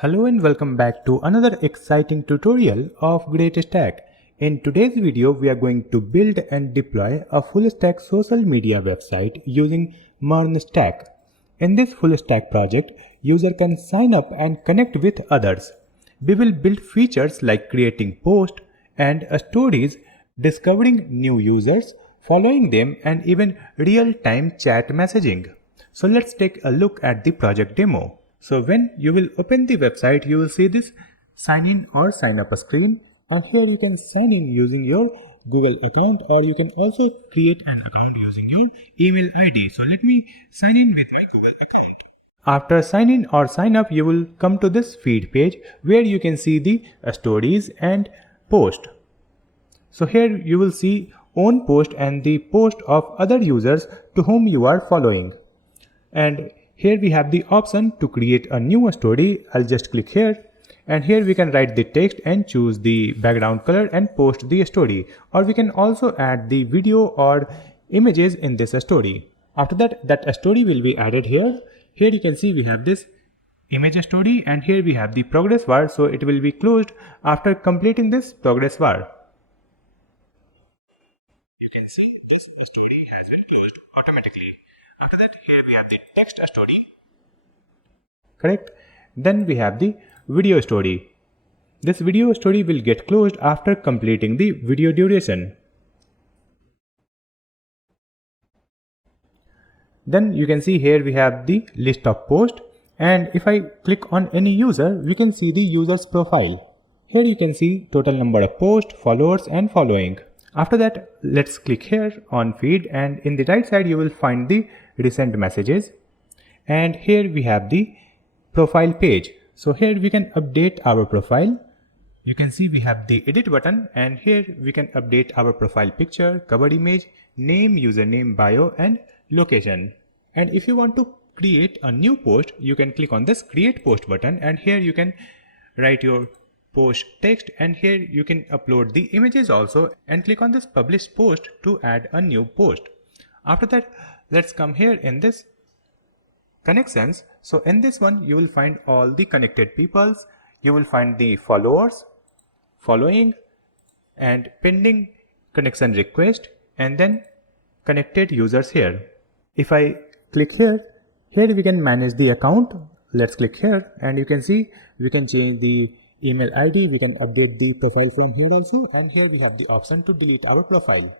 Hello and welcome back to another exciting tutorial of GreatStack. In today's video, we are going to build and deploy a full stack social media website using MERN stack. In this full stack project, user can sign up and connect with others. We will build features like creating posts and stories, discovering new users, following them, and even real-time chat messaging. So let's take a look at the project demo. So when you will open the website, you will see this sign in or sign up screen, and here you can sign in using your Google account, or you can also create an account using your email ID. So let me sign in with my Google account. After sign in or sign up, you will come to this feed page where you can see the stories and post. So here you will see own post and the post of other users to whom you are following. And here we have the option to create a new story. I'll just click here, and here we can write the text and choose the background color and post the story, or we can also add the video or images in this story. After that story will be added here. Here you can see we have this image story, and here we have the progress bar, so it will be closed after completing this progress bar. You can see this story has been closed automatically. After that, here we have the text story, correct? Then we have the video story. This video story will get closed after completing the video duration. Then you can see here we have the list of posts, and if I click on any user, we can see the user's profile. Here you can see total number of posts, followers, and following. After that, let's click here on feed, and in the right side you will find the recent messages, and here we have the profile page. So here we can update our profile. You can see we have the edit button, and here we can update our profile picture, cover image, name, username, bio, and location. And if you want to create a new post, you can click on this create post button, and here you can write your post text, and here you can upload the images also, and click on this publish post to add a new post. After that, let's come here in this connections. So in this one you will find all the connected peoples, you will find the followers, following, and pending connection request, and then connected users here. If I click here we can manage the account. Let's click here, and you can see we can change the email ID, we can update the profile from here also, and here we have the option to delete our profile.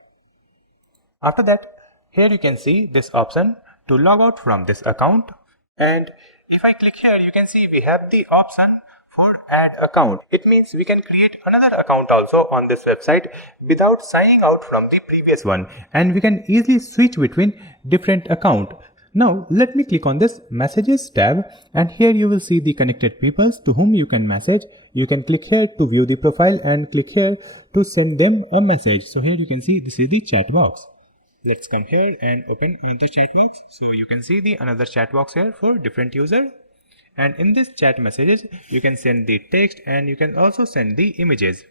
After that, here you can see this option to log out from this account, and if I click here, you can see we have the option for add account. It means we can create another account also on this website without signing out from the previous one, and we can easily switch between different accounts. Now let me click on this messages tab, and here you will see the connected peoples to whom you can message. You can click here to view the profile and click here to send them a message. So here you can see this is the chat box. Let's come here and open another chat box. So you can see the another chat box here for different user, and in this chat messages you can send the text, and you can also send the images.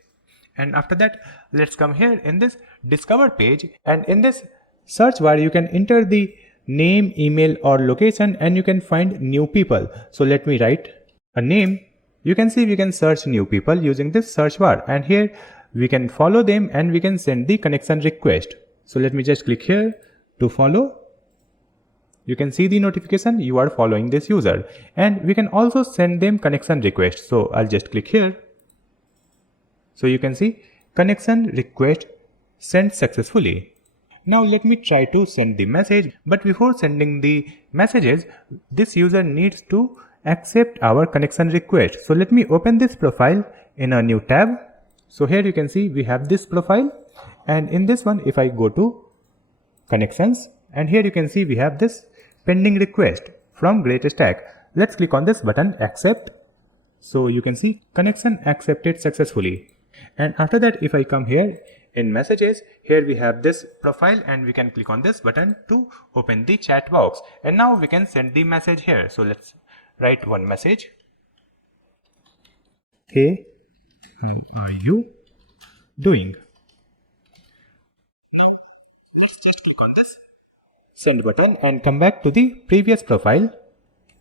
And after that, let's come here in this discover page, and in this search bar you can enter the name, email, or location, and you can find new people. So let me write a name. You can see we can search new people using this search bar, and here we can follow them, and we can send the connection request. So let me just click here to follow. You can see the notification you are following this user, and we can also send them connection request. So I'll just click here. So you can see connection request sent successfully. Now let me try to send the message, but before sending the messages, this user needs to accept our connection request. So let me open this profile in a new tab. So here you can see we have this profile, and in this one if I go to connections, and here you can see we have this pending request from GreatStack. Let's click on this button accept. So you can see connection accepted successfully. And after that, if I come here in messages, here we have this profile, and we can click on this button to open the chat box, and now we can send the message here. So let's write one message. Hey, how are you doing? Now let's just click on this send button and come back to the previous profile.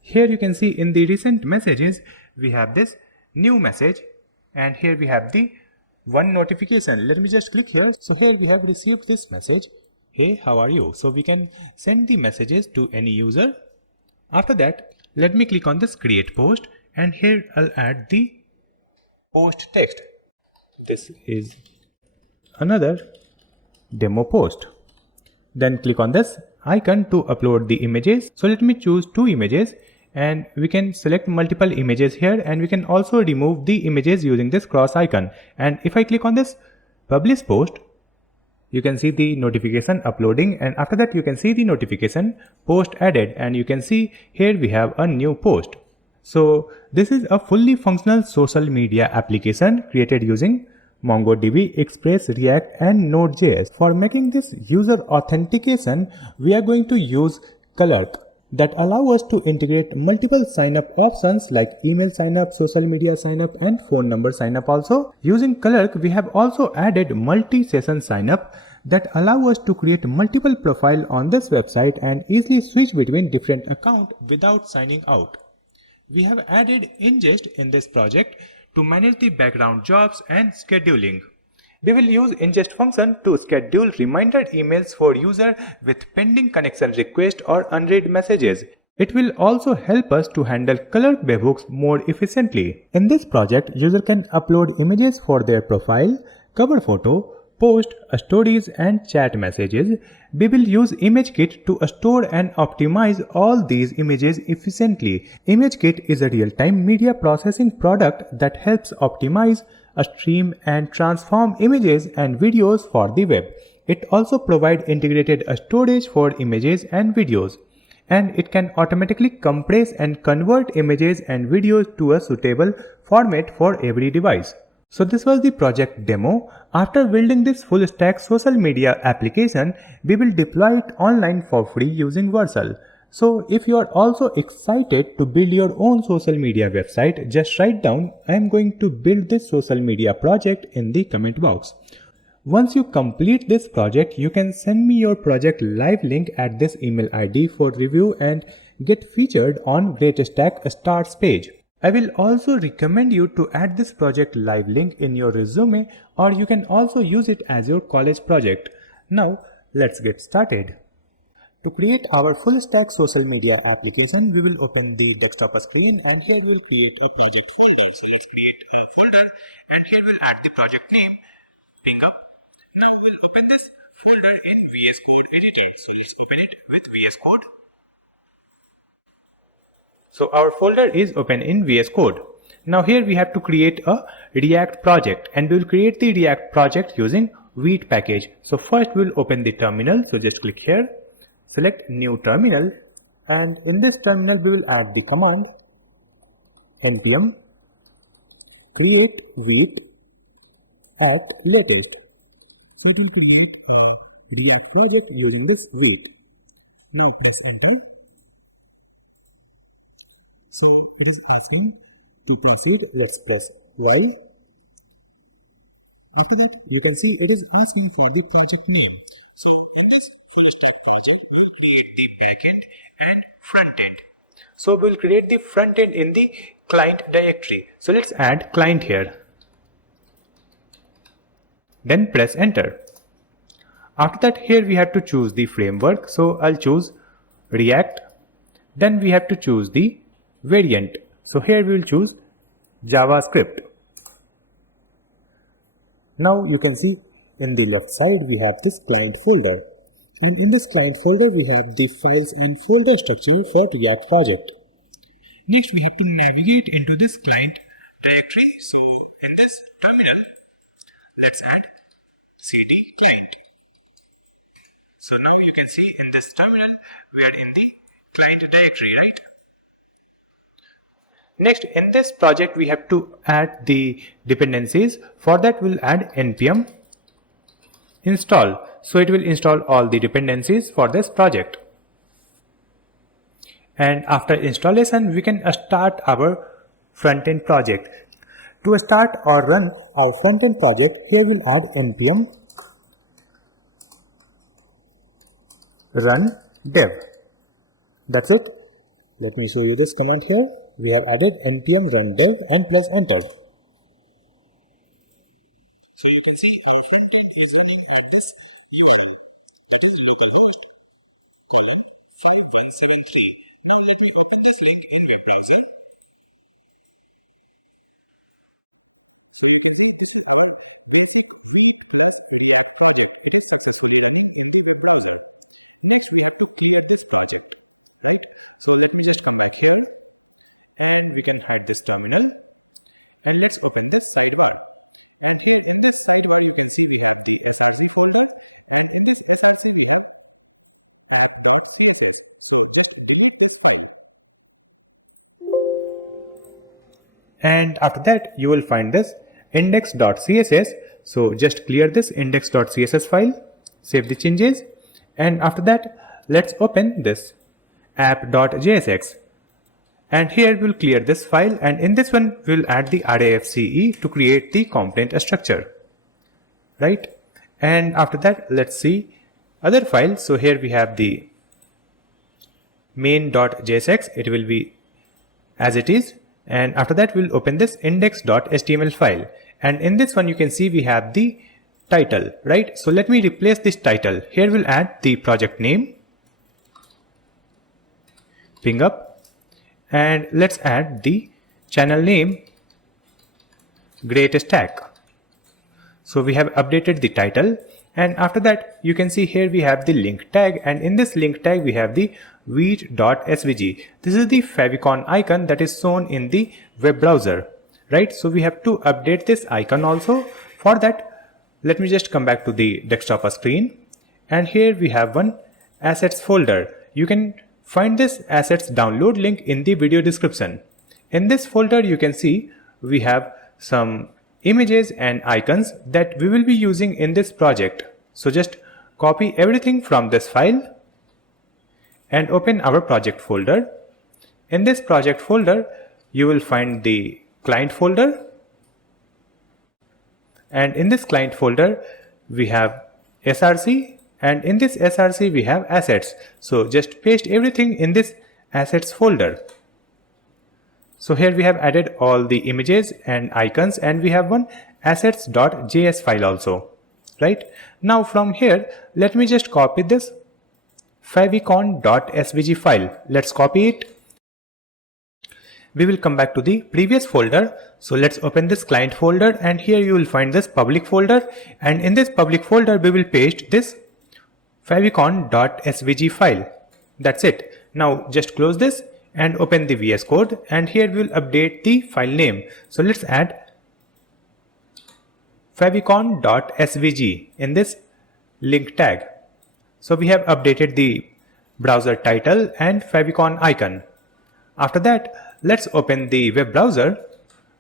Here you can see in the recent messages, we have this new message, and here we have the one notification. Let me just click here. So here we have received this message, hey, how are you? So we can send the messages to any user. After that, let me click on this create post, and here I'll add the post text. This is another demo post. Then click on this icon to upload the images. So let me choose 2 images, and we can select multiple images here, and we can also remove the images using this cross icon. And if I click on this publish post, you can see the notification uploading, and after that you can see the notification post added, and you can see here we have a new post. So this is a fully functional social media application created using MongoDB, Express, React and Node.js. For making this user authentication, we are going to use Clerk that allow us to integrate multiple sign-up options like email sign-up, social media sign-up and phone number sign-up also. Using Clerk, we have also added multi-session sign-up that allow us to create multiple profiles on this website and easily switch between different accounts without signing out. We have added INNGEST in this project to manage the background jobs and scheduling. We will use INNGEST function to schedule reminder emails for user with pending connection request or unread messages. It will also help us to handle Clerk webhooks more efficiently. In this project, user can upload images for their profile, cover photo, post, stories and chat messages. We will use ImageKit to store and optimize all these images efficiently. ImageKit is a real-time media processing product that helps optimize, stream and transform images and videos for the web. It also provides integrated storage for images and videos, and it can automatically compress and convert images and videos to a suitable format for every device. So this was the project demo. After building this full stack social media application, we will deploy it online for free using Vercel. So if you are also excited to build your own social media website, just write down I am going to build this social media project in the comment box. Once you complete this project, you can send me your project live link at this email ID for review and get featured on GreatStack starts page. I will also recommend you to add this project live link in your resume, or you can also use it as your college project. Now let's get started. To create our full stack social media application, we will open the desktop screen, and here we will create a project folder. So let's create a folder, and here we'll add the project name, ping up. Now we'll open this folder in VS Code editor. So let's open it with VS Code. So our folder is open in VS Code. Now here we have to create a React project, and we will create the React project using Vite package. So first we'll open the terminal. So just click here, select new terminal, and in this terminal we will add the command npm create Vite at latest. So it will create a React project using this Vite. Now press enter. So it is asking to proceed. Let's press Y. After that, you can see it is asking for the project name. So in this full stack project, we will create the backend and front end. So we will create the front end in the client directory. So let's add client here. Then press enter. After that, here we have to choose the framework. So I'll choose React. Then we have to choose the variant. So here we will choose JavaScript. Now you can see in the left side we have this client folder, and in this client folder we have the files and folder structure for React project. Next we have to navigate into this client directory. So in this terminal, let's add cd client. So now you can see in this terminal we are in the client directory, right? Next, in this project we have to add the dependencies. For that we'll add npm install. So it will install all the dependencies for this project. And after installation we can start our front-end project. To start or run our front-end project, here we'll add npm run dev. That's it. Let me show you this command here. We have added npm run dev and press enter. So you can see our front end is running at this URL, that is localhost 5173. Now let me open this link in web browser. So you can see this is our basic Vite plus React project. It is successfully running in the web browser. Next we have to clear this project, right? So let me just come back here and we can hide this terminal and let's open this sidebar. And here in this sidebar you can see we have the src folder, and in this src we have app.css. So just delete this file. And after that you will find this index.css. So just clear this index.css file, save the changes, and after that let's open this app.jsx. And here we'll clear this file, and in this one we'll add the RAFCE to create the component structure, right? And after that let's see other files. So here we have the main.jsx, it will be as it is, and after that we'll open this index.html file, and in this one you can see we have the title, right? So let me replace this title. Here we'll add the project name, ping up, and let's add the channel name GreatStack. So we have updated the title, and after that you can see here we have the link tag, and in this link tag we have the Vite.svg. This is the favicon icon that is shown in the web browser, right? So we have to update this icon also. For that, let me just come back to the desktop screen, and here we have one assets folder. You can find this assets download link in the video description. In this folder you can see we have some images and icons that we will be using in this project. So just copy everything from this file and open our project folder. In this project folder you will find the client folder, and in this client folder we have src, and in this src we have assets. So just paste everything in this assets folder. So here we have added all the images and icons, and we have one assets.js file also, right? Now from here let me just copy this favicon.svg file. Let's copy it. We will come back to the previous folder. So let's open this client folder, and here you will find this public folder, and in this public folder we will paste this favicon.svg file. That's it. Now just close this and open the VS Code, and here we will update the file name. So let's add favicon.svg in this link tag. So we have updated the browser title and favicon icon. After that let's open the web browser.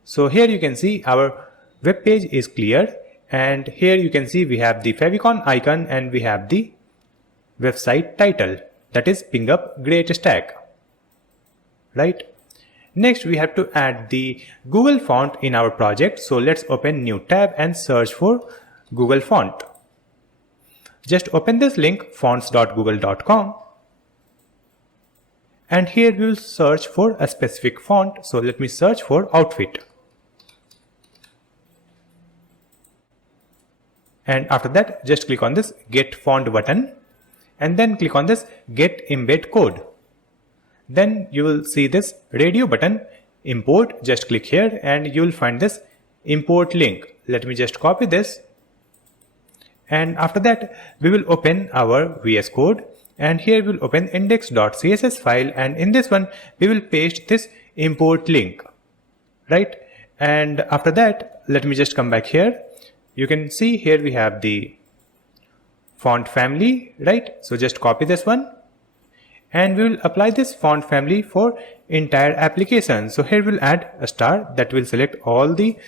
So here you can see our web page is clear, and here you can see we have the favicon icon and we have the website title, that is ping up GreatStack, right? Next we have to add the Google font in our project. So let's open new tab and search for Google font. Just open this link fonts.google.com, and here we will search for a specific font. So let me search for outfit, and after that just click on this get font button, and then click on this get embed code. Then you will see this radio button, import. Just click here and you will find this import link. Let me just copy this, and after that we will open our VS Code, and here we will open index.css file, and in this one we will paste this import link, right? And after that let me just come back here. You can see here we have the font family, right? So just copy this one, and we will apply this font family for entire application. So here we'll add a star that will select all the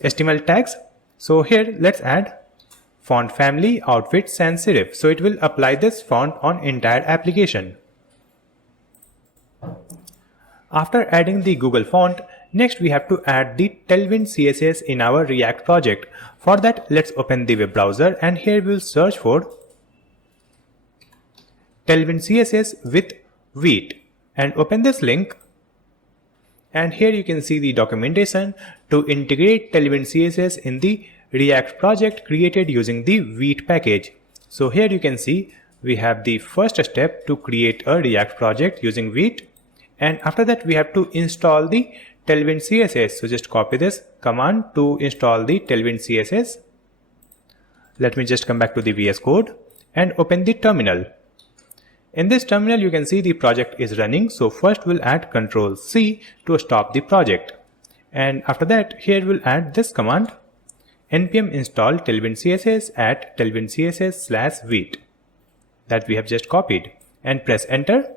HTML tags. So here let's add font family outfit sans serif. So it will apply this font on entire application. After adding the Google font, next we have to add the Tailwind CSS in our React project. For that let's open the web browser, and here we will search for Tailwind CSS with Vite. and open this link. And here you can see the documentation to integrate Tailwind CSS in the React project created using the Vite package. So here you can see we have the first step to create a React project using Vite, and after that we have to install the Tailwind CSS. So just copy this command to install the Tailwind CSS. Let me just come back to the VS Code and open the terminal. In this terminal you can see the project is running, so first we'll add Ctrl+C to stop the project, and after that here we'll add this command npm install tailwind css at tailwind css/vite that we have just copied, and press enter.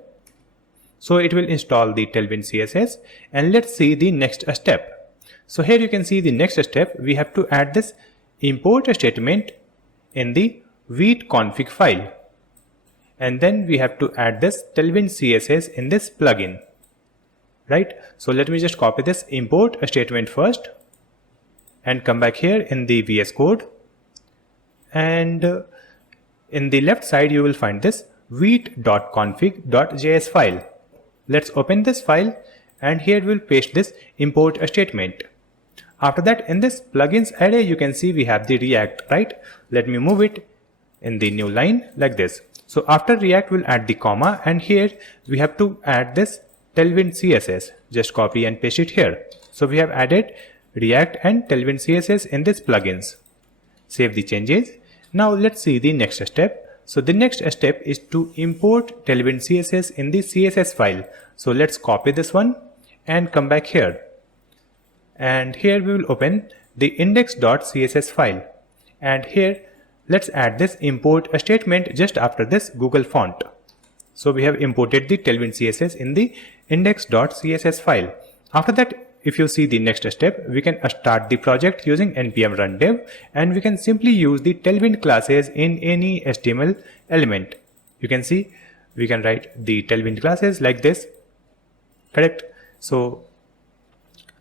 So it will install the Tailwind CSS, and let's see the next step. So here you can see the next step, we have to add this import statement in the Vite config file, and then we have to add this Tailwind CSS in this plugin, right? So let me just copy this import statement first and come back here in the VS Code, and in the left side you will find this vite.config.js file. Let's open this file, and here we'll paste this import statement. After that, in this plugins array you can see we have the React, right? Let me move it in the new line like this. So after React we'll add the comma, and here we have to add this Tailwind CSS. Just copy and paste it here. So we have added React and Tailwind CSS in this plugins. Save the changes. Now let's see the next step. So the next step is to import Tailwind CSS in the CSS file. So let's copy this one and come back here. And here we will open the index.css file. And here let's add this import statement just after this Google font. So we have imported the Tailwind CSS in the index.css file. After that, if you see the next step, we can start the project using npm run dev, and we can simply use the Tailwind classes in any HTML element. You can see we can write the Tailwind classes like this, correct? So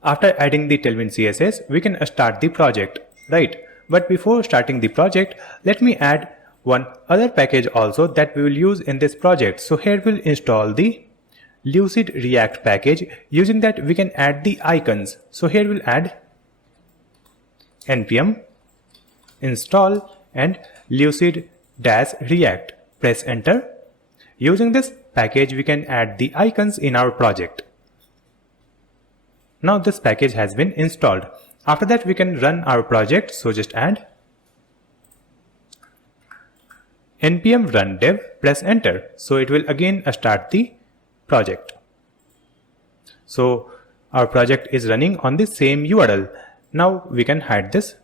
after adding the Tailwind CSS, we can start the project, right? But before starting the project, let me add one other package also that we will use in this project. So here we'll install the Lucid React package. Using that we can add the icons. So here we'll add npm install and lucid-react. Press enter. Using this package we can add the icons in our project. Now this package has been installed. After that we can run our project. So just add npm run dev, press enter. So it will again start the project. So our project is running on the same URL. Now we can hide this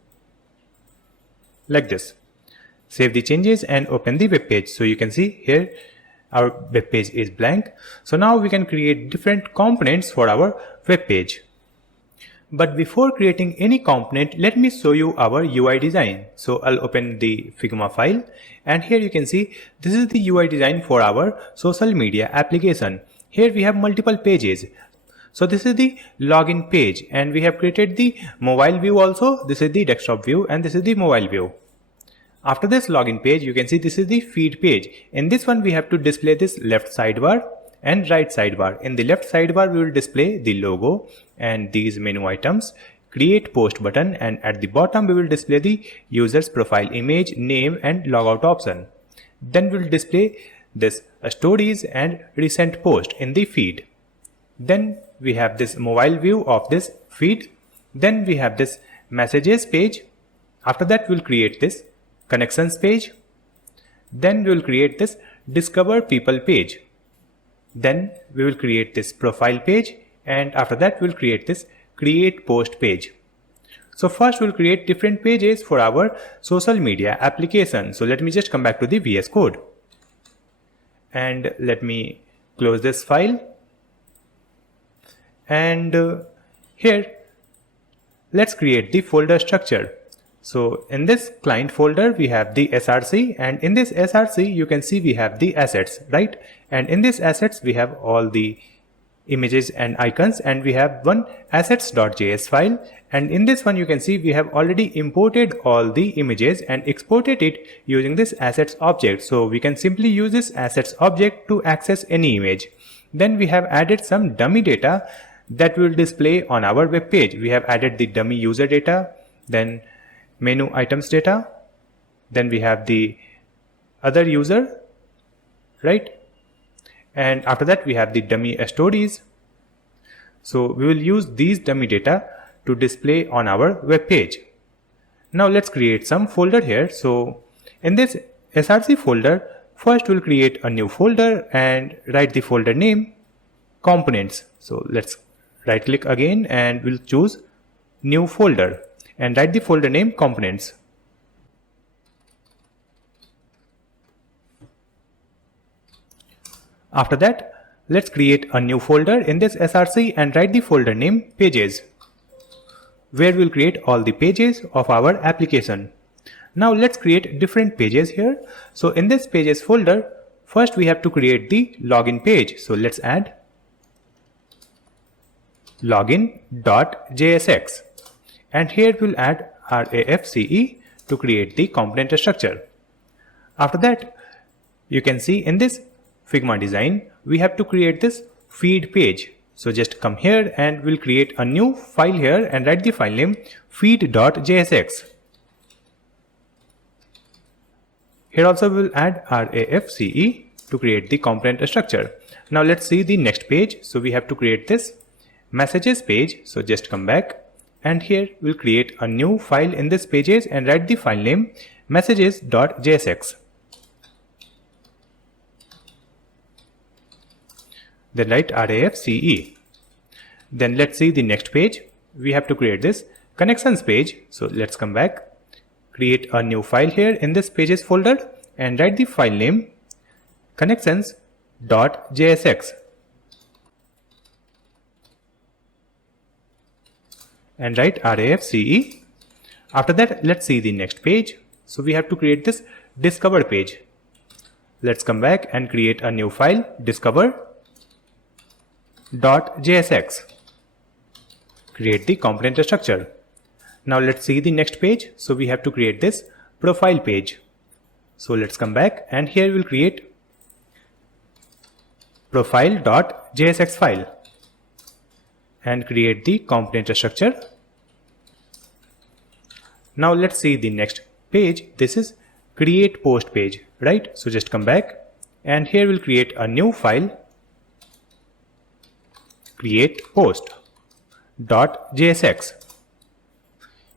like this. Save the changes and open the web page. So you can see here our web page is blank. So now we can create different components for our web page. But before creating any component, let me show you our UI design. So I'll open the Figma file, and here you can see this is the UI design for our social media application. Here we have multiple pages. So this is the login page, and we have created the mobile view also. This is the desktop view, and this is the mobile view. After this login page, you can see this is the feed page. In this one we have to display this left sidebar and right sidebar. In the left sidebar we will display the logo and these menu items, create post button, and at the bottom we will display the user's profile image, name and logout option. Then we will display this stories and recent post in the feed. Then we have this mobile view of this feed. Then we have this messages page. After that we will create this connections page. Then we will create this discover people page. Then we will create this profile page, and after that we will create this create post page. So first we will create different pages for our social media application. So let me just come back to the VS Code, and let me close this file, and here let's create the folder structure. So in this client folder we have the src, and in this src you can see we have the assets, right? And in this assets we have all the images and icons, and we have one assets.js file, and in this one you can see we have already imported all the images and exported it using this assets object. So we can simply use this assets object to access any image. Then we have added some dummy data that will display on our web page. We have added the dummy user data, then menu items data, then we have the other user, right? And after that we have the dummy stories. So we will use these dummy data to display on our web page. Now let's create some folder here. So in this src folder, first we'll create a new folder and write the folder name components. So let's right click again and we'll choose new folder and write the folder name components. After that, let's create a new folder in this src and write the folder name pages, where we'll create all the pages of our application. Now let's create different pages here. So in this pages folder, first we have to create the login page. So let's add login.jsx, and here we'll add RAFCE to create the component structure. After that, you can see in this Figma design, we have to create this feed page. So just come here and we'll create a new file here and write the file name feed.jsx. Here also we'll add RAFCE to create the component structure. Now let's see the next page. So we have to create this messages page. So just come back and here we'll create a new file in this pages and write the file name messages.jsx. Then write RAFCE. Then let's see the next page. We have to create this connections page. So let's come back, create a new file here in this pages folder and write the file name connections.jsx and write RAFCE. After that, let's see the next page. So we have to create this discover page. Let's come back and create a new file discover.jsx. Create the component structure. Now let's see the next page. So we have to create this profile page. So let's come back and here we'll create profile.jsx file and create the component structure. Now let's see the next page. This is create post page, right? So just come back and here we'll create a new file create post.jsx.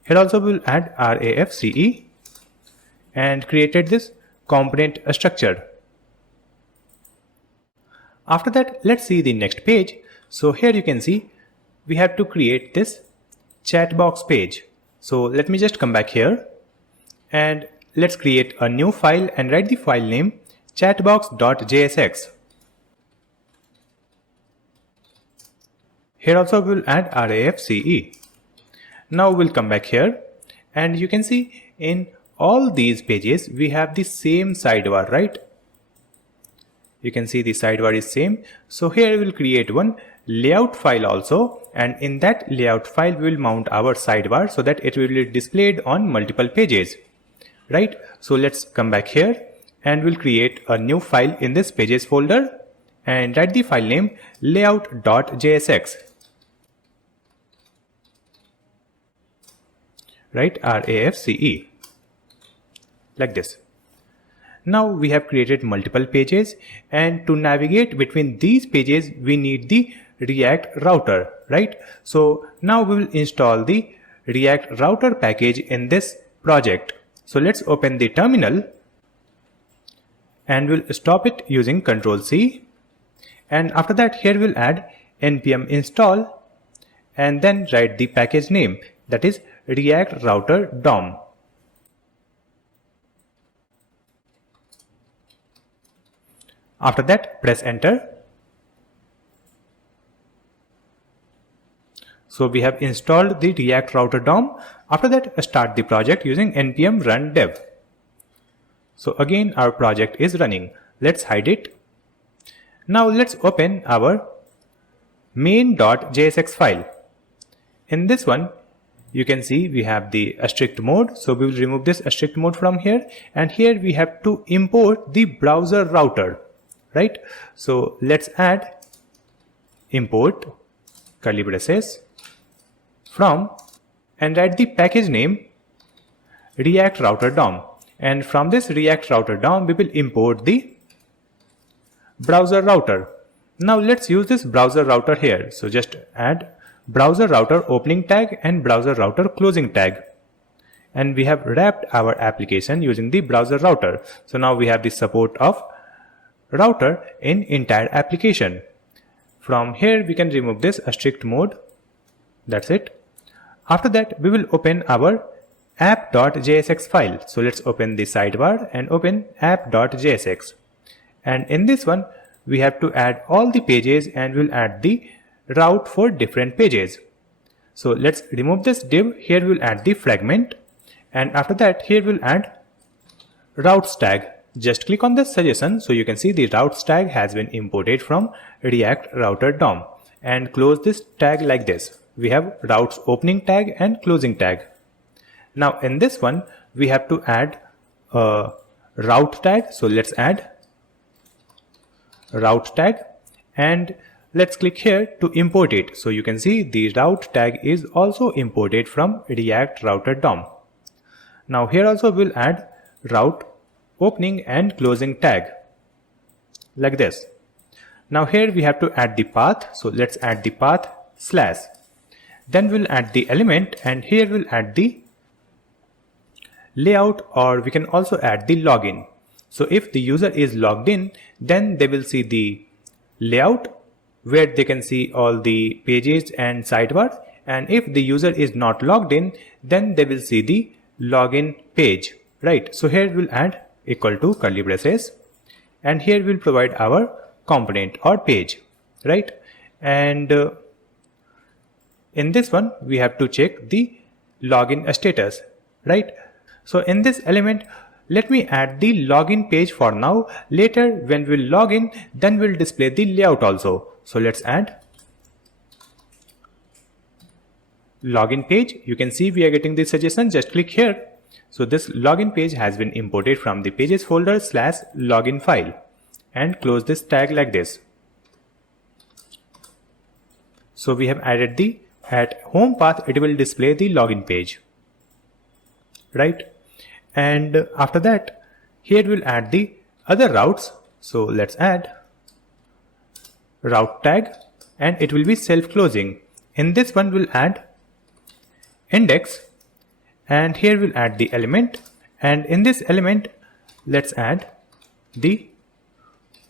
Here also we'll add RAFCE and created this component structure. After that, let's see the next page. So here you can see we have to create this chat box page. So let me just come back here and let's create a new file and write the file name chatbox.jsx. Here also we'll add RAFCE. Now we'll come back here and you can see in all these pages we have the same sidebar, right? You can see the sidebar is same. So here we'll create one layout file also, and in that layout file we will mount our sidebar so that it will be displayed on multiple pages, right? So let's come back here and we'll create a new file in this pages folder and write the file name layout.jsx. Right, RAFCE, like this. Now we have created multiple pages, and to navigate between these pages we need the React router, right? So now we will install the React router package in this project. So let's open the terminal and we'll stop it using Ctrl+C, and after that here we'll add npm install and then write the package name, that is React router DOM. After that, press enter. So we have installed the React router DOM. After that, start the project using npm run dev. So again our project is running. Let's hide it. Now let's open our main.jsx file. In this one you can see we have the strict mode. So we will remove this strict mode from here, and here we have to import the browser router, right? So let's add import curly braces from and write the package name React Router DOM, and from this React Router DOM we will import the browser router. Now let's use this browser router here. So just add browser router opening tag and browser router closing tag, and we have wrapped our application using the browser router. So now we have the support of router in entire application. From here we can remove this strict mode. That's it. After that we will open our app.jsx file. So let's open the sidebar and open app.jsx, and in this one we have to add all the pages and we'll add the route for different pages. So let's remove this div. Here we'll add the fragment, and after that here we'll add routes tag. Just click on this suggestion so you can see the routes tag has been imported from React Router DOM, and close this tag like this. We have routes opening tag and closing tag. Now in this one we have to add a route tag. So let's add route tag, and let's click here to import it. So you can see the route tag is also imported from React Router DOM. Now here also we'll add route opening and closing tag like this. Now here we have to add the path. So let's add the path slash. Then we'll add the element, and here we'll add the layout, or we can also add the login. So if the user is logged in, then they will see the layout where they can see all the pages and sidebars, and if the user is not logged in, then they will see the login page, right? So here we'll add equal to curly braces, and here we'll provide our component or page, right? And in this one we have to check the login status, right? So in this element, let me add the login page for now. Later when we'll log in, then we'll display the layout also. So let's add login page. You can see we are getting this suggestion. Just click here. So this login page has been imported from the pages folder slash login file, and close this tag like this. So we have added the at home path, it will display the login page, right? And after that here we'll add the other routes. So let's add route tag, and it will be self-closing. In this one we'll add index, and here we'll add the element, and in this element let's add the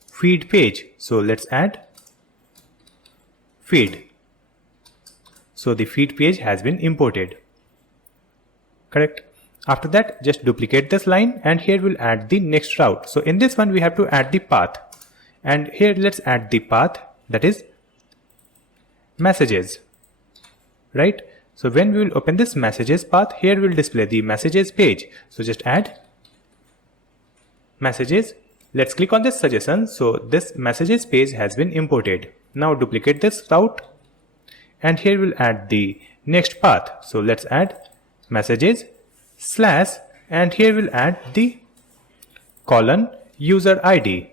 feed page. So let's add feed. So the feed page has been imported, correct? After that just duplicate this line, and here we'll add the next route. So in this one we have to add the path, and here let's add the path, that is messages, right? So when we will open this messages path, here we'll display the messages page. So just add messages. Let's click on this suggestion. So this messages page has been imported. Now duplicate this route, and here we'll add the next path. So let's add messages slash, and here we'll add the colon user ID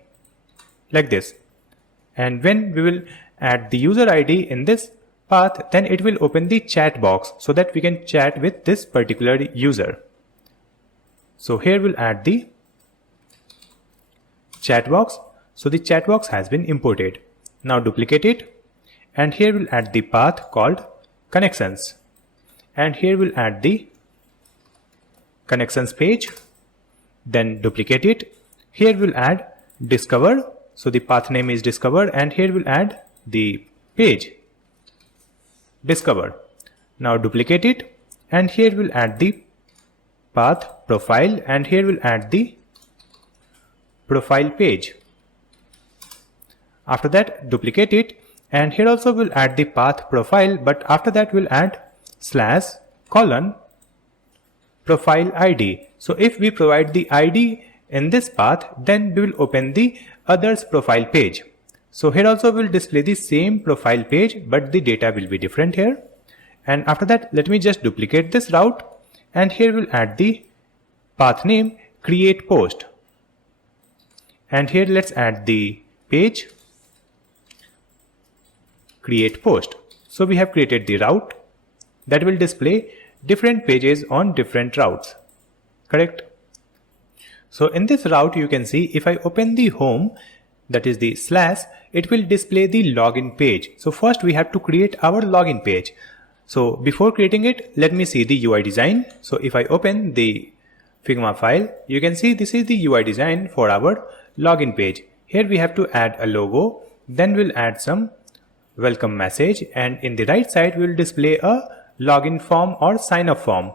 like this. And when we will add the user ID in this path, then it will open the chat box so that we can chat with this particular user. So here we'll add the chat box. So the chat box has been imported. Now duplicate it, and here we'll add the path called connections, and here we'll add the connections page. Then duplicate it. Here we'll add discover. So the path name is discover, and here we'll add the page discover. Now duplicate it, and here we'll add the path profile, and here we'll add the profile page. After that duplicate it, and here also we'll add the path profile, but after that we'll add slash colon profile ID. So if we provide the ID in this path, then we will open the others profile page. So here also we'll display the same profile page, but the data will be different here. And after that, let me just duplicate this route, and here we'll add the path name create post, and here let's add the page create post. So we have created the route that will display different pages on different routes, correct? So in this route you can see if I open the home, that is the slash, it will display the login page. So first we have to create our login page. So before creating it, let me see the UI design. So if I open the Figma file, you can see this is the UI design for our login page. Here we have to add a logo, then we'll add some welcome message, and in the right side we'll display a login form or sign up form.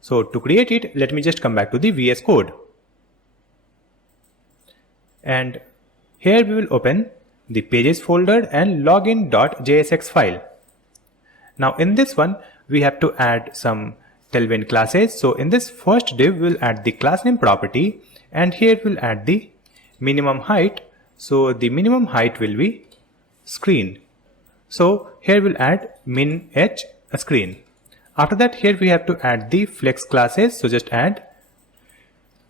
So to create it, let me just come back to the VS Code. And here we will open the pages folder and login.jsx file. Now in this one, we have to add some tailwind classes. So in this first div, we'll add the class name property, and here we'll add the minimum height. So the minimum height will be screen. So here we'll add min h a screen. After that, here we have to add the flex classes. So just add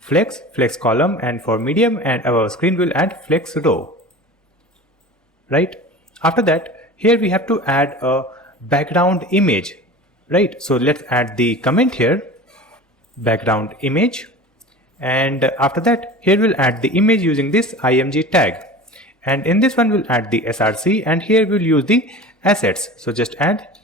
flex column, and for medium and above screen we'll add flex row, right? After that, here we have to add a background image, right? So let's add the comment here, background image, and after that here we'll add the image using this img tag, and in this one we'll add the src, and here we'll use the assets. So just add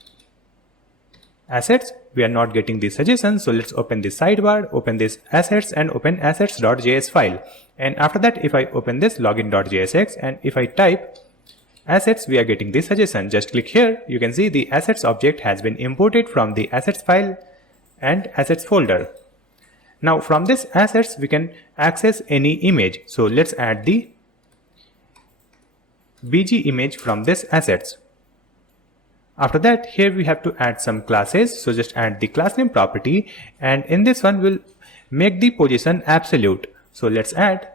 assets. We are not getting the suggestion, so let's open this sidebar, open this assets, and open assets.js file. And after that, if I open this login.jsx and if I type assets, we are getting this suggestion. Just click here. You can see the assets object has been imported from the assets file and assets folder. Now from this assets, we can access any image. So let's add the bg image from this assets. After that, here we have to add some classes. So just add the class name property, and in this one we'll make the position absolute. So let's add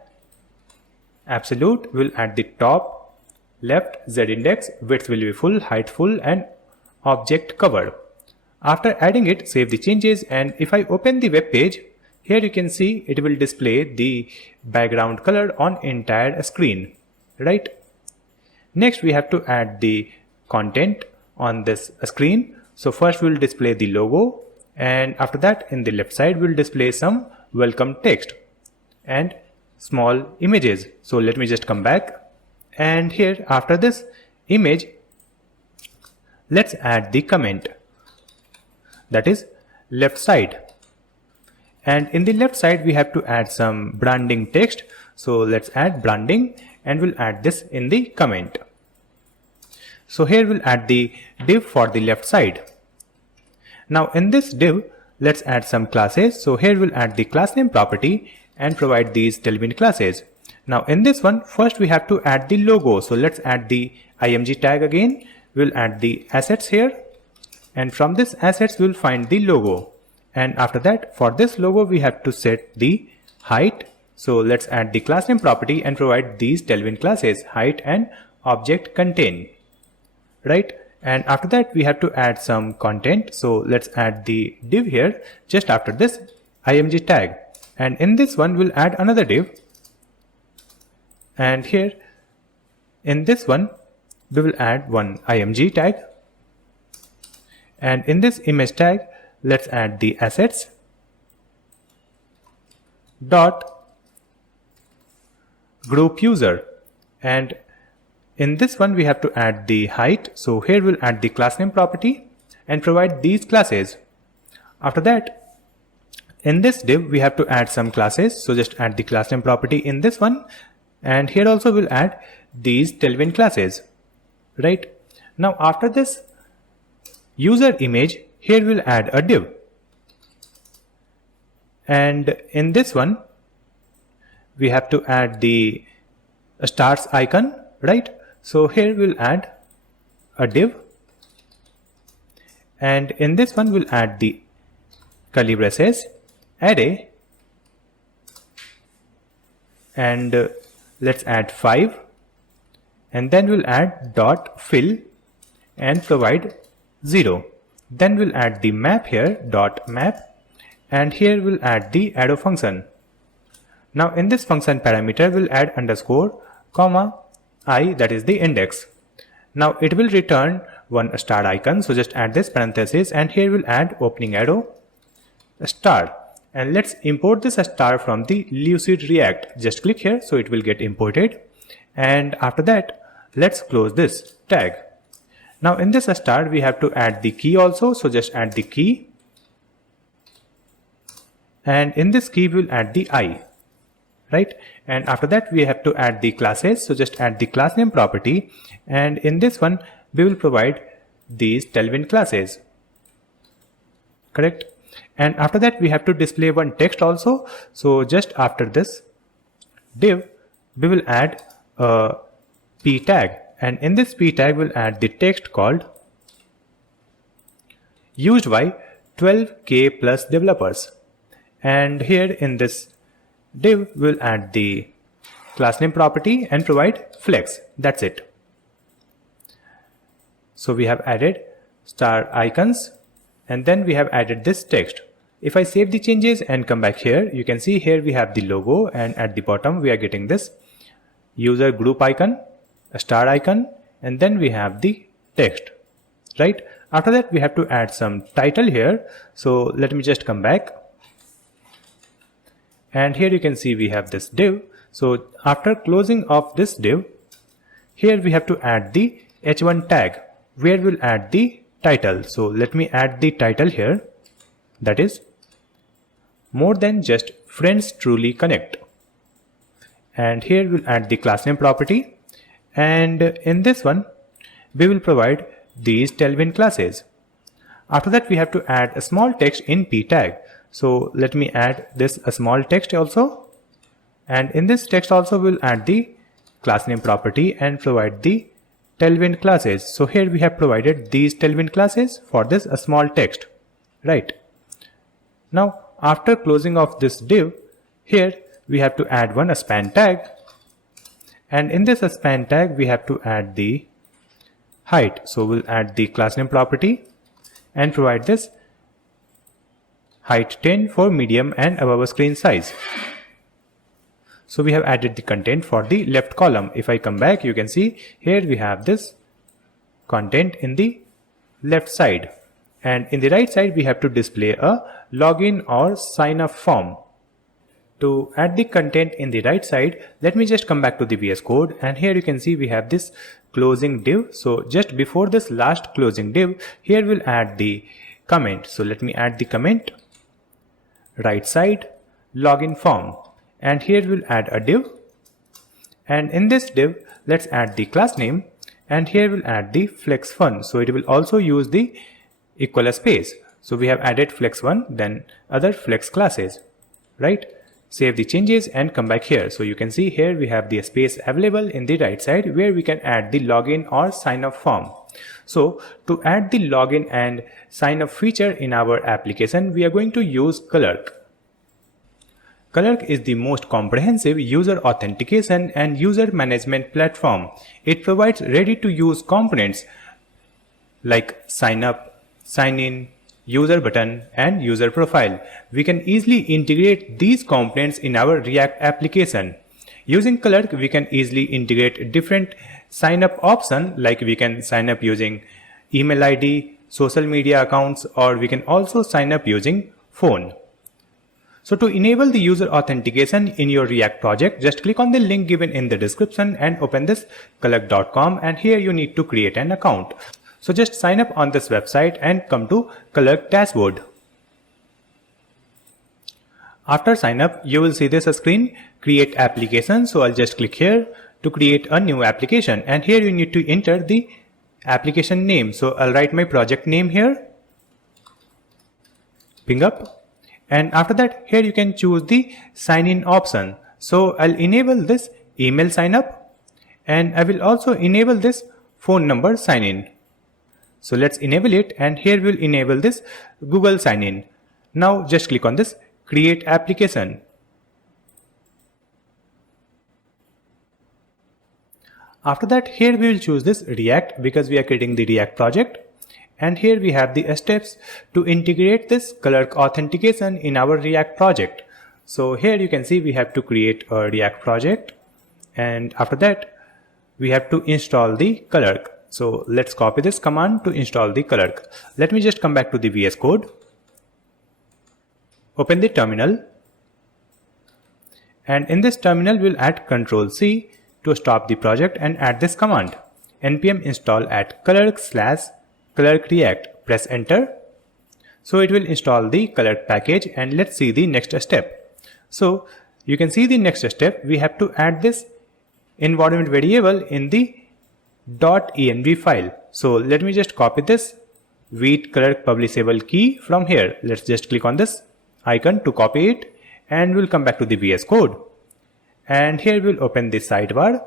absolute. We'll add the top, left, z index, width will be full, height full, and object cover. After adding it, save the changes, and if I open the web page, here you can see it will display the background color on entire screen, right? Next we have to add the content on this screen. So first we'll display the logo, and after that in the left side we'll display some welcome text and small images. So let me just come back, and here after this image, let's add the comment, that is left side, and in the left side we have to add some branding text. So let's add branding, and we'll add this in the comment. So here we'll add the div for the left side. Now in this div, let's add some classes. So here we'll add the class name property and provide these tailwind classes. Now in this one, first we have to add the logo. So let's add the img tag again. We'll add the assets here, and from this assets we'll find the logo. And after that, for this logo we have to set the height. So let's add the class name property and provide these tailwind classes, height and object contain, right? And after that we have to add some content. So let's add the div here just after this img tag, and in this one we'll add another div, and here in this one we will add one img tag, and in this image tag let's add the assets dot group user, and in this one we have to add the height. So here we'll add the class name property and provide these classes. After that, in this div we have to add some classes. So just add the class name property in this one, and here also we'll add these tailwind classes, right? Now after this user image, here we'll add a div, and in this one we have to add the stars icon, right? So here we'll add a div, and in this one we'll add the curly braces array, and let's add 5, and then we'll add dot fill and provide 0. Then we'll add the map here, dot map, and here we'll add the arrow function. Now in this function parameter we'll add underscore comma I, that is the index. Now it will return one star icon, so just add this parenthesis, and here we'll add opening arrow star, and let's import this star from the Lucid React. Just click here, so it will get imported, and after that let's close this tag. Now in this star we have to add the key also, so just add the key, and in this key we'll add the I, right? And after that we have to add the classes, so just add the class name property, and in this one we will provide these Tailwind classes, correct? And after that we have to display one text also, so just after this div we will add a p tag, and in this p tag we'll add the text called used by 12k plus developers, and here in this div we'll add the class name property and provide flex. That's it. So we have added star icons, and then we have added this text. If I save the changes and come back here, you can see here we have the logo, and at the bottom we are getting this user group icon, a star icon, and then we have the text, right? After that we have to add some title here, so let me just come back, and here you can see we have this div. So after closing of this div, here we have to add the h1 tag where we'll add the title. So let me add the title here, that is more than just friends truly connect, and here we'll add the class name property, and in this one we will provide these Tailwind classes. After that we have to add a small text in p tag, so let me add this a small text also, and in this text also we'll add the class name property and provide the Tailwind classes. So here we have provided these Tailwind classes for this a small text, right? Now after closing of this div, here we have to add one a span tag, and in this span tag we have to add the height, so we'll add the class name property and provide this height 10 for medium and above screen size. So we have added the content for the left column. If I come back, you can see here we have this content in the left side, and in the right side we have to display a login or sign up form. To add the content in the right side, let me just come back to the VS Code, and here you can see we have this closing div. So just before this last closing div, here we'll add the comment. So let me add the comment, right side login form, and here we'll add a div, and in this div let's add the class name, and here we'll add the flex1, so it will also use the equal space. So we have added flex1, then other flex classes, right? Save the changes and come back here. So you can see here we have the space available in the right side where we can add the login or sign up form. So to add the login and sign up feature in our application, we are going to use Clerk. Clerk is the most comprehensive user authentication and user management platform. It provides ready-to-use components like sign up, sign in, user button, and user profile. We can easily integrate these components in our React application. Using Clerk, we can easily integrate different sign up options, like we can sign up using email ID, social media accounts, or we can also sign up using phone. So to enable the user authentication in your React project, just click on the link given in the description and open this clerk.com, and here you need to create an account. So just sign up on this website and come to Clerk dashboard. After sign up, you will see this screen, create application. So I'll just click here to create a new application, and here you need to enter the application name. So I'll write my project name here, ping up. And after that, here you can choose the sign in option. So I'll enable this email sign up, and I will also enable this phone number sign in. So let's enable it, and here we'll enable this Google sign in. Now just click on this create application. After that, here we will choose this React because we are creating the React project. And here we have the steps to integrate this Clerk authentication in our React project. So here you can see we have to create a React project, and after that we have to install the Clerk. So let's copy this command to install the Clerk. Let me just come back to the VS Code. Open the terminal. And in this terminal, we'll add Ctrl+C to stop the project and add this command. npm install at clerk/clerk react. Press enter. So it will install the Clerk package, and let's see the next step. So you can see the next step. We have to add this environment variable in the .env file. So let me just copy this wheat Clerk publishable key from here. Let's just click on this icon to copy it, and we'll come back to the VS Code. And here we'll open this sidebar.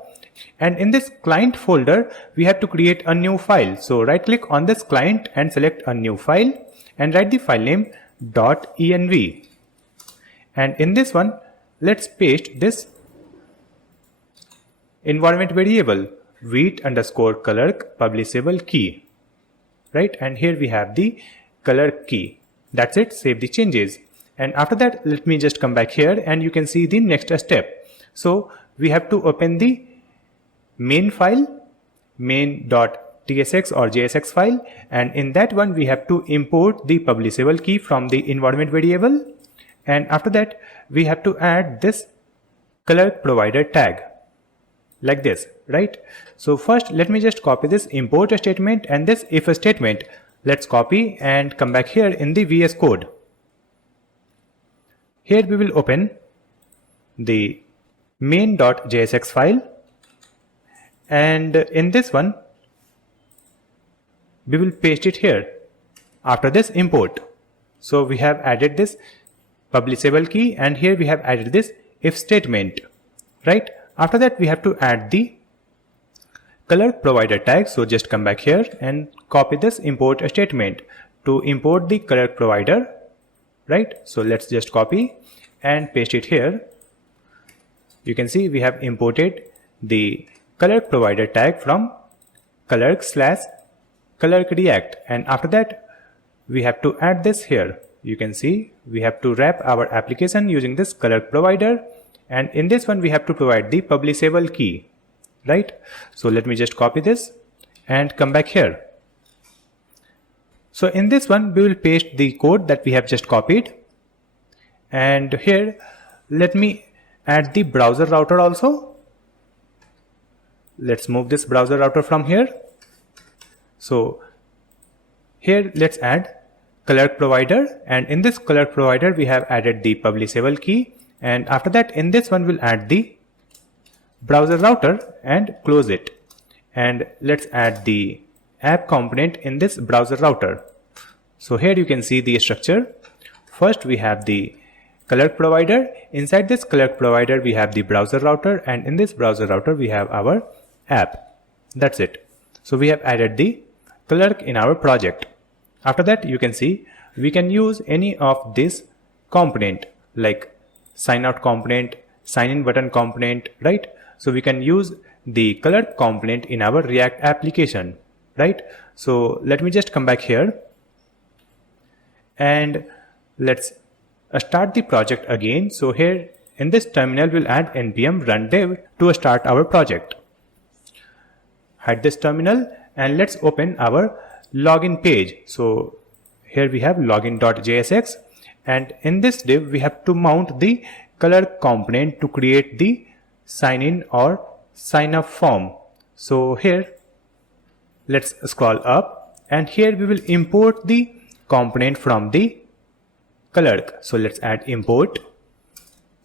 And in this client folder, we have to create a new file. So right click on this client and select a new file and write the file name .env. And in this one, let's paste this environment variable wheat_clerk publishable key. Right, and here we have the Clerk key. That's it. Save the changes. And after that, let me just come back here and you can see the next step. So we have to open the main file, main.tsx or JSX file, and in that one we have to import the publishable key from the environment variable. And after that, we have to add this Clerk provider tag like this, right? So first, let me just copy this import statement and this if statement. Let's copy and come back here in the VS Code. Here we will open the main.jsx file, and in this one we will paste it here after this import. So we have added this publishable key, and here we have added this if statement, right? After that, we have to add the Clerk provider tag. So just come back here and copy this import statement to import the Clerk provider, right? So let's just copy and paste it here. You can see we have imported the Clerk provider tag from clerk/clerk react, and after that we have to add this here. You can see we have to wrap our application using this Clerk provider, and in this one we have to provide the publishable key, right? So let me just copy this and come back here. So in this one we will paste the code that we have just copied, and here let me add the browser router also. Let's move this browser router from here. So here let's add Clerk provider, and in this Clerk provider we have added the publishable key, and after that in this one we'll add the browser router and close it. And let's add the app component in this browser router. So here you can see the structure. First we have the Clerk provider. Inside this Clerk provider we have the browser router, and in this browser router we have our app. That's it. So we have added the Clerk in our project. After that, you can see we can use any of this component like sign out component, sign in button component, right? So we can use the Clerk component in our React application, right? So let me just come back here and let's start the project again. So here in this terminal we'll add npm run dev to start our project. Hide this terminal and let's open our login page. So here we have login.jsx, and in this div we have to mount the Clerk component to create the sign in or sign up form. So here let's scroll up, and here we will import the component from the Clerk. So let's add import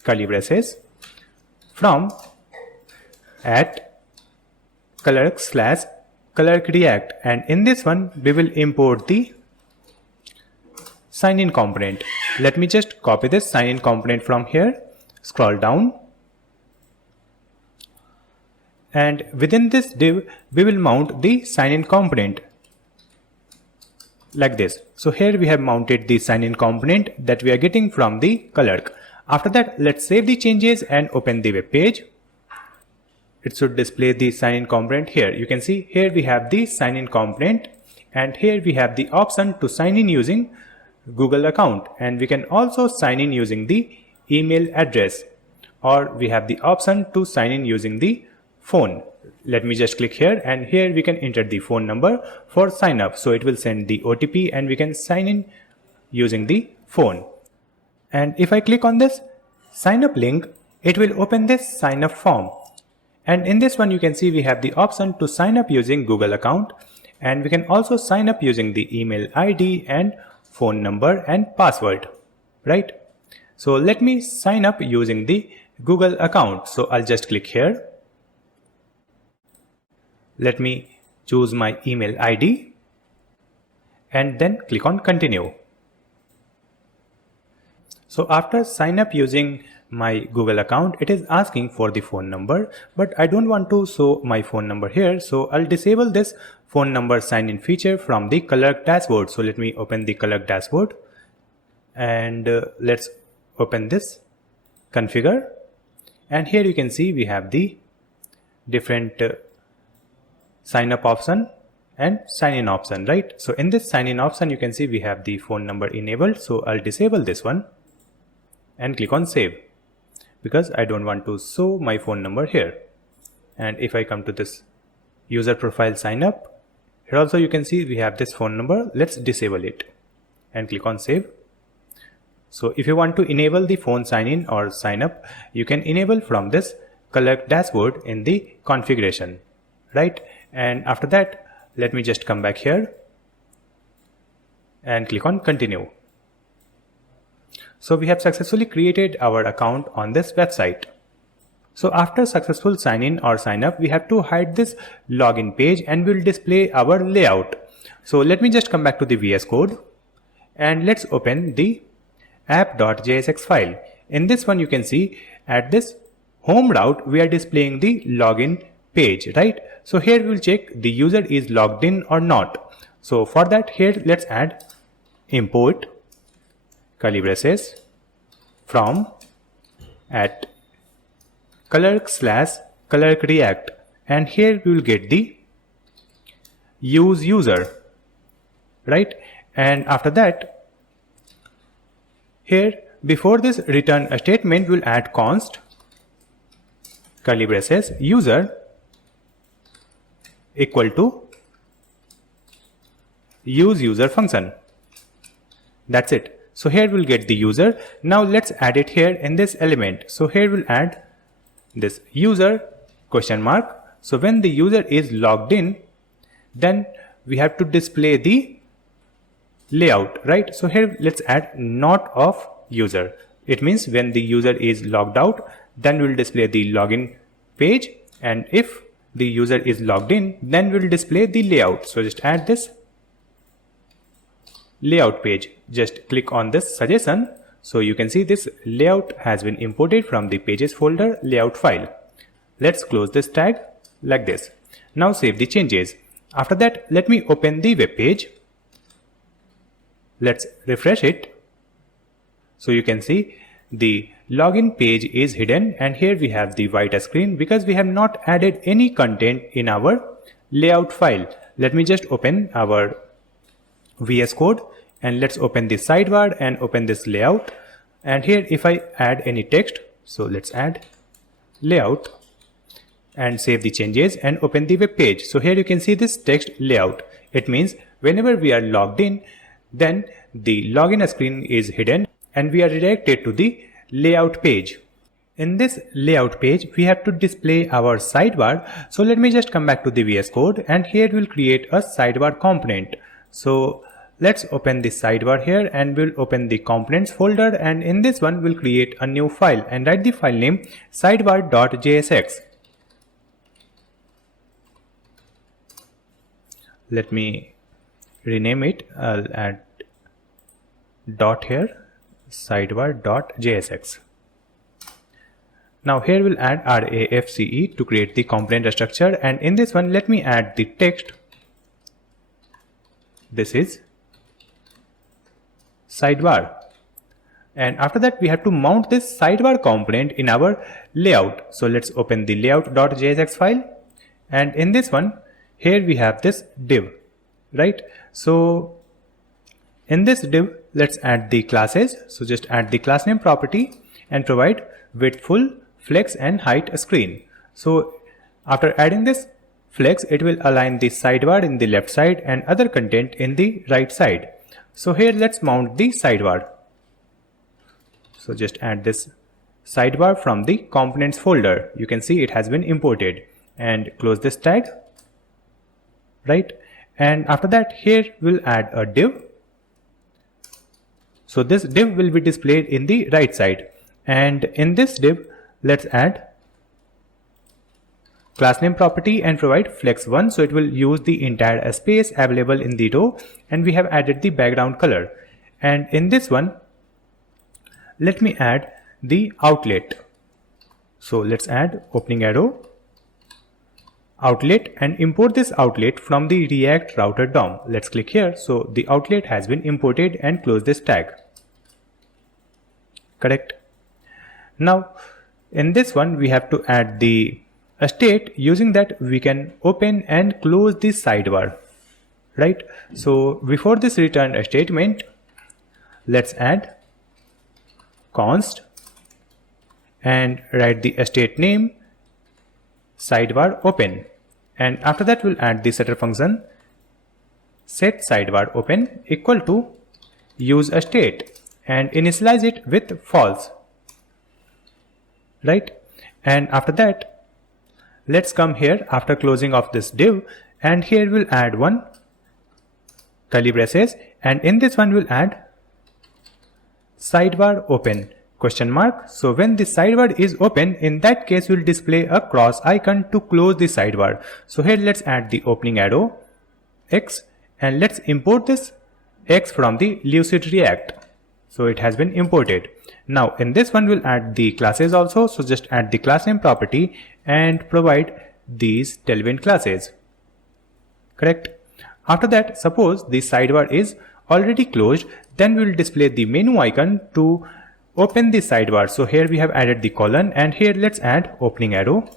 curly braces from at Clerk/Clerk react, and in this one we will import the sign in component. Let me just copy this sign in component from here, scroll down, and within this div we will mount the sign in component like this. So here we have mounted the sign in component that we are getting from the Clerk. After that, let's save the changes and open the web page. It should display the sign in component here. You can see here we have the sign in component, and here we have the option to sign in using Google account, and we can also sign in using the email address, or we have the option to sign in using the phone. Let me just click here, and here we can enter the phone number for sign up. So it will send the OTP and we can sign in using the phone. And if I click on this sign up link, it will open this sign up form. And in this one you can see we have the option to sign up using Google account, and we can also sign up using the email ID and phone number and password, right? So let me sign up using the Google account. So I'll just click here. Let me choose my email ID and then click on continue. So after sign up using my Google account, it is asking for the phone number, but I don't want to show my phone number here. So I'll disable this phone number sign in feature from the Clerk dashboard. So let me open the Clerk dashboard, and let's open this configure. And here you can see we have the different sign up option and sign in option, right? So in this sign in option you can see we have the phone number enabled. So I'll disable this one and click on save, because I don't want to show my phone number here. And if I come to this user profile sign up, here also you can see we have this phone number. Let's disable it and click on save. So if you want to enable the phone sign in or sign up, you can enable from this Clerk dashboard in the configuration, right? And after that, let me just come back here and click on continue. So we have successfully created our account on this website. So after successful sign in or sign up, we have to hide this login page and we'll display our layout. So let me just come back to the VS Code and let's open the app.jsx file. In this one you can see at this home route we are displaying the login page, right? So here we'll check the user is logged in or not. So for that, here let's add import curly braces from at Clerk/Clerk React, and here we will get the use user, right? And after that, here before this return a statement, we'll add const curly braces user equal to use user function. That's it. So here we'll get the user. Now let's add it here in this element. So here we'll add this user question mark. So when the user is logged in, then we have to display the layout, right? So here let's add not of user. It means when the user is logged out, then we'll display the login page, and if the user is logged in, then we'll display the layout. So just add this layout page. Just click on this suggestion. So you can see this layout has been imported from the pages folder layout file. Let's close this tag like this. Now save the changes. After that, let me open the web page. Let's refresh it. So you can see the login page is hidden, and here we have the white screen because we have not added any content in our layout file. Let me just open our VS Code and let's open this sidebar and open this layout. And here if I add any text, so let's add layout and save the changes and open the web page. So here you can see this text layout. It means whenever we are logged in, then the login screen is hidden and we are redirected to the layout page. In this layout page, we have to display our sidebar. So let me just come back to the VS Code, and here we'll create a sidebar component. So let's open the sidebar here and we'll open the components folder, and in this one we'll create a new file and write the file name sidebar.jsx. Let me rename it. I'll add dot here, sidebar.jsx. Now here we'll add RAFCE to create the component structure, and in this one let me add the text. This is sidebar, and after that we have to mount this sidebar component in our layout. So let's open the layout.jsx file, and in this one here we have this div, right? So in this div let's add the classes. So just add the class name property and provide width full, flex and height screen. So After adding this flex, it will align the sidebar in the left side and other content in the right side. So here let's mount the sidebar. So just add this sidebar from the components folder. You can see it has been imported, and close this tag, right? And after that, here we'll add a div. So this div will be displayed in the right side, and in this div let's add class name property and provide flex1, so it will use the entire space available in the row, and we have added the background color. And in this one, let me add the outlet. So let's add opening arrow, outlet, and import this outlet from the React router DOM. Let's click here. So the outlet has been imported, and close this tag. Correct. Now in this one we have to add the state. Using that we can open and close the sidebar, right? So before this return statement, let's add const and write the state name sidebar open, and after that we'll add the setter function set sidebar open equal to use a state and initialize it with false, right? And after that, let's come here after closing of this div, and here we'll add one curly braces, and in this one we'll add sidebar open question mark. So when the sidebar is open, in that case we'll display a cross icon to close the sidebar. So here let's add the opening arrow X, and let's import this X from the Lucid React. So it has been imported. Now in this one we'll add the classes also. So just add the class name property and provide these tailwind classes. Correct. After that, suppose the sidebar is already closed, then we will display the menu icon to open the sidebar. So here we have added the colon, and here let's add opening arrow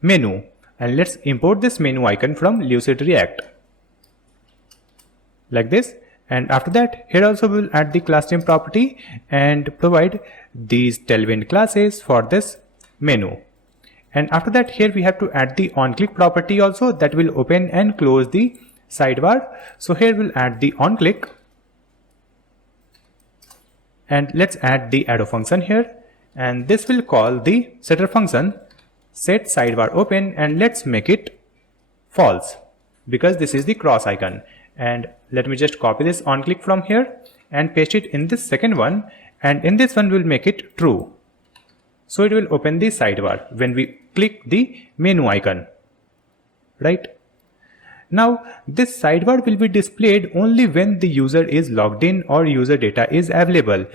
menu, and let's import this menu icon from Lucid React like this. And after that, here also we'll add the class name property and provide these tailwind classes for this menu. And after that, here we have to add the onClick property also, that will open and close the sidebar. So here we'll add the onClick, and let's add the arrow function here, and this will call the setter function set sidebar open, and let's make it false because this is the cross icon. And let me just copy this onClick from here and paste it in this second one, and in this one we'll make it true. So it will open the sidebar when we click the menu icon, right? Now this sidebar will be displayed only when the user is logged in or user data is available,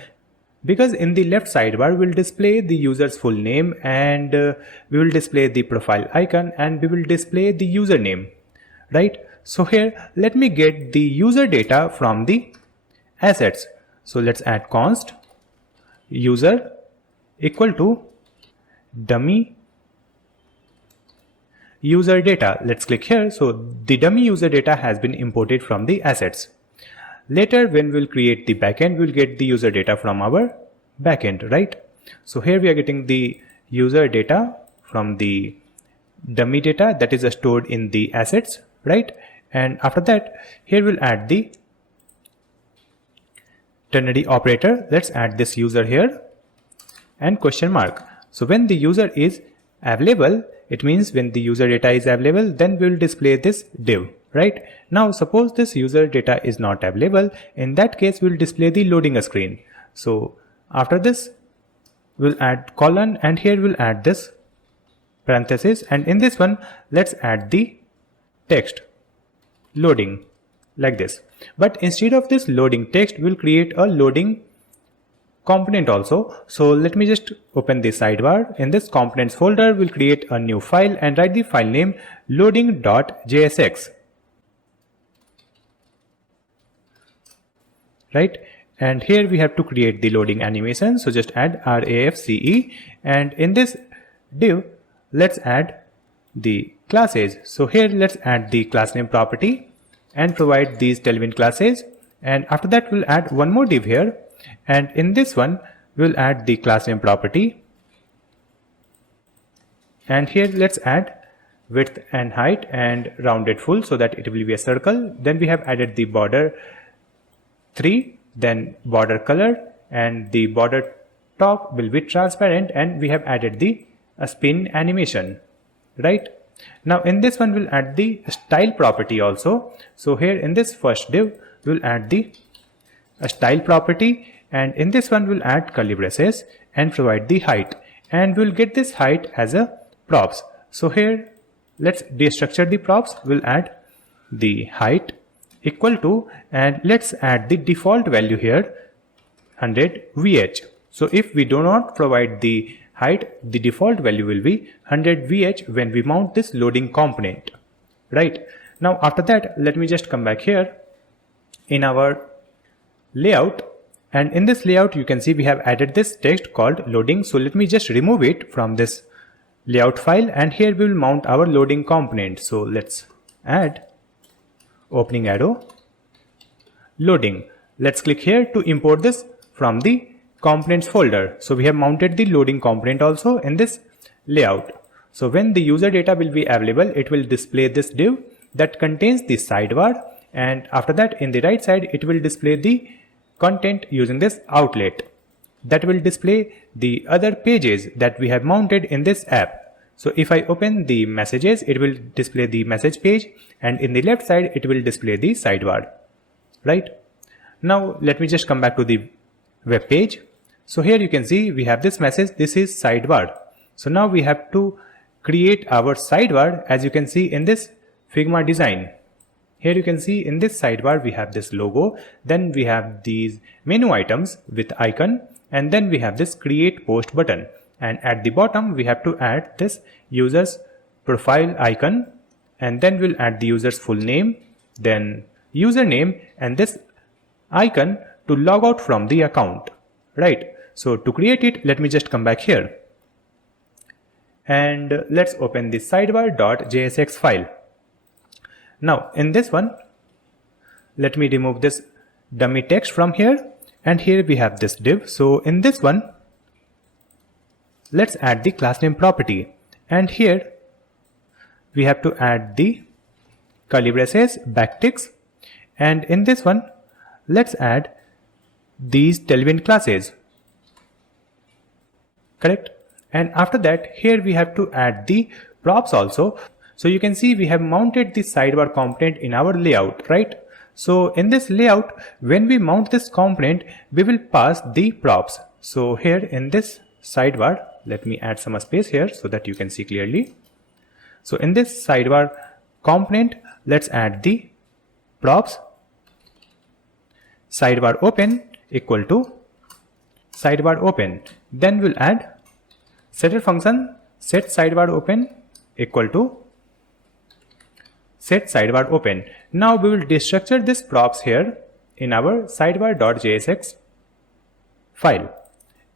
because in the left sidebar we'll display the user's full name, and we will display the profile icon, and we will display the username, right? So here let me get the user data from the assets. So let's add const user equal to dummy user data. Let's click here. So the dummy user data has been imported from the assets. Later when we'll create the backend, we'll get the user data from our backend, right? So here we are getting the user data from the dummy data that is stored in the assets, right? And after that, here we'll add the ternary operator. Let's add this user here and question mark. So when the user is available, it means when the user data is available, then we will display this div, right? Now suppose this user data is not available, in that case we will display the loading a screen. So after this we'll add colon, and here we'll add this parenthesis, and in this one let's add the text loading like this. But instead of this loading text, we'll create a loading component also. So let me just open this sidebar. In this components folder, we'll create a new file and write the file name loading.jsx, right? And here we have to create the loading animation. So just add RAFCE, and in this div let's add the classes. So here let's add the class name property and provide these tailwind classes, and after that we'll add one more div here, and in this one we'll add the class name property and here let's add width and height and rounded full so that it will be a circle. Then we have added the border 3, then border color, and the border top will be transparent, and we have added the spin animation, right? Now in this one we'll add the style property also. So here in this first div we'll add the style property, and in this one we'll add curly braces and provide the height, and we'll get this height as a props. So here let's destructure the props. We'll add the height equal to, and let's add the default value here 100 VH. So if we do not provide the height, the default value will be 100 VH when we mount this loading component, right? Now after that, let me just come back here in our layout, and in this layout you can see we have added this text called loading. So let me just remove it from this layout file, and here we will mount our loading component. So let's add opening arrow loading. Let's click here to import this from the components folder. So we have mounted the loading component also in this layout. So when the user data will be available, it will display this div that contains the sidebar, and after that in the right side it will display the content using this outlet that will display the other pages that we have mounted in this app. So if I open the messages, it will display the message page, and in the left side it will display the sidebar, right? Now let me just come back to the web page. So here you can see we have this message, this is sidebar. So now we have to create our sidebar, as you can see in this Figma design. Here you can see in this sidebar we have this logo, then we have these menu items with icon, and then we have this create post button, and at the bottom we have to add this user's profile icon, and then we'll add the user's full name, then username, and this icon to log out from the account, right? So to create it, let me just come back here and let's open the sidebar.jsx file. Now in this one, let me remove this dummy text from here, and here we have this div. So in this one, let's add the class name property, and here we have to add the curly braces backticks, and in this one let's add these tailwind classes, correct? And after that, here we have to add the props also. So you can see we have mounted the sidebar component in our layout, right? So in this layout, when we mount this component, we will pass the props. So here in this sidebar, let me add some space here so that you can see clearly. So in this sidebar component, let's add the props sidebar open equal to sidebar open. Then we'll add setter function set sidebar open equal to set sidebar open. Now we will destructure this props here in our sidebar.jsx file,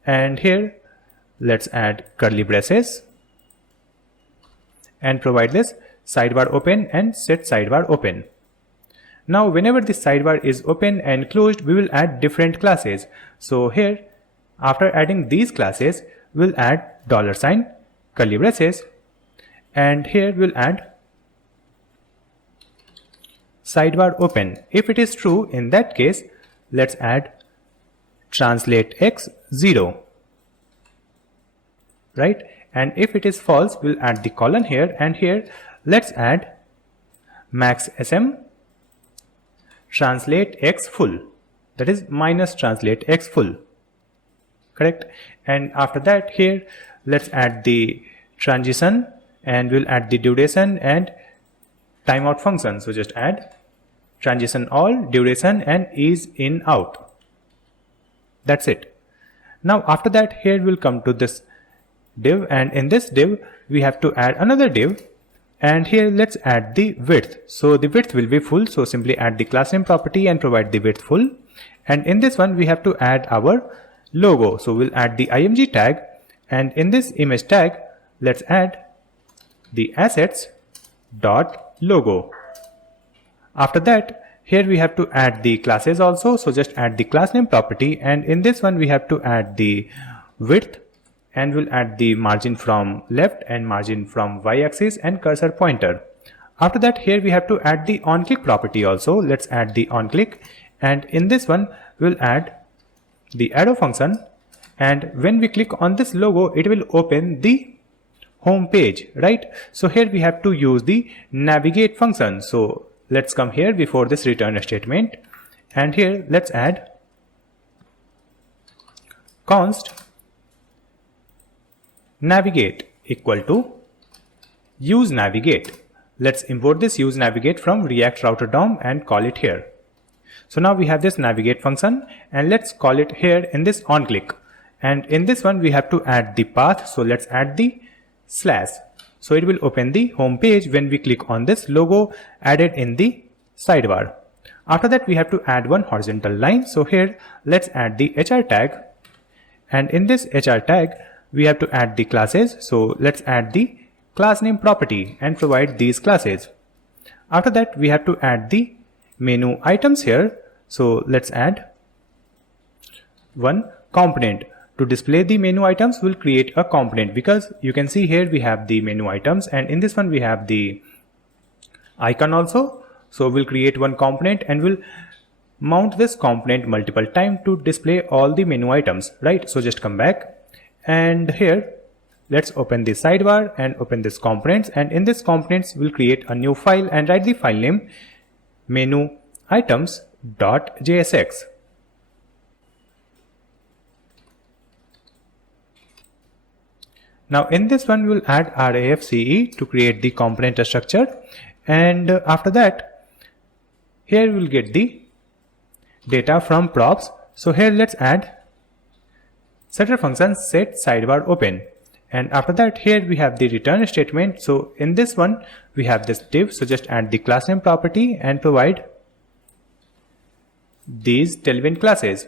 and here let's add curly braces and provide this sidebar open and set sidebar open. Now whenever this sidebar is open and closed, we will add different classes. So here after adding these classes, we'll add $, curly braces, and here we'll add sidebar open. If it is true, in that case let's add translate x 0, right? And if it is false, we'll add the colon here, and here let's add max sm translate x full, that is minus translate x full, correct? And after that, here let's add the transition, and we'll add the duration and timeout function. So just add transition all, duration, and is in out. That's it. Now after that, here we'll come to this div, and in this div we have to add another div, and here let's add the width. So the width will be full, so simply add the class name property and provide the width full. And in this one we have to add our logo, so we'll add the img tag, and in this image tag let's add the assets dot logo. After that, here we have to add the classes also, so just add the class name property, and in this one we have to add the width and we'll add the margin from left and margin from y-axis and cursor pointer. After that, here we have to add the onClick property also. Let's add the onClick, and in this one we'll add the arrow function, and when we click on this logo it will open the home page, right? So here we have to use the navigate function. So let's come here before this return statement, and here let's add const navigate equal to use navigate. Let's import this use navigate from React Router DOM and call it here. So now we have this navigate function, and let's call it here in this onClick, and in this one we have to add the path. So let's add the slash, so it will open the home page when we click on this logo added in the sidebar. After that, we have to add one horizontal line. So here let's add the HR tag, and in this HR tag we have to add the classes. So let's add the class name property and provide these classes. After that, we have to add the menu items here. So let's add one component. To display the menu items, we'll create a component, because you can see here we have the menu items, and in this one we have the icon also. So we'll create one component and we'll mount this component multiple times to display all the menu items, right? So just come back, and here let's open the sidebar and open this components, and in this components we'll create a new file and write the file name menu items.jsx. Now in this one we'll add RAFCE to create the component structure, and after that here we'll get the data from props. So here let's add setter function set sidebar open, and after that here we have the return statement. So in this one we have this div, so just add the class name property and provide these tailwind classes.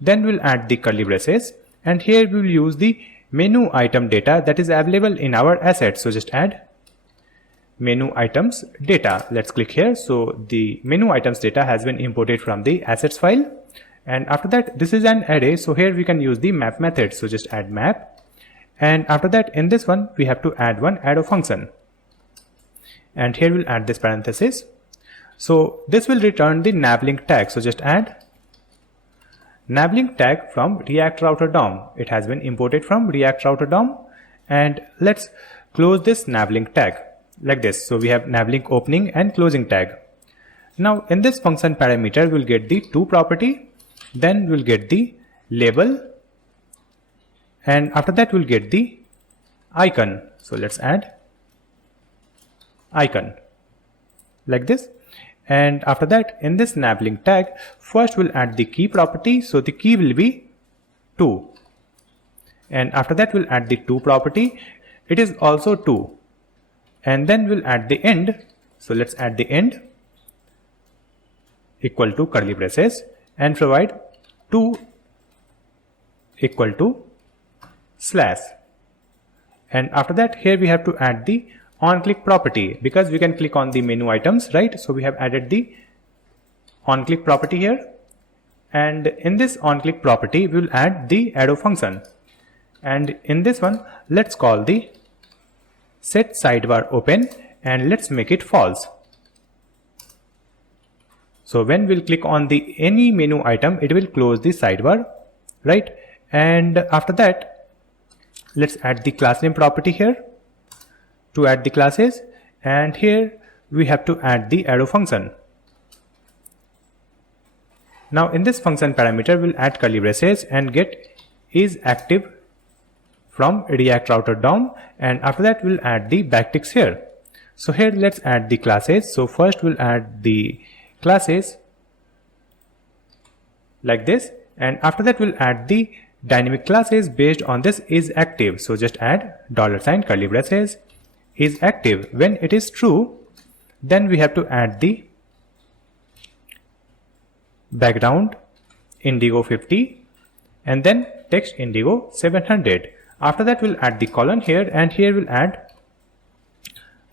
Then we'll add the curly braces, and here we will use the menu item data that is available in our assets. So just add menu items data. Let's click here. So the menu items data has been imported from the assets file, and after that this is an array. So here we can use the map method. So just add map, and after that in this one we have to add one arrow function, and here we'll add this parenthesis. So this will return the navlink tag. So just add navlink tag from React Router DOM. It has been imported from React Router DOM, and let's close this navlink tag like this. So we have navlink opening and closing tag. Now in this function parameter we'll get the to property, then we'll get the label, and after that we'll get the icon. So let's add icon like this, and after that in this navlink tag first we'll add the key property. So the key will be 2, and after that we'll add the to property. It is also 2, and then we'll add the end. So let's add the end equal to curly braces and provide 2 equal to slash, and after that here we have to add the onClick property, because we can click on the menu items, right? So we have added the onClick property here, and in this onClick property we will add the arrow function, and in this one let's call the set sidebar open, and let's make it false. So when we'll click on the any menu item it will close the sidebar, right? And after that let's add the class name property here to add the classes, and here we have to add the arrow function. Now in this function parameter we'll add curly braces and get is active from React Router DOM, and after that we'll add the backticks here. So here let's add the classes. So first we'll add the classes like this, and after that we'll add the dynamic classes based on this is active. So just add $ curly braces is active. When it is true, then we have to add the background indigo 50 and then text indigo 700. After that we'll add the colon here, and here we'll add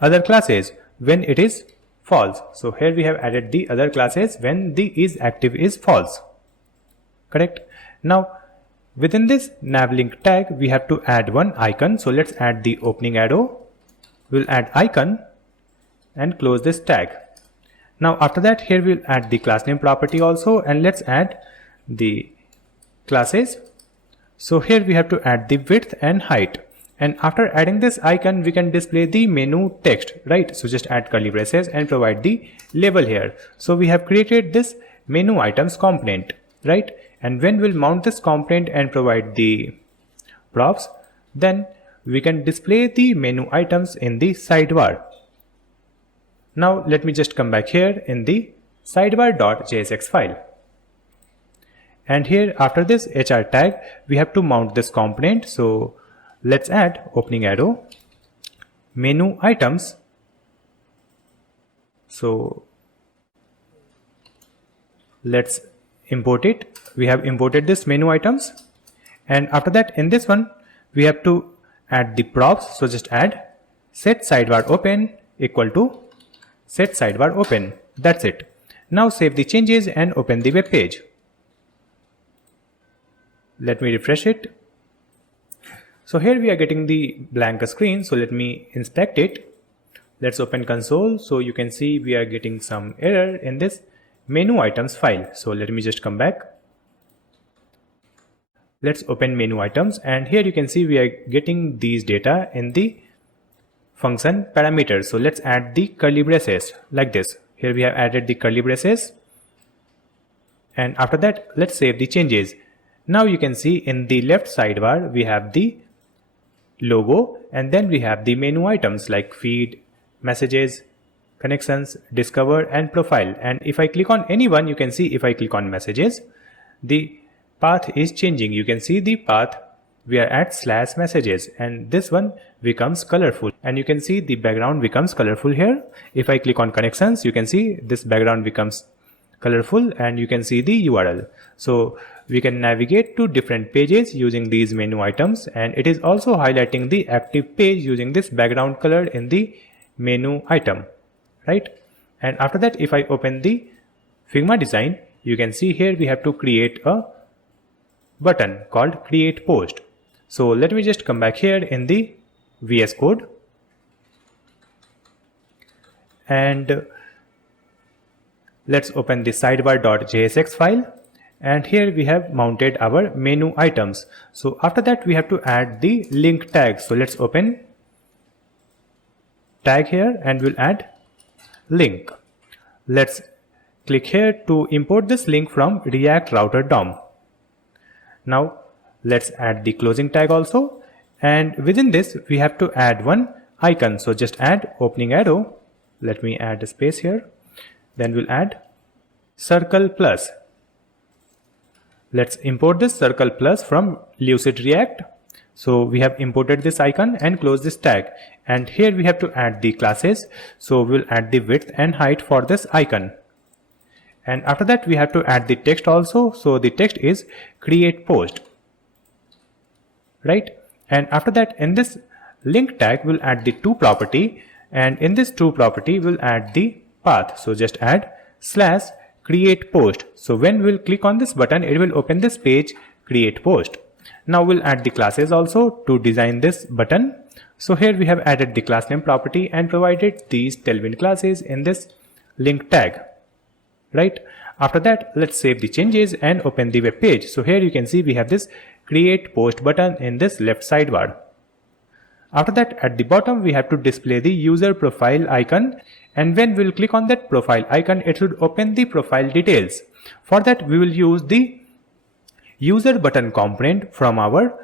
other classes when it is false. So here we have added the other classes when the is active is false, correct? Now Within this navlink tag, we have to add one icon. So let's add the opening arrow. We'll add icon and close this tag. Now after that, here we'll add the class name property also, and let's add the classes. So here we have to add the width and height. And after adding this icon, we can display the menu text, right? So just add curly braces and provide the label here. So we have created this menu items component, right? And when we'll mount this component and provide the props, then we can display the menu items in the sidebar. Now let me just come back here in the sidebar.jsx file. And here after this HR tag, we have to mount this component. So let's add opening arrow, menu items. So let's import it. We have imported this menu items, and after that in this one we have to add the props. So just add set sidebar open equal to set sidebar open. That's it. Now save the changes and open the web page. Let me refresh it. So here we are getting the blank screen. So let me inspect it. Let's open console. So you can see we are getting some error in this menu items file. So let me just come back. Let's open menu items, and here you can see we are getting these data in the function parameters. So let's add the curly braces like this. Here we have added the curly braces, and after that let's save the changes. Now you can see in the left sidebar we have the logo, and then we have the menu items like feed, messages, connections, discover and profile. And if I click on any one, you can see if I click on messages, the path is changing. You can see the path, we are at /messages, and this one becomes colorful, and you can see the background becomes colorful here. If I click on connections, you can see this background becomes colorful, and you can see the URL. So we can navigate to different pages using these menu items, and it is also highlighting the active page using this background color in the menu item, right? And after that, if I open the Figma design, you can see here we have to create a button called create post. So let me just come back here in the VS Code, and let's open the sidebar.jsx file, and here we have mounted our menu items. So after that we have to add the link tag. So let's open tag here and we'll add link. Let's click here to import this link from React Router DOM. Now let's add the closing tag also, and within this we have to add one icon. So just add opening arrow. Let me add a space here. Then we'll add circle plus. Let's import this circle plus from Lucid React. So we have imported this icon and close this tag, and here we have to add the classes. So we'll add the width and height for this icon, and after that we have to add the text also. So the text is create post, right? And after that in this link tag we'll add the to property, and in this to property we'll add the path. So just add /create post. So when we'll click on this button, it will open this page create post. Now we'll add the classes also to design this button. So here we have added the class name property and provided these tailwind classes in this link tag, right? After that, let's save the changes and open the web page. So here you can see we have this create post button in this left sidebar. After that, at the bottom we have to display the user profile icon, and when we'll click on that profile icon, it should open the profile details. For that we will use the user button component from our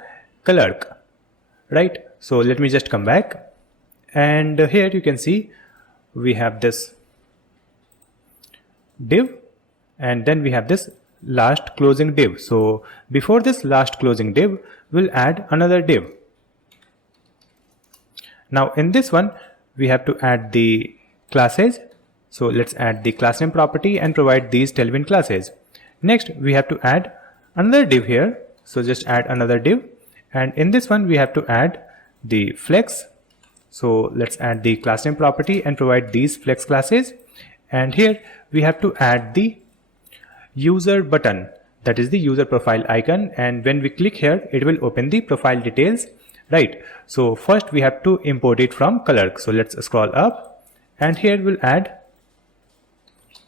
Clerk, right? So let me just come back, and here you can see we have this div, and then we have this last closing div. So before this last closing div, we'll add another div. Now in this one we have to add the classes. So let's add the class name property and provide these tailwind classes. Next we have to add another div here. So just add another div, and in this one we have to add the flex. So let's add the class name property and provide these flex classes, and here we have to add the user button. that is the user profile icon, and when we click here it will open the profile details, right? So first we have to import it from Clerk. So let's scroll up, and here we'll add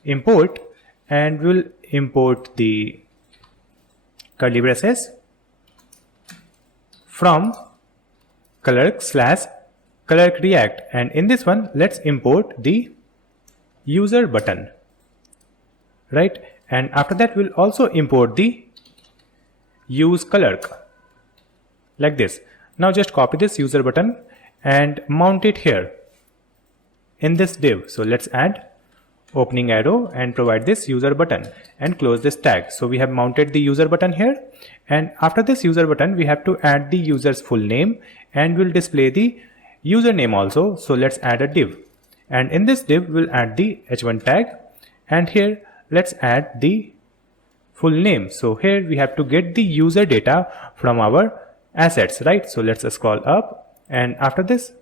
import, and we'll import the curly braces from Clerk React, and in this one let's import the user button, right? And after that we'll also import the use Clerk like this. Now just copy this user button and mount it here in this div. So let's add opening arrow and provide this user button and close this tag. So we have mounted the user button here, and after this user button we have to add the user's full name, and we'll display the username also. So let's add a div, and in this div we'll add the h1 tag, and here let's add the full name. So here we have to get the user data from our assets, right? So let's scroll up, and after this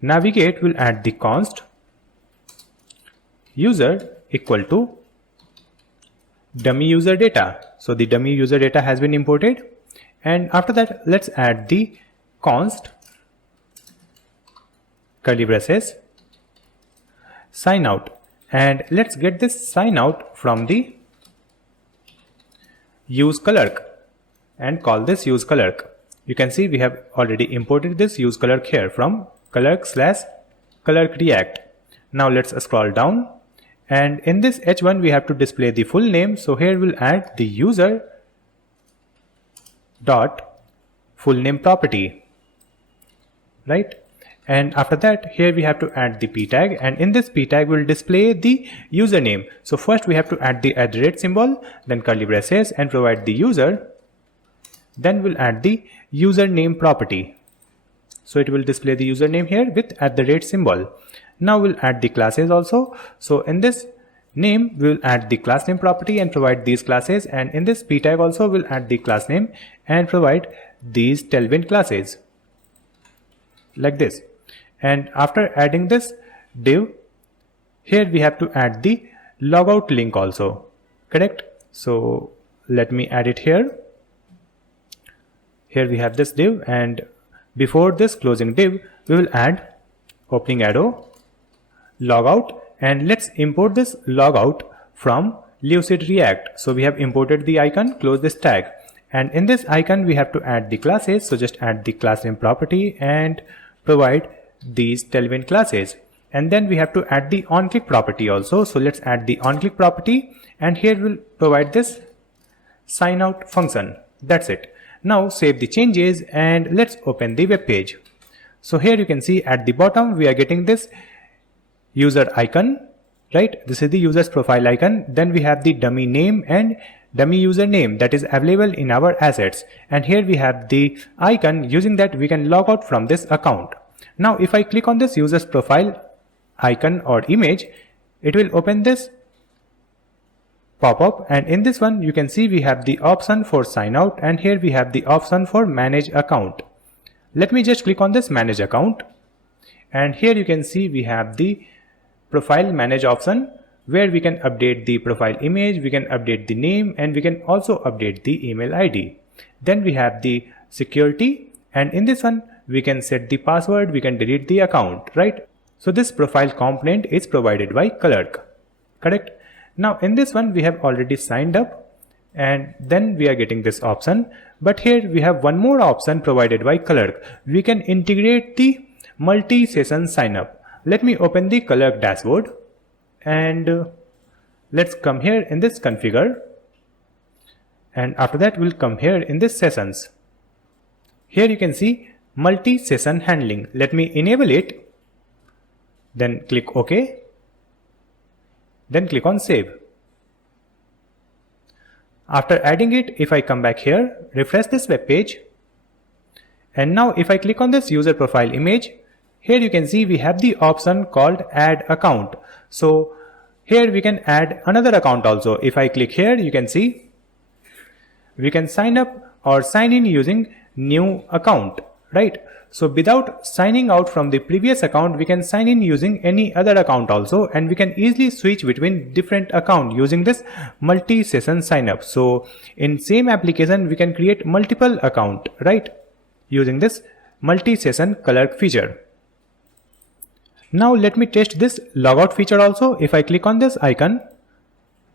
navigate, we'll add the const user equal to dummy user data. So the dummy user data has been imported, and after that let's add the const curly braces sign out, and let's get this sign out from the use Clerk and call this use Clerk. You can see we have already imported this use Clerk here from Clerk/Clerk React. Now let's scroll down, and in this h1 we have to display the full name. So here we'll add the user dot full name property, right? And after that here we have to add the p tag, and in this p tag will display the username. So first we have to add the @ symbol, then curly braces, and provide the user. Then we'll add the username property. So it will display the username here with @ symbol. Now we'll add the classes also. So in this name we'll add the class name property and provide these classes, and in this p tag also we'll add the class name and provide these tailwind classes like this. And after adding this div, here we have to add the logout link also, correct? So let me add it here. Here we have this div, and before this closing div we will add opening arrow logout, and let's import this logout from Lucid React. So we have imported the icon, close this tag, and in this icon we have to add the classes. So just add the class name property and provide these tailwind classes, and then we have to add the onClick property also. So let's add the onClick property, and here we'll provide this sign out function. That's it. Now save the changes and let's open the web page. So here you can see at the bottom we are getting this user icon, right? This is the user's profile icon. Then we have the dummy name and dummy username that is available in our assets, and here we have the icon. Using that we can log out from this account. Now if I click on this user's profile icon or image, it will open this pop-up, and in this one you can see we have the option for sign out, and here we have the option for manage account. Let me just click on this manage account, and here you can see we have the profile manage option where we can update the profile image, we can update the name, and we can also update the email ID. Then we have the security, and in this one we can set the password, we can delete the account, right? So this profile component is provided by Clerk, correct? Now in this one we have already signed up, and then we are getting this option, but here we have one more option provided by Clerk. We can integrate the multi-session sign up. Let me open the Clerk dashboard, and let's come here in this configure, and after that we'll come here in this sessions. Here you can see multi-session handling. Let me enable it, then click OK, then click on save. After adding it, if I come back here, refresh this web page, and now if I click on this user profile image, here you can see we have the option called add account. So here we can add another account also. If I click here, you can see we can sign up or sign in using new account, right? So without signing out from the previous account, we can sign in using any other account also, and we can easily switch between different accounts using this multi-session signup. So in same application, we can create multiple account, right? Using this multi-session Clerk feature. Now let me test this logout feature also. If I click on this icon,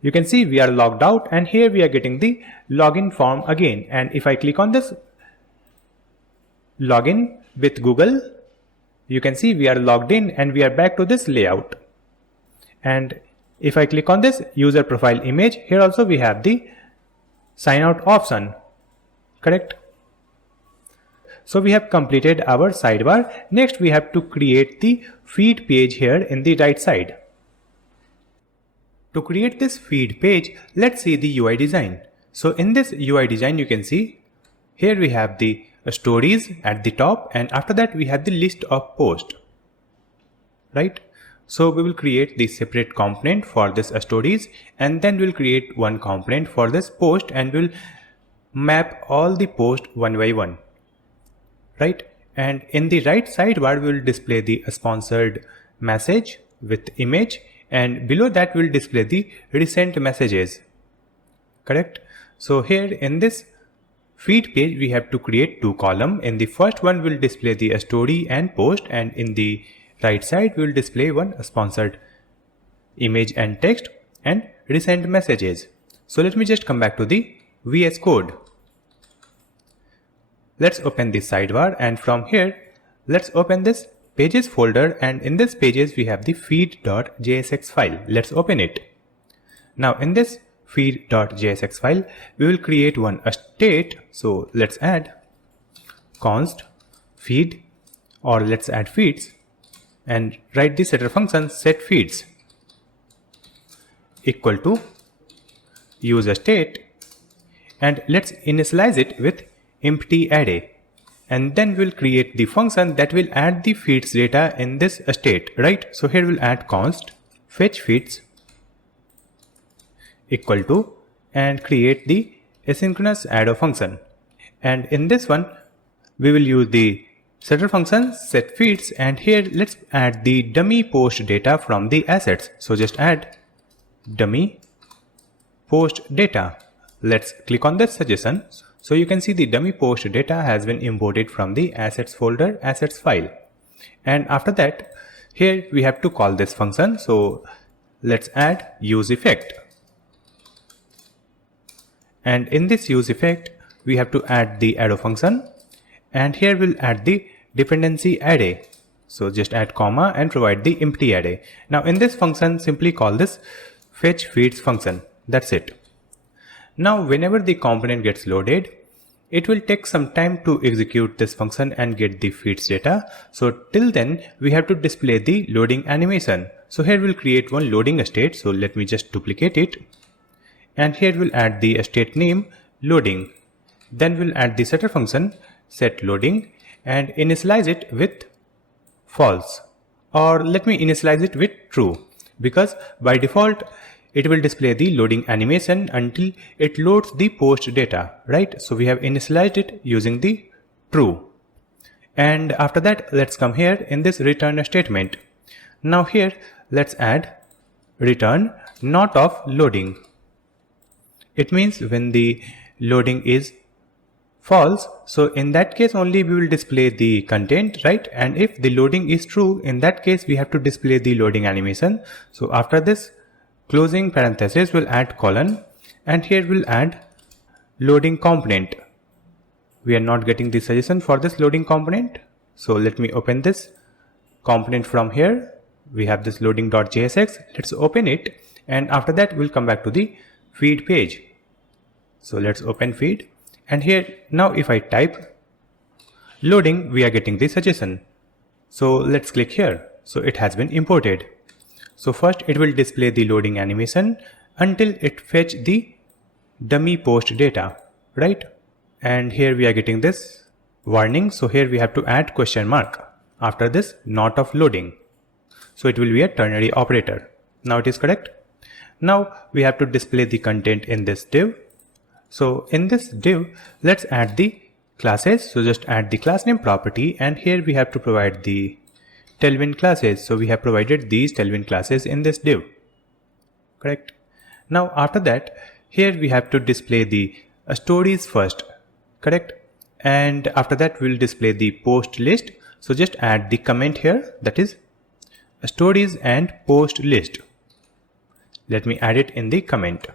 you can see we are logged out, and here we are getting the login form again. And if I click on this login with Google, you can see we are logged in and we are back to this layout. And if I click on this user profile image, here also we have the sign out option, correct? So we have completed our sidebar. Next we have to create the feed page here in the right side. To create this feed page, let's see the UI design. So in this UI design, you can see here we have the stories at the top, and after that we have the list of posts, right? So we will create the separate component for this stories, and then we'll create one component for this post, and we'll map all the posts one by one, right? And in the right sidebar, we will display the sponsored message with image, and below that we'll display the recent messages, correct? So here in this feed page, we have to create two columns. In the first one, we'll display the story and post, and in the right side, we'll display one sponsored image and text and recent messages. So let me just come back to the VS Code. Let's open this sidebar, and from here, let's open this pages folder, and in this pages, we have the feed.jsx file. Let's open it. Now in this feed.jsx file, we will create one state. So let's add const feed, or let's add feeds, and write the setter function set feeds equal to use state, and let's initialize it with empty array, and then we'll create the function that will add the feeds data in this state, right? So here we'll add const fetch feeds equal to, and create the asynchronous arrow function, and in this one we will use the setter function set feeds, and here let's add the dummy post data from the assets. So just add dummy post data. Let's click on this suggestion. So you can see the dummy post data has been imported from the assets folder, assets file, and after that here we have to call this function. So let's add use effect. And in this use effect, we have to add the arrow function, and here we'll add the dependency array. So just add comma and provide the empty array. Now in this function, simply call this fetch feeds function. That's it. Now whenever the component gets loaded, it will take some time to execute this function and get the feeds data. So till then, we have to display the loading animation. So here we'll create one loading state. So let me just duplicate it. And here we'll add the state name loading. Then we'll add the setter function set loading and initialize it with false, or let me initialize it with true, because by default it will display the loading animation until it loads the post data, right? So we have initialized it using the true. And after that, let's come here in this return statement. Now here let's add return not of loading. It means when the loading is false, so in that case only we will display the content, right? And if the loading is true, in that case we have to display the loading animation. So after this closing parenthesis, we'll add colon, and here we'll add loading component. We are not getting the suggestion for this loading component. So let me open this component from here. We have this loading.jsx. Let's open it, and after that we'll come back to the feed page. So let's open feed, and here now if I type loading, we are getting the suggestion. So let's click here. So it has been imported. So first it will display the loading animation until it fetch the dummy post data, right? And here we are getting this warning. So here we have to add question mark after this not of loading. So it will be a ternary operator. Now it is correct. Now we have to display the content in this div. So in this div, let's add the classes, so just add the class name property, and here we have to provide the tailwind classes. So we have provided these tailwind classes in this div, correct? Now after that, here we have to display the stories first, correct? And after that we'll display the post list. So just add the comment here, that is stories and post list. Let me add it in the comment,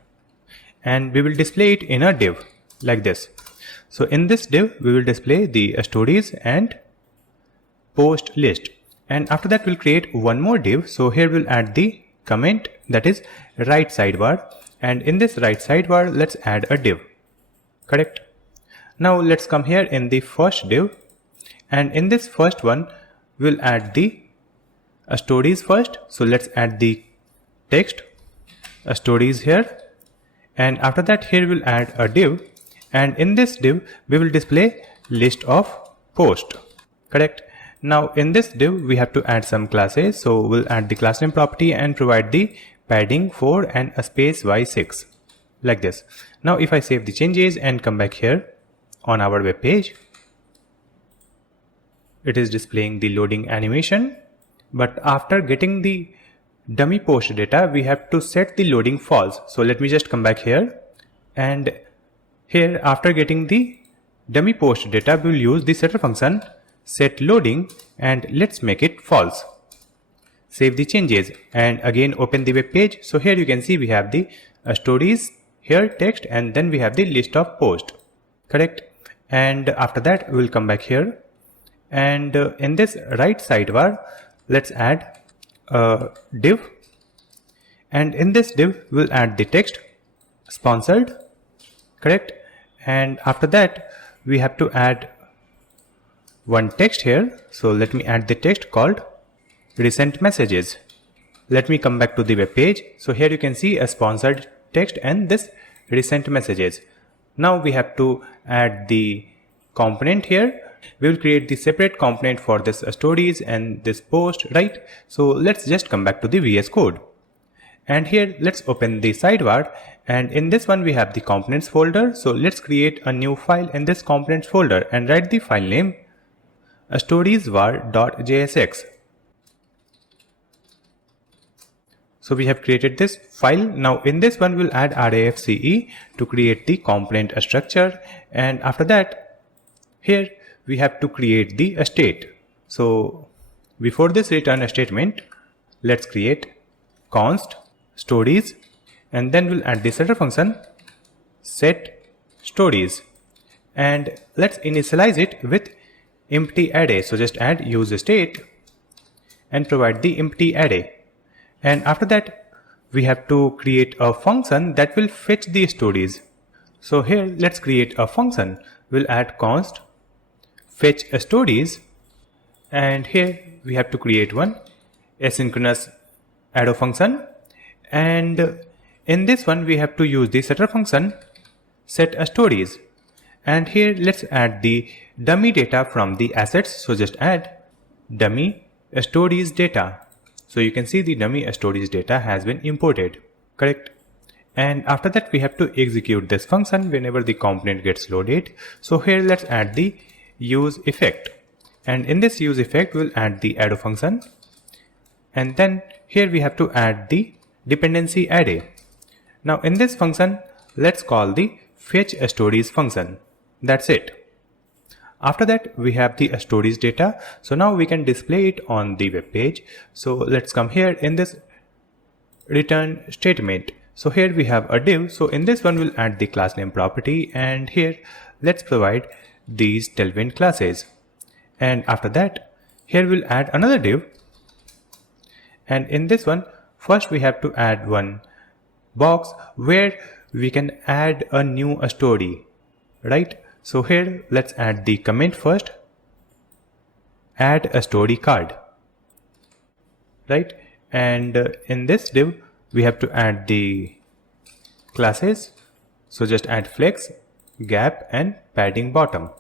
and we will display it in a div like this. So in this div we will display the stories and post list, and after that we'll create one more div. So here we'll add the comment, that is right sidebar, and in this right sidebar let's add a div, correct? Now let's come here in the first div, and in this first one we'll add the stories first. So let's add the text stories here, and after that here we'll add a div, and in this div we will display list of post, correct? Now in this div we have to add some classes. So we'll add the class name property and provide the padding 4 and a space by 6 like this. Now if I save the changes and come back here on our web page, it is displaying the loading animation, but after getting the dummy post data we have to set the loading false. So let me just come back here, and here after getting the dummy post data we will use the setter function set loading, and let's make it false. Save the changes and again open the web page. So here you can see we have the stories here, text, and then we have the list of post, correct? And after that we'll come back here, and in this right sidebar let's add a div, and in this div we'll add the text sponsored, correct? And after that we have to add one text here. So let me add the text called recent messages. Let me come back to the web page. So here you can see a sponsored text and this recent messages. Now we have to add the component here. We will create the separate component for this stories and this post, right? So let's just come back to the VS Code, and here let's open the sidebar, and in this one we have the components folder. So let's create a new file in this components folder and write the file name storiesvar.jsx. So we have created this file. Now in this one we'll add RAFCE to create the component structure, and after that here we have to create the state. So before this return statement, let's create const stories, and then we'll add the setter function set stories, and let's initialize it with empty array. So just add use state and provide the empty array, and after that we have to create a function that will fetch the stories. So here let's create a function. We'll add const fetch stories, and here we have to create one asynchronous arrow function, and in this one we have to use the setter function set stories, and here let's add the dummy data from the assets. So just add dummy stories data. So you can see the dummy stories data has been imported, correct? And after that we have to execute this function whenever the component gets loaded. So here let's add the use effect, and in this use effect we'll add the arrow function, and then here we have to add the dependency array. Now in this function let's call the fetch stories function. That's it. After that we have the stories data. So now we can display it on the web page. So let's come here in this return statement. So here we have a div. So in this one we'll add the class name property, and here let's provide these tailwind classes, and after that here we'll add another div, and in this one first we have to add one box where we can add a new story, right? So here let's add the comment first, add a story card, right? And in this div we have to add the classes. So just add flex, gap, and padding bottom,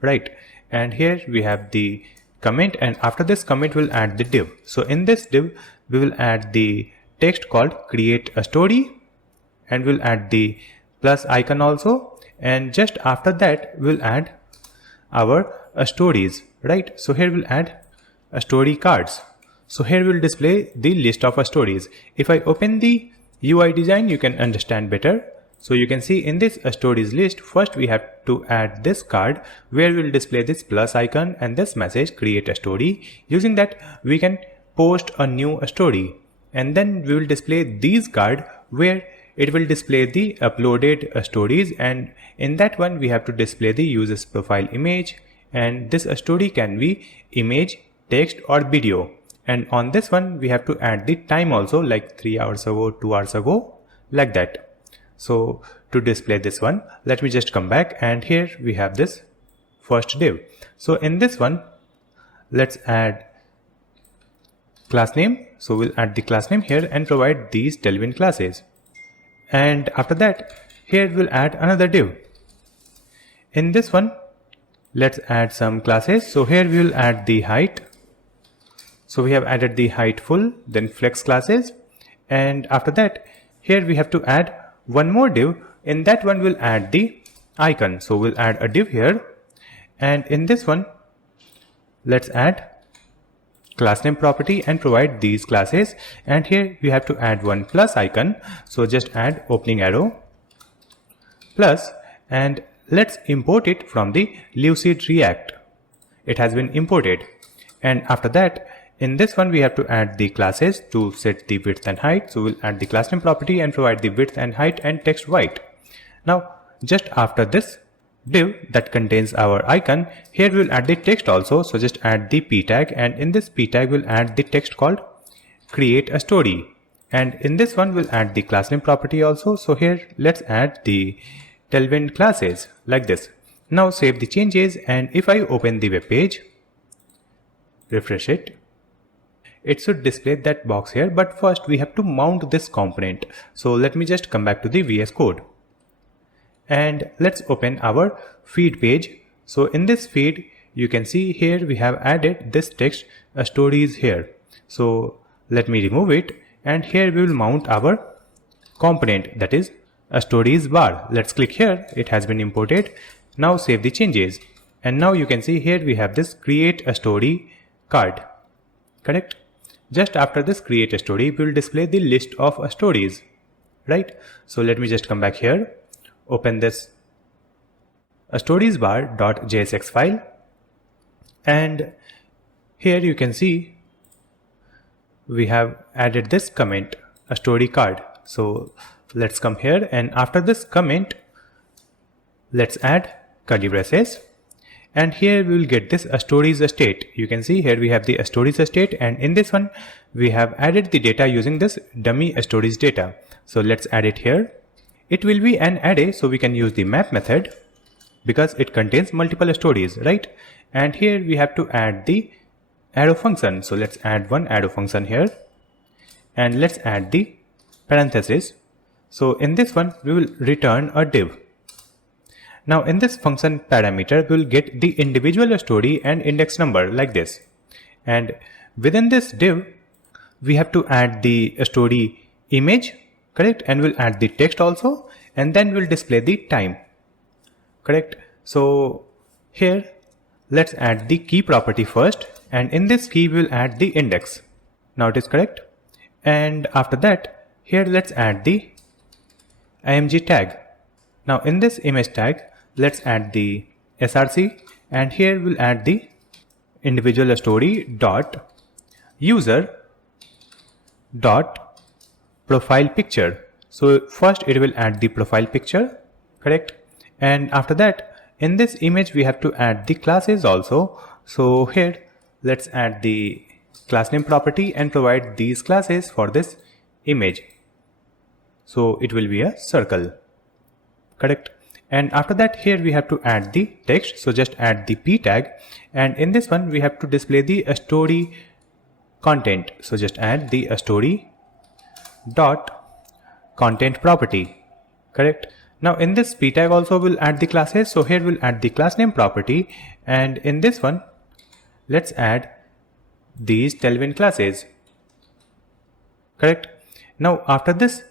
right? And here we have the comment, and after this comment we'll add the div. So in this div we will add the text called create a story, and we'll add the plus icon also, and just after that we'll add our stories, right? So here we'll add story cards. So here we'll display the list of stories. If I open the UI design, you can understand better. So you can see in this stories list, first we have to add this card where we'll display this plus icon and this message create a story. Using that we can post a new story, and then we will display these card where it will display the uploaded stories, and in that one we have to display the user's profile image, and this story can be image, text or video. And on this one we have to add the time also, like 3 hours ago, 2 hours ago, like that. So to display this one, let me just come back, and here we have this first div. So in this one, let's add class name. So we'll add the class name here and provide these tailwind classes. And after that, here we'll add another div. In this one, let's add some classes. So here we will add the height. So we have added the height full, then flex classes. And after that, here we have to add one more div. In that one we'll add the icon. So we'll add a div here, and in this one let's add class name property and provide these classes. And here we have to add one plus icon. So just add opening arrow plus, and let's import it from the Lucid React. It has been imported. And after that, in this one we have to add the classes to set the width and height. So we'll add the class name property and provide the width and height and text white. Now just after this div that contains our icon, here we'll add the text also. So just add the p tag, and in this p tag we'll add the text called create a story. And in this one we'll add the class name property also. So here let's add the tailwind classes like this. Now save the changes, and if I open the web page, refresh it, it should display that box here. But first we have to mount this component. So let me just come back to the VS Code, and let's open our feed page. So in this feed, you can see here we have added this text stories here. So let me remove it, and here we will mount our component, that is a stories bar. Let's click here, it has been imported. Now save the changes, and now you can see here we have this create a story card, correct? Just after this create a story, we will display the list of stories, right? So let me just come back here, open this storiesbar.jsx file, and here you can see we have added this comment, a story card. So let's come here, and after this comment, let's add curly braces. And here we will get this stories state. You can see here we have the stories state, and in this one we have added the data using this dummy stories data. So let's add it here. It will be an array, so we can use the map method because it contains multiple stories, right? And here we have to add the arrow function. So let's add one arrow function here, and let's add the parenthesis. So in this one we will return a div. Now in this function parameter, we will get the individual story and index number like this. And within this div, we have to add the story image, correct? And we'll add the text also, and then we'll display the time, correct? So here, let's add the key property first, and in this key, we'll add the index. Now it is correct. And after that, here let's add the img tag. Now in this image tag, let's add the src, and here we'll add the individual story dot user dot profile picture. So first it will add the profile picture, correct? And after that, in this image we have to add the classes also. So here let's add the class name property and provide these classes for this image. So it will be a circle, correct? And after that, here we have to add the text. So just add the p tag, and in this one we have to display the story content. So just add the story dot content property, correct? Now in this p tag also we'll add the classes. So here we'll add the class name property, and in this one let's add these tailwind classes, correct? Now after this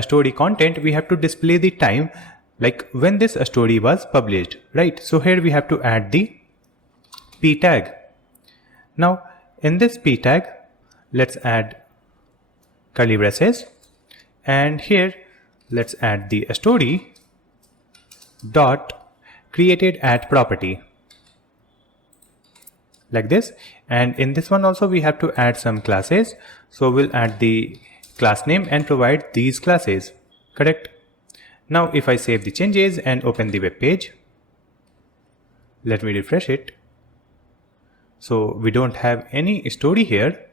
story content, we have to display the time. like when this story was published, right? So here we have to add the p tag. Now in this p tag, let's add curly braces, and here let's add the story dot created at property, like this. And in this one also we have to add some classes, so we'll add the class name and provide these classes, correct? Now if I save the changes and open the web page, let me refresh it. So we don't have any story here.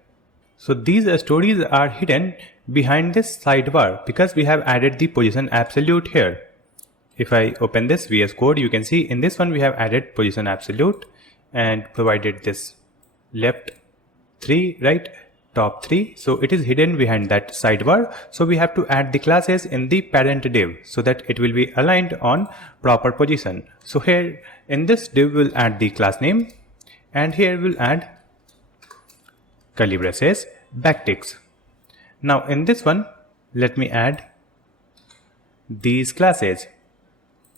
So these stories are hidden behind this sidebar because we have added the position absolute here. If I open this VS Code, you can see in this one we have added position absolute and provided this left 3, right, top 3. So it is hidden behind that sidebar. So we have to add the classes in the parent div so that it will be aligned on proper position. So here in this div we'll add the class name, and here we'll add curly braces backticks. Now in this one, let me add these classes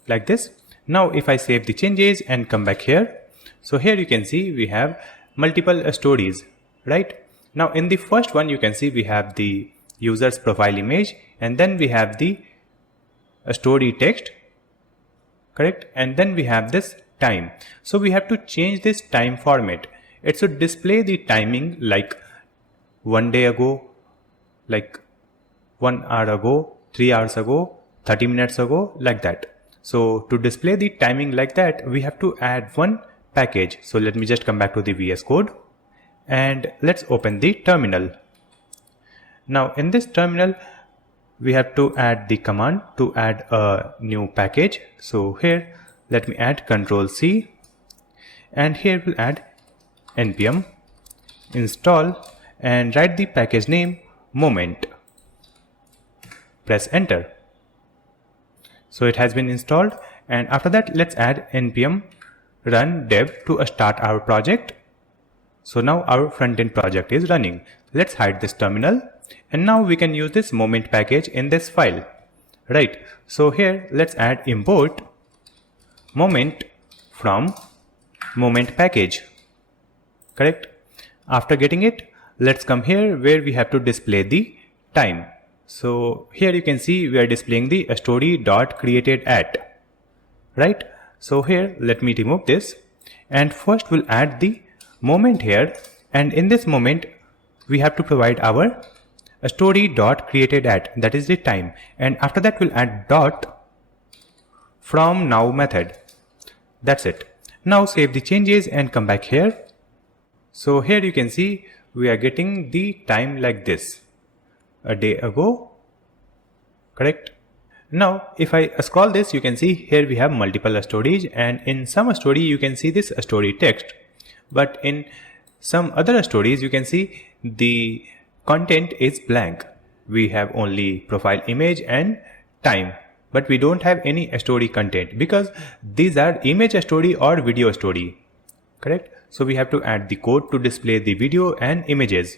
like this. Now if I save the changes and come back here, so here you can see we have multiple stories, right? Now in the first one you can see we have the user's profile image, and then we have the story text, correct? And then we have this time. So we have to change this time format. It should display the timing like 1 day ago, like 1 hour ago, 3 hours ago, 30 minutes ago, like that. So to display the timing like that, we have to add one package. So let me just come back to the VS Code and let's open the terminal. Now in this terminal, we have to add the command to add a new package. So here, let me add Control C, and here we'll add npm install and write the package name moment. Press enter. So it has been installed, and after that let's add npm run dev to start our project. So now our front-end project is running. Let's hide this terminal, and now we can use this moment package in this file, right? So here let's add import moment from moment package, correct? After getting it, let's come here where we have to display the time. So here you can see we are displaying the story dot created at, right? So here let me remove this, and first we'll add the moment here, and in this moment we have to provide our story dot created at, that is the time, and after that we'll add dot from now method. That's it. Now save the changes and come back here. So here you can see we are getting the time like this, a day ago, correct? Now if I scroll this, you can see here we have multiple stories, and in some story you can see this story text, but in some other stories you can see the content is blank. We have only profile image and time, but we don't have any story content because these are image story or video story, correct? So we have to add the code to display the video and images,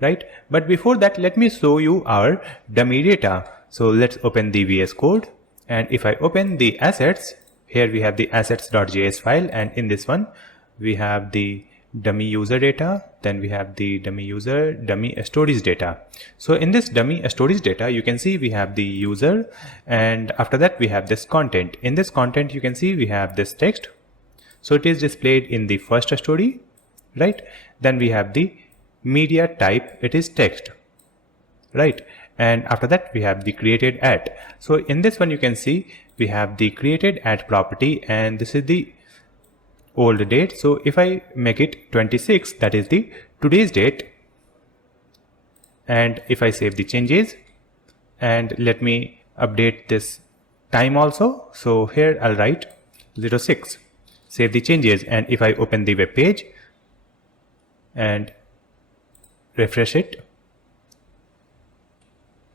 right? But before that, let me show you our dummy data. So let's open the VS Code, and if I open the assets, here we have the assets.js file, and in this one we have the dummy user data, then we have the dummy user dummy stories data. So in this dummy stories data, you can see we have the user, and after that we have this content. In this content you can see we have this text, so it is displayed in the first story, right? Then we have the media type, it is text, right? And after that we have the created at. So in this one you can see we have the created at property, and this is the old date. So if I make it 26, that is the today's date, and if I save the changes and let me update this time also, so here I'll write 06, save the changes, and if I open the web page and refresh it,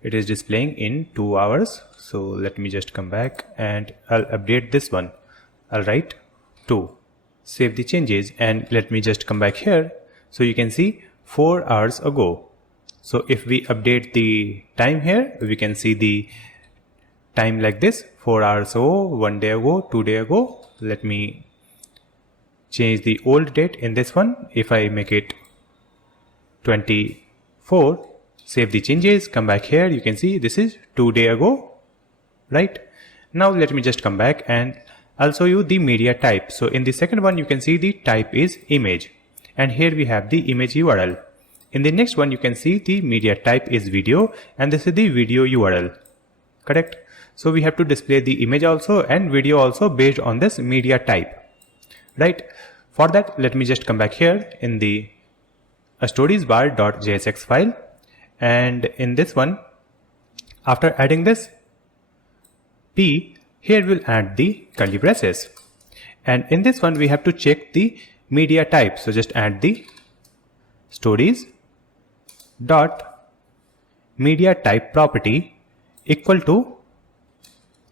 it is displaying in 2 hours. So let me just come back and I'll update this one. I'll write 2, save the changes, and let me just come back here. So you can see 4 hours ago. So if we update the time here, we can see the time like this, 4 hours ago, 1 day ago, 2 days ago. Let me change the old date in this one. If I make it 24, save the changes, come back here, you can see this is 2 days ago, right? Now let me just come back and I'll show you the media type. So in the second one, you can see the type is image, and here we have the image URL. In the next one, you can see the media type is video, and this is the video URL, correct? So we have to display the image also and video also based on this media type, right? For that, let me just come back here in the storiesbar.jsx file, and in this one, after adding this p, here we'll add the curly braces, and in this one we have to check the media type. So just add the stories dot media type property equal to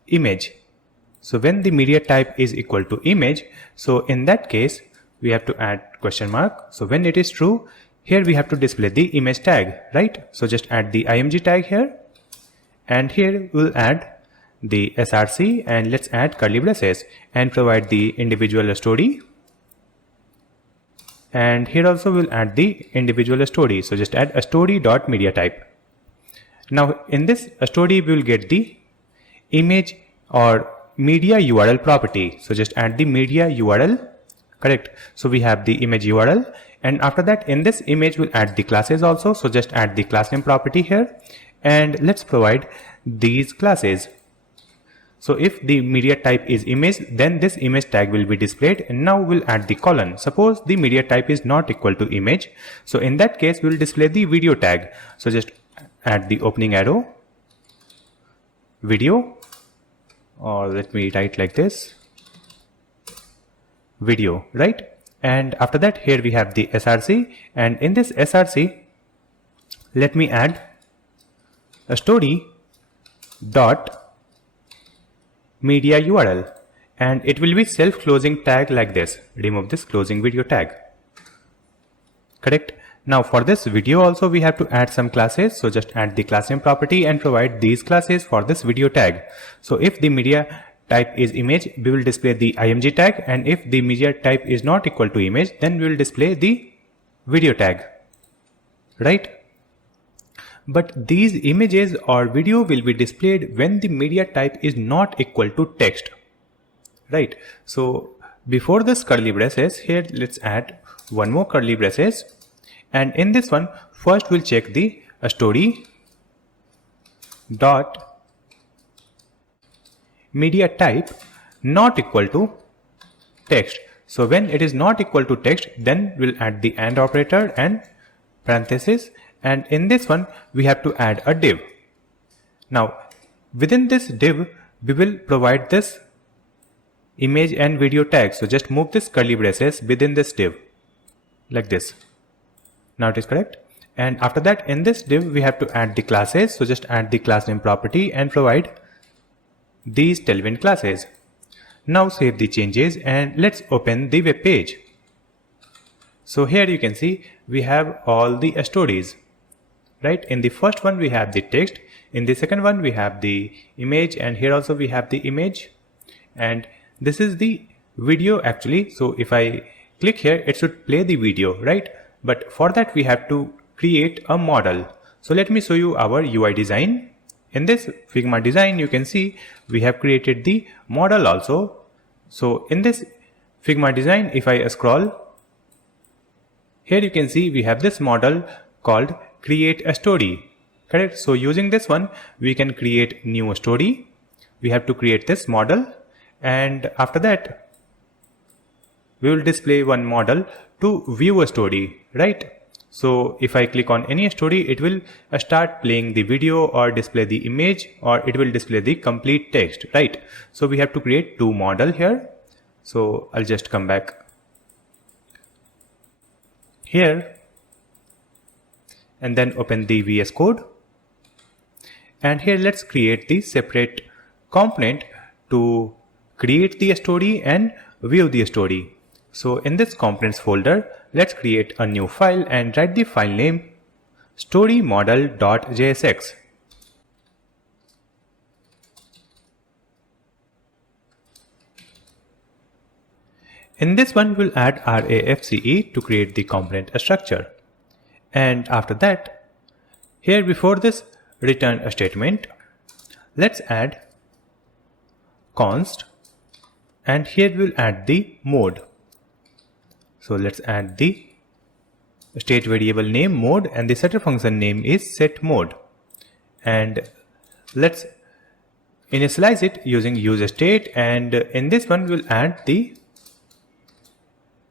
image. So when the media type is equal to image, so in that case we have to add question mark. So when it is true, here we have to display the image tag, right? So just add the img tag here, and here we'll add the src, and let's add curly braces and provide the individual story, and here also we'll add the individual story. So just add a story dot media type. Now in this story we will get the image or media URL property. So just add the media URL, correct? So we have the image URL, and after that in this image we'll add the classes also. So just add the class name property here, and let's provide these classes. So if the media type is image, then this image tag will be displayed, and now we'll add the colon. Suppose the media type is not equal to image, so in that case we'll display the video tag. So just add the opening arrow, video, or let me write like this, video, right? And after that here we have the src, and in this src let me add a story dot media URL, and it will be self-closing tag like this. Remove this closing video tag, correct? Now for this video also we have to add some classes. So just add the class name property and provide these classes for this video tag. So if the media type is image, we will display the img tag, and if the media type is not equal to image, then we will display the video tag, right? But these images or video will be displayed when the media type is not equal to text, right? So before this curly braces, here let's add one more curly braces, and in this one first we'll check the story dot media type not equal to text. So when it is not equal to text, then we'll add the AND operator and parenthesis, and in this one we have to add a div. Now within this div we will provide this image and video tag. So just move this curly braces within this div like this. Now it is correct. And after that in this div we have to add the classes. So just add the class name property and provide these tailwind classes. Now save the changes and let's open the web page. So here you can see we have all the stories, right? In the first one we have the text, in the second one we have the image, and here also we have the image, and this is the video actually. So if I click here it should play the video, right? But for that we have to create a model. So let me show you our UI design. In this Figma design you can see we have created the model also. So in this Figma design, if I scroll, here you can see we have this model called create a story, correct? So using this one we can create new story. We have to create this model, and after that we will display one model to view a story, right? So if I click on any story, it will start playing the video or display the image, or it will display the complete text, right? So we have to create two model here. So I'll just come back here and then open the VS Code, and here let's create the separate component to create the story and view the story. So in this components folder, let's create a new file and write the file name storymodel.jsx. In this one, we'll add RAFCE to create the component structure. And after that, here before this return a statement, let's add const, and here we'll add the mode. So let's add the state variable name mode, and the setter function name is set mode. And let's initialize it using use state, and in this one we'll add the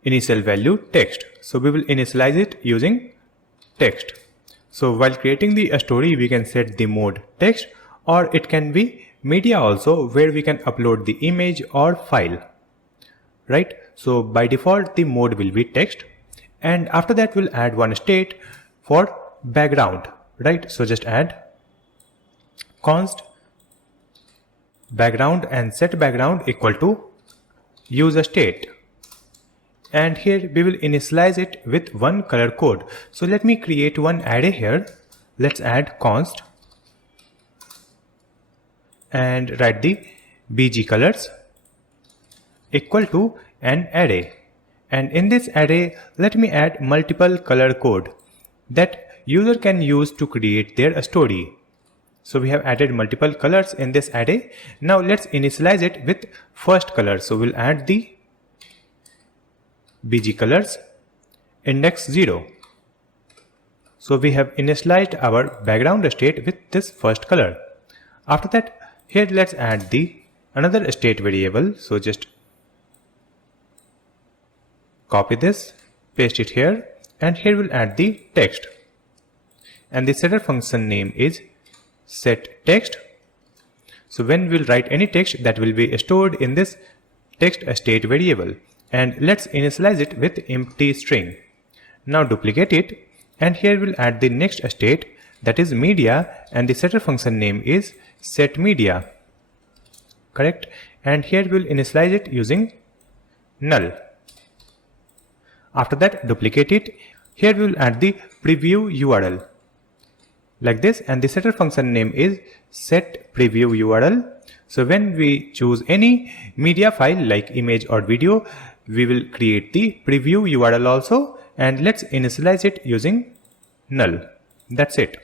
initial value text. So we will initialize it using text. So while creating the story, we can set the mode text, or it can be media also, where we can upload the image or file, right? So by default the mode will be text, and after that we'll add one state for background, right? So just add const background and set background equal to use state, and here we will initialize it with one color code. So let me create one array here. Let's add const and write the bg colors equal to an array, and in this array let me add multiple color code that user can use to create their story. So we have added multiple colors in this array. Now let's initialize it with first color. So we'll add the bg colors index 0. So we have initialized our background state with this first color. After that, here let's add the another state variable. So just copy this, paste it here, and here we'll add the text, and the setter function name is set text. So when we'll write any text, that will be stored in this text state variable, and let's initialize it with empty string. Now duplicate it, and here we'll add the next state, that is media, and the setter function name is set media, correct? And here we'll initialize it using null. After that, duplicate it. Here we will add the preview URL like this, and the setter function name is set preview URL. So when we choose any media file like image or video, we will create the preview URL also, and let's initialize it using null. That's it.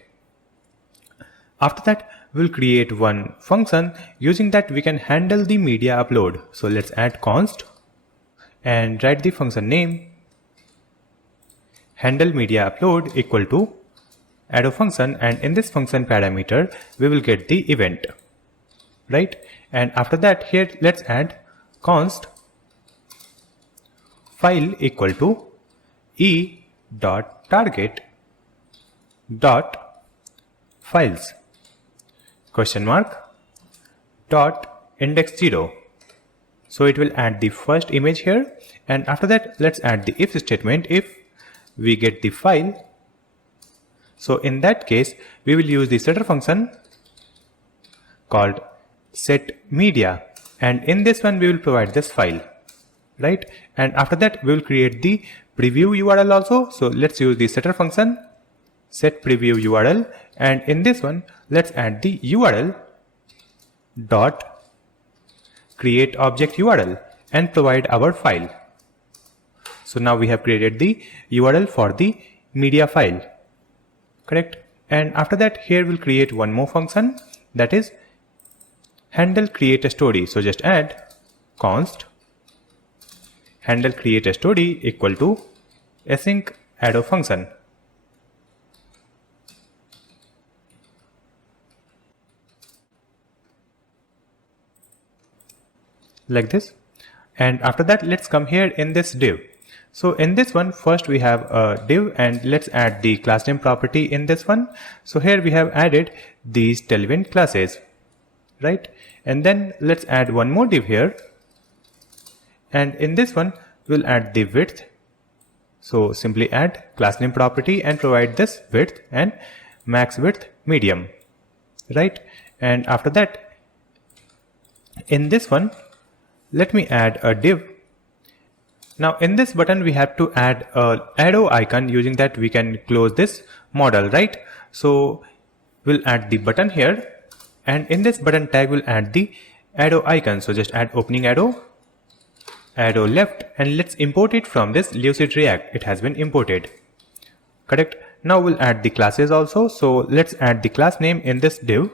After that, we'll create one function using that we can handle the media upload. So let's add const and write the function name handle media upload equal to arrow function, and in this function parameter we will get the event, right? And after that, here let's add const file equal to e.target.files question mark dot index 0. So it will add the first image here, and after that let's add the if statement if we get the file. So in that case we will use the setter function called set media, and in this one we will provide this file, right? And after that we will create the preview URL also. So let's use the setter function set preview URL, and in this one let's add the URL dot create object URL and provide our file. So now we have created the URL for the media file, correct? And after that, here we'll create one more function, that is handle create a story. So just add const handle create a story equal to async arrow function. Like this. And after that, let's come here in this div. So in this one, first we have a div, and let's add the class name property in this one. So here we have added these tailwind classes, right? And then let's add one more div here, and in this one we'll add the width. So simply add class name property and provide this width and max width medium, right? And after that, in this one, let me add a div. Now in this button we have to add a arrow icon, using that we can close this model, right? So we'll add the button here, and in this button tag we'll add the arrow icon. So just add opening arrow arrow left, and let's import it from this Lucid React. It has been imported. Correct. Now we'll add the classes also. So let's add the class name in this div,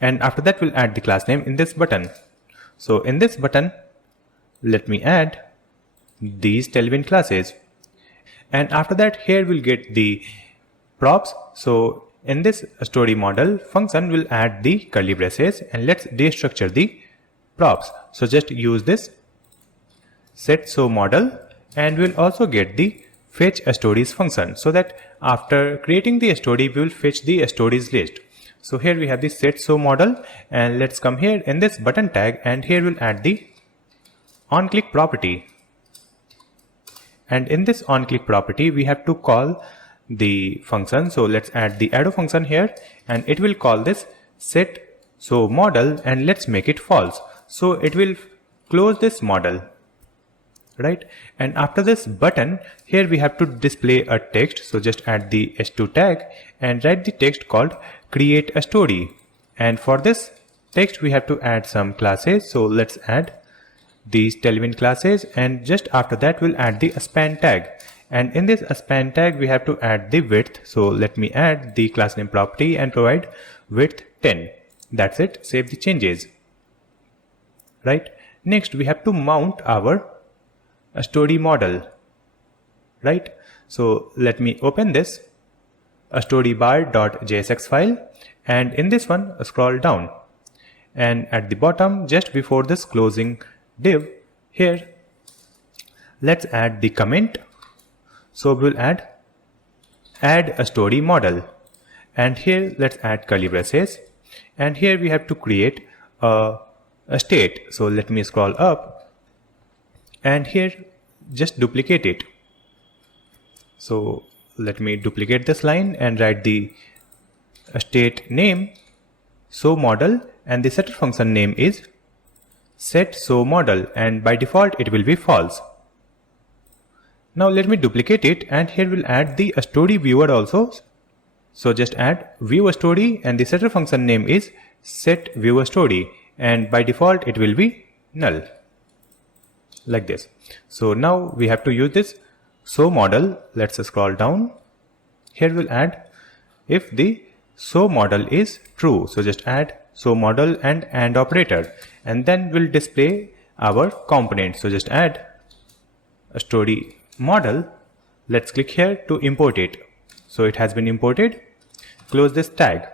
and after that we'll add the class name in this button. So in this button, let me add these tailwind classes, and after that here we'll get the props. So in this story model function, we'll add the curly braces, and let's destructure the props. So just use this set so model, and we'll also get the fetch stories function, so that after creating the story we will fetch the stories list. So here we have the set so model, and let's come here in this button tag, and here we'll add the on click property, and in this on click property we have to call the function. So let's add the arrow function here, and it will call this set so model, and let's make it false. So it will close this model, right? And after this button, here we have to display a text. So just add the h2 tag and write the text called create a story, and for this text we have to add some classes. So let's add these tailwind classes, and just after that we'll add the span tag, and in this span tag we have to add the width. So let me add the class name property and provide width 10. That's it. Save the changes. Right. Next we have to mount our story model. Right. So let me open this storybar.jsx file, and in this one scroll down, and at the bottom just before this closing div here, let's add the comment. So we'll add a story model, and here let's add curly braces, and here we have to create a state. So let me scroll up, and here just duplicate it. So let me duplicate this line and write the state name so model, and the setter function name is set so model, and by default it will be false. Now let me duplicate it, and here we'll add the story viewer also. So just add viewer story, and the setter function name is set viewer story, and by default it will be null, like this. So now we have to use this so model. Let's scroll down. Here we'll add if the so model is true. So just add so model and operator, and then we'll display our component. So just add a story model. Let's click here to import it. So it has been imported. Close this tag.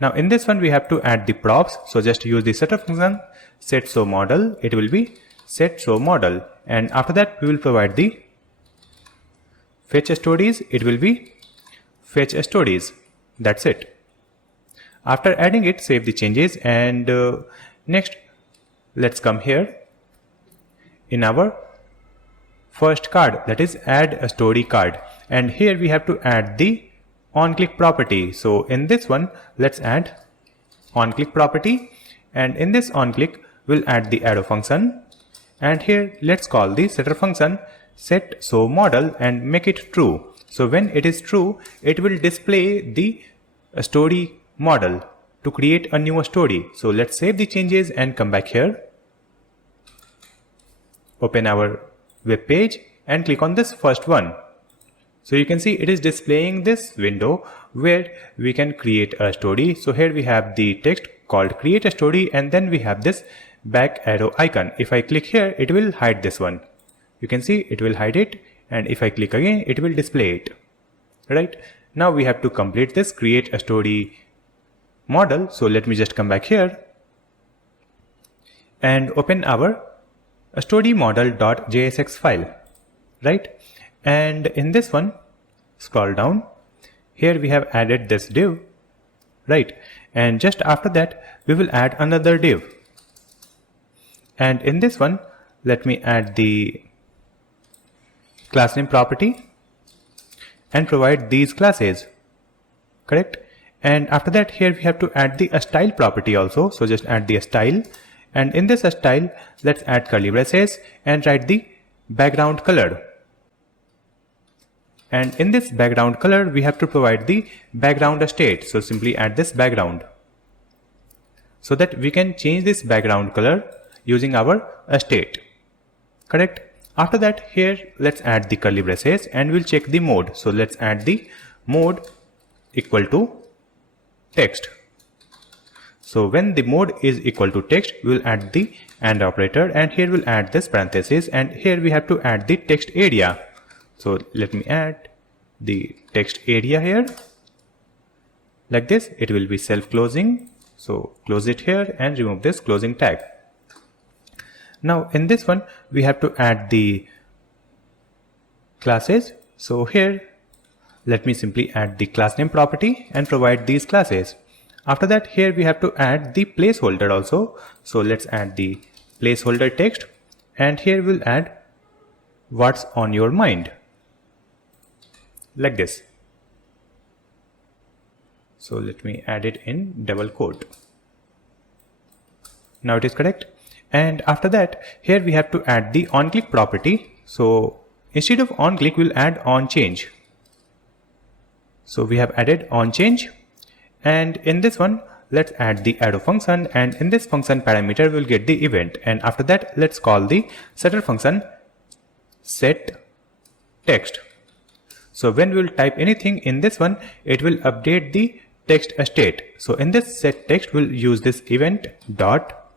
Now in this one we have to add the props. So just use the setter function set so model. It will be set so model, and after that we will provide the fetch stories. It will be fetch stories. That's it. After adding it, save the changes, and next let's come here in our first card, that is add a story card, and here we have to add the on click property. So in this one let's add on click property, and in this on click we'll add the arrow function, and here let's call the setter function set so model and make it true. So when it is true, it will display the story model to create a new story. So let's save the changes and come back here. Open our web page and click on this first one. So you can see it is displaying this window where we can create a story. So here we have the text called create a story, and then we have this back arrow icon. If I click here, it will hide this one. You can see it will hide it, and if I click again, it will display it. Right. Now we have to complete this create a story model. So let me just come back here and open our story model.jsx file. Right. And in this one, scroll down. Here we have added this div. Right. And just after that, we will add another div. And in this one, let me add the class name property and provide these classes. Correct. And after that, here we have to add the style property also. So just add the style, and in this style, let's add curly braces and write the background color. And in this background color, we have to provide the background state. So simply add this background so that we can change this background color using our state. correct? After that, here let's add the curly braces and we'll check the mode. So let's add the mode equal to text. So when the mode is equal to text, we'll add the AND operator, and here we'll add this parenthesis, and here we have to add the text area. So let me add the text area here. Like this, it will be self-closing. So close it here and remove this closing tag. Now in this one, we have to add the classes. So here, let me simply add the class name property and provide these classes. After that, here we have to add the placeholder also. So let's add the placeholder text, and here we'll add what's on your mind, like this. So let me add it in double quote. Now it is correct. And after that, here we have to add the onClick property. So instead of onClick, we'll add onChange. So we have added onChange. And in this one, let's add the arrow function, and in this function parameter we'll get the event, and after that let's call the setter function set text. So when we'll type anything in this one, it will update the text state. So in this set text, we'll use this event dot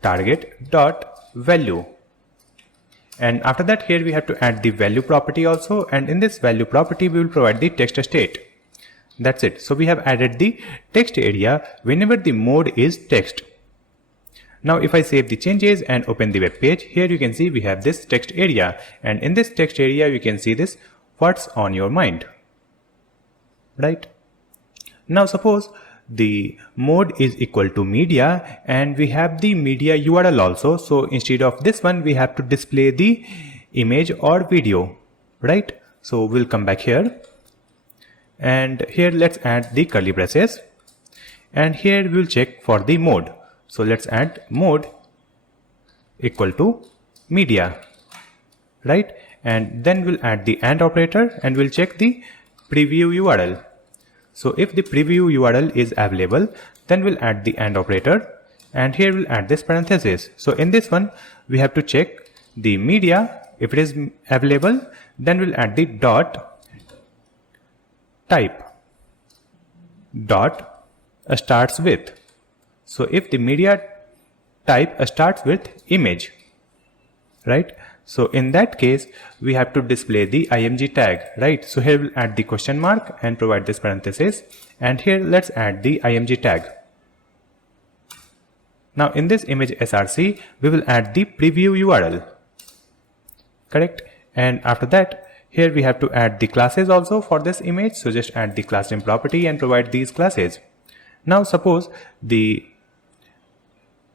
target dot value, and after that, here we have to add the value property also, and in this value property we will provide the text state. That's it. So we have added the text area whenever the mode is text. Now if I save the changes and open the web page, here you can see we have this text area, and in this text area you can see this what's on your mind, right? Now suppose the mode is equal to media, and we have the media URL also. So instead of this one, we have to display the image or video, right? So we'll come back here, and here let's add the curly braces, and here we'll check for the mode. So let's add mode equal to media, right? And then we'll add the AND operator, and we'll check the preview URL. So if the preview URL is available, then we'll add the AND operator, and here we'll add this parenthesis. So in this one, we have to check the media. If it is available, then we'll add the dot type dot starts with. So if the media type starts with image, right? So in that case, we have to display the img tag, right? So here we'll add the question mark and provide this parenthesis, and here let's add the img tag. Now in this image src, we will add the preview URL, correct? And after that, here we have to add the classes also for this image. So just add the class name property and provide these classes. Now suppose the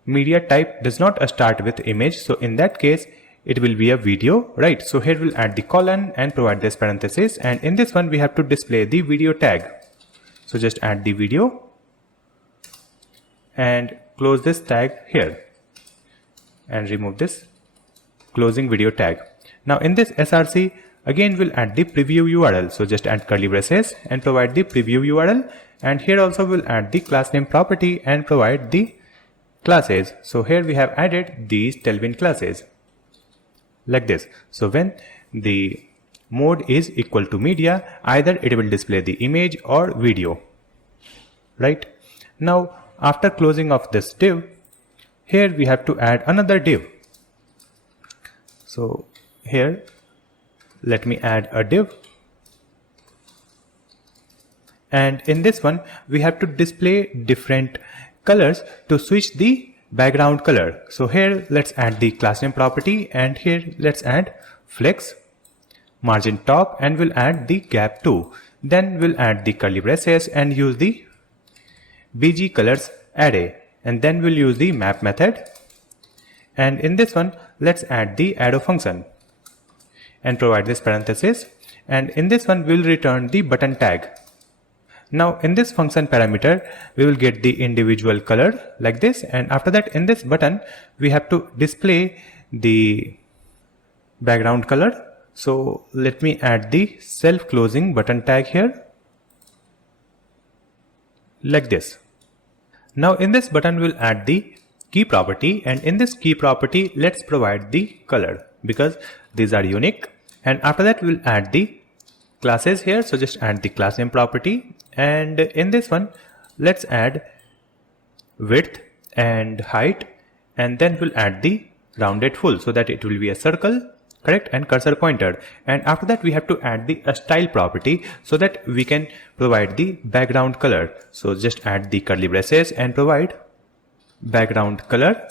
media type does not start with image. So in that case, it will be a video, right? So here we'll add the colon and provide this parenthesis. And in this one, we have to display the video tag. So just add the video and close this tag here and remove this closing video tag. Now in this src, again we'll add the preview URL. So just add curly braces and provide the preview URL, and here also we'll add the class name property and provide the classes. So here we have added these tailwind classes, like this. So when the mode is equal to media, either it will display the image or video, right? Now after closing of this div, here we have to add another div. So here let me add a div, and in this one we have to display different colors to switch the background color. So here let's add the class name property, and here let's add flex margin top, and we'll add the gap too. Then we'll add the curly braces and use the bg colors array, and then we'll use the map method, and in this one let's add the arrow function and provide this parenthesis, and in this one we'll return the button tag. Now in this function parameter, we will get the individual color like this, and after that in this button we have to display the background color. So let me add the self-closing button tag here, like this. Now in this button we'll add the key property, and in this key property let's provide the color because these are unique. And after that we'll add the classes here, so just add the class name property, and in this one let's add width and height, and then we'll add the rounded full so that it will be a circle, correct, and cursor pointer. And after that we have to add the style property so that we can provide the background color. So just add the curly braces and provide background color,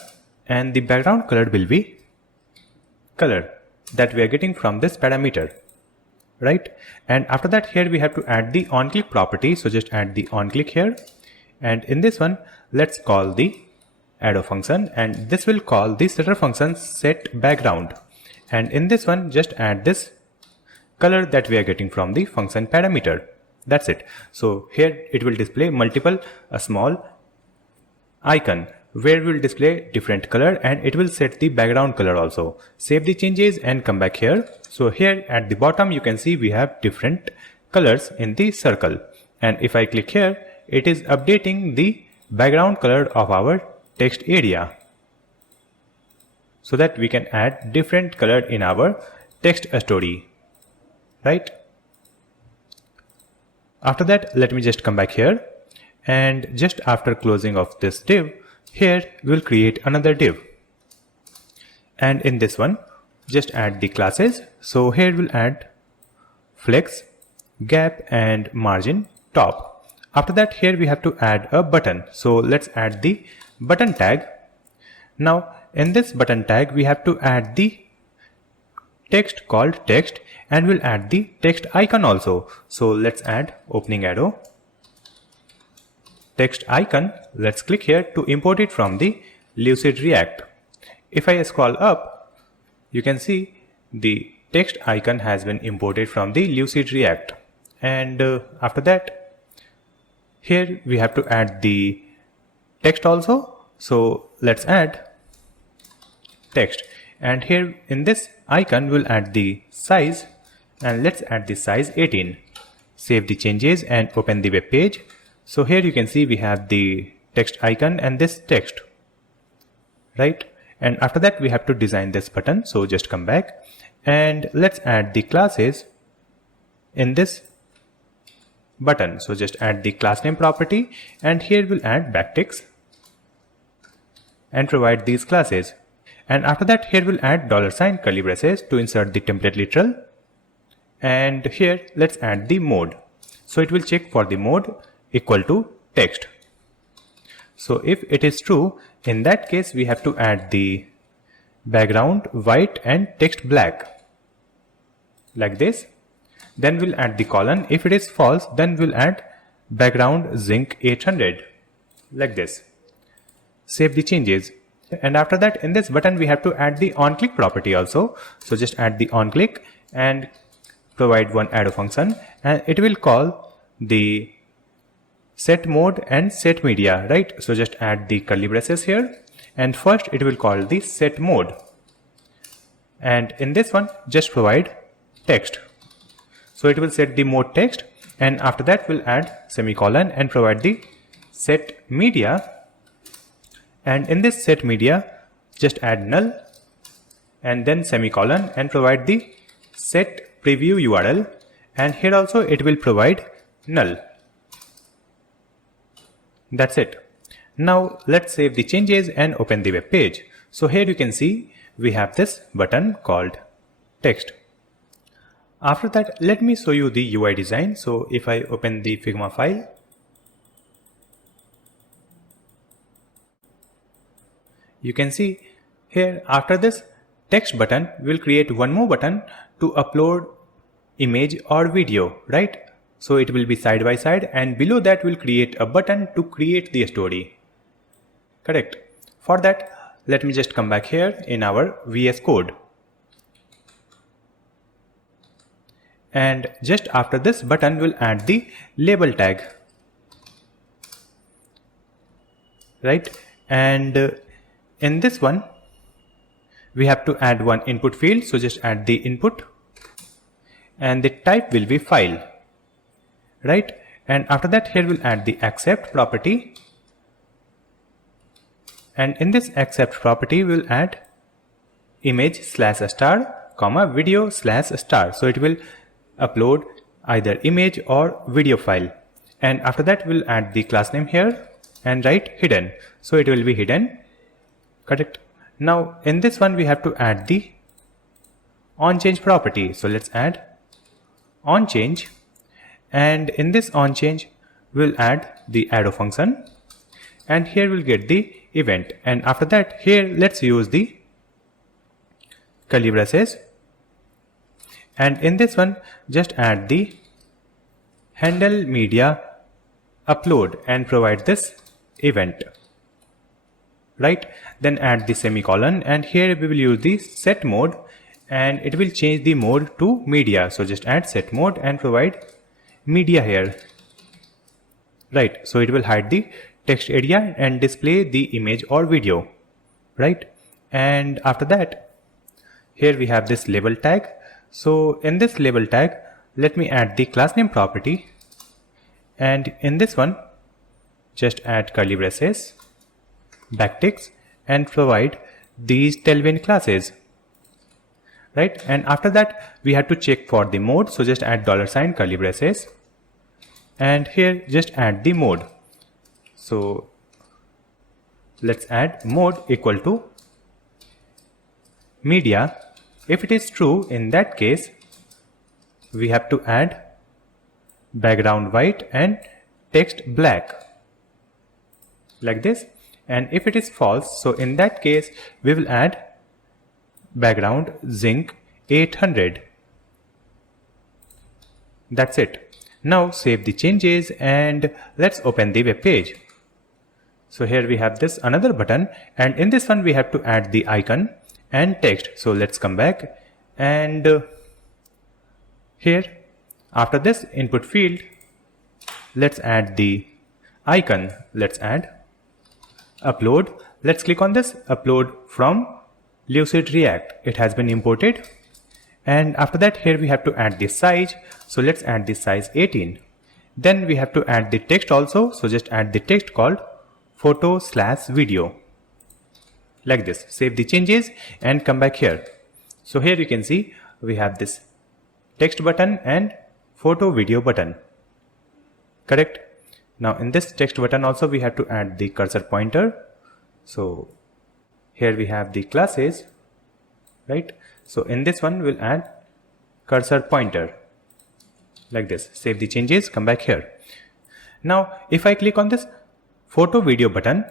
and the background color will be color that we are getting from this parameter, right? And after that here we have to add the onClick property, so just add the onClick here, and in this one let's call the arrow function, and this will call the setter function set background, and in this one just add this color that we are getting from the function parameter. That's it. So here it will display multiple small icon where we'll display different color, and it will set the background color also. Save the changes and come back here. So here at the bottom you can see we have different colors in the circle, and if I click here it is updating the background color of our text area so that we can add different color in our text story, right? After that let me just come back here, and just after closing of this div, here we'll create another div, and in this one just add the classes. So here we'll add flex, gap, and margin top. After that here we have to add a button, so let's add the button tag. Now in this button tag we have to add the text called text, and we'll add the text icon also. So let's add opening arrow, text icon. Let's click here to import it from the Lucid React. If I scroll up, you can see the text icon has been imported from the Lucid React, and after that here we have to add the text also. So let's add text, and here in this icon we'll add the size, and let's add the size 18. Save the changes and open the web page. So here you can see we have the text icon and this text, right? And after that we have to design this button, so just come back and let's add the classes in this button. So just add the class name property, and here we'll add backticks and provide these classes. And after that here we'll add $ curly braces to insert the template literal, and here let's add the mode. So it will check for the mode equal to text. So if it is true, in that case we have to add the background white and text black like this. Then we'll add the colon. If it is false, then we'll add background zinc 800 like this. Save the changes. And after that in this button we have to add the onClick property also. So just add the onClick and provide one arrow function, and it will call the set mode and set media, right? So just add the curly braces here, and first it will call the set mode, and in this one just provide text. So it will set the mode text, and after that we'll add semicolon and provide the set media, and in this set media just add null and then semicolon and provide the set preview URL, and here also it will provide null. That's it. Now let's save the changes and open the web page. So here you can see we have this button called text. After that let me show you the UI design. So if I open the Figma file, you can see here after this text button we'll create one more button to upload image or video, right? So it will be side by side, and below that we'll create a button to create the story, correct? For that let me just come back here in our VS Code, and just after this button we'll add the label tag, right? And in this one we have to add one input field, so just add the input, and the type will be file, right? And after that here we'll add the accept property, And in this accept property, we'll add image slash star, comma video slash star. So it will upload either image or video file. And after that, we'll add the class name here and write hidden. So it will be hidden. Correct. Now in this one, we have to add the onChange property. So let's add onChange. And in this onChange, we'll add the arrow function. And here we'll get the event. And after that, here let's use the curly braces. And in this one, just add the handle media upload and provide this event. Right? Then add the semicolon, and here we will use the set mode, and it will change the mode to media. So just add set mode and provide media here. Right? So it will hide the text area and display the image or video. Right? And after that, here we have this label tag. So in this label tag, let me add the class name property, and in this one, just add curly braces, backticks, and provide these tailwind classes. Right? And after that, we have to check for the mode. So just add $, curly braces, and here just add the mode. So let's add mode equal to media. If it is true, in that case, we have to add background white and text black, like this. And if it is false, so in that case, we will add background zinc 800. That's it. Now save the changes and let's open the web page. So here we have this another button, and in this one we have to add the icon and text. So let's come back, and here after this input field, let's add the icon. Let's add upload. Let's click on this upload from Lucid React. It has been imported. And after that, here we have to add the size. So let's add the size 18. Then we have to add the text also. So just add the text called photo/video. Like this. Save the changes and come back here. So here you can see we have this text button and photo video button. Correct? Now in this text button also we have to add the cursor pointer. So here we have the classes, right? So in this one we'll add cursor pointer, like this. Save the changes, come back here. Now if I click on this photo video button,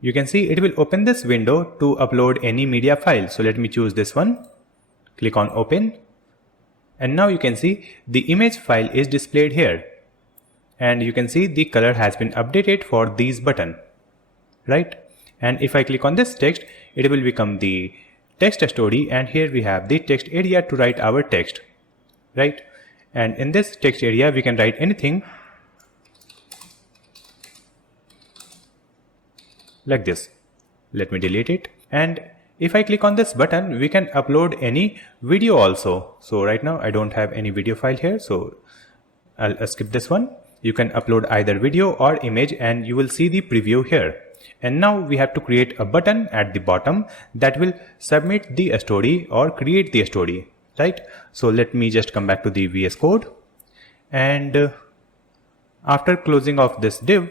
you can see it will open this window to upload any media file. So let me choose this one, click on open, and now you can see the image file is displayed here, and you can see the color has been updated for these button, right? And if I click on this text, it will become the text story, and here we have the text area to write our text, right? And in this text area we can write anything, like this. Let me delete it. And if I click on this button, we can upload any video also. So right now I don't have any video file here, so I'll skip this one. You can upload either video or image, and you will see the preview here. And now we have to create a button at the bottom that will submit the story or create the story, right? So let me just come back to the VS Code, and after closing off this div,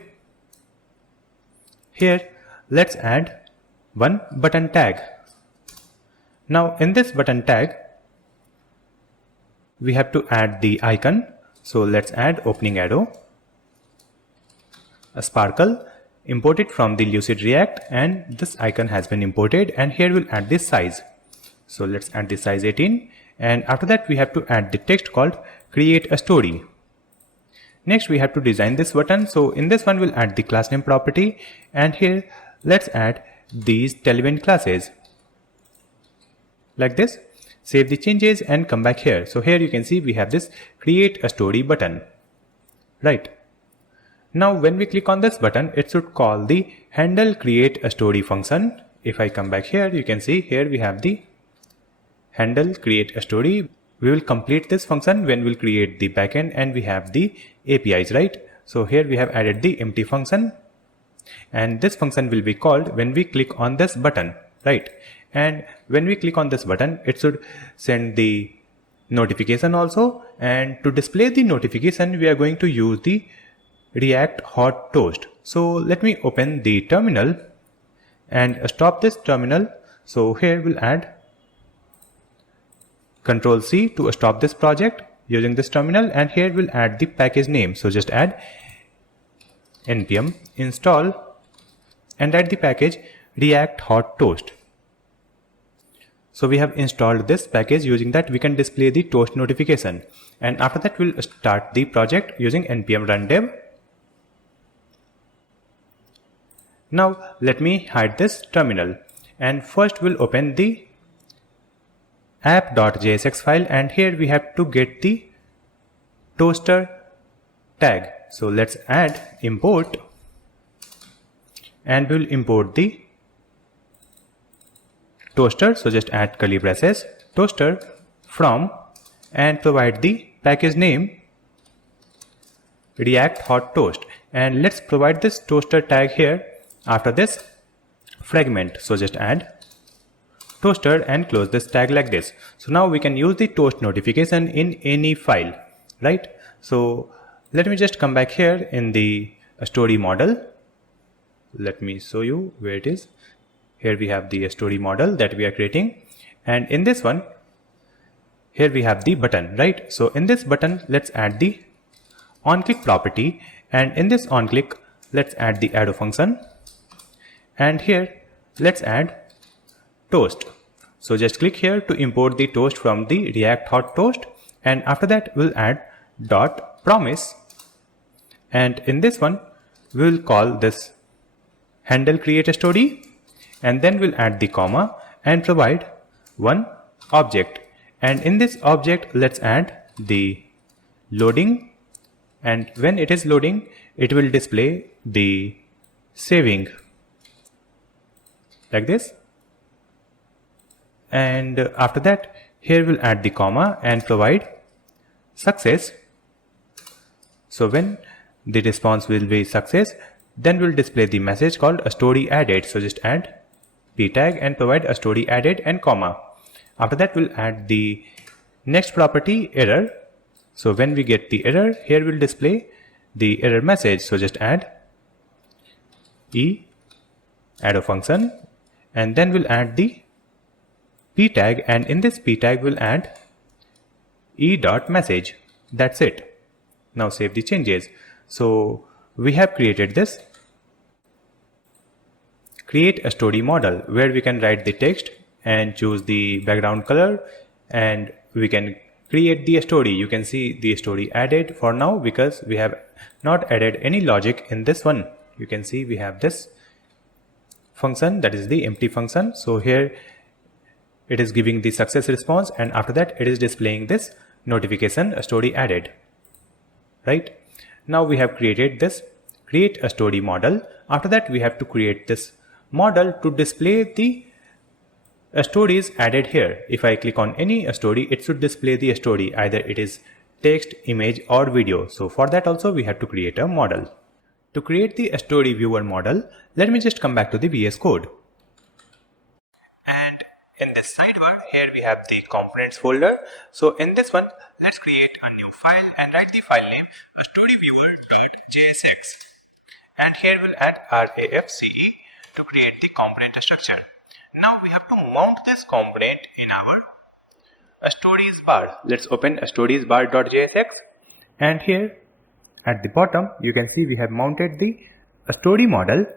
here let's add one button tag. Now in this button tag, we have to add the icon. So let's add opening arrow, a sparkle, import it from the Lucid React, and this icon has been imported, and here we'll add this size. So let's add the size 18, and after that we have to add the text called create a story. Next we have to design this button. So in this one we'll add the class name property, and here let's add these tailwind classes, like this. Save the changes and come back here. So here you can see we have this create a story button, right? Now when we click on this button, it should call the handle create a story function. If I come back here, you can see here we have the handle create a story. We will complete this function when we'll create the backend and we have the APIs, right? So here we have added the empty function, and this function will be called when we click on this button, right? And when we click on this button, it should send the notification also, and to display the notification we are going to use the React hot toast. So let me open the terminal and stop this terminal. So here we'll add Control C to stop this project using this terminal, and here we'll add the package name. So just add npm install and add the package React hot toast. So we have installed this package. Using that we can display the toast notification, and after that we'll start the project using npm run dev. Now let me hide this terminal, and first we'll open the app.jsx file, and here we have to get the toaster tag. So let's add import, and we'll import the toaster. So just add curly braces toaster from and provide the package name React hot toast, and let's provide this toaster tag here after this fragment. So just add toaster and close this tag like this. So now we can use the toast notification in any file, right? So let me just come back here in the story model. Let me show you where it is. Here we have the story model that we are creating, and in this one here we have the button, right? So in this button let's add the onClick property, and in this onClick let's add the arrow function, and here let's add toast. So just click here to import the toast from the React hot toast, and after that we'll add dot promise, and in this one we'll call this handle create a story, and then we'll add the comma and provide one object, and in this object let's add the loading, and when it is loading it will display the saving like this. And after that here we'll add the comma and provide success. So when the response will be success, then we'll display the message called a story added. So just add p tag and provide a story added and comma. After that we'll add the next property error. So when we get the error, here we'll display the error message. So just add arrow function, and then we'll add the p tag, and in this p tag we'll add e.message. That's it. Now save the changes. So we have created this create a story model where we can write the text and choose the background color, and we can create the story. You can see the story added for now because we have not added any logic in this one. You can see we have this function, that is the empty function. So here it is giving the success response, and after that it is displaying this notification a story added, right? Now we have created this create a story model. After that we have to create this model to display the stories added here. If I click on any story, it should display the story, either it is text, image or video. So for that also we have to create a model. To create the story viewer model, let me just come back to the VS Code. And in this sidebar, here we have the components folder. So in this one, let's create a new file and write the file name storyviewer.jsx. And here we'll add RAFCE to create the component structure. Now we have to mount this component in our stories bar. Let's open storiesbar.jsx, and here at the bottom you can see we have mounted the story model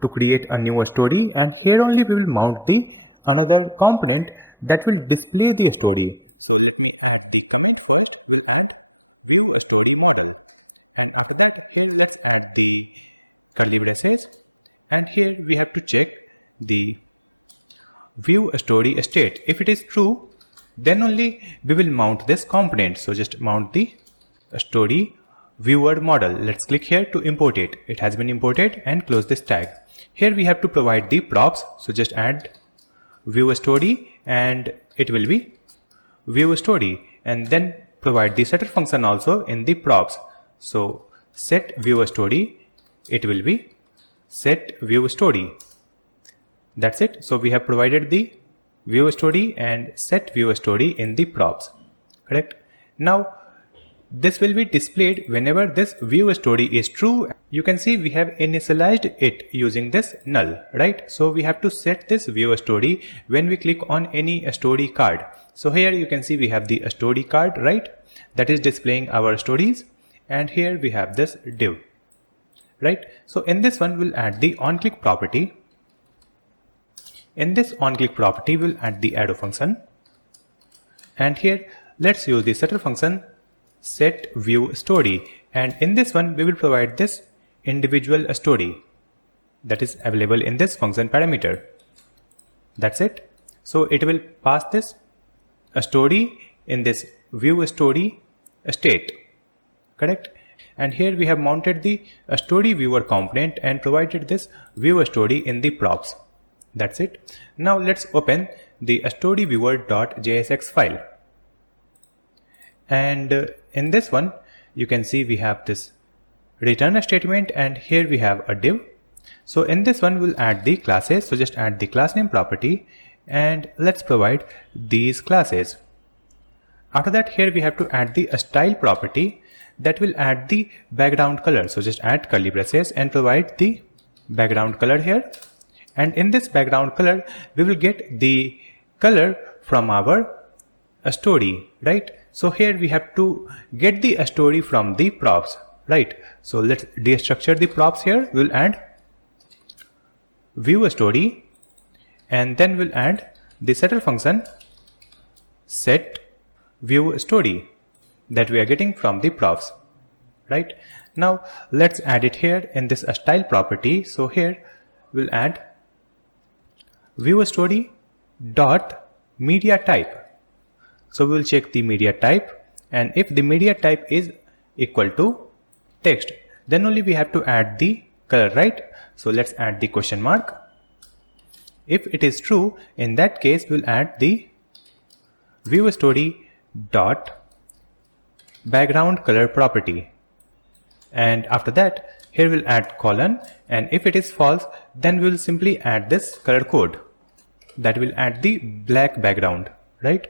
to create a new story, and here only we will mount the another component that will display the story. So let me add the comment first. We'll add view a story model, and after that here let's add the curly braces, and here we have to check the view a story state. If it is true, then only we will mount this component. So just mount the story viewer model. Let's click here to import it. It has been imported, and close this tag. Here we have to provide the props. So just add view a story and it will be view a story, and then provide the setter function also in the props. So set view a story, it will be set view story. That's it. So we have provided the view story and set view story in the props, correct? Now this will be displayed whenever this view story is true. You can see we have initialized it using this null, right? So we have to set this view story when we click on any story card. So here you can see we have the story card, right? That is displaying our stories, and here we have this div, right? So in this one we'll add the onClick property. In this onClick property we'll add the arrow function, and here let's use the setter function set view story, and in this one we will provide this individual story that is available in this function parameter. That's it. So it will pass this a story in this view story state, correct? And here we have mounted the story viewer component and provided this viewer story in the props. That's it. Now let's open the storyviewer.jsx file. And in this one you can see we have this return statement, and here we have a div. So in this one we'll add the classes. So just add the class name property and let's provide these classes. After that, here we have to add the style property that will add the background color. So just add curly braces and provide the background color here. And in this background color we will get the color from our story, right? So here we have to get the story from the props, right? So let's destructure the props here. We'll add view story, and then we'll add the setter function set view story that we are getting from the props, right? Now let's add it here in this style property. So here we'll add view story dot media type. So we will check the media type, and if the media type is equal to text, then only we have to add the color, right? So let's add the question mark. If it is true, in that case we'll add the view story dot background color property, and after that here we'll add colon, and if it is false then we'll simply add this color code that will add the black background, right?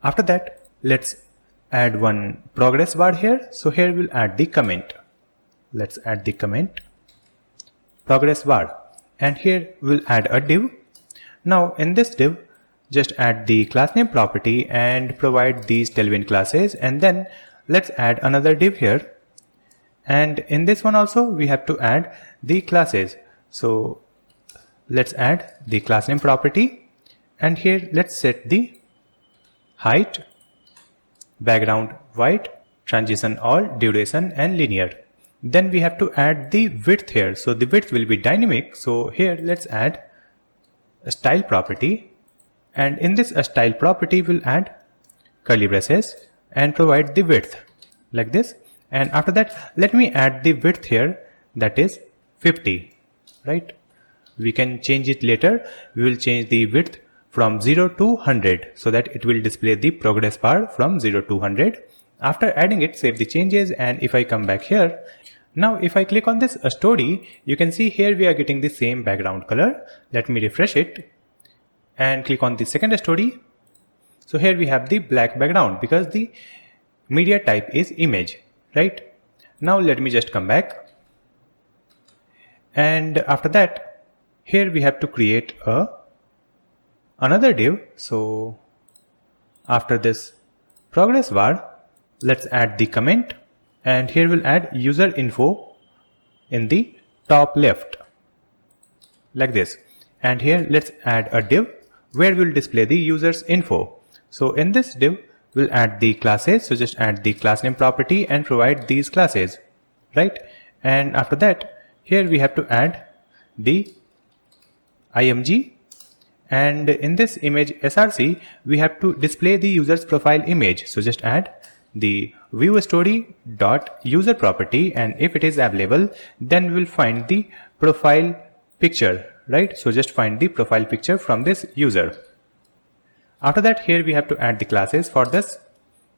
After that, let's add one progress bar here. So here we'll add the comment. Let's add the comment progress bar, and here we'll add a div. Now in this div, just add the class name property and provide these tailwind classes, and then let's add another div here. And in this one also we have to add the classes. So let's add the class name property, and here let's set the height, background white, transition all, duration and linear. Then we have to add the width here. So the width will be dynamic. So here let's add a style property, and in this style property we'll add curly braces and provide the width like this. And after that, let me add the width here, that is 50, right? We can change it later. We will change the width from 0 to 100 so that it will display the progress bar from 0 to 100. After adding it, save the changes, and if I come back here, now if I click on this story, you can see here we are getting the same background color. Let me refresh it and click on the second story. So here we have the black background because the media type is image, right? Now let me just come back, and after that here we have to create another div. So after this progress bar, let's add the comment, and here we'll add user info in the top left like this. And here let's add a div where we'll display the user's info. So in this div we'll add the classes. So just add the class name property and provide these classes, right? And after that, here we have to add the img, and in this image src we have to display the user's profile image. So just add the view story dot user property, and if it is available then we'll find the profile picture, right? So just find the profile picture from this user. After that, here we have to add the classes for this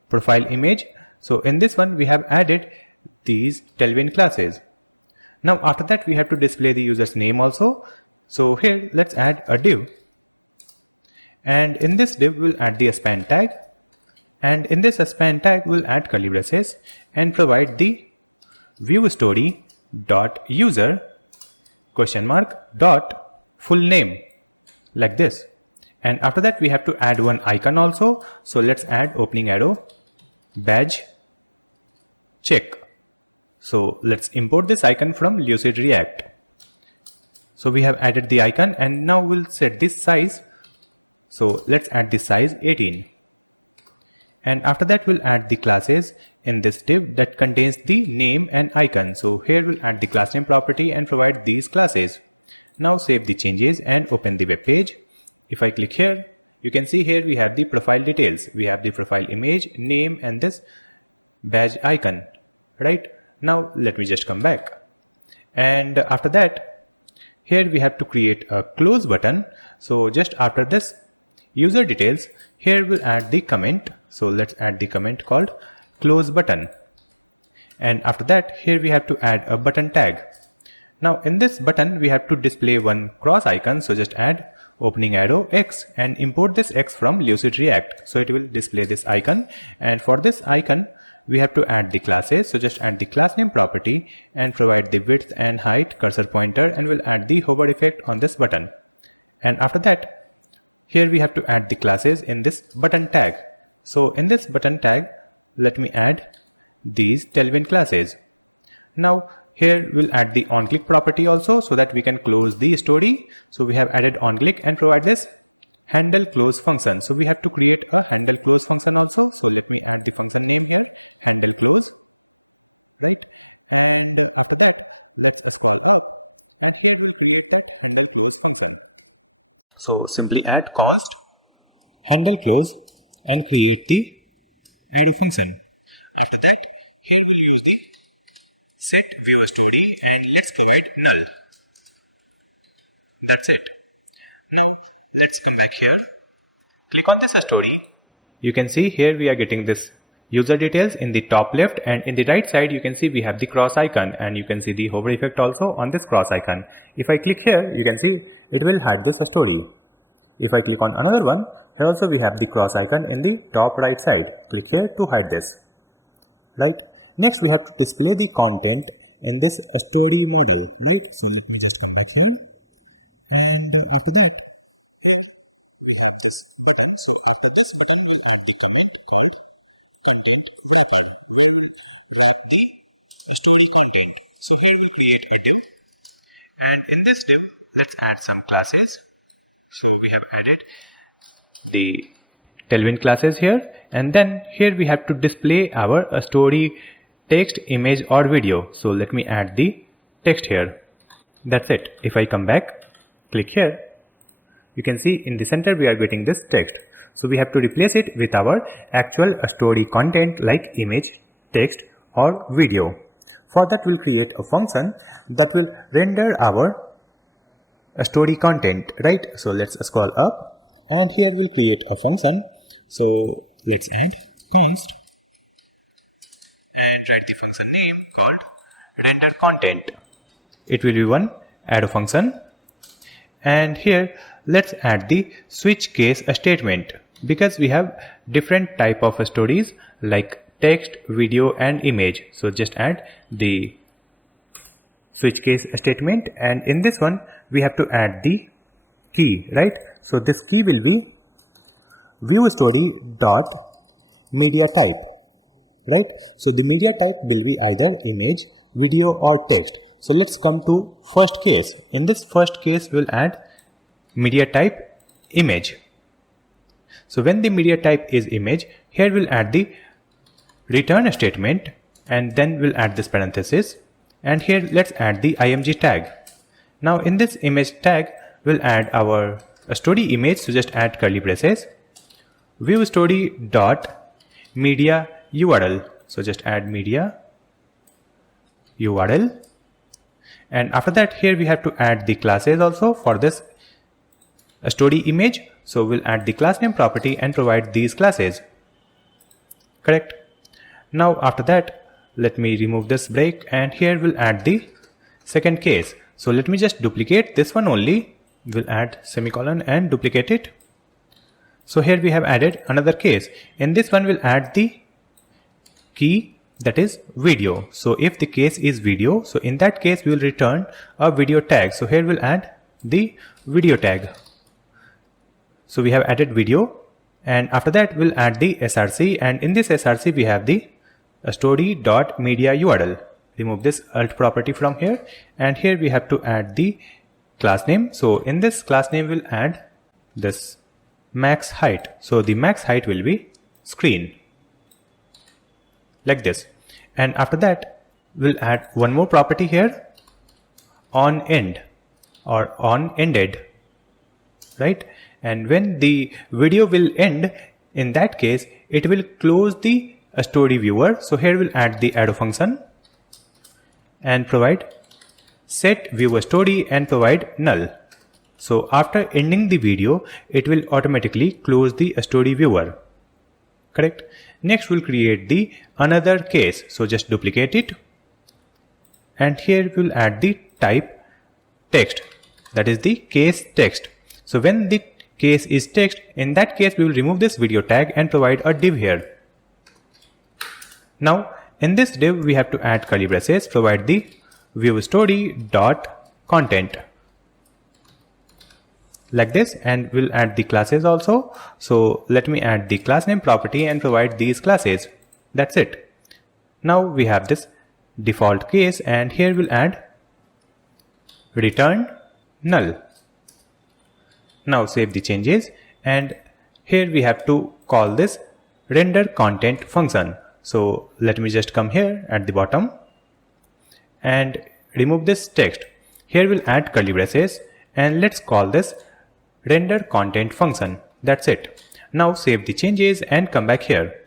profile image. So in this one we have added these tailwind classes. Now after that we have to display the user's name also. So here let's add a div, and in this div we'll add the span tag, and in this span tag we'll add curly braces and provide the view story dot user question mark dot full name, like this. And after that we have to add one icon also. So let's add opening arrow badge check. So let's import this icon from Lucid React. So we have added the icon, and now we'll set this size. So let's add this size 18. And after that we'll add the classes in this div that contains the name and icon. So here we'll add the class name property and provide these classes. Now save the changes and open the web page. If I click here, you can see here we have the profile details. We have the profile image, name, and this badge icon, right? Now let me just come back. And after that, here we have to create a close button. So just after this user details, here we'll add the comment. So let's add the comment called close button. And after that, here we have to add a button tag. Now in this button, we have to display one cross icon. So just add opening arrow X and import this X from Lucid React. So it will display this icon. And for this icon, we have to add the classes. So just add the class name property and provide the width and height cursor pointer, and we'll add the hover effect on this button. And after that, here we have to add the classes in this button tag. So in this button tag, let me add these tailwind classes. Now here we'll add the onClick property also, so that we can close the story. So we have added onClick and provide this handle close function. So we have to create a handle close function also. So let me add the function name here, handle close, right? And after that, let's scroll up, and here we'll create that handle close function. So simply add const handle close and create the arrow function. After that, here we'll use the set view story and let's provide null. That's it. Now let's come back here, click on this story. You can see here we are getting this user details in the top left, and in the right side you can see we have the cross icon, and you can see the hover effect also on this cross icon. If I click here, you can see it will hide this story. If I click on another one, here also we have the cross icon in the top right side. Click here to hide this, right? Next we have to display the content in this story model, right? So let me just come back here, and after that, here we have this button. So after this button, we'll add the comment called content wrapper, where we'll wrap the story content. So here we'll create a div, and in this div, let's add some classes. So we have added the tailwind classes here, and then here we have to display our story text, image, or video. So let me add the text here. That's it. If I come back, click here, you can see in the center we are getting this text. So we have to replace it with our actual story content like image, text, or video. For that, we'll create a function that will render our story content, right? So let's scroll up, and here we'll create a function. So let's add const and write the function name called render content. It will be one arrow function, and here let's add the switch case statement, because we have different type of stories like text, video, and image. So just add the switch case statement, and in this one we have to add the key, right? So this key will be view story dot media type, right? So the media type will be either image, video, or text. So let's come to first case. In this first case, we'll add media type image. So when the media type is image, here we'll add the return statement, and then we'll add this parenthesis, and here let's add the img tag. Now in this image tag, we'll add our story image. So just add curly braces, view story dot media URL. So just add media URL, and after that, here we have to add the classes also for this story image. So we'll add the class name property and provide these classes, correct? Now after that, let me remove this break, and here we'll add the second case. So let me just duplicate this one only. We'll add semicolon and duplicate it. So here we have added another case. In this one we'll add the key, that is video. So if the case is video, so in that case we will return a video tag. So here we'll add the video tag. So we have added video, and after that we'll add the src, and in this src we have the story.media URL. Remove this alt property from here, and here we have to add the class name. So in this class name we'll add this max height. So the max height will be screen, like this. And after that we'll add one more property here, on end or on ended, right? And when the video will end, in that case it will close the story viewer. So here we'll add the arrow function and provide set viewer story and provide null. So after ending the video, it will automatically close the story viewer. Correct? Next we'll create the another case. So just duplicate it, and here we'll add the type text, that is the case text. So when the case is text, in that case we will remove this video tag and provide a div here. Now in this div we have to add curly braces, provide the view story dot content, like this, and we'll add the classes also. So let me add the class name property and provide these classes. That's it. Now we have this default case, and here we'll add return null. Now save the changes, and here we have to call this render content function. So let me just come here at the bottom and remove this text. Here we'll add curly braces, and let's call this render content function. That's it. Now save the changes and come back here.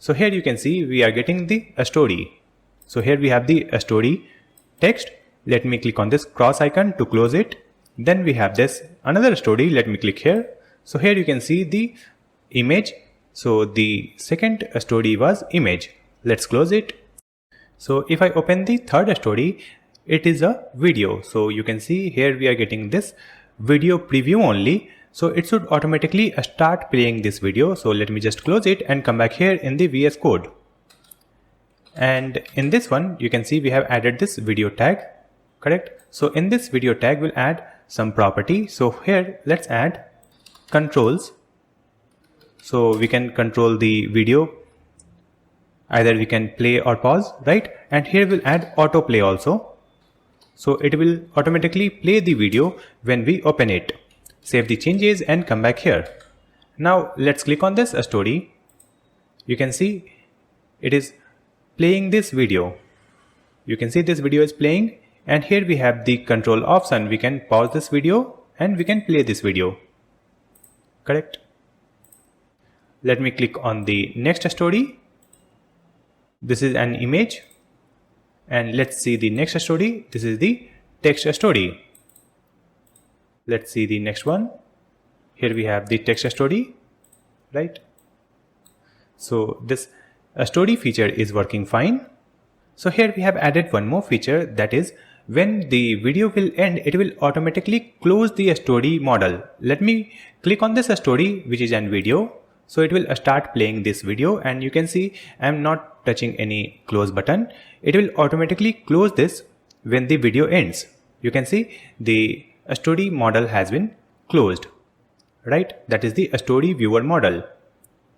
So here you can see we are getting the story. So here we have the story text. Let me click on this cross icon to close it. Then we have this another story. Let me click here. So here you can see the image. So the second story was image. Let's close it. So if I open the third story, it is a video. So you can see here we are getting this video preview only. So it should automatically start playing this video. So let me just close it and come back here in the VS Code. And in this one you can see we have added this video tag. Correct? So in this video tag we'll add some property. So here let's add controls. So we can control the video, either we can play or pause, right? And here we'll add autoplay also. So it will automatically play the video when we open it. Save the changes and come back here. Now let's click on this story. You can see it is playing this video. You can see this video is playing, and here we have the control option. We can pause this video and we can play this video. Correct? Let me click on the next story. This is an image, and let's see the next story. This is the text story. Let's see the next one. Here we have the text story, right? So this story feature is working fine. So here we have added one more feature, that is when the video will end, it will automatically close the story model. Let me click on this story, which is an video. So it will start playing this video, and you can see I am not touching any close button. It will automatically close this when the video ends. You can see the story model has been closed, right? That is the story viewer model.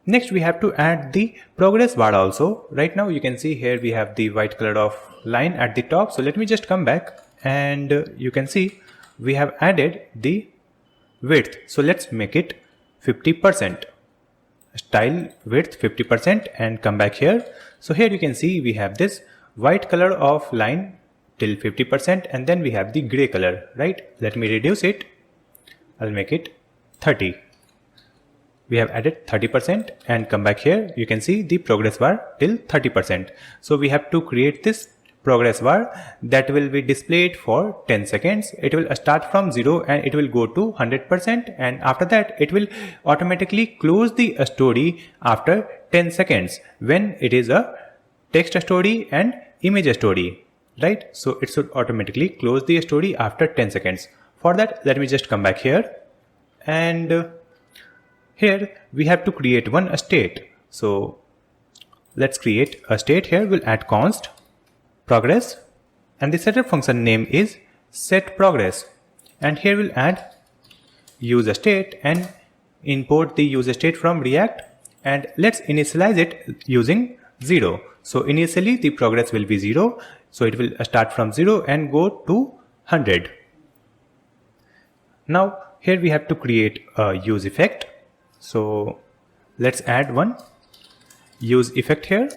Next we have to add the progress bar also. Right now you can see here we have the white color of line at the top. So let me just come back, and you can see we have added the width. So let's make it 50%. Style width 50% and come back here. So here you can see we have this white color of line till 50%, and then we have the gray color, right? Let me reduce it. I'll make it 30. We have added 30% and come back here. You can see the progress bar till 30%. So we have to create this progress bar that will be displayed for 10 seconds. It will start from 0 and it will go to 100%, and after that it will automatically close the story after 10 seconds when it is a text story and image story. right? So it should automatically close the story after 10 seconds. For that, let me just come back here, and here we have to create one state. So let's create a state. Here we'll add const progress, and the setup function name is set progress, and here we'll add use state and import the use state from React, and let's initialize it using 0. So initially the progress will be 0, so it will start from 0 and go to 100. Now here we have to create a use effect. So let's add one use effect here,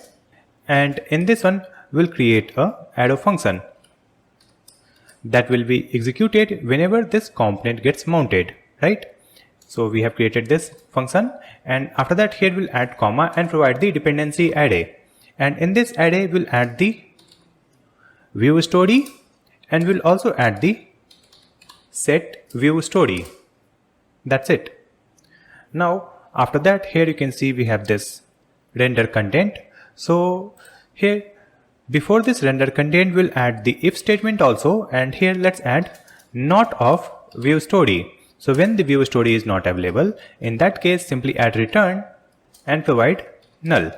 and in this one we'll create a arrow function that will be executed whenever this component gets mounted, right? So we have created this function, and after that here we'll add comma and provide the dependency array, and in this array we'll add the view story, and we'll also add the set view story. That's it. Now after that, here you can see we have this render content. So here before this render content we'll add the if statement also, and here let's add not of view story. So when the view story is not available, in that case simply add return and provide null.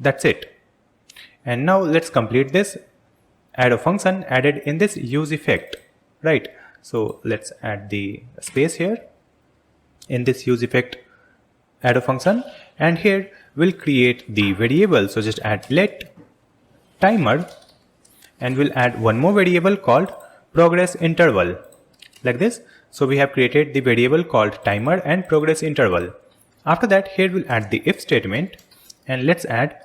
That's it. And now let's complete this arrow function added in this use effect, right? So let's add the space here in this use effect arrow function, and here we'll create the variable. So just add let timer, and we'll add one more variable called progress interval, like this. So we have created the variable called timer and progress interval. After that, here we'll add the if statement, and let's add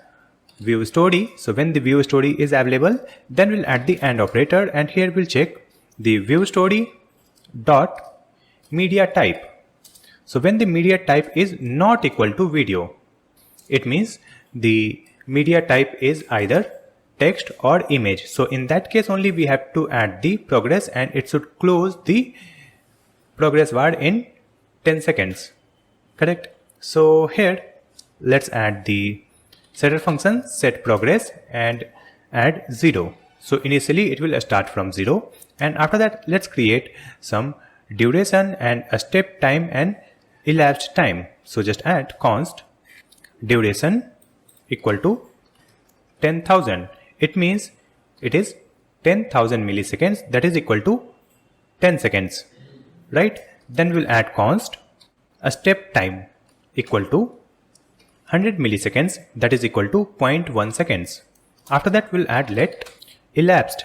view story. So when the view story is available, then we'll add the AND operator, and here we'll check the view story dot media type. So when the media type is not equal to video, it means the media type is either text or image. So in that case only we have to add the progress, and it should close the progress bar in 10 seconds, correct? So here let's add the setter function set progress and add 0. So initially it will start from 0, and after that let's create some duration and a step time and elapsed time. So just add const duration equal to 10,000. It means it is 10,000 milliseconds, that is equal to 10 seconds, right? Then we'll add const a step time equal to 100 milliseconds, that is equal to 0.1 seconds. After that we'll add let elapsed.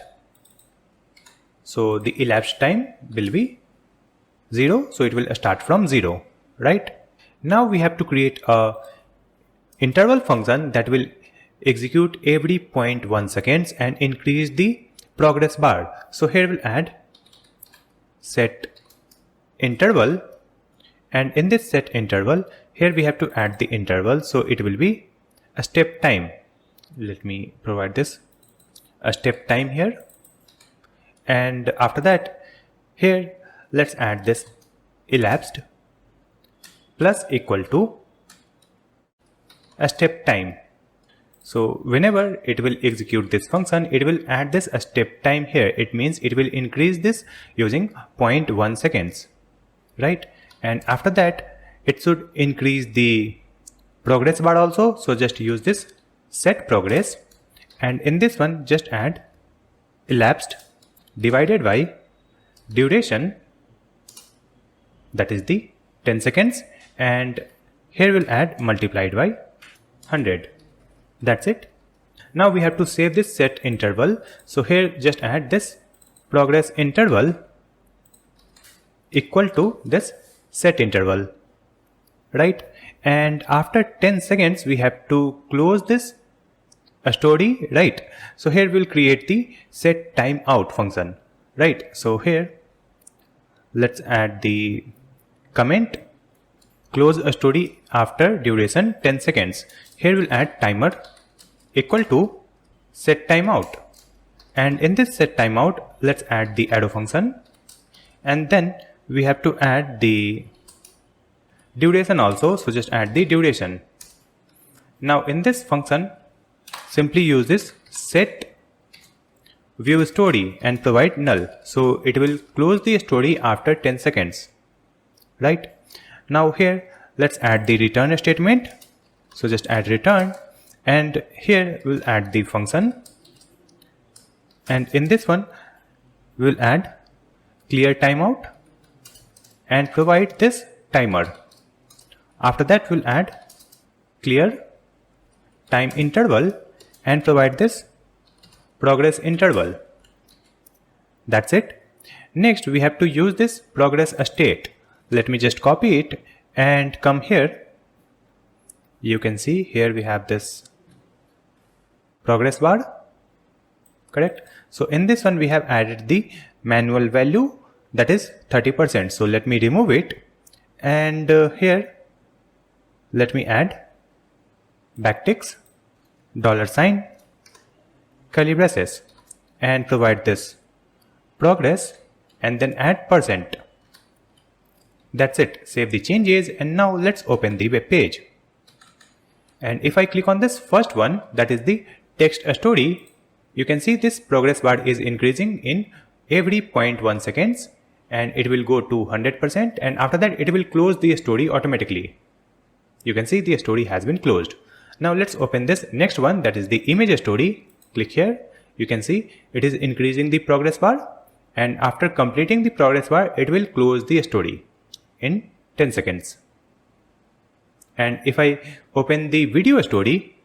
So the elapsed time will be 0, so it will start from 0, right? Now we have to create a interval function that will execute every 0.1 seconds and increase the progress bar. So here we'll add set interval, and in this set interval here we have to add the interval, so it will be a step time. Let me provide this a step time here, and after that here let's add this elapsed plus equal to a step time. So whenever it will execute this function, it will add this a step time here. It means it will increase this using 0.1 seconds, right? And after that it should increase the progress bar also. So just use this set progress, and in this one just add elapsed divided by duration, that is the 10 seconds, and here we'll add multiplied by 100. That's it. Now we have to save this set interval. So here just add this progress interval equal to this set interval, right? And after 10 seconds we have to close this story, right? So here we'll create the set timeout function, right? So here let's add the comment close a story after duration 10 seconds. Here we'll add timer equal to set timeout, and in this set timeout let's add the arrow function, and then we have to add the duration also. So just add the duration. Now in this function simply use this set view story and provide null. So it will close the story after 10 seconds, right? Now here, let's add the return statement. So just add return, and here we'll add the function. And in this one, we'll add clear timeout and provide this timer. After that, we'll add clear time interval and provide this progress interval. That's it. Next, we have to use this progress state. Let me just copy it and come here. You can see here we have this progress bar, correct? So in this one, we have added the manual value, that is 30%. So let me remove it, and here let me add backticks, $, curly braces, and provide this progress and then add %. That's it. Save the changes, and now let's open the web page. And if I click on this first one, that is the text story, you can see this progress bar is increasing in every 0.1 seconds, and it will go to 100%, and after that it will close the story automatically. You can see the story has been closed. Now let's open this next one, that is the image story. Click here. You can see it is increasing the progress bar, and after completing the progress bar, it will close the story in 10 seconds. And if I open the video story,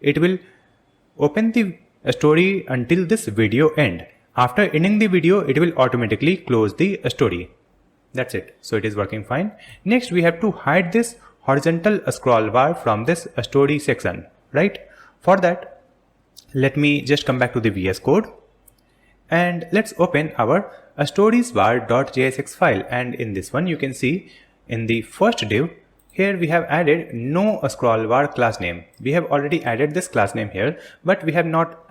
it will open the story until this video end. After ending the video, it will automatically close the story. That's it. So it is working fine. Next, we have to hide this horizontal scroll bar from this story section, right? For that, let me just come back to the VS Code, and let's open our storiesbar.jsx file. And in this one, you can see in the first div, here we have added no scroll bar class name. We have already added this class name here, but we have not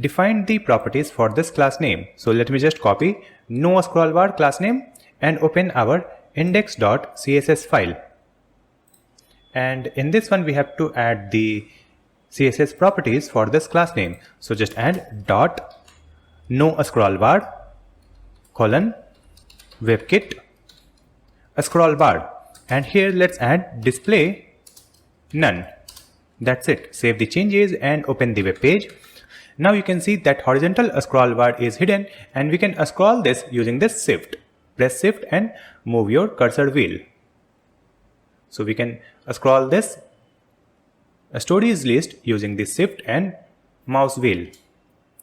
defined the properties for this class name. So let me just copy no scroll bar class name and open our index.css file. And in this one, we have to add the CSS properties for this class name. So just add dot no scroll bar colon WebKit scroll bar. And here let's add display none. That's it. Save the changes and open the web page. Now you can see that horizontal scroll bar is hidden, and we can scroll this using this shift. Press shift and move your cursor wheel. So we can scroll this stories list using the shift and mouse wheel,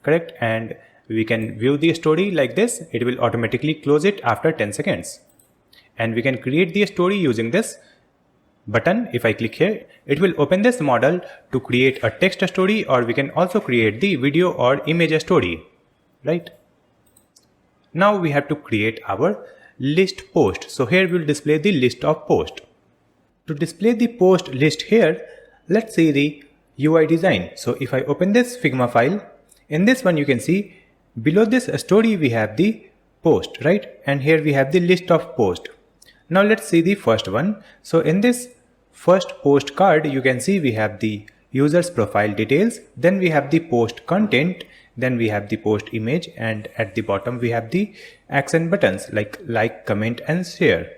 correct? And we can view the story like this. It will automatically close it after 10 seconds. And we can create the story using this button. If I click here, it will open this model to create a text story, or we can also create the video or image story, right? Now we have to create our list post. So here we will display the list of post. To display the post list here, let's see the UI design. So if I open this Figma file, in this one you can see below this story we have the post, right? And here we have the list of post. Now let's see the first one. So in this first post card, you can see we have the user's profile details, then we have the post content, then we have the post image, and at the bottom we have the action buttons like, comment and share,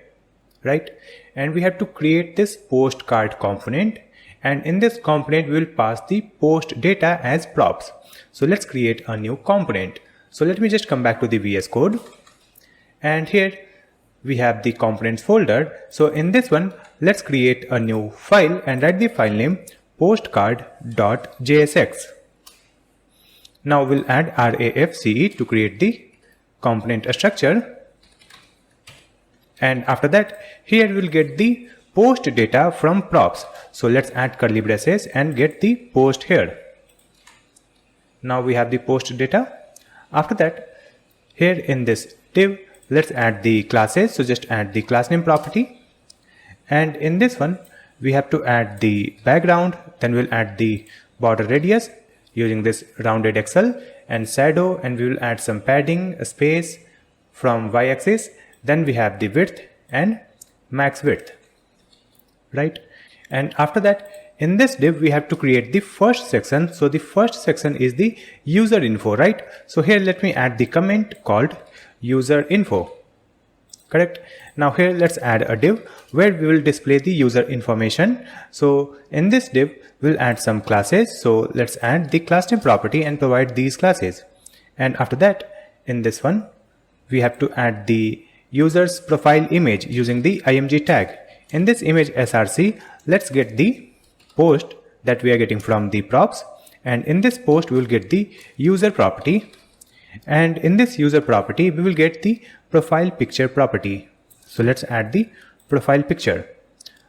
right? And we have to create this post card component, and in this component we will pass the post data as props. So let's create a new component. So let me just come back to the VS Code, and here we have the components folder. So in this one, let's create a new file and write the file name postcard.jsx. Now we'll add RAFCE to create the component structure. And after that, here we'll get the post data from props. So let's add curly braces and get the post here. Now we have the post data. After that, here in this div, let's add the classes. So just add the class name property. And in this one, we have to add the background. Then we'll add the border radius using this rounded XL and shadow. And we will add some padding, space from y-axis. Then we have the width and max width, right? And after that, in this div we have to create the first section. So the first section is the user info, right? So here let me add the comment called user info. Correct. Now here let's add a div where we will display the user information. So in this div we'll add some classes. So let's add the class name property and provide these classes. And after that, in this one we have to add the user's profile image using the img tag. In this image src, let's get the post that we are getting from the props, and in this post we will get the user property, and in this user property we will get the profile picture property. So let's add the profile picture.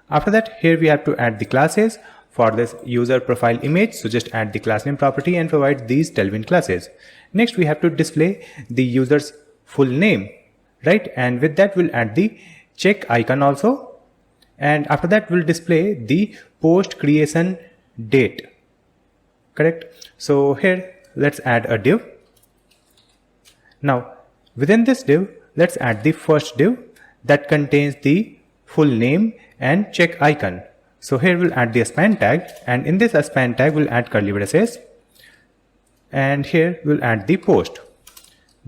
After that, here we have to add the classes for this user profile image. So just add the class name property and provide these tailwind classes. Next we have to display the user's full name, right? And with that we'll add the check icon also, and after that we'll display the post creation date. Correct. So here let's add a div. Now within this div, let's add the first div that contains the full name and check icon. So here we'll add the span tag, and in this span tag we'll add curly braces, and here we'll add the post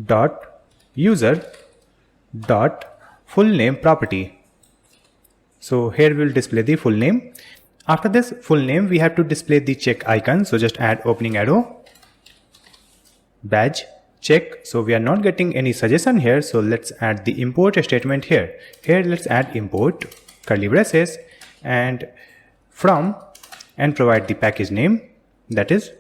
dot user dot full name property. So here we'll display the full name. After this full name we have to display the check icon. So just add opening arrow, badge, check. So we are not getting any suggestion here, so let's add the import statement here. Here let's add import curly braces and from, and provide the package name, that is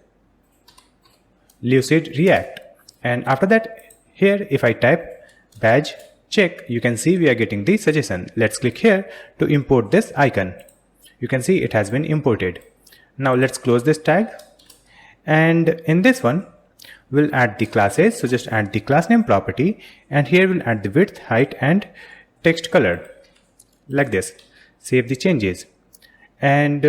Lucid React. And after that, here if I type badge check, you can see we are getting the suggestion. Let's click here to import this icon. You can see it has been imported. Now let's close this tag, and in this one we'll add the classes. So just add the class name property, and here we'll add the width, height and text color like this. Save the changes, and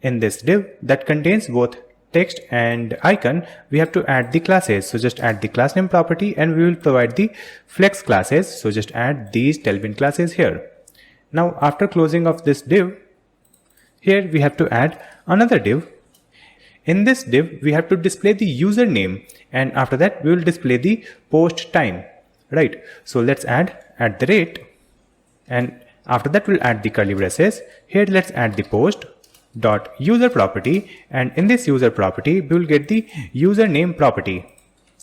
in this div that contains both text and icon, we have to add the classes. So just add the class name property and we will provide the flex classes. So just add these tailwind classes here. Now after closing of this div, here we have to add another div. In this div we have to display the username, and after that we will display the post time, right? So let's add @ and after that we'll add the curly braces. Here let's add the post dot user property, and in this user property we will get the username property.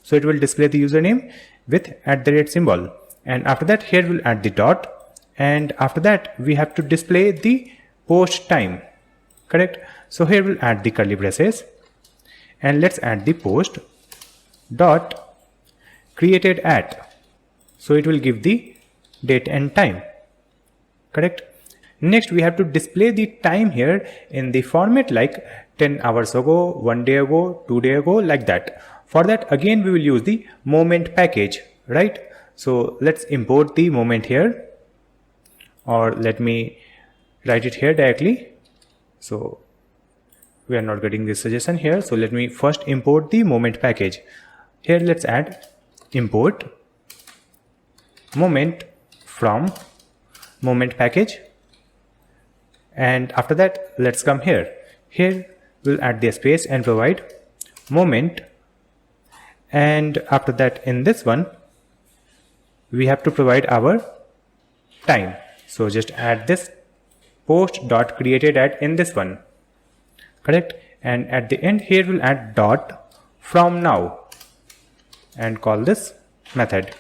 So it will display the username with @ symbol, and after that here we'll add the dot, and after that we have to display the post time. Correct. So here we'll add the curly braces, and let's add the post dot created at. So it will give the date and time. Correct. Next we have to display the time here in the format like 10 hours ago, 1 day ago, 2 days ago, like that. For that again we will use the moment package, right? So let's import the moment here, or let me write it here directly. So we are not getting this suggestion here, so let me first import the moment package. Here let's add import moment from moment package, and after that let's come here. Here we'll add the space and provide moment, and after that in this one we have to provide our time. So just add this post dot created at in this one. Correct. And at the end here we'll add dot from now and call this method.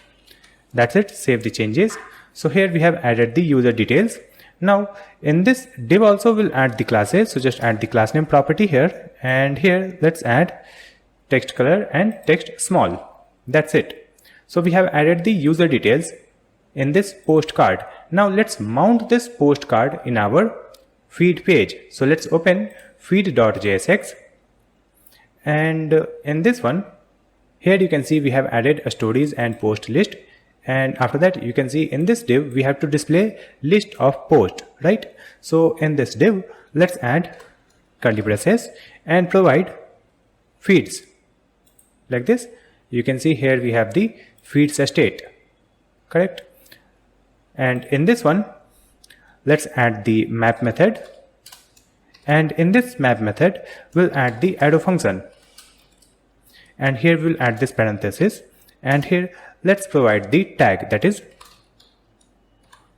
That's it. Save the changes. So here we have added the user details. Now in this div also we'll add the classes. So just add the class name property here, and here let's add text color and text small. That's it. So we have added the user details in this postcard. Now let's mount this postcard in our feed page. So let's open feed.jsx, and in this one here you can see we have added a stories and post list, and after that you can see in this div we have to display list of post, right? So in this div let's add curly braces and provide feeds like this. You can see here we have the feeds state. Correct. And in this one let's add the map method, And in this map method, we'll add the arrow function. And here we'll add this parenthesis. And here let's provide the tag, that is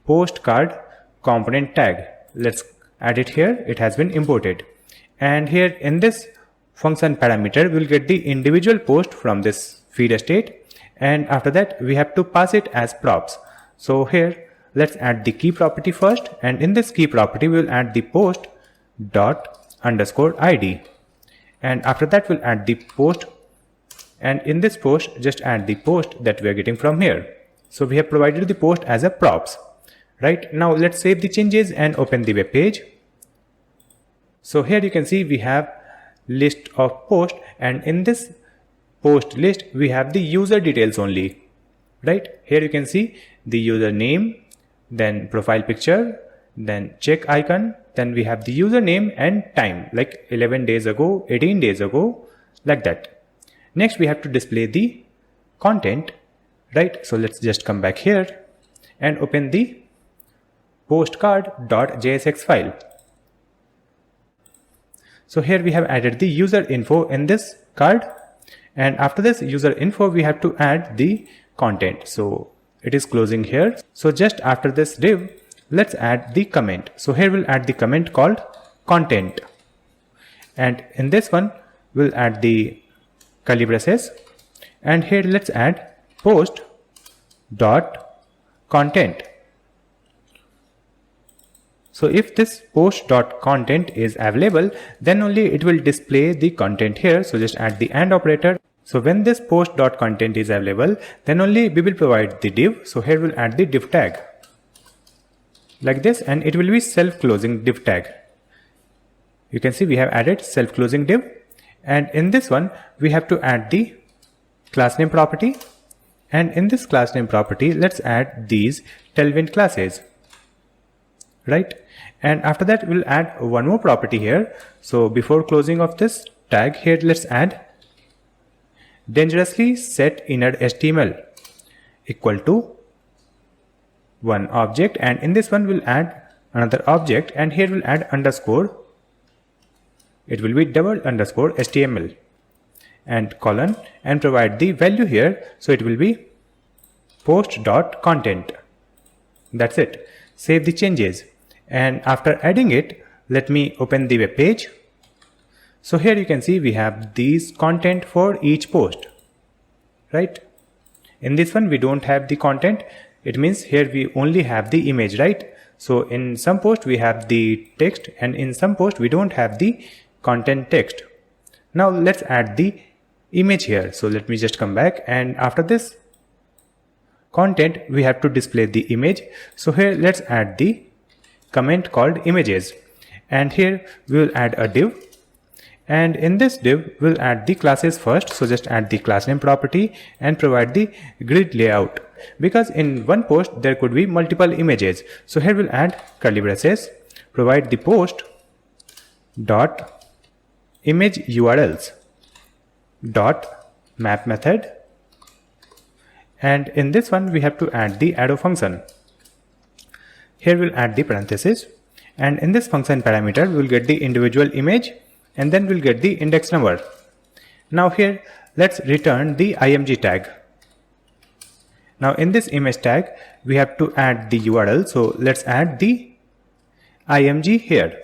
postcard component tag. Let's add it here. It has been imported. And here in this function parameter, we'll get the individual post from this feed state. And after that, we have to pass it as props. So here, let's add the key property first. And in this key property, we'll add the post dot underscore ID. And after that, we'll add the post. And in this post, just add the post that we are getting from here. So we have provided the post as a props. Right now, let's save the changes and open the web page. So here you can see we have list of post, and in this post list we have the user details only. Right here you can see the user name, then profile picture, then check icon, then we have the username and time, like 11 days ago, 18 days ago, like that. Next we have to display the content. Right, so let's just come back here and open the postcard.jsx file. So here we have added the user info in this card, and after this user info we have to add the content. So it is closing here. So just after this div, let's add the comment. So here we'll add the comment called content, and in this one we'll add the curly braces, and here let's add post dot content. So if this post.content is available, then only it will display the content here. So just add the AND operator. So when this post.content is available, then only we will provide the div. So here we'll add the div tag like this, and it will be self-closing div tag. You can see we have added self-closing div, and in this one we have to add the class name property, and in this class name property let's add these tailwind classes. Right, and after that we'll add one more property here. So before closing of this tag here, let's add dangerously set inner HTML equal to one object, and in this one we'll add another object, and here we'll add underscore. It will be double underscore HTML and colon, and provide the value here. So it will be post.content. That's it. Save the changes, and after adding it, let me open the web page. So here you can see we have these content for each post. Right, in this one we don't have the content. It means here we only have the image, right? So in some post we have the text, and in some post we don't have the content text. Now let's add the image here. So let me just come back, and after this content we have to display the image. So here let's add the comment called images, and here we will add a div, and in this div we'll add the classes first. So just add the class name property and provide the grid layout, because in one post there could be multiple images. So here we'll add curly braces, provide the post dot image URLs dot map method, and in this one we have to add the arrow function. Here we'll add the parenthesis, and in this function parameter we'll get the individual image, and then we'll get the index number. Now here let's return the img tag. Now in this image tag we have to add the URL. So let's add the img here,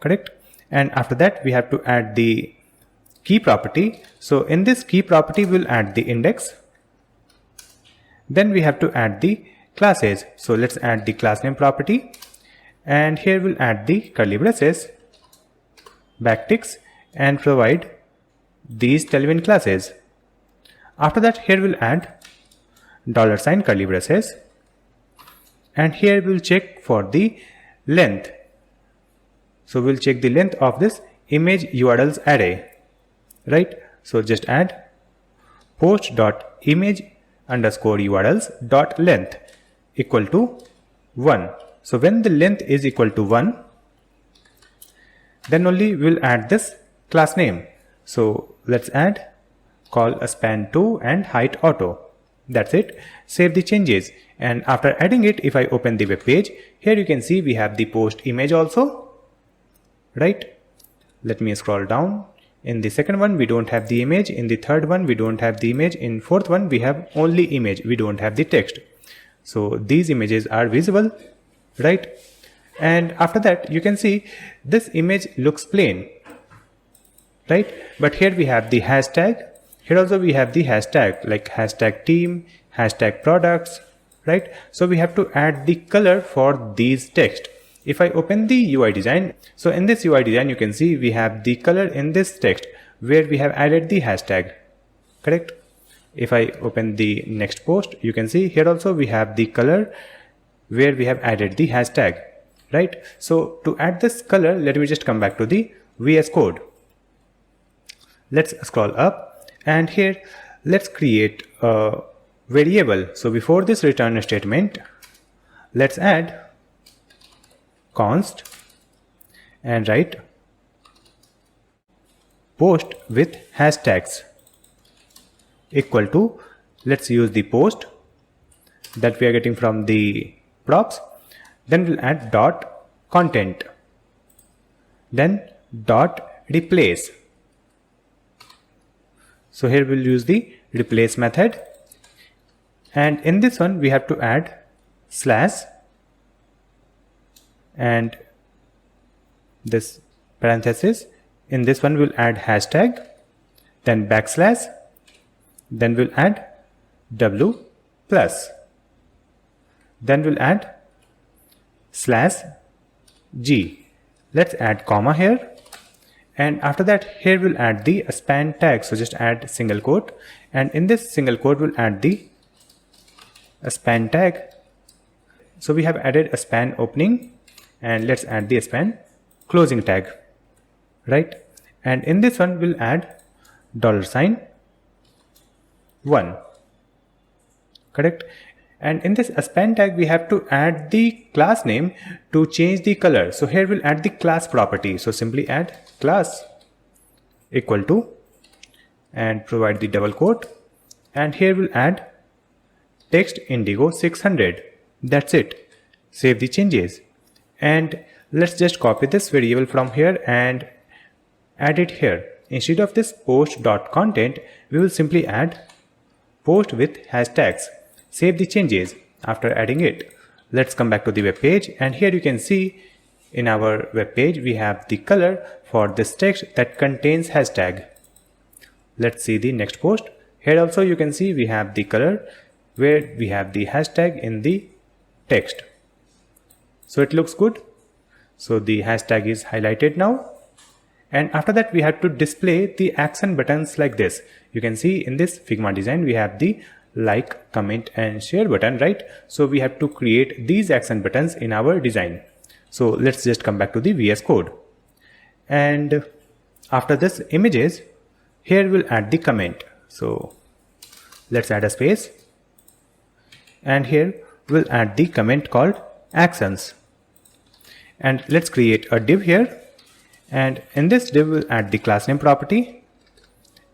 correct? And after that we have to add the key property. So in this key property we'll add the index. Then we have to add the classes. So let's add the class name property, and here we'll add the curly braces, backticks, and provide these tailwind classes. After that here we'll add $sign curly braces, and here we'll check for the length. So we'll check the length of this image URLs array, right? So just add post.image underscore URLs dot length equal to 1. So when the length is equal to 1, then only we'll add this class name. So let's add call a span to and height auto. That's it. Save the changes, and after adding it, if I open the web page, here you can see we have the post image also, right? Let me scroll down. In the second one we don't have the image, in the third one we don't have the image, in fourth one we have only image, we don't have the text. So these images are visible, right? And after that you can see this image looks plain, right? But here we have the hashtag, here also we have the hashtag like hashtag team, hashtag products, right? So we have to add the color for these text. If I open the UI design, so in this UI design you can see we have the color in this text where we have added the hashtag, correct? If I open the next post, you can see here also we have the color where we have added the hashtag, right? So to add this color, let me just come back to the VS Code. Let's scroll up and here let's create a variable. So before this return statement, let's add const and write post with hashtags equal to, let's use the post that we are getting from the props, then we'll add dot content, then dot replace. So here we'll use the replace method, and in this one we have to add slash and this parenthesis. In this one we'll add hashtag, then backslash, then we'll add w plus, then we'll add slash g. Let's add comma here, and after that here we'll add the span tag. So just add single quote, and in this single quote we'll add the span tag. So we have added a span opening, and let's add the span closing tag, right? And in this one we'll add $1, correct? And in this span tag we have to add the class name to change the color. So here we'll add the class property. So simply add class equal to and provide the double quote, and here we'll add text indigo 600. That's it. Save the changes, and let's just copy this variable from here and add it here. Instead of this post.content, we will simply add post with hashtags. Save the changes after adding it. Let's come back to the web page, and here you can see in our web page we have the color for this text that contains hashtag. Let's see the next post. Here also you can see we have the color where we have the hashtag in the text. So it looks good. So the hashtag is highlighted now, and after that we have to display the action buttons like this. You can see in this Figma design we have the like, comment and share button, right? So we have to create these action buttons in our design. So let's just come back to the VS Code, and after this images, here we'll add the comment. So let's add a space, and here we'll add the comment called actions, and let's create a div here, and in this div we'll add the class name property,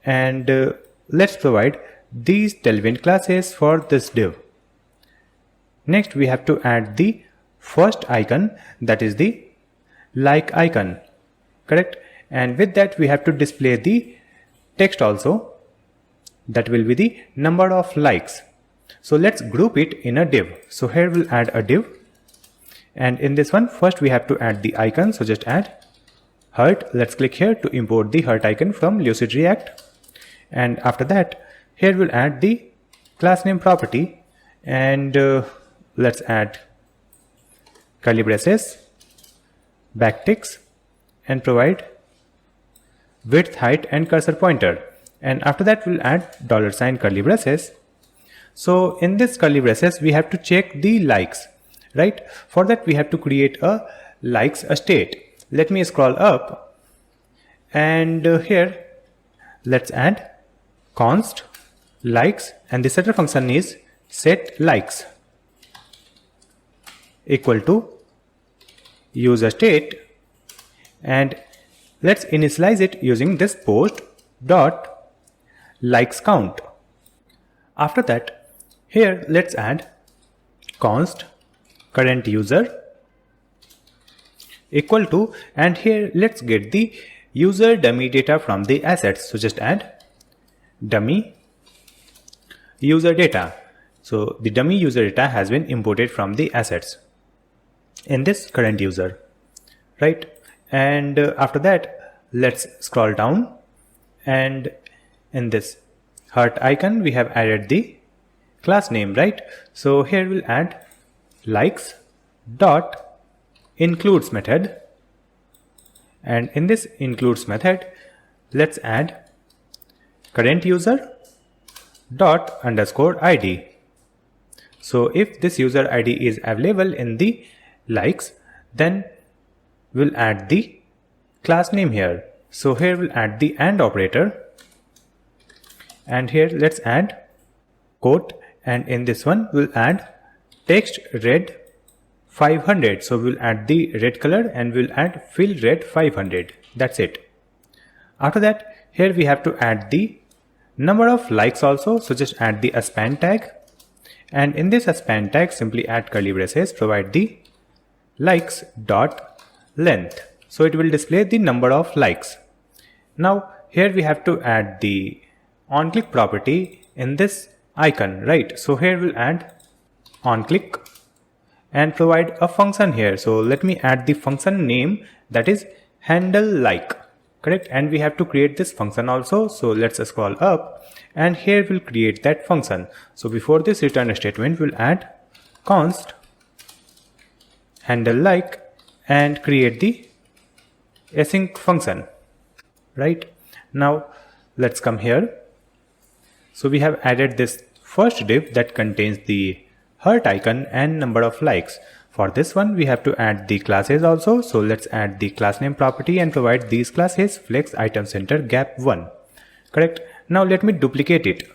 and let's provide these tailwind classes for this div. Next we have to add the first icon, that is the like icon, correct? And with that we have to display the text also, that will be the number of likes. So let's group it in a div. So here we'll add a div, and in this one first we have to add the icon. So just add heart. Let's click here to import the heart icon from Lucid React, and after that here we'll add the class name property, and let's add curly braces, backticks, and provide width, height and cursor pointer, and after that we'll add $ curly braces. So in this curly braces we have to check the likes, right? For that we have to create a likes state. Let me scroll up, and here let's add const likes, and the setter function is set likes equal to user state, and let's initialize it using this post dot likes count. After that here let's add const current user equal to, and here let's get the user dummy data from the assets. So just add dummy user data. So the dummy user data has been imported from the assets in this current user, right? And after that, let's scroll down, and in this heart icon we have added the class name, right? So here we'll add likes dot includes method, and in this includes method let's add current user dot underscore id. So if this user id is available in the likes, then we'll add the class name here. So here we'll add the AND operator, and here let's add quote, and in this one we'll add text red 500. So we'll add the red color and we'll add fill red 500. That's it. After that, here we have to add the number of likes also. So just add the span tag, and in this span tag simply add curly braces, provide the likes dot length. So it will display the number of likes. Now here we have to add the on click property in this icon, right? So here we'll add on click and provide a function here. So let me add the function name, that is handle like, correct? And we have to create this function also. So let's scroll up, and here we'll create that function. So before this return statement, we'll add const handle like and create the async function, right? Now let's come here. So we have added this first div that contains the heart icon and number of likes. For this one we have to add the classes also. So let's add the class name property and provide these classes flex item center gap 1, correct? Now let me duplicate it,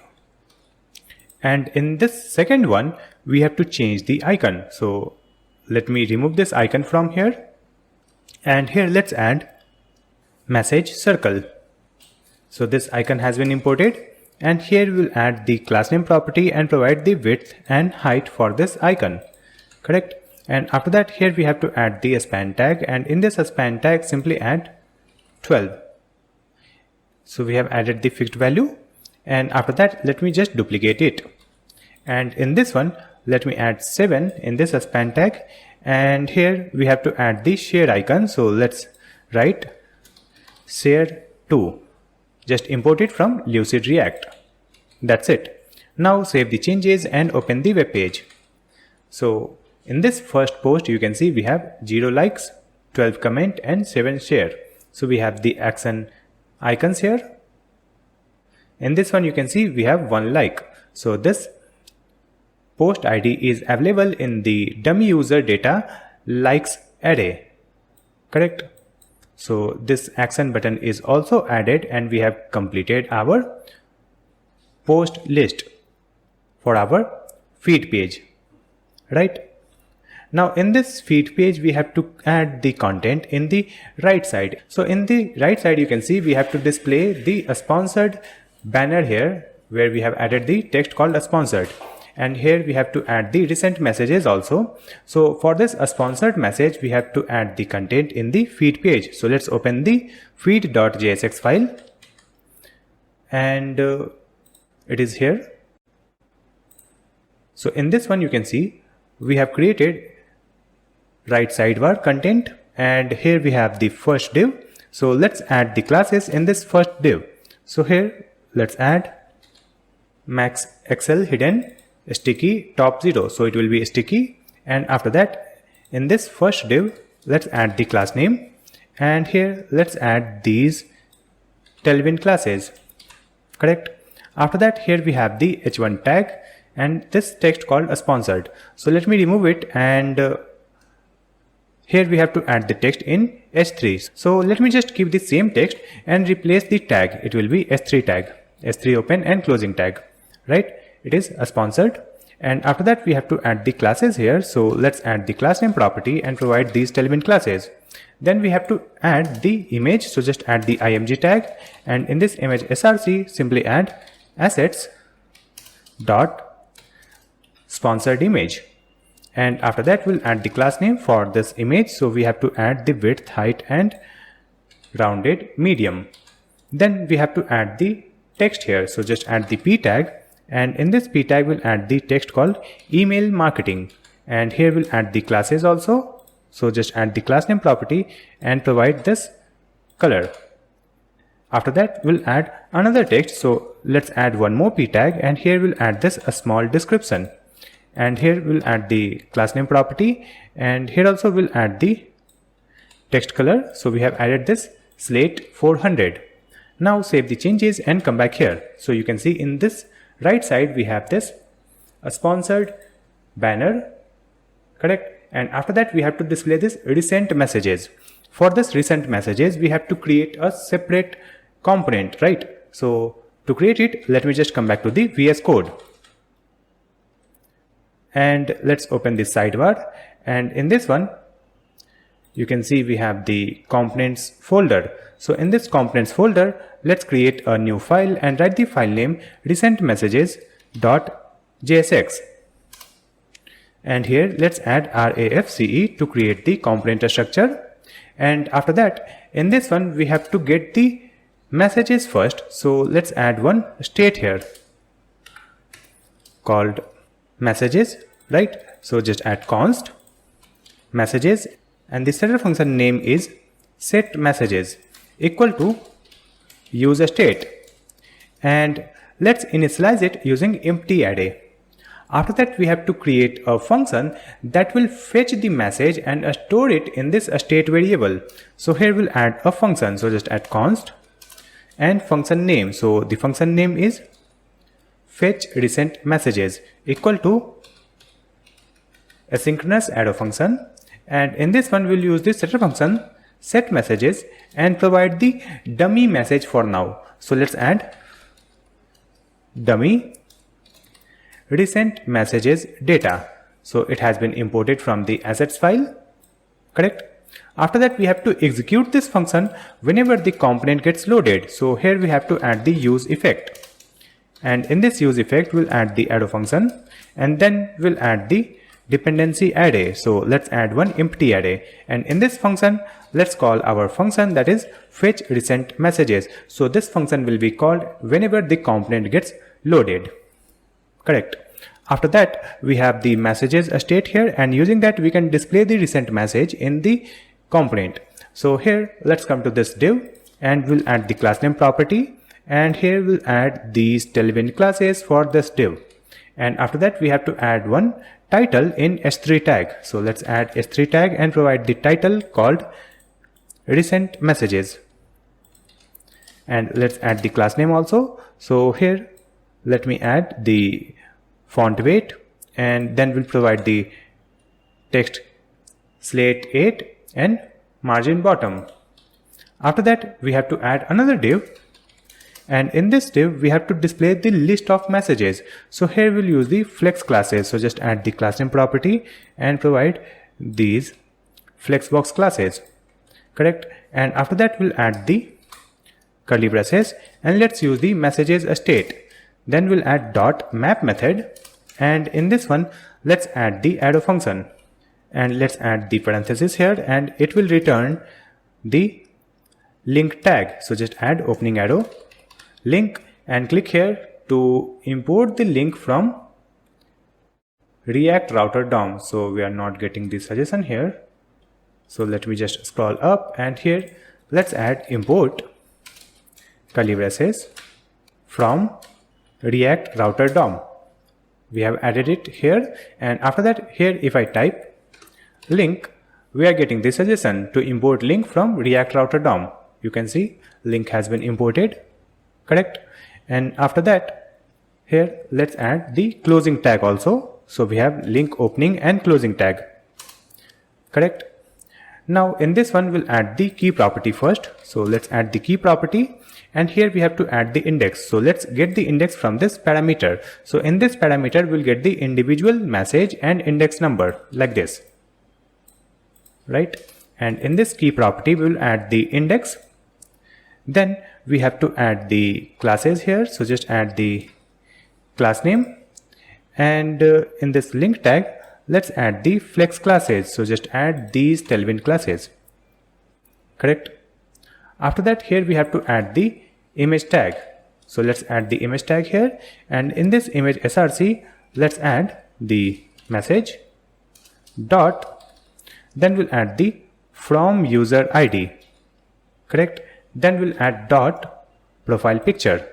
and in this second one we have to change the icon. So let me remove this icon from here, and here let's add message circle. So this icon has been imported, and here we'll add the class name property and provide the width and height for this icon, correct? And after that, here we have to add the span tag, and in this span tag simply add 12. So we have added the fixed value, and after that let me just duplicate it, and in this one let me add 7 in this span tag, and here we have to add the share icon. So let's write share 2. Just import it from Lucid React. That's it. Now save the changes and open the web page. So in this first post you can see we have 0 likes, 12 comment and 7 share. So we have the action icons here. In this one you can see we have 1 like. So this post ID is available in the dummy user data likes array, correct? So this action button is also added, and we have completed our post list for our feed page, right? Now in this feed page we have to add the content in the right side. So in the right side you can see we have to display the sponsored banner here, where we have added the text called sponsored. And here we have to add the recent messages also. So for this sponsored message we have to add the content in the feed page. So let's open the feed.jsx file, and it is here. So in this one you can see we have created right sidebar content, and here we have the first div. So let's add the classes in this first div. So here let's add max excel hidden sticky top 0. So it will be sticky, and after that in this first div let's add the class name, and here let's add these tailwind classes, correct? After that here we have the h1 tag and this text called sponsored. So let me remove it, and here we have to add the text in h3. So let me just keep the same text and replace the tag. It will be h3 tag, h3 open and closing tag, right? It is sponsored. And after that we have to add the classes here. So let's add the class name property and provide these tailwind classes. Then we have to add the image. So just add the img tag, and in this image src simply add assets dot sponsored image, and after that we'll add the class name for this image. So we have to add the width, height and rounded medium. Then we have to add the text here, so just add the p tag, and in this p tag we'll add the text called email marketing, and here we'll add the classes also. So just add the class name property and provide this color. After that we'll add another text, so let's add one more p tag, and here we'll add this a small description, and here we'll add the class name property, and here also we'll add the text color. So we have added this slate 400. Now save the changes and come back here. So you can see in this right side we have this a sponsored banner, correct? And after that we have to display this recent messages. For this recent messages we have to create a separate component, right? So to create it, let me just come back to the VS Code, and let's open this sidebar, and in this one you can see we have the components folder. So in this components folder, let's create a new file and write the file name recentmessages.jsx, and here let's add RAFCE to create the component structure. And after that, in this one we have to get the messages first, so let's add one state here called messages, right? So just add const messages, and the setter function name is set messages equal to use state, and let's initialize it using empty array. After that we have to create a function that will fetch the message and store it in this state variable. So here we'll add a function, so just add const and function name. So the function name is fetch recent messages equal to asynchronous arrow function, and in this one we'll use the setter function set messages and provide the dummy message for now. So let's add dummy recent messages data. So it has been imported from the assets file, correct? After that we have to execute this function whenever the component gets loaded. So here we have to add the use effect, and in this use effect we'll add the arrow function, and then we'll add the dependency array. So let's add one empty array, and in this function let's call our function that is fetch recent messages. So this function will be called whenever the component gets loaded, correct? After that we have the messages state here, and using that we can display the recent message in the component. So here let's come to this div, and we'll add the class name property, and here we'll add these Tailwind classes for this div. And after that we have to add one title in s3 tag. So let's add s3 tag and provide the title called recent messages, and let's add the class name also. So here let me add the font weight, and then we'll provide the text slate 8 and margin bottom. After that we have to add another div, and in this div we have to display the list of messages. So here we'll use the flex classes. So just add the class name property and provide these flexbox classes, correct? And after that we'll add the curly braces, and let's use the messages state. Then we'll add dot map method, and in this one let's add the arrow function, and let's add the parenthesis here, and it will return the link tag. So just add opening arrow link and click here to import the link from React Router DOM. So we are not getting the suggestion here, so let me just scroll up, and here let's add import curly braces from React Router DOM. We have added it here, and after that here if I type link, we are getting the suggestion to import link from React Router DOM. You can see link has been imported, correct? And after that here let's add the closing tag also. So we have link opening and closing tag, correct? Now in this one we'll add the key property first. So let's add the key property, and here we have to add the index. So let's get the index from this parameter. So in this parameter we'll get the individual message and index number like this, right? And in this key property we'll add the index. Then we have to add the classes here. So just add the class name, and in this link tag let's add the flex classes. So just add these tailwind classes, correct? After that, here we have to add the image tag. So let's add the image tag here, and in this image src, let's add the message dot, then we'll add the from user ID, correct? Then we'll add dot profile picture,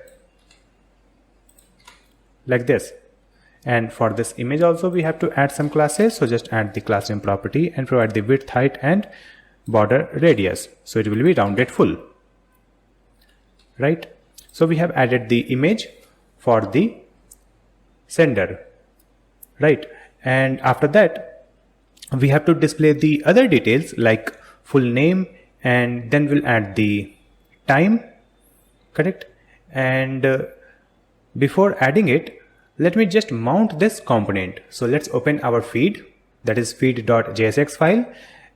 like this. And for this image also we have to add some classes. So just add the class name property and provide the width, height and border radius, so it will be rounded full, right? So we have added the image for the sender, right? And after that we have to display the other details like full name, and then we'll add the time, correct? And before adding it, let me just mount this component. So let's open our feed, that is feed.jsx file,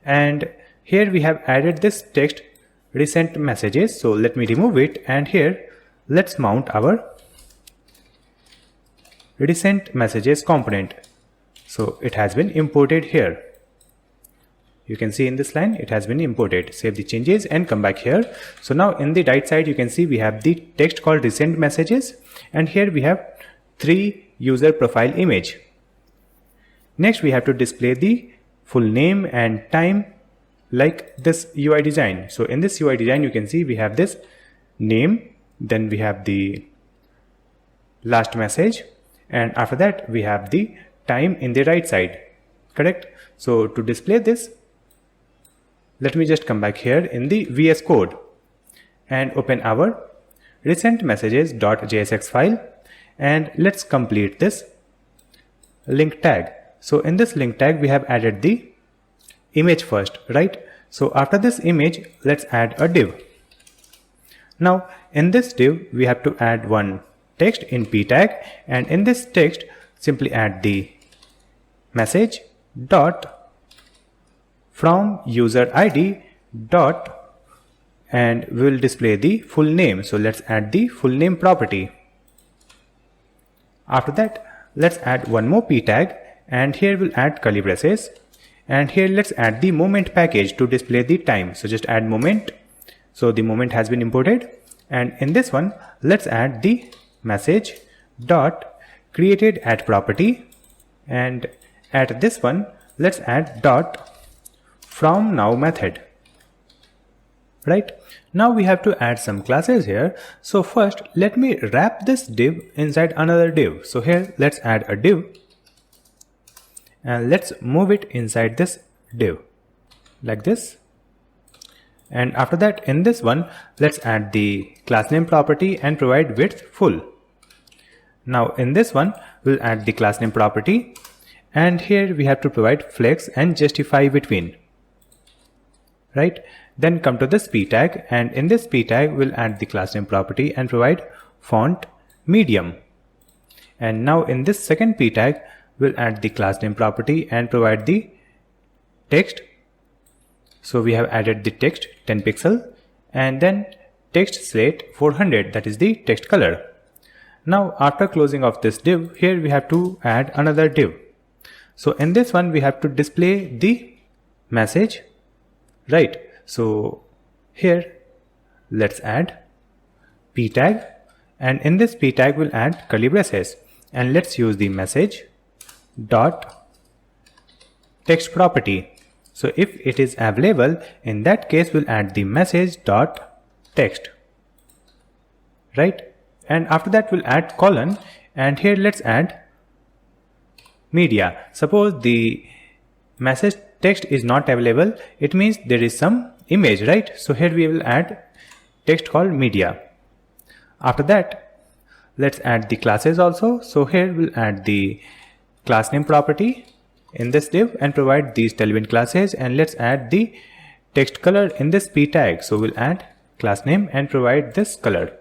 and here we have added this text recent messages. So let me remove it, and here let's mount our recent messages component. So it has been imported here. You can see in this line it has been imported. Save the changes and come back here. So now in the right side you can see we have the text called recent messages, and here we have 3 user profile image. Next we have to display the full name and time like this UI design. So in this UI design you can see we have this name, then we have the last message, and after that we have the time in the right side, correct? So to display this, let me just come back here in the VS Code and open our recent messages.jsx file, and let's complete this link tag. So in this link tag we have added the image first, right? So after this image, let's add a div. Now in this div we have to add one text in p tag, and in this text simply add the message dot from user ID dot, and we will display the full name. So let's add the full name property. After that let's add one more p tag, and here we'll add curly braces, and here let's add the moment package to display the time. So just add moment. So the moment has been imported, and in this one let's add the message dot created at property, and at this one let's add dot from now method, right? Now we have to add some classes here. So first let me wrap this div inside another div. So here let's add a div, and let's move it inside this div like this. And after that in this one let's add the class name property and provide width full. Now in this one we'll add the class name property, and here we have to provide flex and justify between, right? Then come to this p tag, and in this p tag we'll add the class name property and provide font medium. And now in this second p tag we'll add the class name property and provide the text. So we have added the text 10 pixel, and then text slate 400, that is the text color. Now after closing of this div, here we have to add another div. So in this one we have to display the message, right? So here let's add p tag, and in this p tag we'll add curly braces, and let's use the message dot text property. So if it is available, in that case we'll add the message dot text, right? And after that we'll add colon, and here let's add media. Suppose the message text is not available, it means there is some image, right? So here we will add text called media. After that let's add the classes also. So here we'll add the class name property in this div and provide these tailwind classes, and let's add the text color in this p tag. So we'll add class name and provide this color,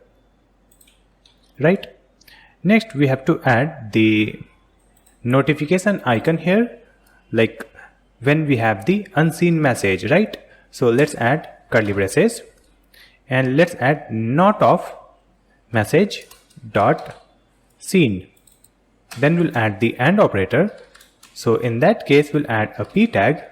right? Next we have to add the notification icon here, like when we have the unseen message, right? So let's add curly braces, and let's add not of message dot seen. Then we'll add the AND operator. So in that case, we'll add a p tag,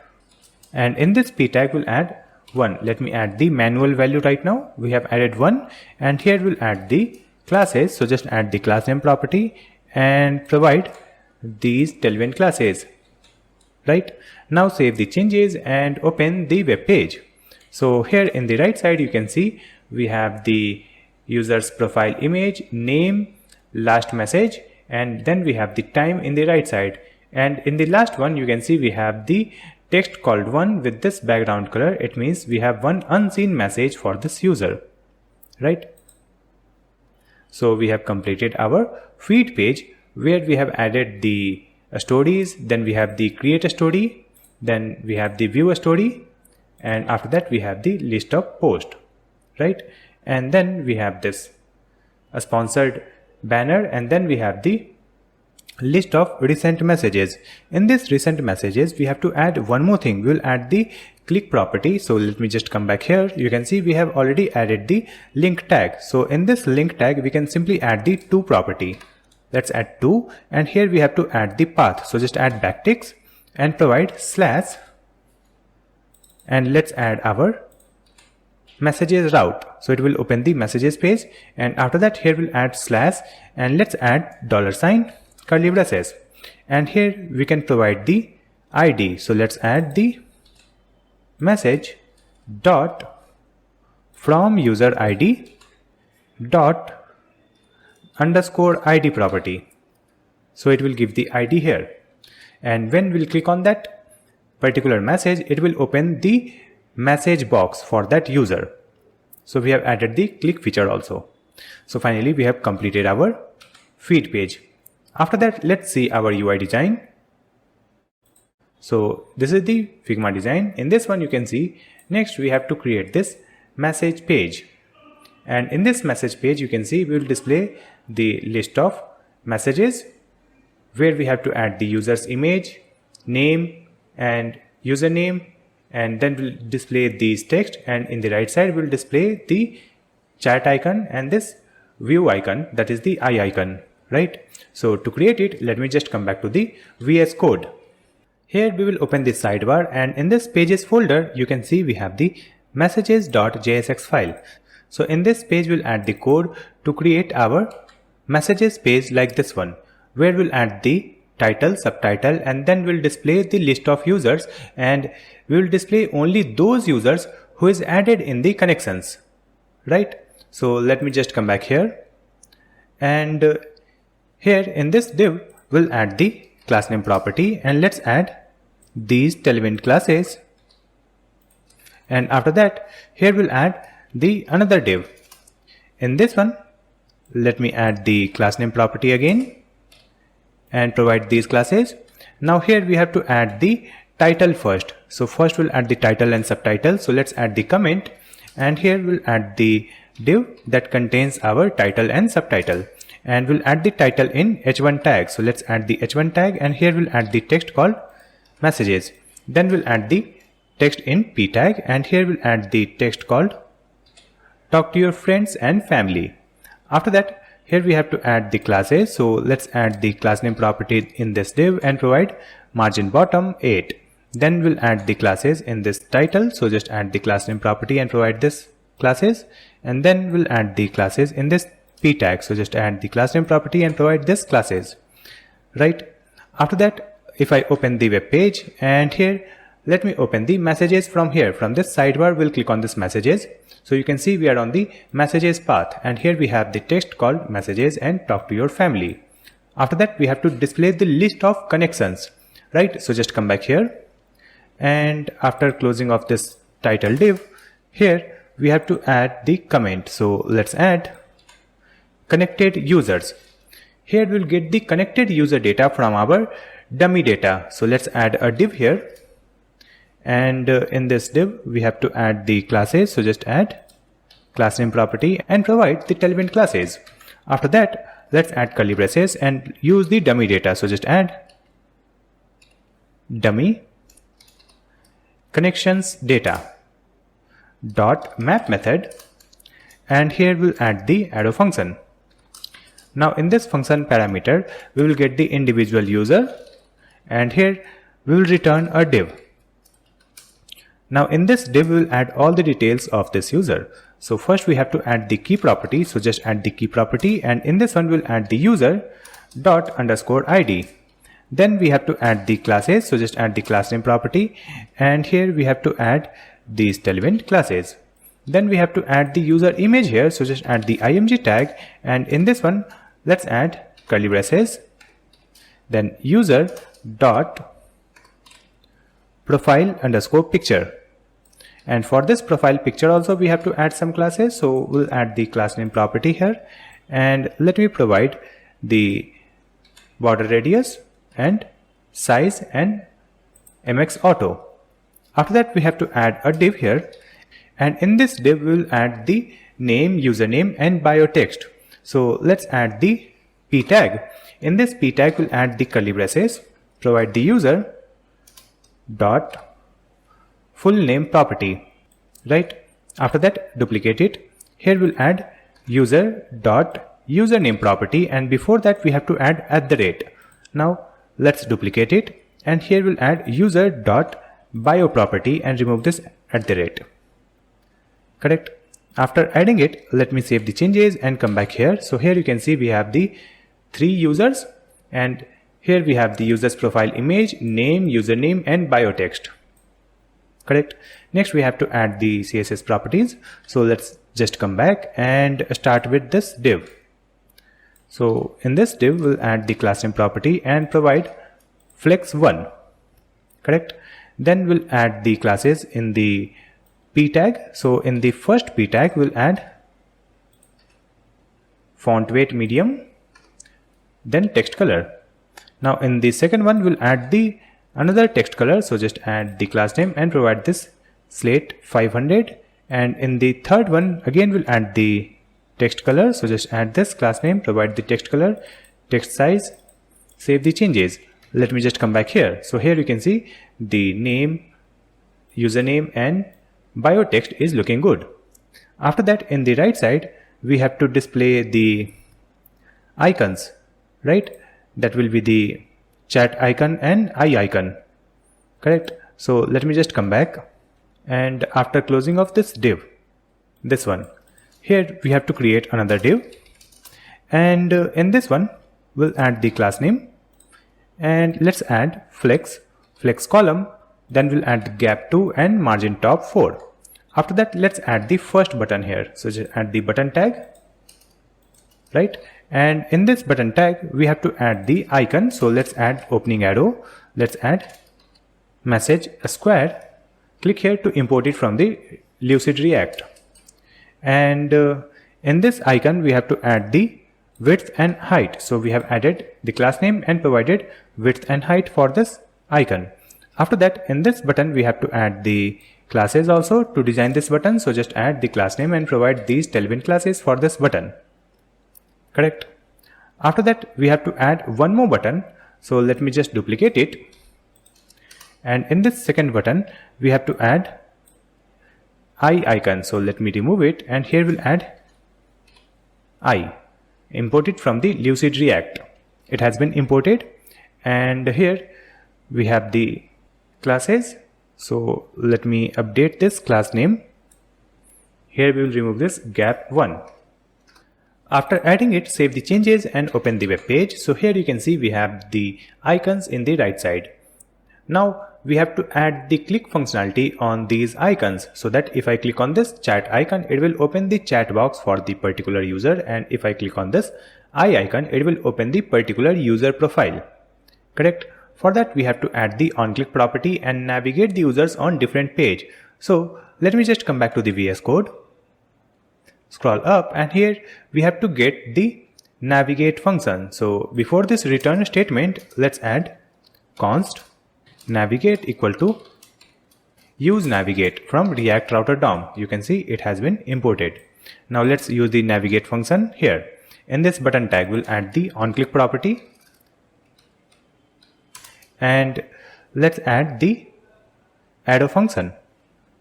and in this p tag we'll add 1. Let me add the manual value right now. We have added 1, and here we'll add the classes. So just add the class name property and provide these Tailwind classes. Right now, save the changes and open the web page. So here in the right side, you can see we have the user's profile image, name, last message, and then we have the time in the right side. And in the last one, you can see we have the text called 1 with this background color. It means we have one unseen message for this user, right? So we have completed our feed page where we have added the stories, then we have the create a story, then we have the view a story, and after that we have the list of post, right? And then we have this a sponsored banner, and then we have the list of recent messages. In this recent messages, we have to add one more thing. We'll add the click property. So let me just come back here. You can see we have already added the link tag. So in this link tag, we can simply add the to property. Let's add to, and here we have to add the path. So just add backticks and provide slash, and let's add our messages route. So it will open the messages page, and after that here we'll add slash, and let's add $, curly braces, and here we can provide the ID. So let's add the message dot from user ID dot underscore ID property. So it will give the ID here, and when we'll click on that particular message, it will open the message box for that user. So we have added the click feature also. So finally we have completed our feed page. After that, let's see our UI design. So this is the Figma design. In this one, you can see next we have to create this message page, and in this message page you can see we will display the list of messages where we have to add the user's image, name and username, and then we'll display these text, and in the right side we'll display the chat icon and this view icon, that is the eye icon, right? So to create it, let me just come back to the VS Code. Here we will open the sidebar, and in this pages folder you can see we have the messages.jsx file. So in this page we'll add the code to create our messages page like this one, where we'll add the title, subtitle, and then we'll display the list of users, and we will display only those users who is added in the connections, right? So let me just come back here, and here in this div we'll add the class name property, and let's add these Tailwind classes, and after that here we'll add the another div. In this one, let me add the class name property again and provide these classes. Now here we have to add the title first. So first we'll add the title and subtitle. So let's add the comment, and here we'll add the div that contains our title and subtitle, and we'll add the title in h1 tag. So let's add the h1 tag, and here we'll add the text called messages. Then we'll add the text in p tag, and here we'll add the text called talk to your friends and family. After that, here we have to add the classes. So let's add the class name property in this div and provide margin bottom 8. Then we'll add the classes in this title. So just add the class name property and provide this classes, and then we'll add the classes in this p tag. So just add the class name property and provide this classes, right? After that, if I open the web page, and here let me open the messages from here. From this sidebar, we'll click on this messages. So you can see we are on the messages path, and here we have the text called messages and talk to your family. After that, we have to display the list of connections, right? So just come back here, and after closing of this title div, here we have to add the comment. So let's add connected users. Here we'll get the connected user data from our dummy data. So let's add a div here, and in this div we have to add the classes. So just add class name property and provide the Tailwind classes. After that, let's add curly braces and use the dummy data. So just add dummy connections data dot map method, and here we'll add the arrow function. Now in this function parameter, we will get the individual user, and here we will return a div. Now in this div we will add all the details of this user. So first we have to add the key property, so just add the key property, and in this one we'll add the user dot underscore ID. Then we have to add the classes, so just add the class name property, and here we have to add these relevant classes. Then we have to add the user image here, so just add the img tag, and in this one let's add curly braces, then user dot profile underscore picture. And for this profile picture also we have to add some classes, so we'll add the class name property here, and let me provide the border radius and size and mx auto. After that we have to add a div here, and in this div we will add the name, username and bio text. So let's add the p tag. In this p tag we'll add the curly braces, provide the user dot full name property, right? After that duplicate it. Here we'll add user dot username property, and before that we have to add @. Now let's duplicate it, and here we'll add user dot bio property and remove this @. Correct. After adding it, let me save the changes and come back here. So here you can see we have the 3 users, and here we have the user's profile image, name, username and bio text. Correct. Next we have to add the CSS properties. So let's just come back and start with this div. So in this div we'll add the class name property and provide flex1. Correct. Then we'll add the classes in the p tag. So in the first p tag we'll add font weight medium, then text color. Now in the second one we'll add the another text color, so just add the class name and provide this slate 500, and in the third one again we'll add the text color, so just add this class name, provide the text color, text size, save the changes. Let me just come back here. So here you can see the name, username and bio text is looking good. After that in the right side we have to display the icons, right? That will be the chat icon and eye icon. Correct. So let me just come back, and after closing of this div, this one, here we have to create another div, and in this one we'll add the class name, and let's add flex column, then we'll add gap 2 and margin top 4. After that let's add the first button here, so just add the button tag, right? And in this button tag we have to add the icon, so let's add opening arrow, let's add message square, click here to import it from the Lucid React, and in this icon we have to add the width and height, so we have added the class name and provided width and height for this icon. After that in this button we have to add the classes also to design this button, so just add the class name and provide these relevant classes for this button. Correct. After that we have to add one more button, so let me just duplicate it, and in this second button we have to add eye icon, so let me remove it, and here we'll add eye, import it from the Lucid React. It has been imported, and here we have the classes, so let me update this class name. Here we will remove this gap 1. After adding it, save the changes and open the web page. So here you can see we have the icons in the right side. Now we have to add the click functionality on these icons, so that if I click on this chat icon, it will open the chat box for the particular user, and if I click on this eye icon, it will open the particular user profile. Correct. For that we have to add the onClick property and navigate the users on different page. So let me just come back to the VS Code, scroll up, and here we have to get the navigate function. So before this return statement, let's add const navigate equal to use navigate from React Router DOM. You can see it has been imported. Now let's use the navigate function here. In this button tag we'll add the onClick property, and let's add the arrow function.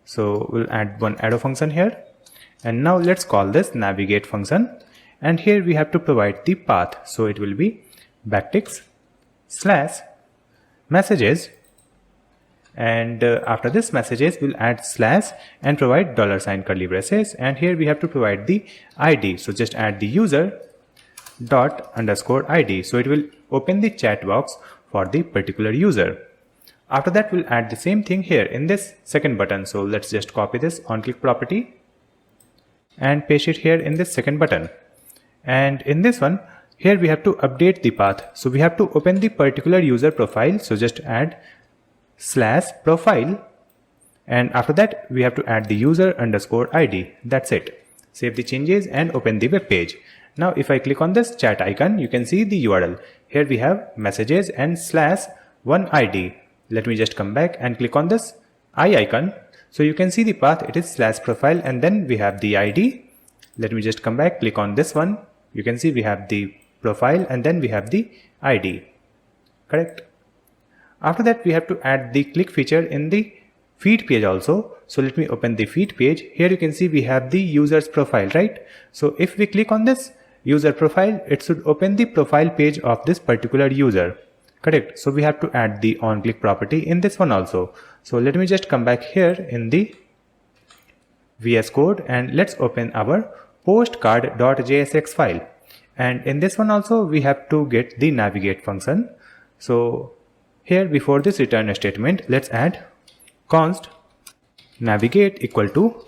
So we'll add one arrow function here, and now let's call this navigate function, and here we have to provide the path, so it will be backticks slash messages, and after this messages we'll add slash and provide $ curly braces, and here we have to provide the ID. So just add the user dot underscore ID, so it will open the chat box for the particular user. After that we'll add the same thing here in this second button. So let's just copy this on click property and paste it here in this second button. And in this one, here we have to update the path. So we have to open the particular user profile. So just add slash profile, and after that we have to add the user underscore ID. That's it. Save the changes and open the web page. Now if I click on this chat icon, you can see the URL. Here we have messages and slash one ID. Let me just come back and click on this I icon. So you can see the path, it is slash profile, and then we have the ID. Let me just come back, click on this one. You can see we have the profile and then we have the ID. Correct. After that we have to add the click feature in the feed page also. So let me open the feed page. Here you can see we have the user's profile, right? So if we click on this user profile, it should open the profile page of this particular user. Correct. So we have to add the on click property in this one also. So let me just come back here in the VS Code and let's open our postcard.jsx file. And in this one also we have to get the navigate function. So here before this return statement, let's add const navigate equal to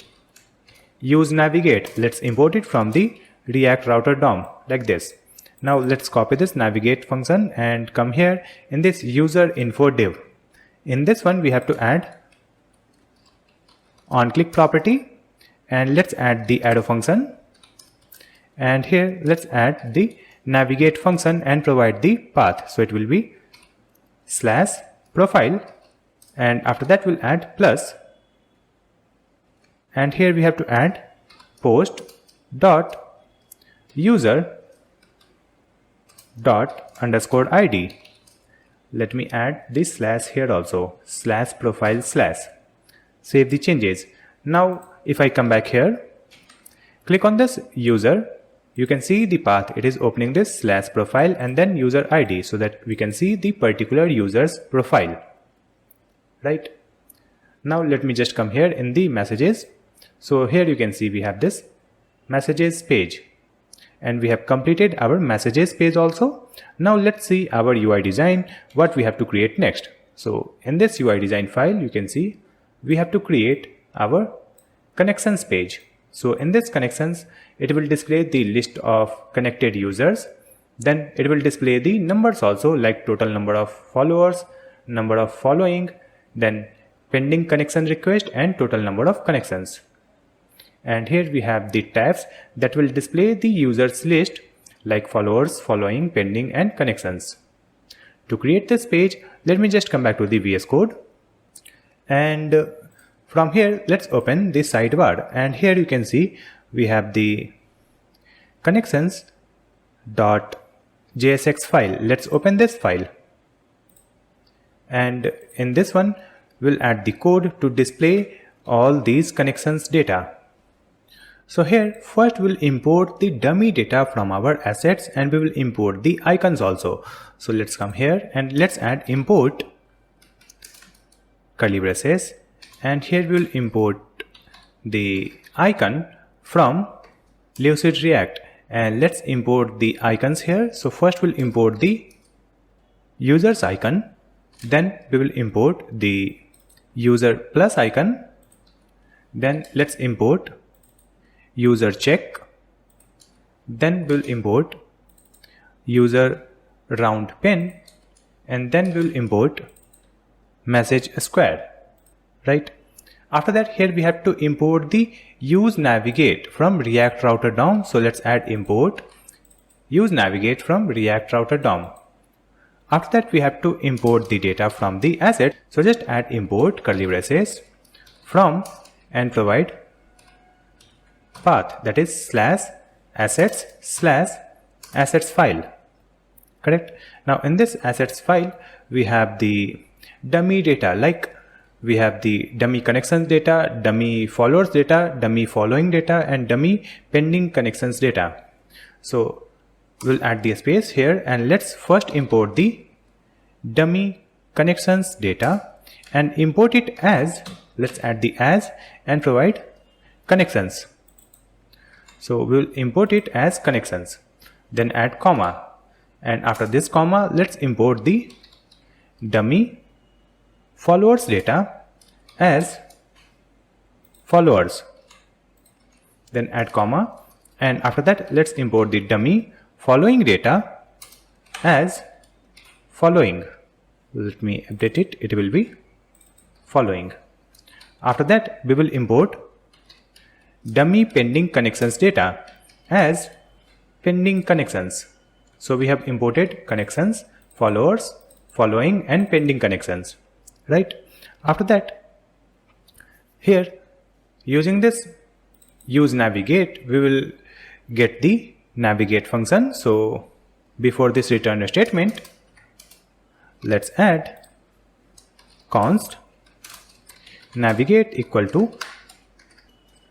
use navigate. Let's import it from the React router DOM like this. Now let's copy this navigate function and come here in this user info div. In this one we have to add on click property, and let's add the arrow function, and here let's add the navigate function and provide the path. So it will be slash profile, and after that we'll add plus, and here we have to add post dot user dot underscore ID. Let me add this slash here also, slash profile slash. Save the changes. Now if I come back here, click on this user, you can see the path, it is opening this slash profile and then user ID, so that we can see the particular user's profile, right? Now let me just come here in the messages. So here you can see we have this messages page, and we have completed our messages page also. Now let's see our UI design, what we have to create next. So in this UI design file, you can see we have to create our connections page. So in this connections, it will display the list of connected users. Then it will display the numbers also, like total number of followers, number of following, then pending connection request and total number of connections. And here we have the tabs that will display the users list, like followers, following, pending and connections. To create this page, let me just come back to the VS Code, and from here let's open the sidebar, and here you can see we have the connections.jsx file. Let's open this file, and in this one we'll add the code to display all these connections data. So here first we'll import the dummy data from our assets, and we will import the icons also. So let's come here and let's add import curly braces, and here we will import the icon from Lucid React, and let's import the icons here. So first we'll import the users icon, then we will import the user plus icon, then let's import user check, then we'll import user round pin, and then we'll import message square, right? After that, here we have to import the use navigate from React router DOM. So let's add import use navigate from React router DOM. After that, we have to import the data from the asset. So just add import curly braces from and provide path, that is slash assets file. Correct. Now in this assets file we have the dummy data, like we have the dummy connections data, dummy followers data, dummy following data and dummy pending connections data. So we'll add the space here, and let's first import the dummy connections data and import it as, let's add the as and provide connections. So we will import it as connections, then add comma, and after this comma let's import the dummy followers data as followers, then add comma, and after that let's import the dummy following data as following. Let me update it, it will be following. After that we will import dummy pending connections data as pending connections. So we have imported connections, followers, following and pending connections, right? After that, here using this use navigate, we will get the navigate function. So before this return statement, let's add const navigate equal to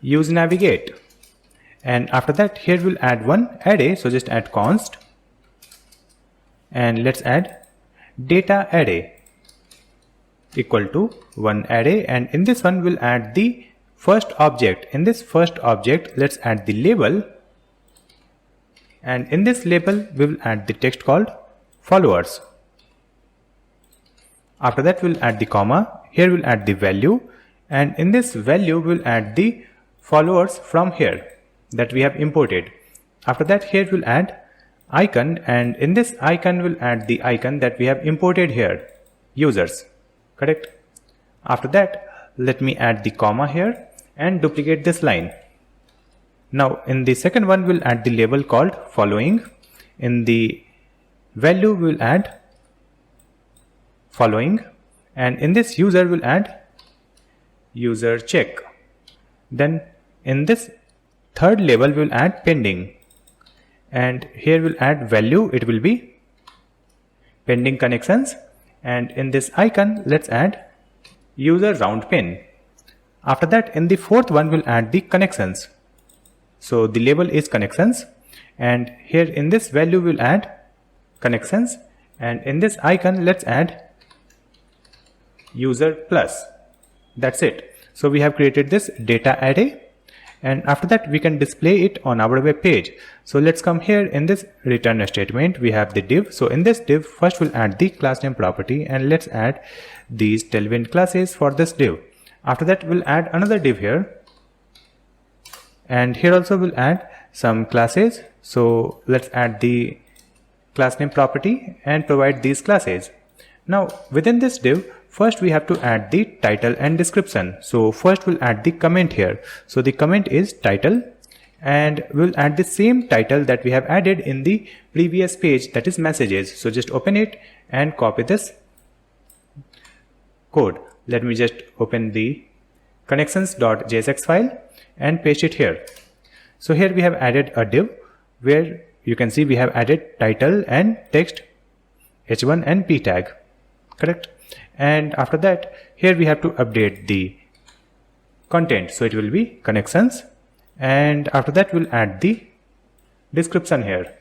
use navigate, and after that here we'll add one array. So just add const and let's add data array equal to one array, and in this one we'll add the first object. In this first object let's add the label, and in this label we will add the text called followers. After that we'll add the comma, here we'll add the value, and in this value we'll add the followers from here that we have imported. After that here we'll add icon, and in this icon we'll add the icon that we have imported here, users, correct? After that let me add the comma here and duplicate this line. Now in the second one we'll add the label called following, in the value we'll add following, and in this user we'll add user check. Then in this third label we'll add pending, and here we'll add value, it will be pending connections, and in this icon let's add user round pin. After that in the fourth one we'll add the connections. So the label is connections, and here in this value we'll add connections, and in this icon let's add user plus. That's it. So we have created this data array, and after that we can display it on our web page. So let's come here. In this return statement we have the div. So in this div first we'll add the class name property, and let's add these tailwind classes for this div. After that we'll add another div here, and here also we'll add some classes. So let's add the class name property and provide these classes. Now within this div first we have to add the title and description. So first we'll add the comment here. So the comment is title, and we'll add the same title that we have added in the previous page, that is messages. So just open it and copy this code. Let me just open the connections.jsx file and paste it here. So here we have added a div where you can see we have added title and text h1 and p tag, correct? And after that here we have to update the content, so it will be connections, and after that we'll add the description here.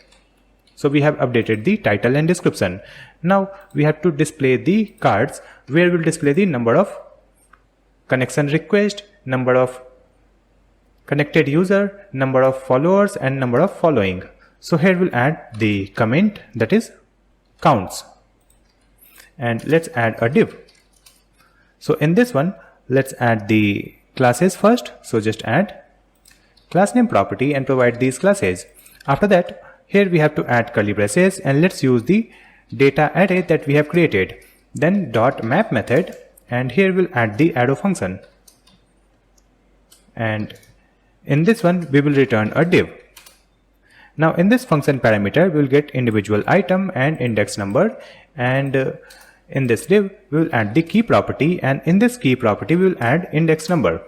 So we have updated the title and description. Now we have to display the cards where we'll display the number of connection request, number of connected user, number of followers and number of following. So here we'll add the comment, that is counts, and let's add a div. So in this one let's add the classes first. So just add class name property and provide these classes. After that here we have to add curly braces, and let's use the data array that we have created. Then dot map method, and here we'll add the arrow function, and in this one we will return a div. Now in this function parameter we will get individual item and index number, and in this div we will add the key property, and in this key property we will add index number.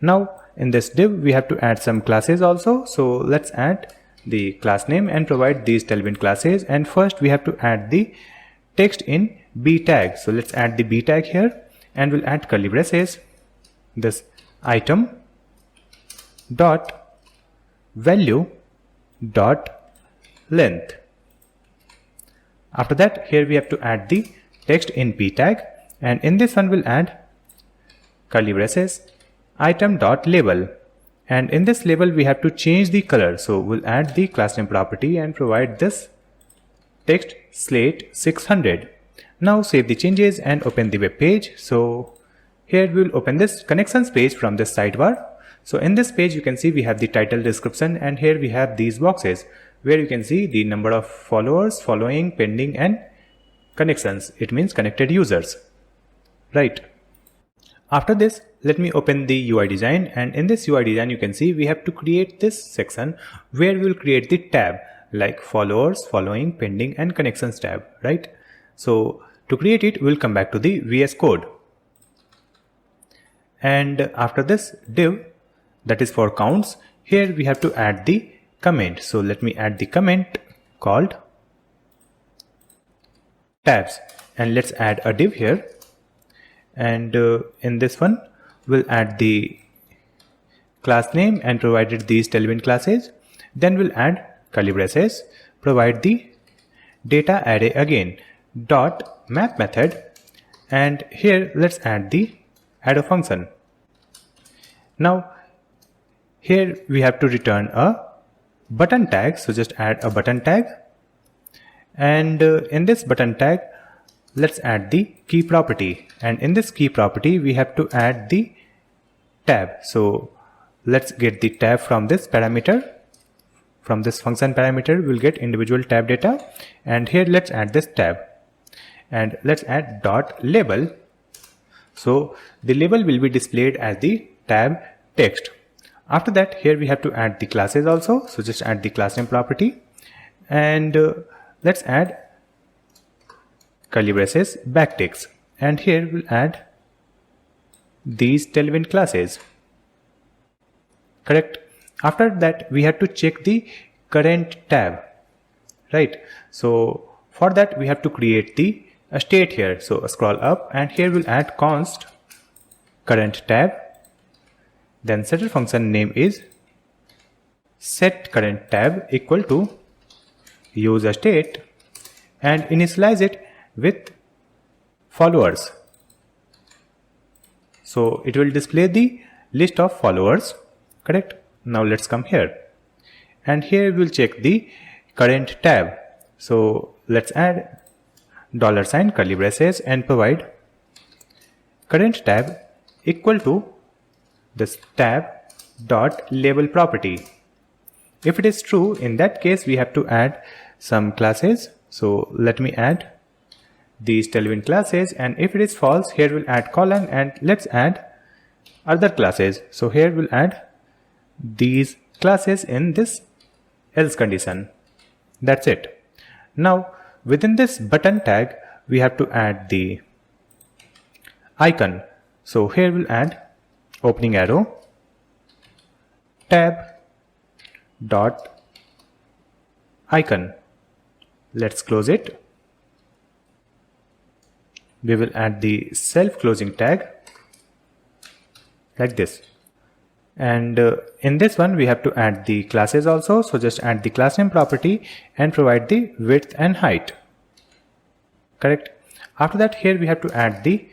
Now in this div we have to add some classes also. So let's add the class name and provide these tailwind classes, and first we have to add the text in b tag. So let's add the b tag here, and we'll add curly braces, this item dot value dot length. After that here we have to add the text in p tag, and in this one we'll add curly braces item.label, and in this label we have to change the color, so we'll add the class name property and provide this text slate 600. Now save the changes and open the web page. So here we'll open this connections page from this sidebar. So in this page you can see we have the title, description, and here we have these boxes where you can see the number of followers, following, pending, and connections. It means connected users, right? After this, let me open the UI design, and in this UI design you can see we have to create this section where we'll create the tab like followers, following, pending, and connections tab, right? So to create it, we'll come back to the VS Code, and after this div, that is for counts, here we have to add the comment. So let me add the comment called tabs, and let's add a div here, and in this one we'll add the class name and provided these element classes. Then we'll add curly braces, provide the data array again dot map method, and here let's add the arrow function. Now here we have to return a button tag, so just add a button tag, and in this button tag let's add the key property, and in this key property we have to add the tab. So let's get the tab from this parameter. From this function parameter we'll get individual tab data, and here let's add this tab, and let's add dot label. So the label will be displayed as the tab text. After that, here we have to add the classes also, so just add the class name property, and let's add curly braces backticks, and here we'll add these tailwind classes, correct? After that we have to check the current tab, right? So for that we have to create the state here, so scroll up, and here we'll add const current tab, then setter function name is set current tab equal to use a state, and initialize it with followers, so it will display the list of followers, correct? Now let's come here, and here we'll check the current tab, so let's add $sign curly braces and provide current tab equal to this tab dot label property. If it is true, in that case we have to add some classes, so let me add these tailwind classes, and if it is false, here we'll add colon, and let's add other classes, so here we'll add these classes in this else condition. That's it. Now within this button tag we have to add the icon, so here we'll add opening arrow tab dot icon. Let's close it. We will add the self closing tag like this, and in this one we have to add the classes also, so just add the class name property and provide the width and height, correct? After that, here we have to add the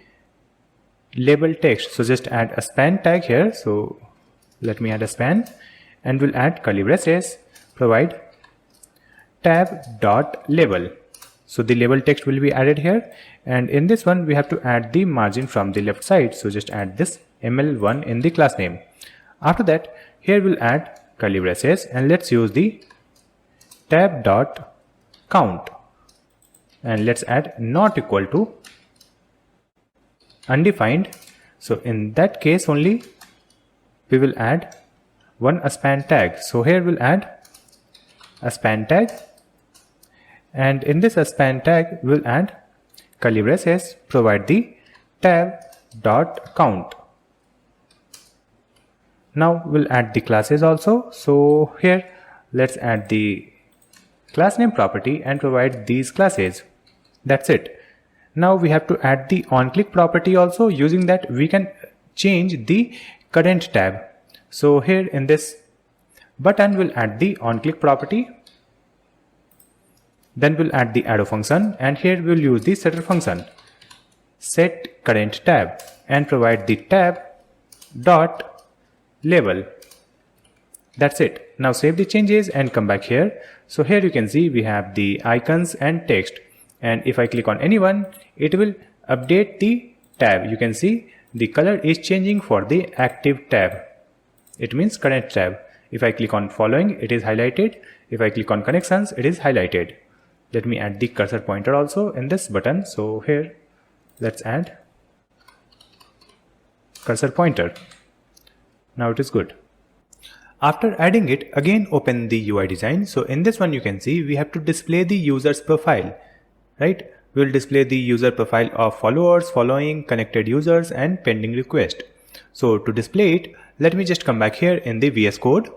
label text, so just add a span tag here, so let me add a span, and we'll add curly braces, provide tab dot label, so the label text will be added here, and in this one we have to add the margin from the left side, so just add this ml1 in the class name. After that, here we'll add curly braces, and let's use the tab dot count, and let's add not equal to undefined, so in that case only we will add one span tag, so here we'll add a span tag, and in this span tag we'll add curly braces, provide the tab dot count. Now we'll add the classes also, so here let's add the class name property and provide these classes. That's it. Now we have to add the onClick property also. Using that we can change the current tab. So here in this button we'll add the onClick property, then we'll add the arrow function, and here we'll use the setter function. set current tab and provide the tab dot label. That's it. Now save the changes and come back here. So here you can see we have the icons and text, and if I click on any one, it will update the tab. You can see the color is changing for the active tab. It means current tab. If I click on following, it is highlighted. If I click on connections, it is highlighted. Let me add the cursor pointer also in this button. So here, let's add cursor pointer. Now it is good. After adding it, again open the UI design. So in this one you can see we have to display the user's profile, right? We will display the user profile of followers, following, connected users and pending request. So to display it, let me just come back here in the VS Code,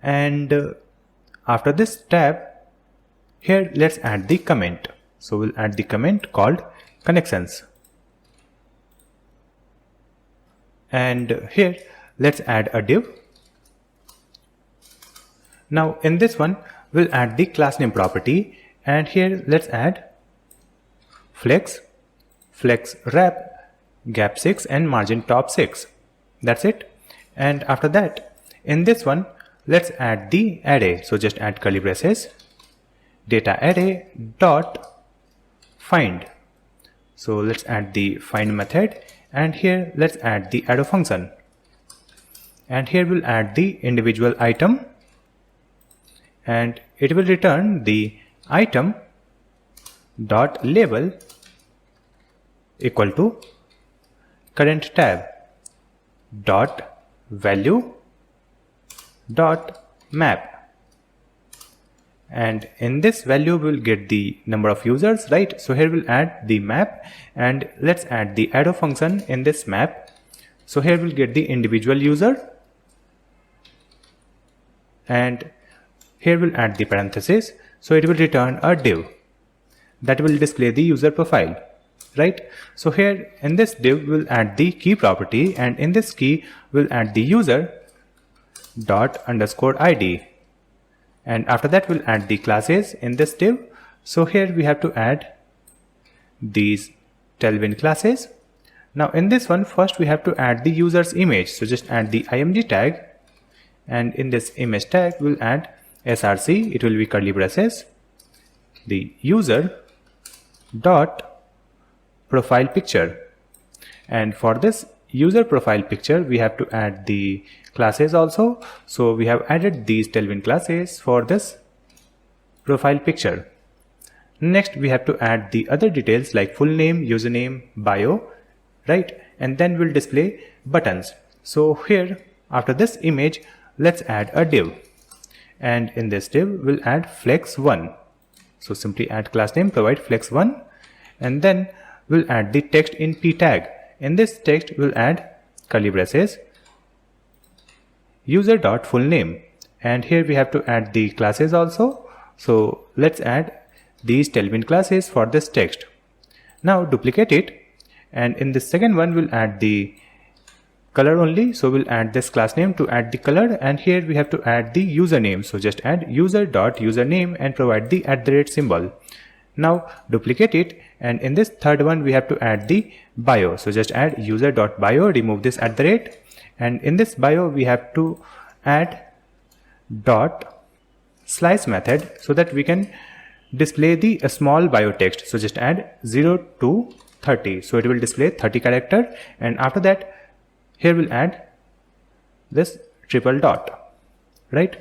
and after this tab, here let's add the comment. So we'll add the comment called connections, and here let's add a div. Now in this one we'll add the class name property, and here let's add flex, flex wrap, gap 6 and margin top 6. That's it. And after that, in this one let's add the array. So just add curly braces, data array dot find. So let's add the find method, and here let's add the arrow function, and here we'll add the individual item, and it will return the item dot label equal to current tab dot value dot map, and in this value we'll get the number of users, right? So here we'll add the map, and let's add the arrow function in this map. So here we'll get the individual user, and here we'll add the parenthesis. So it will return a div that will display the user profile, right? So here in this div we'll add the key property, and in this key we'll add the user dot underscore ID, and after that we'll add the classes in this div. So here we have to add these tailwind classes. Now in this one, first we have to add the user's image. So just add the img tag, and in this image tag we'll add src, it will be curly braces, the user dot profile picture, and for this user profile picture we have to add the classes also. So we have added these tailwind classes for this profile picture. Next we have to add the other details like full name, username, bio, right? And then we'll display buttons. So here after this image let's add a div, and in this div we'll add flex1. So simply add class name, provide flex1, and then we'll add the text in p tag. In this text we'll add curly braces user dot full name, and here we have to add the classes also. So let's add these tailwind classes for this text. Now duplicate it, and in this second one we'll add the color only. So we'll add this class name to add the color, and here we have to add the username. So just add user dot username and provide the @ symbol. Now duplicate it, and in this third one we have to add the bio. So just add user dot bio, remove this @, and in this bio we have to add dot slice method so that we can display the small bio text. So just add 0 to 30, so it will display 30 character, and after that here we'll add this triple dot, right?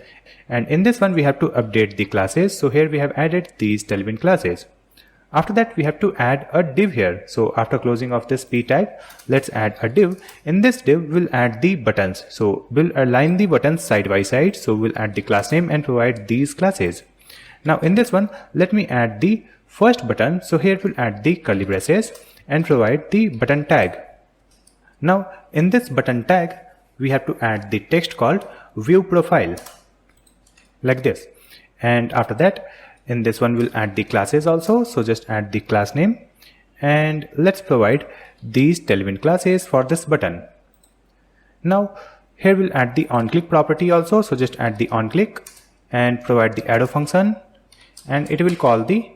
And in this one we have to update the classes. So here we have added these tailwind classes. After that we have to add a div here. So after closing of this p tag, let's add a div. In this div we'll add the buttons. So we'll align the buttons side by side. So we'll add the class name and provide these classes. Now in this one let me add the first button. So here we'll add the curly braces and provide the button tag. Now in this button tag we have to add the text called view profile, like this. And after that in this one we'll add the classes also. So just add the class name, and let's provide these tailwind classes for this button. Now here we'll add the onClick property also. So just add the onClick and provide the arrow function, and it will call the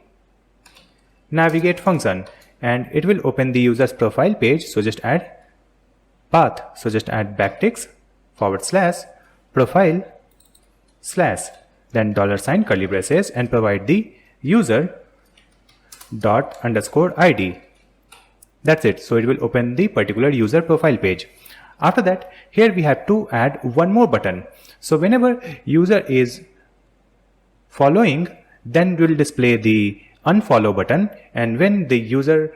navigate function. and it will open the user's profile page. So just add path. So just add backticks / profile / then $ curly braces and provide the user ._id. That's it. So it will open the particular user profile page. After that, here we have to add one more button. So whenever user is following, then we will display the unfollow button, and when the user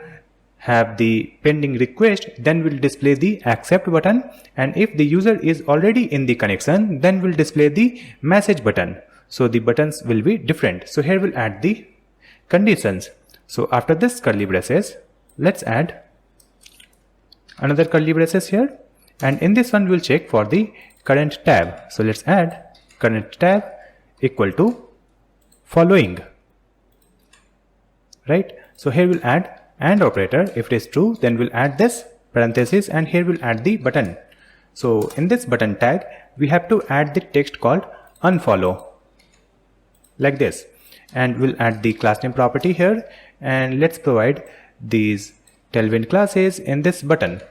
have the pending request, then we'll display the accept button, and if the user is already in the connection, then we'll display the message button. So the buttons will be different. So here we'll add the conditions. So after this curly braces, let's add another curly braces here, and in this one we'll check for the current tab. So let's add current tab equal to following, right? So here we'll add AND operator. If it is true, then we'll add this parenthesis, and here we'll add the button. So in this button tag, we have to add the text called unfollow, like this, and we'll add the class name property here, and let's provide these tailwind classes in this button,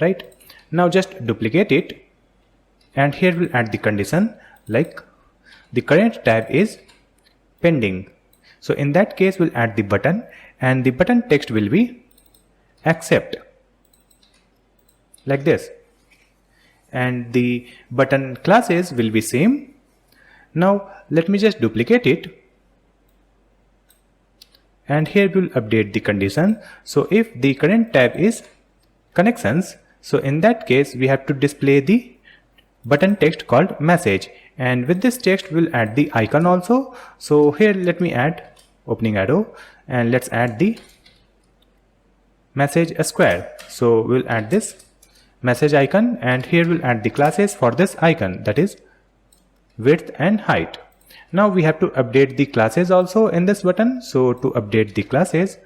right? Now just duplicate it, and here we'll add the condition like the current tab is pending. So in that case, we'll add the button, and the button text will be accept, like this, and the button classes will be same. Now let me just duplicate it, and here we'll update the condition. So if the current tab is connections, so in that case we have to display the button text called message, and with this text we'll add the icon also. So here let me add opening arrow, and let's add the message square. So we'll add this message icon, and here we'll add the classes for this icon, that is width and height. Now we have to update the classes also in this button. So to update the classes,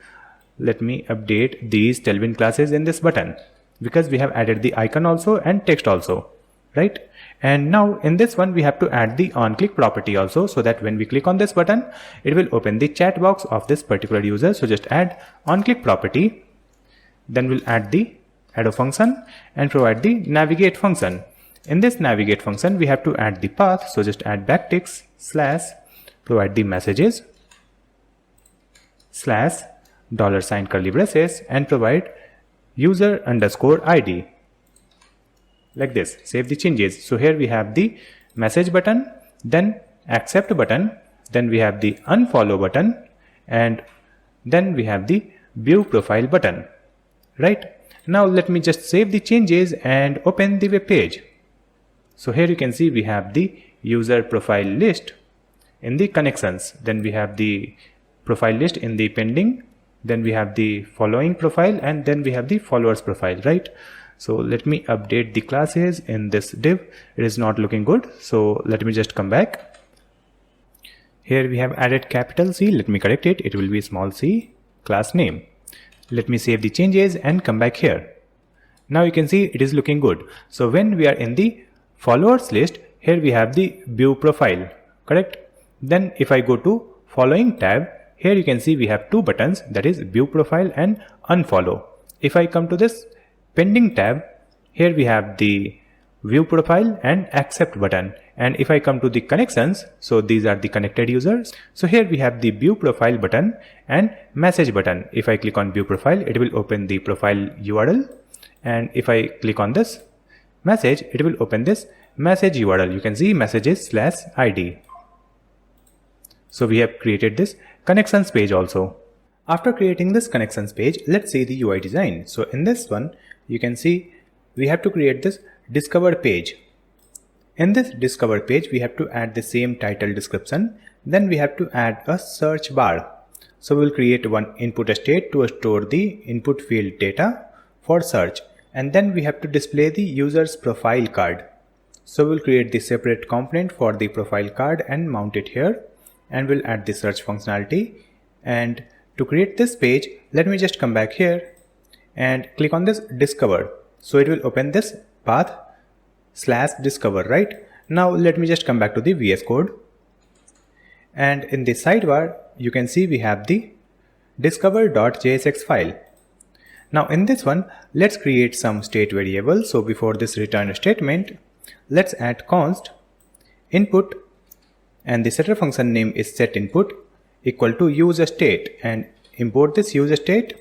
let me update these tailwind classes in this button, because we have added the icon also and text also, right? And now in this one we have to add the onClick property also, so that when we click on this button, it will open the chat box of this particular user. So just add onClick property, then we'll add the arrow function and provide the navigate function. In this navigate function, we have to add the path. So just add backticks / provide the messages / $ curly braces and provide user _id, like this. Save the changes. So here we have the message button, then accept button, then we have the unfollow button, and then we have the view profile button, right? Now let me just save the changes and open the web page. So here you can see we have the user profile list in the connections, then we have the profile list in the pending, then we have the following profile, and then we have the followers profile, right? So let me update the classes in this div. It is not looking good. So let me just come back. Here we have added capital C. Let me correct it. It will be small c class name. Let me save the changes and come back here. Now you can see it is looking good. So when we are in the followers list, here we have the view profile, correct? Then if I go to following tab, here you can see we have two buttons, that is view profile and unfollow. If I come to this pending tab, here we have the view profile and accept button. And if I come to the connections, so these are the connected users. So here we have the view profile button and message button. If I click on view profile, it will open the profile URL. And if I click on this message, it will open this message URL. You can see messages /id. So we have created this connections page also. After creating this connections page, let's see the UI design. So in this one, you can see we have to create this discover page. In this discover page, we have to add the same title description. Then we have to add a search bar. So we'll create one input state to store the input field data for search. And then we have to display the user's profile card. So we'll create the separate component for the profile card and mount it here. And we'll add the search functionality. And to create this page, let me just come back here and click on this discover. So it will open this path /discover, right? Now let me just come back to the VS Code. And in the sidebar, you can see we have the discover.jsx file. Now in this one, let's create some state variable. So before this return statement, let's add const input, and the setter function name is setInput equal to useState, and import this useState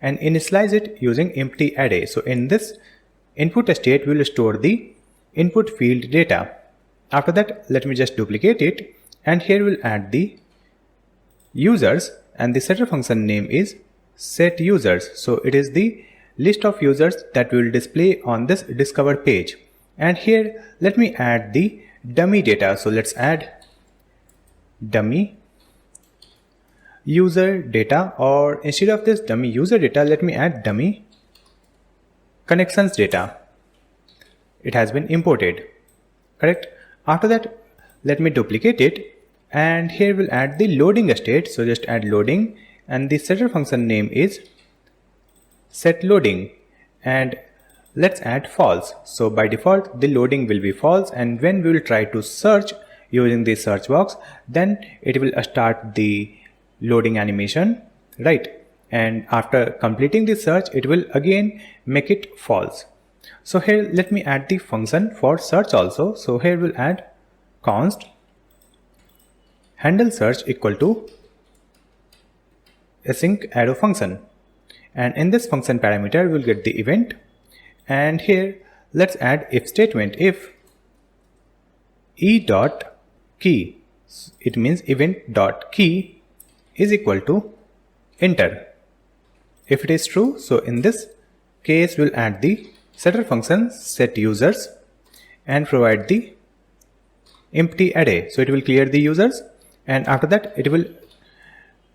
and initialize it using empty array. So in this input state, we will store the input field data. After that, let me just duplicate it, and here we'll add the users, and the setter function name is setUsers. So it is the list of users that we will display on this discover page. And here let me add the dummy data. So let's add dummy user data, or instead of this dummy user data, let me add dummy connections data. It has been imported, correct? After that, let me duplicate it, and here we'll add the loading state. So just add loading, and the setter function name is setLoading, and let's add false. So by default the loading will be false, and when we will try to search using the search box, then it will start the loading animation, right? And after completing the search, it will again make it false. So here let me add the function for search also. So here we'll add const handle search equal to async arrow function, and in this function parameter we'll get the event, and here let's add if statement. If e.key, it means event.key is equal to enter. If it is true, so in this case we'll add the setter function setUsers and provide the empty array, so it will clear the users, and after that it will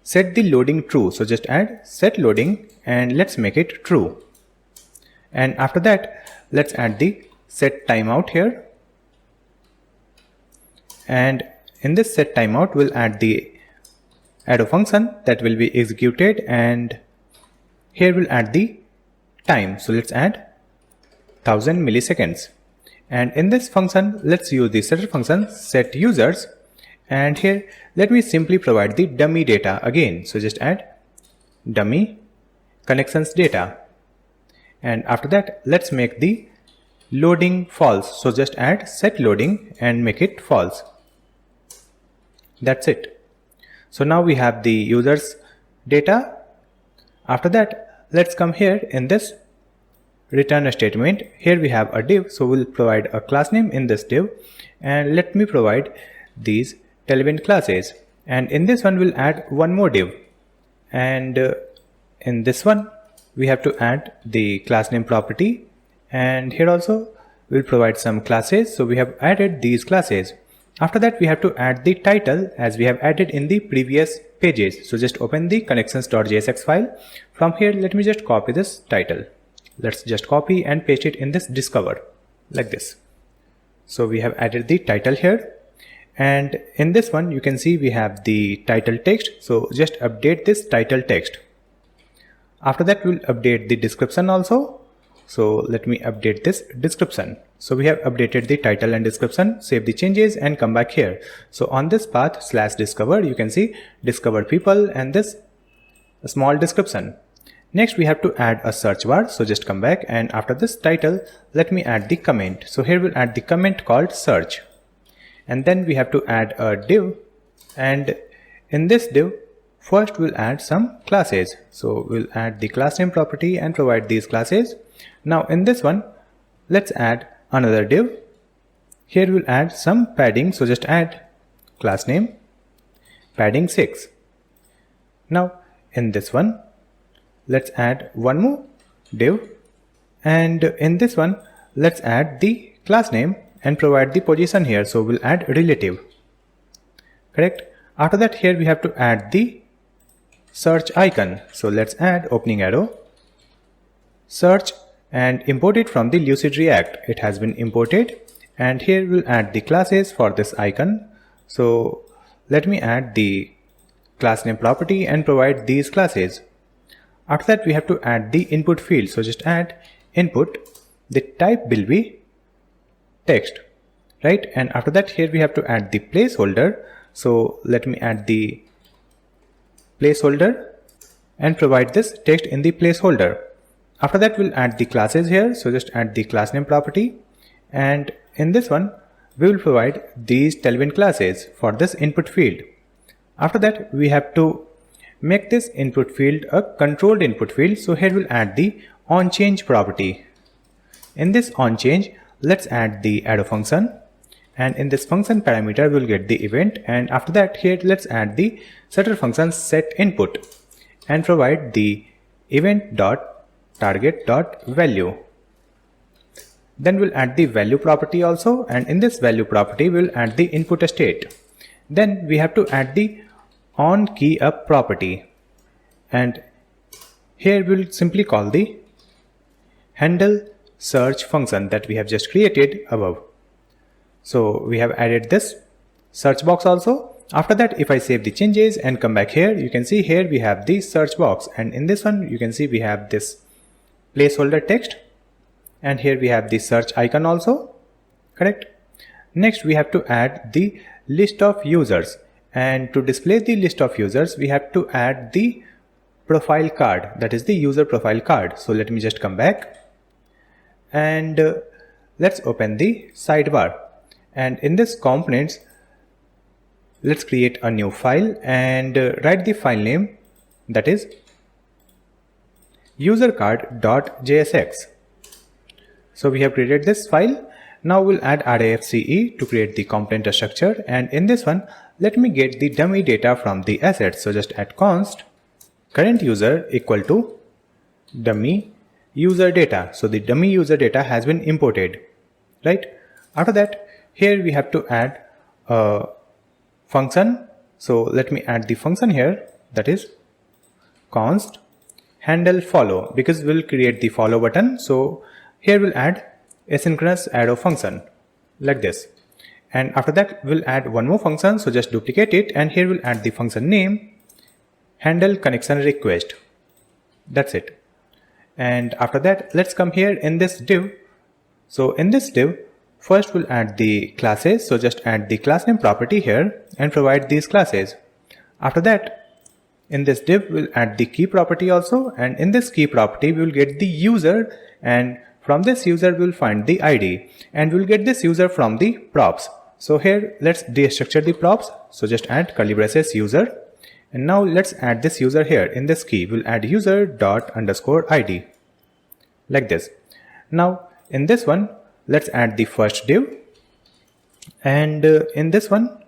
set the loading true. So just add set loading and let's make it true, and after that let's add the set timeout here, and in this set timeout we'll add the arrow function that will be executed, and here we'll add the time. So let's add 1000 milliseconds, and in this function let's use the setter function setUsers, and here let me simply provide the dummy data again. So just add dummy connections data, and after that let's make the loading false. So just add set loading and make it false. That's it. So now we have the users data. After that, let's come here in this return statement. Here we have a div, so we'll provide a class name in this div, and let me provide these relevant classes, and in this one we'll add one more div, and in this one we have to add the class name property, and here also we'll provide some classes. So we have added these classes. After that we have to add the title as we have added in the previous pages. So just open the connections.jsx file. From here let me just copy this title. Let's just copy and paste it in this discover like this. So we have added the title here, and in this one you can see we have the title text. So just update this title text. After that we'll update the description also. So let me update this description. So we have updated the title and description. Save the changes and come back here. So on this path /discover, you can see discover people and this small description. Next we have to add a search bar. So just come back, and after this title let me add the comment. So here we'll add the comment called search, and then we have to add a div, and in this div first we'll add some classes. So we'll add the class name property and provide these classes. Now in this one let's add another div. Here we'll add some padding. So just add class name padding 6. Now in this one let's add one more div, and in this one let's add the class name and provide the position here. So we'll add relative, correct? After that here we have to add the search icon. So let's add opening arrow search and import it from the Lucid React. It has been imported, and here we'll add the classes for this icon. So let me add the class name property and provide these classes. After that we have to add the input field. So just add input, the type will be text, right? And after that here we have to add the placeholder. So let me add the placeholder and provide this text in the placeholder. After that, we'll add the classes here. So just add the class name property, and in this one we will provide these tailwind classes for this input field. After that, we have to make this input field a controlled input field. So here we'll add the onChange property. In this onChange, let's add the arrow function, and in this function parameter we'll get the event, and after that here let's add the setter function set input and provide the event.target.value. Then we'll add the value property also, and in this value property we'll add the input state. Then we have to add the onKeyUp property, and here we'll simply call the handle search function that we have just created above. So we have added this search box also. After that, if I save the changes and come back here, you can see here we have the search box, and in this one you can see we have this placeholder text, and here we have the search icon also, correct? Next we have to add the list of users, and to display the list of users we have to add the profile card, that is the user profile card. So let me just come back and let's open the sidebar, and in this components let's create a new file and write the file name, that is usercard.jsx. So we have created this file. Now we'll add RAFCE to create the component structure, and in this one let me get the dummy data from the assets. So just add const current user equal to dummy user data. So the dummy user data has been imported, right? After that, here we have to add a function. So let me add the function here, that is const handle follow, because we'll create the follow button. So here we'll add asynchronous arrow function like this, and after that we'll add one more function. So just duplicate it, and here we'll add the function name handle connection request. That's it. And after that, let's come here in this div. So in this div, first we'll add the classes. So just add the class name property here and provide these classes. After that, in this div we'll add the key property also, and in this key property we will get the user, and from this user we'll find the ID, and we'll get this user from the props. So here let's destructure the props. So just add curly braces user, and now let's add this user here. In this key we'll add user._id like this. Now in this one let's add the first div, and in this one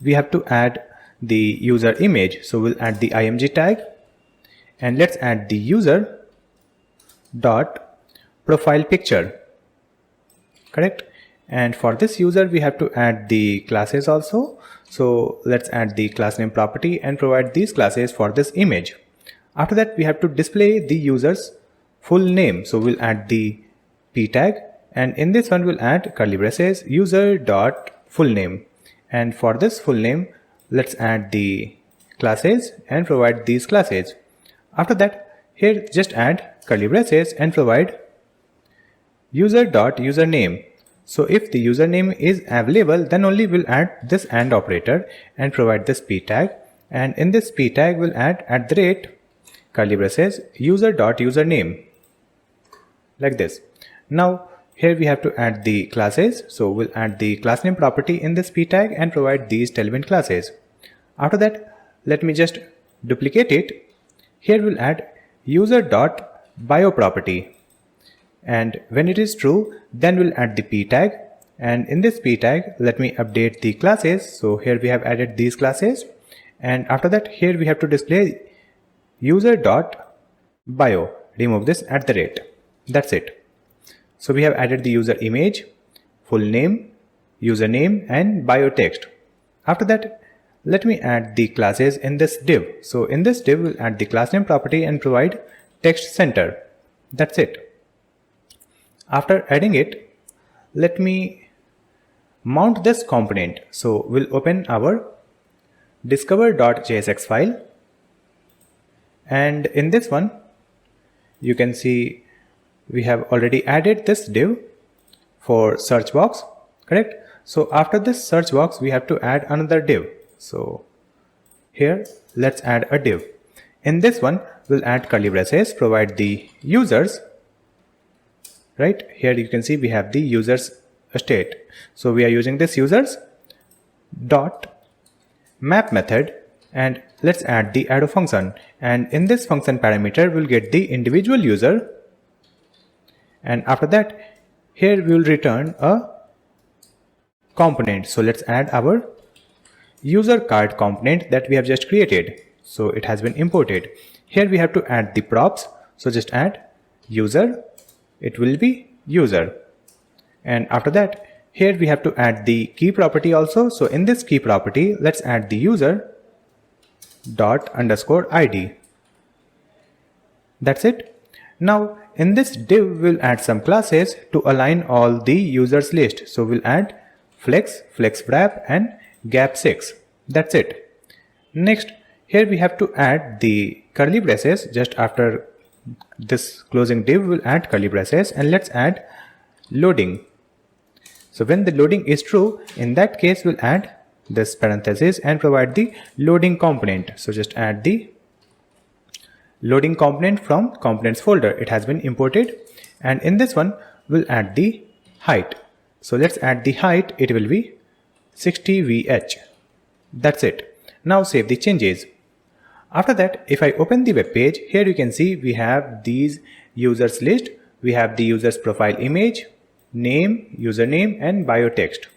we have to add the user image. So we'll add the img tag, and let's add the user dot profile picture, correct? And for this user we have to add the classes also. So let's add the class name property and provide these classes for this image. After that, we have to display the user's full name. So we'll add the p tag, and in this one we'll add curly braces user dot full name, and for this full name let's add the classes and provide these classes. After that, here just add curly braces and provide user dot username. So if the username is available, then only we'll add this AND operator and provide this p tag, and in this p tag we'll add curly braces user dot username like this. Now here we have to add the classes. So we'll add the class name property in this p tag and provide these tailwind classes. After that, let me just duplicate it. Here we'll add user dot bio property, and when it is true, then we'll add the p tag, and in this p tag let me update the classes. So here we have added these classes, and after that here we have to display user dot bio. Remove this @ That's it. So we have added the user image, full name, username, and bio text. After that, let me add the classes in this div. So in this div we'll add the class name property and provide text center. That's it. After adding it, let me mount this component. So we'll open our discover.jsx file, and in this one you can see we have already added this div for search box, correct? So after this search box we have to add another div. So here let's add a div. In this one, we'll add curly braces, provide the users. Right here you can see we have the users state. So we are using this users dot map method, and let's add the arrow function, and in this function parameter we'll get the individual user, and after that here we will return a component. So let's add our user card component that we have just created. So it has been imported. Here we have to add the props, so just add user, it will be user, and after that here we have to add the key property also. So in this key property, let's add the user dot underscore ID. That's it. Now in this div we'll add some classes to align all the users list. So we'll add flex, flex wrap, and gap 6. That's it. Next, here we have to add the curly braces. Just after this closing div we'll add curly braces, and let's add loading. So when the loading is true, in that case we'll add this parenthesis and provide the loading component. So just add the loading component from components folder. It has been imported, and in this one we'll add the height. So let's add the height, it will be 60 VH. That's it. Now save the changes. After that, if I open the web page, here you can see we have these users list. We have the users profile image, name, username, and bio text.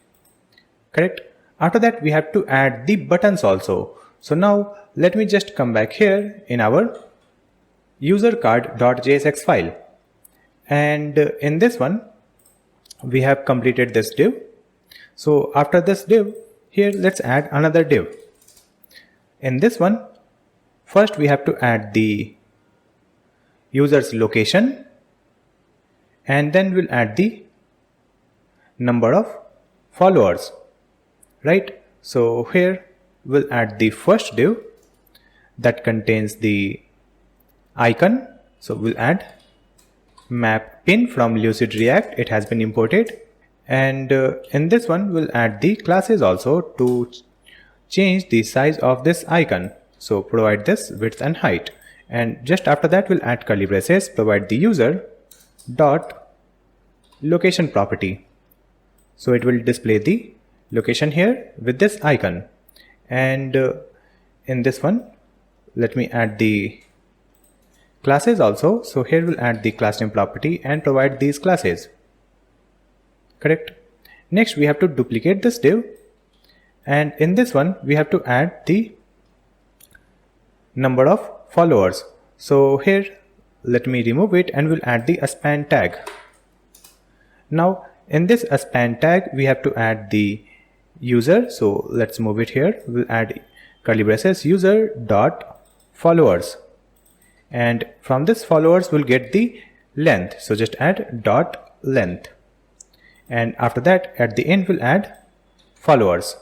Correct? After that we have to add the buttons also. So now let me just come back here in our user card.jsx file, and in this one we have completed this div. So after this div, here let's add another div. In this one, first we have to add the user's location, and then we'll add the number of followers. Right? So here we'll add the first div that contains the icon. So we'll add map pin from Lucid React. It has been imported, and in this one we'll add the classes also to change the size of this icon. So provide this width and height, and just after that we'll add curly braces, provide the user dot location property. So it will display the location here with this icon, and in this one let me add the classes also. So here we'll add the class name property and provide these classes. Correct? Next we have to duplicate this div, and in this one we have to add the number of followers. So here let me remove it, and we'll add the span tag. Now in this span tag we have to add the user. So let's move it here. We'll add curly braces user dot followers, and from this followers we'll get the length. So just add dot length, and after that at the end we'll add followers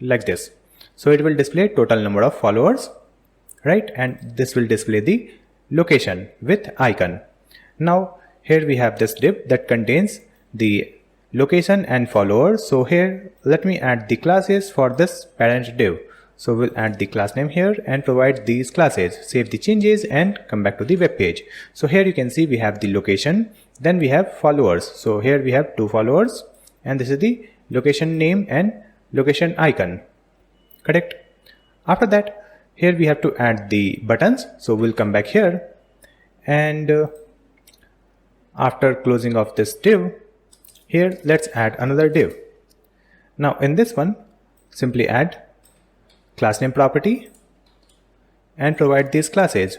like this. So it will display total number of followers, right? And this will display the location with icon. Now here we have this div that contains the location and followers. So here let me add the classes for this parent div. So we'll add the class name here and provide these classes, save the changes, and come back to the web page. So here you can see we have the location, then we have followers. So here we have 2 followers, and this is the location name and location icon. Correct? After that, here we have to add the buttons. So we'll come back here, and after closing of this div, here let's add another div. Now in this one simply add class name property and provide these classes.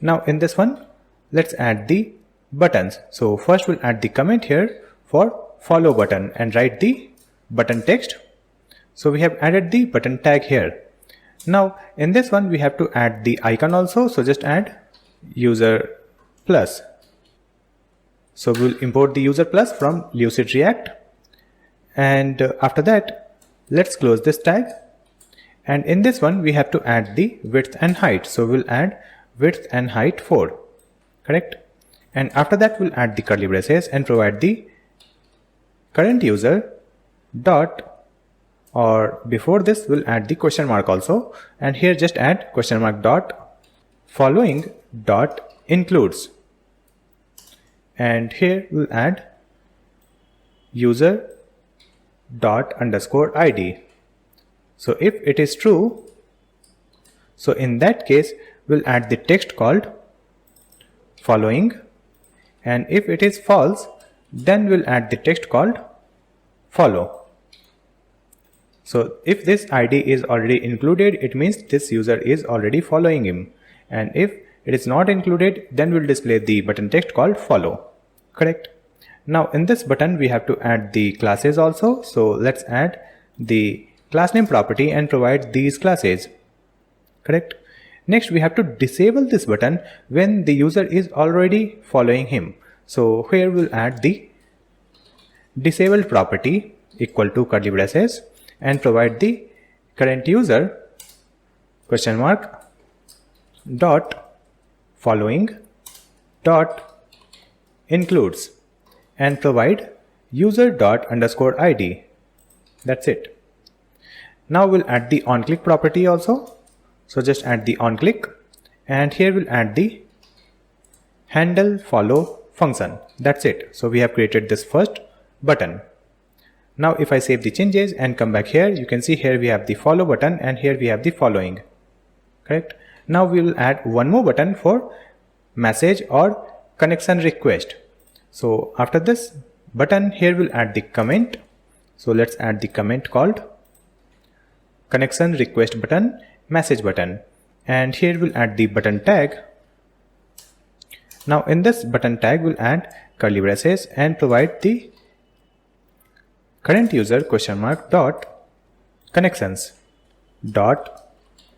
Now in this one let's add the buttons. So first we'll add the comment here for follow button and write the button text. So we have added the button tag here. Now in this one we have to add the icon also. So just add user plus. So we'll import the user plus from Lucid React, and after that let's close this tag, and in this one we have to add the width and height. So we'll add width and height 4. Correct? And after that we'll add the curly braces and provide the current user dot, or before this we'll add the question mark also, and here just add question mark dot following dot includes, and here we'll add user dot underscore ID. So if it is true, so in that case we'll add the text called following, and if it is false, then we'll add the text called follow. So if this ID is already included, it means this user is already following him, and if it is not included, then we'll display the button text called follow. Correct? Now in this button we have to add the classes also. So let's add the class name property and provide these classes. Correct? Next we have to disable this button when the user is already following him. So here we'll add the disabled property equal to curly braces and provide the current user question mark dot following dot includes and provide user dot underscore ID. That's it. Now we'll add the onClick property also. So just add the onClick, and here we'll add the handle follow function. That's it. So we have created this first button. Now if I save the changes and come back here, you can see here we have the follow button and here we have the following. Correct? Now we will add one more button for message or connection request. So after this button, here we'll add the comment. So let's add the comment called connection request button message button, and here we'll add the button tag. Now in this button tag we'll add curly braces and provide the current user question mark dot connections dot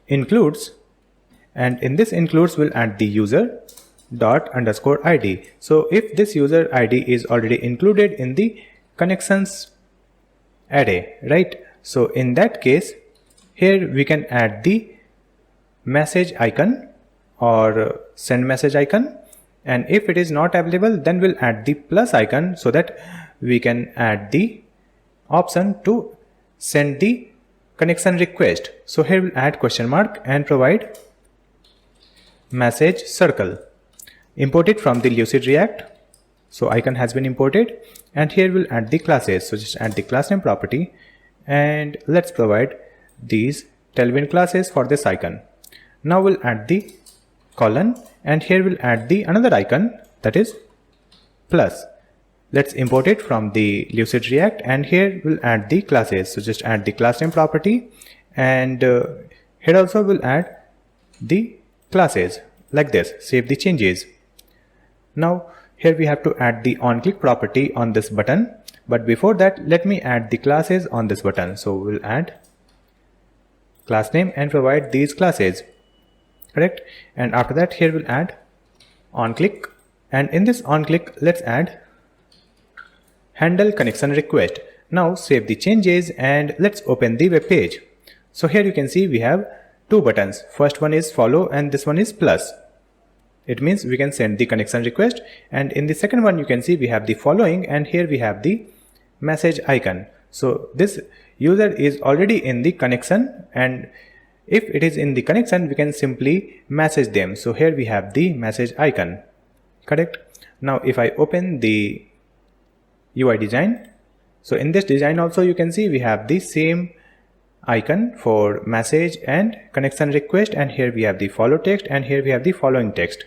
includes, and in this includes we'll add the user dot underscore ID. So if this user ID is already included in the connections array, right? So in that case, here we can add the message icon or send message icon, and if it is not available, then we'll add the plus icon so that we can add the option to send the connection request. So here we'll add question mark and provide message circle. Import it from the Lucid React. So icon has been imported, and here we'll add the classes. So just add the class name property, and let's provide these tailwind classes for this icon. Now we'll add the colon, and here we'll add the another icon, that is plus. Let's import it from the Lucid React, and here we'll add the classes. So just add the class name property, and here also we'll add the classes like this. Save the changes. Now here we have to add the onClick property on this button, but before that let me add the classes on this button. So we'll add class name and provide these classes. Correct? And after that here we'll add onClick, and in this onClick let's add handle connection request. Now save the changes and let's open the web page. So here you can see we have two buttons. First one is follow and this one is plus. It means we can send the connection request, and in the second one you can see we have the following, and here we have the message icon. So this user is already in the connection, and if it is in the connection we can simply message them. So here we have the message icon. Correct? Now if I open the UI design, so in this design also you can see we have the same icon for message and connection request, and here we have the follow text, and here we have the following text.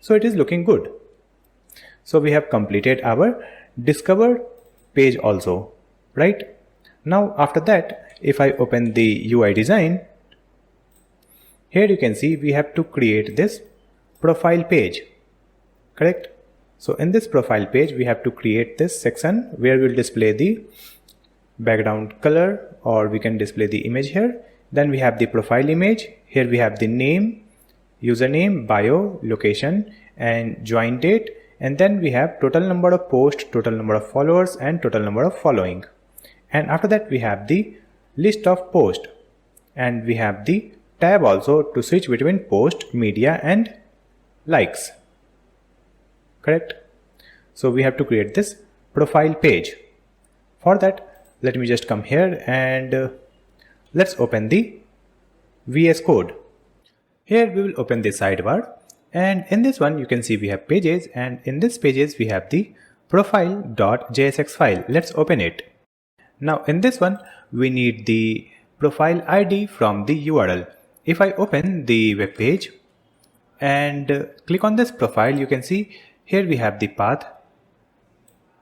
So it is looking good. So we have completed our discover page also, right? Now after that, if I open the UI design, here you can see we have to create this profile page. Correct? So in this profile page we have to create this section where we'll display the background color, or we can display the image here. Then we have the profile image. Here we have the name, username, bio, location, and join date, and then we have total number of posts, total number of followers, and total number of following. And after that we have the list of posts, and we have the tab also to switch between post, media, and likes. Correct? So we have to create this profile page. For that, let me just come here and let's open the VS Code. Here we will open the sidebar, and in this one you can see we have pages, and in this pages we have the profile.jsx file. Let's open it. Now in this one we need the profile ID from the URL. If I open the web page and click on this profile, you can see here we have the path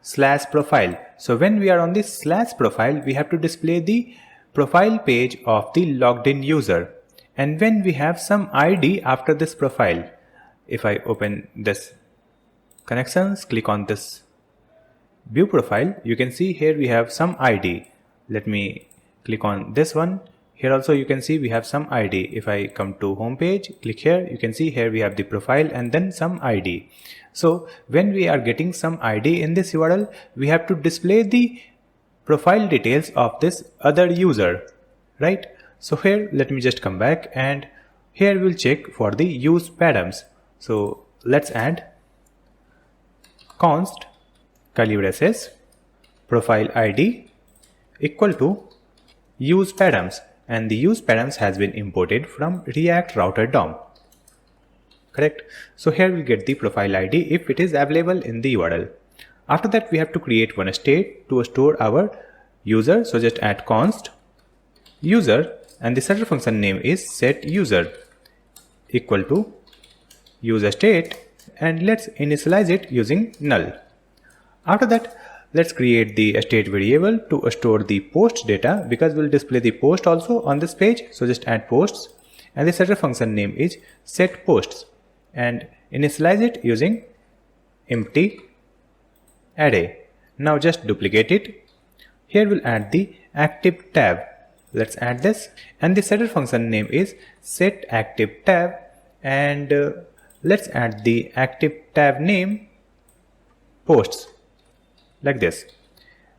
/profile. So when we are on this /profile, we have to display the profile page of the logged in user. And when we have some ID after this profile, if I open this connections, click on this view profile, you can see here we have some ID. Let me click on this one. Here also you can see we have some ID. If I come to home page, click here, you can see here we have the profile and then some ID. So when we are getting some ID in this URL, we have to display the profile details of this other user, right? So here let me just come back, and here we'll check for the use params. So let's add const curly braces profile ID equal to use params, and the use params has been imported from React Router DOM. Correct. So here we'll get the profile ID if it is available in the URL. After that we have to create one state to store our user. So just add const user, and the setter function name is set user equal to user state, and let's initialize it using null. After that let's create the state variable to store the post data, because we'll display the post also on this page. So just add posts, and the setter function name is set posts, and initialize it using empty array. Now just duplicate it. Here we'll add the active tab. Let's add this, and the setter function name is set active tab, and let's add the active tab name posts like this.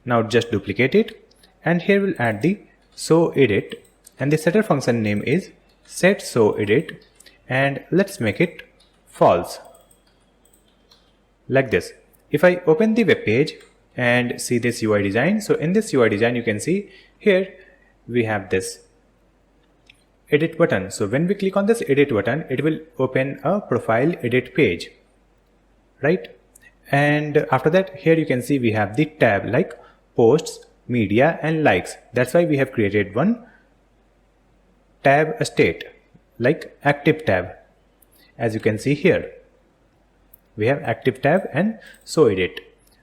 Now just duplicate it, and here we'll add the so edit, and the setter function name is set so edit, and let's make it false like this. If I open the web page and see this UI design, so in this UI design you can see here we have this edit button. So when we click on this edit button, it will open a profile edit page, right? And after that here you can see we have the tab like posts, media and likes. That's why we have created one tab state like active tab. As you can see here we have active tab and so edit,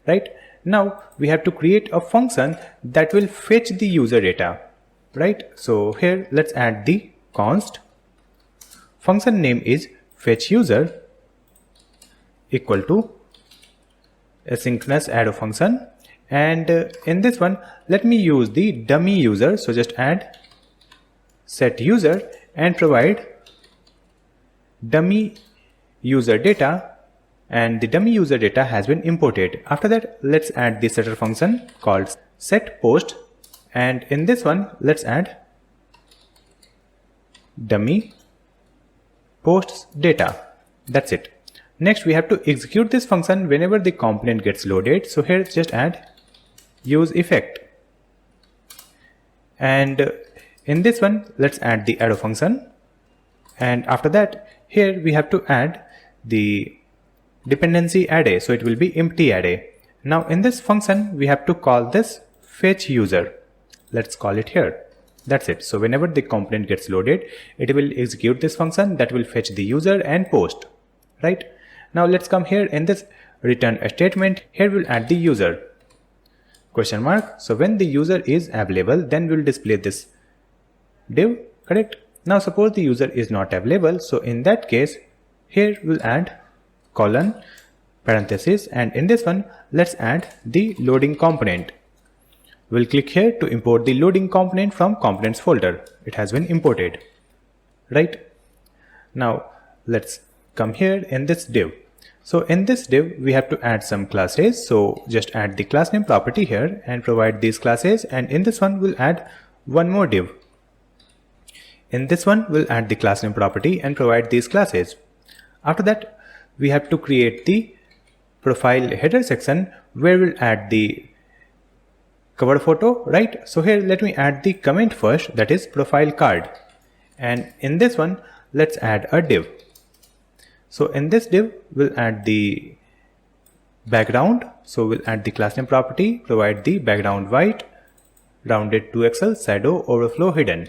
right? Now we have to create a function that will fetch the user data, right? So here let's add the const function name is fetch user equal to asynchronous arrow function, and in this one let me use the dummy user. So just add set user and provide dummy user data, and the dummy user data has been imported. After that let's add the setter function called set post, and in this one let's add dummy posts data. That's it. Next we have to execute this function whenever the component gets loaded. So here just add use effect, and in this one let's add the arrow function, and after that here we have to add the dependency array, so it will be empty array. Now in this function we have to call this fetch user. Let's call it here. That's it. So whenever the component gets loaded, it will execute this function that will fetch the user and post, right? Now let's come here in this return statement. Here we'll add the user question mark. So when the user is available, then we'll display this div, correct? Now suppose the user is not available, so in that case here we'll add colon parenthesis, and in this one let's add the loading component. We'll click here to import the loading component from components folder. It has been imported, right? Now let's come here in this div. So in this div we have to add some classes. So just add the class name property here and provide these classes, and in this one we'll add one more div. In this one we'll add the class name property and provide these classes. After that we have to create the profile header section where we'll add the cover photo, right? So here let me add the comment first, that is profile card, and in this one let's add a div. So in this div, we'll add the background. So we'll add the class name property, provide the background white, rounded 2XL, shadow, overflow, hidden.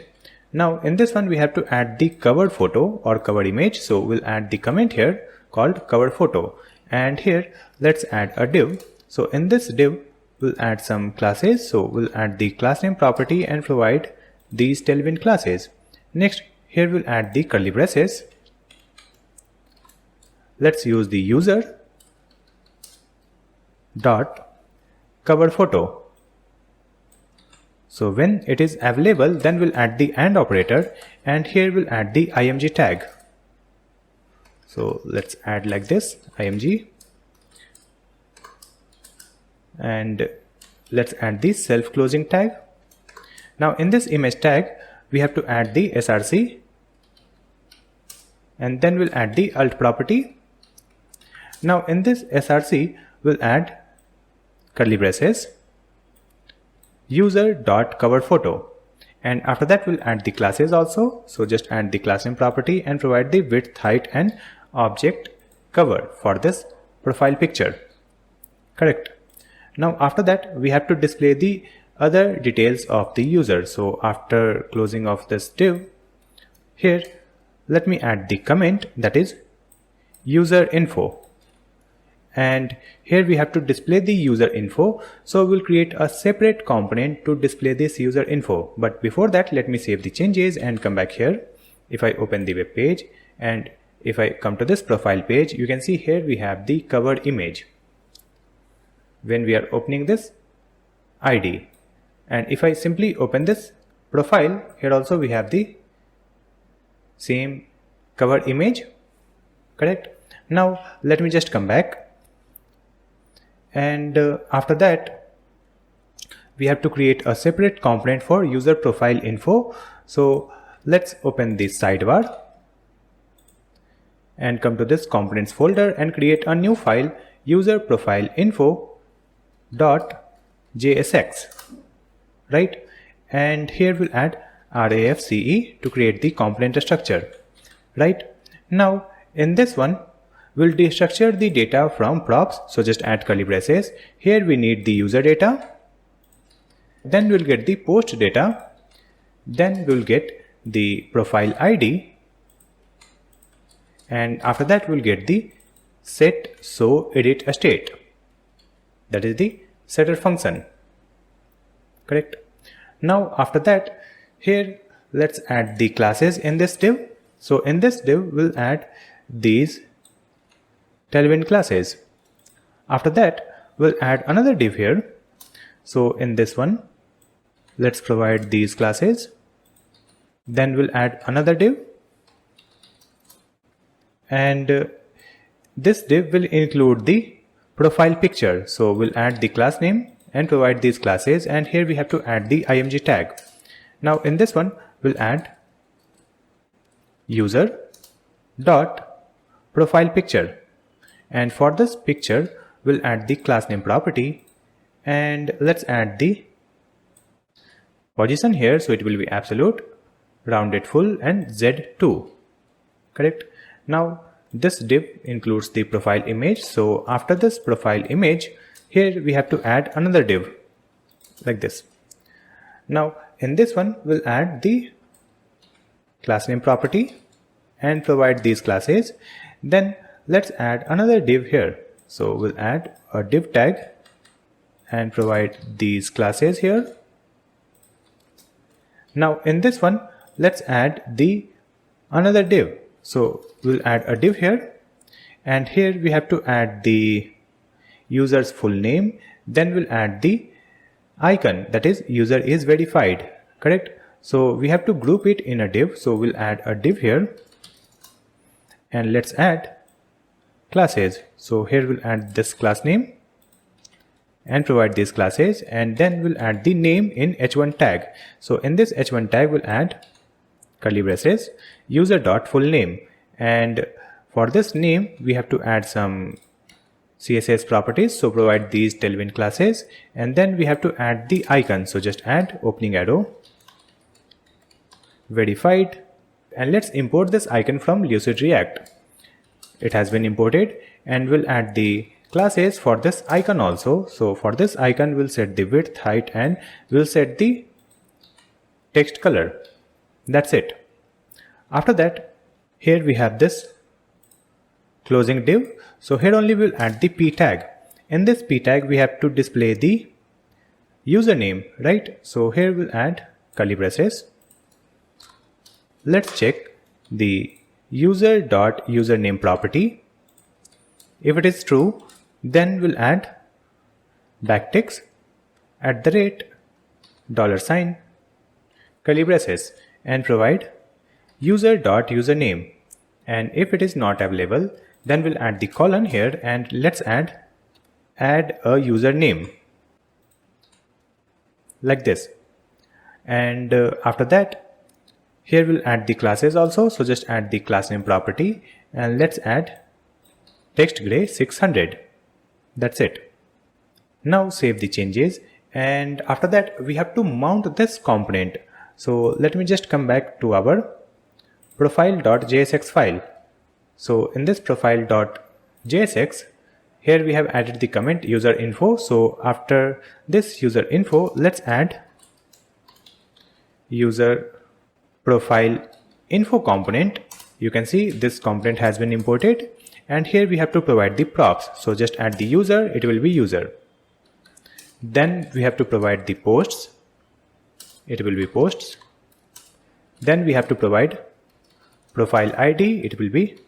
Now in this one, we have to add the covered photo or cover image. So we'll add the comment here called cover photo. And here, let's add a div. So in this div, we'll add some classes. So we'll add the class name property and provide these tailwind classes. Next, here we'll add the curly braces. Let's use the user dot cover photo. So when it is available, then we'll add the AND operator, and here we'll add the img tag. So let's add like this, img, and let's add the self-closing tag. Now in this image tag, we have to add the src, and then we'll add the alt property. Now in this src, we'll add curly braces, user.coverPhoto, and after that we'll add the classes also. So just add the class name property and provide the width, height, and object cover for this profile picture. Correct. Now after that, we have to display the other details of the user. So after closing of this div, here let me add the comment, that is user info. And here we have to display the user info. So we'll create a separate component to display this user info. But before that, let me save the changes and come back here. If I open the web page and if I come to this profile page, you can see here we have the covered image. When we are opening this ID, and if I simply open this profile, here also we have the same covered image. Correct. Now let me just come back. And after that, we have to create a separate component for user profile info. So let's open the sidebar and come to this components folder and create a new file, user profile info.jsx, right? And here we'll add RAFCE to create the component structure, right? Now in this one, we'll destructure the data from props. So just add curly braces. Here we need the user data. Then we'll get the post data. Then we'll get the profile ID. And after that, we'll get the set show edit state. That is the setter function. Correct. Now after that, here let's add the classes in this div. So in this div, we'll add these tailwind classes. After that, we'll add another div here. So in this one, let's provide these classes. Then we'll add another div. And this div will include the profile picture. So we'll add the class name and provide these classes. And here we have to add the img tag. Now in this one, we'll add user dot profile picture. And for this picture, we'll add the class name property, and let's add the position here. So it will be absolute, rounded full, and Z2. Correct. Now this div includes the profile image. So after this profile image, here we have to add another div like this. Now in this one, we'll add the class name property and provide these classes. Then let's add another div here. So we'll add a div tag and provide these classes here. Now in this one, let's add the another div. So we'll add a div here, and here we have to add the user's full name. Then we'll add the icon, that is user is verified. Correct. So we have to group it in a div. So we'll add a div here, and let's add classes. So here we'll add this class name and provide these classes, and then we'll add the name in h1 tag. So in this h1 tag, we'll add curly braces, user dot full name, and for this name we have to add some CSS properties. So provide these tailwind classes, and then we have to add the icon. So just add opening arrow, verified, And let's import this icon from Lucid React. It has been imported, and we'll add the classes for this icon also. So for this icon, we'll set the width, height, and we'll set the text color. That's it. After that, here we have this closing div. So here only we'll add the p tag. In this p tag, we have to display the username, right? So here we'll add curly braces. Let's check the user.username property. If it is true, then we'll add backticks @ curly braces and provide user.username. And if it is not available, then we'll add the colon here, and let's add a username like this. And after that, here we'll add the classes also. So just add the class name property, and let's add text gray 600. That's it. Now save the changes, and after that we have to mount this component. So let me just come back to our profile.jsx file. So in this profile.jsx, here we have added the comment user info. So after this user info, let's add user profile info component. You can see this component has been imported, and here we have to provide the props. So just add the user, it will be user. Then we have to provide the posts, it will be posts. Then we have to provide profile ID, it will be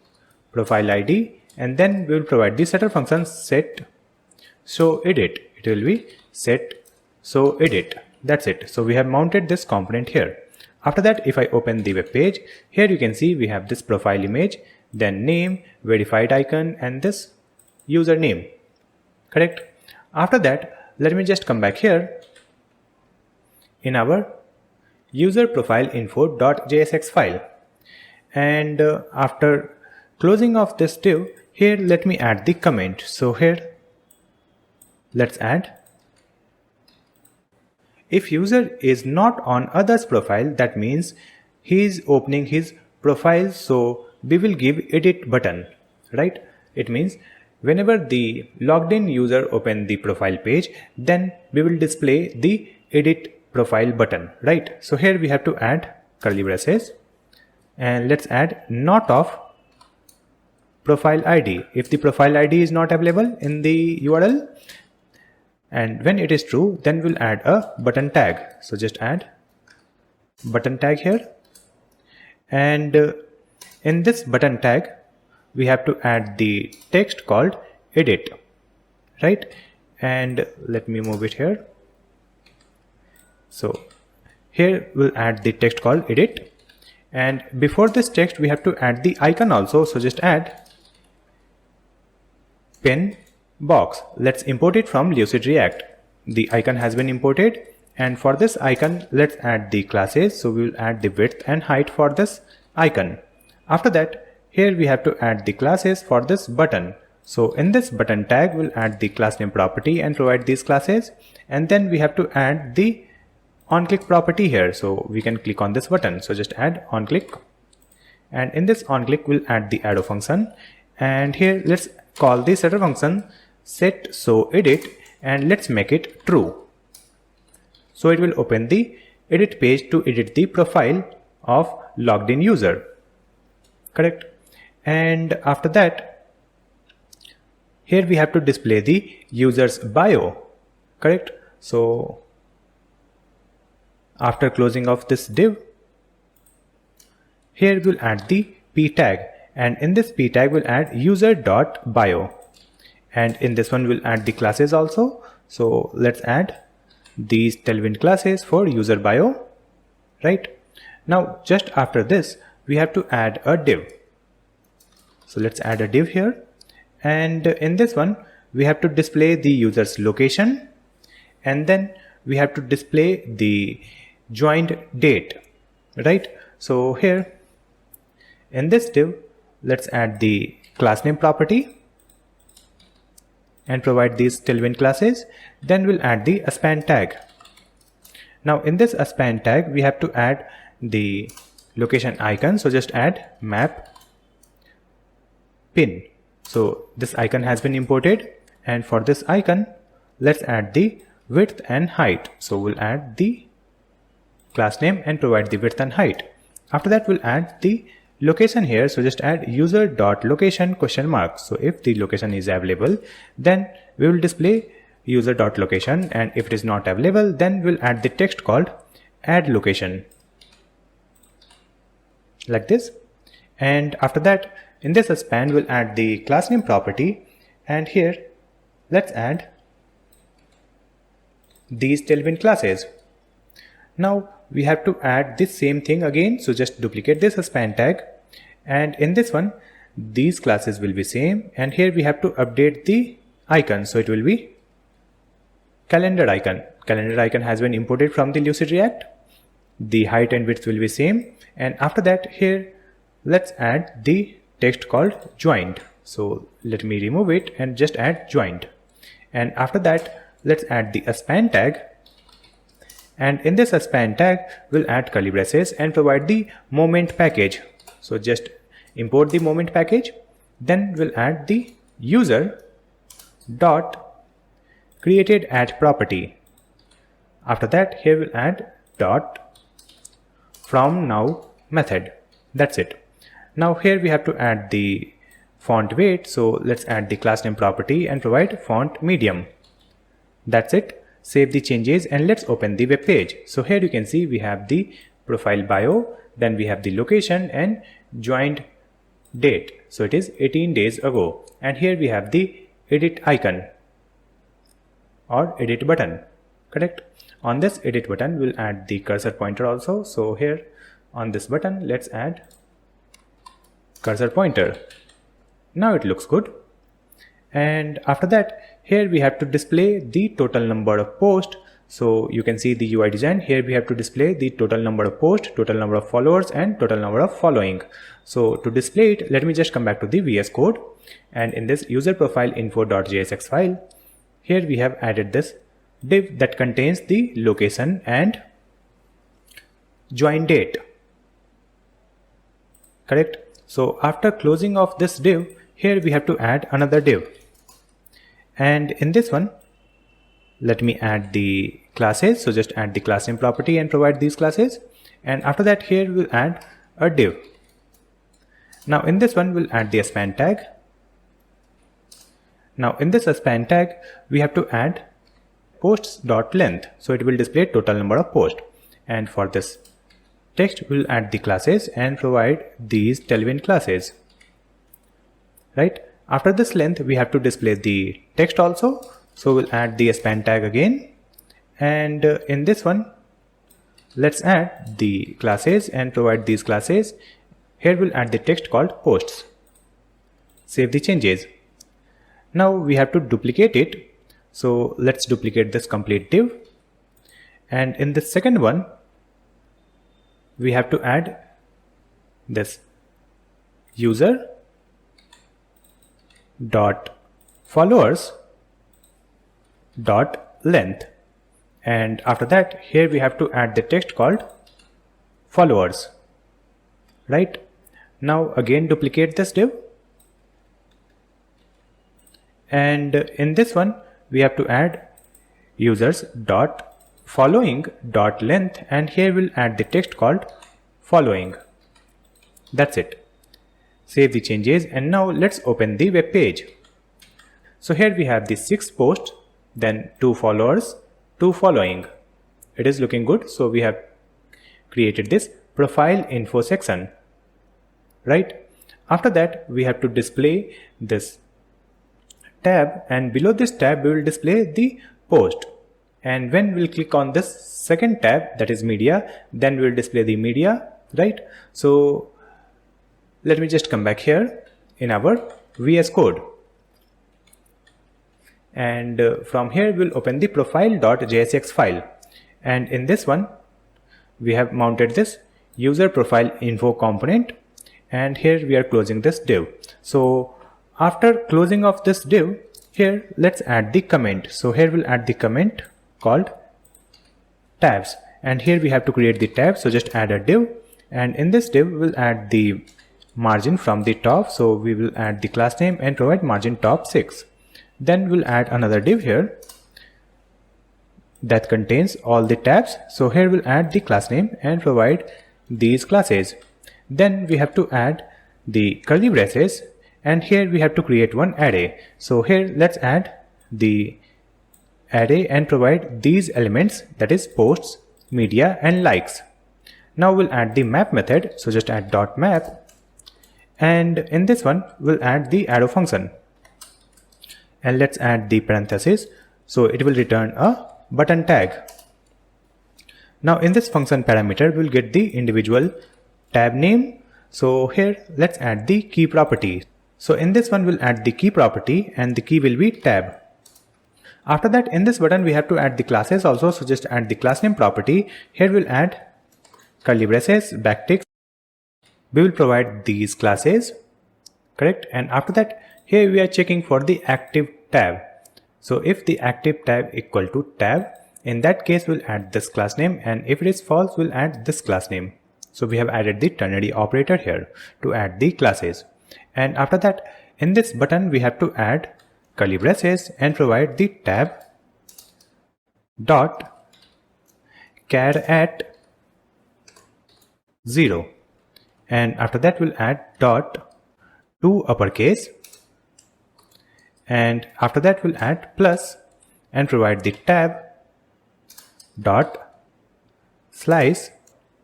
profile ID, and then we will provide the setter function set so edit, it will be set so edit. That's it. So we have mounted this component here. After that, if I open the web page, here you can see we have this profile image, then name, verified icon, and this username. Correct? After that, let me just come back here in our user profile info.jsx file. And after closing of this div, here let me add the comment. So here let's add, if user is not on others profile, that means he is opening his profile, so we will give edit button, right? It means whenever the logged in user open the profile page, then we will display the edit profile button, right? So here we have to add curly braces, and let's add not of profile ID. If the profile ID is not available in the URL, and when it is true, then we'll add a button tag. So just add button tag here, and in this button tag we have to add the text called edit, right? And let me move it here. So here we'll add the text called edit, and before this text we have to add the icon also. So just add pen box. Let's import it from Lucid React. The icon has been imported, and for this icon let's add the classes. So we will add the width and height for this icon. After that, here we have to add the classes for this button. So in this button tag we'll add the class name property and provide these classes, and then we have to add the on click property here, so we can click on this button. So just add on click, and in this on click we'll add the arrow function, and here let's call the setter function set so edit, and let's make it true. So it will open the edit page to edit the profile of logged in user. Correct? And after that, here we have to display the user's bio. Correct? So after closing of this div, here we'll add the p tag, and in this p tag we'll add user.bio, and in this one we'll add the classes also. So let's add these tailwind classes for user bio, right? Now just after this we have to add a div. So let's add a div here, and in this one we have to display the user's location, and then we have to display the joined date, right? So here in this div, let's add the class name property and provide these tailwind classes. Then we'll add the span tag. Now in this span tag we have to add the location icon, so just add map pin. So this icon has been imported, and for this icon let's add the width and height. So we'll add the class name and provide the width and height. After that we'll add the location here, so just add user.location question mark. So if the location is available, then we will display user.location, and if it is not available, then we'll add the text called add location, like this. And after that, in this span we'll add the class name property, and here let's add these tailwind classes. Now we have to add this same thing again, so just duplicate this span tag, and in this one these classes will be same, and here we have to update the icon, so it will be calendar icon. Calendar icon has been imported from the Lucid React. The height and width will be same, and after that here let's add the text called joined. So let me remove it and just add joined, and after that let's add the span tag, and in this span tag we'll add curly braces and provide the moment package. So just import the moment package, then we'll add the user dot created at property. After that here we'll add dot from now method. That's it. Now here we have to add the font weight, so let's add the class name property and provide font medium. That's it. Save the changes and let's open the web page. So here you can see we have the profile bio, then we have the location and joined date. So it is 18 days ago, and here we have the edit icon or edit button, correct? On this edit button we'll add the cursor pointer also. So here on this button let's add cursor pointer. Now it looks good. And after that here we have to display the total number of posts. So you can see the UI design. Here we have to display the total number of posts, total number of followers, and total number of following. So to display it, let me just come back to the VS Code, and in this user profile info.jsx file, here we have added this div that contains the location and join date, correct? So after closing of this div, here we have to add another div, and in this one let me add the classes. So just add the class name property and provide these classes, and after that here we'll add a div. Now in this one we'll add the span tag. Now in this span tag we have to add posts.length, so it will display total number of posts, and for this text we'll add the classes and provide these tailwind classes, right? After this length we have to display the text also, so we'll add the span tag again, and in this one let's add the classes and provide these classes. Here we'll add the text called posts. Save the changes. Now we have to duplicate it, so let's duplicate this complete div, and in the second one we have to add this user dot followers dot length, and after that here we have to add the text called followers, right? Now again duplicate this div, and in this one we have to add users dot following dot length, and here we'll add the text called following. That's it. Save the changes, and now let's open the web page. So here we have the 6 posts, then 2 followers, 2 following. It is looking good. So we have created this profile info section, right? After that we have to display this tab, and below this tab we will display the post, and when we'll click on this second tab, that is media, then we'll display the media, right? So let me just come back here in our VS Code, and from here we'll open the profile.jsx file, and in this one we have mounted this user profile info component, and here we are closing this div. So after closing of this div, here let's add the comment. So here we'll add the comment called tabs, and here we have to create the tab. So just add a div, and in this div we'll add the margin from the top, so we will add the class name and provide margin top 6. Then we'll add another div here that contains all the tabs, so here we'll add the class name and provide these classes. Then we have to add the curly braces, and here we have to create one array. So here let's add the array and provide these elements, that is posts, media and likes. Now we'll add the map method, so just add dot map, and in this one we'll add the arrow function, and let's add the parenthesis, so it will return a button tag. Now in this function parameter we'll get the individual tab name, so here let's add the key property. So in this one we'll add the key property and the key will be tab. After that, in this button we have to add the classes also, so just add the class name property. Here we'll add curly braces, backticks. We will provide these classes, correct? And after that, here we are checking for the active tab. So if the active tab equal to tab, in that case we'll add this class name, and if it is false we'll add this class name. So we have added the ternary operator here to add the classes. And after that, in this button we have to add curly braces and provide the tab dot char at 0, and after that we'll add dot to uppercase, and after that we'll add plus and provide the tab dot slice,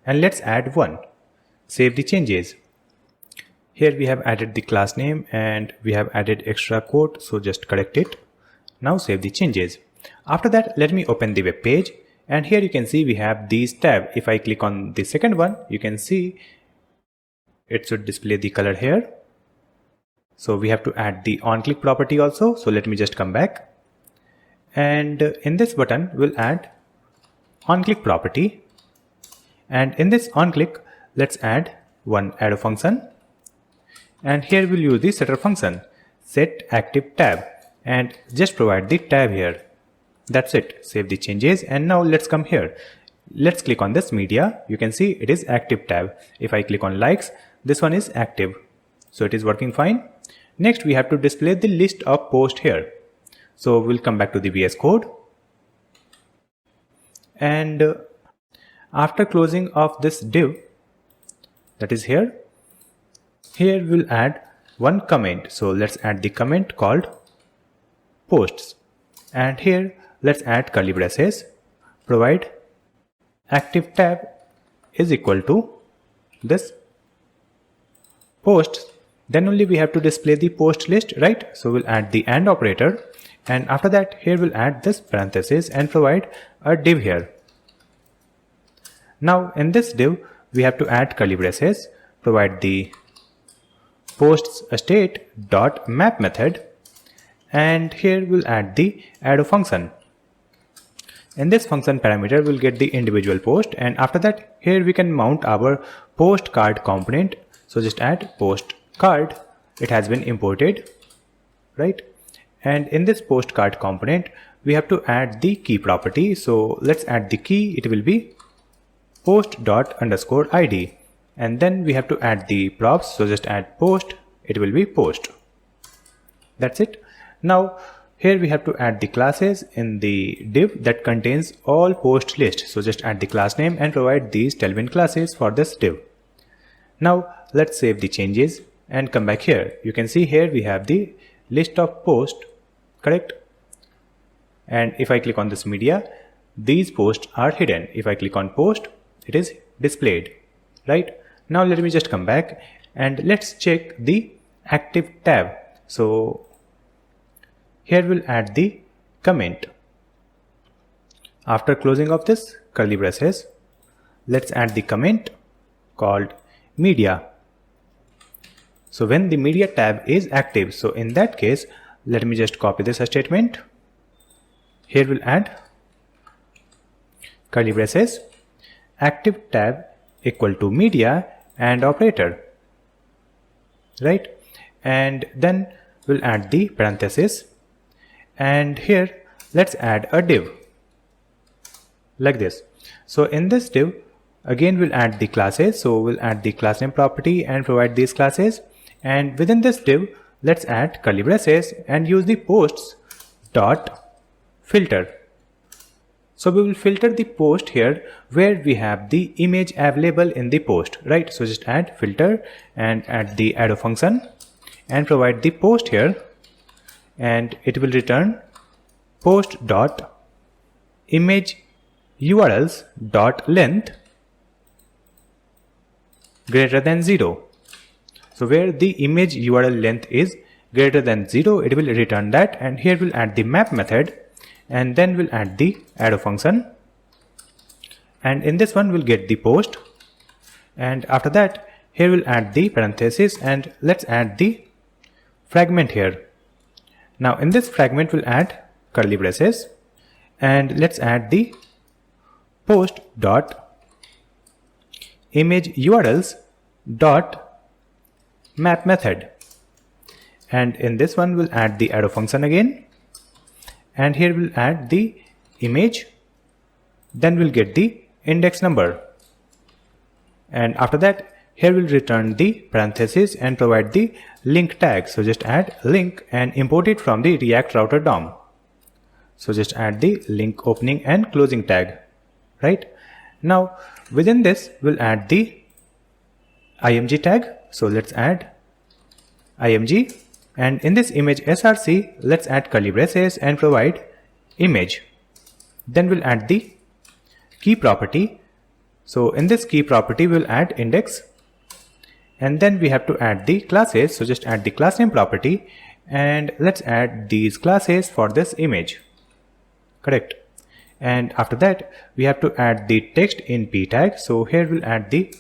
and let's add 1. Save the changes. Here we have added the class name and we have added extra quote, so just correct it. Now save the changes. After that, let me open the web page, and here you can see we have these tabs. If I click on the second one, you can see it should display the color here. So we have to add the on click property also, so let me just come back, and in this button we'll add on click property, and in this on click let's add one arrow function, and here we'll use the setter function, set active tab, and just provide the tab here. That's it. Save the changes, and now let's come here. Let's click on this media. You can see it is active tab. If I click on likes, this one is active, so it is working fine. Next we have to display the list of posts here. So we'll come back to the VS Code, and after closing of this div, that is here we'll add one comment. So let's add the comment called posts, and here let's add curly braces, provide active tab is equal to this posts. Then only we have to display the post list, right? So we'll add the AND operator, and after that here we'll add this parenthesis and provide a div here. Now in this div we have to add curly braces, provide the posts state dot map method, and here we'll add the arrow function. In this function parameter we'll get the individual post, and after that here we can mount our post card component. So just add post card, it has been imported, right? And in this post card component we have to add the key property. So let's add the key, it will be post dot underscore id, and then we have to add the props. So just add post, it will be post. That's it. Now here we have to add the classes in the div that contains all post list. So just add the class name and provide these tailwind classes for this div. Now let's save the changes and come back here. You can see here we have the list of posts, correct? And if I click on this media, these posts are hidden. If I click on post, it is displayed, right? Now let me just come back and let's check the active tab. So here we'll add the comment. After closing of this curly braces, let's add the comment called media. So when the media tab is active, so in that case, let me just copy this statement. Here we'll add curly braces, active tab equal to media and operator, right? And then we'll add the parenthesis, and here let's add a div like this. So in this div Again we'll add the classes, so we'll add the class name property and provide these classes, and within this div let's add curly braces and use the posts dot filter. So we will filter the post here where we have the image available in the post, right? So just add filter and add the arrow function and provide the post here, and it will return post dot image urls dot length greater than 0. So where the image URL length is greater than 0, it will return that, and here we'll add the map method, and then we'll add the arrow function, and in this one we'll get the post, and after that here we'll add the parenthesis, and let's add the fragment here. Now in this fragment we'll add curly braces, and let's add the post dot image urls dot map method, and in this one we'll add the arrow function again, and here we'll add the image, then we'll get the index number, and after that here we'll return the parenthesis and provide the link tag. So just add link and import it from the React router DOM. So just add the link opening and closing tag, right? Now within this we'll add the img tag, so let's add img, and in this image src let's add curly braces and provide image, then we'll add the key property. So in this key property we'll add index, and then we have to add the classes, so just add the class name property, and let's add these classes for this image, correct? And after that we have to add the text in p tag, so here we'll add the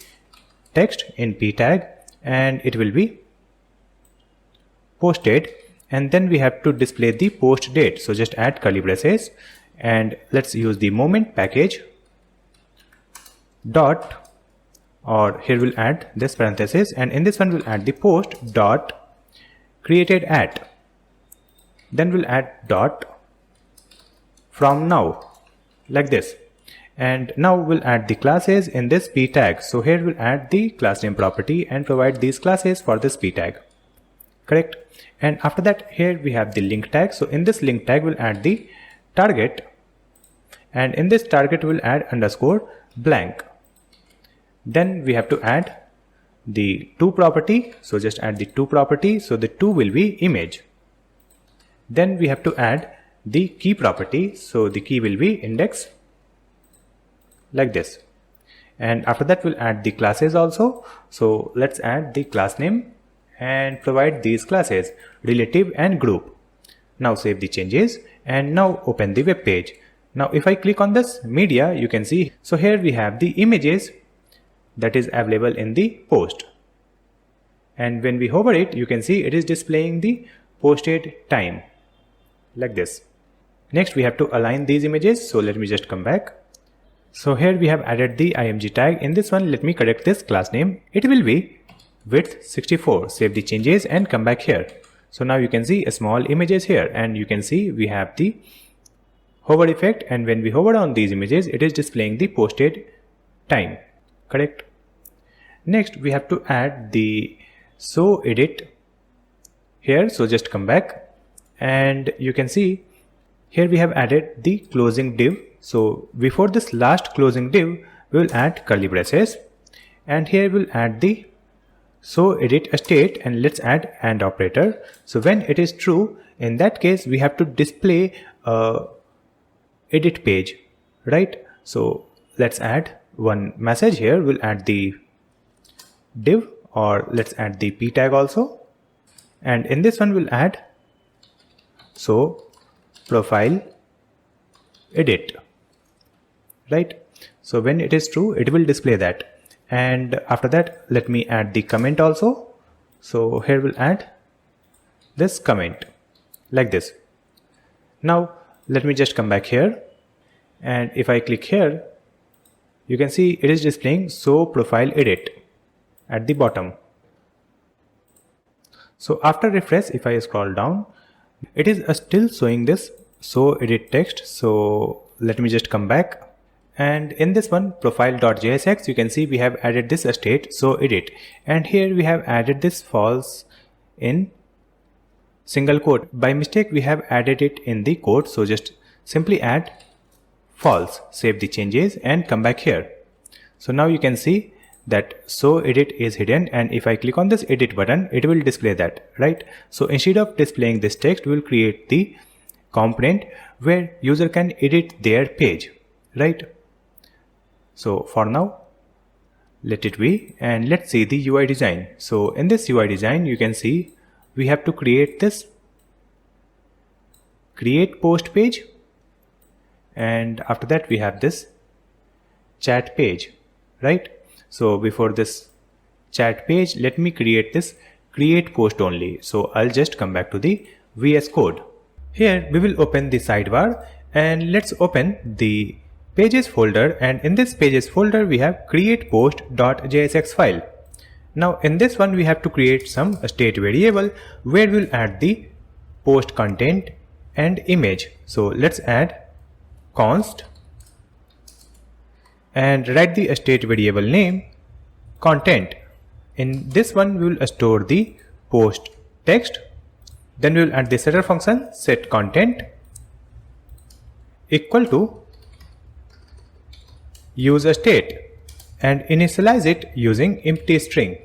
text in p tag and it will be posted, and then we have to display the post date, so just add curly braces, and let's use the moment package dot, or here we'll add this parenthesis, and in this one we'll add the post dot created at, then we'll add dot from now, like this, and now we'll add the classes in this p tag. So here we'll add the class name property and provide these classes for this p tag, correct? And after that here we have the link tag, so in this link tag we'll add the target, and in this target we'll add underscore blank, then we have to add the to property, so just add the to property, so the to will be image, then we have to add the key property, so the key will be index, like this, and after that we'll add the classes also. So let's add the class name and provide these classes relative and group. Now save the changes and now open the web page. Now if I click on this media, you can see, so here we have the images that is available in the post, and when we hover it you can see it is displaying the posted time, like this. Next we have to align these images, so let me just come back. So here we have added the img tag. In this one let me correct this class name, it will be width 64. Save the changes and come back here. So now you can see a small images here, and you can see we have the hover effect, and when we hover on these images it is displaying the posted time, correct? Next we have to add the show edit here, so just come back, and you can see here we have added the closing div. So before this last closing div we will add curly braces, and here we'll add the so edit state, and let's add AND operator. So when it is true, in that case we have to display a edit page, right? So let's add one message here, we'll add the div, or let's add the p tag also, and in this one we'll add so profile edit, right? So when it is true it will display that, and after that let me add the comment also. So here we'll add this comment, like this. Now let me just come back here, and if I click here you can see it is displaying show profile edit at the bottom. So after refresh, if I scroll down, it is still showing this show edit text. So let me just come back, And in this one profile.jsx, you can see we have added this state, so edit, and here we have added this false in single quote. By mistake we have added it in the code, so just simply add false, save the changes and come back here. So now you can see that so edit is hidden, and if I click on this edit button it will display that, right? So instead of displaying this text, we will create the component where user can edit their page, right? So for now let it be, and let's see the UI design. So in this UI design you can see we have to create this create post page, and after that we have this chat page, right? So before this chat page, let me create this create post only. So I'll just come back to the VS Code. Here we will open the sidebar, and let's open the pages folder, and in this pages folder we have create post.jsx file. Now in this one we have to create some state variable where we'll add the post content and image. So let's add const and write the state variable name content. In this one we will store the post text, then we will add the setter function set content equal to use state and initialize it using empty string.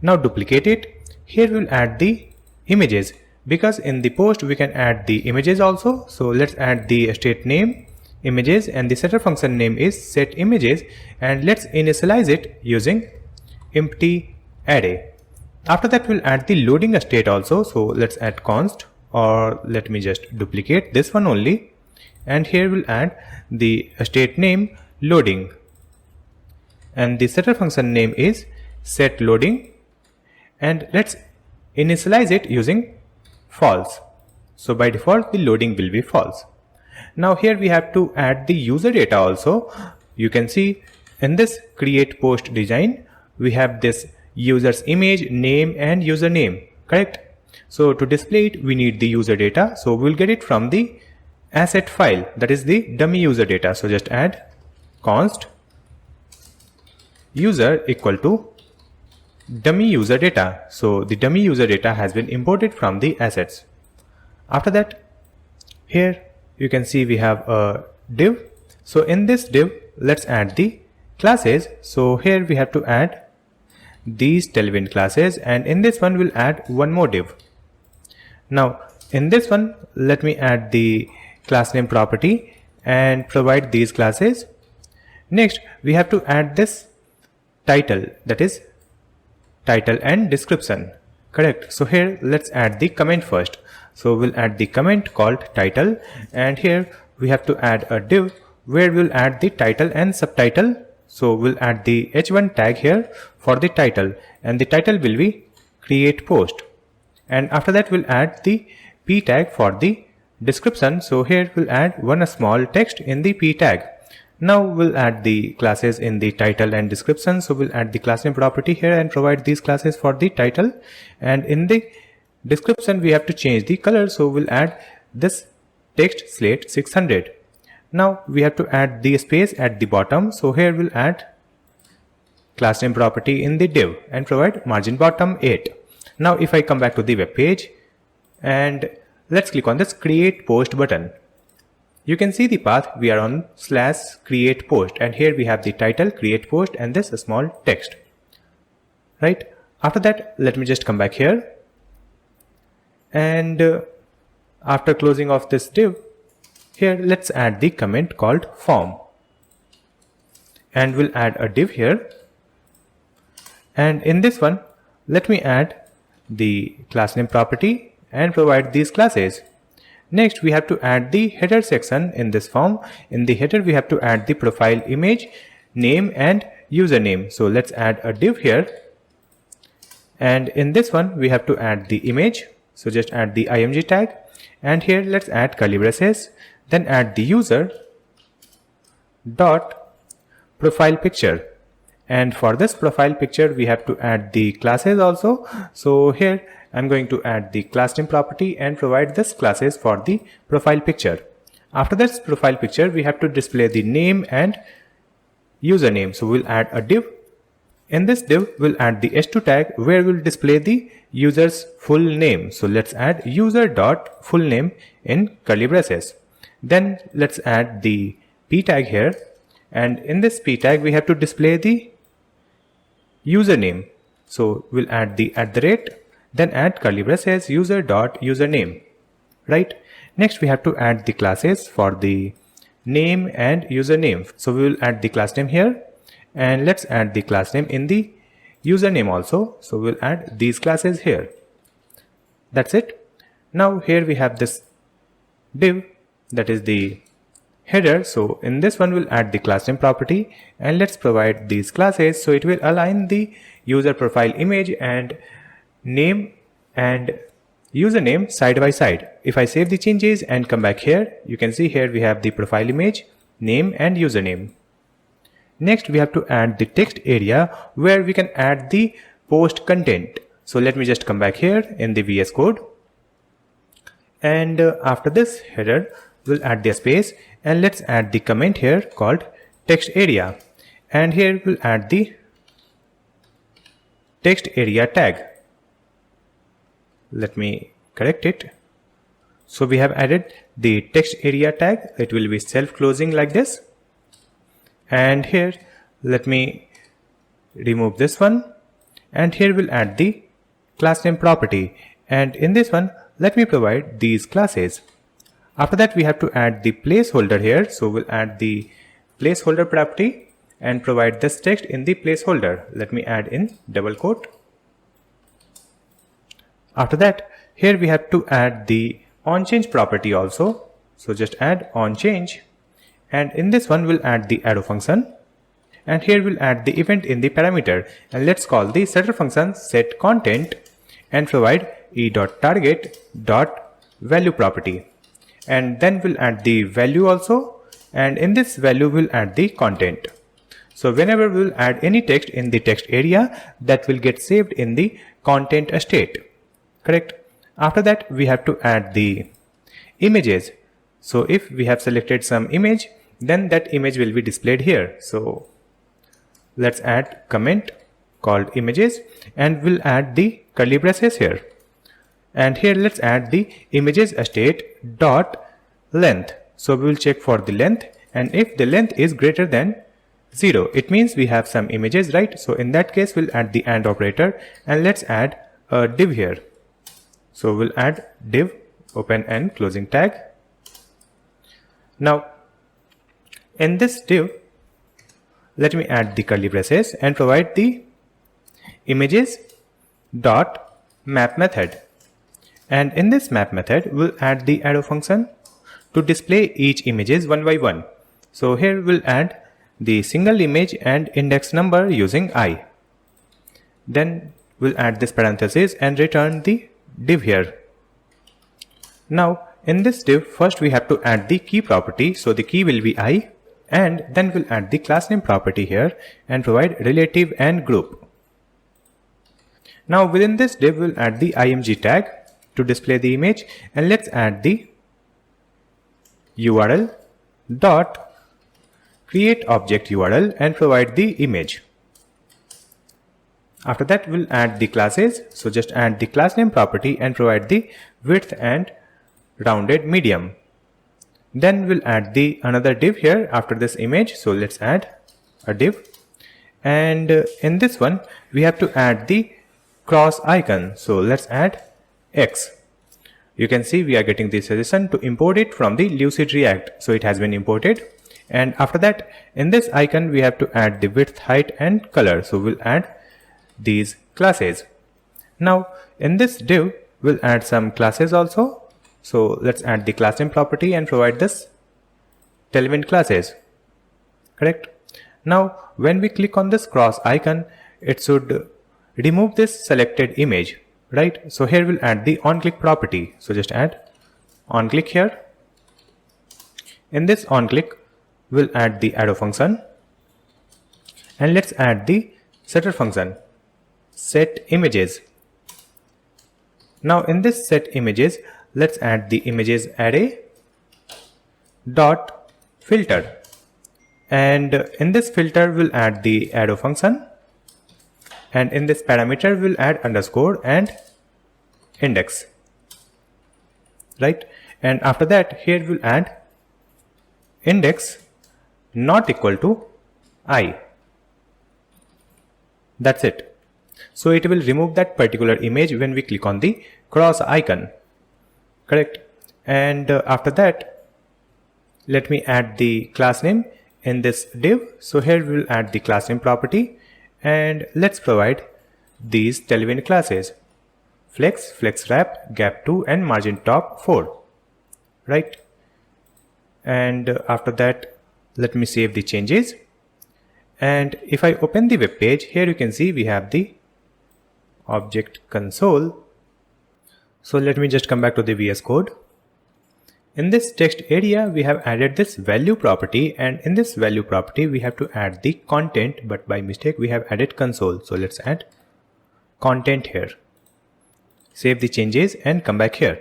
Now duplicate it. Here we will add the images, because in the post we can add the images also. So let's add the state name images, and the setter function name is set images, and let's initialize it using empty array. After that we'll add the loading state also. So let's add const, or let me just duplicate this one only, and here we'll add the state name loading, and the setter function name is set loading, and let's initialize it using false. So by default the loading will be false. Now here we have to add the user data also. You can see in this create post design we have this user's image, name and username, correct? So to display it we need the user data, so we'll get it from the asset file, that is the dummy user data. So just add const user equal to dummy user data. So the dummy user data has been imported from the assets. After that here you can see we have a div. So in this div let's add the classes. So here we have to add these Tailwind classes, and in this one we'll add one more div. Now in this one let me add the class name property and provide these classes. Next we have to add this title, that is title and description, correct? So here let's add the comment first. So we'll add the comment called title, and here we have to add a div where we'll add the title and subtitle. So we'll add the h1 tag here for the title, and the title will be create post, and after that we'll add the p tag for the description. So here we'll add one small text in the p tag. Now we'll add the classes in the title and description. So we'll add the class name property here and provide these classes for the title, and in the description we have to change the color. So we'll add this text slate 600. Now we have to add the space at the bottom. So here we'll add class name property in the div and provide margin bottom 8. Now if I come back to the web page and let's click on this create post button, you can see the path we are on /create post, and here we have the title create post and this small text, right? After that let me just come back here, and after closing off this div, here let's add the comment called form, and we'll add a div here, and in this one let me add the class name property and provide these classes. Next we have to add the header section in this form. In the header we have to add the profile image, name and username. So let's add a div here, and in this one we have to add the image. So just add the img tag, and here let's add curly braces, then add the user dot profile picture, and for this profile picture we have to add the classes also. So here I'm going to add the class name property and provide this classes for the profile picture. After this profile picture we have to display the name and username. So we'll add a div. In this div, we'll add the h2 tag where we'll display the user's full name. So let's add user.fullname in curly braces. Then let's add the p tag here, and in this p tag we have to display the username. So we'll add the @, then add curly braces user.username, right? Next we have to add the classes for the name and username. So we will add the class name here, and let's add the class name in the username also. So we'll add these classes here. That's it. Now here we have this div, that is the header. So in this one we'll add the class name property, and let's provide these classes so it will align the user profile image and name and username side by side. If I save the changes and come back here, you can see here we have the profile image, name and username. Next we have to add the text area where we can add the post content. So let me just come back here in the VS Code, and after this header we'll add the space, and let's add the comment here called text area, and here we'll add the text area tag. Let me correct it. So we have added the text area tag. It will be self-closing like this. And here let me remove this one, and here we'll add the class name property, and in this one let me provide these classes. After that we have to add the placeholder here. So we'll add the placeholder property and provide this text in the placeholder. Let me add in double quote. After that, here we have to add the onChange property also. So just add onChange, and in this one we'll add the arrow function, and here we'll add the event in the parameter, and let's call the setter function set content and provide e.target.value property, and then we'll add the value also, and in this value we'll add the content. So whenever we'll add any text in the text area, that will get saved in the content state. Correct. After that we have to add the images. So if we have selected some image, then that image will be displayed here. So let's add comment called images, and we'll add the curly braces here, and here let's add the images state dot length. So we will check for the length, and if the length is greater than 0, it means we have some images, right? So in that case we'll add the AND operator, and let's add a div here. So we'll add div open and closing tag. Now in this div, let me add the curly braces and provide the images dot map method, and in this map method we'll add the arrow function to display each images one by one. So here we'll add the single image and index number using I. Then we'll add this parenthesis and return the div here. Now in this div, first we have to add the key property. So the key will be I, and then we'll add the class name property here and provide relative and group. Now within this div we'll add the img tag to display the image, and let's add the URL dot create object URL and provide the image. After that we'll add the classes. So just add the class name property and provide the width and rounded medium. Then we'll add the another div here after this image. So let's add a div, and in this one we have to add the cross icon. So let's add X. You can see we are getting the suggestion to import it from the Lucid React. So it has been imported, and after that in this icon we have to add the width, height and color. So we'll add these classes. Now in this div we'll add some classes also. So let's add the class name property and provide this tailwind classes. Correct. Now when we click on this cross icon, it should remove this selected image, right? So here we'll add the onClick property. So just add onClick here. In this onClick we'll add the arrow function, and let's add the setter function set images. Now in this set images, let's add the images array dot filter, And in this filter we'll add the arrow function, and in this parameter we'll add underscore and index, right? And after that here we'll add index not equal to I. That's it. So it will remove that particular image when we click on the cross icon, correct? And after that, let me add the class name in this div. So here we'll add the class name property, and let's provide these tailwind classes: flex, flex wrap, gap 2, and margin top 4, right? And after that, let me save the changes. And if I open the web page, here you can see we have the object console. So let me just come back to the VS Code. In this text area, we have added this value property, and in this value property, we have to add the content, but by mistake, we have added console. So let's add content here. Save the changes and come back here.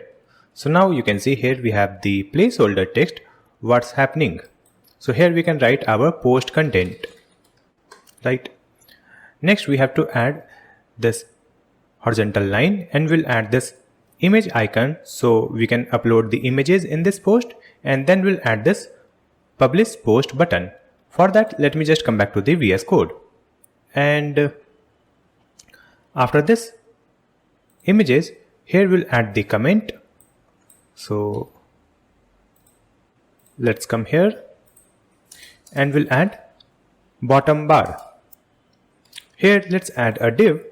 So now you can see here we have the placeholder text, what's happening. So here we can write our post content, right? Next, we have to add this horizontal line, and we'll add this image icon so we can upload the images in this post, and then we'll add this publish post button. For that, let me just come back to the VS Code, and after this images, here we'll add the comment. So let's come here and we'll add bottom bar. Here let's add a div.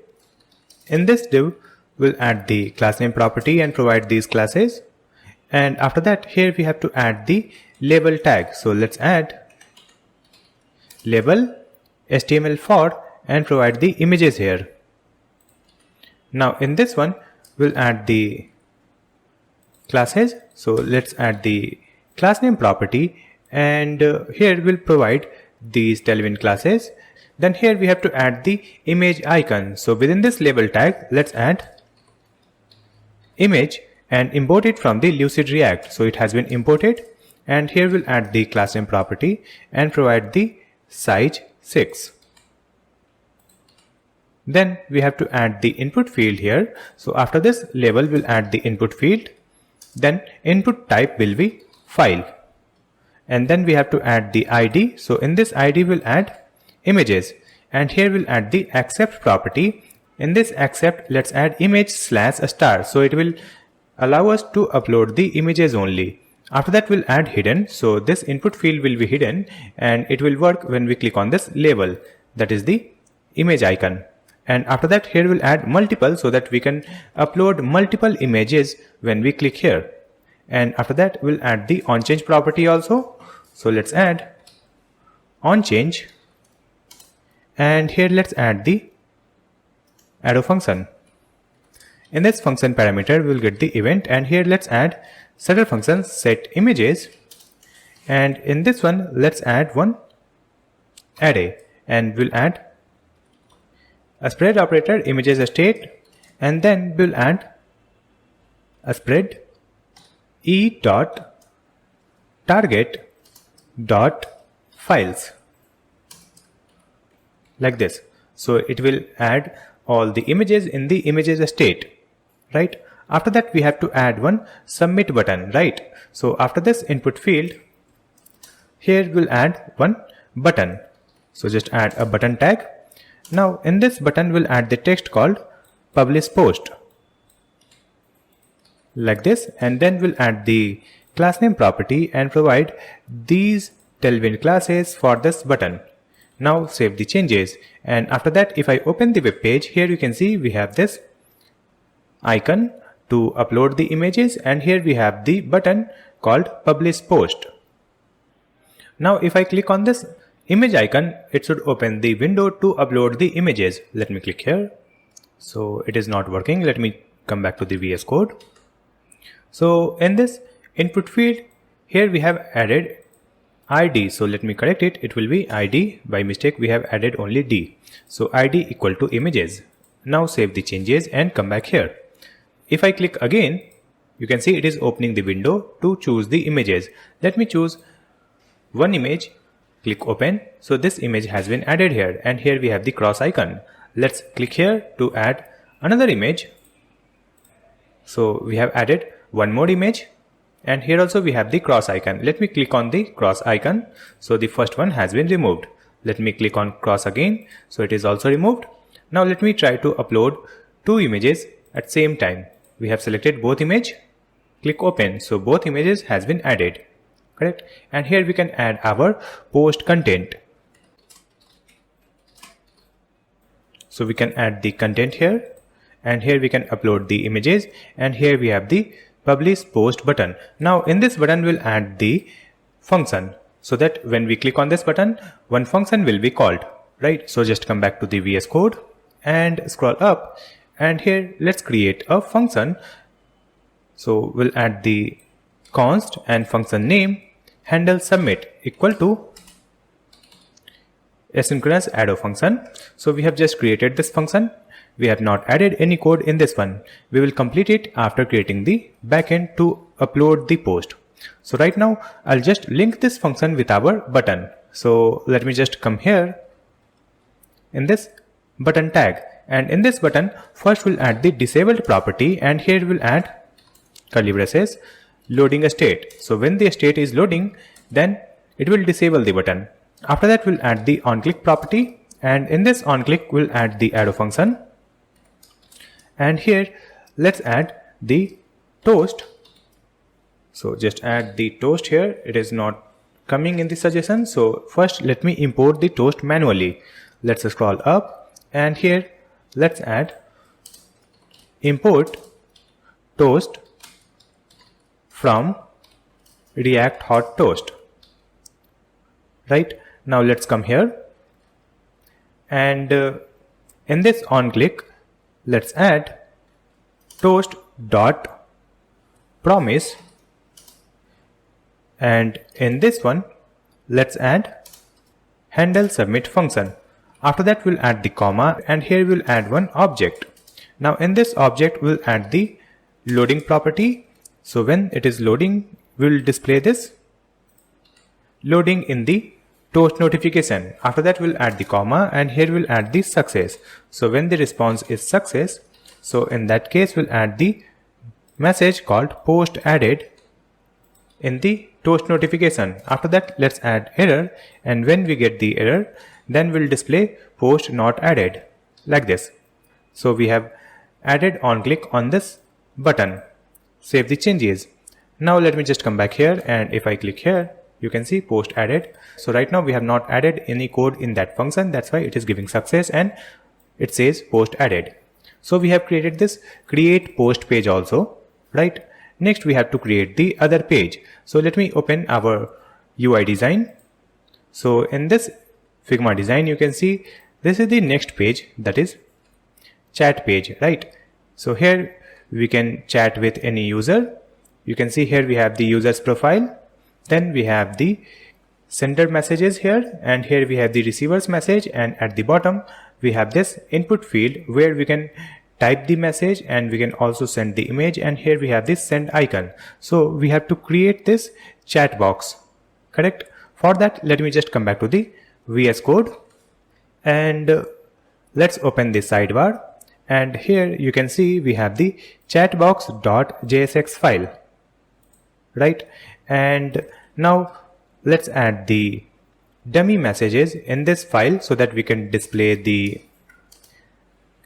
In this div, we'll add the class name property and provide these classes. And after that, here we have to add the label tag. So let's add label HTML for and provide the images here. Now in this one, we'll add the classes. So let's add the class name property, and here we'll provide these tailwind classes. Then here we have to add the image icon. So within this label tag, let's add image and import it from the Lucid React. So it has been imported, and here we'll add the class name property and provide the size 6. Then we have to add the input field here. So after this label, we'll add the input field. Then input type will be file. And then we have to add the ID. So in this ID, we'll add images. And here we'll add the accept property. In this accept, let's add image/star. So it will allow us to upload the images only. After that, we'll add hidden. So this input field will be hidden, and it will work when we click on this label, that is the image icon. And after that, here we'll add multiple so that we can upload multiple images when we click here. And after that, we'll add the onChange property also. So let's add onChange, and here let's add the arrow function. In this function parameter, we'll get the event, and here let's add setter function set images, and in this one let's add one array, and we'll add a spread operator images state, and then we'll add a spread e dot target dot files, like this. So it will add all the images in the images state, right? After that, we have to add one submit button, right? So after this input field, here we'll add one button. So just add a button tag. Now in this button, we'll add the text called publish post, like this, and then we'll add the class name property and provide these tailwind classes for this button. Now save the changes, and after that, if I open the web page, here you can see we have this icon to upload the images, and here we have the button called publish post. Now if I click on this image icon, it should open the window to upload the images. Let me click here. So it is not working. Let me come back to the VS Code. So in this input field, here we have added ID. So let me correct it. It will be ID. By mistake, we have added only D. So ID equal to images. Now save the changes and come back here. If I click again, you can see it is opening the window to choose the images. Let me choose one image click open. So this image has been added here, and here we have the cross icon. Let's click here to add another image. So we have added one more image, and here also we have the cross icon. Let me click on the cross icon. So the first one has been removed. Let me click on cross again. So it is also removed. Now let me try to upload two images at same time. We have selected both image. Click open. So both images has been added. Correct. And here we can add our post content. So we can add the content here, and here we can upload the images, and here we have the publish post button. Now in this button we'll add the function, so that when we click on this button, one function will be called, right? So just come back to the VS Code and scroll up, and here let's create a function. So we'll add the const and function name handle submit equal to asynchronous arrow function. So we have just created this function. We have not added any code in this one. We will complete it after creating the backend to upload the post. So right now I'll just link this function with our button. So let me just come here in this button tag, and in this button first we'll add the disabled property, and here we'll add curly braces loading a state. So when the state is loading, then it will disable the button. After that we'll add the onClick property, and in this onClick we'll add the arrow function, and here let's add the toast. So just add the toast here. It is not coming in the suggestion. So first let me import the toast manually. Let's scroll up, and here let's add import toast from React Hot Toast. Right, now let's come here, and in this onClick let's add toast dot promise, and in this one let's add handle submit function. After that we'll add the comma, and here we'll add one object. Now in this object we'll add the loading property. So when it is loading, we'll display this loading in the toast notification. After that we'll add the comma, and here we'll add the success. So when the response is success, so in that case we'll add the message called post added in the toast notification. After that let's add error, and when we get the error, then we'll display post not added like this. So we have added onClick on this button. Save the changes. Now let me just come back here, and if I click here, you can see post added. So right now we have not added any code in that function. That's why it is giving success and it says post added. So we have created this create post page also, right? Next we have to create the other page. So let me open our UI design. So in this Figma design, you can see this is the next page, that is chat page, right? So here we can chat with any user. You can see here we have the user's profile. Then we have the sender messages here, and here we have the receiver's message, and at the bottom we have this input field where we can type the message and we can also send the image, and here we have this send icon. So we have to create this chat box, correct? For that, let me just come back to the VS Code, and let's open the sidebar, and here you can see we have the chatbox.jsx file, right? And now let's add the dummy messages in this file so that we can display the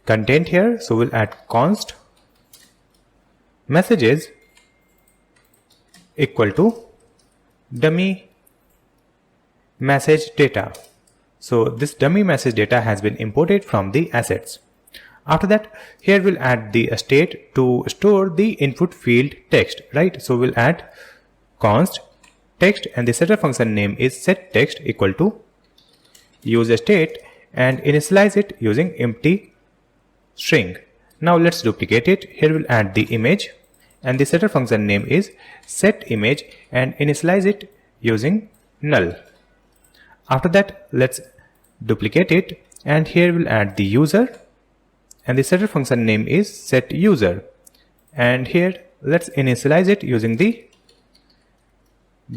content here. So we'll add const messages equal to dummy message data. So this dummy message data has been imported from the assets. After that, here we'll add the state to store the input field text, right? So we'll add const text, and the setter function name is setText equal to use state, and initialize it using empty string. Now let's duplicate it. Here we'll add the image, and the setter function name is setImage, and initialize it using null. After that, let's duplicate it, and here we'll add the user, and the setter function name is setUser, and here let's initialize it using the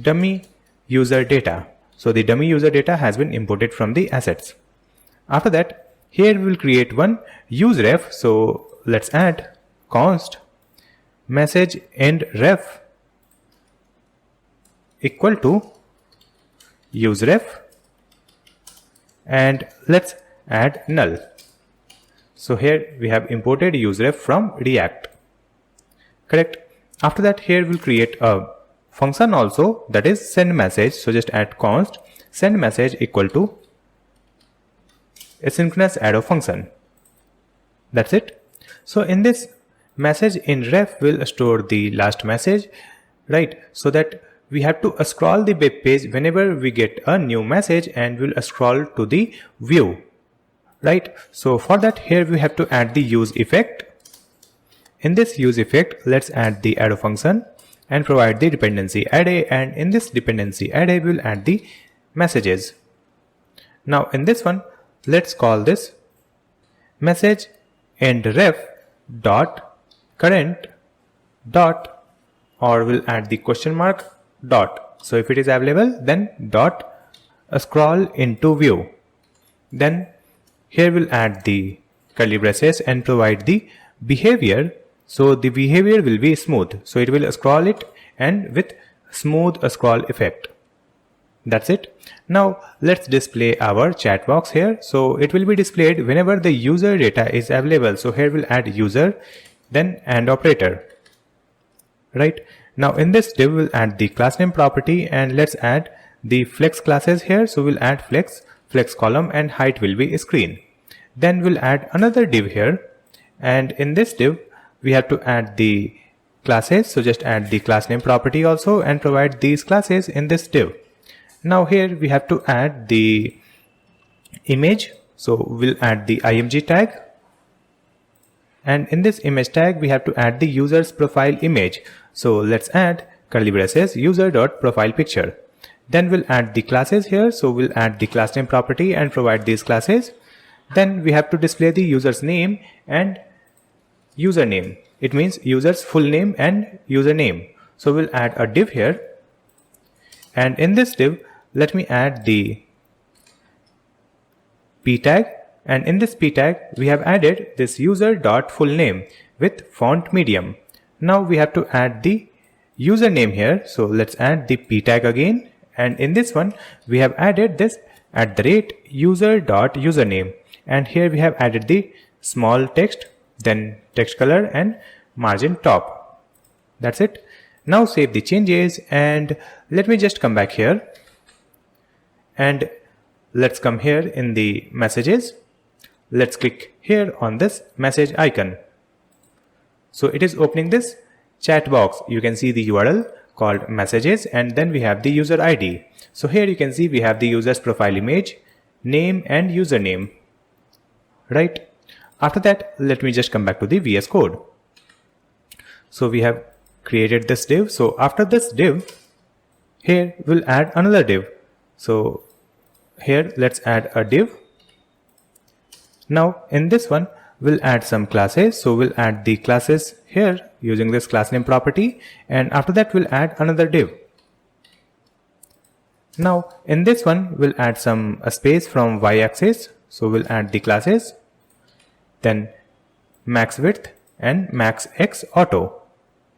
dummy user data. So the dummy user data has been imported from the assets. After that, here we will create one useRef. So let's add const message end ref equal to useRef, and let's add null. So here we have imported useRef from React. Correct. After that, here we'll create a function also, that is send message. So just add const send message equal to asynchronous arrow function. That's it. So in this message in ref will store the last message, right? So that we have to scroll the web page whenever we get a new message, and we'll scroll to the view, right? So for that, here we have to add the use effect. In this use effect, let's add the arrow function and provide the dependency array, and in this dependency array we'll add the messages. Now in this one, let's call this message end ref dot current dot, or we'll add the question mark dot. So if it is available, then dot scroll into view. Then here we'll add the curly braces and provide the behavior. So the behavior will be smooth, so it will scroll it and with smooth scroll effect. That's it. Now let's display our chat box here. So it will be displayed whenever the user data is available. So here we'll add user, then and operator, right? Now in this div we'll add the class name property, and let's add the flex classes here. So we'll add flex column, and height will be screen. Then we'll add another div here, and in this div we have to add the classes. So just add the class name property also and provide these classes in this div. Now here we have to add the image. So we'll add the img tag, and in this image tag we have to add the user's profile image. So let's add curly braces user.profile picture. Then we'll add the classes here. So we'll add the class name property and provide these classes. Then we have to display the user's name and username. It means user's full name and username. So we'll add a div here, and in this div let me add the p tag, and in this p tag we have added this user.fullname with font medium. Now we have to add the username here. So let's add the p tag again, and in this one we have added this @user.username, and here we have added the small text, then text color and margin top. That's it. Now save the changes, and let me just come back here, and let's come here in the messages. Let's click here on this message icon. So it is opening this chat box. You can see the URL called messages, and then we have the user ID. So here you can see we have the user's profile image, name and username, right? After that, let me just come back to the VS Code. So we have created this div. So after this div, here we'll add another div. So here let's add a div. Now in this one we'll add some classes. So we'll add the classes here using this class name property, and after that we'll add another div. Now in this one we'll add some space from y-axis. So we'll add the classes, then max width and max x auto,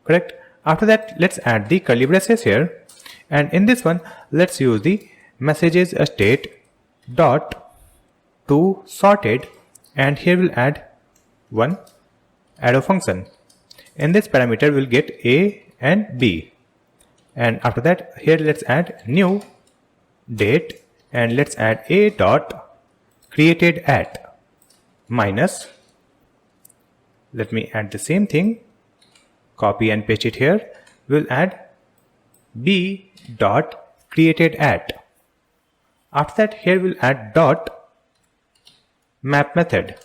correct? After that, let's add the curly braces here, and in this one let's use the messages state dot to sorted, and here we'll add one arrow function. In this parameter we'll get a and b, and after that here let's add new date, and let's add a dot created at minus, let me add the same thing, copy and paste it here. We'll add b dot created at. After that, here we'll add dot map method,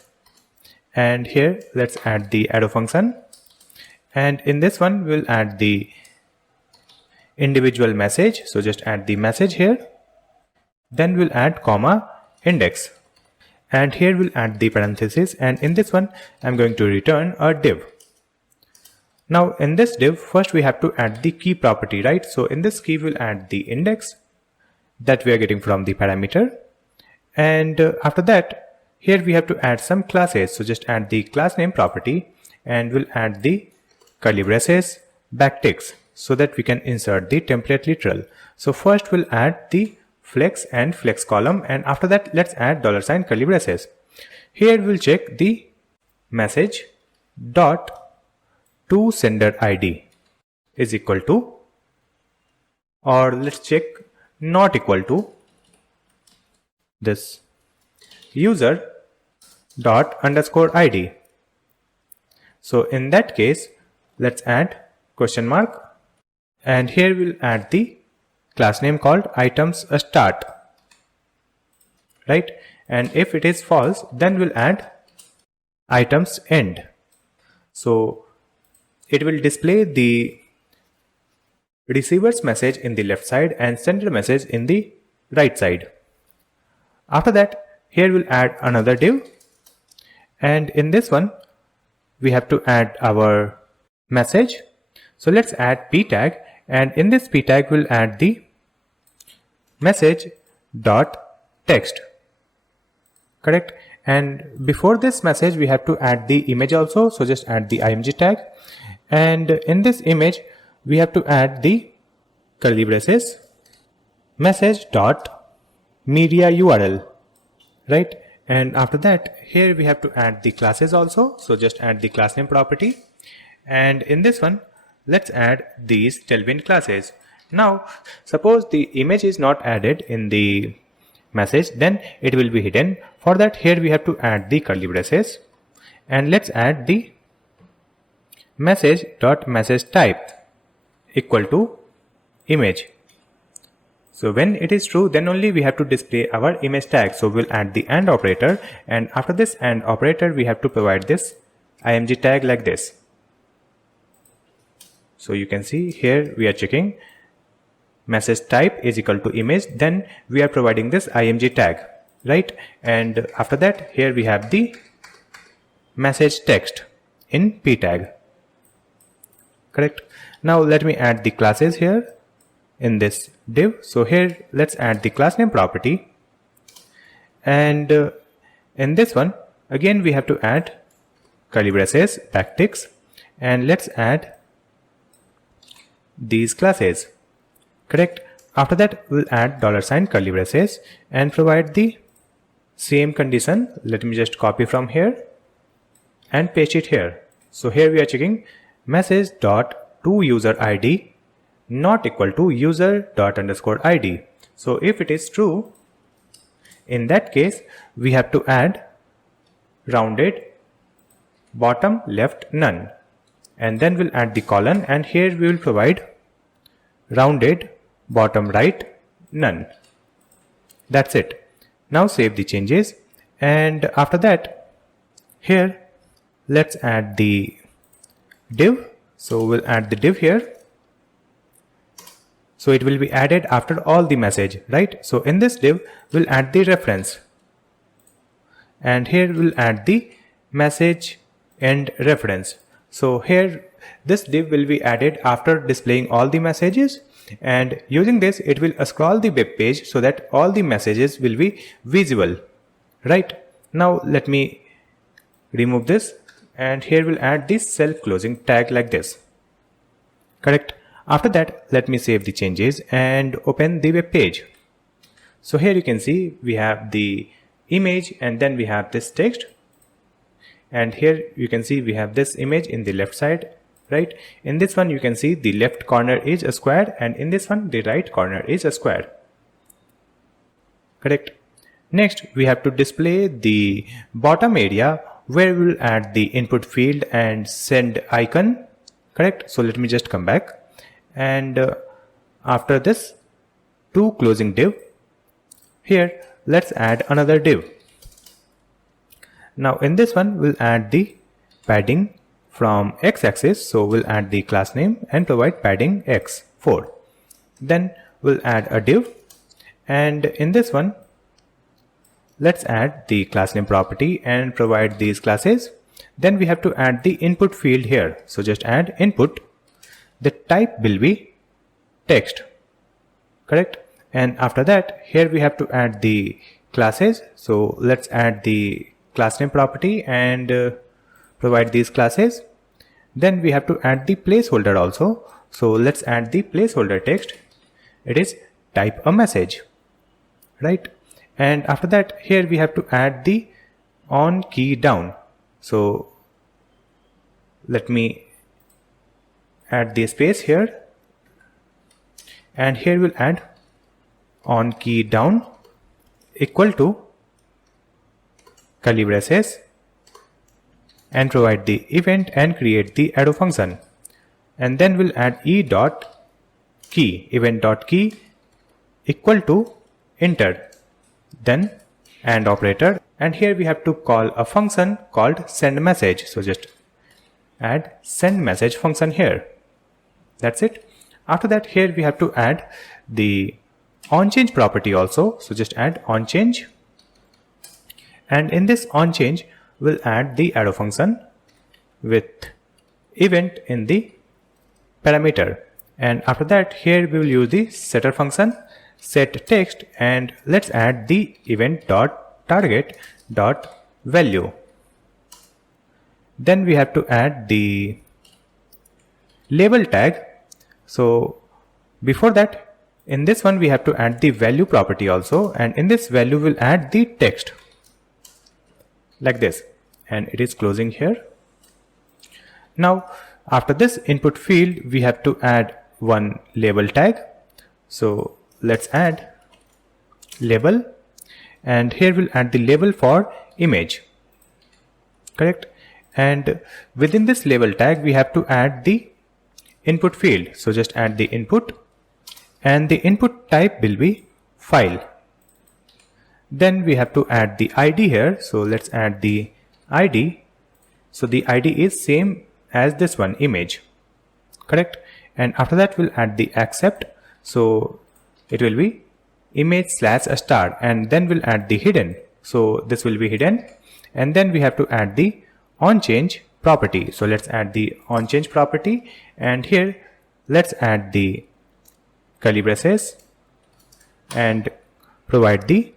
and here let's add the arrow function, and in this one we'll add the individual message. So just add the message here, then we'll add comma index, and here we'll add the parenthesis, and in this one I'm going to return a div. Now in this div, first we have to add the key property, right? So in this key we'll add the index, that we are getting from the parameter. And after that, here we have to add some classes. So just add the class name property and we'll add the curly braces backticks so that we can insert the template literal. So first we'll add the flex and flex column, and after that let's add $ curly braces. Here we'll check the message dot to sender ID is equal to, or let's check not equal to, this user dot underscore ID. So in that case, let's add question mark, and here we'll add the class name called items start, right? And if it is false, then we'll add items end. So it will display the receiver's message in the left side and sender message in the right side. After that, here we'll add another div, and in this one we have to add our message. So let's add p tag, and in this p tag we'll add the message dot text, correct? And before this message we have to add the image also, so just add the img tag, and in this image we have to add the curly braces message dot media URL, right? And after that, here we have to add the classes also, so just add the class name property, and in this one let's add these tailwind classes. Now suppose the image is not added in the message, then it will be hidden. For that, here we have to add the curly braces, and let's add the message dot message type equal to image. So when it is true, then only we have to display our image tag. So we'll add the AND operator, and after this AND operator we have to provide this img tag like this. So you can see here we are checking message type is equal to image, then we are providing this img tag, right? And after that, here we have the message text in p tag, correct? Now let me add the classes here in this div. So here let's add the class name property, and in this one again we have to add curly braces backticks, and let's add these classes, correct? After that we'll add $ curly braces and provide the same condition. Let me just copy from here and paste it here. So here we are checking message dot to user ID not equal to user dot underscore ID. So if it is true, in that case we have to add rounded bottom left none, and then we'll add the colon, and here we will provide rounded bottom right none. That's it. Now save the changes, and after that here let's add the div. So we'll add the div here, so it will be added after all the message, right? So in this div we'll add the reference, and here we'll add the message end reference. So here this div will be added after displaying all the messages, and using this it will scroll the web page so that all the messages will be visible, right? Now let me remove this, and here we'll add this self closing tag like this, correct? After that, let me save the changes and open the web page. So here you can see we have the image, and then we have this text, and here you can see we have this image in the left side, right? In this one you can see the left corner is a square, and in this one the right corner is a square, correct? Next we have to display the bottom area where we will add the input field and send icon, correct? So let me just come back, and after this to closing div, here let's add another div. Now in this one we'll add the padding from x-axis, so we'll add the class name and provide padding x 4. Then we'll add a div, and in this one let's add the class name property and provide these classes. Then we have to add the input field here, so just add input. The type will be text, correct? And after that, here we have to add the classes. So let's add the class name property and provide these classes. Then we have to add the placeholder also. So let's add the placeholder text. It is type a message, right? And after that, here we have to add the on key down. So let me add the space here, and here we'll add on key down equal to curly braces and provide the event and create the arrow function. And then we'll add e dot key, event dot key equal to enter, then and operator. And here we have to call a function called send message. So just add send message function here. That's it. After that, here we have to add the onChange property also. So just add onChange. And in this onChange, we'll add the arrow function with event in the parameter. And after that, here we will use the setter function, set text, and let's add the event dot target dot value. Then we have to add the label tag. So before that, in this one we have to add the value property also, and in this value we'll add the text like this, and it is closing here. Now after this input field, we have to add one label tag. So let's add label, and here we'll add the label for image, correct? And within this label tag, we have to add the input field. So just add the input, and the input type will be file. Then we have to add the ID here. So let's add the ID. So the ID is same as this one, image, correct? And after that, we'll add the accept. So it will be image/star, and then we'll add the hidden. So this will be hidden. And then we have to add the onChange property. So let's add the onChange property, and here let's add the curly braces and provide the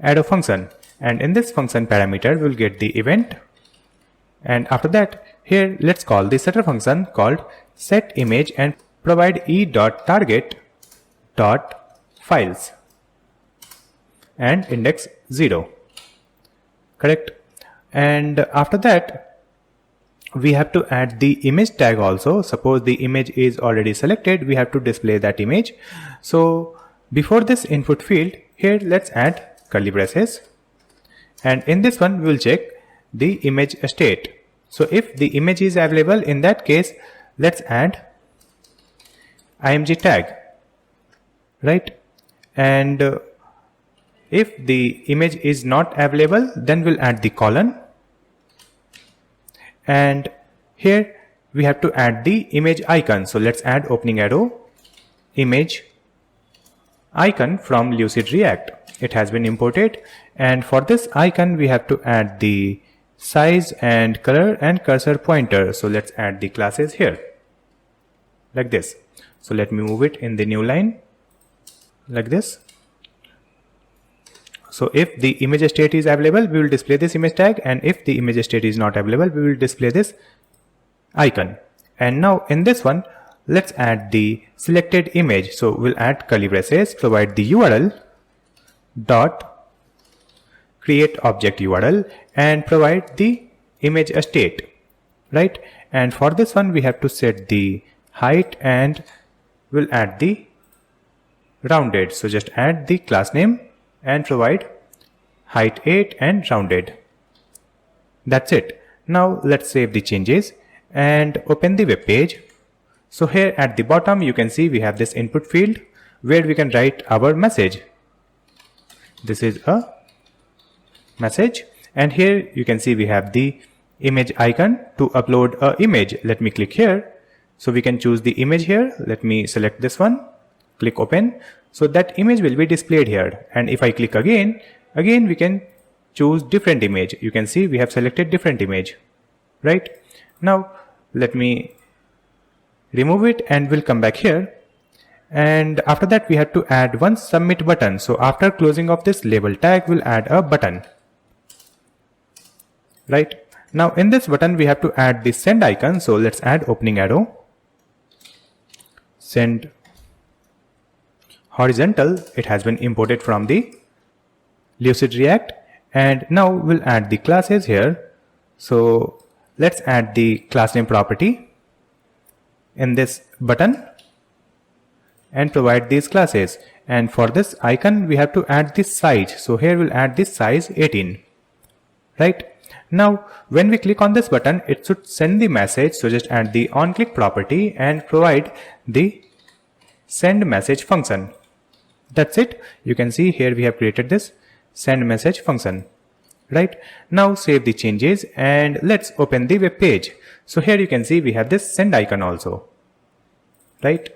arrow function. And in this function parameter, we'll get the event. And after that, here let's call the setter function called set image and provide e dot target dot files and index 0, correct? And after that, we have to add the image tag also. Suppose the image is already selected, we have to display that image. So before this input field, here let's add curly braces, and in this one we will check the image state. So if the image is available, in that case let's add img tag, right? And if the image is not available, then we'll add the colon. And here we have to add the image icon. So let's add opening arrow image icon from Lucid React. It has been imported, and for this icon we have to add the size and color and cursor pointer. So let's add the classes here like this. So let me move it in the new line like this. So if the image state is available, we will display this image tag, and if the image state is not available, we will display this icon. And now in this one, let's add the selected image. So we'll add curly braces, provide the URL dot create object URL, and provide the image state, right? And for this one, we have to set the height, and we'll add the rounded. So just add the class name and provide height 8 and rounded. That's it. Now let's save the changes and open the web page. So here at the bottom, you can see we have this input field where we can write our message. This is a message, and here you can see we have the image icon to upload a image. Let me click here. So we can choose the image here. Let me select this one, click open. So that image will be displayed here, and if I click again we can choose different image. You can see we have selected different image, right? Now let me remove it, and we'll come back here, And after that we have to add one submit button. So after closing of this label tag, we'll add a button. Right. Now in this button we have to add the send icon. So let's add opening arrow, send horizontal. It has been imported from the Lucid React. And now we'll add the classes here. So let's add the class name property in this button and provide these classes. And for this icon we have to add this size. So here we'll add this size 18. Right. Now when we click on this button, it should send the message. So just add the onClick property and provide the send message function. That's it. You can see here we have created this send message function. Right. Now save the changes and let's open the web page. So here you can see we have this send icon also. Right.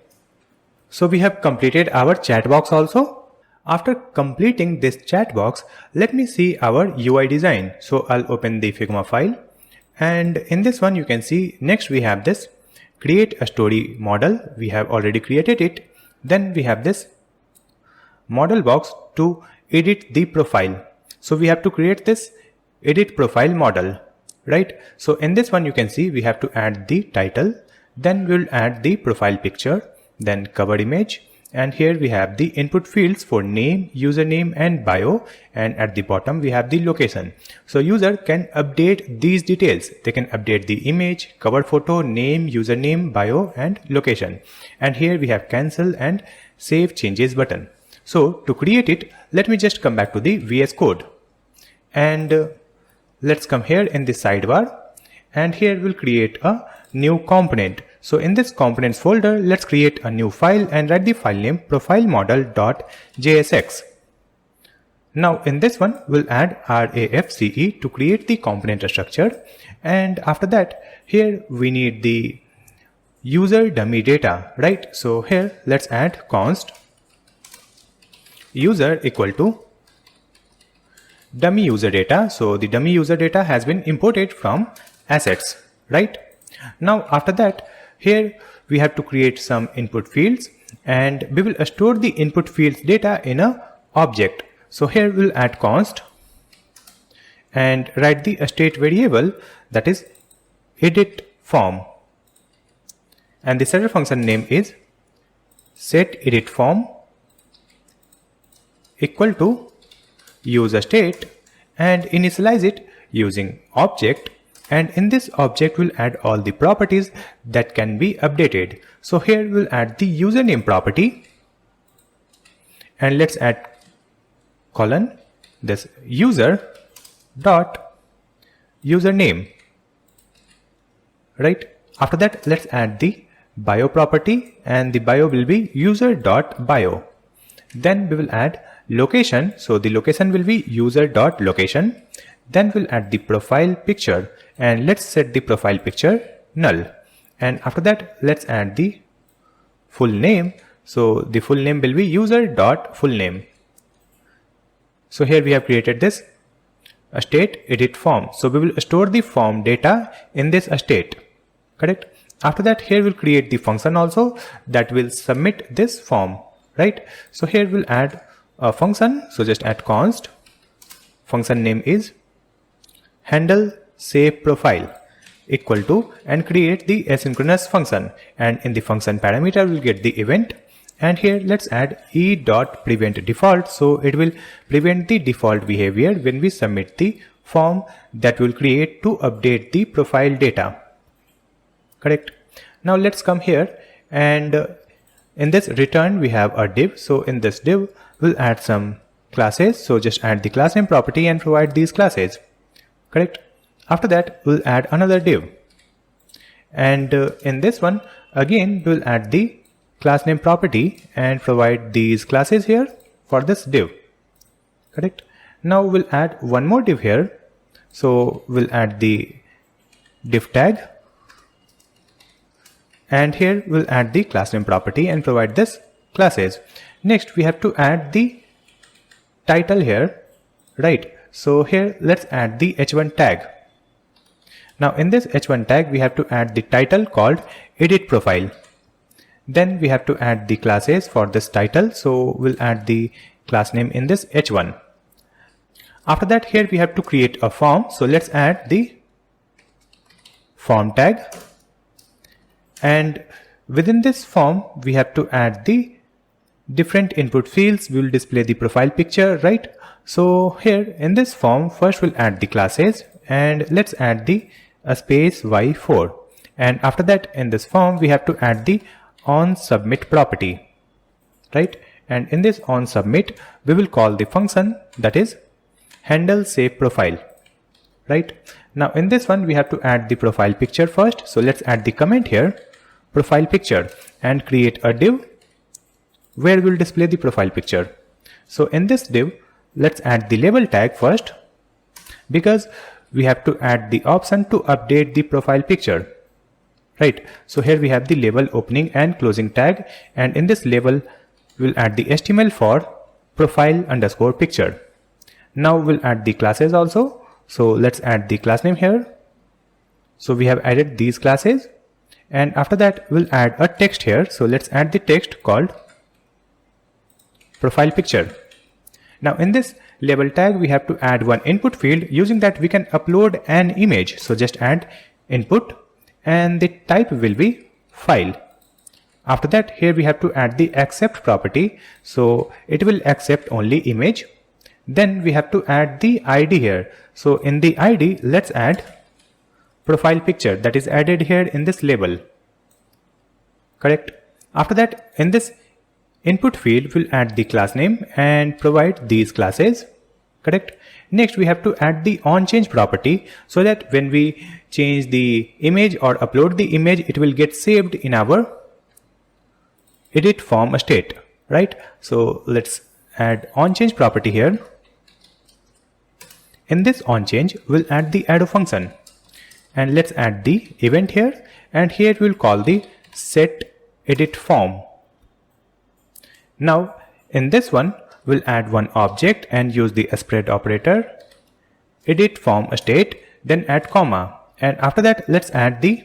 So we have completed our chat box also. After completing this chat box, let me see our UI design. So I'll open the Figma file, and in this one you can see next we have this create a story model. We have already created it. Then we have this model box to edit the profile. So we have to create this edit profile model, right? So in this one you can see we have to add the title, then we'll add the profile picture, then cover image, and here we have the input fields for name, username and bio, and at the bottom we have the location. So user can update these details. They can update the image, cover photo, name, username, bio and location. And here we have cancel and save changes button. So to create it, let me just come back to the VS Code and let's come here in the sidebar, and here we'll create a new component. So in this components folder, let's create a new file and write the file name profilemodel.jsx. Now in this one, we'll add RAFCE to create the component structure. And after that, here we need the user dummy data, right? So here let's add const user equal to dummy user data. So the dummy user data has been imported from assets, right? Now after that, here we have to create some input fields and we will store the input fields data in a object. So here we'll add const and write the state variable, that is edit form, and the setter function name is set edit form equal to user state, and initialize it using object. And in this object we'll add all the properties that can be updated. So here we'll add the username property, and let's add colon this user dot username, right? After that, let's add the bio property, and the bio will be user dot bio. Then we will add location. So the location will be user dot location. Then we'll add the profile picture, and let's set the profile picture null. And after that, let's add the full name. So the full name will be user dot full name. So here we have created this state edit form. So we will store the form data in this state, correct? After that, here we'll create the function also that will submit this form, right? So here we'll add a function. So just add const function name is handle save profile equal to, and create the asynchronous function, and in the function parameter we'll get the event. And here let's add e.prevent default. So it will prevent the default behavior when we submit the form that will create to update the profile data, correct? Now let's come here, and in this return we have a div. So in this div we'll add some classes. So just add the class name property and provide these classes, correct? After that, we'll add another div, and in this one again we'll add the class name property and provide these classes here for this div, correct? Now we'll add one more div here. So we'll add the div tag, and here we'll add the class name property and provide this classes. Next we have to add the title here, right? So here let's add the h1 tag. Now in this h1 tag we have to add the title called edit profile. Then we have to add the classes for this title. So we'll add the class name in this h1. After that, here we have to create a form. So let's add the form tag. And within this form, we have to add the different input fields. We will display the profile picture, right? So here in this form, first we'll add the classes, and let's add the space y4. And after that, in this form, we have to add the onSubmit property, right? And in this onSubmit, we will call the function that is handle save profile, right? Now in this one, we have to add the profile picture first. So let's add the comment here, profile picture, and create a div where we'll display the profile picture. So in this div, let's add the label tag first, because we have to add the option to update the profile picture, right? So here we have the label opening and closing tag, and in this label we'll add the HTML for profile_picture. Now we'll add the classes also. So let's add the class name here. So we have added these classes, and after that we'll add a text here. So let's add the text called profile picture. Now in this label tag, we have to add one input field. Using that, we can upload an image. So just add input, and the type will be file. After that, here we have to add the accept property. So it will accept only image. Then we have to add the ID here. So in the ID, let's add profile picture that is added here in this label. Correct. After that, in this input field, we'll add the class name and provide these classes. Correct. Next, we have to add the onChange property, so that when we change the image or upload the image, it will get saved in our edit form state, right? So let's add onChange property here. In this onChange, we'll add the arrow function, and let's add the event here, and here we'll call the set edit form. Now in this one, we'll add one object and use the spread operator, edit form state, then add comma, and after that let's add the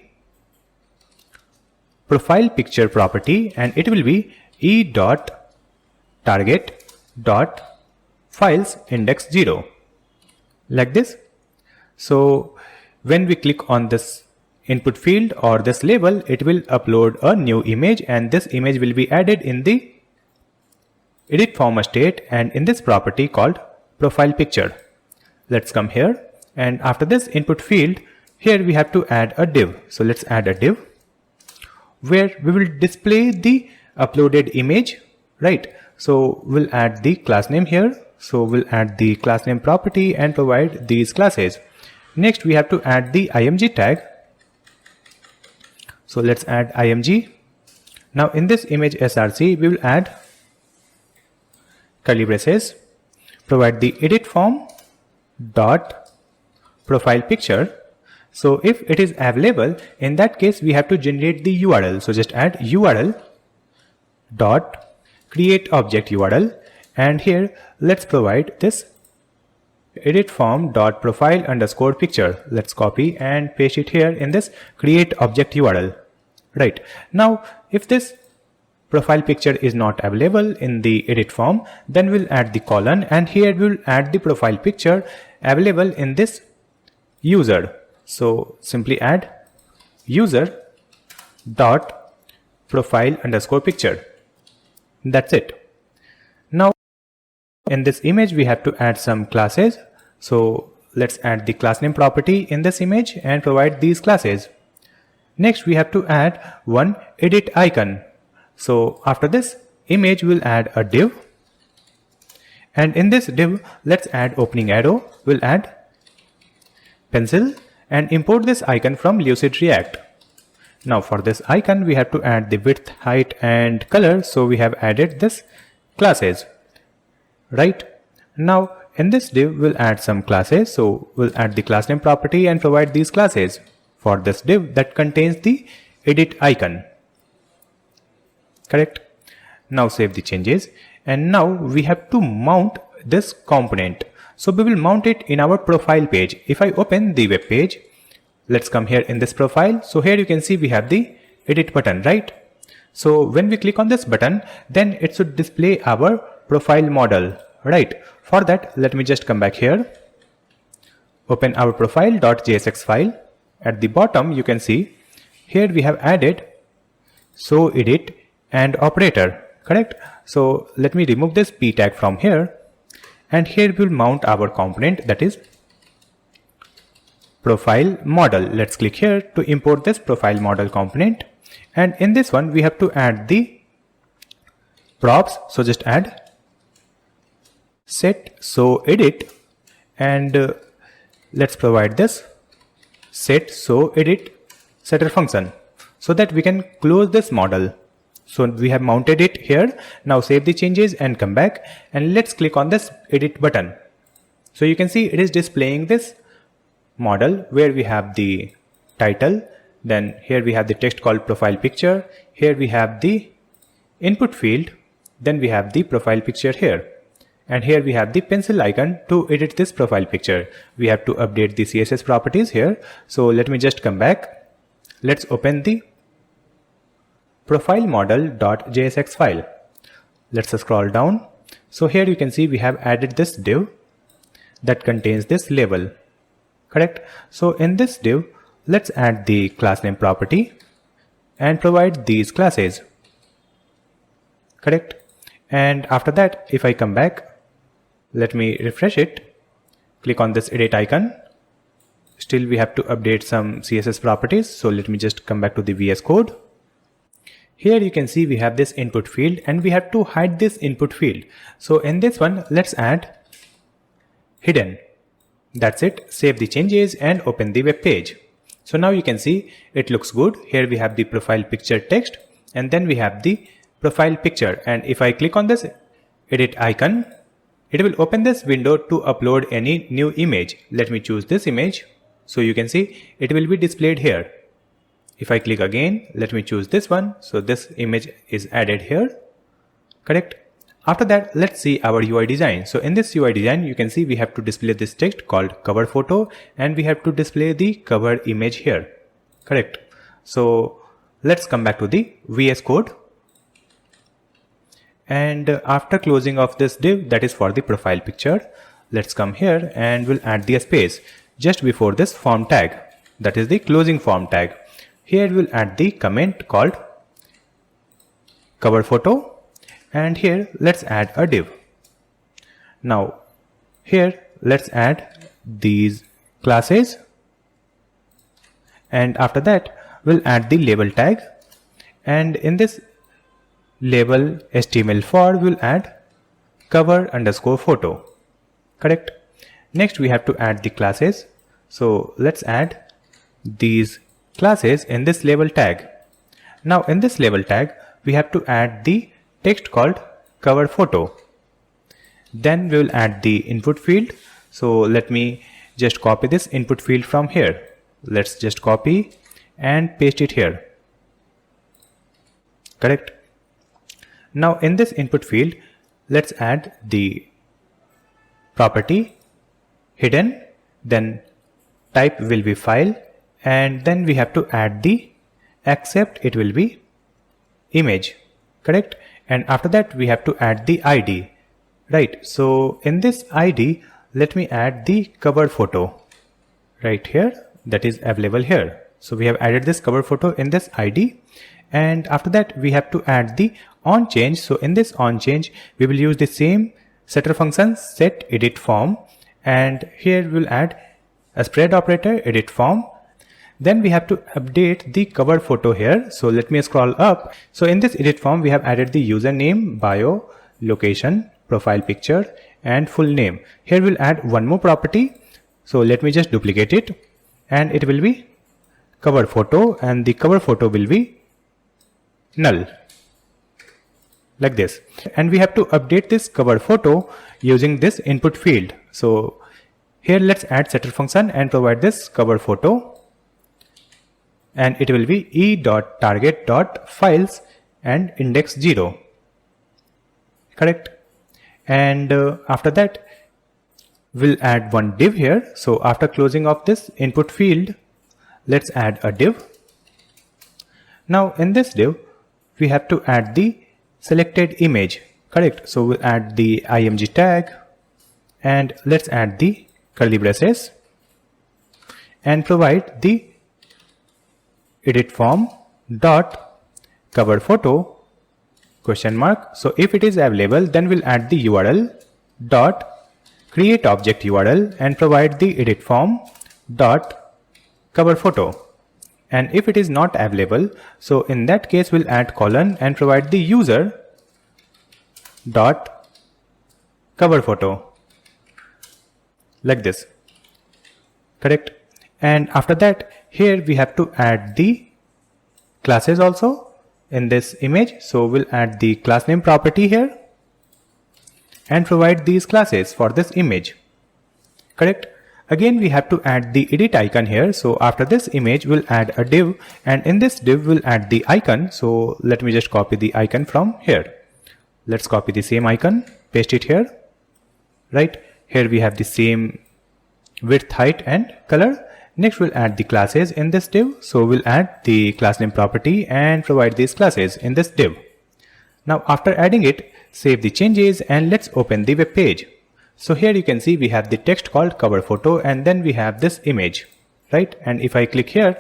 profile picture property, and it will be e.target.files index 0, like this. So when we click on this input field or this label, it will upload a new image, and this image will be added in the edit form state and in this property called profile picture. Let's come here, and after this input field, here we have to add a div. So let's add a div where we will display the uploaded image, right? So we'll add the class name here. So we'll add the class name property and provide these classes. Next, we have to add the img tag. So let's add img. Now in this image src, we will add curly braces, provide the edit form dot profile picture. So if it is available, in that case we have to generate the URL. So just add URL dot create object URL, and here let's provide this edit form dot profile underscore picture. Let's copy and paste it here in this create object URL, right? Now if this profile picture is not available in the edit form, then we'll add the colon, and here we'll add the profile picture available in this user. So simply add user dot profile underscore picture. That's it. Now in this image, we have to add some classes. So let's add the class name property in this image and provide these classes. Next, we have to add one edit icon. So after this image, we'll add a div, and in this div, let's add opening arrow. We'll add pencil and import this icon from Lucid React. Now for this icon, we have to add the width, height, and color. So we have added this classes, right? Now in this div, we'll add some classes. So we'll add the class name property and provide these classes for this div that contains the edit icon. Correct. Now save the changes, and now we have to mount this component. So we will mount it in our profile page. If I open the web page, let's come here in this profile. So here you can see we have the edit button, right? So when we click on this button, then it should display our profile model, right? For that, let me just come back here, open our profile.jsx file. At the bottom, you can see here we have added show, edit and operator, correct? So let me remove this p tag from here, and here we'll mount our component, that is profile model. Let's click here to import this profile model component, and in this one we have to add the props. So just add set show edit, and let's provide this set show edit setter function so that we can close this model. So we have mounted it here. Now save the changes and come back, and let's click on this edit button. So you can see it is displaying this model where we have the title, then here we have the text called profile picture, here we have the input field, then we have the profile picture here, and here we have the pencil icon to edit this profile picture. We have to update the CSS properties here. So let me just come back. Let's open the profile model.jsx file. Let's scroll down. So here you can see we have added this div that contains this label, correct? So in this div, let's add the class name property and provide these classes, correct? And after that, if I come back, let me refresh it, click on this edit icon. Still we have to update some CSS properties. So let me just come back to the VS Code. Here you can see we have this input field, and we have to hide this input field. So in this one, let's add hidden. That's it. Save the changes and open the web page. So now you can see it looks good. Here we have the profile picture text, and then we have the profile picture. And if I click on this edit icon, it will open this window to upload any new image. Let me choose this image. So you can see it will be displayed here. If I click again, let me choose this one. So this image is added here, correct? After that, let's see our UI design. So in this UI design, you can see we have to display this text called cover photo, and we have to display the cover image here, correct? So let's come back to the VS Code. And after closing of this div that is for the profile picture, let's come here and we'll add the space just before this form tag, that is the closing form tag. Here we'll add the comment called cover photo, and here let's add a div. Now here let's add these classes, and after that we'll add the label tag, and in this label HTML for we'll add cover underscore photo, correct? Next we have to add the classes. So let's add these classes in this label tag. Now in this label tag we have to add the text called cover photo. Then we will add the input field. So let me just copy this input field from here. Let's just copy and paste it here, correct? Now in this input field, let's add the property hidden, then type will be file, and then we have to add the accept, it will be image, correct? And after that we have to add the ID, right? So in this ID, let me add the cover photo right here, that is available here. So we have added this cover photo in this ID, and after that we have to add the on change. So in this on change we will use the same setter function set edit form, and here we'll add a spread operator edit form. Then we have to update the cover photo here. So let me scroll up. So in this edit form we have added the username, bio, location, profile picture and full name. Here we'll add one more property. So let me just duplicate it, and it will be cover photo, and the cover photo will be null, like this. And we have to update this cover photo using this input field. So here let's add setter function and provide this cover photo, and it will be e.target.files and index 0, correct? And after that we'll add one div here. So after closing of this input field, let's add a div. Now in this div we have to add the selected image, correct? So we'll add the img tag, and let's add the curly braces and provide the edit form dot cover photo question mark. So if it is available, then we'll add the URL dot create object URL and provide the edit form dot cover photo. And if it is not available, so in that case we'll add colon and provide the user dot cover photo, like this, correct? And after that, here we have to add the classes also in this image. So we'll add the class name property here and provide these classes for this image, correct? Again, we have to add the edit icon here. So after this image, we'll add a div, and in this div we'll add the icon. So let me just copy the icon from here. Let's copy the same icon, paste it here, right? Here we have the same width, height and color. Next we'll add the classes in this div. So we'll add the class name property and provide these classes in this div. Now after adding it, save the changes and let's open the web page. So here you can see we have the text called cover photo, and then we have this image, right? And if I click here,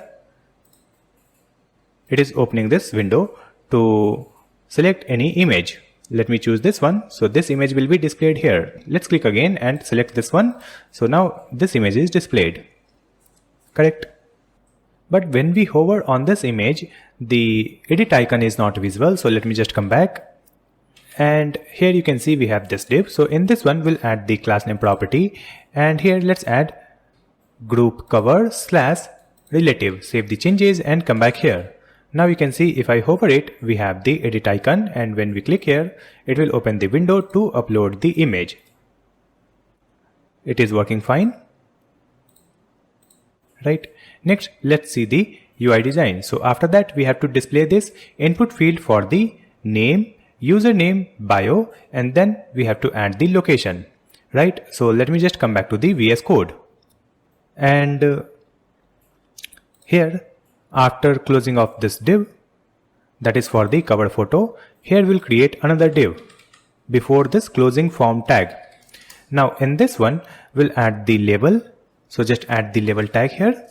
it is opening this window to select any image. Let me choose this one. So this image will be displayed here. Let's click again and select this one. So now this image is displayed, correct? But when we hover on this image, the edit icon is not visible. So let me just come back. And here you can see we have this div. So in this one, we'll add the class name property. And here let's add group cover / relative. Save the changes and come back here. Now you can see if I hover it, we have the edit icon. And when we click here, it will open the window to upload the image. It is working fine, right? Next, let's see the UI design. So after that, we have to display this input field for the name, username, bio, and then we have to add the location, right? So let me just come back to the VS Code. And here, after closing of this div, that is for the cover photo, here we'll create another div before this closing form tag. Now in this one, we'll add the label. So just add the label tag here.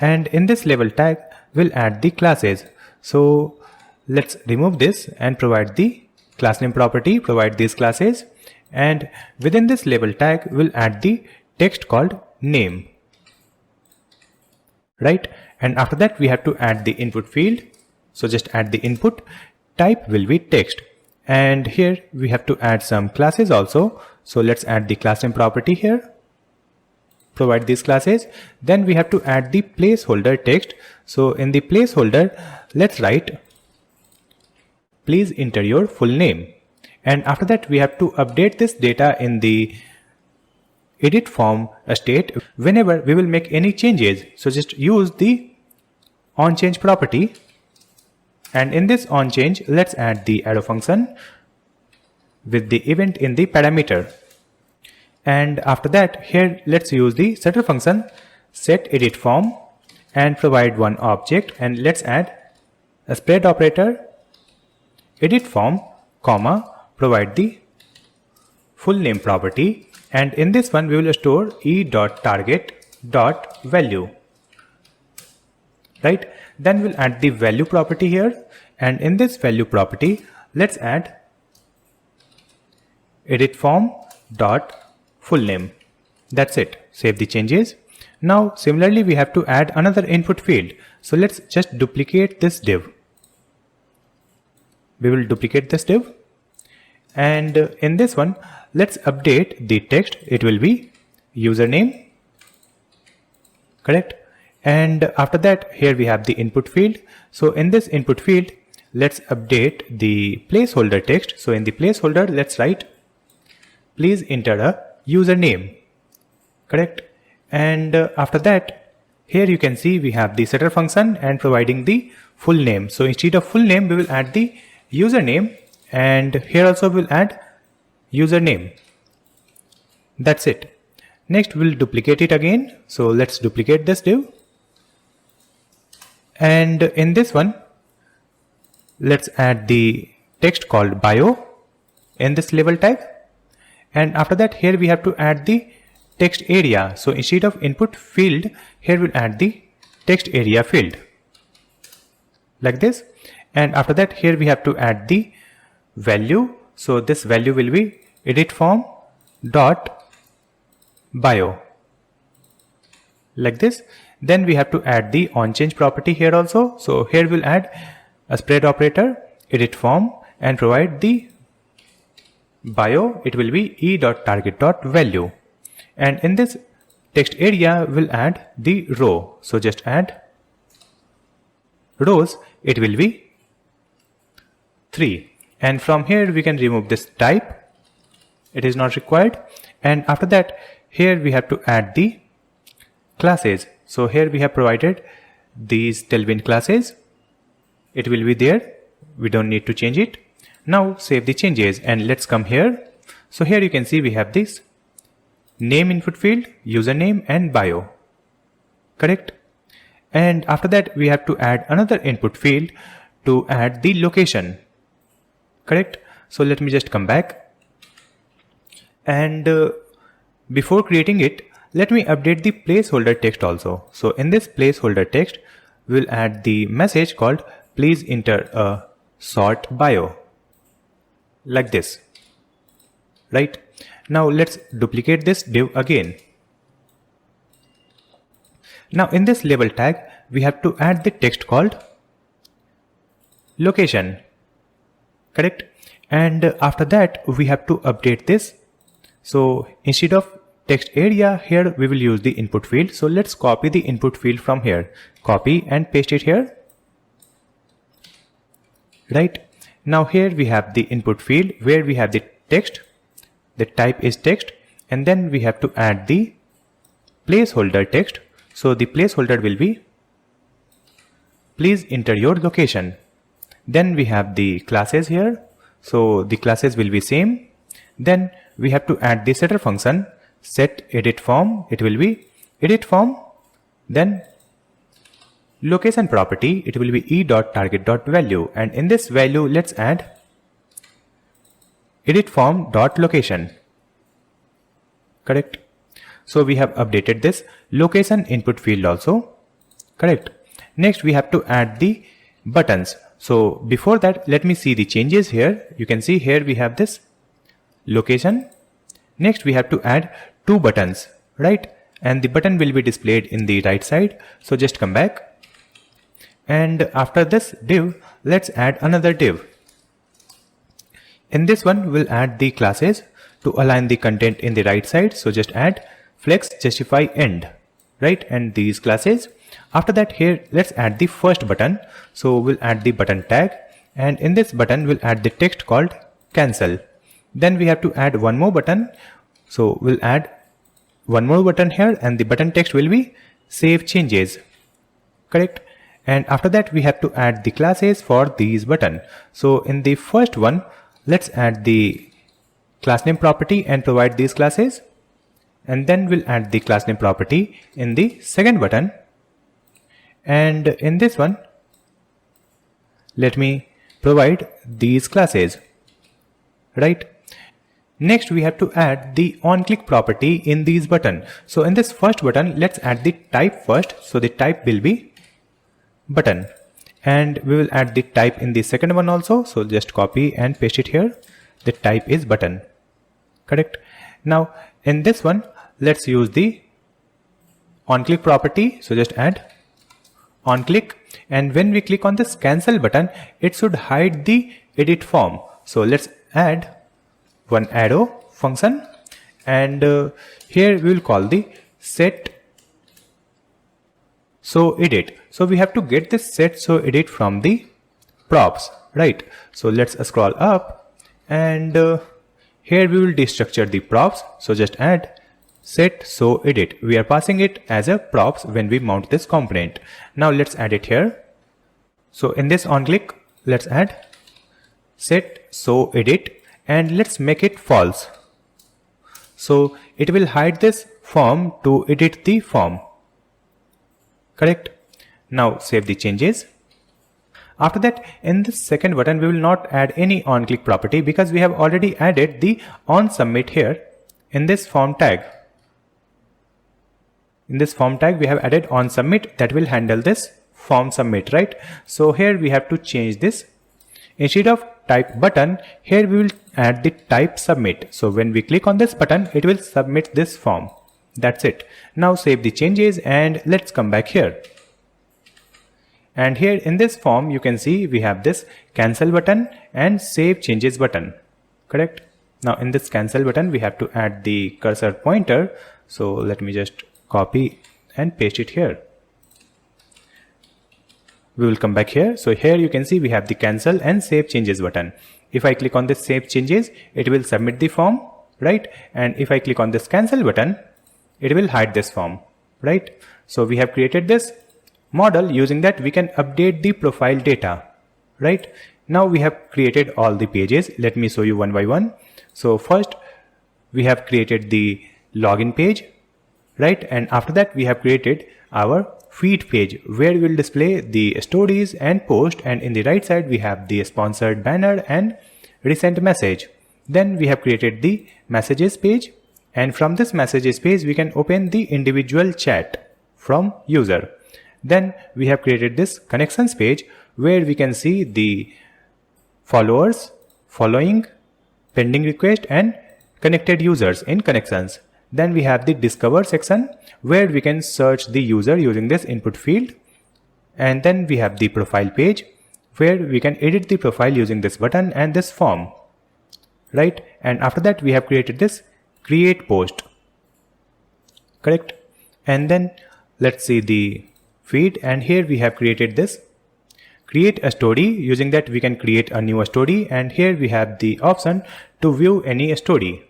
And in this label tag, we'll add the classes. So let's remove this and provide the class name property, provide these classes. And within this label tag, we'll add the text called name, right? And after that, we have to add the input field. So just add the input, type will be text. And here we have to add some classes also. So let's add the class name property here, provide these classes. Then we have to add the placeholder text. So in the placeholder, let's write, please enter your full name. And after that, we have to update this data in the edit form state whenever we will make any changes. So just use the onChange property. And in this onChange, let's add the arrow function with the event in the parameter. And after that, here let's use the setter function set edit form and provide one object. And let's add a spread operator, edit form, comma, provide the full name property. And in this one, we will store e.target.value, right? Then we'll add the value property here. And in this value property, let's add edit form dot full name. That's it. Save the changes. Now, similarly, we have to add another input field. So let's just duplicate this div. We will duplicate this div. And in this one, let's update the text. It will be username, correct? And after that, here we have the input field. So in this input field, let's update the placeholder text. So in the placeholder, let's write, please enter a username, correct? And after that, here you can see we have the setter function and providing the full name. So instead of full name, we will add the username, and here also we'll add username. That's it. Next, we'll duplicate it again. So let's duplicate this div. And in this one, let's add the text called bio in this label tag. And after that, here we have to add the text area. So instead of input field, here we'll add the text area field like this. And after that, here we have to add the value. So this value will be edit form dot bio like this. Then we have to add the onChange property here also. So here we'll add a spread operator, edit form, and provide the bio. It will be e.target.value. And in this text area, we'll add the row. So just add rows. It will be 3. And from here, we can remove this type. It is not required. And after that, here we have to add the classes. So here we have provided these tailwind classes. It will be there. We don't need to change it. Now save the changes and let's come here. So here you can see we have this name input field, username and bio. Correct? And after that we have to add another input field to add the location. Correct? So let me just come back. And before creating it, let me update the placeholder text also. So in this placeholder text, we'll add the message called please enter a short bio like this. Right? Now let's duplicate this div again. Now in this label tag, we have to add the text called location. Correct? And after that, we have to update this. So instead of text area, here we will use the input field. So let's copy the input field from here. Copy and paste it here. Right? Now here we have the input field where we have the text. The type is text. And then we have to add the placeholder text. So the placeholder will be please enter your location. Then we have the classes here. So the classes will be same. Then we have to add the setter function, set edit form. It will be edit form. Then location property, it will be e.target.value. And in this value, let's add edit form dot location. Correct? So we have updated this location input field also. Correct? Next, we have to add the buttons. So before that, let me see the changes here. You can see here we have this location. Next, we have to add 2 buttons, right? And the button will be displayed in the right side. So just come back. And after this div, let's add another div. In this one, we'll add the classes to align the content in the right side. So just add flex justify end, right? And these classes. After that, here, let's add the first button. So we'll add the button tag. And in this button, we'll add the text called cancel. Then we have to add one more button. So we'll add one more button here and the button text will be save changes. Correct? And after that, we have to add the classes for these button. So in the first one, let's add the class name property and provide these classes. And then we'll add the class name property in the second button. And in this one, let me provide these classes. Right? Next, we have to add the onClick property in these button. So in this first button, let's add the type first. So the type will be button. And we will add the type in the second one also. So just copy and paste it here. The type is button. Correct? Now in this one, let's use the onClick property. So just add onClick. And when we click on this cancel button, it should hide the edit form. So let's add one arrow function, and here we will call the set so edit. So we have to get this set so edit from the props, right? So let's scroll up, and here we will destructure the props. So just add set so edit. We are passing it as a props when we mount this component. Now let's add it here. So in this onClick, let's add set so edit. And let's make it false. So it will hide this form to edit the form. Correct? Now save the changes. After that, in this second button, we will not add any onClick property because we have already added the onSubmit here in this form tag. In this form tag, we have added onSubmit that will handle this form submit, right? So here we have to change this. Instead of type button, here we will add the type submit. So when we click on this button, it will submit this form. That's it. Now save the changes and let's come back here. And here in this form, you can see we have this cancel button and save changes button, correct? Now in this cancel button, we have to add the cursor pointer. So let me just copy and paste it here. We will come back here. So here you can see we have the cancel and save changes button. If I click on this save changes, it will submit the form, right? And if I click on this cancel button, it will hide this form, right? So we have created this model. Using that, we can update the profile data, right? Now we have created all the pages. Let me show you one by one. So first we have created the login page, right? And after that, we have created our feed page where we will display the stories and post, and in the right side we have the sponsored banner and recent message. Then we have created the messages page, and from this messages page we can open the individual chat from user. Then we have created this connections page where we can see the followers, following, pending request and connected users in connections. Then we have the discover section where we can search the user using this input field. And then we have the profile page where we can edit the profile using this button and this form, right? And after that, we have created this create post, correct? And then let's see the feed, and here we have created this create a story. Using that, we can create a new story, and here we have the option to view any story.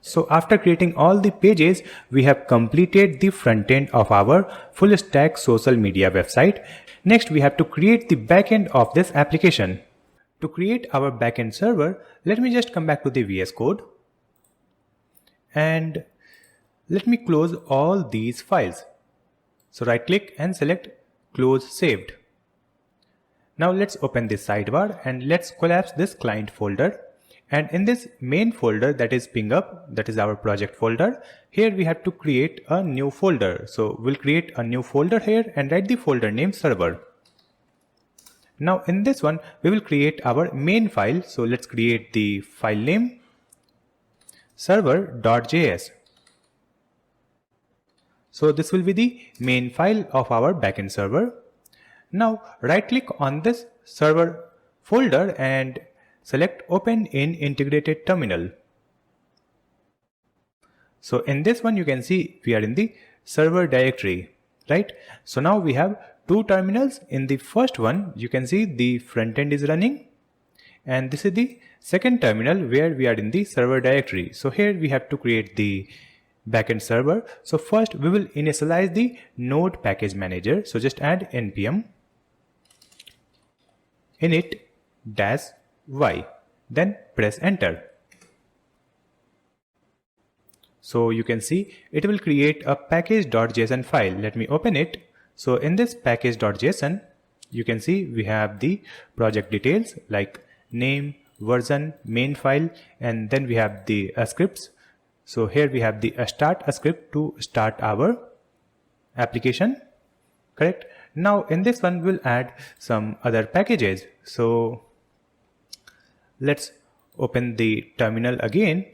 So after creating all the pages, we have completed the front end of our full stack social media website. Next, we have to create the backend of this application. To create our backend server, let me just come back to the VS Code and let me close all these files. So right click and select close saved. Now let's open this sidebar and let's collapse this client folder. And in this main folder that is ping up, that is our project folder, here we have to create a new folder. So we'll create a new folder here and write the folder name server. Now in this one, we will create our main file. So let's create the file name server.js. So this will be the main file of our backend server. Now right click on this server folder and select open in integrated terminal. So in this one, you can see we are in the server directory, right? So now we have two terminals. In the first one, you can see the front end is running, and this is the second terminal where we are in the server directory. So here we have to create the backend server. So first we will initialize the node package manager. So just add npm init-y, then press enter. So you can see it will create a package.json file. Let me open it. So in this package.json, you can see we have the project details like name, version, main file, and then we have the scripts. So here we have the start a script to start our application, correct? Now in this one, we'll add some other packages. So let's open the terminal again,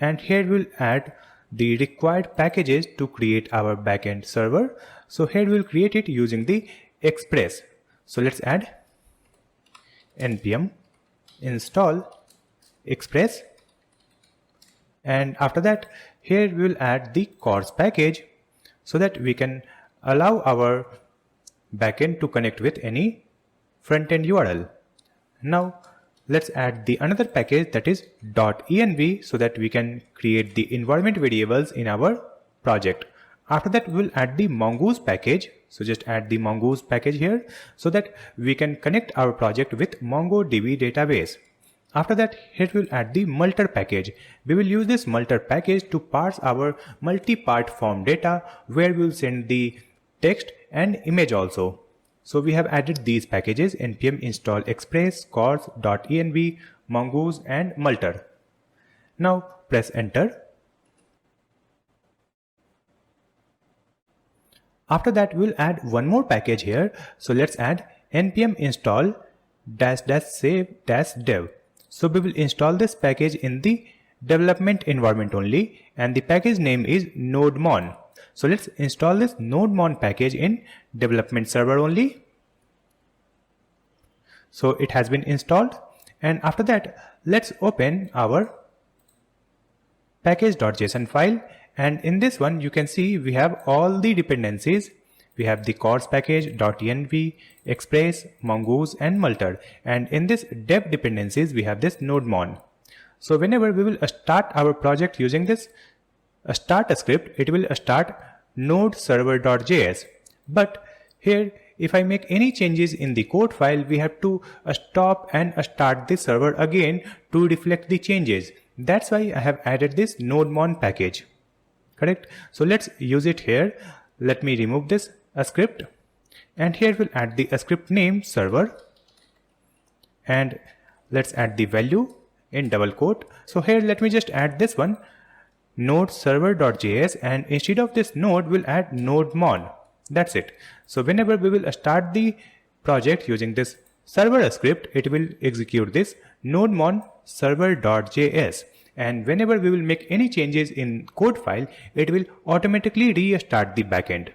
and here we'll add the required packages to create our backend server. So here we'll create it using the express. So let's add npm install express, and after that here we'll add the cors package so that we can allow our backend to connect with any front-end URL. Now let's add the another package, that is .env, so that we can create the environment variables in our project. After that, we'll add the mongoose package. So just add the mongoose package here so that we can connect our project with MongoDB database. After that, here we'll add the multer package. We will use this multer package to parse our multi-part form data where we'll send the text and image also. So we have added these packages npm install express, cors.env, mongoose and multer. Now press enter. After that we'll add one more package here. So let's add npm install -save-dev. So we will install this package in the development environment only, and the package name is nodemon. So let's install this nodemon package in development server only. So it has been installed, and after that let's open our package.json file, and in this one you can see we have all the dependencies. We have the cors package.env, express, mongoose and multer, and in this dev dependencies we have this nodemon. So whenever we will start our project using this start script, it will start node server.js. But here if I make any changes in the code file, we have to stop and start the server again to reflect the changes. That's why I have added this nodemon package. Correct? So let's use it here. Let me remove this script, and here we'll add the script name server, and let's add the value in double quote. So here let me just add this one, node server.js, and instead of this node we'll add nodemon. That's it. So whenever we will start the project using this server script, it will execute this nodemon server.js, and whenever we will make any changes in code file, it will automatically restart the backend.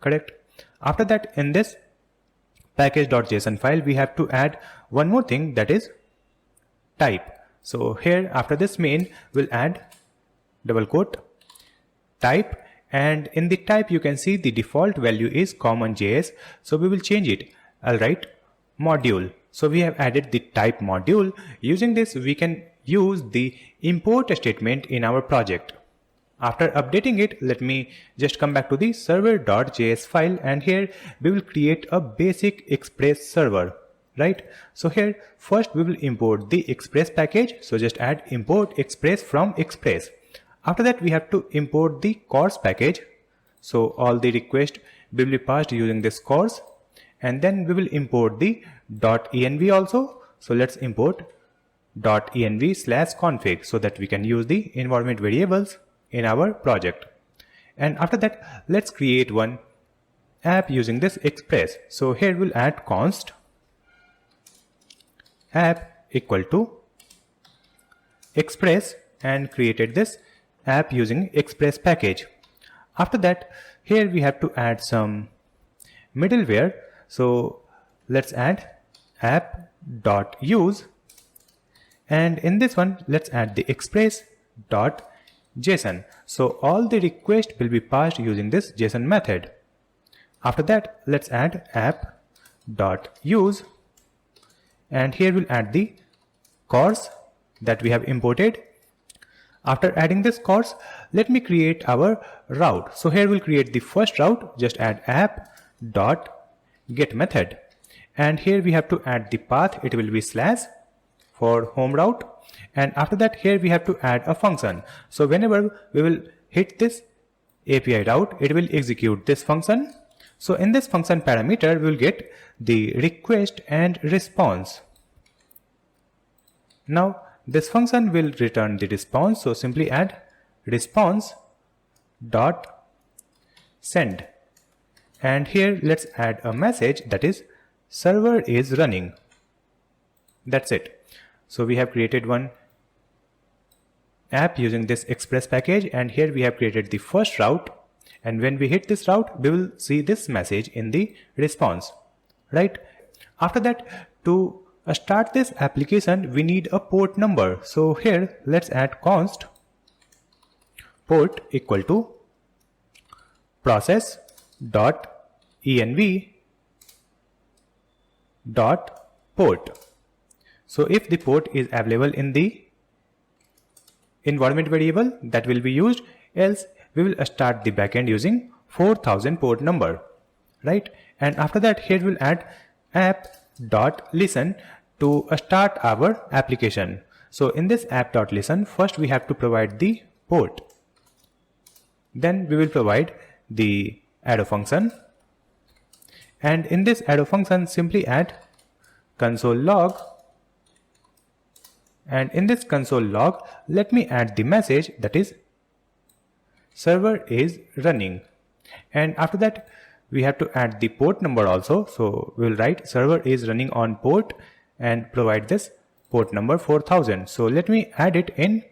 Correct? After that, in this package.json file we have to add one more thing, that is type. So here after this main we'll add double quote type, and in the type you can see the default value is common.js, so we will change it. I'll write module. So we have added the type module. Using this we can use the import statement in our project. After updating it, let me just come back to the server.js file, and here we will create a basic express server, right? So here first we will import the express package. So just add import express from express. After that we have to import the cors package. So all the requests will be passed using this cors, and then we will import the .env also. So let's import .env/config so that we can use the environment variables in our project. And after that let's create one app using this express. So here we'll add const app equal to express, and created this app using express package. After that here we have to add some middleware. So let's add app.use, and in this one let's add the express.json. So all the requests will be passed using this JSON method. After that let's add app.use, and here we'll add the cors that we have imported. After adding this cors, let me create our route. So here we'll create the first route. Just add app.get method, and here we have to add the path. It will be / for home route, and after that here we have to add a function. So whenever we will hit this API route, it will execute this function. So in this function parameter we will get the request and response. Now this function will return the response, so simply add response dot send, and here let's add a message, that is server is running. That's it. So we have created one app using this express package, and here we have created the first route, and when we hit this route we will see this message in the response, right? After that, to start this application we need a port number. So here let's add const port equal to process.env.port. So if the port is available in the environment variable, that will be used, else we will start the backend using 4000 port number, right? And after that here we'll add app.listen to start our application. So in this app.listen, first we have to provide the port, then we will provide the arrow function, And in this arrow function, simply add console log. And in this console log, let me add the message that is server is running. And after that, we have to add the port number also. So we'll write server is running on port and provide this port number 4000. So let me add it in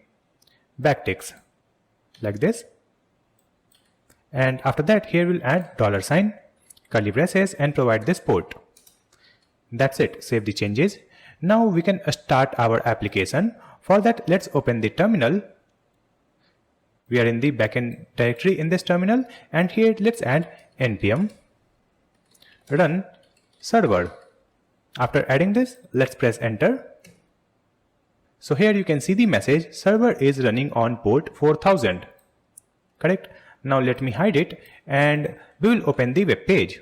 backticks like this. And after that, here we'll add $, curly braces, and provide this port. That's it. Save the changes. Now we can start our application. For that, let's open the terminal. We are in the backend directory in this terminal, and here let's add npm run server. After adding this, let's press enter. So here you can see the message server is running on port 4000. Correct? Now let me hide it and we will open the web page.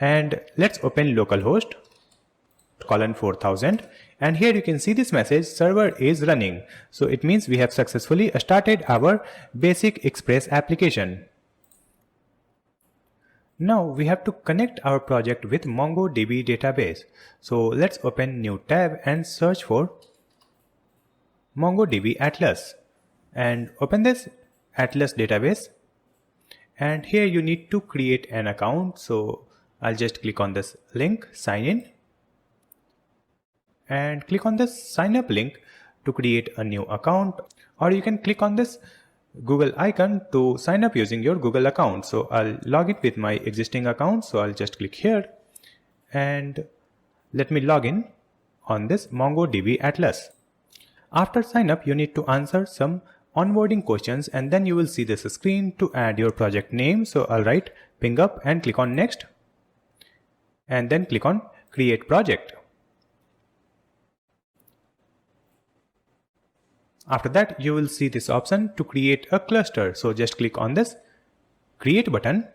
And let's open localhost :4000, and here you can see this message server is running. So it means we have successfully started our basic Express application. Now we have to connect our project with MongoDB database. So let's open new tab and search for MongoDB Atlas and open this Atlas database. And here you need to create an account. So I'll just click on this link, sign in, and click on this sign up link to create a new account, or you can click on this Google icon to sign up using your Google account. So I'll log in with my existing account. So I'll just click here and let me log in on this MongoDB Atlas. After sign up, you need to answer some onboarding questions, and then you will see this screen to add your project name. So I'll write ping up and click on next, and then click on create project. After that, you will see this option to create a cluster. So just click on this create button.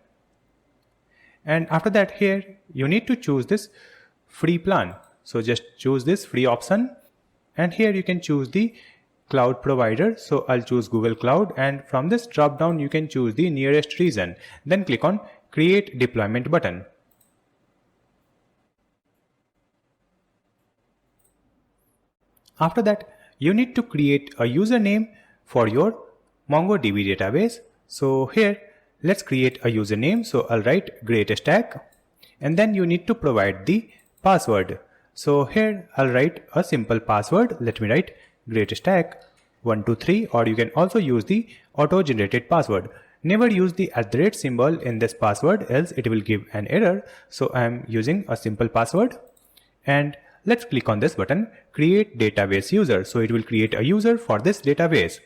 And after that, here you need to choose this free plan. So just choose this free option. And here you can choose the cloud provider. So I'll choose Google Cloud. And from this drop down, you can choose the nearest region. Then click on create deployment button. After that, you need to create a username for your MongoDB database. So here, let's create a username. So I'll write GreatStack, and then you need to provide the password. So here I'll write a simple password. Let me write GreatStack123, or you can also use the auto-generated password. Never use the @ symbol in this password, else it will give an error. So I'm using a simple password, and let's click on this button, create database user. So it will create a user for this database.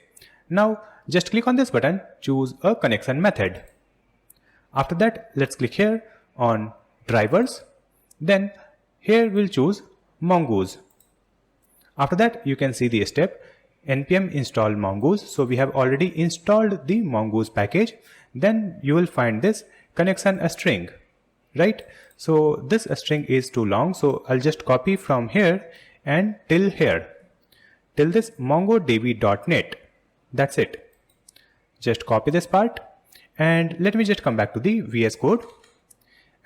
Now just click on this button, choose a connection method. After that, let's click here on drivers. Then here we'll choose Mongoose. After that, you can see the step npm install mongoose. So we have already installed the mongoose package. Then you will find this connection string, right? So this string is too long, so I'll just copy from here and till here, till this mongodb.net. That's it. Just copy this part, and let me just come back to the VS Code.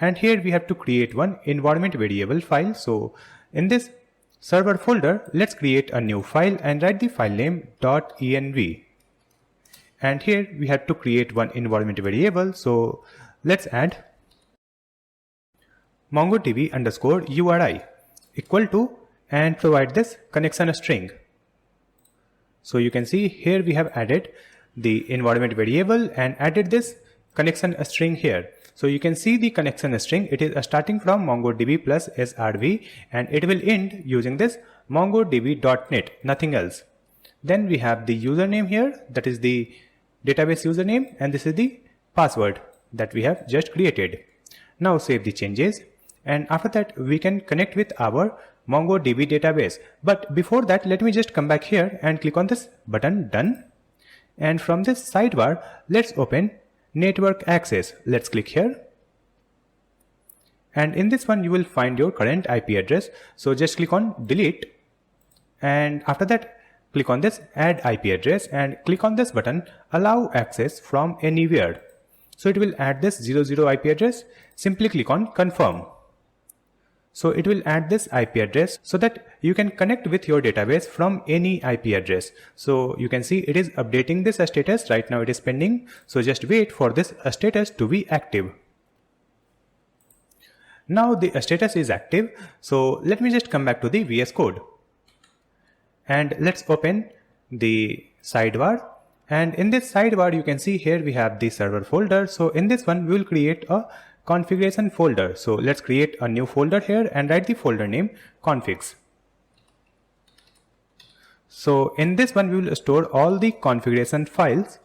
And here we have to create one environment variable file. So in this server folder, let's create a new file and write the file name .env. And here we have to create one environment variable. So let's add MongoDB_URI equal to, and provide this connection string. So you can see here we have added the environment variable and added this connection string here. So you can see the connection string, it is starting from MongoDB plus srv, and it will end using this mongodb.net, nothing else. Then we have the username here, that is the database username, and this is the password that we have just created. Now save the changes, and after that we can connect with our MongoDB database. But before that, let me just come back here and click on this button done. And from this sidebar, let's open network access. Let's click here. And in this one, you will find your current IP address. So just click on delete. And after that, click on this add IP address and click on this button allow access from anywhere. So it will add this 00 IP address. Simply click on confirm. So it will add this IP address so that you can connect with your database from any IP address. So you can see it is updating this status. Right now it is pending. So just wait for this status to be active. Now the status is active. So let me just come back to the VS Code. And let's open the sidebar. And in this sidebar, you can see here we have the server folder. So in this one, we will create a configuration folder. So let's create a new folder here and write the folder name configs. So in this one, we will store all the configuration files.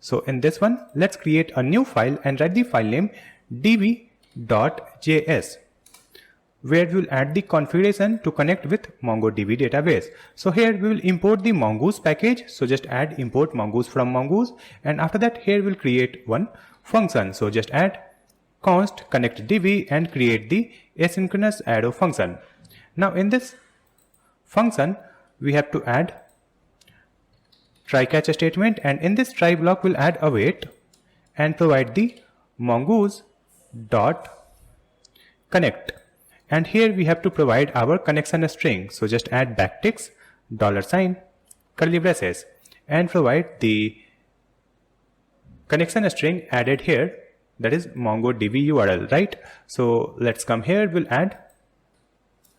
So in this one, let's create a new file and write the file name db.js, where we will add the configuration to connect with MongoDB database. So here we will import the Mongoose package. So just add import Mongoose from Mongoose. And after that, here we'll create one function. So just add const connect db and create the asynchronous arrow function. Now in this function, we have to add try catch statement, and in this try block we'll add await and provide the mongoose dot connect. And here we have to provide our connection string. So just add backticks, $, curly braces, and provide the connection string added here, that is MongoDB URL, right? So let's come here, we'll add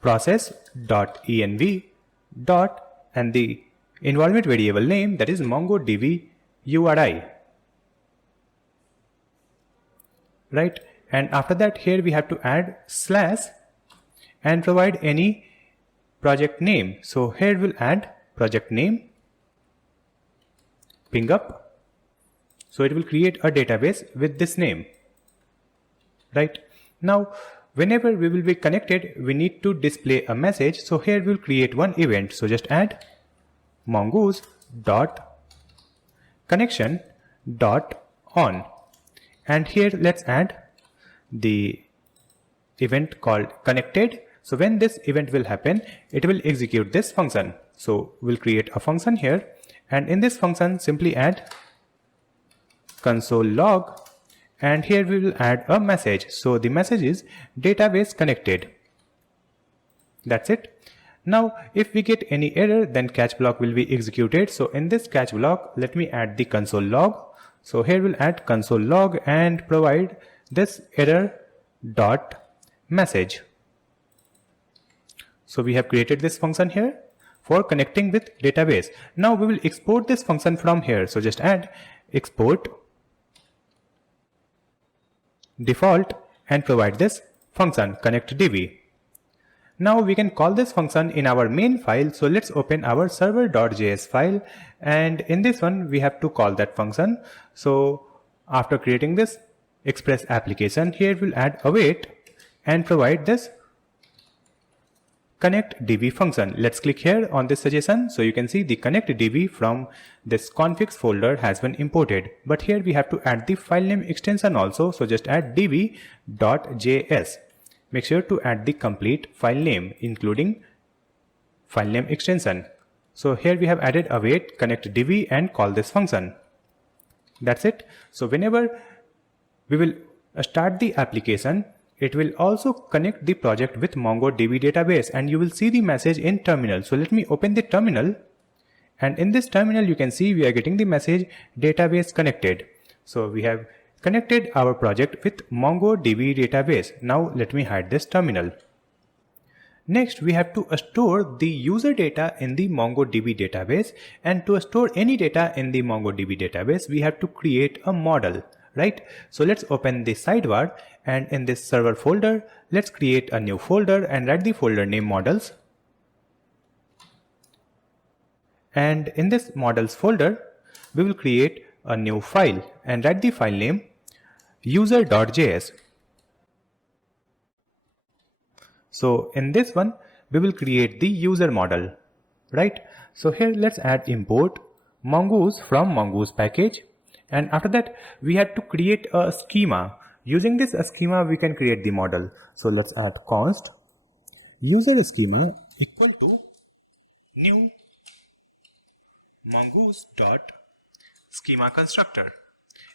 process.env dot and the environment variable name, that is MongoDB URI, right? And after that, here we have to add slash and provide any project name. So here we'll add project name, ping up. So it will create a database with this name, right? Now, whenever we will be connected, we need to display a message. So here we'll create one event. So just add mongoose dot connection dot on. And here let's add the event called connected. So when this event will happen, it will execute this function. So we'll create a function here, and in this function simply add console log, and here we will add a message. So the message is database connected. That's it. Now if we get any error, then catch block will be executed. So in this catch block, let me add the console log. So here we'll add console log and provide this error dot message. So we have created this function here for connecting with database. Now we will export this function from here. So just add export default and provide this function connectdb. Now we can call this function in our main file. So let's open our server.js file, and in this one we have to call that function. So after creating this express application, here we'll add await and provide this connectdb function. Let's click here on this suggestion. So you can see the connectdb from this configs folder has been imported, but here we have to add the file name extension also. So just add db.js. Make sure to add the complete file name including file name extension. So here we have added await connectdb and call this function. That's it. So whenever we will start the application, it will also connect the project with MongoDB database, and you will see the message in terminal. So let me open the terminal, and in this terminal you can see we are getting the message database connected. So we have connected our project with MongoDB database. Now let me hide this terminal. Next, we have to store the user data in the MongoDB database, and to store any data in the MongoDB database, we have to create a model, right? So let's open the sidebar, and in this server folder, let's create a new folder and write the folder name models. And in this models folder, we will create a new file and write the file name user.js. So in this one, we will create the user model, right? So here let's add import mongoose from mongoose package. And after that, we have to create a schema. Using this schema, we can create the model. So let's add const user schema equal to new mongoose dot schema constructor,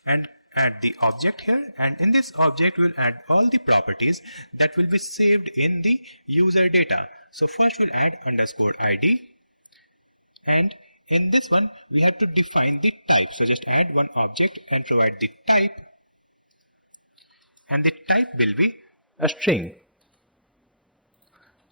and add the object here, and in this object we'll add all the properties that will be saved in the user data. So first we'll add _ID, and in this one we have to define the type. So just add one object and provide the type, and the type will be a string.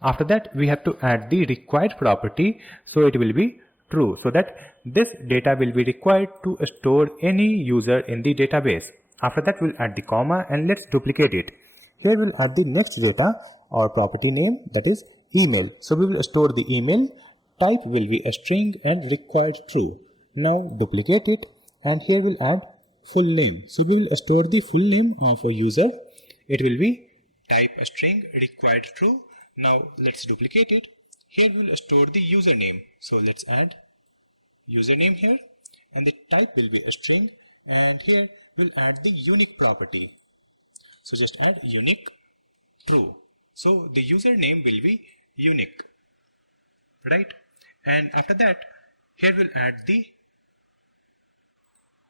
After that we have to add the required property, so it will be true, so that this data will be required to store any user in the database. After that we'll add the comma, and let's duplicate it. Here we'll add the next data or property name, that is email. So we will store the email, type will be a string and required true. Now duplicate it, and here we'll add full name. So we will store the full name of a user. It will be type a string, required true. Now let's duplicate it. Here we will store the username. So let's add username here, and the type will be a string, and here we'll add the unique property. So just add unique true. So the username will be unique, right? And after that here we'll add the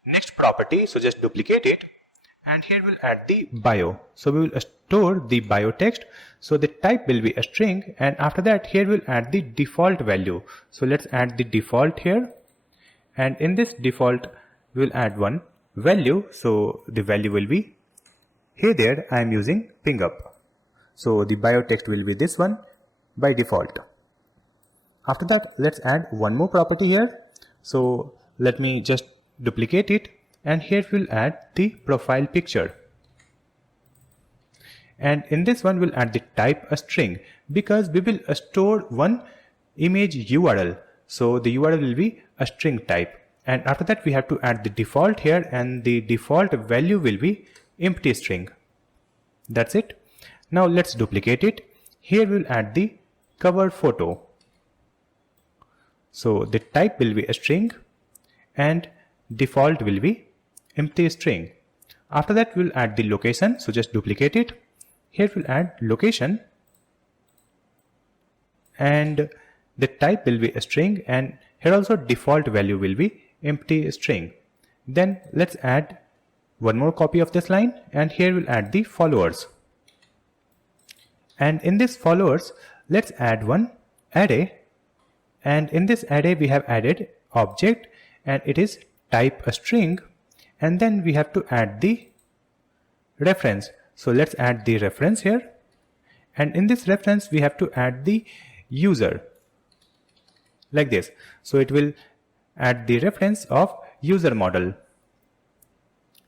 next property. So just duplicate it, and here we'll add the bio. So we will store the bio text. So the type will be a string, and after that here we'll add the default value. So let's add the default here, and in this default we'll add one value. So the value will be, hey there, I am using ping up. So the bio text will be this one by default. After that let's add one more property here. So let me just duplicate it, and here we'll add the profile picture, and in this one we'll add the type a string, because we will store one image URL. So the URL will be a string type, and after that we have to add the default here, and the default value will be empty string. That's it. Now let's duplicate it. Here we'll add the cover photo. So the type will be a string and default will be empty string. After that we'll add the location. So just duplicate it. Here we'll add location, and the type will be a string, and here also default value will be empty string. Then let's add one more copy of this line, and here we'll add the followers. And in this followers let's add one array, and in this array we have added object, and it is type a string, and then we have to add the reference. So let's add the reference here, and in this reference we have to add the user like this. So it will add the reference of user model,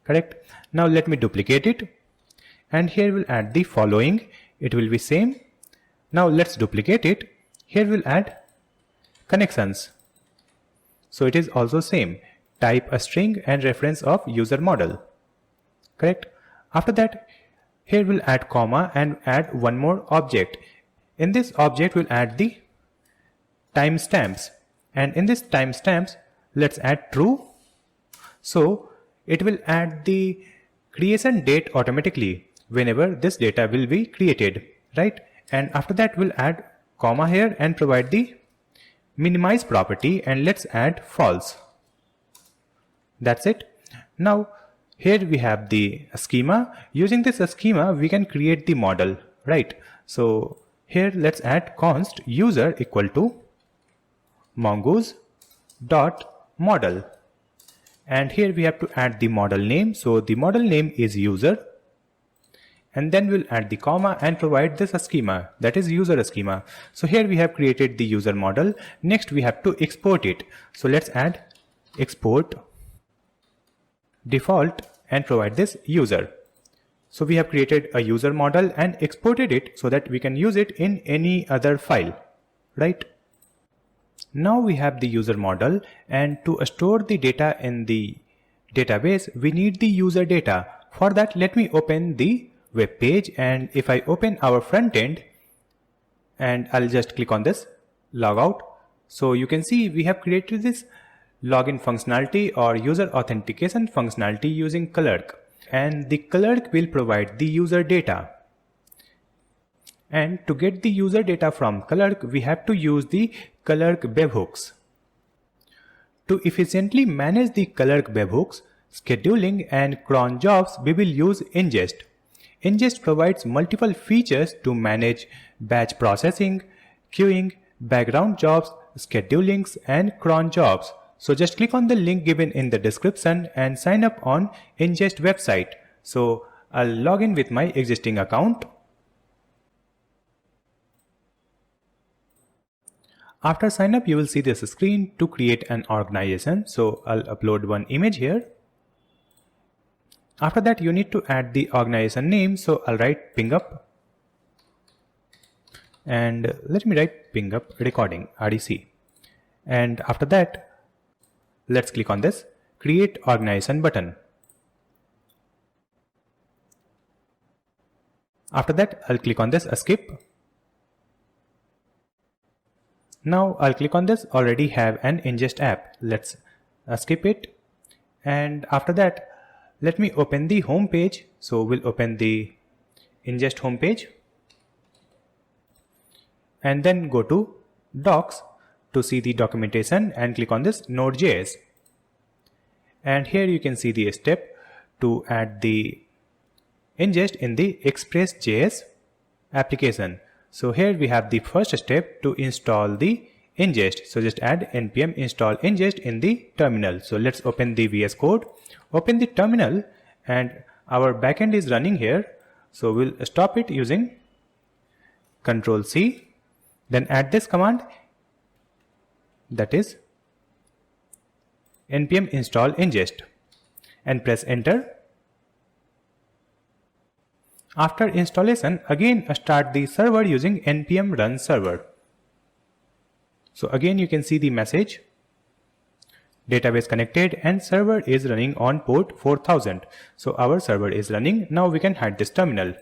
correct? Now let me duplicate it, and here we'll add the following. It will be same. Now let's duplicate it. Here we'll add connections. So it is also same, type a string and reference of user model, correct? After that here we'll add comma and add one more object. In this object we'll add the timestamps, and in this timestamps let's add true. So it will add the creation date automatically whenever this data will be created, right? And after that we'll add comma here and provide the minimize property, and let's add false. That's it. Now here we have the schema. Using this schema we can create the model, right? So here let's add const user equal to mongoose dot model, and here we have to add the model name. So the model name is user, and then we'll add the comma and provide this schema, that is user schema. So here we have created the user model. Next we have to export it. So let's add export default and provide this user. So we have created a user model and exported it so that we can use it in any other file, right? Now we have the user model, and to store the data in the database we need the user data. For that let me open the web page, and if I open our front end and I'll just click on this logout, so you can see we have created this login functionality or user authentication functionality using Clerk, and the Clerk will provide the user data. And to get the user data from Clerk we have to use the Clerk webhooks. To efficiently manage the Clerk webhooks, scheduling and cron jobs, we will use ingest. Ingest provides multiple features to manage batch processing, queuing, background jobs, schedulings, and cron jobs. So just click on the link given in the description and sign up on Ingest website. So I'll log in with my existing account. After sign up, you will see this screen to create an organization. So I'll upload one image here. After that, you need to add the organization name. So I'll write ping up. And let me write ping up recording RDC. And after that, let's click on this create organization button. After that, I'll click on this skip. Now I'll click on this already have an ingest app. Let's skip it. And after that, let me open the home page. So we'll open the ingest home page and then go to docs to see the documentation and click on this Node.js. And here you can see the step to add the ingest in the Express.js application. So here we have the first step to install the ingest. So just add npm install ingest in the terminal. So let's open the VS Code, open the terminal, and our backend is running here. So we'll stop it using Ctrl C, then add this command, that is npm install ingest, and press enter. After installation, again start the server using npm run server. So again you can see the message database connected and server is running on port 4000. So our server is running. Now we can hide this terminal.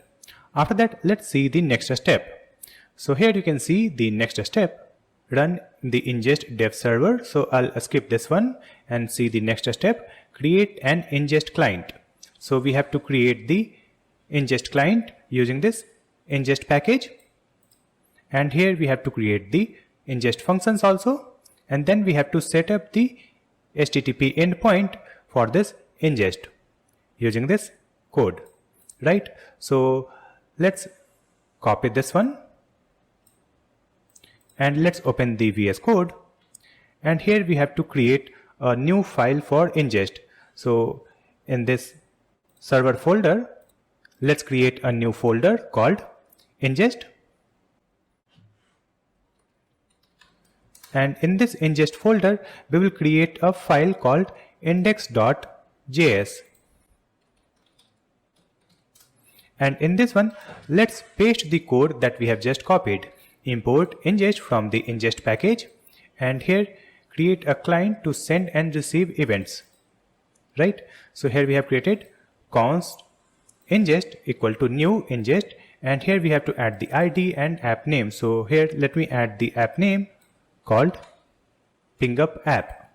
After that, let's see the next step. So here you can see the next step, run the ingest dev server. So I'll skip this one and see the next step, create an ingest client. So we have to create the ingest client using this ingest package, and here we have to create the ingest functions also, and then we have to set up the HTTP endpoint for this ingest using this code, right? So let's copy this one and let's open the VS Code, and here we have to create a new file for ingest. So in this server folder, let's create a new folder called ingest, and in this ingest folder we will create a file called index.js, and in this one let's paste the code that we have just copied. Import ingest from the ingest package, and here create a client to send and receive events, right? So here we have created const ingest equal to new ingest, and here we have to add the ID and app name. So here let me add the app name called ping up app,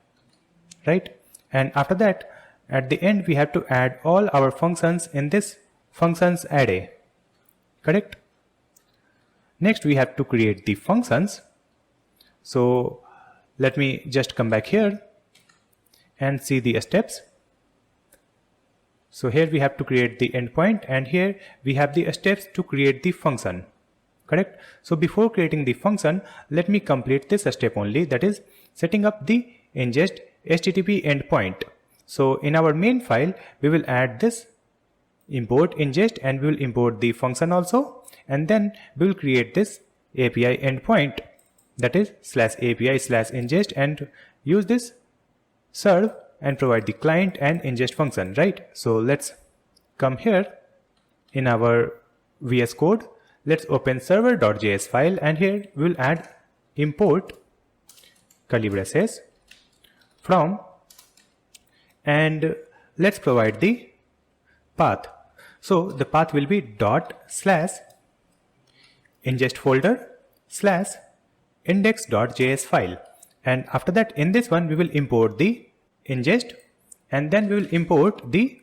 right? And after that, at the end we have to add all our functions in this functions array, correct? Next we have to create the functions. So let me just come back here and see the steps. So here we have to create the endpoint, and here we have the steps to create the function, correct? So before creating the function, let me complete this step only, that is setting up the ingest HTTP endpoint. So in our main file, we will add this import ingest, and we will import the function also, and then we will create this API endpoint, that is /API/ingest, and use this serve and provide the client and ingest function, right? So let's come here in our VS Code, let's open server.js file, and here we'll add import curly braces from, and let's provide the path. So the path will be ./ingest folder /index.js file, and after that in this one we will import the ingest, and then we will import the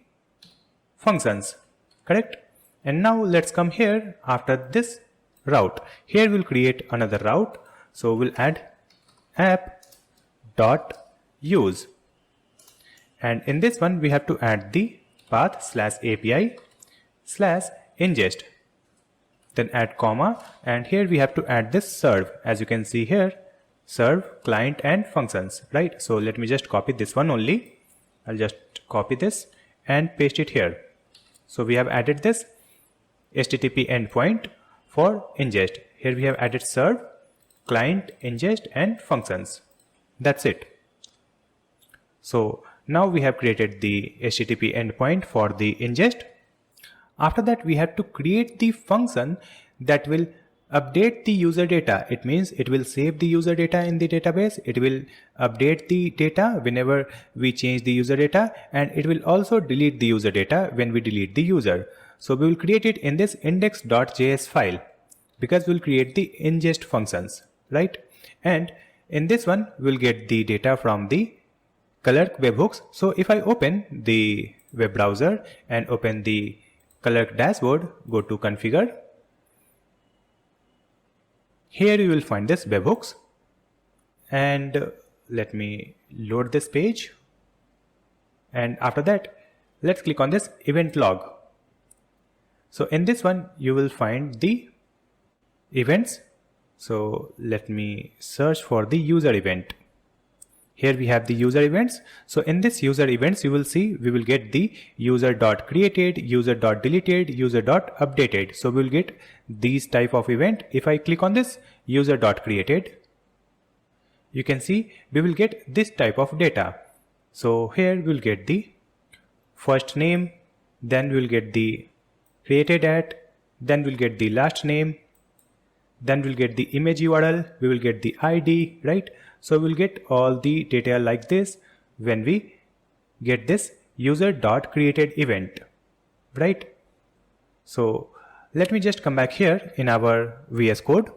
functions, correct? And now let's come here after this route. Here we'll create another route. So we'll add app.use, And in this one, we have to add the path /API/ingest. Then add comma, and here we have to add this serve. As you can see here, serve, client and functions, right? So let me just copy this one only. I'll just copy this and paste it here. So we have added this HTTP endpoint for ingest. Here we have added serve, client, ingest and functions. That's it. So now we have created the HTTP endpoint for the ingest. After that, we have to create the function that will update the user data. It means it will save the user data in the database. It will update the data whenever we change the user data, and it will also delete the user data when we delete the user. So we will create it in this index.js file because we'll create the ingest functions, right? And in this one, we'll get the data from the Clerk webhooks. So if I open the web browser and open the Clerk dashboard, go to configure. Here you will find this webhooks, and let me load this page. And after that, let's click on this event log. So in this one, you will find the events. So let me search for the user event. Here we have the user events. So in this user events, you will see we will get the user.created, user.deleted, user.updated. So we will get these type of event. If I click on this user.created, you can see we will get this type of data. So here we'll get the first name, then we'll get the created at, then we'll get the last name, then we'll get the image URL, we will get the ID, right? So we'll get all the data like this when we get this user.created event, right? So let me just come back here in our VS Code,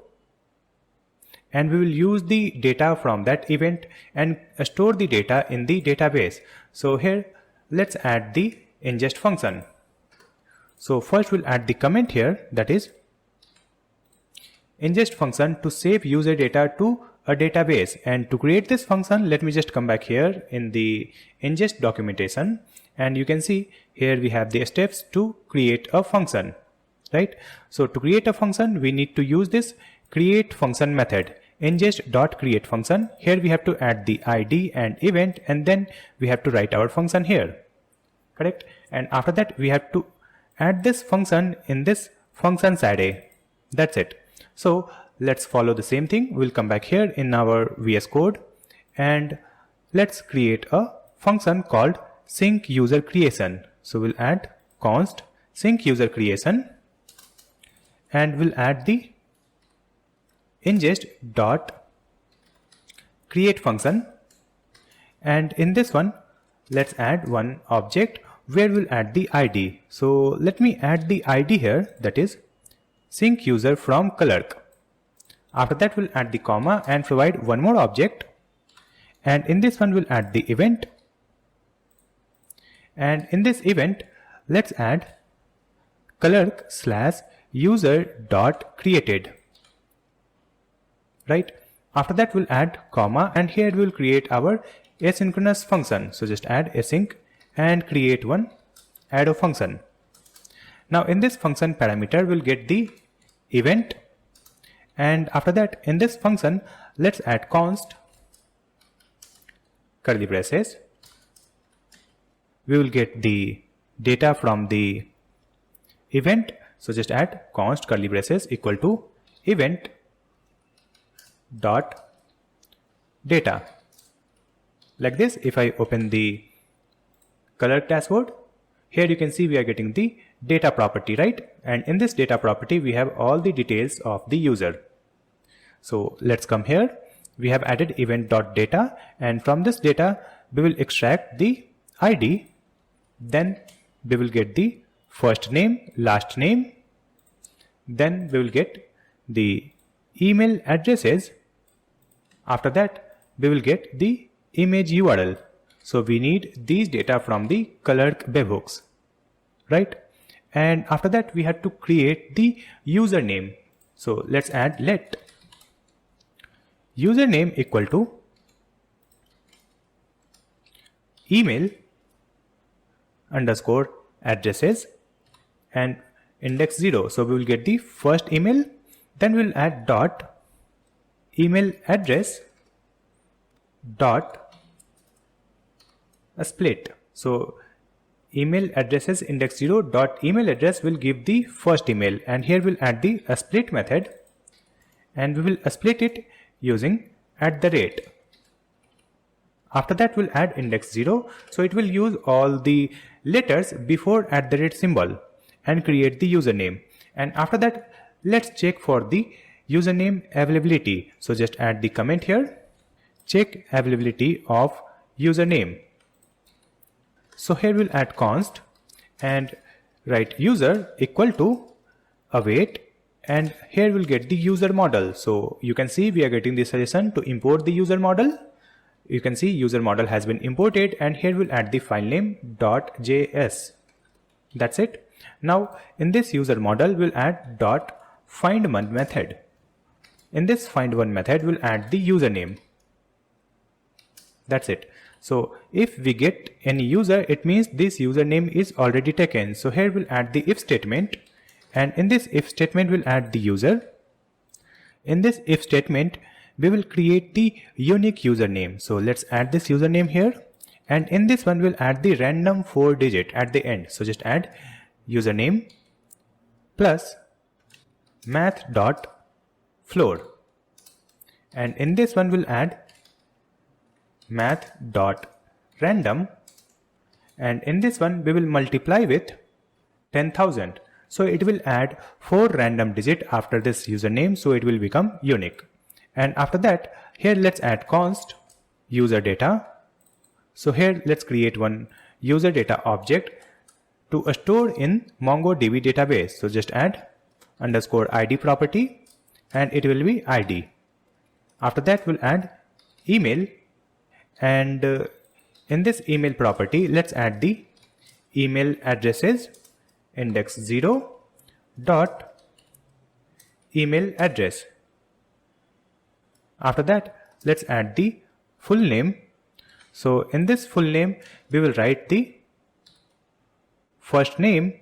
and we will use the data from that event and store the data in the database. So here, let's add the ingest function. So first we'll add the comment here, that is ingest function to save user data to a database. And to create this function, let me just come back here in the ingest documentation, and you can see here we have the steps to create a function, right? So to create a function, we need to use this create function method, ingest.create function. Here we have to add the ID and event, and then we have to write our function here, correct? And after that, we have to add this function in this functions array. That's it. So let's follow the same thing. We'll come back here in our VS Code, and let's create a function called sync user creation. So we'll add const sync user creation, and we'll add the ingest dot create function. And in this one, let's add one object where we'll add the ID. So let me add the ID here, that is sync user from Clerk. After that, we'll add the comma and provide one more object, and in this one we'll add the event, and in this event let's add Clerk/user.created, right? After that, we'll add comma, and here we'll create our asynchronous function. So just add async and create one add a function. Now in this function parameter, we'll get the event, and after that, in this function, let's add const curly braces. We will get the data from the event. So just add const curly braces equal to event dot data, like this. If I open the Clerk dashboard, here you can see we are getting the data property, right? And in this data property, we have all the details of the user. So let's come here. We have added event.data, and from this data, we will extract the ID. Then we will get the first name, last name. Then we will get the email addresses. After that, we will get the image URL. So we need these data from the Clerk webhooks, right? And after that, we had to create the username. So let's add let username equal to email underscore addresses and index 0. So we will get the first email, then we'll add dot email address dot a split. So email addresses index 0 dot email address will give the first email, and here we'll add the split method, and we will split it using @. After that we'll add index 0, so it will use all the letters before @ symbol and create the username. And after that let's check for the username availability. So just add the comment here, check availability of username. So here we'll add const and write user equal to await, and here we'll get the user model. So you can see we are getting the suggestion to import the user model. You can see user model has been imported, and here we'll add the file name .js. That's it. Now in this user model we'll add .findOne method. In this findOne method we'll add the username. That's it. So if we get any user, it means this username is already taken. So here we'll add the if statement, and in this if statement we'll add the user. In this if statement we will create the unique username. So let's add this username here, and in this one we'll add the random 4-digit at the end. So just add username plus math.floor, and in this one we'll add math.random, and in this one we will multiply with 10,000. So it will add 4 random digit after this username, so it will become unique. And after that here let's add const user data. So here let's create one user data object to store in MongoDB database. So just add underscore ID property, and it will be ID. After that we'll add email, and in this email property let's add the email addresses index 0 dot email address. After that let's add the full name. So in this full name we will write the first name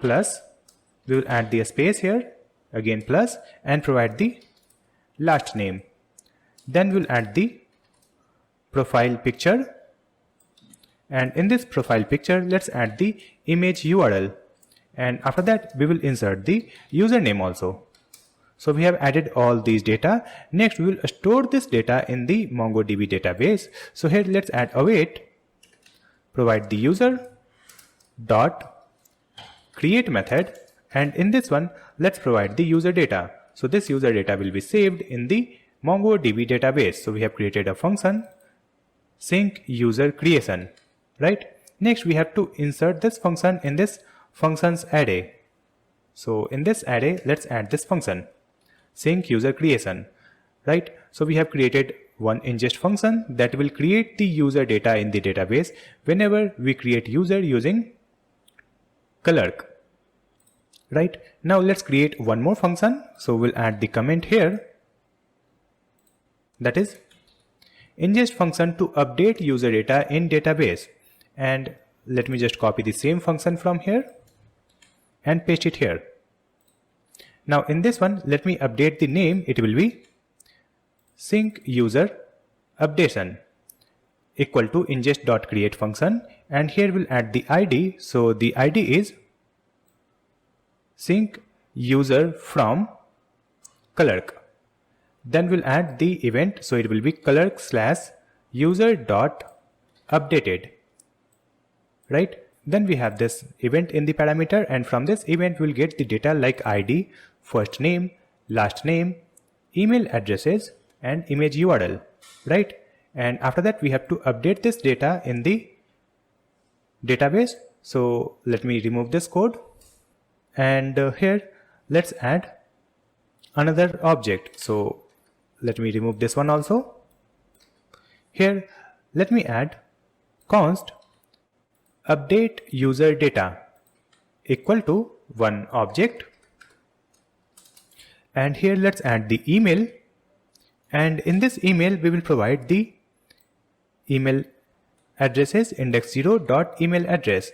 plus, we will add the space here, again plus, and provide the last name. Then we'll add the profile picture, and in this profile picture let's add the image URL, and after that we will insert the username also. So we have added all these data. Next we will store this data in the MongoDB database. So here let's add await, provide the user dot create method, and in this one let's provide the user data. So this user data will be saved in the MongoDB database. So we have created a function sync user creation, right? Next we have to insert this function in this functions array. So in this array let's add this function sync user creation, right? So we have created one ingest function that will create the user data in the database whenever we create user using Clerk, right? Now let's create one more function. So we'll add the comment here, that is ingest function to update user data in database, and let me just copy the same function from here and paste it here. Now in this one let me update the name. It will be sync user updation equal to ingest.create function, and here we'll add the ID. So the ID is sync user from Clerk. Then we'll add the event, so it will be Clerk / user dot updated, right? Then we have this event in the parameter, and from this event we'll get the data like ID, first name, last name, email addresses, and image URL, right? And after that we have to update this data in the database. So let me remove this code, and here let's add another object. So let me remove this one also. Here let me add const update user data equal to one object, and here let's add the email, and in this email we will provide the email address is index0.email address.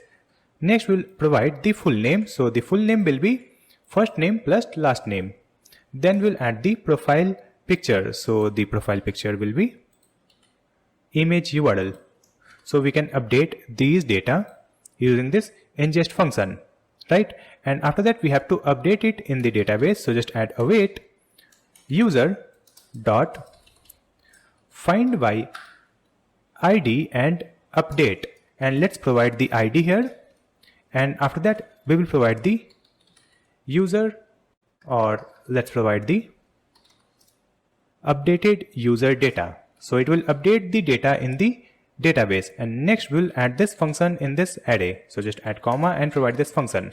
Next we'll provide the full name. So the full name will be first name plus last name. Then we'll add the profile picture. So the profile picture will be image URL. So we can update these data using this ingest function, right? And after that we have to update it in the database. So just add await user dot find by ID and update, and let's provide the ID here. And after that we will provide the user, or let's provide the updated user data. So it will update the data in the database, and next we'll add this function in this array. So just add comma and provide this function.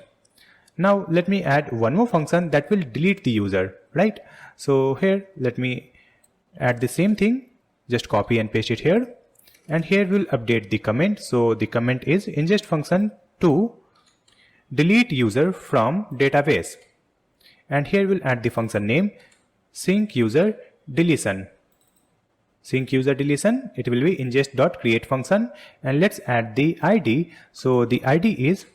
Now let me add one more function that will delete the user, right? So here let me add the same thing, just copy and paste it here, and here we'll update the comment. So the comment is ingest function to delete user from database, and here we'll add the function name sync user deletion. Sync user deletion, it will be ingest.create function, and let's add the ID. So the ID is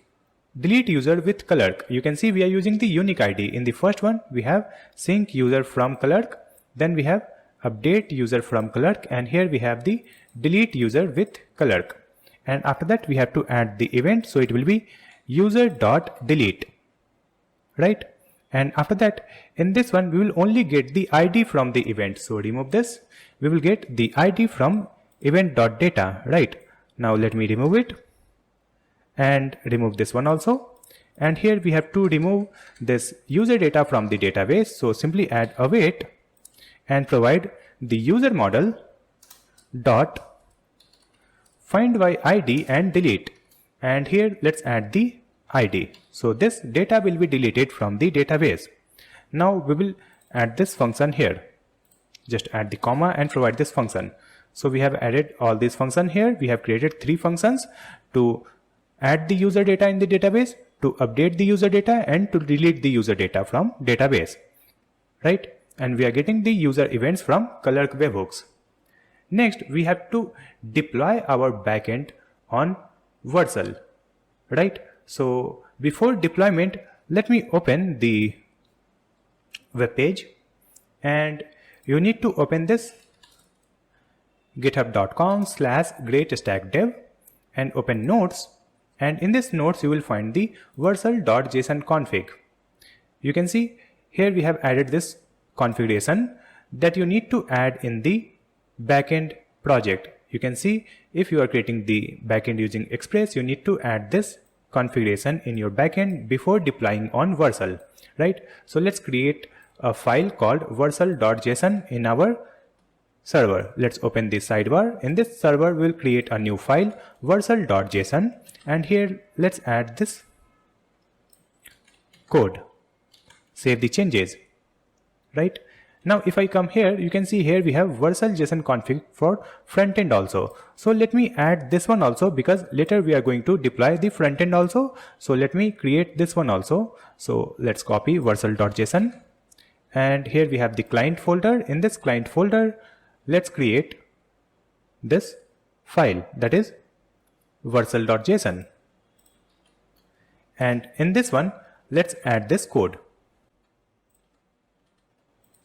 delete user with Clerk. You can see we are using the unique ID. In the first one we have sync user from Clerk, then we have update user from Clerk, and here we have the delete user with Clerk. And after that we have to add the event. So it will be user.delete, right? And after that in this one we will only get the ID from the event. So remove this, we will get the ID from event.data, right? Now let me remove it and remove this one also. And here we have to remove this user data from the database. So simply add await and provide the user model dot find by ID and delete. And here let's add the ID. So this data will be deleted from the database. Now we will add this function here. Just add the comma and provide this function. So we have added all these functions here. We have created 3 functions to add the user data in the database, to update the user data, and to delete the user data from database, right? And we are getting the user events from Clerk webhooks. Next we have to deploy our backend on Vercel, right? So before deployment, let me open the web page, and you need to open this github.com/greatstackdev and open notes, and in this notes you will find the vercel.json config. You can see here we have added this configuration that you need to add in the backend project. You can see if you are creating the backend using Express, you need to add this configuration in your backend before deploying on Vercel, right? So let's create a file called vercel.json in our server. Let's open the sidebar. In this server we'll create a new file vercel.json, and here let's add this code. Save the changes, right? Now if I come here, you can see here we have vercel.json config for front end also. So let me add this one also, because later we are going to deploy the front end also. So let me create this one also. So let's copy vercel.json, and here we have the client folder. In this client folder let's create this file, that is vercel.json, and in this one let's add this code.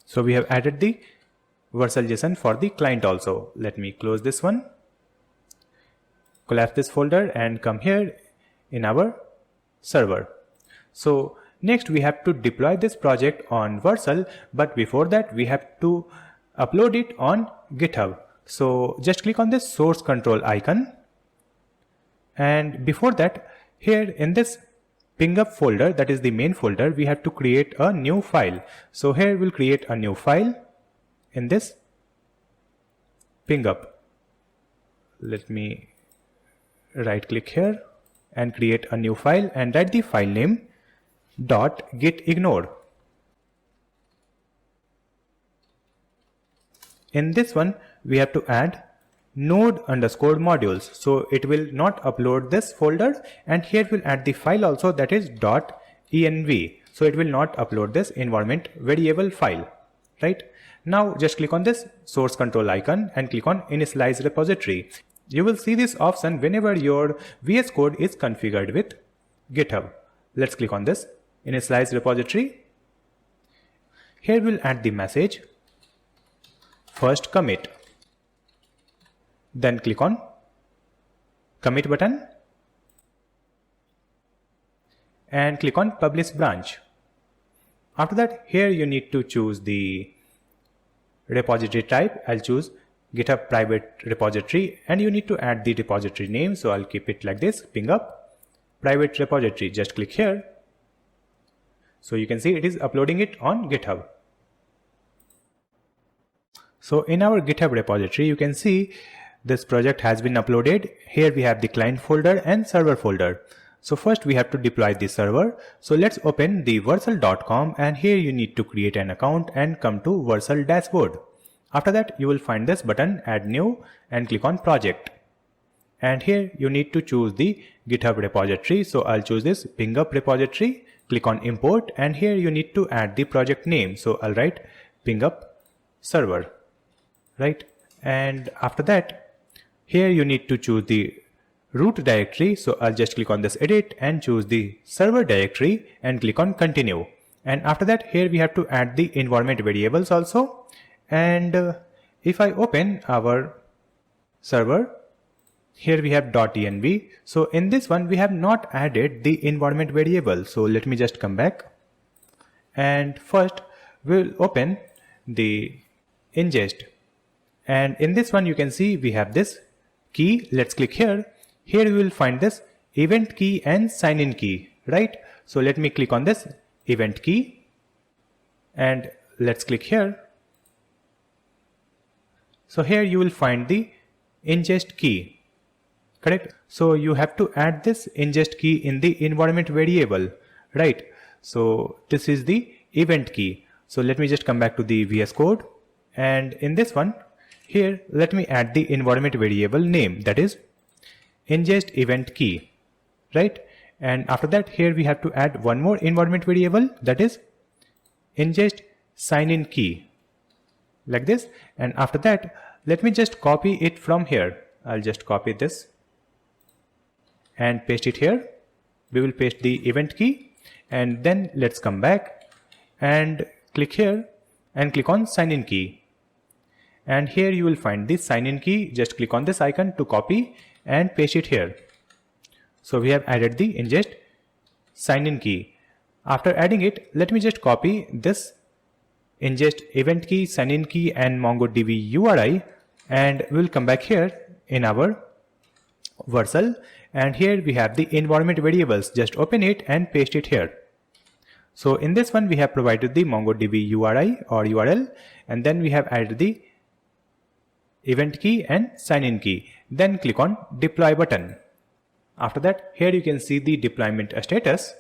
So we have added the vercel.json for the client also. Let me close this one, collapse this folder, and come here in our server. So next we have to deploy this project on Vercel, but before that we have to upload it on GitHub. So just click on this source control icon, and before that here in this pingup folder, that is the main folder, we have to create a new file. So here we'll create a new file in this pingup. Let me right click here and create a new file and write the file name .gitignore. In this one we have to add node_modules, so it will not upload this folder, and here we'll add the file also, that is .env, so it will not upload this environment variable file, right? Now just click on this source control icon and click on initialize repository. You will see this option whenever your VS Code is configured with GitHub. Let's click on this initialize repository. Here we'll add the message first commit. Then click on commit button and click on publish branch. After that, here you need to choose the repository type. I'll choose GitHub private repository and you need to add the repository name. So I'll keep it like this, ping up private repository. Just click here. So you can see it is uploading it on GitHub. So in our GitHub repository, you can see this project has been uploaded. Here we have the client folder and server folder. So first we have to deploy the server. So let's open the Vercel.com and here you need to create an account and come to Vercel dashboard. After that you will find this button add new and click on project. And here you need to choose the GitHub repository. So I'll choose this ping up repository, click on import and here you need to add the project name. So I'll write ping up server, right? And after that, here you need to choose the root directory. So I'll just click on this edit and choose the server directory and click on continue. And after that, here we have to add the environment variables also. And if I open our server, here we have .env. So in this one, we have not added the environment variable. So let me just come back. And first we'll open the INNGEST. And in this one, you can see we have this key. Let's click here. Here we will find this event key and sign in key, right? So let me click on this event key and let's click here. So here you will find the ingest key, correct? So you have to add this ingest key in the environment variable, right? So this is the event key. So let me just come back to the VS Code and in this one, here let me add the environment variable name, that is ingest event key, right? And after that, here we have to add one more environment variable, that is ingest sign in key, like this. And after that, let me just copy it from here. I'll just copy this and paste it here. We will paste the event key and then let's come back and click here and click on sign in key. And here you will find this sign in key. Just click on this icon to copy and paste it here. So we have added the ingest sign in key. After adding it, let me just copy this ingest event key, sign in key and MongoDB URI and we'll come back here in our Vercel and here we have the environment variables. Just open it and paste it here. So in this one we have provided the MongoDB URI or URL and then we have added the event key and sign in key. Then click on deploy button. After that, here you can see the deployment status.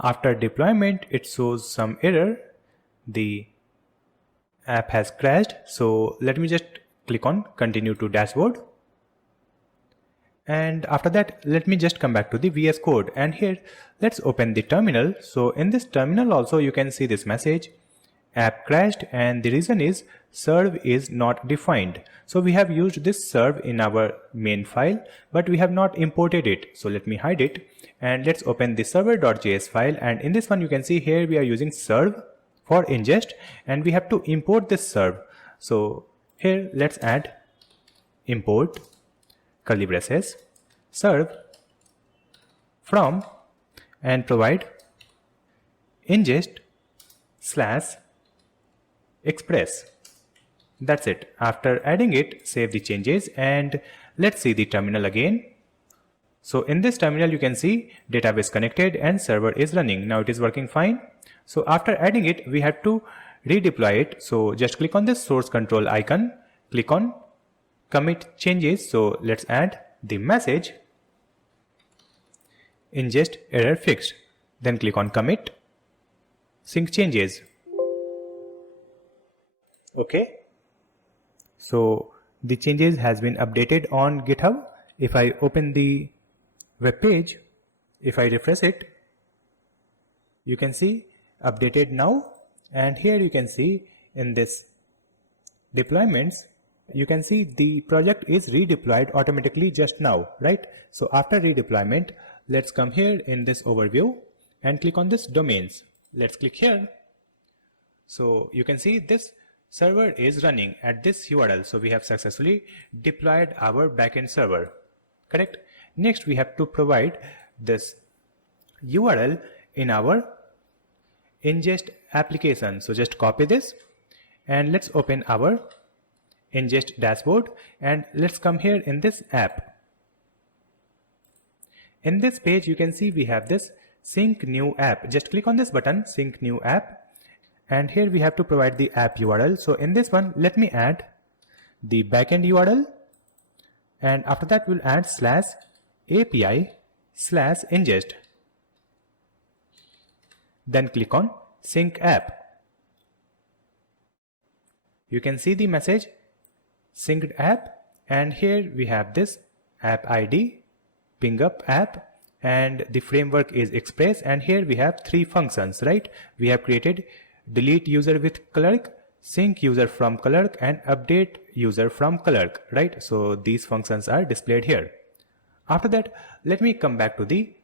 After deployment, it shows some error. The app has crashed. So let me just click on continue to dashboard. And after that, let me just come back to the VS Code and here let's open the terminal. So in this terminal also you can see this message app crashed and the reason is serve is not defined. So we have used this serve in our main file but we have not imported it. So let me hide it and let's open the server.js file and in this one you can see here we are using serve for ingest and we have to import this serve. So here let's add import curly braces serve from and provide ingest / express. That's it. After adding it, save the changes and let's see the terminal again. So in this terminal you can see database connected and server is running. Now it is working fine. So after adding it, we have to redeploy it. So just click on this source control icon, click on commit changes. So let's add the message ingest error fixed. Then click on commit sync changes. Okay, so the changes has been updated on GitHub. If I open the web page, if I refresh it, you can see updated now and here you can see in this deployments, you can see the project is redeployed automatically just now, right? So after redeployment, let's come here in this overview and click on this domains. Let's click here. So you can see this server is running at this URL. So we have successfully deployed our backend server, correct? Next, we have to provide this URL in our ingest application. So just copy this and let's open our ingest dashboard and let's come here in this app. In this page, you can see we have this sync new app. Just click on this button, sync new app. And here we have to provide the app URL. So in this one, let me add the backend URL. And after that, we'll add /API/ingest. Then click on sync app. You can see the message synced app. And here we have this app ID, ping up app, and the framework is Express. And here we have three functions, right? We have created delete user with Clerk, sync user from Clerk, and update user from Clerk, right? So these functions are displayed here. After that, let me come back to the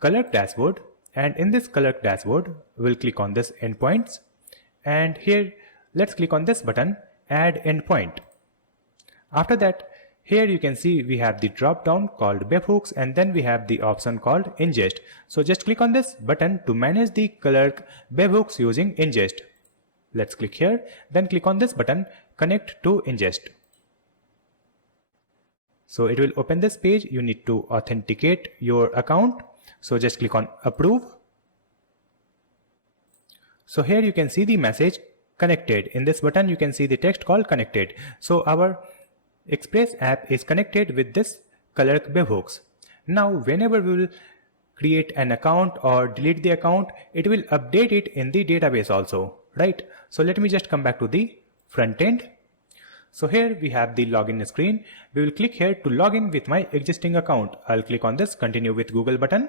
Clerk dashboard, and in this Clerk dashboard, we'll click on this endpoints, and here let's click on this button, add endpoint. After that, here you can see we have the drop down called Webhooks, and then we have the option called ingest. So just click on this button to manage the Clerk Webhooks using ingest. Let's click here, then click on this button, connect to ingest. So it will open this page. You need to authenticate your account. So just click on approve. So here you can see the message connected. In this button, you can see the text called connected. So our Express app is connected with this Clerk Webhooks. Now, whenever we will create an account or delete the account, it will update it in the database also, right? So let me just come back to the front end. So here we have the login screen. We will click here to log in with my existing account. I'll click on this continue with Google button.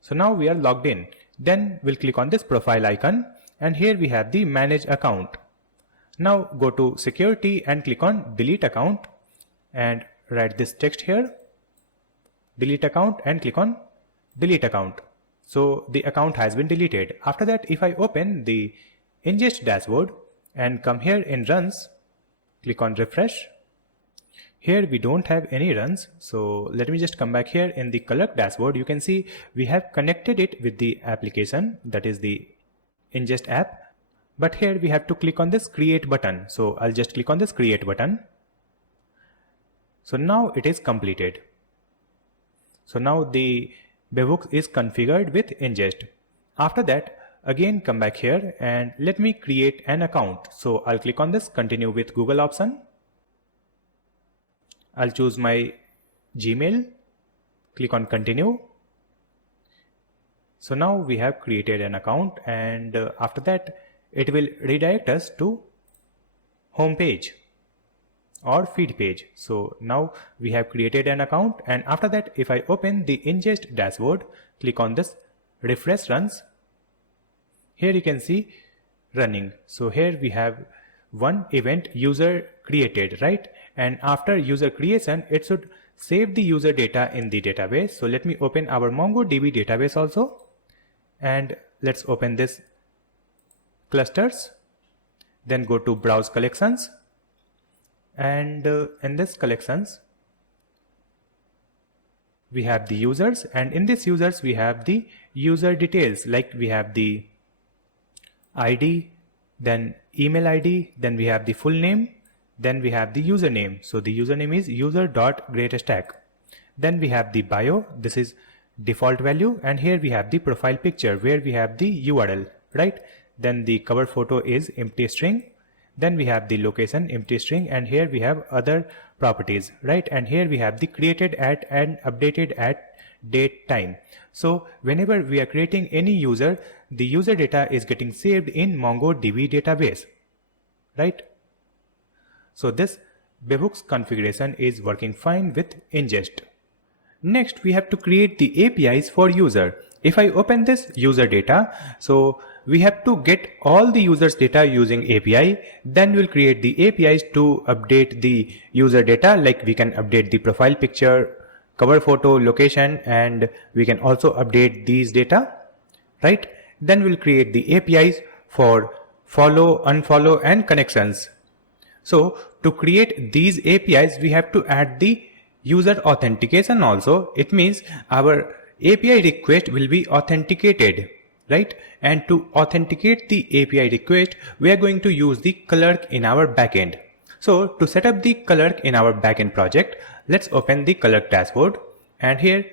So now we are logged in. Then we'll click on this profile icon, and here we have the manage account. Now go to security and click on delete account and write this text here, delete account, and click on delete account. So the account has been deleted. After that, if I open the ingest dashboard and come here in runs, click on refresh. Here we don't have any runs. So let me just come back here in the Clerk dashboard. You can see we have connected it with the application, that is the ingest app. But here we have to click on this create button. So I'll just click on this create button. So now it is completed. So now the Webhook is configured with ingest. After that, again come back here and let me create an account. So I'll click on this continue with Google option. I'll choose my Gmail, click on continue. So now we have created an account, and after that it will redirect us to home page or feed page. So now we have created an account, and after that if I open the ingest dashboard, click on this refresh runs. Here you can see running. So here we have one event user created, right? And after user creation, it should save the user data in the database. So let me open our MongoDB database also, and let's open this clusters, then go to browse collections, and in this collections we have the users, and in this users we have the user details, like we have the ID, then email ID, then we have the full name, then we have the username. So the username is user.GreatStack. Then we have the bio, this is default value, and here we have the profile picture where we have the URL, right? Then the cover photo is empty string. Then we have the location empty string, and here we have other properties, right? And here we have the created at and updated at date time. So whenever we are creating any user, the user data is getting saved in MongoDB database, right? So this Webhook's configuration is working fine with ingest. Next, we have to create the APIs for user. If I open this user data, so we have to get all the users data using API. Then we'll create the APIs to update the user data, like we can update the profile picture, cover photo, location, and we can also update these data, right? Then we'll create the APIs for follow, unfollow, and connections. So to create these APIs, we have to add the user authentication also. It means our API request will be authenticated, right? And to authenticate the API request, we are going to use the Clerk in our backend. So to set up the Clerk in our backend project, let's open the Clerk dashboard, and here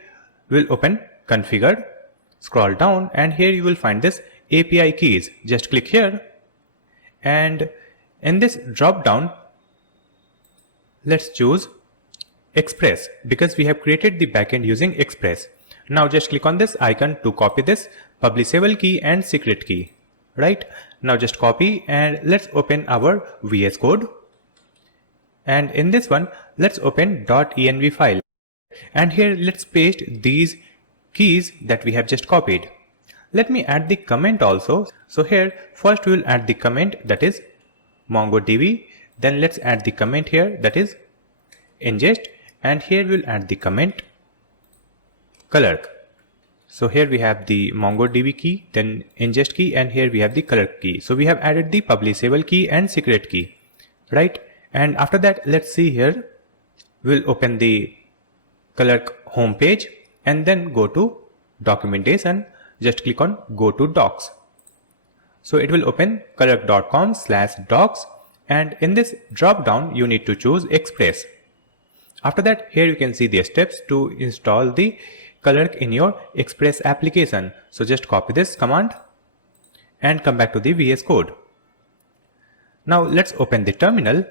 we'll open configure, scroll down, and here you will find this API keys. Just click here, and in this drop down, let's choose Express because we have created the backend using Express. Now just click on this icon to copy this publishable key and secret key, right? Now just copy and let's open our VS Code. And in this one, let's open .env file. And here let's paste these keys that we have just copied. Let me add the comment also. So here first we will add the comment, that is MongoDB. Then let's add the comment here, that is INNGEST. And here we'll add the comment Clerk. So here we have the MongoDB key, then INNGEST key, and here we have the Clerk key. So we have added the publishable key and secret key, right? And after that, let's see here, we'll open the Clerk homepage and then go to documentation. Just click on go to docs. So it will open clerk.com/docs, and in this drop down you need to choose Express. After that, here you can see the steps to install the Clerk in your Express application. So just copy this command and come back to the VS Code. Now let's open the terminal.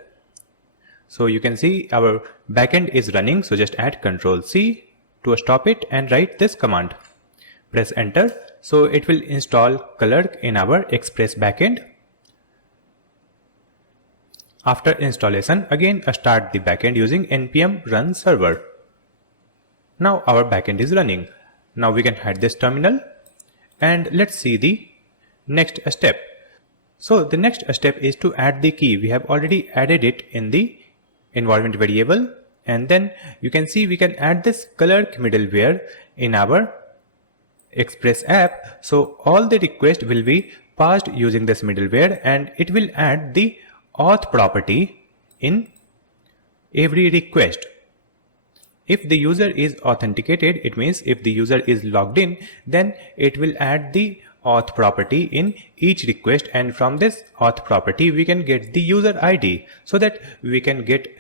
So you can see our backend is running. So just add Ctrl+C to stop it and write this command. Press enter. So it will install Clerk in our Express backend. After installation, again start the backend using npm run server. Now our backend is running. Now we can hide this terminal and let's see the next step. So the next step is to add the key. We have already added it in the environment variable, and then you can see we can add this Clerk middleware in our Express app. So all the requests will be passed using this middleware, and it will add the auth property in every request. If the user is authenticated, it means if the user is logged in, then it will add the auth property in each request, and from this auth property we can get the user ID so that we can get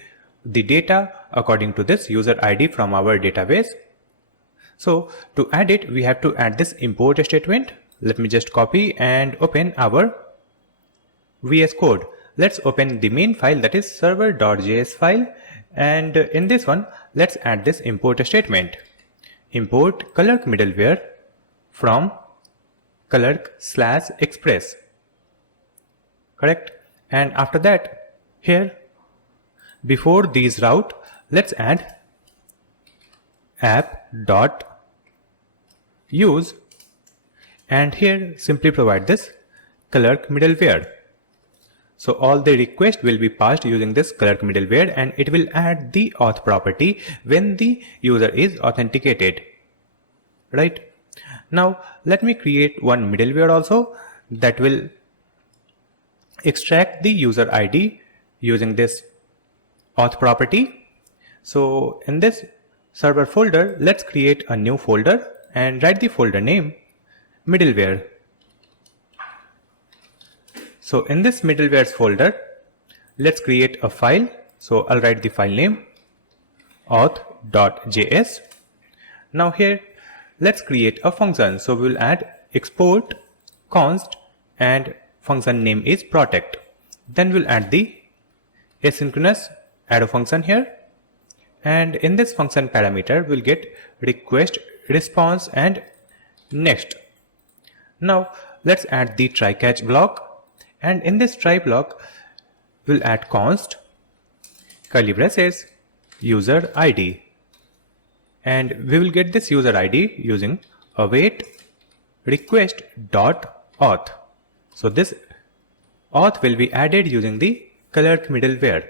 the data according to this user ID from our database. So to add it, we have to add this import statement. Let me just copy and open our VS Code. Let's open the main file, that is server.js file, and in this one let's add this import statement. Import Clerk middleware from Clerk/Express, correct? And after that, here before these route, let's add app.use, and here simply provide this Clerk middleware. So all the requests will be passed using this Clerk middleware, and it will add the auth property when the user is authenticated, right? Now let me create one middleware also that will extract the user ID using this auth property. So in this server folder, let's create a new folder and write the folder name middleware. So in this middlewares folder, let's create a file. So I'll write the file name auth.js. Now here let's create a function. So we'll add export const and function name is protect. Then we'll add the asynchronous arrow function here, and in this function parameter we'll get request, response, and next. Now let's add the try catch block, and in this try block we'll add const curly braces user ID, and we will get this user ID using await request.auth. So this auth will be added using the Clerk middleware.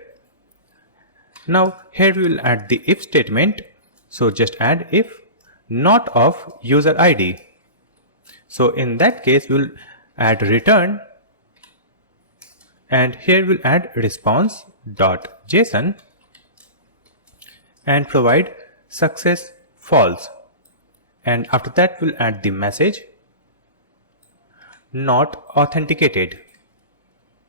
Now here we will add the if statement. So just add if not of user ID. So in that case we will add return, and here we'll add response.json and provide success false, and after that we'll add the message not authenticated,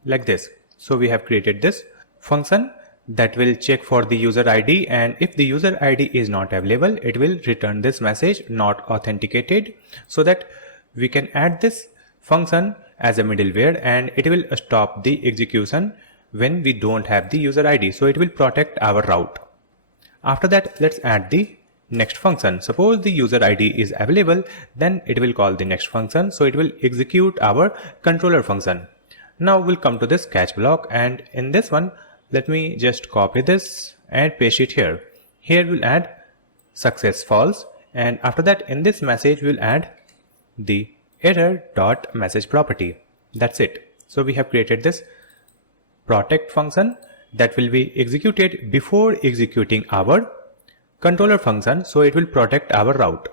like this. So we have created this function that will check for the user ID, and if the user ID is not available, it will return this message not authenticated, so that we can add this function as a middleware and it will stop the execution when we don't have the user ID. So it will protect our route. After that, let's add the next function. Suppose the user ID is available, then it will call the next function. So it will execute our controller function. Now we'll come to this catch block, and in this one, let me just copy this and paste it here. Here we'll add success false, and after that in this message we'll add the error.message property. That's it. So we have created this protect function that will be executed before executing our controller function, so it will protect our route.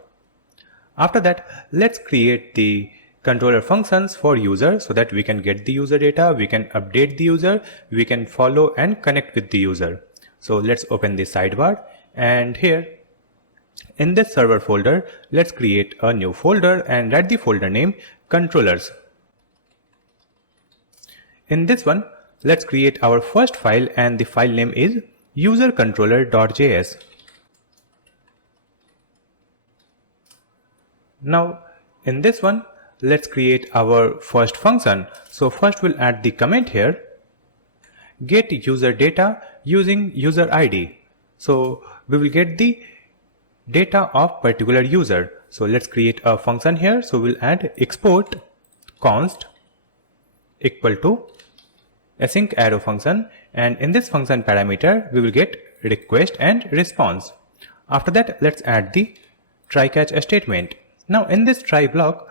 After that, let's create the controller functions for user so that we can get the user data, we can update the user, we can follow and connect with the user. So let's open the sidebar, and here in this server folder, let's create a new folder and write the folder name controllers. In this one, let's create our first file, and the file name is usercontroller.js. Now in this one, let's create our first function. So first we'll add the comment here, get user data using user ID. So we will get the data of particular user. So let's create a function here. So we'll add export const equal to async arrow function, and in this function parameter we will get request and response. After that, let's add the try catch statement. Now in this try block,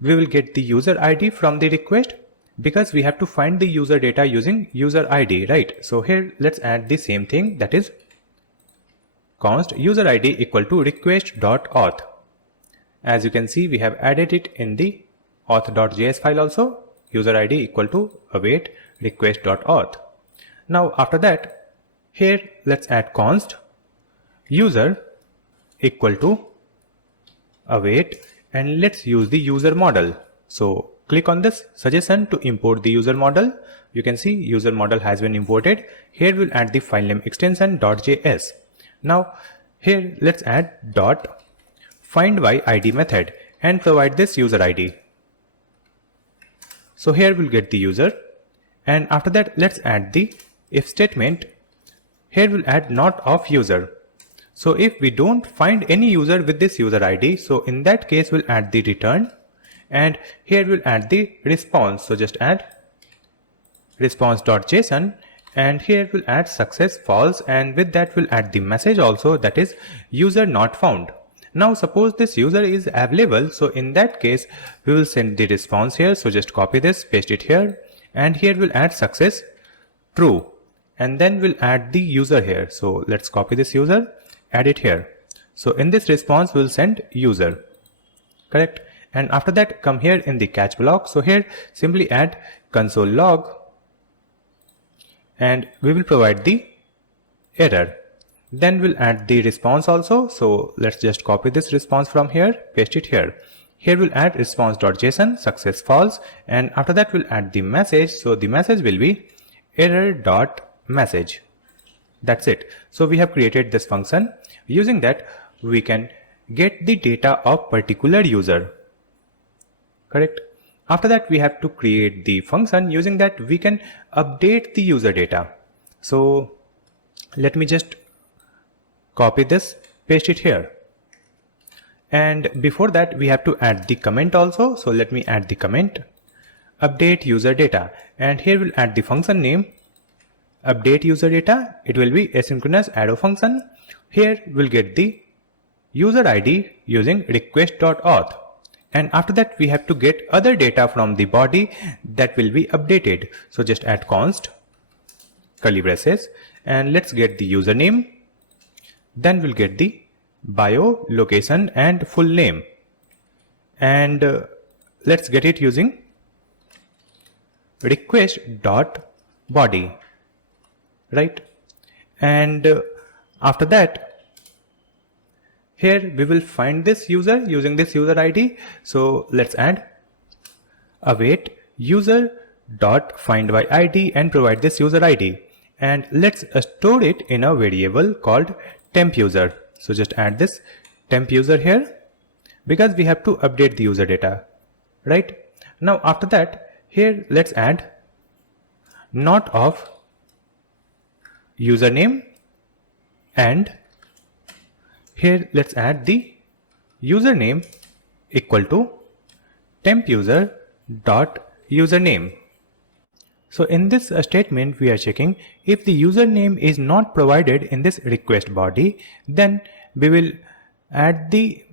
we will get the user ID from the request because we have to find the user data using user ID, right? So here let's add the same thing, that is const user ID equal to request.auth. As you can see, we have added it in the auth.js file also, user ID equal to await request.auth. Now after that, here let's add const user equal to await, and let's use the user model. So click on this suggestion to import the user model. You can see user model has been imported. Here we'll add the file name extension .js. Now here let's add dot find by ID method and provide this user ID. So here we'll get the user, and after that let's add the if statement. Here we'll add not of user. So if we don't find any user with this user ID, so in that case we'll add the return, and here we'll add the response. So just add response.json, and here we'll add success false, and with that we'll add the message also, that is user not found. Now suppose this user is available, so in that case we will send the response here. So just copy this, paste it here, and here we'll add success true, and then we'll add the user here. So let's copy this user, add it here. So in this response we'll send user, correct? And after that come here in the catch block. So here simply add console log, and we will provide the error. Then we'll add the response also. So let's just copy this response from here, paste it here. Here we'll add response.json success false, and after that we'll add the message. So the message will be error.message. That's it. So we have created this function. Using that we can get the data of particular user, correct? After that we have to create the function. Using that we can update the user data. So let me just copy this, paste it here, and before that we have to add the comment also. So let me add the comment update user data, and here we'll add the function name update user data. It will be asynchronous arrow function. Here we'll get the user ID using request.auth, And after that we have to get other data from the body that will be updated. So just add const curly braces and let's get the username. Then we'll get the bio, location and full name. And let's get it using request.body, right? And after that, here we will find this user using this user ID. So let's add await user.findById and provide this user ID. And let's store it in a variable called temp user. So just add this temp user here because we have to update the user data, right? Now after that, here let's add not of username, and here let's add the username equal to temp user dot username. So in this statement we are checking if the username is not provided in this request body, then we will add the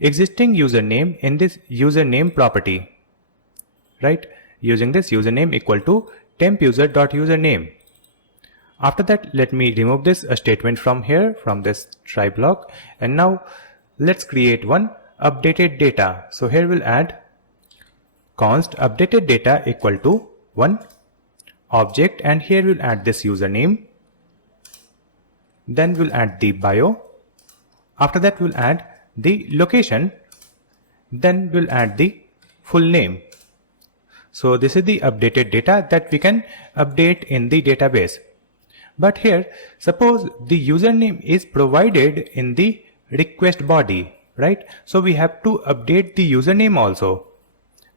existing username in this username property, right? Using this username equal to temp user dot username. After that, let me remove this statement from here, from this try block, and now let's create one updated data. So here we'll add const updated data equal to one object, and here we'll add this username. Then we'll add the bio. After that we'll add the location. Then we'll add the full name. So this is the updated data that we can update in the database. But here, suppose the username is provided in the request body, right? So we have to update the username also,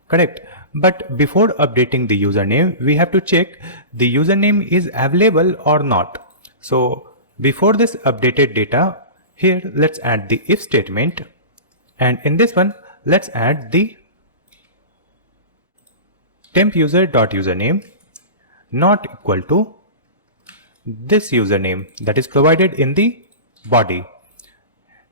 correct? But before updating the username, we have to check the username is available or not. So before this updated data, here let's add the if statement, and in this one let's add the temp user dot username not equal to this username that is provided in the body.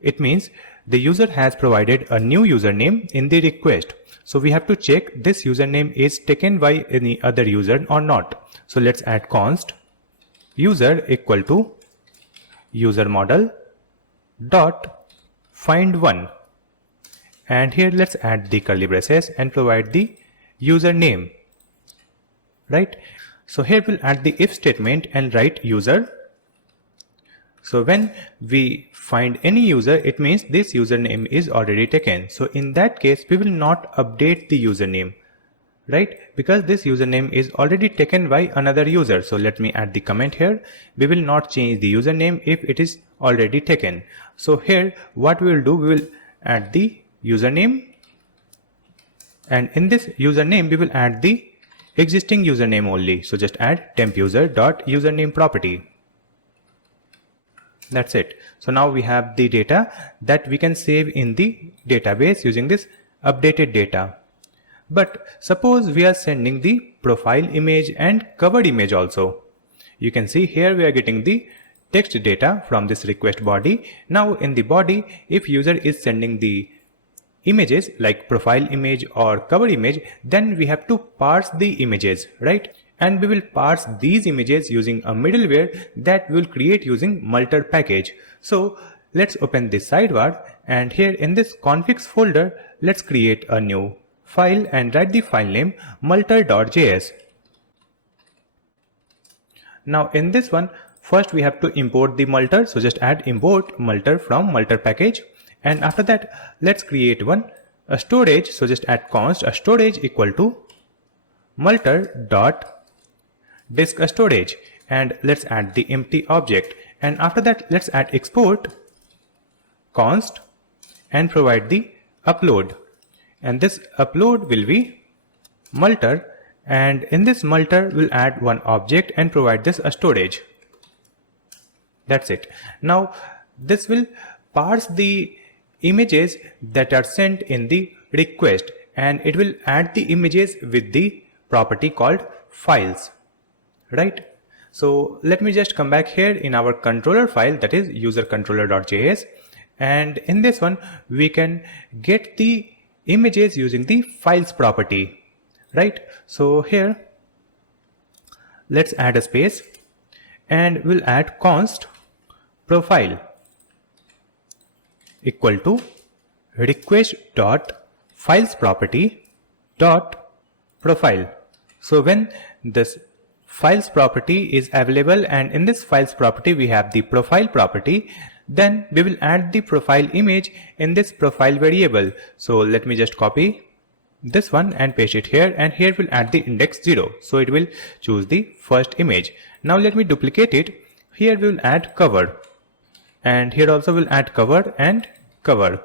It means the user has provided a new username in the request. So we have to check this username is taken by any other user or not. So let's add const user equal to user model dot find one, and here let's add the curly braces and provide the username, right? So here we'll add the if statement and write user. So when we find any user, it means this username is already taken. So in that case, we will not update the username, right? Because this username is already taken by another user. So let me add the comment here. We will not change the username if it is already taken. So here what we will do, we will add the username, and in this username we will add the existing username only. So just add temp user dot username property. That's it. So now we have the data that we can save in the database using this updated data. But suppose we are sending the profile image and covered image also. You can see here we are getting the text data from this request body. Now in the body, if user is sending the images like profile image or cover image, then we have to parse the images, right? And we will parse these images using a middleware that we'll create using multer package. So let's open this sidebar, and here in this configs folder, let's create a new file and write the file name multer.js. Now in this one, first we have to import the multer. So just add import multer from multer package. And after that, let's create a storage. So just add const a storage equal to multer.disk storage, and let's add the empty object. And after that, let's add export const and provide the upload. And this upload will be multer, and in this multer we'll add one object and provide this a storage. That's it. Now this will parse the images that are sent in the request, and it will add the images with the property called files, right? So let me just come back here in our controller file, that is user controller.js, and in this one we can get the images using the files property, right? So here let's add a space and we'll add const profile equal to request dot files property dot profile. So when this files property is available and in this files property we have the profile property, then we will add the profile image in this profile variable. So let me just copy this one and paste it here, and here we'll add the index 0. So it will choose the first image. Now let me duplicate it. Here we will add cover, and here also we'll add cover and cover.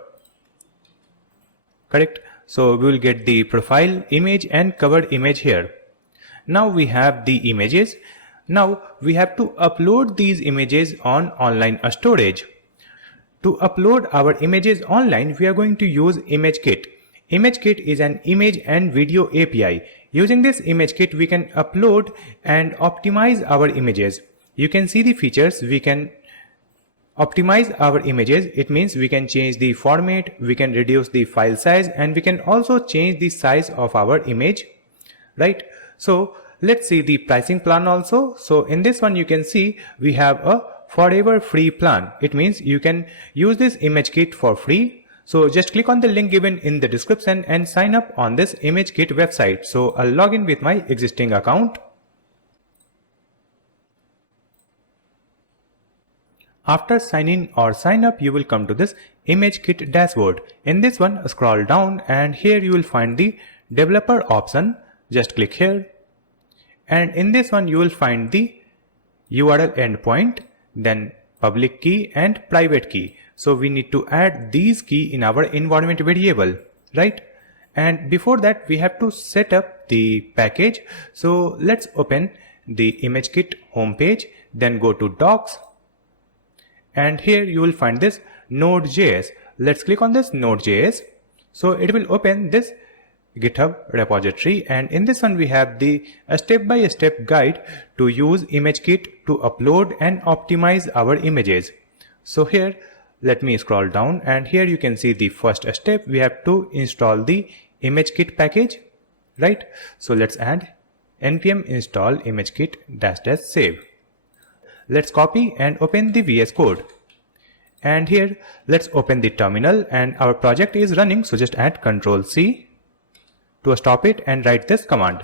Correct. So we will get the profile image and covered image here. Now we have the images. Now we have to upload these images on online storage. To upload our images online, we are going to use ImageKit. ImageKit is an image and video API. Using this ImageKit, we can upload and optimize our images. You can see the features. We can optimize our images. It means we can change the format, we can reduce the file size, and we can also change the size of our image, right? So let's see the pricing plan also. So in this one you can see we have a forever free plan. It means you can use this ImageKit for free. So just click on the link given in the description and sign up on this ImageKit website. So I'll log in with my existing account. After sign in or sign up, you will come to this ImageKit dashboard. In this one, scroll down and here you will find the developer option. Just click here. And in this one, you will find the URL endpoint, then public key and private key. So we need to add these key in our environment variable, right? And before that, we have to set up the package. So let's open the ImageKit homepage, then go to docs. And here you will find this Node.js. Let's click on this Node.js. So it will open this GitHub repository, and in this one we have the step-by-step guide to use ImageKit to upload and optimize our images. So here let me scroll down, and here you can see the first step. We have to install the ImageKit package, right? So let's add npm install ImageKit -- save. Let's copy and open the VS Code. And here let's open the terminal, and our project is running. So just add Ctrl+C to stop it and write this command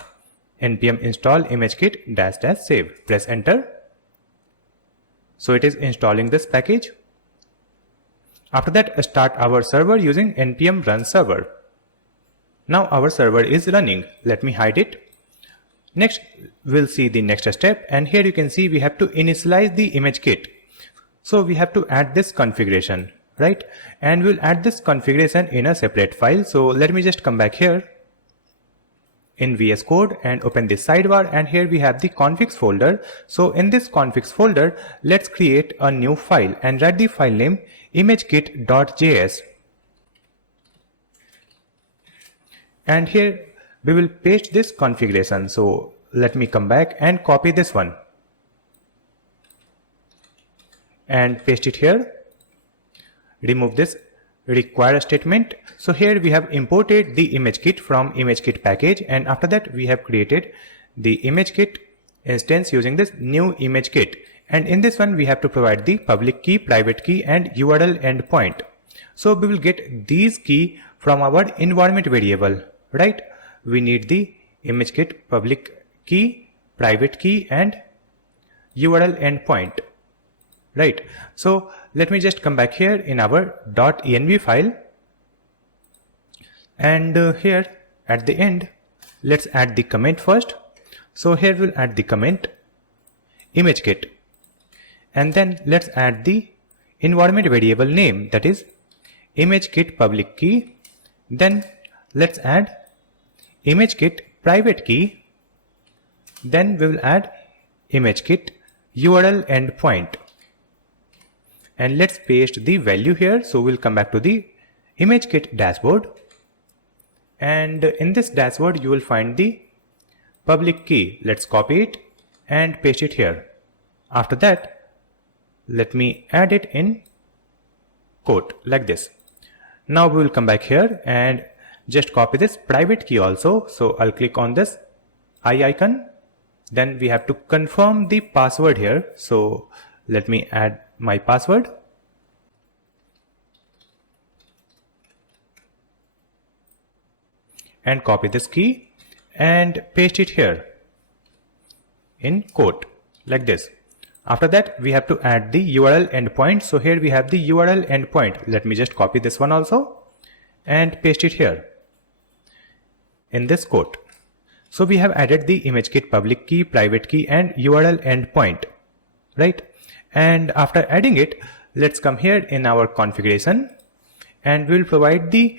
npm install ImageKit -- save. Press enter. So it is installing this package. After that, start our server using npm run server. Now our server is running. Let me hide it. Next, we'll see the next step, and here you can see we have to initialize the ImageKit. So we have to add this configuration, right? And we'll add this configuration in a separate file. So let me just come back here in VS Code and open this sidebar, and here we have the configs folder. So in this configs folder, let's create a new file and write the file name imagekit.js. And here we will paste this configuration. So let me come back and copy this one and paste it here. Remove this require statement. So here we have imported the ImageKit from ImageKit package, and after that we have created the ImageKit instance using this new ImageKit. And in this one we have to provide the public key, private key and URL endpoint. So we will get these key from our environment variable, right? We need the ImageKit public key, private key and URL endpoint, right? So let me just come back here in our .env file, and here at the end let's add the comment first. So here we'll add the comment ImageKit, and then let's add the environment variable name, that is ImageKit public key. Then let's add ImageKit private key. Then we will add ImageKit URL endpoint, and let's paste the value here. So we'll come back to the ImageKit dashboard, and in this dashboard you will find the public key. Let's copy it and paste it here. After that, let me add it in quote like this. Now we will come back here and just copy this private key also. So I'll click on this eye icon. Then we have to confirm the password here. So let me add my password. And copy this key and paste it here in quote like this. After that, we have to add the URL endpoint. So here we have the URL endpoint. Let me just copy this one also and paste it here in this quote. So we have added the ImageKit public key, private key and URL endpoint, right? And after adding it, let's come here in our configuration and we'll provide the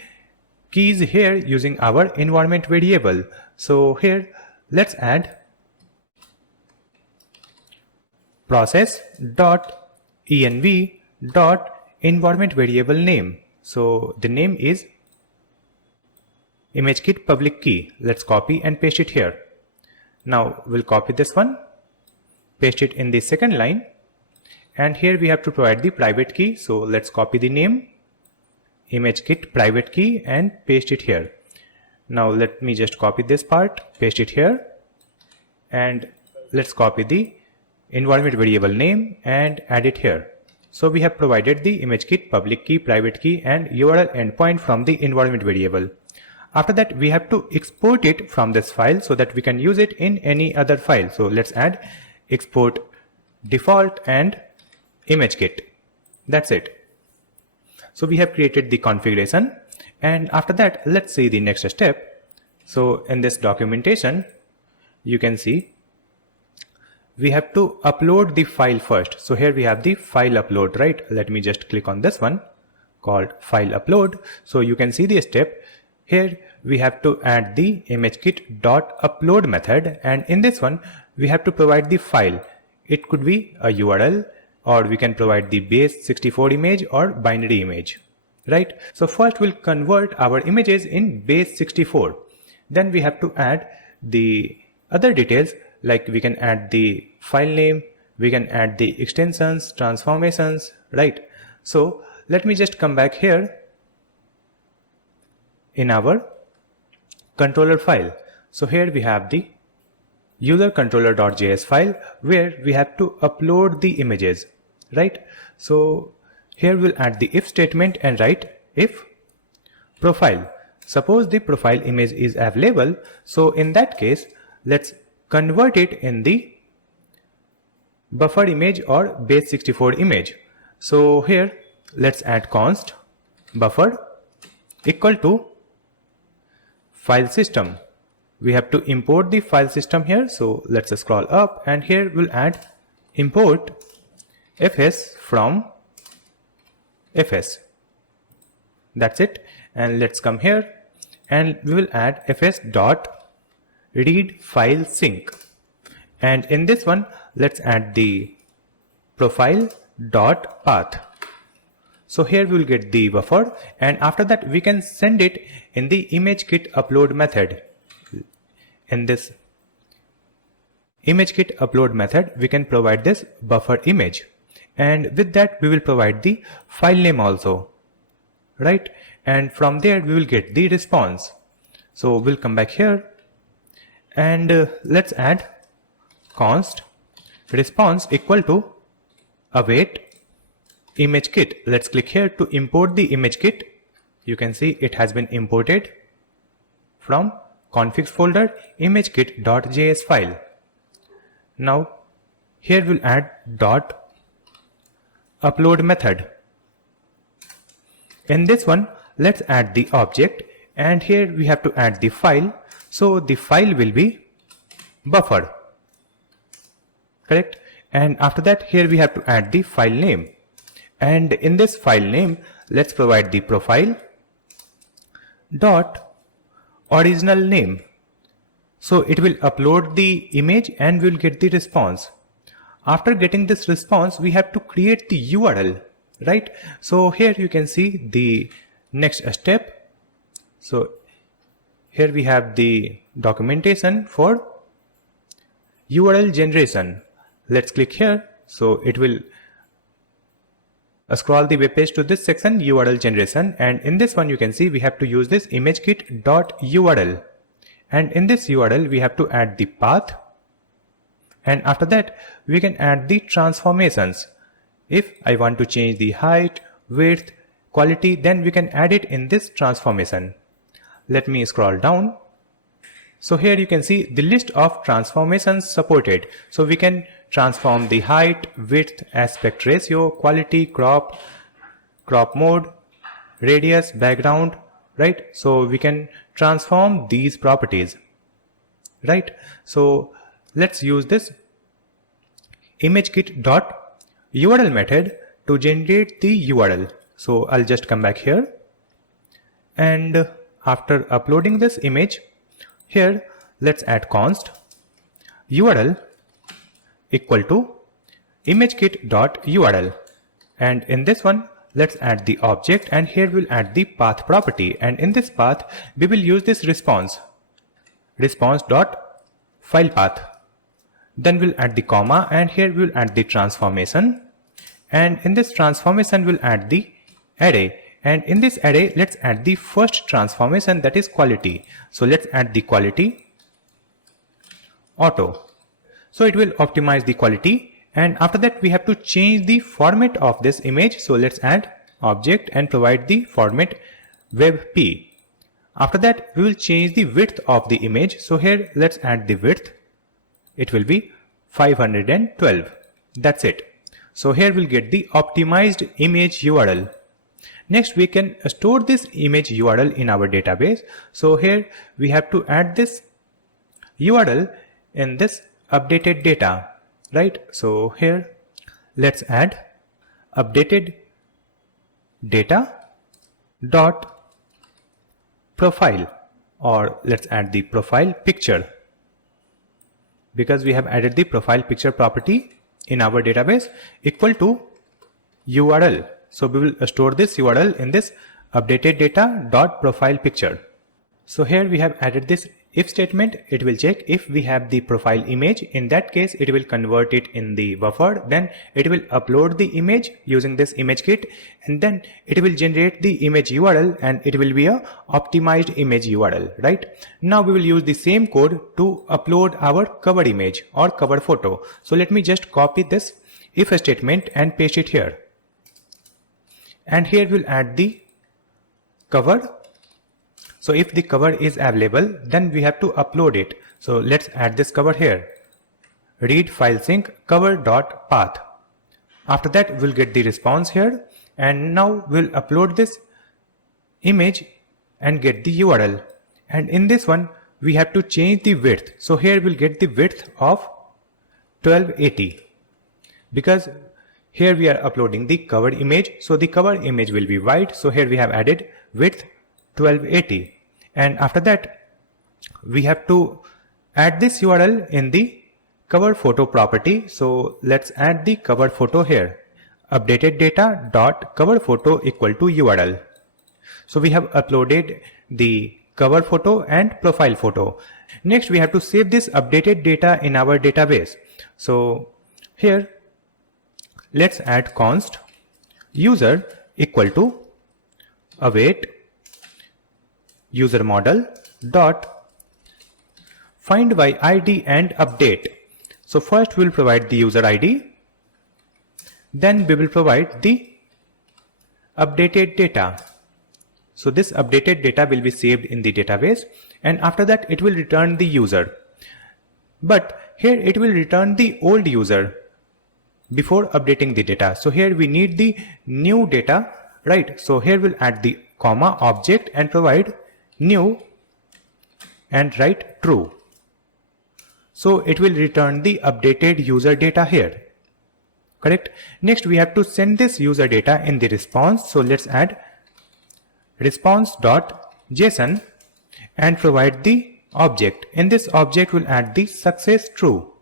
keys here using our environment variable. So here let's add process.env.environment variable name. So the name is ImageKit public key. Let's copy and paste it here. Now we'll copy this one, paste it in the second line, and here we have to provide the private key. So let's copy the name ImageKit private key and paste it here. Now let me just copy this part, paste it here, and let's copy the environment variable name and add it here. So we have provided the ImageKit public key, private key and URL endpoint from the environment variable. After that, we have to export it from this file so that we can use it in any other file. So let's add export default and ImageKit. That's it. So we have created the configuration, and after that, let's see the next step. So in this documentation, you can see we have to upload the file first. So here we have the file upload, right? Let me just click on this one called file upload. So you can see the step. Here we have to add the ImageKit.upload method, and in this one we have to provide the file. It could be a URL, or we can provide the base 64 image or binary image, right? So first we'll convert our images in base 64. Then we have to add the other details, like we can add the file name, we can add the extensions, transformations, right? So let me just come back here in our controller file. So here we have the user controller.js file where we have to upload the images, right? So here we'll add the if statement and write if profile. Suppose the profile image is available. So in that case, let's convert it in the buffer image or base 64 image. So here let's add const buffer equal to file system. We have to import the file system here. So let's scroll up, and here we'll add import fs from fs. That's it. And let's come here and we will add fs dot read file sync. And in this one, let's add the profile dot path. So here we will get the buffer, and after that we can send it in the ImageKit upload method. In this ImageKit upload method, we can provide this buffer image, and with that we will provide the file name also, right? And from there we will get the response. So we'll come back here and let's add const response equal to await ImageKit. Let's click here to import the ImageKit. You can see it has been imported from configs folder ImageKit.js file. Now here we'll add dot upload method. In this one, let's add the object, and here we have to add the file. So the file will be buffer, correct? And after that, here we have to add the file name. And in this file name, let's provide the profile dot original name. So it will upload the image and we'll get the response. After getting this response, we have to create the URL, right? So here you can see the next step. So here we have the documentation for URL generation. Let's click here. So it will scroll the web page to this section, URL generation, and in this one you can see we have to use this ImageKit.url, and in this URL we have to add the path, and after that we can add the transformations. If I want to change the height, width, quality, then we can add it in this transformation. Let me scroll down. So here you can see the list of transformations supported. So we can transform the height, width, aspect ratio, quality, crop mode, radius, background, right? So we can transform these properties, right? So let's use this ImageKit.url method to generate the URL. So I'll just come back here, and after uploading this image, here let's add const URL equal to ImageKit.url, and in this one let's add the object, and here we'll add the path property, and in this path we will use this response.filePath. Then we'll add the comma, and here we'll add the transformation, and in this transformation we'll add the array, and in this array let's add the first transformation, that is quality. So let's add the quality auto. So it will optimize the quality, and after that we have to change the format of this image. So let's add object and provide the format WebP. After that we will change the width of the image. So here let's add the width. It will be 512. That's it. So here we'll get the optimized image URL. Next we can store this image URL in our database. So here we have to add this URL in this updated data, right? So here let's add updated data dot profile, or let's add the profile picture, because we have added the profile picture property in our database, equal to URL. So we will store this URL in this updated data dot profile picture. So here we have added this if statement. It will check if we have the profile image. In that case it will convert it in the buffer, then it will upload the image using this ImageKit, and then it will generate the image URL, and it will be a optimized image URL, right? Now we will use the same code to upload our cover image or cover photo. So let me just copy this if statement and paste it here, and here we'll add the cover. So if the cover is available, then we have to upload it. So let's add this cover here. Read file sync cover.path. After that we'll get the response here, and now we'll upload this image and get the URL. And in this one we have to change the width. So here we'll get the width of 1280, because here we are uploading the cover image. So the cover image will be white. So here we have added width 1280, and after that we have to add this URL in the cover photo property. So let's add the cover photo here. Updated data dot cover photo equal to URL. So we have uploaded the cover photo and profile photo. Next we have to save this updated data in our database. So here let's add const user equal to await user model dot find by ID and update. So first we will provide the user ID, then we will provide the updated data. So this updated data will be saved in the database, and after that it will return the user. But here it will return the old user before updating the data. So here we need the new data, right? So here we'll add the comma object and provide new and write true. So it will return the updated user data here, correct? Next we have to send this user data in the response. So let's add response.json and provide the object. In this object we'll add the success true,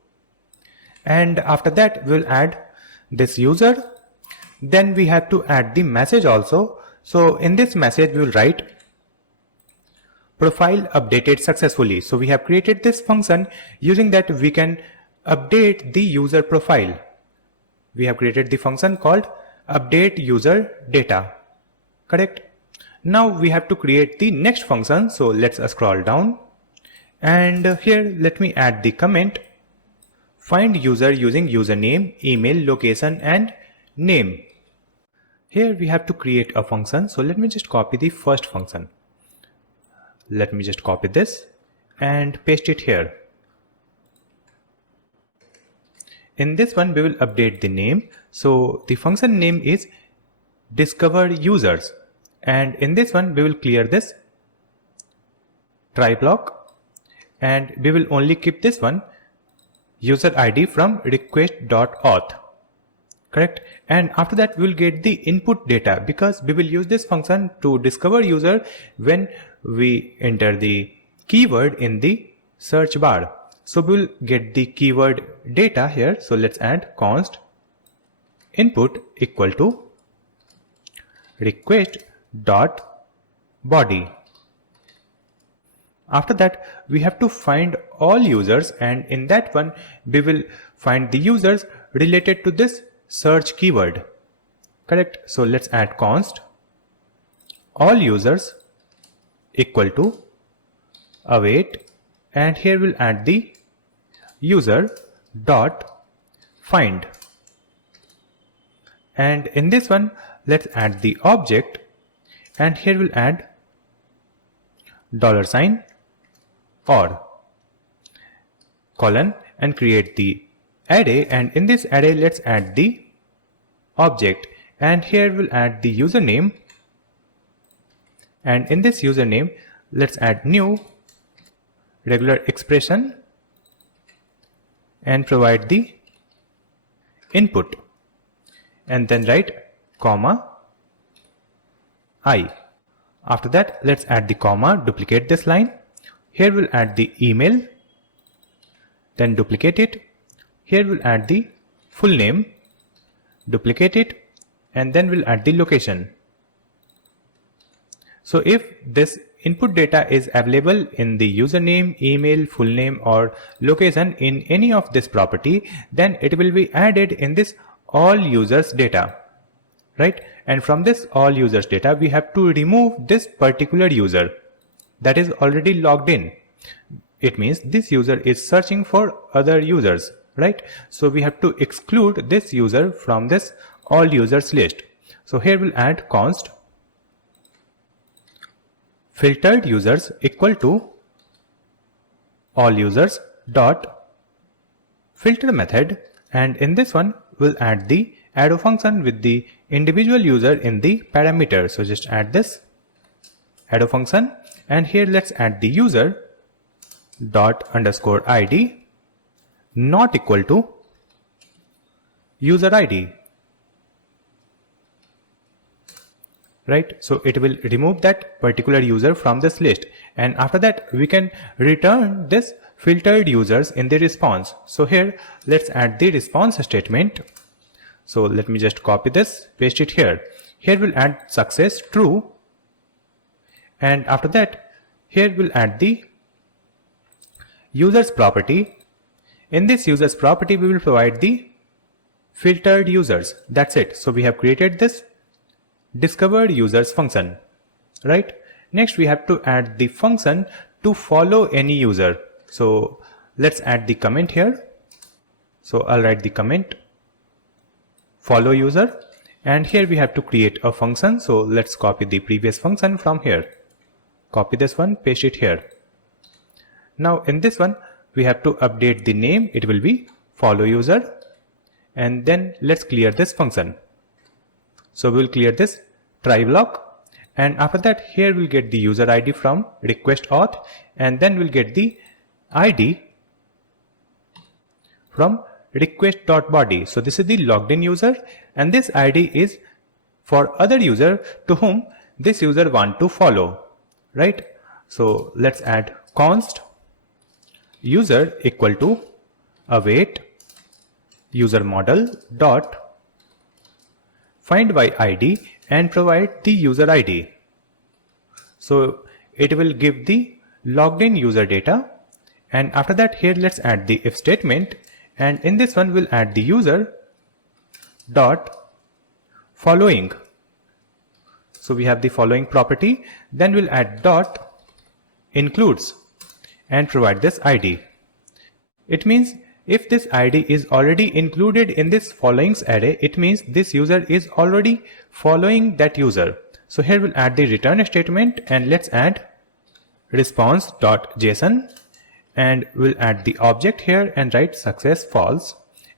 and after that we'll add this user. Then we have to add the message also. So in this message we will write profile updated successfully. So we have created this function. Using that we can update the user profile. We have created the function called update user data. Correct? Now we have to create the next function. So let's scroll down, and here let me add the comment: find user using username, email, location and name. Here we have to create a function. So let me just copy the first function. Let me just copy this and paste it here. In this one we will update the name. So the function name is discover users, and in this one we will clear this try block, and we will only keep this one user ID from request.auth. Correct? And after that we will get the input data, because we will use this function to discover user when we enter the keyword in the search bar. So we will get the keyword data here. So let's add const input equal to request dot body. After that we have to find all users, and in that one we will find the users related to this search keyword. Correct? So let's add const all users equal to await, and here we'll add the user dot find, and in this one let's add the object, and here we'll add $sign or colon and create the array, and in this array let's add the object, and here we'll add the username, and in this username let's add new regular expression and provide the input, and then write comma I. After that let's add the comma, duplicate this line. Here we'll add the email, then duplicate it. Here we'll add the full name, duplicate it, and then we'll add the location. So if this input data is available in the username, email, full name or location in any of this property, then it will be added in this all users data, right? And from this all users data we have to remove this particular user that is already logged in. It means this user is searching for other users, right? So we have to exclude this user from this all users list. So here we'll add const filtered users equal to all users dot filter method, and in this one we'll add the arrow function with the individual user in the parameter. So just add this arrow function, and here let's add the user dot underscore ID not equal to user ID, right? So it will remove that particular user from this list, and after that we can return this filtered users in the response. So here let's add the response statement. So let me just copy this, paste it here. Here we'll add success true, and after that here we'll add the users property. In this users property we will provide the filtered users. That's it. So we have created this discovered users function, right? Next we have to add the function to follow any user. So let's add the comment here. So I'll write the comment follow user, and here we have to create a function. So let's copy the previous function from here, copy this one, paste it here. Now in this one we have to update the name, it will be follow user, and then let's clear this function. So we'll clear this try block, and after that here we'll get the user ID from request auth, and then we'll get the ID from request.body. So this is the logged in user, and this ID is for other user to whom this user want to follow, right? So let's add const user equal to await user model dot find by ID and provide the user ID. So it will give the logged in user data, and after that here let's add the if statement, and in this one we'll add the user dot following. So we have the following property, then we'll add dot includes and provide this ID. It means if this ID is already included in this followings array, it means this user is already following that user. So here we'll add the return statement, and let's add response.json, and we'll add the object here and write success false,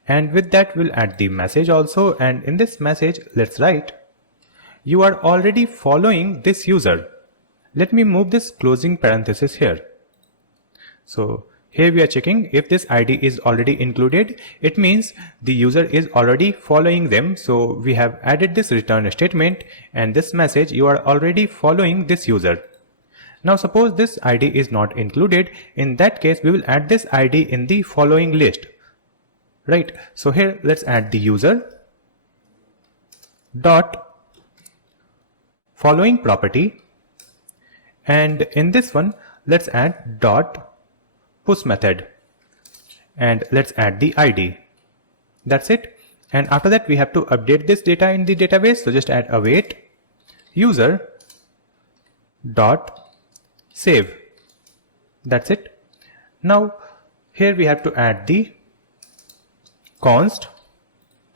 and with that we'll add the message also, and in this message let's write you are already following this user. Let me move this closing parenthesis here. So here we are checking if this ID is already included. It means the user is already following them. So we have added this return statement and this message, you are already following this user. Now suppose this ID is not included. In that case, we will add this ID in the following list. Right. So here let's add the user dot following property, and in this one let's add dot push method, and let's add the ID. That's it. And after that we have to update this data in the database. So just add await user dot save. That's it. Now here we have to add the const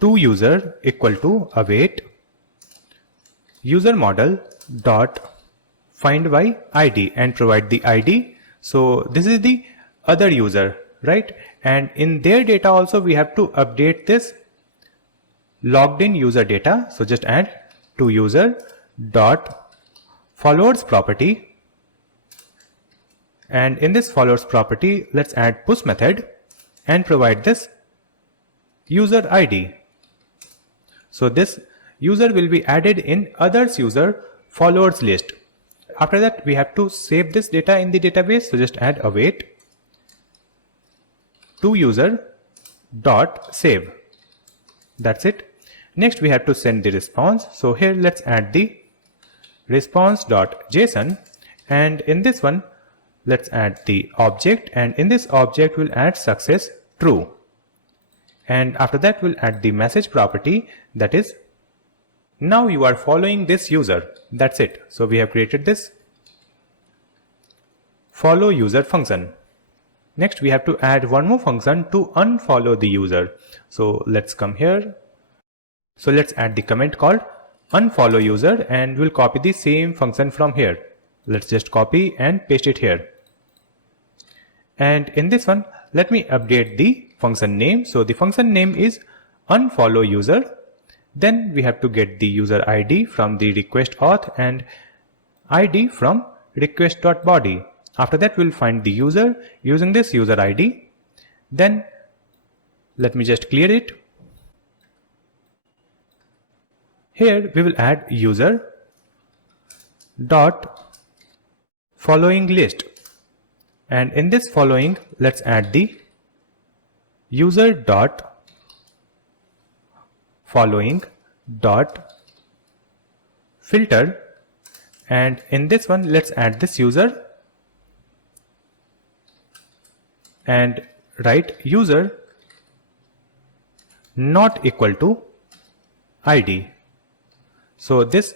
to user equal to await user model dot find by ID and provide the ID. So this is the other user, right? And in their data also we have to update this logged in user data. So just add to user dot followers property, and in this followers property let's add push method and provide this user ID. So this user will be added in others user followers list. After that we have to save this data in the database. So just add await to user dot save. That's it. Next we have to send the response. So here let's add the response.json, and in this one let's add the object, and in this object we'll add success true, and after that we'll add the message property, that is now you are following this user. That's it. So we have created this follow user function. Next we have to add one more function to unfollow the user. So let's come here. So let's add the comment called unfollow user, and we'll copy the same function from here. Let's just copy and paste it here. And in this one let me update the function name. So the function name is unfollow user. Then we have to get the user ID from the request auth and ID from request.body. After that we'll find the user using this user ID. Then let me just clear it. Here we will add user dot following list, and in this following let's add the user dot following dot filter, and in this one let's add this user and write user not equal to ID. So this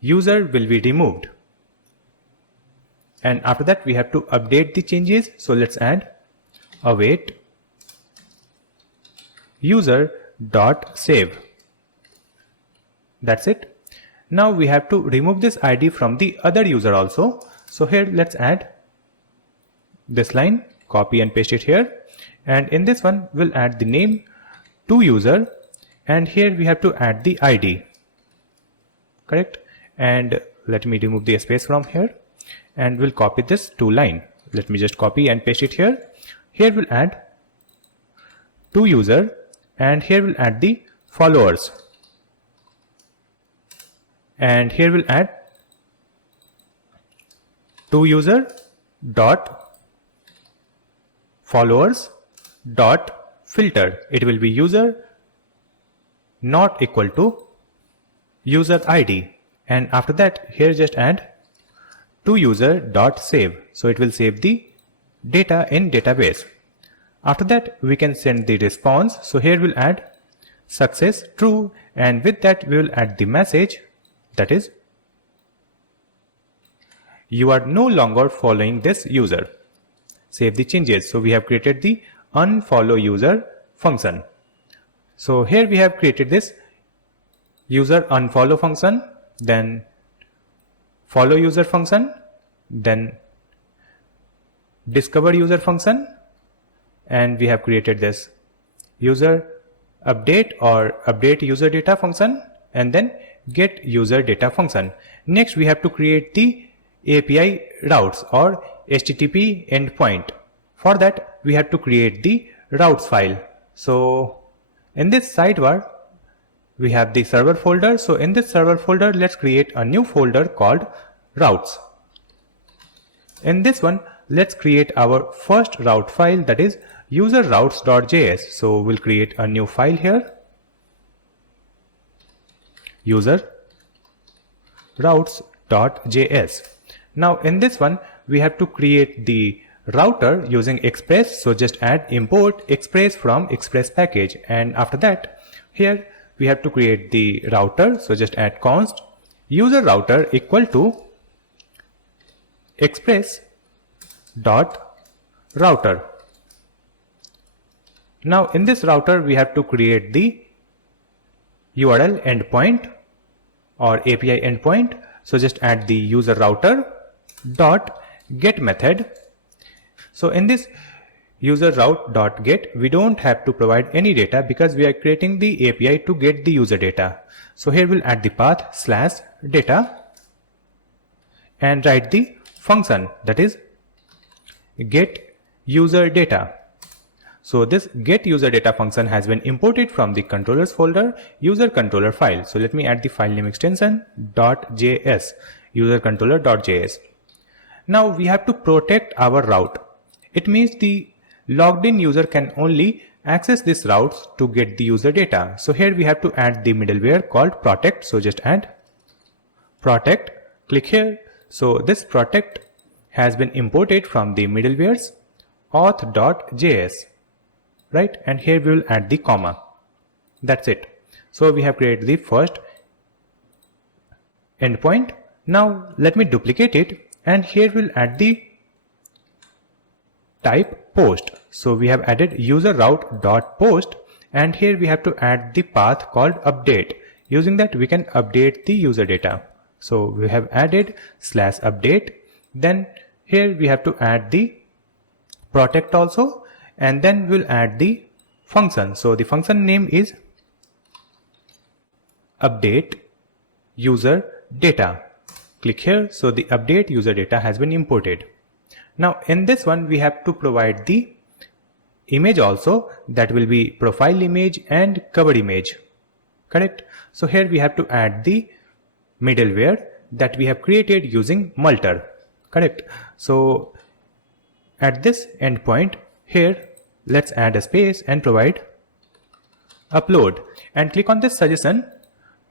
user will be removed, and after that we have to update the changes. So let's add await user dot save. That's it. Now we have to remove this ID from the other user also. So here let's add this line, copy and paste it here, and in this one we'll add the name to user, and here we have to add the ID. Correct. And let me remove the space from here, and we'll copy this to line. Let me just copy and paste it here. Here we'll add to user, and here we'll add the followers, and here we'll add to user dot followers dot filter. It will be user not equal to user ID, and after that here just add to user dot save. So it will save the data in database. After that we can send the response. So here we'll add success true, and with that we will add the message, that is, you are no longer following this user. Save the changes. So we have created the unfollow user function. So here we have created this user unfollow function, then follow user function, then discover user function, and we have created this user update or update user data function, and then get user data function. Next we have to create the API routes or HTTP endpoint. For that we have to create the routes file. So in this sidebar we have the server folder. So in this server folder, let's create a new folder called routes. In this one, let's create our first route file, that is userroutes.js. So we'll create a new file here, userroutes.js. Now in this one we have to create the router using Express. So just add import Express from Express package, and after that here we have to create the router. So just add const user router equal to express dot router. Now in this router we have to create the URL endpoint or API endpoint. So just add the user router dot get method. So in this user route dot get, we don't have to provide any data because we are creating the API to get the user data. So here we'll add the path /data and write the function, that is get user data. So this get user data function has been imported from the controllers folder user controller file. So let me add the file name extension .js, user controller.js. Now we have to protect our route. It means the logged in user can only access this routes to get the user data. So here we have to add the middleware called protect. So just add protect, click here. So this protect has been imported from the middleware's auth.js, right? And here we will add the comma. That's it. So we have created the first endpoint. Now let me duplicate it, and here we'll add the type post. So we have added user route dot post, and here we have to add the path called update. Using that we can update the user data. So we have added /update. Then here we have to add the protect also, and then we'll add the function. So the function name is update user data. Click here. So the update user data has been imported. Now in this one we have to provide the image also, that will be profile image and cover image, correct? So here we have to add the middleware that we have created using Multer, correct? So at this endpoint here, let's add a space and provide upload, and click on this suggestion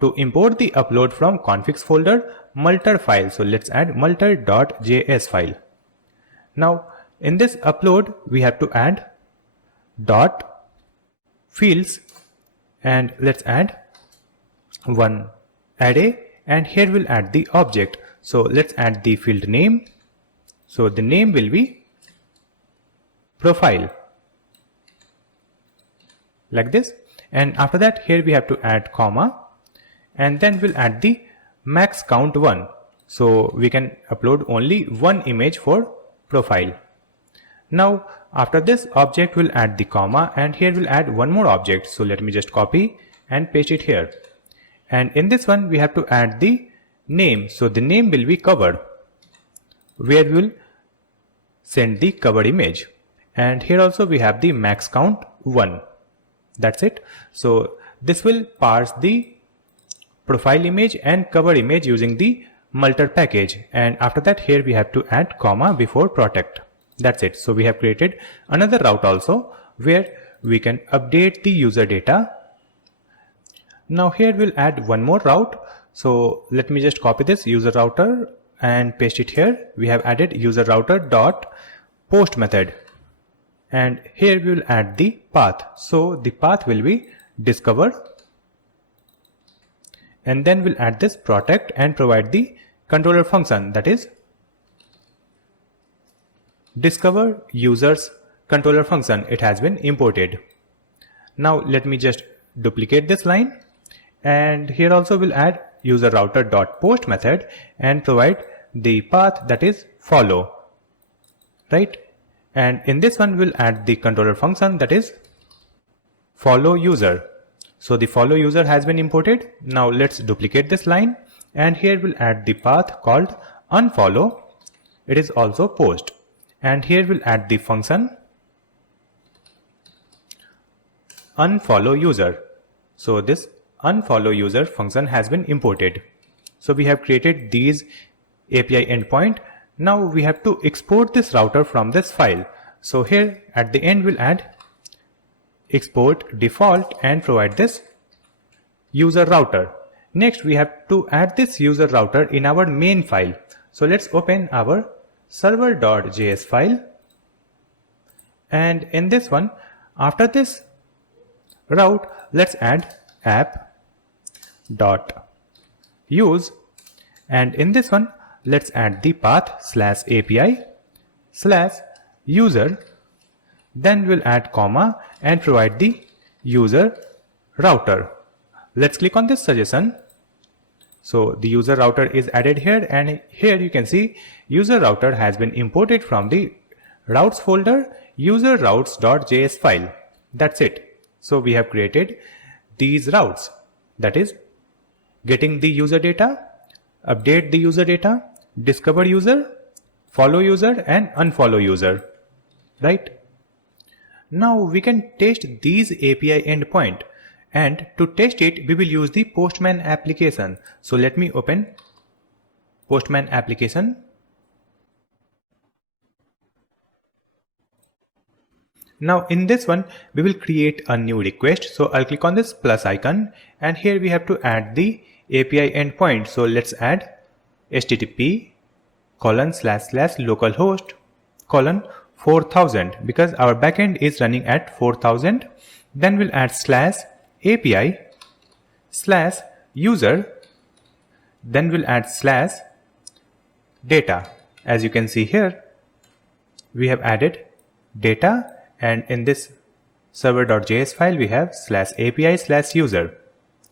to import the upload from configs folder Multer file. So let's add multer.js file. Now in this upload we have to add dot fields, and let's add one array, and here we'll add the object. So let's add the field name. So the name will be profile, like this, and after that here we have to add comma, and then we'll add the max count 1. So we can upload only one image for profile. Now after this object we'll add the comma, and here we'll add one more object. So let me just copy and paste it here, and in this one we have to add the name. So the name will be cover, where we'll send the cover image, and here also we have the max count 1. That's it. So this will parse the profile image and cover image using the Multer package, and after that here we have to add comma before protect. That's it. So we have created another route also where we can update the user data. Now here we'll add one more route. So let me just copy this user router and paste it here. We have added user router dot post method, and here we will add the path. So the path will be discover, and then we'll add this protect and provide the controller function, that is discover users controller function. It has been imported. Now let me just duplicate this line, and here also we'll add user router dot post method and provide the path, that is follow, right? And in this one we'll add the controller function, that is follow user. So the follow user has been imported. Now let's duplicate this line, and here we'll add the path called unfollow. It is also post, and here we'll add the function unfollow user. So this unfollow user function has been imported. So we have created these API endpoint. Now we have to export this router from this file. So here at the end we'll add export default and provide this user router. Next we have to add this user router in our main file. So let's open our server.js file, and in this one, after this route, let's add app.use, and in this one let's add the path /API/user, then we'll add comma and provide the user router. Let's click on this suggestion. So the user router is added here, and here you can see user router has been imported from the routes folder user routes.js file. That's it. So we have created these routes, that is getting the user data, update the user data, discover user, follow user, and unfollow user, right? Now we can test these API endpoint, and to test it we will use the Postman application. So let me open Postman application. Now in this one we will create a new request. So I'll click on this plus icon, and here we have to add the API endpoint. So let's add http://localhost:4000 because our backend is running at 4000. Then we'll add /API/user, then we'll add /data. As you can see here, we have added data, and in this server.js file we have /API/user,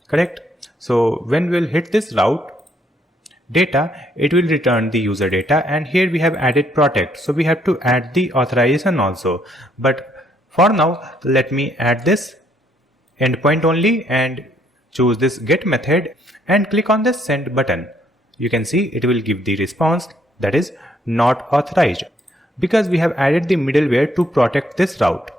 correct? So when we'll hit this route data, it will return the user data, and here we have added protect. So we have to add the authorization also, but for now let me add this endpoint only and choose this get method and click on the send button. You can see it will give the response, that is not authorized, because we have added the middleware to protect this route.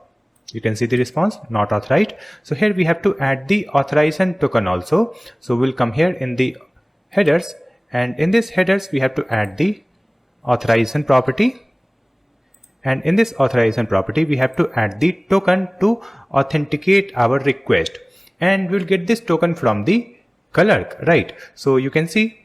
You can see the response not authorized. So here we have to add the authorization token also. So we'll come here in the headers, and in this headers we have to add the authorization property, and in this authorization property we have to add the token to authenticate our request, and we'll get this token from the Clerk, right? So you can see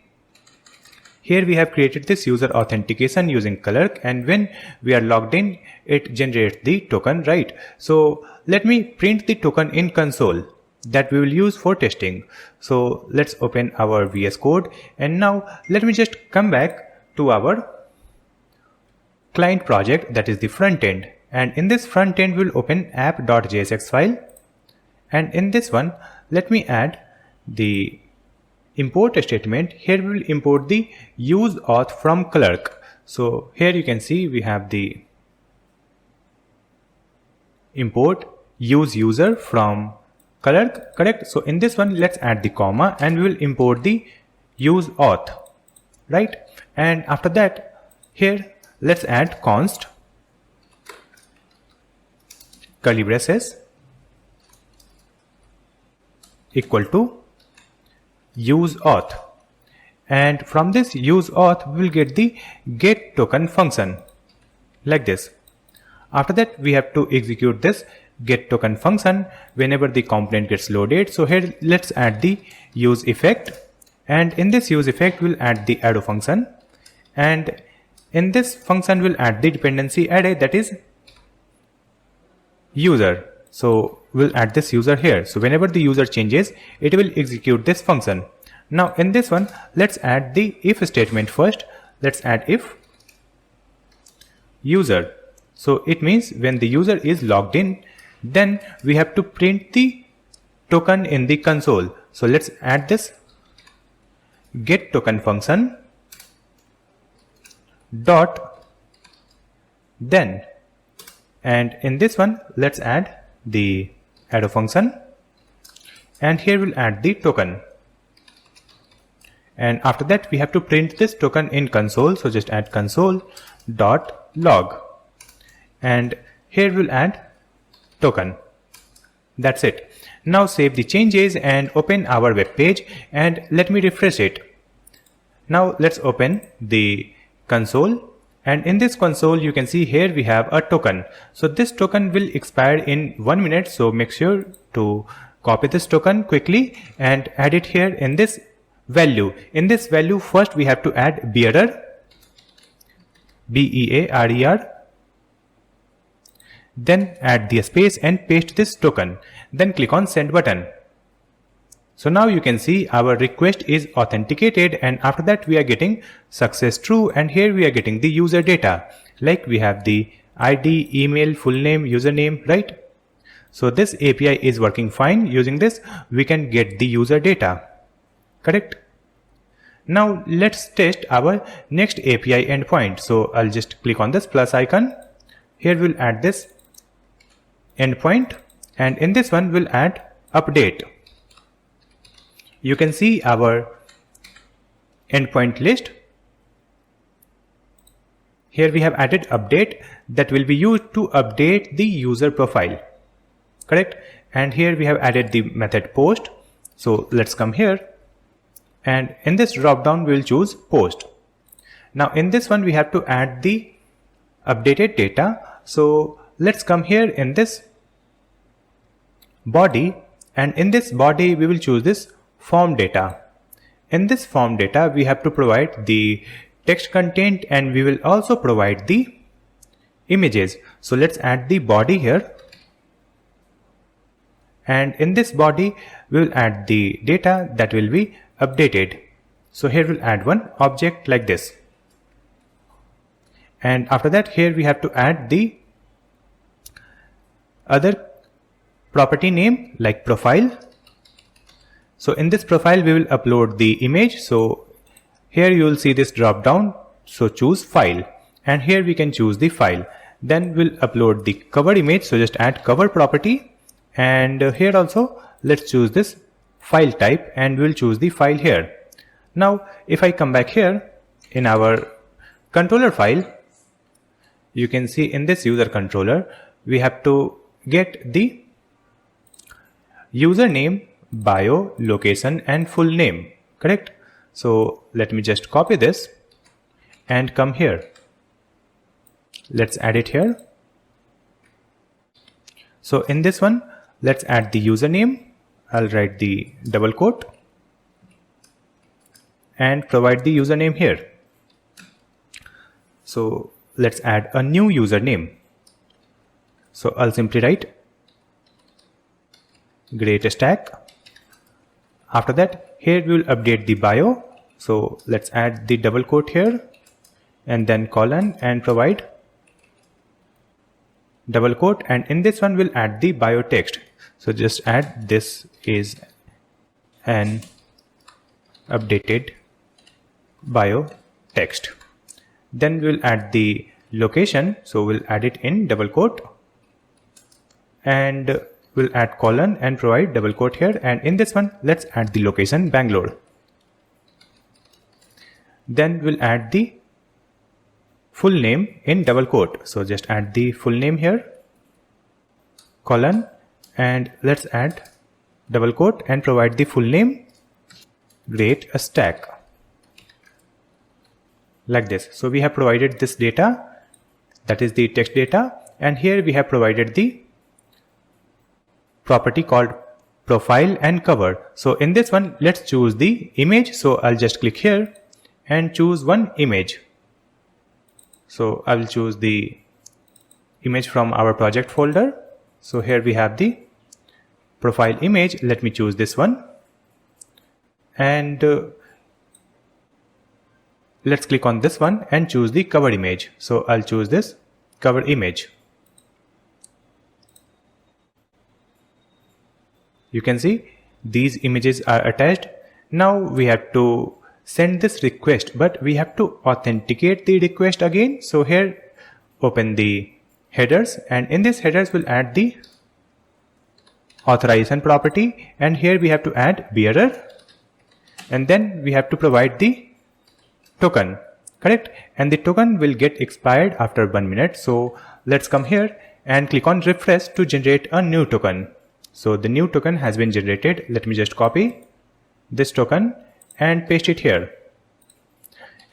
here we have created this user authentication using Clerk, and when we are logged in it generates the token, right? So let me print the token in console that we will use for testing. So let's open our VS Code, and now let me just come back to our client project, that is the front end, and in this front end we'll open app.jsx file, and in this one let me add the import statement. Here we will import the use auth from Clerk. So here you can see we have the import use user from Clerk, correct? So in this one let's add the comma, and we will import the use auth, right? And after that here let's add const curly braces equal to use auth, and from this use auth we will get the get token function like this. After that we have to execute this get token function whenever the component gets loaded. So here let's add the use effect, and in this use effect we'll add the arrow function, and in this function we'll add the dependency array, that is user. So we'll add this user here. So whenever the user changes, it will execute this function. Now in this one, let's add the if statement first. Let's add if user. So it means when the user is logged in, then we have to print the token in the console. So let's add this get token function dot then, and in this one let's add the arrow function, and here we'll add the token, and after that we have to print this token in console. So just add console dot log, and here we'll add token. That's it. Now save the changes and open our web page, and let me refresh it. Now let's open the console, and in this console you can see here we have a token. So this token will expire in 1 minute, so make sure to copy this token quickly and add it here in this value. In this value, first we have to add bearer, B-E-A-R-E-R, then add the space and paste this token, then click on send button. So now you can see our request is authenticated, and after that we are getting success true, and here we are getting the user data, like we have the ID, email, full name, username, right? So this API is working fine. Using this we can get the user data, correct? Now let's test our next API endpoint. So I'll just click on this plus icon. Here we'll add this endpoint, and in this one we'll add update. You can see our endpoint list. Here we have added update that will be used to update the user profile, correct? And here we have added the method post. So let's come here, and in this drop down we will choose post. Now in this one we have to add the updated data. So let's come here in this body, and in this body we will choose this form data. In this form data we have to provide the text content, and we will also provide the images. So let's add the body here, and in this body we will add the data that will be updated. So here we'll add one object like this, and after that here we have to add the other property name like profile. So in this profile we will upload the image. So here you will see this drop down, so choose file, and here we can choose the file. Then we'll upload the cover image, so just add cover property, and here also let's choose this file type, and we'll choose the file here. Now if I come back here in our controller file, you can see in this user controller we have to get the username, bio, location and full name, correct? So let me just copy this and come here. Let's add it here. So in this one let's add the username. I'll write the double quote and provide the username here. So let's add a new username. So I'll simply write GreatStack. After that here we will update the bio. So let's add the double quote here and then colon and provide double quote, and in this one we'll add the bio text. So just add this is an updated bio text. Then we'll add the location, so we'll add it in double quote, and we'll add colon and provide double quote here, and in this one let's add the location Bangalore. Then we'll add the full name in double quote, so just add the full name here, colon, and let's add double quote and provide the full name GreatStack, like this. So we have provided this data, that is the text data, and here we have provided the property called profile and cover. So in this one let's choose the image. So I'll just click here and choose one image. So I will choose the image from our project folder So here we have the profile image. Let me choose this one, and let's click on this one and choose the cover image. So I'll choose this cover image. You can see these images are attached. Now we have to send this request, but we have to authenticate the request again. So here open the headers, and in this headers we'll add the authorization property, and here we have to add bearer, and then we have to provide the token, correct? And the token will get expired after 1 minute. So let's come here and click on refresh to generate a new token. So the new token has been generated. Let me just copy this token and paste it here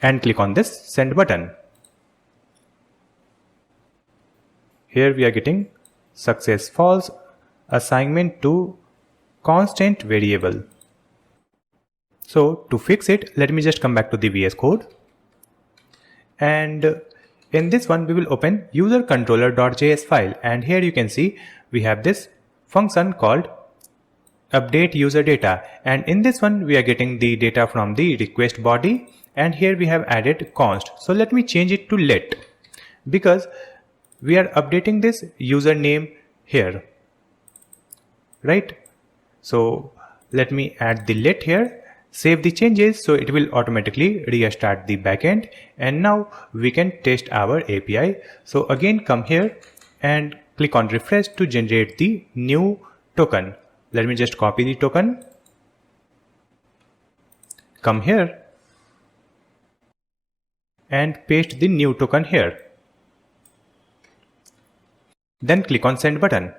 and click on this send button. Here we are getting success false, assignment to constant variable. So to fix it, let me just come back to the VS Code, and in this one we will open user controller.js file, and here you can see we have this function called update user data, and in this one we are getting the data from the request body, and here we have added const. So let me change it to let, because we are updating this username here, right? So let me add the let here, save the changes, so it will automatically restart the backend, and now we can test our API. So again come here and click on refresh to generate the new token. Let me just copy the token, come here and paste the new token here. Then click on send button.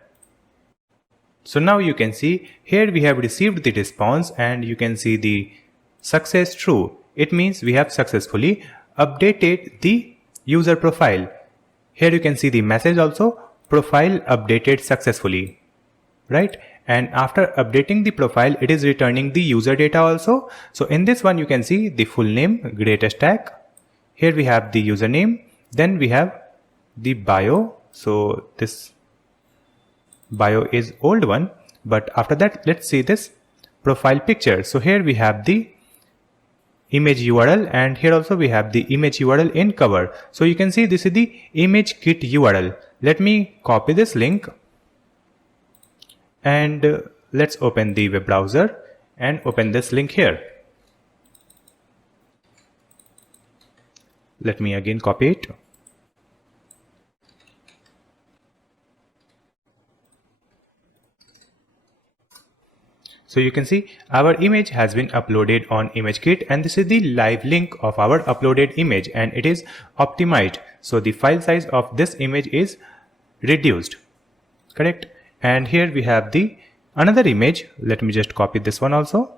So now you can see here we have received the response, and you can see the success true. It means we have successfully updated the user profile. Here you can see the message also, profile updated successfully, right? And after updating the profile, it is returning the user data also. So in this one you can see the full name GreatStack. Here we have the username, then we have the bio. So this bio is old one, but after that let's see this profile picture. So here we have the image URL, and here also we have the image URL in cover. So you can see this is the ImageKit URL. Let me copy this link and let's open the web browser and open this link here. Let me again copy it. So you can see our image has been uploaded on ImageKit, and this is the live link of our uploaded image, and it is optimized. So the file size of this image is reduced, correct? And here we have the another image. Let me just copy this one also.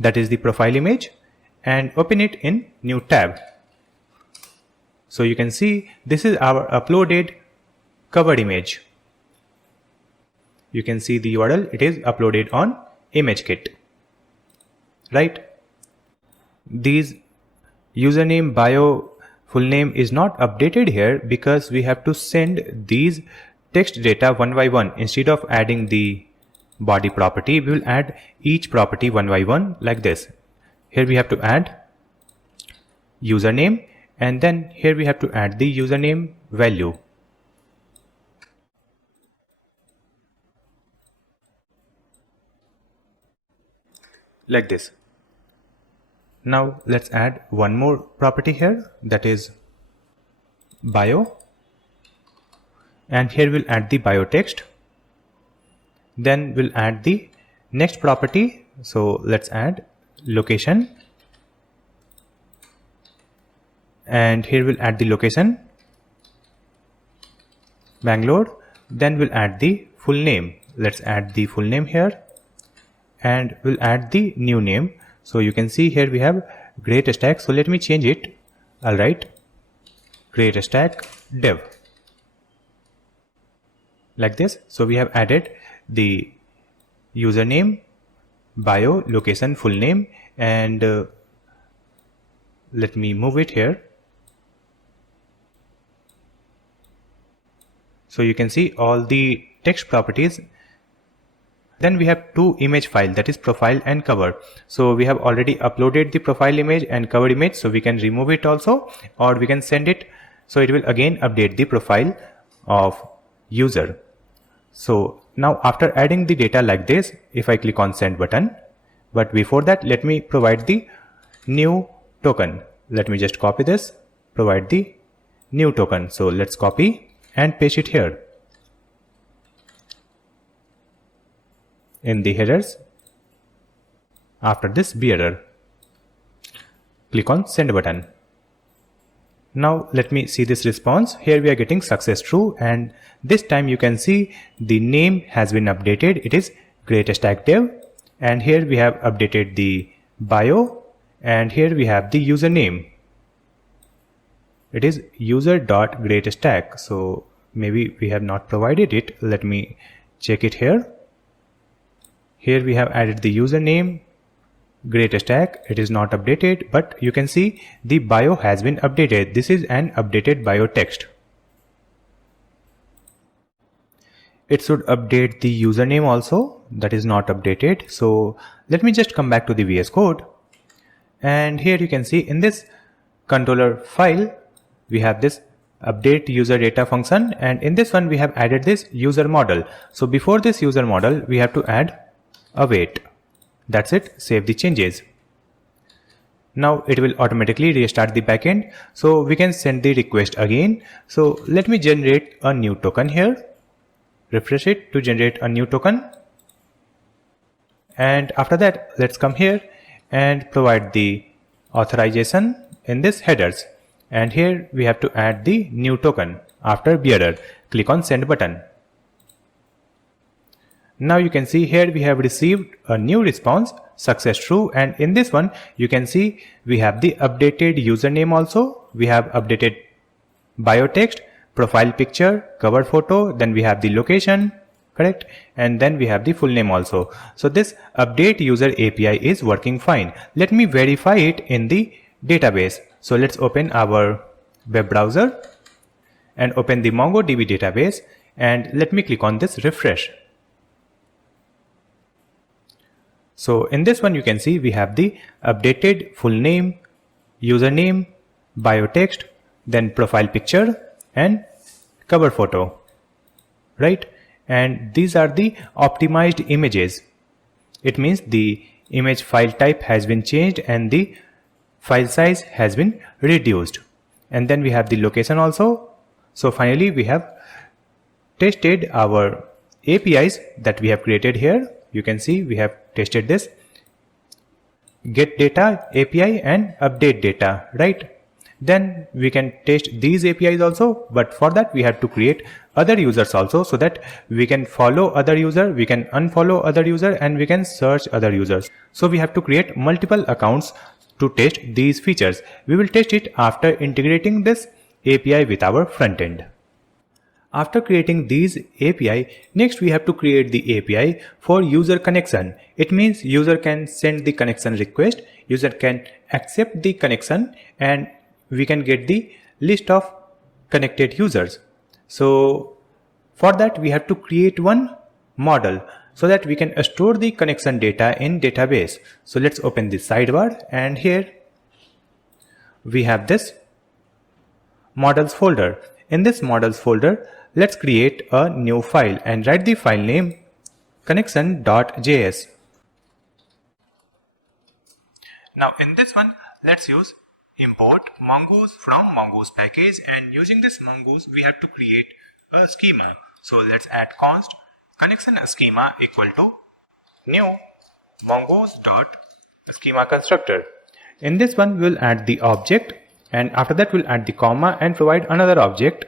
That is the profile image, and open it in new tab. So you can see this is our uploaded covered image. You can see the URL, it is uploaded on ImageKit, right? These username, bio, full name is not updated here because we have to send these text data one by one. Instead of adding the body property, we will add each property one by one like this. Here we have to add username, and then here we have to add the username value. Like this. Now let's add one more property here, that is bio, and here we'll add the bio text. Then we'll add the next property. So let's add location, and here we'll add the location Bangalore. Then we'll add the full name. Let's add the full name here, and we'll add the new name. So you can see here we have GreatStack. So let me change it. I'll write GreatStack dev like this. So we have added the username, bio, location, full name, and let me move it here. So you can see all the text properties. Then we have two image files, that is profile and cover. So we have already uploaded the profile image and cover image, so we can remove it also, or we can send it, so it will again update the profile of user. So now after adding the data like this, if I click on send button, but before that let me provide the new token. Let me just copy this, provide the new token. So let's copy and paste it here in the headers after this bearer. Click on send button. Now let me see this response. Here we are getting success true, and this time you can see the name has been updated. It is GreatStack dev, and here we have updated the bio, and here we have the username. It is user.greatstack. So maybe we have not provided it. Let me check it here. Here we have added the username GreatStack. It is not updated, but you can see the bio has been updated. This is an updated bio text. It should update the username also. That is not updated. So let me just come back to the VS Code, and here you can see in this controller file we have this update user data function, and in this one we have added this user model. So before this user model we have to add await. That's it. Save the changes. Now it will automatically restart the backend, so we can send the request again. So let me generate a new token here. Refresh it to generate a new token, and after that let's come here and provide the authorization in this headers, and here we have to add the new token after bearer. Click on send button. Now you can see here we have received a new response, success true, and in this one you can see we have the updated username also, we have updated bio text, profile picture, cover photo, then we have the location, correct, and then we have the full name also. So this update user API is working fine. Let me verify it in the database. So let's open our web browser and open the MongoDB database, and let me click on this refresh. So in this one you can see we have the updated full name, username, bio text, then profile picture and cover photo, right? And these are the optimized images. It means the image file type has been changed and the file size has been reduced. And then we have the location also. So finally we have tested our APIs that we have created here. You can see we have tested this get data API and update data, right? Then we can test these APIs also, but for that we have to create other users also, so that we can follow other user, we can unfollow other user, and we can search other users. So we have to create multiple accounts to test these features. We will test it after integrating this API with our front end. After creating these API, next we have to create the API for user connection. It means user can send the connection request, user can accept the connection, and we can get the list of connected users. So for that we have to create one model so that we can store the connection data in database. So let's open the sidebar, and here we have this models folder. In this models folder, let's create a new file and write the file name connection.js. Now in this one, let's use import mongoose from mongoose package, and using this mongoose we have to create a schema. So let's add const connection schema equal to new mongoose dot schema constructor. In this one we'll add the object, and after that we'll add the comma and provide another object,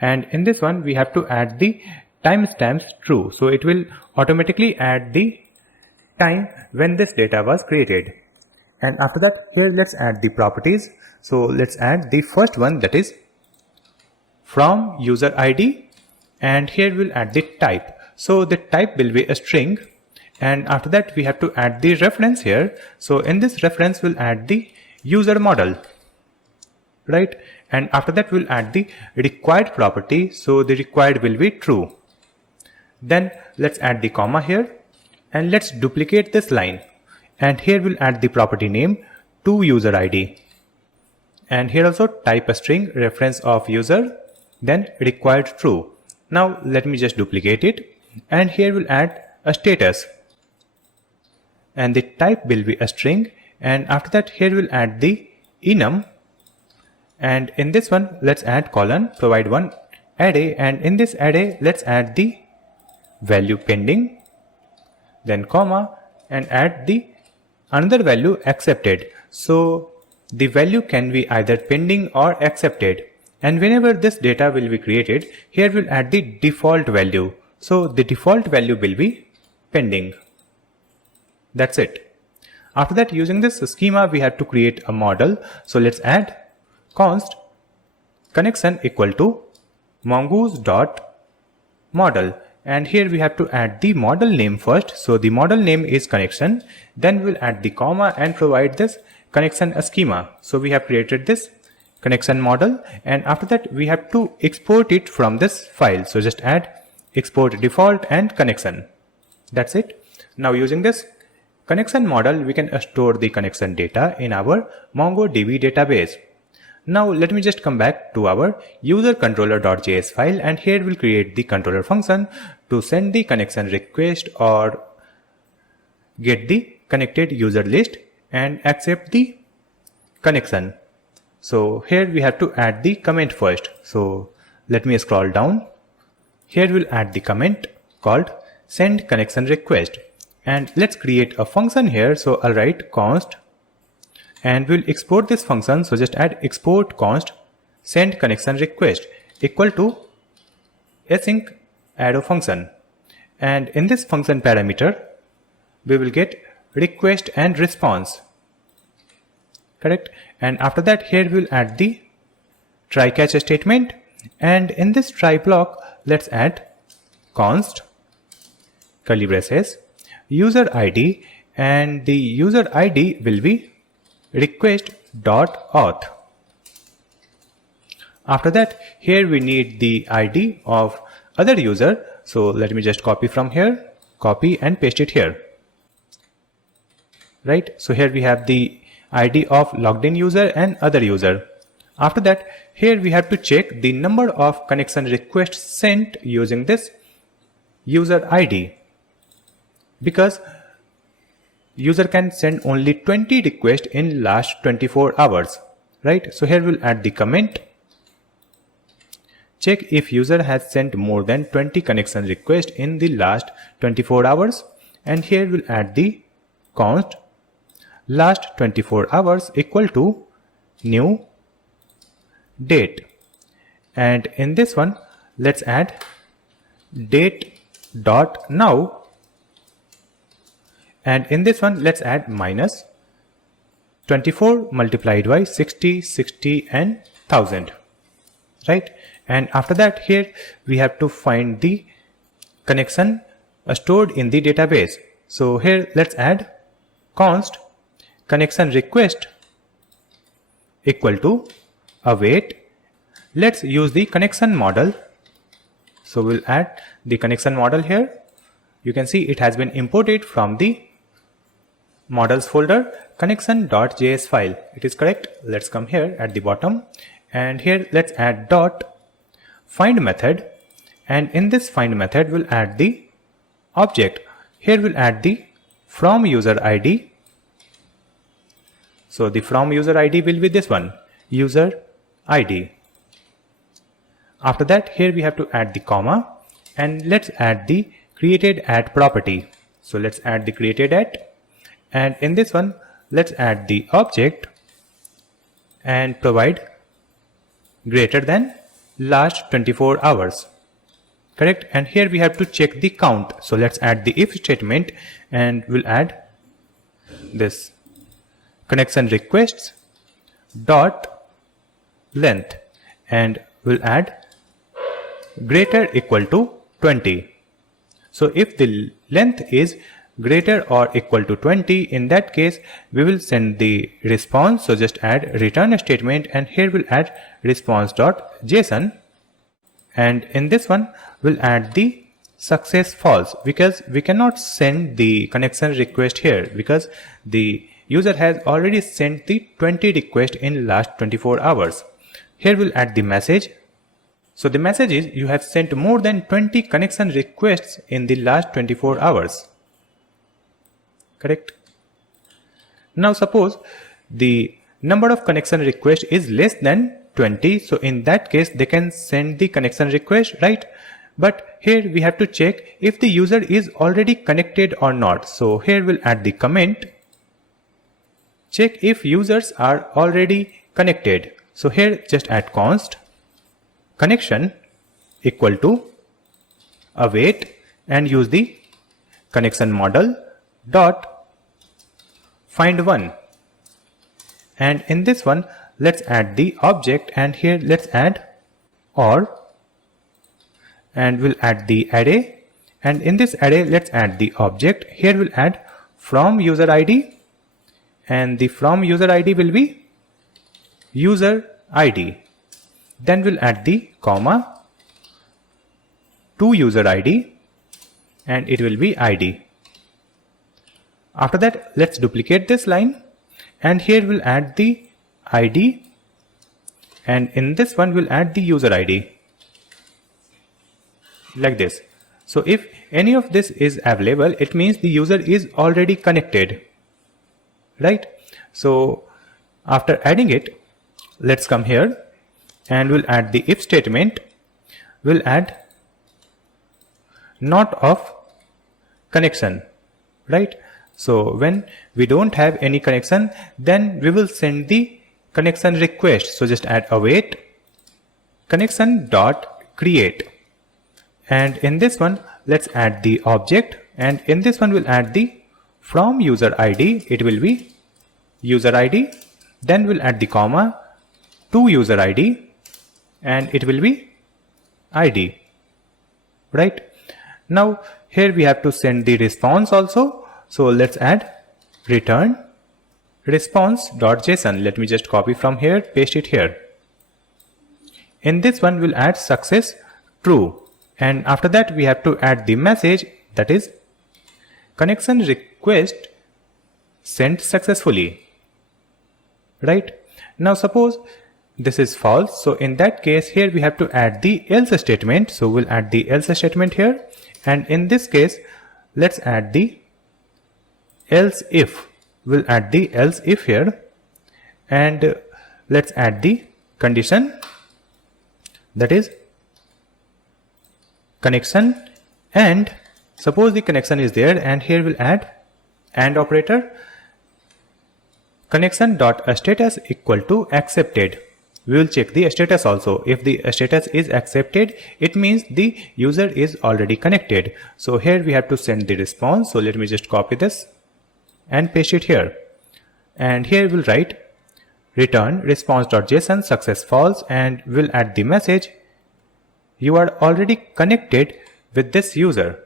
and in this one we have to add the timestamps true, so it will automatically add the time when this data was created. And after that, here let's add the properties. So let's add the first one, that is from user ID, and here we'll add the type. So the type will be a string, and after that we have to add the reference here. So in this reference we'll add the user model, right? and after that we'll add the required property, so the required will be true. Then let's add the comma here, and let's duplicate this line, and here we'll add the property name to user ID, and here also type a string reference of user, then required true. Now let me just duplicate it, and here we'll add a status, and the type will be a string, and after that here we'll add the enum, and in this one let's add colon, provide one array, and in this array let's add the value pending, then comma, and add the another value accepted. So the value can be either pending or accepted, and whenever this data will be created, here we'll add the default value. So the default value will be pending. That's it. After that, using this schema, we have to create a model. So let's add const connection equal to mongoose dot model, and here we have to add the model name first. So the model name is connection, then we'll add the comma and provide this connection schema. So we have created this connection model, and after that we have to export it from this file. So just add export default and connection. That's it. Now using this connection model, we can store the connection data in our MongoDB database. Now let me just come back to our user controller.js file, and here we'll create the controller function to send the connection request or get the connected user list and accept the connection. So here we have to add the comment first. So let me scroll down. Here we'll add the comment called send connection request, and let's create a function here. So I'll write const, and we'll export this function. So just add export const send connection request equal to async arrow function, and in this function parameter we will get request and response, correct? And after that here we'll add the try catch statement, and in this try block let's add const curly braces user ID, and the user ID will be request.auth. After that here we need the ID of other user. So let me just copy from here, copy and paste it here, right? So here we have the ID of logged in user and other user. After that here we have to check the number of connection requests sent using this user ID, because user can send only 20 requests in last 24 hours, right? So here we'll add the comment, check if user has sent more than 20 connection requests in the last 24 hours, and here we'll add the const last 24 hours equal to new date, and in this one let's add date dot now, and in this one let's add minus 24 multiplied by 60, 60 and 1000, right? And after that here we have to find the connection stored in the database. So here let's add const connection request equal to await. Let's use the connection model. So we'll add the connection model here. You can see it has been imported from the models folder connection.js file. It is correct. Let's come here at the bottom, and here let's add dot find method, and in this find method we'll add the object. Here we'll add the from user ID. So the from user ID will be this one, user ID. After that here we have to add the comma, and let's add the created at property. So let's add the created at, and in this one let's add the object and provide greater than last 24 hours, correct? And here we have to check the count. So let's add the if statement, and we'll add this connection requests dot length, and we'll add greater equal to 20. So if the length is greater or equal to 20, in that case we will send the response. So just add return statement, and here we'll add response.json, and in this one we'll add the success false, because we cannot send the connection request here because the user has already sent the 20 requests in last 24 hours. Here we'll add the message. So the message is you have sent more than 20 connection requests in the last 24 hours. Correct? Now suppose the number of connection requests is less than 20. So in that case they can send the connection request, right? But here we have to check if the user is already connected or not. So here we'll add the comment. Check if users are already connected. So here just add const connection equal to await and use the connection model dot find one. And in this one let's add the object, and here let's add or, and we'll add the array, and in this array let's add the object. Here we'll add from user ID, and the from user ID will be user ID. Then we'll add the comma to user ID, and it will be ID. After that let's duplicate this line, and here we'll add the ID, and in this one we'll add the user ID like this. So if any of this is available, it means the user is already connected, right? So after adding it, let's come here and we'll add the if statement. We'll add not of connection, right? So when we don't have any connection, then we will send the connection request. So just add await connection dot create, and in this one let's add the object, and in this one we'll add the from user ID. It will be user ID. Then we'll add the comma to user ID, and it will be ID, right? Now here we have to send the response also. So let's add return response.json. Let me just copy from here, paste it here. In this one we'll add success true, and after that we have to add the message, that is connection request sent successfully, right? Now suppose this is false, so in that case here we have to add the else statement. So we'll add the else statement here, and in this case let's add the else if. We'll add the else if here, and let's add the condition, that is connection, and suppose the connection is there, and here we'll add and operator, connection dot status equal to accepted. We will check the status also. If the status is accepted, it means the user is already connected. So here we have to send the response. So let me just copy this and paste it here, and here we'll write return response.json success false, and we'll add the message you are already connected with this user,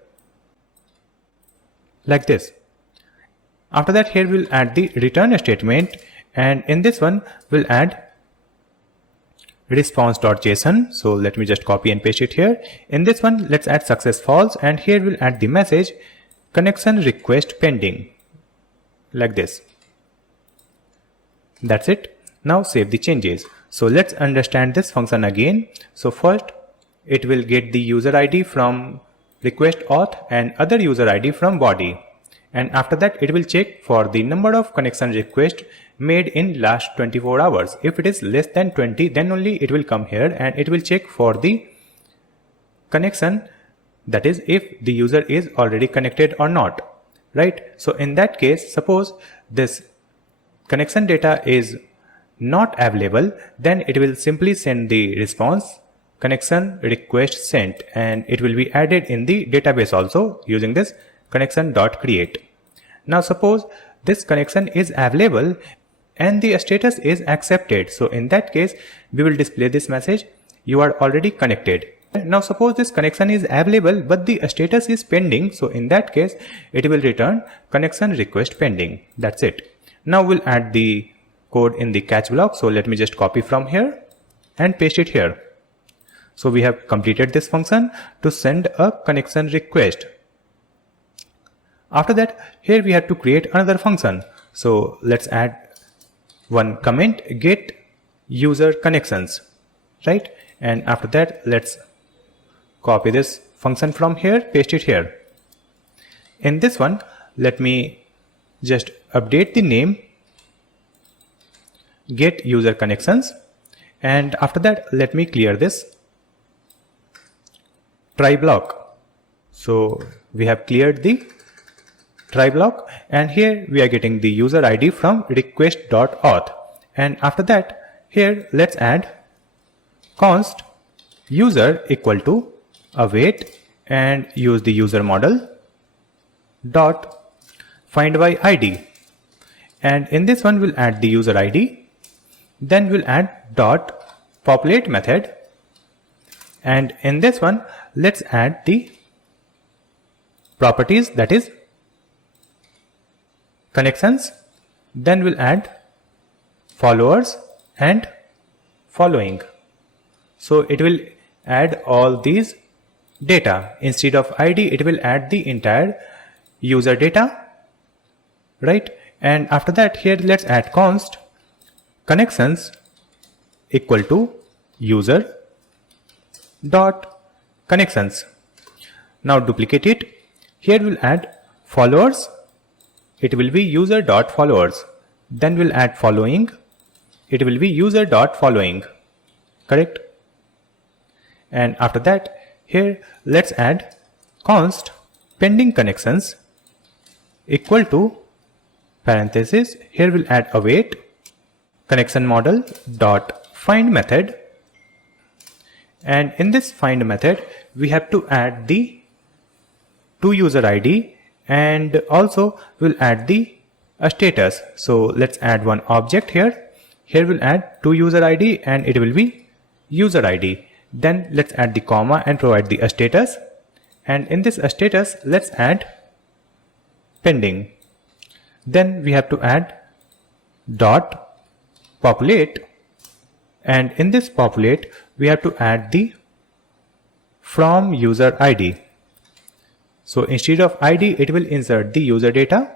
like this. After that here we'll add the return statement, and in this one we'll add response.json. So let me just copy and paste it here. In this one let's add success false, and here we'll add the message connection request pending, like this. That's it. Now save the changes. So let's understand this function again. So first it will get the user ID from request auth and other user ID from body, and after that it will check for the number of connection requests made in last 24 hours. If it is less than 20, then only it will come here, and it will check for the connection, that is if the user is already connected or not, right? So in that case, suppose this connection data is not available, then it will simply send the response connection request sent, and it will be added in the database also using this connection.create. Now suppose this connection is available and the status is accepted. So in that case we will display this message, you are already connected. Now suppose this connection is available but the status is pending, so in that case it will return connection request pending. That's it. Now we'll add the code in the catch block. So let me just copy from here and paste it here. So we have completed this function to send a connection request. After that, here we have to create another function. So let's add one comment, get user connections, right? And after that, let's copy this function from here, paste it here. In this one, let me just update the name, get user connections, and after that, let me clear this try block. So we have cleared the try block, and here we are getting the user ID from request.auth. And after that, here let's add const user equal to await and use the user model dot find by ID. And in this one, we'll add the user ID. Then we'll add dot populate method. And in this one, let's add the properties, that is connections. Then we'll add followers and following. So it will add all these data. Instead of ID, it will add the entire user data, right? And after that, here let's add const connections equal to user dot connections. Now duplicate it. Here we'll add followers. It will be user dot followers. Then we'll add following. It will be user dot following. Correct? And after that, here let's add const pending connections equal to parenthesis. Here we'll add await connection model dot find method. And in this find method, we have to add the to user ID, and also we'll add the status. So let's add one object here. Here we'll add to user ID and it will be user ID. Then let's add the comma and provide the status. And in this status, let's add pending. Then we have to add dot populate. And in this populate, we have to add the from user ID. So instead of ID, it will insert the user data.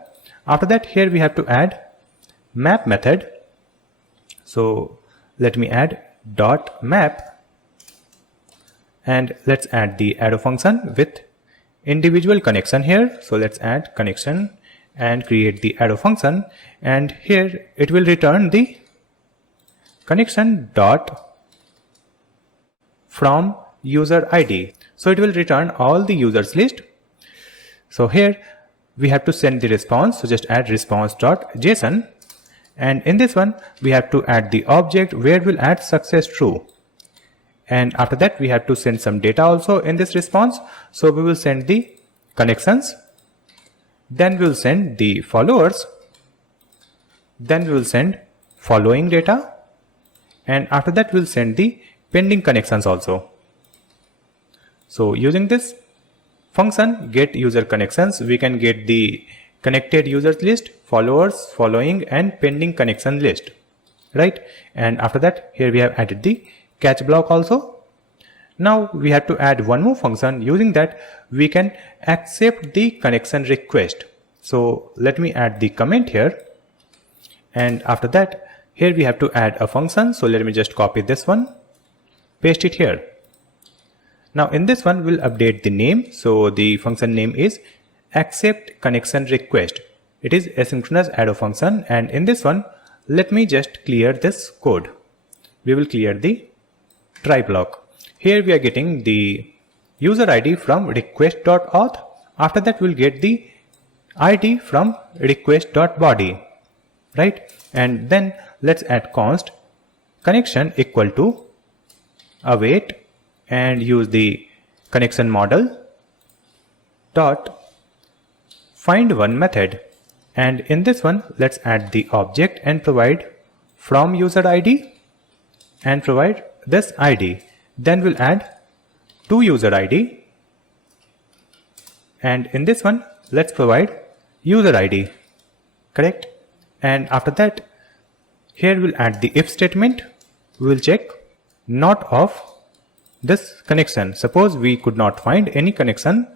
After that, here we have to add map method. So let me add dot map, and let's add the arrow function with individual connection here. So let's add connection and create the arrow function, and here it will return the connection dot from user ID. So it will return all the users list. So here we have to send the response. So just add response.json. And in this one, we have to add the object where we'll add success true. And after that, we have to send some data also in this response. So we will send the connections. Then we'll send the followers. Then we will send following data. And after that, we'll send the pending connections also. So using this function get user connections, we can get the connected users list, followers, following, and pending connection list, right? And after that, here we have added the catch block also. Now we have to add one more function. Using that, we can accept the connection request. So let me add the comment here. And after that, here we have to add a function. So let me just copy this one, paste it here. Now in this one, we'll update the name. So the function name is accept connection request. It is asynchronous arrow function. And in this one, let me just clear this code. We will clear the try block. Here we are getting the user ID from request.auth. After that, we'll get the ID from request.body, right? And then let's add const connection equal to await and use the connection model dot find one method. And in this one, let's add the object and provide from user ID and provide this ID. Then we'll add to user ID, and in this one let's provide user ID, correct? And after that, here we'll add the if statement. We will check not of this connection. Suppose we could not find any connection,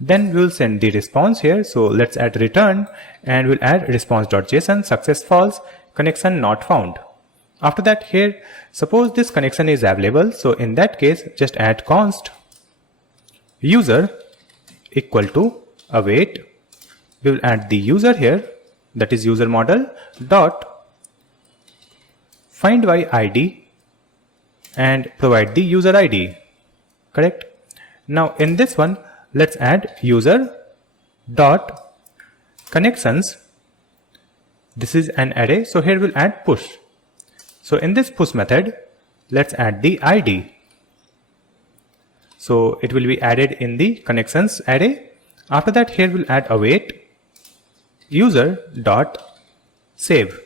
then we'll send the response here. So let's add return, and we'll add response.json success false, connection not found. After that, here suppose this connection is available, so in that case just add const user equal to await. We will add the user here, that is user model dot find by ID and provide the user ID, correct? Now in this one let's add user dot connections. This is an array, so here we'll add push. So in this push method let's add the ID, so it will be added in the connections array. After that, here we'll add await user dot save.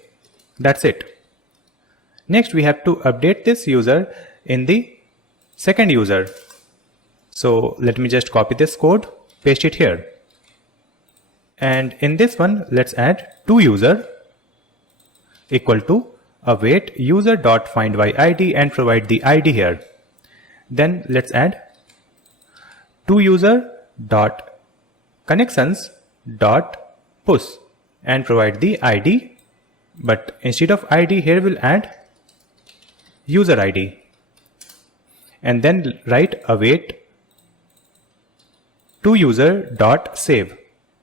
That's it. Next we have to update this user in the second user. So let me just copy this code, paste it here, and in this one let's add to user equal to await user dot find by ID and provide the ID here. Then let's add to user dot connections dot push and provide the ID, but instead of ID here we'll add user ID, and then write await to user dot save.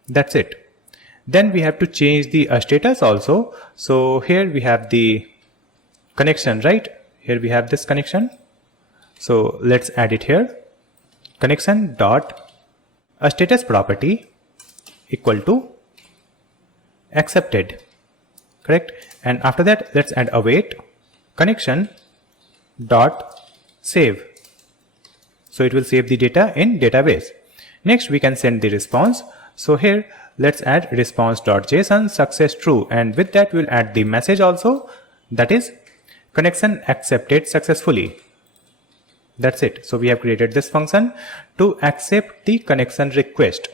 That's it. Then we have to change the status also. So here we have the connection, right? Here we have this connection, so let's add it here. Connection dot status property equal to accepted, correct? And after that let's add await connection dot save, so it will save the data in database. Next we can send the response. So here let's add response.json success true, and with that we'll add the message also, that is connection accepted successfully. That's it. So we have created this function to accept the connection request.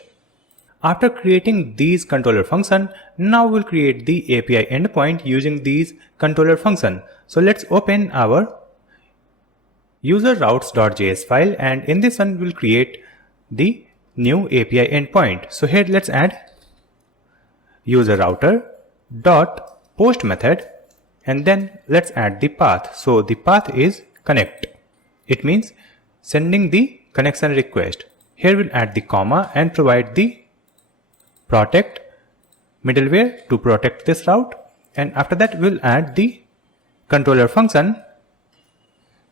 After creating these controller function, now we'll create the API endpoint using these controller function. So let's open our user routes.js file, and in this one we'll create the new API endpoint. So here let's add user router dot post method, and then let's add the path. So the path is connect. It means sending the connection request. Here we'll add the comma and provide the protect middleware to protect this route, and after that we'll add the controller function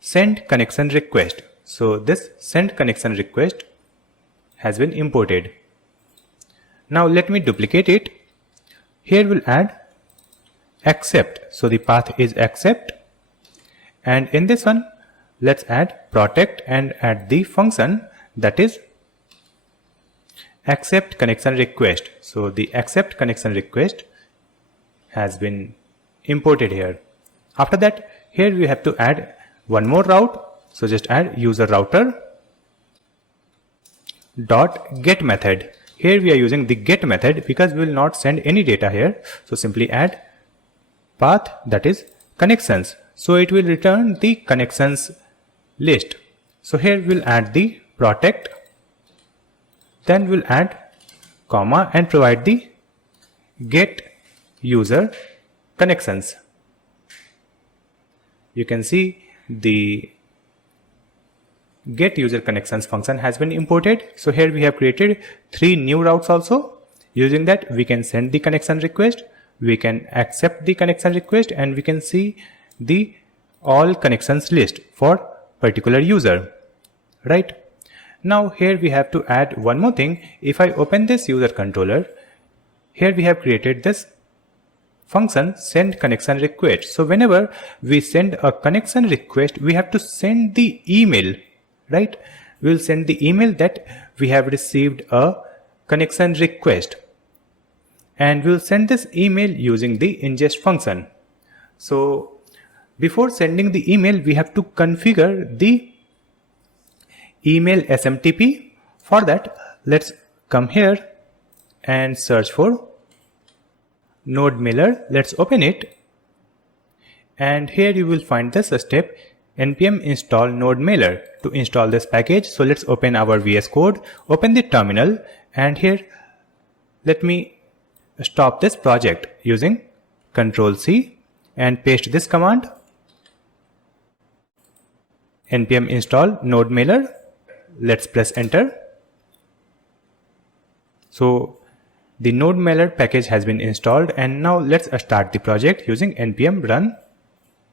send connection request. So this send connection request has been imported. Now let me duplicate it. Here we'll add accept, so the path is accept, and in this one let's add protect and add the function, that is accept connection request. So the accept connection request has been imported here. After that, here we have to add one more route, so just add user router dot get method. Here we are using the get method because we will not send any data here, so simply add path, that is connections, so it will return the connections list. So here we'll add the protect, then we'll add comma and provide the get user connections. You can see the get user connections function has been imported. So here we have created 3 new routes also. Using that we can send the connection request, we can accept the connection request, and we can see the all connections list for particular user, right? Now here we have to add one more thing. If I open this user controller, here we have created this function send connection request. So whenever we send a connection request, we have to send the email, right? We will send the email that we have received a connection request, and we will send this email using the ingest function. So before sending the email, we have to configure the email SMTP. For that, let's come here and search for node mailer. Let's open it, and here you will find this step, npm install node mailer, to install this package. So let's open our VS Code, open the terminal, and here let me stop this project using Ctrl C and paste this command, npm install node mailer. Let's press enter. So the node mailer package has been installed, and now let's start the project using npm run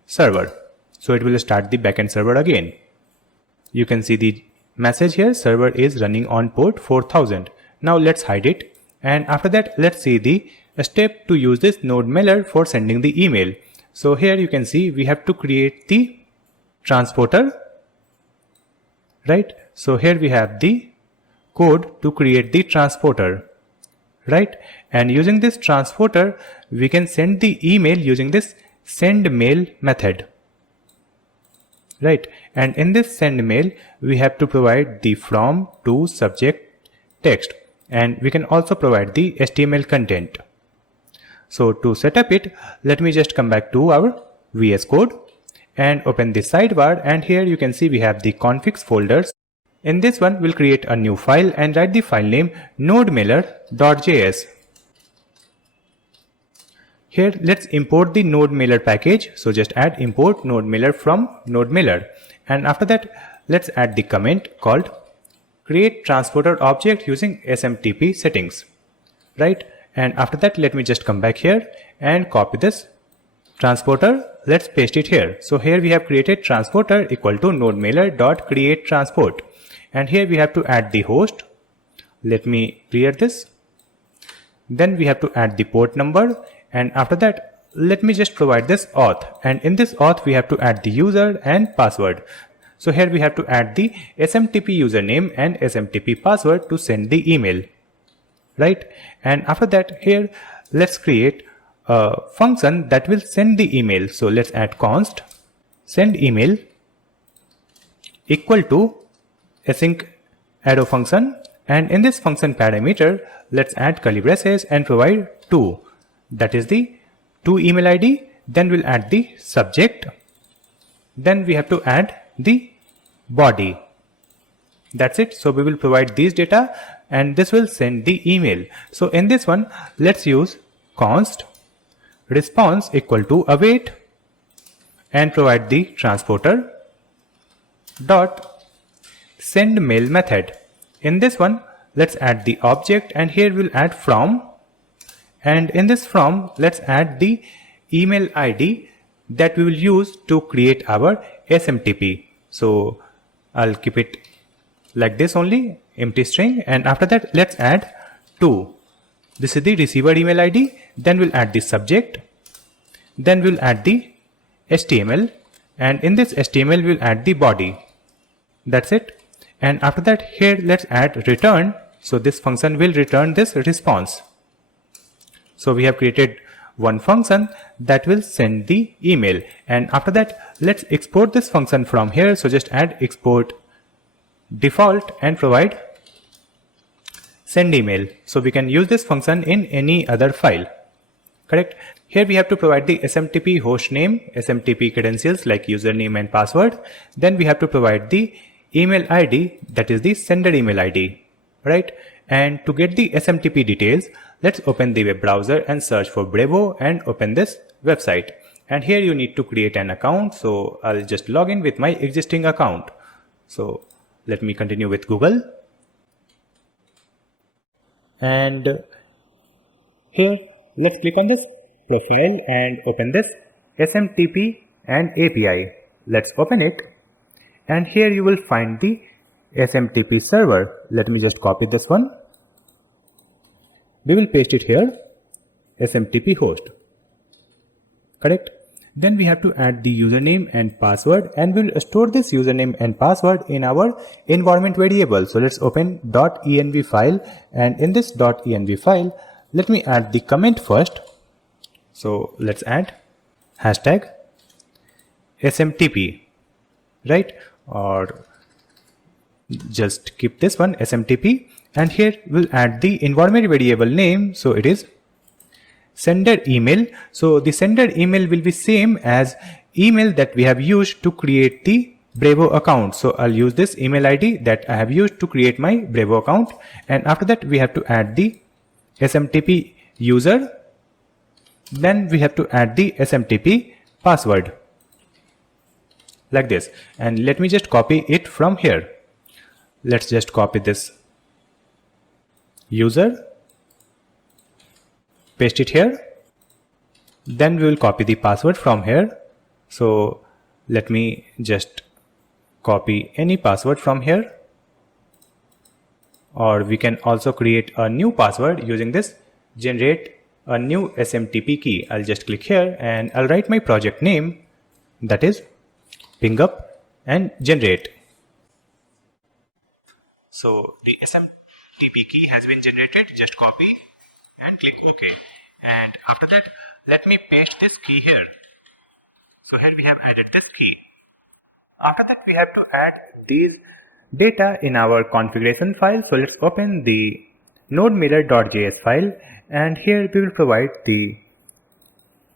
server. So it will start the backend server again. You can see the message here, server is running on port 4000. Now let's hide it, and after that let's see the step to use this node mailer for sending the email. So here you can see we have to create the transporter, right? So here we have the code to create the transporter, right? And using this transporter we can send the email using this send mail method, right? And in this send mail we have to provide the from to subject text, and we can also provide the HTML content. So to set up it, let me just come back to our VS Code and open the sidebar, and here you can see we have the configs folders. In this one we'll create a new file and write the file name nodemailer.js. Here let's import the node mailer package. So just add import node mailer from node mailer, and after that let's add the comment called create transporter object using SMTP settings, right? And after that let me just come back here and copy this transporter. Let's paste it here. So here we have created transporter equal to node mailer dot create transport, and here we have to add the host. Let me clear this. Then we have to add the port number, and after that let me just provide this auth, and in this auth we have to add the user and password. So here we have to add the SMTP username and SMTP password to send the email, right? And after that here let's create a function that will send the email. So let's add const send email equal to async arrow function, and in this function parameter let's add curly braces and provide 2, that is the to email ID. Then we'll add the subject, then we have to add the body. That's it. So we will provide these data and this will send the email. So in this one let's use const response equal to await and provide the transporter dot send mail method. In this one let's add the object, and here we'll add from, and in this from let's add the email ID that we will use to create our SMTP. So I'll keep it like this only, empty string, and after that let's add 2. This is the receiver email ID. Then we'll add the subject, then we'll add the HTML, and in this HTML we'll add the body. That's it. And after that here let's add return. So this function will return this response. So we have created one function that will send the email, and after that let's export this function from here. So just add export default and provide send email. So we can use this function in any other file, correct? Here we have to provide the SMTP host name, SMTP credentials like username and password. Then we have to provide the email ID, that is the sender email ID, right? And to get the SMTP details, let's open the web browser and search for Bravo and open this website. And here you need to create an account. So I'll just log in with my existing account. So let me continue with Google. And here let's click on this profile and open this SMTP and API. Let's open it. And here you will find the SMTP server. Let me just copy this one. We will paste it here, SMTP host, correct? Then we have to add the username and password, and we'll store this username and password in our environment variable. So let's open .env file, and in this .env file, let me add the comment first. So let's add hashtag SMTP, right? Or just keep this one SMTP, and here we'll add the environment variable name. So it is sender email. So the sender email will be same as email that we have used to create the Bravo account. So I'll use this email ID that I have used to create my Bravo account, and after that we have to add the SMTP user, then we have to add the SMTP password like this. And let me just copy it from here. Let's just copy this user, paste it here, then we will copy the password from here. So let me just copy any password from here, or we can also create a new password using this generate a new SMTP key. I'll just click here and I'll write my project name, that is ping up and generate. So the SMTP key has been generated. Just copy and click OK. And after that, let me paste this key here. So here we have added this key. After that, we have to add these data in our configuration file. So let's open the node-mirror.js file, and here we will provide the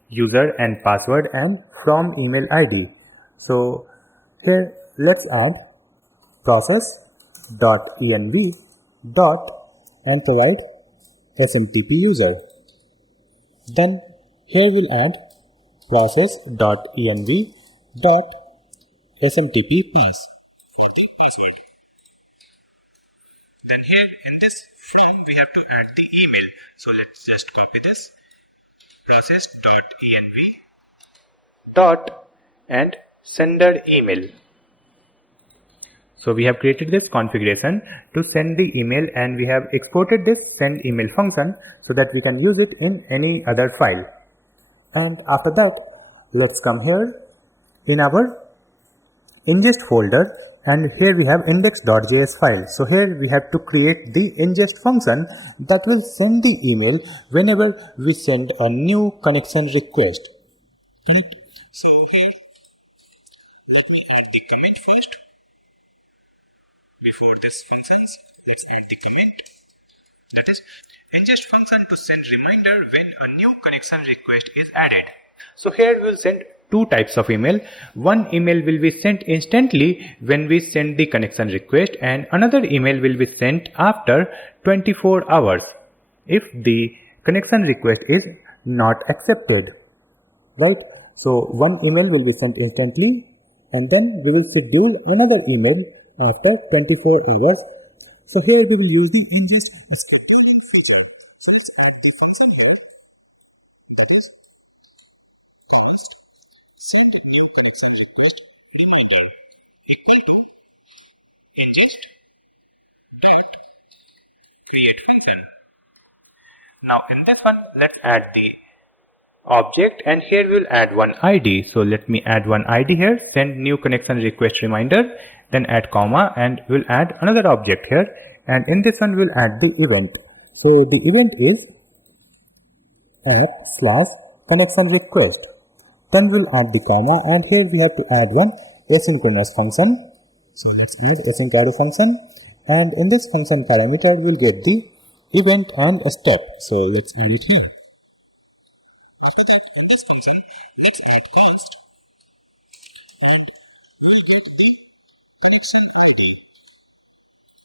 user and password and from email ID. So here let's add process.env and provide SMTP user. Then here we'll add process.env SMTP pass for the password. Then here in this from we have to add the email. So let's just copy this process.env and sender email. So we have created this configuration to send the email, and we have exported this send email function so that we can use it in any other file. And after that, let's come here in our ingest folder, and here we have index.js file. So here we have to create the ingest function that will send the email whenever we send a new connection request. Correct? So here let me add the comment first. Before this functions, let's add the comment, that is ingest function to send reminder when a new connection request is added. So here we will send two types of email. One email will be sent instantly when we send the connection request, and another email will be sent after 24 hours if the connection request is not accepted. Right? So one email will be sent instantly, and then we will schedule another email after 24 hours. So here we will use the ingest scheduling feature. So let's add the function here, that is const send new connection request reminder equal to ingest dot create function. Now in this one, let's add the object, and here we will add one ID. So let me add one ID here, send new connection request reminder, then add comma, and we'll add another object here, and in this one we'll add the event. So the event is app/connection request. Then we'll add the comma, and here we have to add one asynchronous function. So let's add async arrow function, and in this function parameter we'll get the event and a step. So let's add it here. After that, in this function, let's add const, and we will get the connection ID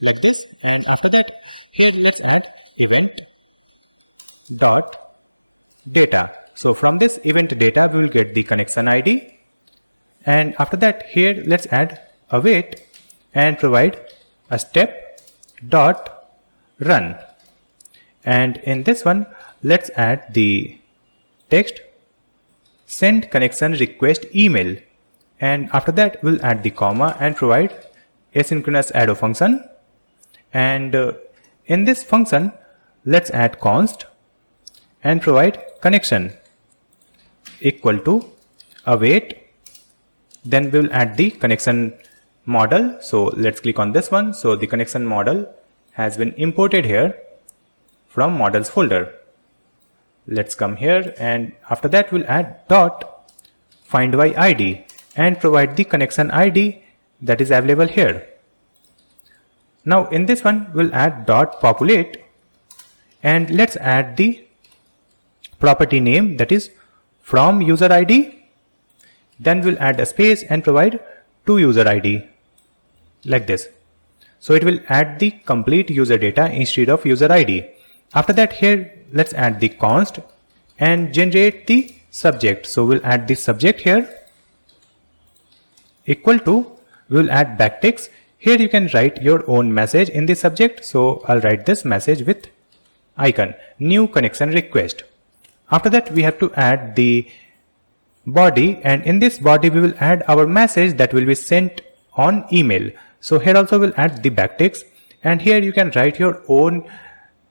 like this. And after that, here let's add event dot data. So from this event data, we will get the connection ID. And after that, here let's add await and provide a step dot run. And in this one, let's add the text send connection request email, and after that we'll add the comma and provide asynchronous arrow function. And in this function, let's add const and provide connection equal to await. Then we'll add the connection model. So let's click on this one. So the connection model has been imported here from models folder. Let's come here, and after that we'll add dot find by ID and provide the connection ID that is available here. Now in this one we'll add dot populate, and let's add the property name, that is from user ID. Then we'll add a space and provide to user ID like this. So it will add the complete user data instead of user ID. After that, here let's add the const and generate the subject. So we'll add the subject here equal to, we'll add backticks. Here you can write your own message in the subject. So I'll write this message with icon, new connection request. After that, we have to add the body, and in this body we will add our message that will be sent on email. So here also we'll add the backticks, and here you can write your own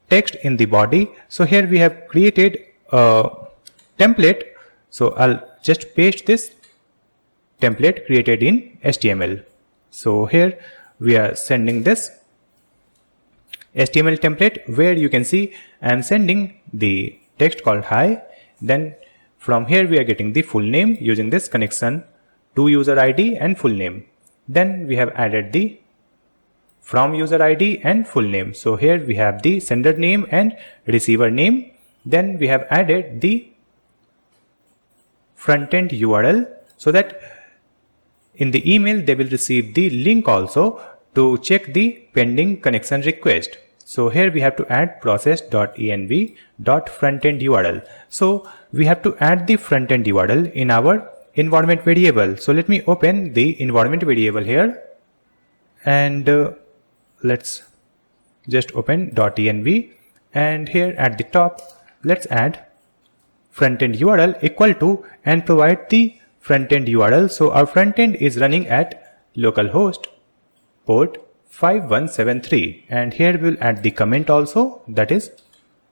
text in the body. So here we have created a template. So I'll just paste this template created in HTML. So here we are sending this HTML template where you can see I am sending the text called hi. Then from here we are getting the full name using this connection to user ID and full name. Then we have added the from user ID and full name. So here we have the sender name and receiver name. Then we have added the front-end URL so that in the email they will receive the link also to check the pending connection request. So here we have to add process.env.frontend URL. So we have to add the front-end URL in our environment variable. So let me open the environment variable here, and let's just open .env, and here at the top let's add front-end URL equal to and provide the front-end URL. So our front-end is running at localhost port 5173, and here we'll add the comment also, that is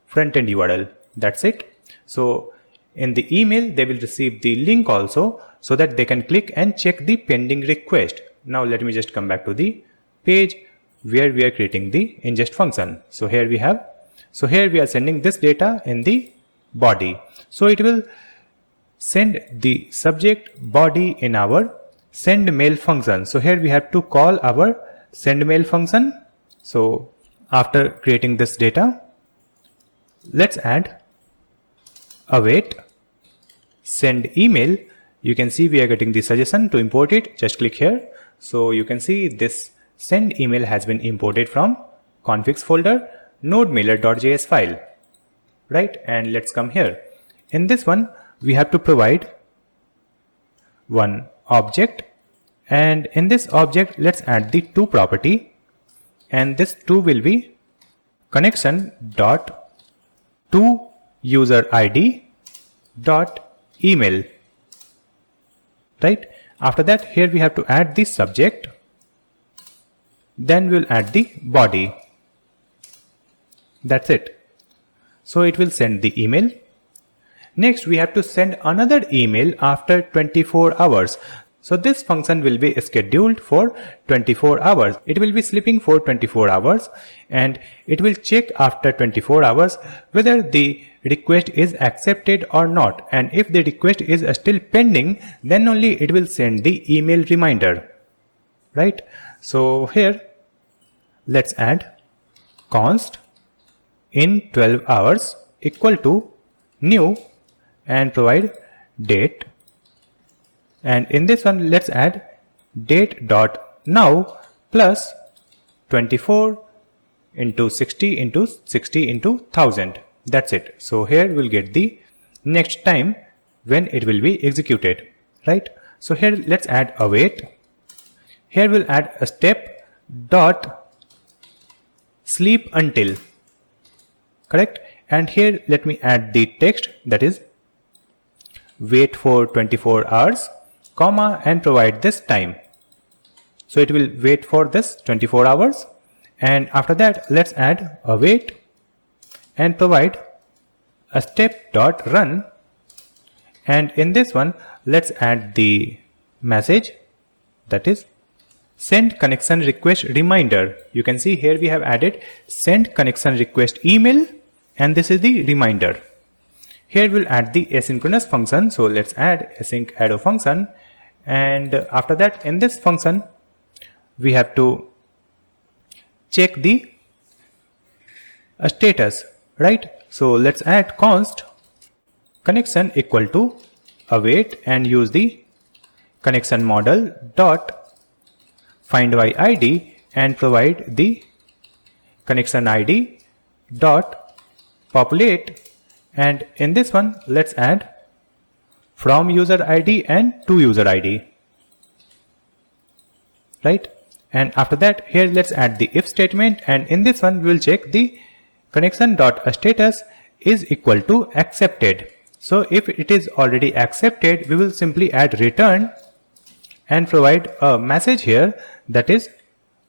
front-end URL. That's it. So in the email they will receive the link also so that they can click and check the pending request. Now let me just come back to the page where we are creating the ingest function. So here we are sending this data in the body. So it will send the subject body in our send mail function. So here we have to call our send mail function. So after creating this data, let's add await send email. You can see we are getting the suggestion to import it. Just click here. So you can see this send email has been imported from configs folder nodemailer.js file, right? And let's come here. In this one we have to provide one object, and in this object let's add the to property, and this to will be connection dot to user ID dot email, right? After that, here we have to add the subject, then we'll add the body. That's it. So it will send the email. Next we have to send another email after 24 hours. So this function will be scheduled for 24 hours. It will be sleeping for 24 hours, and it will check after 24 hours whether the request is accepted or not. And if the request is still pending, then only it will send the email reminder, right? So here let's add const in 12 hours equal to new and provide date. And in this one let's add date dot now plus 24 into 60 into 60 into 1000. That's it. So here we'll get the next time when it will be executed, right? So here let's add await. Here we'll add a step dot sleep until, correct? And here let me add the text, that is wait for 24 hours comma and provide this time. So it will wait for this 24 hours, and after that let's add await and provide a step dot run, and in this one let's add the message, that is send connection request reminder. You can see here we have added send connection request email, and this is the reminder. Here we'll add the asynchronous function. So let's add async arrow function, and after that in this function we have to check the status, right? So let's add const connection equal to await and use the connection model dot find by ID and provide the connection ID dot populate, and in this one let's add from user ID and to user ID, right? And after that here let's add the if statement, and in this one we will check the connection dot status is equal to accepted. So if it is already accepted, we will simply add return and provide a message here that is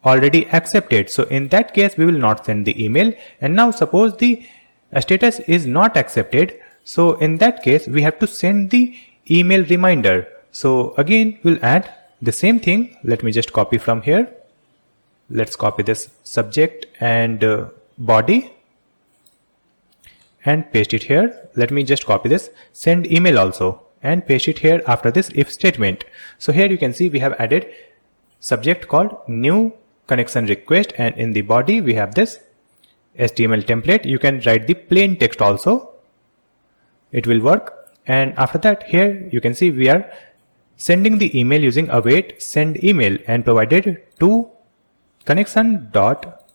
already accepted. So in that case we will not send the email. And now suppose the status is not accepted, so in that case we have to send the email reminder. So again we'll add the same thing. Let me just copy from here. Let's copy this subject and body and paste it here. Let me just copy this send email also and paste it here after this if statement. So here you can see we have added subject called new connection request, and in the body we have this HTML template. You can write the plain text also, it will work. And after that here you can see we are sending the email using await send email and provided to connection dot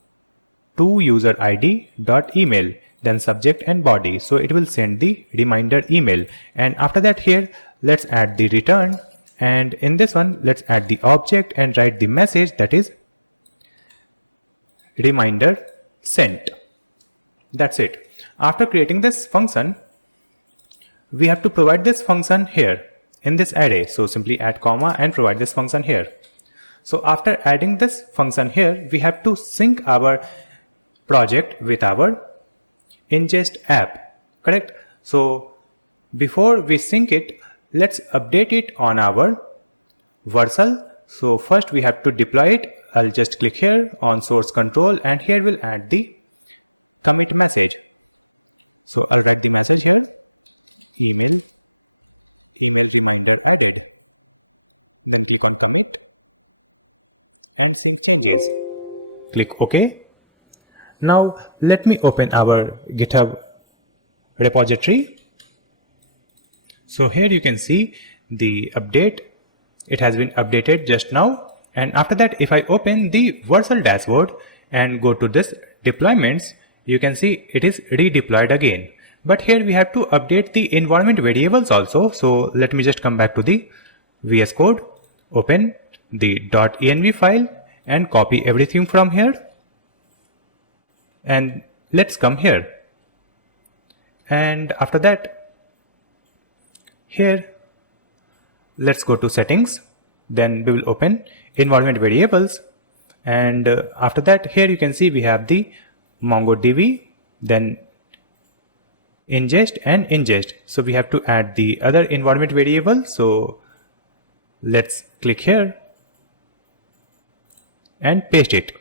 to user ID dot email, then subject and body. So it will send the reminder email. And after that here let's add the return, and in this one let's add the object and write the message that is reminder sent. That's it. After creating this function we have to provide this function here in this array. So simply add comma and provide this function here. So after adding this function here we have to sync our project with our INNGEST app, correct? So before we sync it, let's update it on our Vercel. So first we have to deploy it. I'll just click here on source control, and here we'll add the commit message. So I'll write the message here, email reminder added, then click on commit and sync changes. Click OK. Now let me open our GitHub repository. So here you can see the update. It has been updated just now. And after that, if I open the Vercel dashboard and go to this deployments, you can see it is redeployed again. But here we have to update the environment variables also. So let me just come back to the VS Code, open the .env file and copy everything from here. And let's come here. And after that, here, let's go to settings. Then we will open environment variables. And after that, here you can see we have the MongoDB, then ingest and ingest. So we have to add the other environment variable. So let's click here and paste it.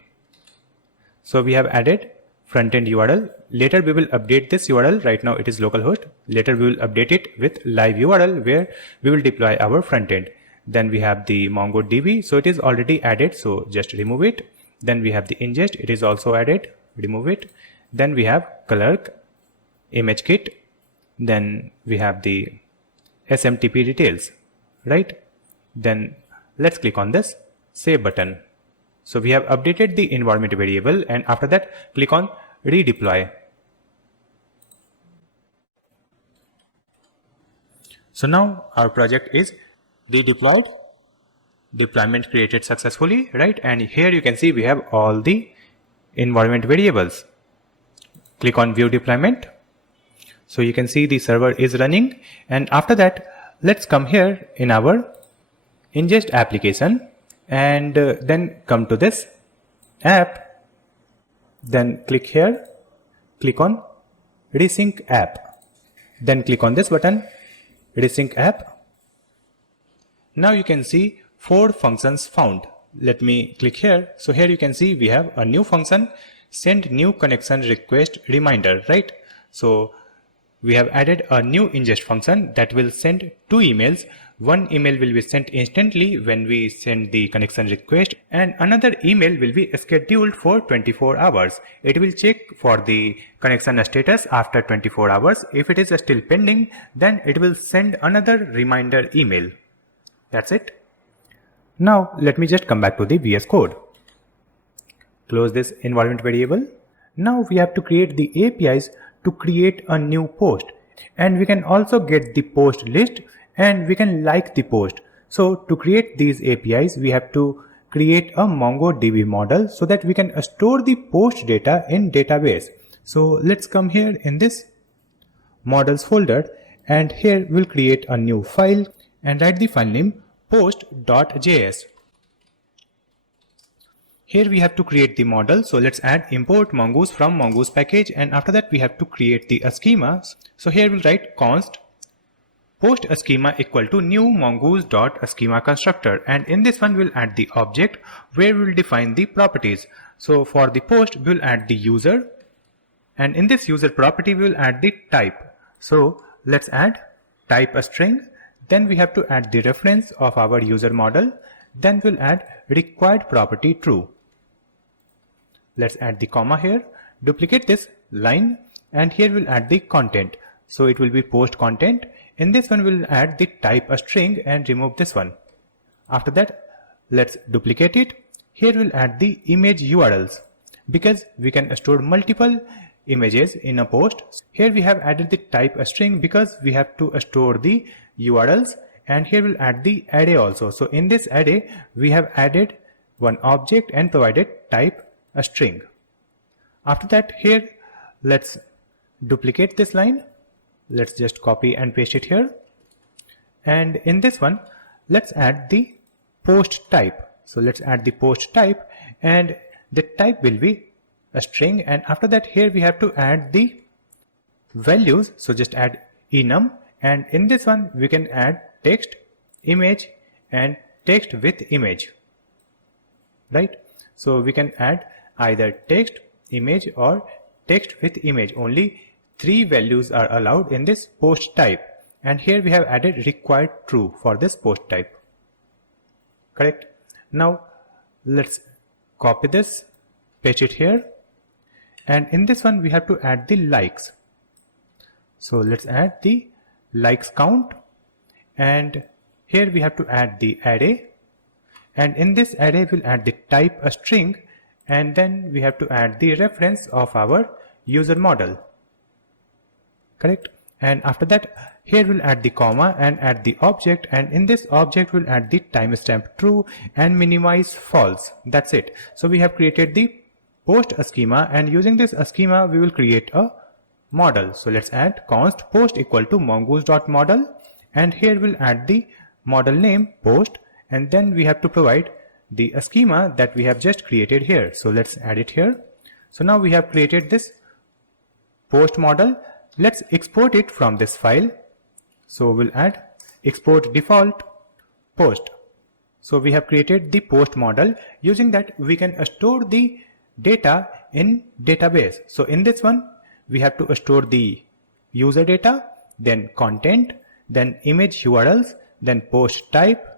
So we have added front-end URL. Later we will update this URL. Right now it is localhost. Later we will update it with live URL where we will deploy our front-end. Then we have the MongoDB. So it is already added. So just remove it. Then we have the ingest. It is also added. Remove it. Then we have Clerk, ImageKit. Then we have the SMTP details, right? Then let's click on this save button. So we have updated the environment variable, and after that click on redeploy. So now our project is redeployed, deployment created successfully, right? And here you can see we have all the environment variables. Click on view deployment. So you can see the server is running, and after that let's come here in our ingest application and then come to this app, then click here, click on resync app, then click on this button, resync app. Now you can see 4 functions found. Let me click here. So here you can see we have a new function, send new connection request reminder, right? So we have added a new ingest function that will send two emails. One email will be sent instantly when we send the connection request, and another email will be scheduled for 24 hours. It will check for the connection status after 24 hours. If it is still pending, then it will send another reminder email. That's it. Now let me just come back to the VS Code. Close this environment variable. Now we have to create the APIs to create a new post, and we can also get the post list and we can like the post. So to create these APIs, we have to create a MongoDB model so that we can store the post data in database. So let's come here in this models folder, and here we'll create a new file and write the file name post.js. Here we have to create the model, so let's add import mongoose from mongoose package, and after that we have to create the schema. So here we'll write const post schema equal to new mongoose.schema constructor, and in this one we'll add the object where we'll define the properties. So for the post we'll add the user, and in this user property we'll add the type. So let's add type a string, then we have to add the reference of our user model, then we'll add required property true. Let's add the comma here, duplicate this line, and here we'll add the content. So it will be post content. In this one we'll add the type a string and remove this one. After that, let's duplicate it. Here we'll add the image URLs because we can store multiple images in a post. Here we have added the type a string because we have to store the URLs, and here we'll add the array also. So in this array we have added one object and provided type a string. After that, here let's duplicate this line. Let's just copy and paste it here, and in this one let's add the post type. So let's add the post type, and the type will be a string, and after that here we have to add the values. So just add enum, and in this one we can add text, image, and text with image, right? So we can add either text, image, or text with image. Only 3 values are allowed in this post type, and here we have added required true for this post type. Correct. Now let's copy this, paste it here, and in this one we have to add the likes. So let's add the likes count, and here we have to add the array, and in this array we'll add the type a string, and then we have to add the reference of our user model. Correct. And after that, here we'll add the comma and add the object, and in this object we'll add the timestamp true and minimize false. That's it. So we have created the post schema, and using this schema we will create a model. So let's add const post equal to mongoose.model, and here we'll add the model name post, and then we have to provide the schema that we have just created here. So let's add it here. So now we have created this post model. Let's export it from this file. So we'll add export default post. So we have created the post model. Using that we can store the data in database. So in this one we have to store the user data, then content, then image URLs, then post type,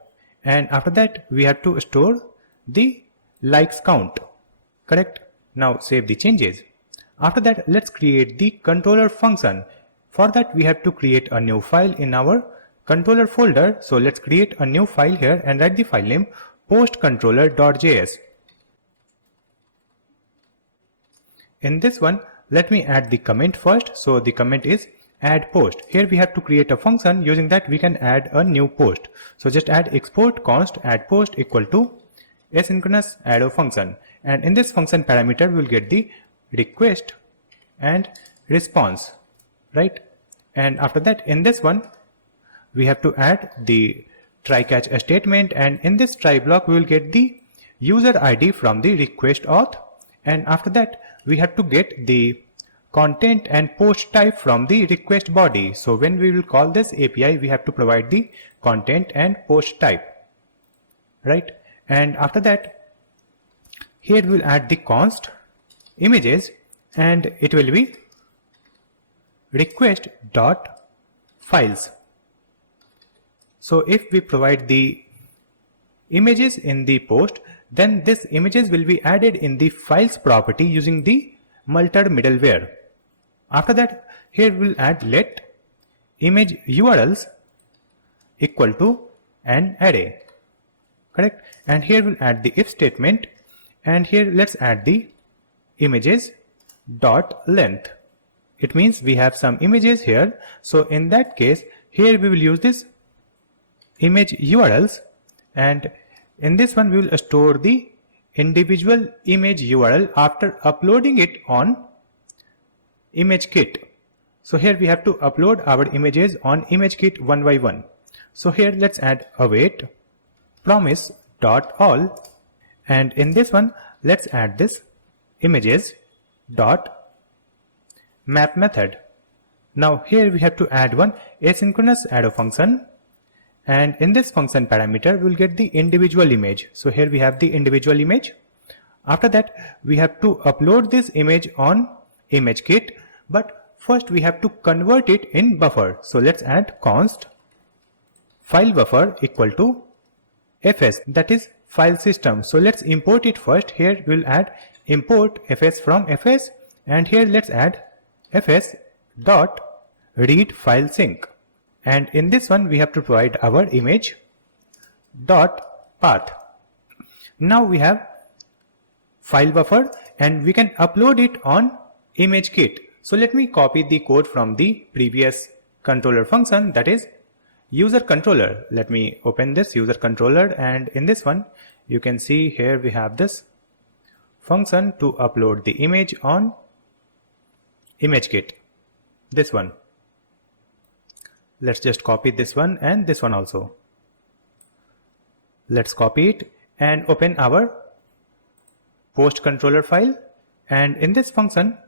and after that we have to store the likes count. Correct. Now save the changes. After that, let's create the controller function. For that we have to create a new file in our controller folder. So let's create a new file here and write the file name postcontroller.js. In this one, let me add the comment first. So the comment is add post. Here we have to create a function. Using that we can add a new post. So just add export const add post equal to asynchronous arrow function, and in this function parameter we will get the request and response, right? And after that, in this one we have to add the try catch statement, and in this try block we will get the user ID from the request auth, and after that we have to get the content and post type from the request body. So when we will call this API we have to provide the content and post type, right? And after that, here we'll add the const images, and it will be request dot files. So if we provide the images in the post, then these images will be added in the files property using the multer middleware. After that, here we'll add let image URLs equal to an array, correct? And here we'll add the if statement, and here let's add the images dot length. It means we have some images here, so in that case here we will use this image URLs, and in this one we will store the individual image URL after uploading it on ImageKit. So here we have to upload our images on ImageKit one by one. So here let's add await promise dot all, and in this one let's add this images dot map method. Now here we have to add one asynchronous arrow function, and in this function parameter we will get the individual image. So here we have the individual image. After that we have to upload this image on ImageKit, but first we have to convert it in buffer. So let's add const file buffer equal to fs, that is file system. So let's import it first. Here we'll add import fs from fs, and here let's add fs dot read file sync, and in this one we have to provide our image dot path. Now we have file buffer and we can upload it on ImageKit. So let me copy the code from the previous controller function, that is user controller. Let me open this user controller, and in this one you can see here we have this function to upload the image on ImageKit. This one. Let's just copy this one and this one also. Let's copy it and open our post controller file, and in this function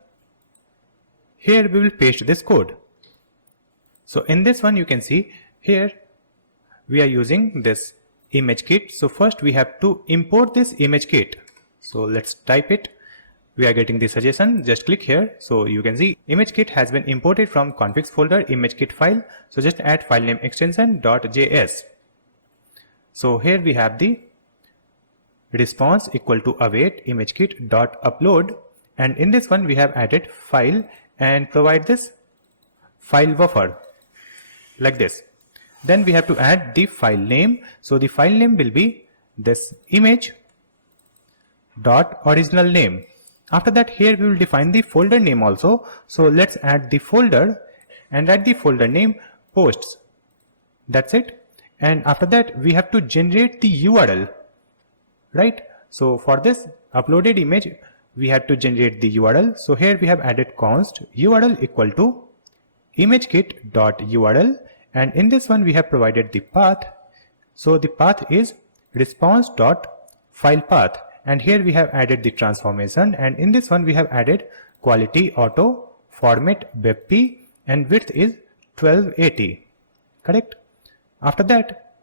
here we will paste this code. So in this one you can see here we are using this ImageKit. So first we have to import this ImageKit. So let's type it. We are getting the suggestion, just click here. So you can see ImageKit has been imported from configs folder ImageKit file. So just add file name extension .js. So here we have the response equal to await ImageKit dot upload, and in this one we have added file and provide this file buffer like this. Then we have to add the file name. So the file name will be this image dot original name. After that here we will define the folder name also. So let's add the folder and write the folder name posts. That's it. And after that we have to generate the URL, right? So for this uploaded image we have to generate the URL. So here we have added const URL equal to ImageKit dot URL, and in this one we have provided the path. So the path is response dot file path, and here we have added the transformation, and in this one we have added quality auto, format WebP, and width is 1280, correct? After that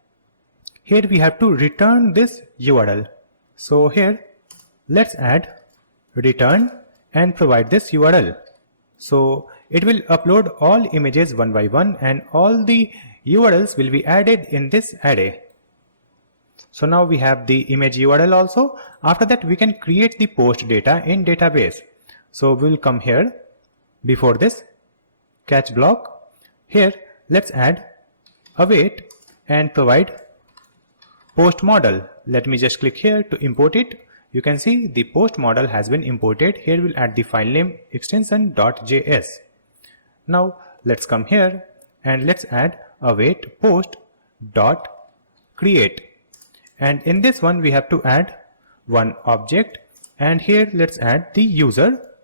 here we have to return this URL. So here let's add return and provide this URL. So it will upload all images one by one, and all the URLs will be added in this array. So now we have the image URL also. After that we can create the post data in database. So we'll come here before this catch block. Here let's add await and provide post model. Let me just click here to import it. You can see the post model has been imported. Here we'll add the file name extension .js. Now let's come here and let's add await post dot create, and in this one we have to add one object, and here let's add the user,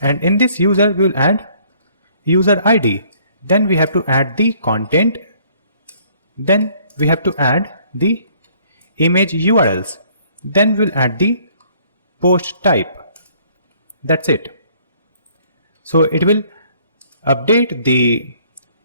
and in this user we will add user ID. Then we have to add the content, then we have to add the image URLs, then we'll add the post type. That's it. So it will update the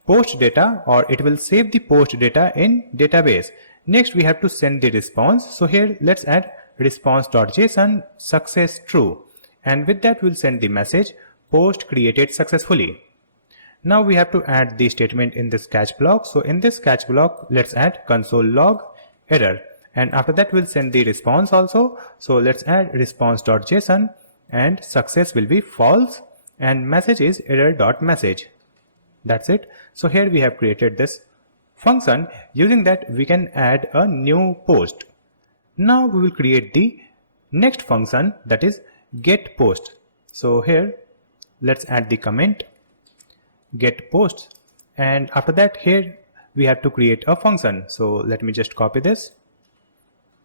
post data, or it will save the post data in database. Next we have to send the response. So here let's add response.json success true, and with that we'll send the message post created successfully. Now we have to add the statement in this catch block. So in this catch block, let's add console log error, and after that we'll send the response also. So let's add response.json, and success will be false, and message is error.message. That's it. So here we have created this function. Using that we can add a new post. Now we will create the next function, that is get post. So here let's add the comment get post, and after that here we have to create a function. So let me just copy this,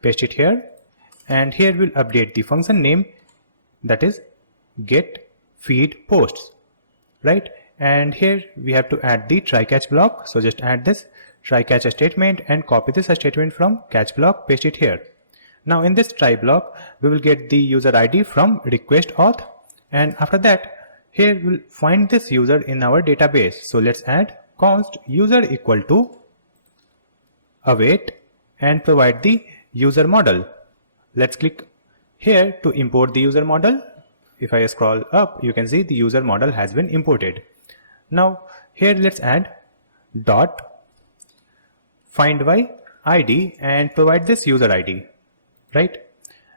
paste it here, and here we'll update the function name, that is get feed posts, right? And here we have to add the try catch block. So just add this try catch statement and copy this statement from catch block, paste it here. Now in this try block we will get the user ID from request auth, and after that here we'll find this user in our database. So let's add const user equal to await and provide the user model. Let's click here to import the user model. If I scroll up, you can see the user model has been imported. Now here let's add dot find by ID and provide this user ID, right?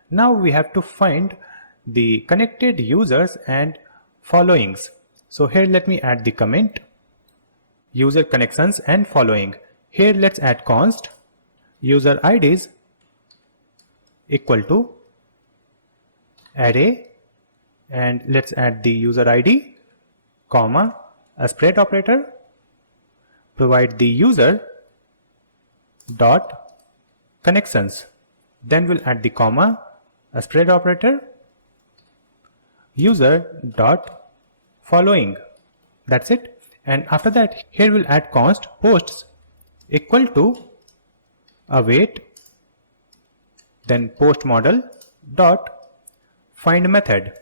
Now we have to find the connected users and followings. So here let me add the comment user connections and following. Here let's add const user IDs equal to array, and let's add the user ID comma a spread operator, provide the user dot connections, then we'll add the comma a spread operator user dot following. That's it. And after that here we'll add const posts equal to await, then post model dot find method,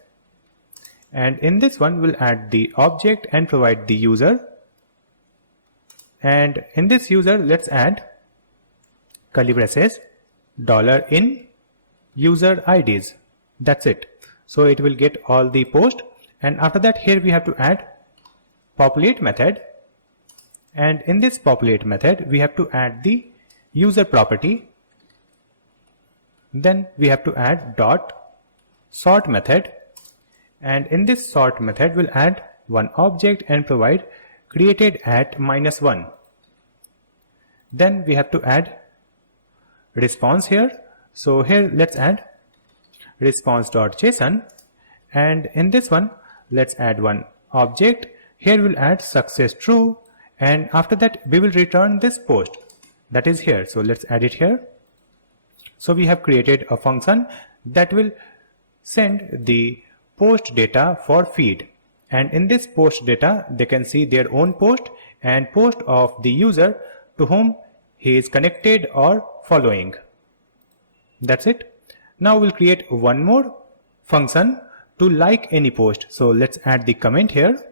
and in this one we'll add the object and provide the user, and in this user let's add curly braces $in user IDs. That's it. So it will get all the post, and after that here we have to add populate method, and in this populate method we have to add the user property, then we have to add dot sort method, and in this sort method we'll add one object and provide created at -1. Then we have to add response here. So here let's add response.json, and in this one let's add one object. Here we'll add success true, and after that we will return this post, that is here. So let's add it here. So we have created a function that will send the post data for feed, and in this post data they can see their own post and post of the user to whom he is connected or following. That's it. Now we'll create one more function to like any post. So let's add the comment here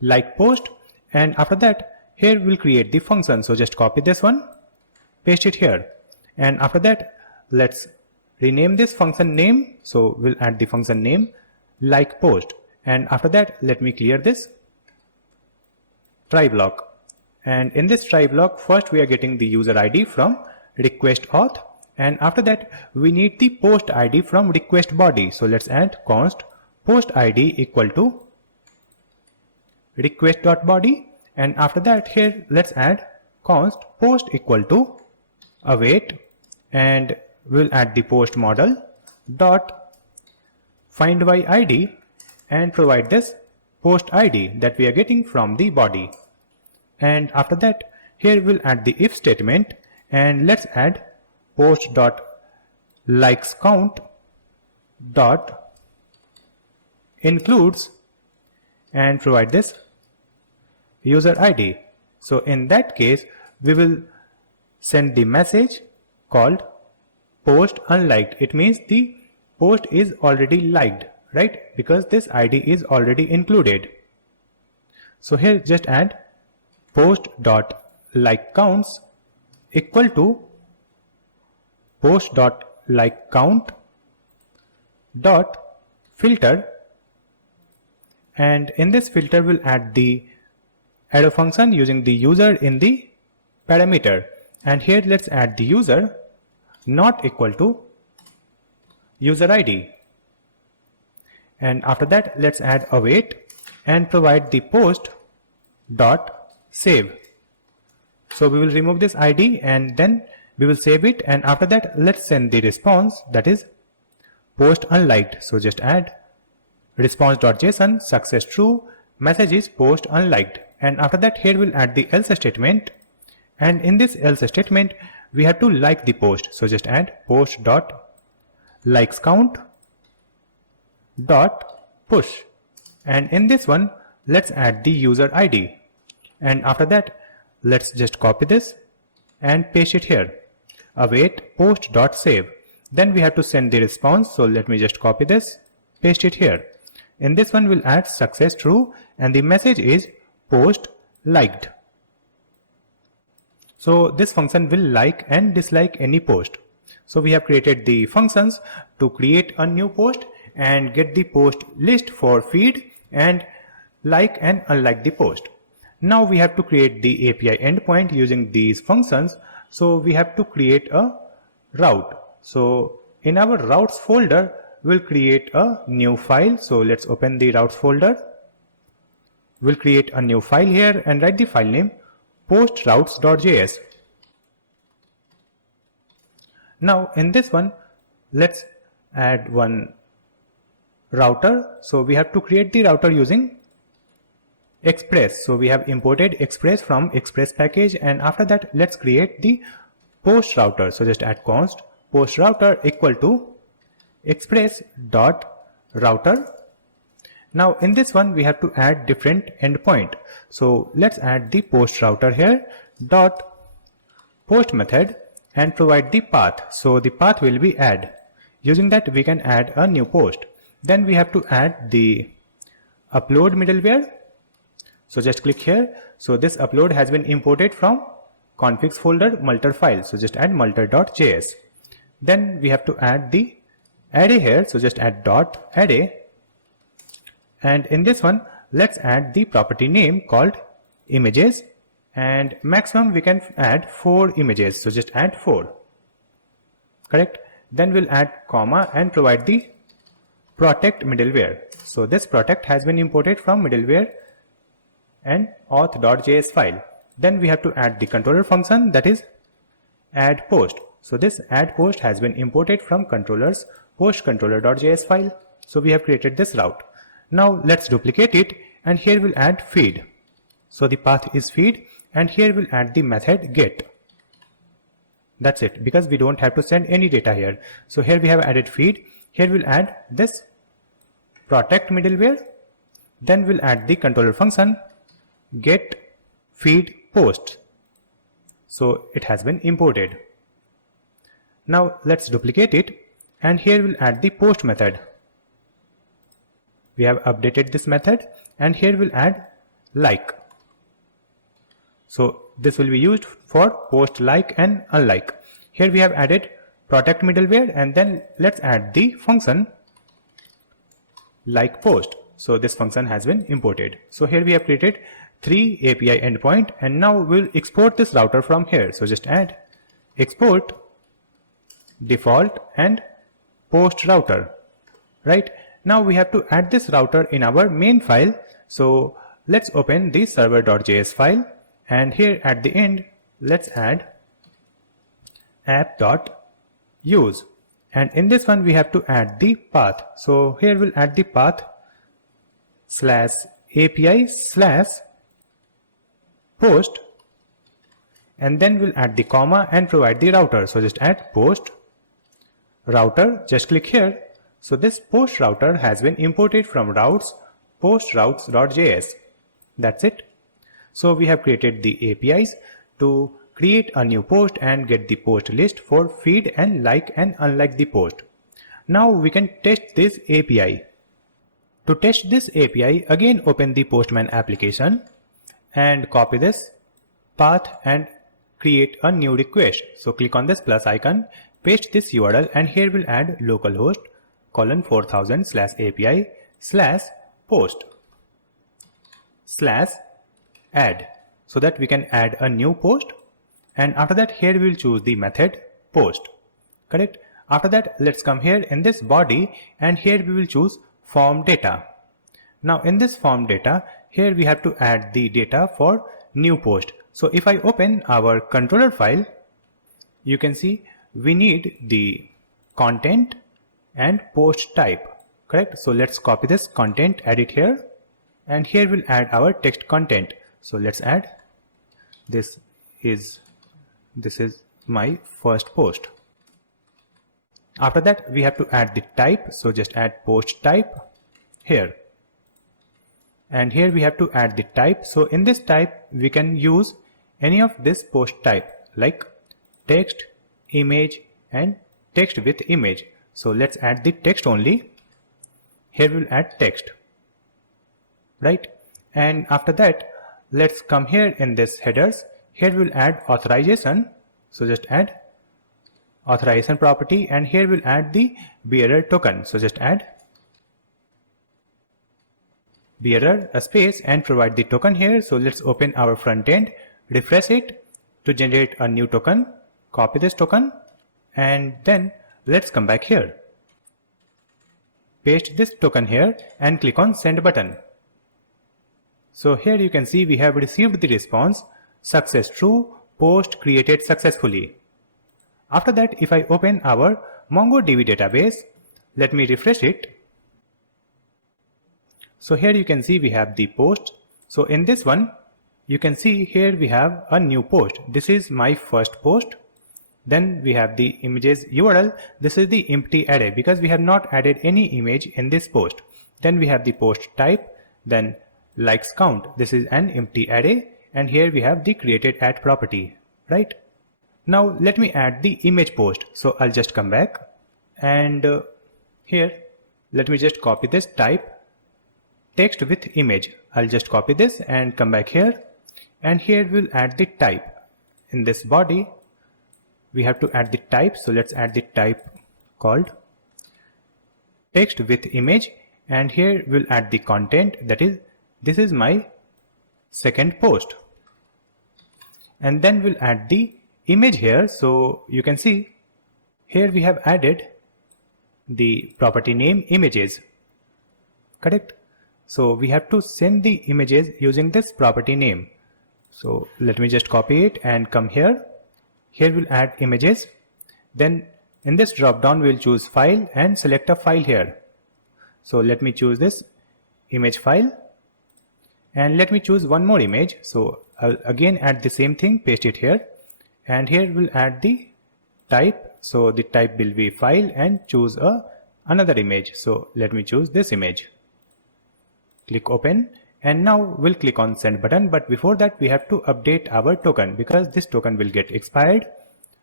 like post, and after that here we'll create the function. So just copy this one, paste it here, and after that let's rename this function name. So we'll add the function name like post, and after that let me clear this try block, and in this try block first we are getting the user ID from request auth, and after that we need the post ID from request body. So let's add const post ID equal to request.body, and after that here let's add const post equal to await, and we'll add the post model dot find by ID and provide this post ID that we are getting from the body, and after that here we'll add the if statement, and let's add post dot likes count dot includes and provide this user ID. So in that case we will send the message called post unliked. It means the post is already liked, right? Because this ID is already included. So here just add post dot like counts equal to post dot like count dot filter, And in this filter, we'll add the arrow function using the user in the parameter. And here let's add the user not equal to user ID. And after that, let's add await and provide the post dot save. So we will remove this ID and then we will save it, and after that let's send the response, that is post unliked. So just add response.json success true, message is post unliked, and after that here we'll add the else statement, and in this else statement we have to like the post. So just add post dot likes count dot push, and in this one let's add the user ID, and after that let's just copy this and paste it here, await post dot save. Then we have to send the response, so let me just copy this, paste it here. In this one we'll add success true and the message is post liked. So this function will like and dislike any post. So we have created the functions to create a new post and get the post list for feed and like and unlike the post. Now we have to create the API endpoint using these functions. So we have to create a route. So in our routes folder, we'll create a new file. So let's open the routes folder. We'll create a new file here and write the file name postroutes.js. Now in this one, let's add one router. So we have to create the router using Express. So we have imported Express from Express package, and after that let's create the post router. So just add const post router equal to express dot router. Now in this one we have to add different endpoint. So let's add the post router here dot post method and provide the path. So the path will be add. Using that we can add a new post. Then we have to add the upload middleware. So just click here. So this upload has been imported from configs folder multer file. So just add multer.js. Then we have to add the array here. So just add dot array. And in this one, let's add the property name called images, and maximum we can add 4 images. So just add 4. Correct. Then we'll add comma and provide the protect middleware. So this protect has been imported from middleware and auth.js file. Then we have to add the controller function, that is add post. So this add post has been imported from controllers post controller.js file. So we have created this route. Now let's duplicate it, and here we'll add feed. So the path is feed, and here we'll add the method get. That's it, because we don't have to send any data here. So here we have added feed. Here we'll add this protect middleware. Then we'll add the controller function get feed post. So it has been imported. Now let's duplicate it, and here we'll add the post method. We have updated this method, and here we'll add like. So this will be used for post like and unlike. Here we have added protect middleware, and then let's add the function like post. So this function has been imported. So here we have created 3 API endpoint, and now we'll export this router from here. So just add export default and post router. Right. Now we have to add this router in our main file. So let's open the server.js file, and here at the end let's add app.use, and in this one we have to add the path. So here we'll add the path /API/post, and then we'll add the comma and provide the router. So just add post router, just click here. So this post router has been imported from routes postroutes.js. That's it. So we have created the APIs to create a new post and get the post list for feed and like and unlike the post. Now we can test this API. To test this API, again open the Postman application and copy this path and create a new request. So click on this plus icon, paste this URL, and here we'll add localhost :4000/API/post. /add so that we can add a new post. And after that, here we will choose the method post. Correct. After that, let's come here in this body, and here we will choose form data. Now in this form data, here we have to add the data for new post. So if I open our controller file, you can see we need the content and post type. Correct. So let's copy this content, add it here, and here we'll add our text content. So let's add this is my first post. After that, we have to add the type. So just add post type here. And here we have to add the type. So in this type, we can use any of this post type like text, image, and text with image. So let's add the text only. Here we'll add text. Right. And after that, let's come here in this headers. Here we'll add authorization. So just add authorization property, and here we'll add the bearer token. So just add bearer a space and provide the token here. So let's open our front end, refresh it to generate a new token, copy this token, and then let's come back here, paste this token here and click on send button. So here you can see we have received the response success true, post created successfully. After that, if I open our MongoDB database, let me refresh it. So here you can see we have the post. So in this one, you can see here we have a new post. This is my first post. Then we have the images URL. This is the empty array because we have not added any image in this post. Then we have the post type, then likes count. This is an empty array, and here we have the created at property, right? Now let me add the image post. So I'll just come back, and here let me just copy this type text with image. I'll just copy this and come back here, and here we'll add the type. In this body, we have to add the type. So let's add the type called text with image, and here we'll add the content, that is this is my second post, and then we'll add the image here. So you can see here we have added the property name images. Correct. So we have to send the images using this property name. So let me just copy it and come here. Here we'll add images. Then in this drop down we'll choose file and select a file here. So let me choose this image file, and let me choose one more image. So I'll again add the same thing, paste it here, and here we'll add the type. So the type will be file, and choose another image. So let me choose this image. Click open, and now we'll click on send button. But before that, we have to update our token because this token will get expired.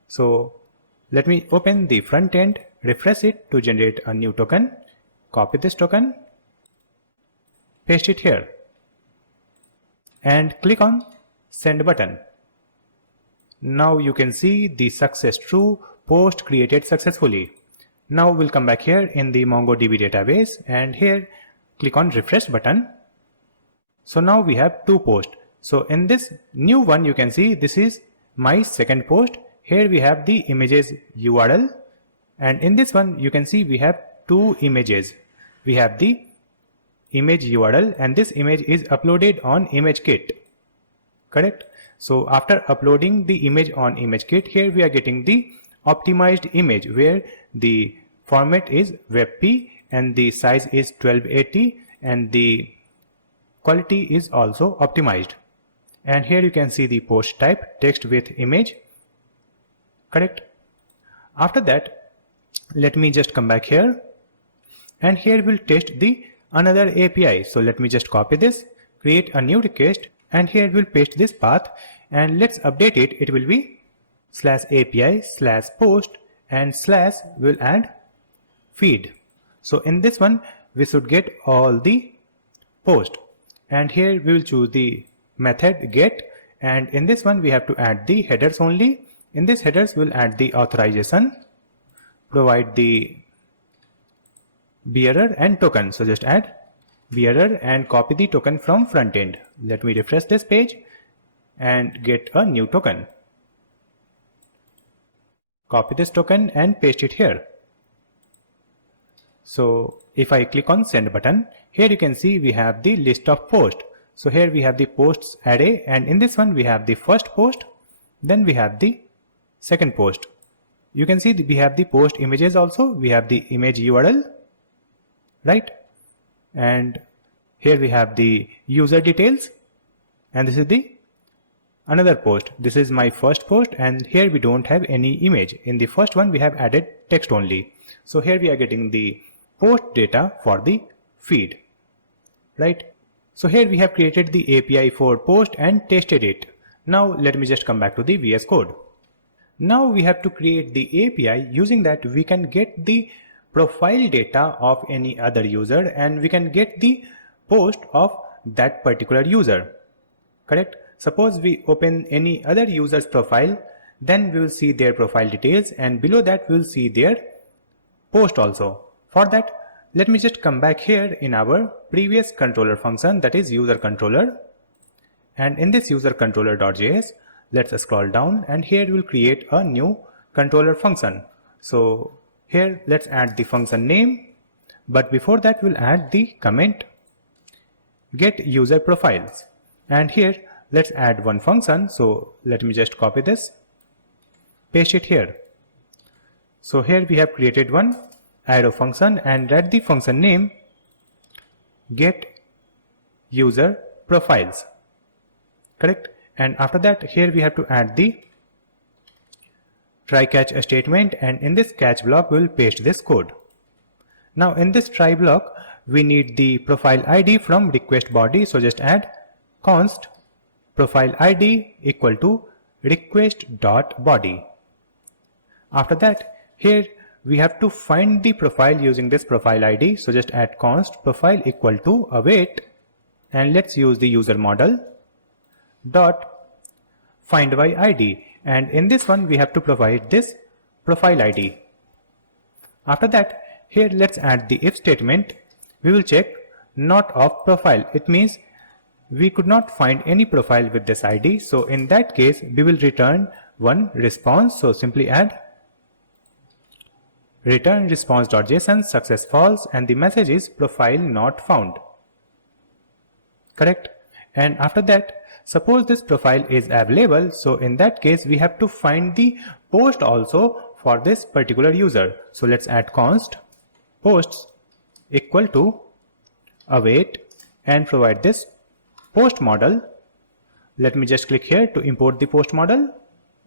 So let me open the front end, refresh it to generate a new token, copy this token, paste it here, and click on send button. Now you can see the success true, post created successfully. Now we'll come back here in the MongoDB database, and here click on refresh button. So now we have two posts. So in this new one, you can see this is my second post. Here we have the images URL, and in this one you can see we have two images. We have the image URL, and this image is uploaded on ImageKit. Correct. So after uploading the image on ImageKit, here we are getting the optimized image where the format is WebP and the size is 1280 and the quality is also optimized. And here you can see the post type text with image. Correct. After that, let me just come back here, and here we'll test the another API. So let me just copy this, create a new request, and here we'll paste this path, and let's update it. It will be /API/post and / will add feed. So in this one we should get all the post, and here we will choose the method get, and in this one we have to add the headers only. In this headers we'll add the authorization, provide the bearer and token. So just add bearer and copy the token from front end. Let me refresh this page and get a new token. Copy this token and paste it here. So if I click on send button, here you can see we have the list of posts. So here we have the posts array, and in this one we have the first post, then we have the second post. You can see we have the post images also, we have the image URL, right? And here we have the user details, and this is the another post. This is my first post, and here we don't have any image. In the first one we have added text only. So here we are getting the post data for the feed, right? So here we have created the API for post and tested it. Now let me just come back to the VS Code. Now we have to create the API. Using that we can get the profile data of any other user, and we can get the post of that particular user, correct? Suppose we open any other user's profile, then we will see their profile details, and below that we will see their post also. For that, let me just come back here in our previous controller function, that is user controller, and in this user controller.js, let's scroll down, and here we will create a new controller function. So here let's add the function name, but before that we'll add the comment get user profiles, and here let's add one function. So let me just copy this, paste it here. So here we have created one arrow function and write the function name get user profiles, correct? And after that, here we have to add the try catch statement, and in this catch block we will paste this code. Now in this try block we need the profile ID from request body, so just add const profile ID equal to request.body. After that, here we have to find the profile using this profile ID, so just add const profile equal to await, and let's use the user model dot find by ID, and in this one we have to provide this profile ID. After that, here let's add the if statement. We will check not of profile. It means we could not find any profile with this ID, so in that case we will return one response. So simply add return response.json success false, and the message is profile not found, correct? And after that, suppose this profile is available, so in that case we have to find the post also for this particular user. So let's add const posts equal to await and provide this post model. Let me just click here to import the post model.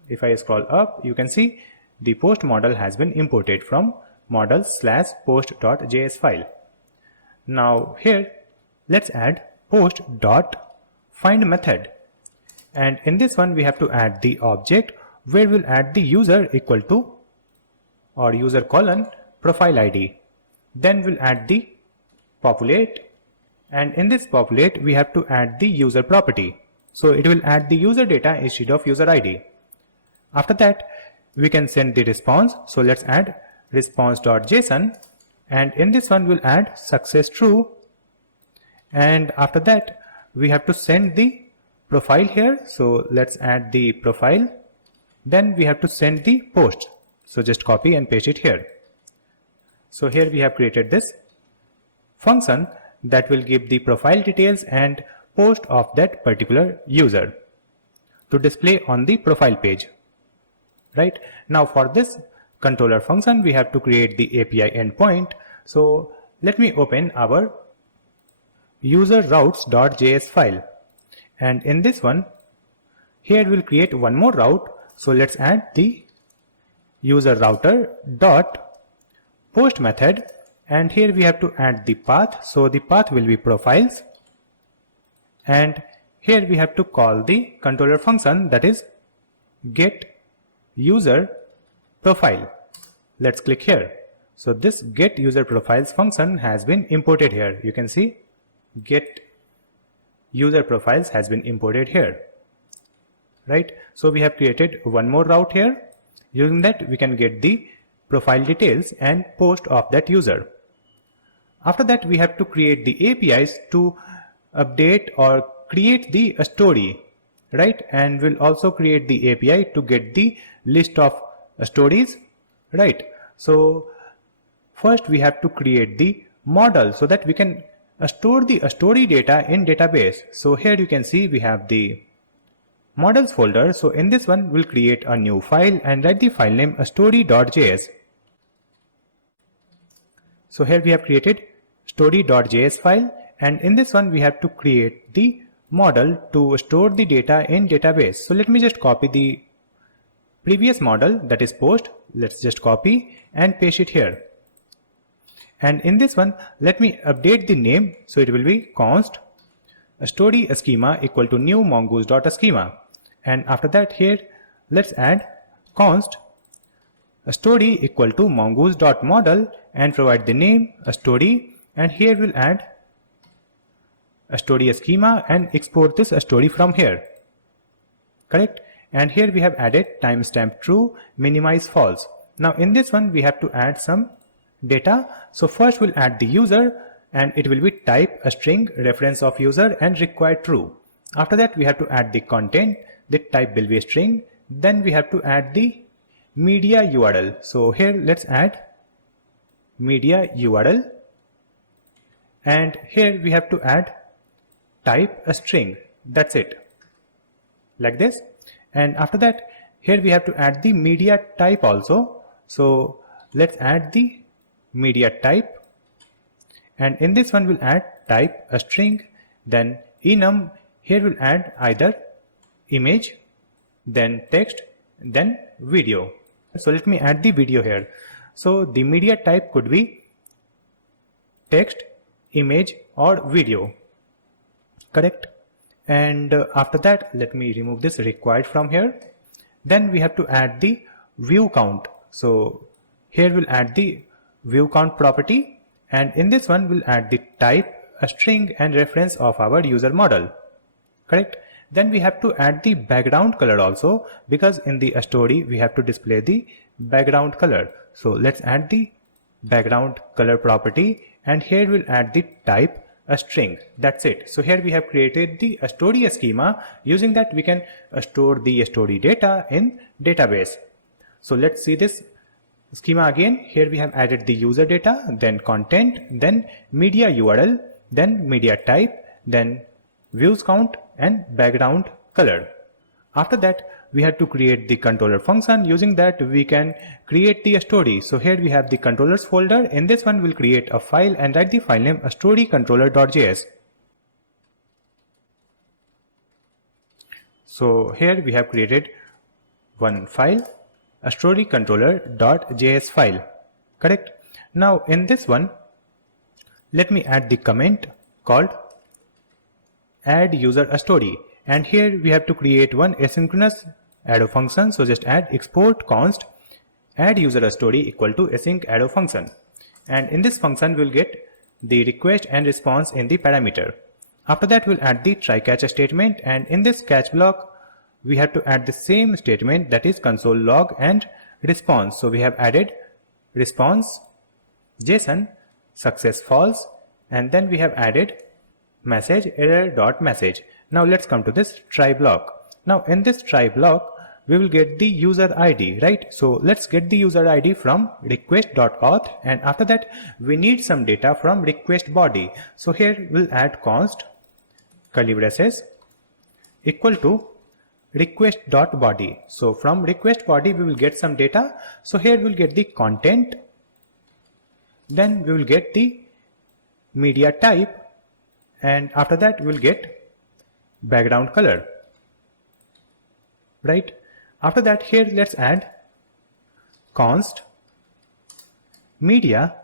If I scroll up, you can see the post model has been imported from model/post.js file. Now here let's add post.find method, and in this one we have to add the object where we'll add the user equal to or user colon profile ID. Then we'll add the populate, and in this populate we have to add the user property, so it will add the user data instead of user ID. After that, we can send the response, so let's add response.json, and in this one we'll add success true, and after that we have to send the profile here, so let's add the profile. Then we have to send the post, so just copy and paste it here. So here we have created this function that will give the profile details and post of that particular user to display on the profile page, right? Now for this controller function we have to create the API endpoint. So let me open our user routes.js file, and in this one here we'll create one more route. So let's add the user router dot post method, and here we have to add the path, so the path will be profiles, and here we have to call the controller function that is get user profile. Let's click here. So this get user profiles function has been imported here. You can see get user profiles has been imported here, right? So we have created one more route here. Using that we can get the profile details and post of that user. After that, we have to create the APIs to update or create the story, right? And we'll also create the API to get the list of stories, right? So first we have to create the model so that we can store the story data in database. So here you can see we have the models folder. So in this one, we'll create a new file and write the file name story.js. So here we have created story.js file, and in this one we have to create the model to store the data in database. So let me just copy the previous model, that is post. Let's just copy and paste it here. And in this one, let me update the name. So it will be const story schema equal to new mongoose.schema. And after that, here let's add const story equal to mongoose.model and provide the name story. And here we'll add a story schema and export this story from here. Correct? And here we have added timestamp true, minimize false. Now in this one, we have to add some data. So first we'll add the user, and it will be type a string, reference of user, and required true. After that, we have to add the content. The type will be a string. Then we have to add the media URL. So here let's add media URL, and here we have to add type a string. That's it, like this. And after that, here we have to add the media type also. So let's add the media type, and in this one we'll add type a string, then enum. Here we'll add either image, then text, then video. So let me add the video here. So the media type could be text, image, or video. Correct? And after that, let me remove this required from here. Then we have to add the view count. So here we'll add the view count property, and in this one we'll add the type a string and reference of our user model. Correct? Then we have to add the background color also, because in the story we have to display the background color. So let's add the background color property, and here we'll add the type a string. That's it. So here we have created the story schema. Using that, we can store the story data in database. So let's see this schema again. Here we have added the user data, then content, then media URL, then media type, then views count, and background color. After that, we had to create the controller function. Using that, we can create the story. So here we have the controllers folder. In this one, we'll create a file and write the file name storycontroller.js. So here we have created one file, a storycontroller.js file. Correct? Now in this one, let me add the comment called add user story. And here we have to create one asynchronous arrow function. So just add export const add user story equal to async arrow function. And in this function, we'll get the request and response in the parameter. After that, we'll add the try catch statement. And in this catch block, we have to add the same statement, that is console log and response. So we have added response JSON success false, and then we have added message error.message. Now let's come to this try block. Now in this try block, we will get the user ID, right? So let's get the user ID from request.auth, and after that we need some data from request body. So here we'll add const curly braces equal to request.body. So from request body we will get some data. So here we'll get the content, then we will get the media type, and after that we'll get background color, right? After that, here let's add const media,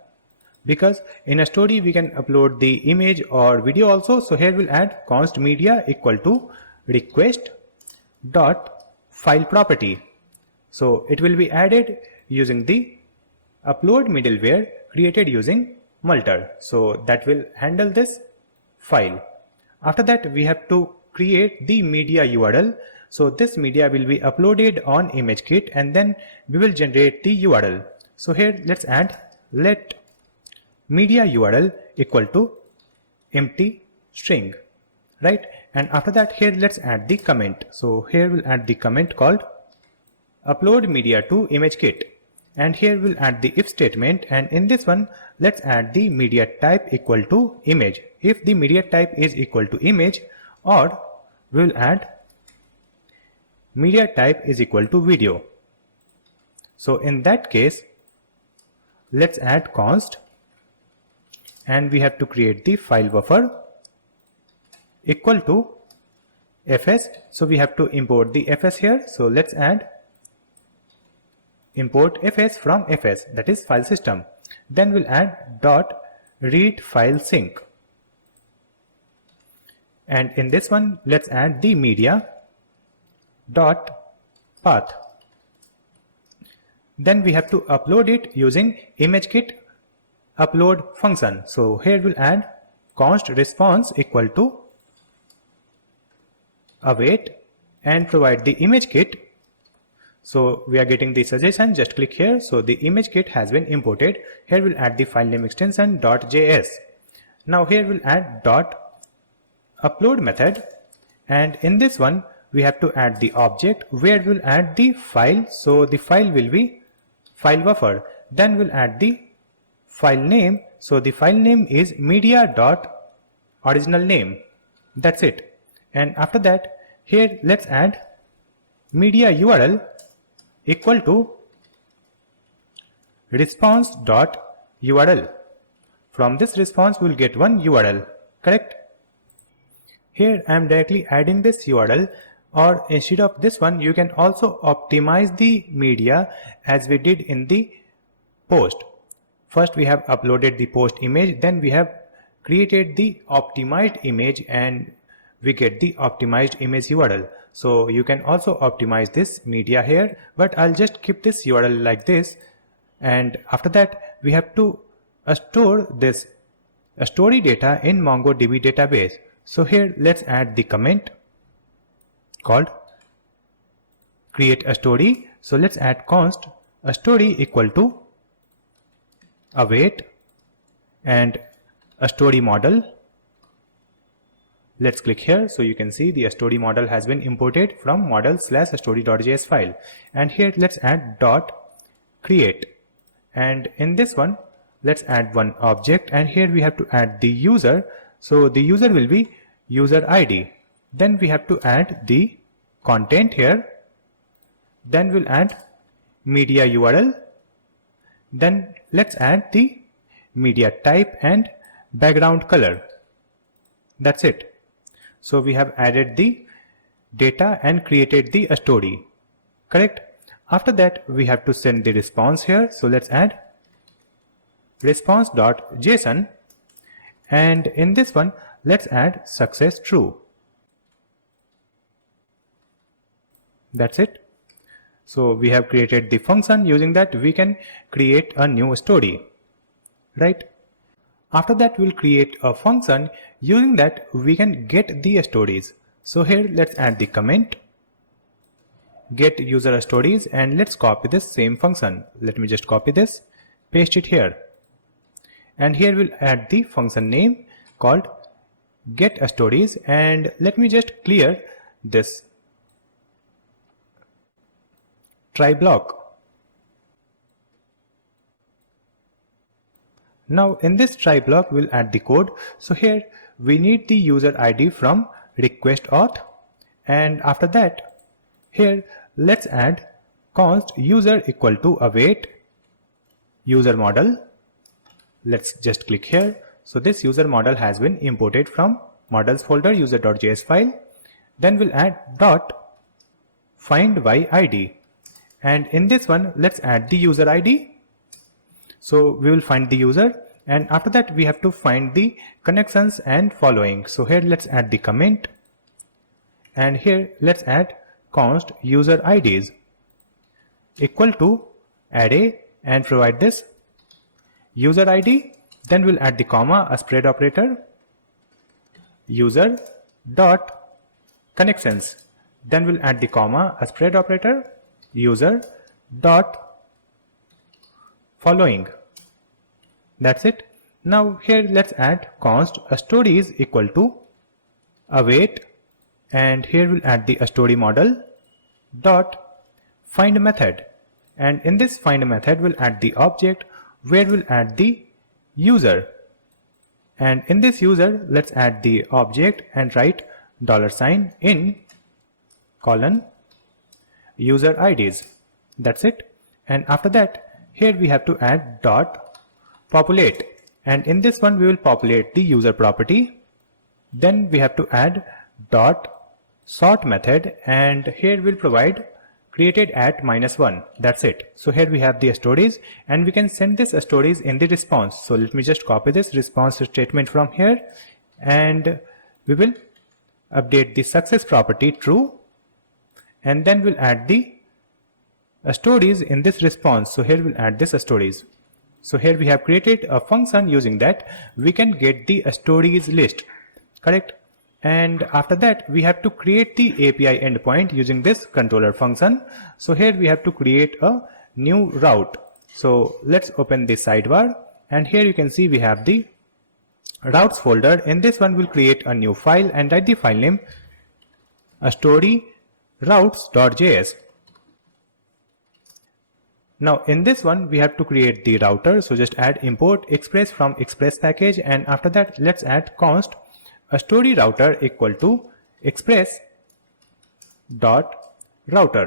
because in a story we can upload the image or video also. So here we'll add const media equal to request dot file property. So it will be added using the upload middleware created using Multer. So that will handle this file. After that, we have to create the media URL. So this media will be uploaded on ImageKit, and then we will generate the URL. So here let's add let media URL equal to empty string, right? And after that, here let's add the comment. So here we'll add the comment called upload media to ImageKit, and here we'll add the if statement, and in this one let's add the media type equal to image if the media type is equal to image, or we'll add media type is equal to video. So in that case, let's add const, and we have to create the file buffer equal to fs. So we have to import the fs here. So let's add import fs from fs, that is file system. Then we'll add dot read file sync, and in this one let's add the media dot path. Then we have to upload it using ImageKit upload function. So here we'll add const response equal to await and provide the ImageKit. So we are getting the suggestion, just click here. So the ImageKit has been imported. Here we'll add the file name extension .js. Now here we'll add dot upload method, and in this one we have to add the object where we'll add the file. So the file will be file buffer. Then we'll add the file name. So the file name is media dot original name. That's it. And after that, here let's add media URL equal to response dot URL. From this response we'll get one URL, correct? Here I am directly adding this URL, or instead of this one you can also optimize the media as we did in the post. First we have uploaded the post image, then we have created the optimized image, and we get the optimized image URL. So you can also optimize this media here, but I'll just keep this URL like this. And after that we have to store this story data in MongoDB database. So here let's add the comment called create a story. So let's add const a story equal to await and a story model. Let's click here. So you can see the story model has been imported from model/story.js file, and here let's add dot create, and in this one let's add one object, and here we have to add the user. So the user will be user ID. Then we have to add the content here. Then we'll add media URL. Then let's add the media type and background color. That's it. So we have added the data and created the story, correct? After that we have to send the response here. So let's add response.json, and in this one let's add success true. That's it. So we have created the function. Using that we can create a new story, right? After that we'll create a function. Using that we can get the stories. So here let's add the comment get user stories, and let's copy this same function. Let me just copy this, paste it here, and here we'll add the function name called get stories, and let me just clear this try block. Now in this try block we'll add the code. So here we need the user ID from request auth, and after that here let's add const user equal to await user model. Let's just click here. So this user model has been imported from models folder user.js file. Then we'll add dot find by ID, and in this one let's add the user ID. So we will find the user, and after that we have to find the connections and following. So here let's add the comment, and here let's add const user IDs equal to array and provide this user ID. Then we'll add the comma, a spread operator, user dot connections. Then we'll add the comma, a spread operator, user dot following. That's it. Now here let's add const a story is equal to await, and here we'll add the story model dot find method, and in this find method we'll add the object where we'll add the user, and in this user let's add the object and write $in colon user IDs. That's it. And after that here we have to add dot populate, and in this one we will populate the user property. Then we have to add dot sort method, and here we'll provide created at -1. That's it. So here we have the stories, and we can send this stories in the response. So let me just copy this response statement from here, and we will update the success property true, and then we'll add the stories in this response. So here we'll add this stories. So here we have created a function using that we can get the stories list, correct? And after that we have to create the API endpoint using this controller function. So here we have to create a new route. So let's open the sidebar, and here you can see we have the routes folder. In this one we'll create a new file and write the file name story routes.js. Now in this one we have to create the router, so just add import express from express package, and after that let's add const a story router equal to express dot router,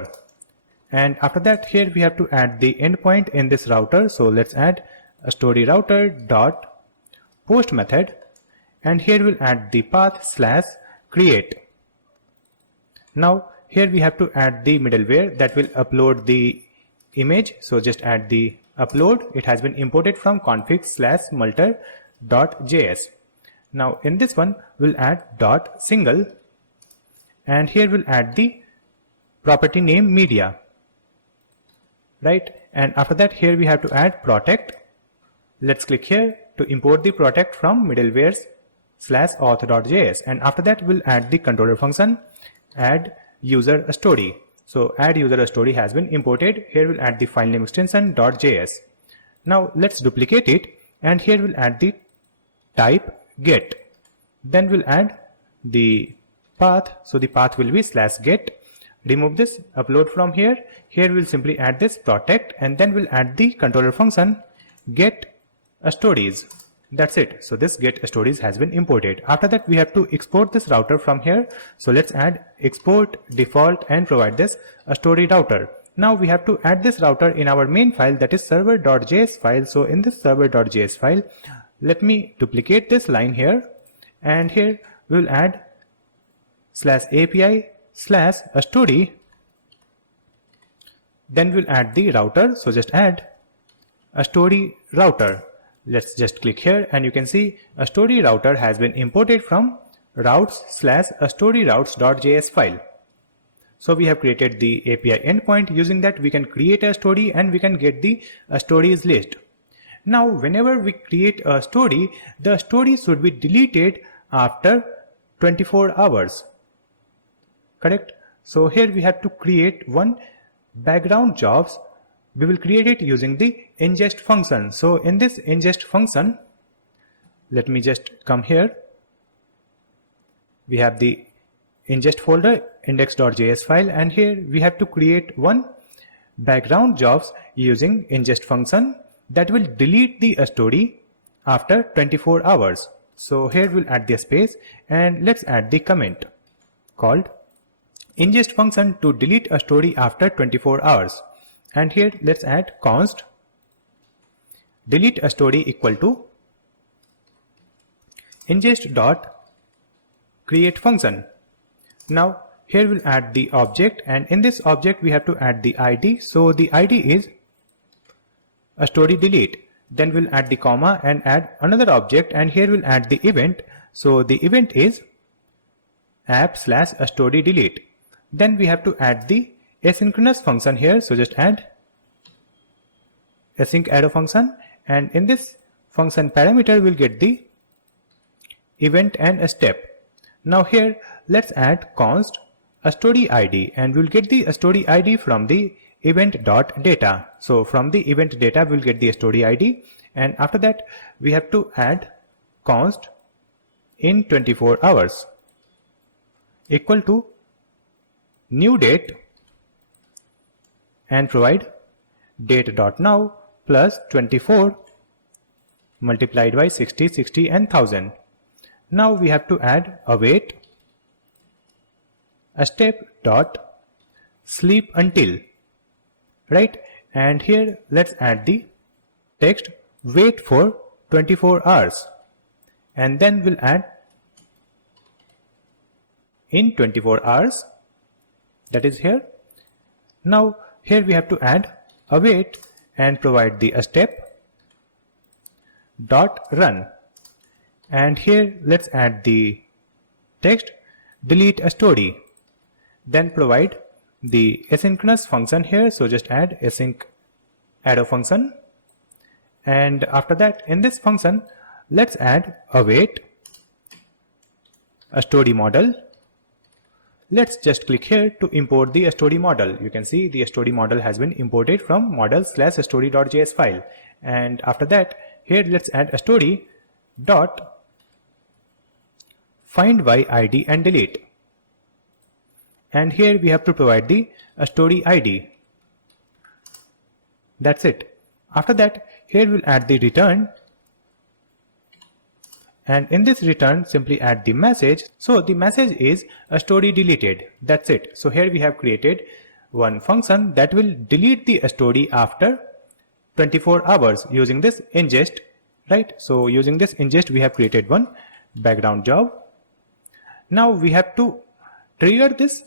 and after that here we have to add the endpoint in this router. So let's add a story router dot post method, and here we'll add the path / create. Now here we have to add the middleware that will upload the image. So just add the upload. It has been imported from config/multer.js. Now in this one we'll add dot single, and here we'll add the property name media, right? And after that here we have to add protect. Let's click here to import the protect from middleware/auth.js, and after that we'll add the controller function add user story. So add user story has been imported. Here we'll add the file name extension .js. Now let's duplicate it, and here we'll add the type get. Then we'll add the path. So the path will be /get. Remove this upload from here. Here we'll simply add this protect, and then we'll add the controller function get stories. That's it. So this get stories has been imported. After that we have to export this router from here. So let's add export default and provide this a story router. Now we have to add this router in our main file, that is server.js file. So in this server.js file, let me duplicate this line here, and here we will add /API/story. Then we'll add the router. So just add a story router. Let's just click here, and you can see a story router has been imported from routes/storyroutes.js file. So we have created the API endpoint. Using that we can create a story, and we can get the stories list. Now whenever we create a story, the story should be deleted after 24 hours, correct? So here we have to create one background jobs. We will create it using the ingest function. So in this ingest function, let me just come here. We have the ingest folder index.js file, and here we have to create one background jobs using ingest function that will delete the story after 24 hours. So here we'll add the space, and let's add the comment called ingest function to delete a story after 24 hours. And here let's add const delete a story equal to ingest dot create function. Now here we'll add the object, and in this object we have to add the ID. So the ID is a story delete. Then we'll add the comma and add another object, and here we'll add the event. So the event is app/story delete. Then we have to add the asynchronous function here. So just add async arrow function, and in this function parameter we'll get the event and a step. Now here let's add const a story ID, and we'll get the story ID from the event.data. So from the event data we'll get the story ID, and after that we have to add const in 24 hours equal to new date and provide date.now plus 24 multiplied by 60, 60 and 1000. Now we have to add await a step dot sleep until, right? And here let's add the text wait for 24 hours and then we'll add in 24 hours, that is here. Now here we have to add await and provide the step dot run, and here let's add the text delete a story, then provide the asynchronous function here, so just add async arrow function, and after that in this function let's add await a story model. Let's just click here to import the story model. You can see the story model has been imported from model/story.js file, and after that here let's add a story dot find by id and delete, and here we have to provide the story id. That's it. After that here we'll add the return, and in this return simply add the message. So the message is a story deleted. That's it. So here we have created one function that will delete the story after 24 hours using this ingest, right? So using this ingest we have created one background job. Now we have to trigger this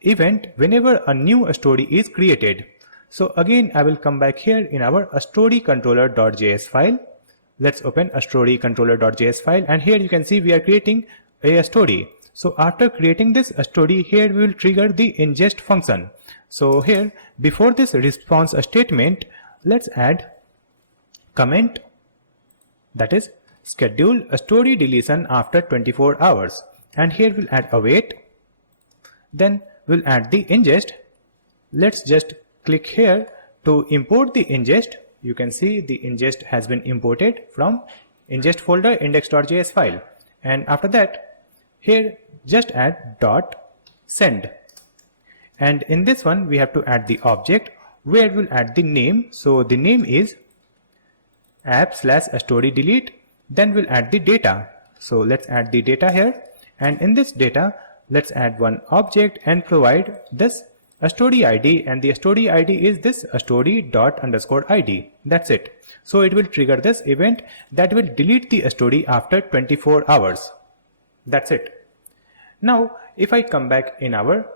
event whenever a new story is created. So again I will come back here in our story controller.js file. Let's open a story controller.js file, and here you can see we are creating a story. So after creating this story, here we will trigger the ingest function. So here before this response statement, let's add comment, that is schedule a story deletion after 24 hours, and here we'll add await, then we'll add the ingest. Let's just click here to import the ingest. You can see the ingest has been imported from ingest folder index.js file, and after that here just add dot send, and in this one we have to add the object where we'll add the name. So the name is app/story delete, then we'll add the data. So let's add the data here, and in this data let's add one object and provide this a story ID, and the story ID is this story dot underscore ID. That's it. So it will trigger this event that will delete the story after 24 hours. That's it. Now if I come back in our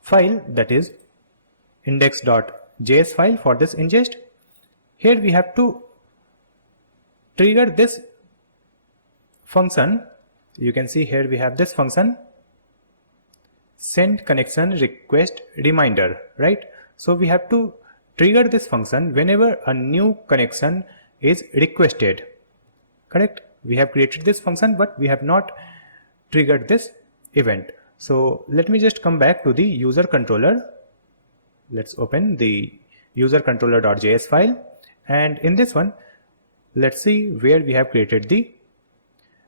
file, that is index.js file for this ingest, here we have to trigger this function. You can see here we have this function send connection request reminder, right? So we have to trigger this function whenever a new connection is requested, correct? We have created this function but we have not triggered this event. So let me just come back to the user controller. Let's open the user controller.js file, and in this one let's see where we have created the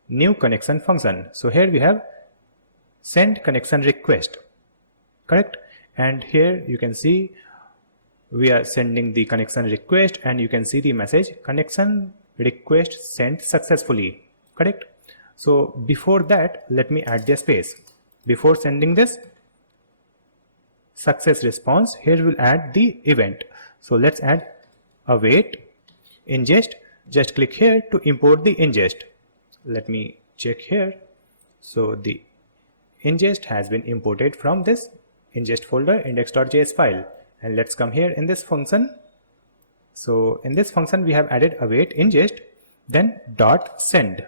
new connection function. So here we have send connection request, correct? And here you can see we are sending the connection request, and you can see the message connection request sent successfully, correct? So before that let me add the space before sending this success response. Here we'll add the event. So let's add await ingest. Just click here to import the ingest. Let me check here. So the ingest has been imported from this ingest folder index.js file, and let's come here in this function. So in this function we have added await ingest, then dot send,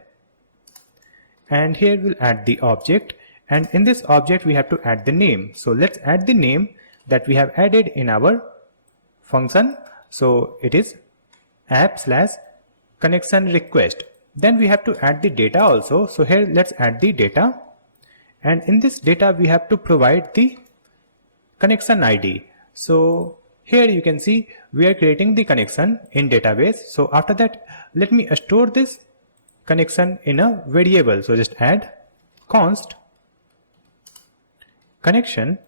and here we'll add the object, and in this object we have to add the name. So let's add the name that we have added in our function. So it is app/connection request. Then we have to add the data also. So here let's add the data, and in this data we have to provide the connection ID. So Here you can see we are creating the connection in database. So after that, let me store this connection in a variable. So just add const connection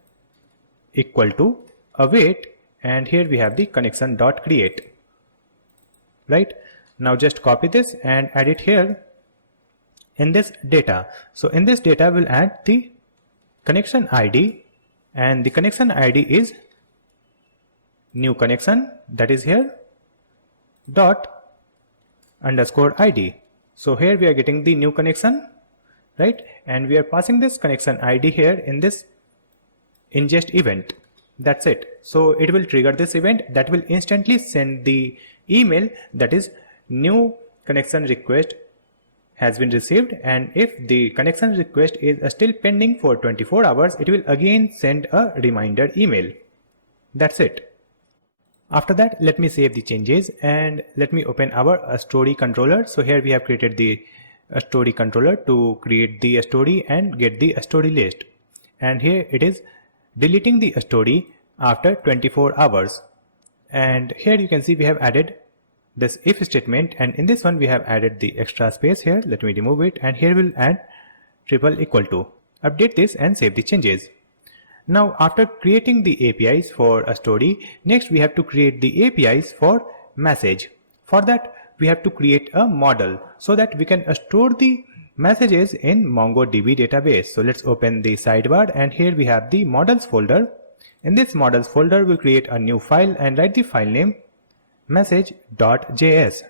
equal to await, and here we have the connection dot create. Right, now just copy this and add it here in this data. So in this data we'll add the connection ID, and the connection ID is new connection, that is here dot underscore ID. So here we are getting the new connection, right, and we are passing this connection ID here in this ingest event. That's it. So it will trigger this event that will instantly send the email that is new connection request has been received, and if the connection request is still pending for 24 hours, it will again send a reminder email. That's it. After that, let me save the changes and let me open our story controller. So here we have created the story controller to create the story and get the story list, and here it is deleting the story after 24 hours. And here you can see we have added this if statement, and in this one we have added the extra space here. Let me remove it, and here we'll add triple equal to. Update this and save the changes. Now after creating the APIs for a story, next we have to create the APIs for message. For that we have to create a model so that we can store the messages in MongoDB database. So let's open the sidebar, and here we have the models folder. In this models folder we'll create a new file and write the file name message.js.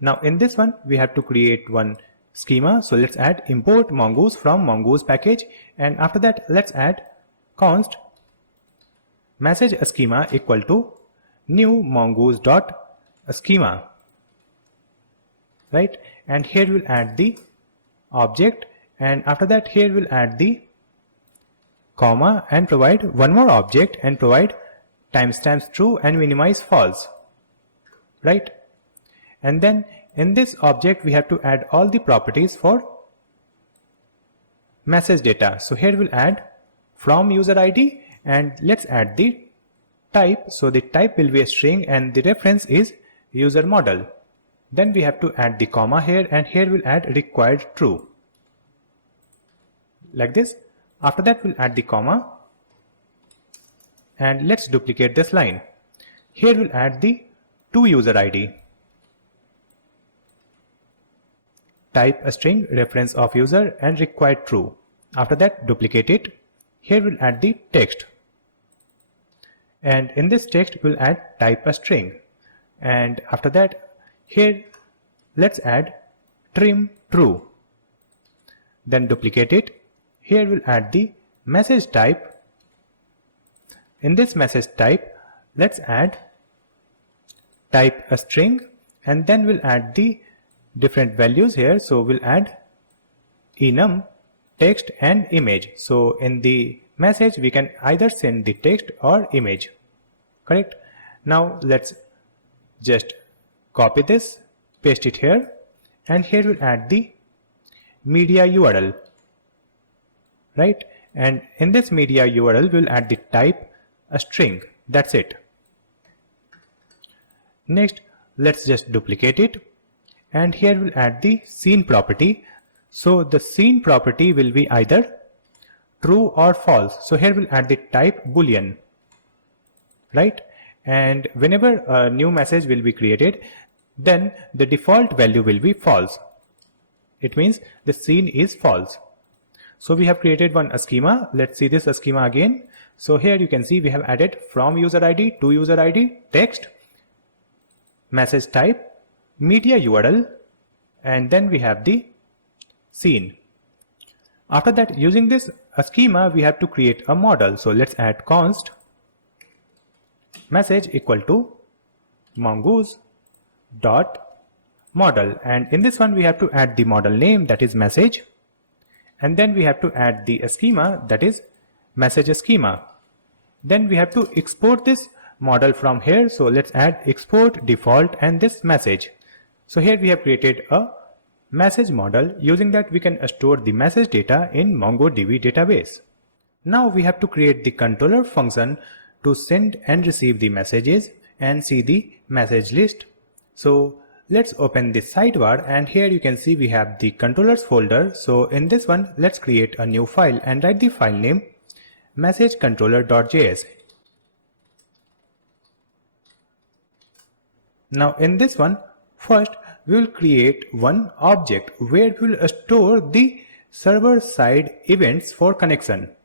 Now in this one we have to create one schema. So let's add import mongoose from mongoose package, and after that let's add const message schema equal to new mongoose dot schema. Right, and here we'll add the object, and after that here we'll add the comma and provide one more object and provide timestamps true and minimize false. Right, and then in this object we have to add all the properties for message data. So here we'll add from user ID, and let's add the type. So the type will be a string and the reference is user model. Then we have to add the comma here, and here we'll add required true, like this. After that we'll add the comma, and let's duplicate this line. Here we'll add the to user ID, type a string, reference of user, and required true. After that duplicate it. Here we'll add the text, and in this text we'll add type a string, and after that here let's add trim true. Then duplicate it. Here we'll add the message type. In this message type let's add type a string, and then we'll add the different values here. So we'll add enum, text, and image. So in the message we can either send the text or image. Correct. Now let's just copy this, paste it here, and here we'll add the media URL. Right, and in this media URL we'll add the type a string. That's it. Next let's just duplicate it, and here we'll add the scene property. So the scene property will be either true or false. So here we'll add the type boolean. Right, and whenever a new message will be created, then the default value will be false. It means the scene is false. So we have created one schema. Let's see this schema again. So here you can see we have added from user ID, to user ID, text, message type, media URL, and then we have the scene. After that, using this schema we have to create a model. So let's add const message equal to mongoose dot model, and in this one we have to add the model name, that is message, and then we have to add the schema, that is message schema. Then we have to export this model from here. So let's add export default and this message. So here we have created a message model. Using that we can store the message data in MongoDB database. Now we have to create the controller function to send and receive the messages and see the message list. So let's open the sidebar, and here you can see we have the controllers folder. So in this one, let's create a new file and write the file name messagecontroller.js. Now in this one, first we will create one object where we will store the server side events for connection.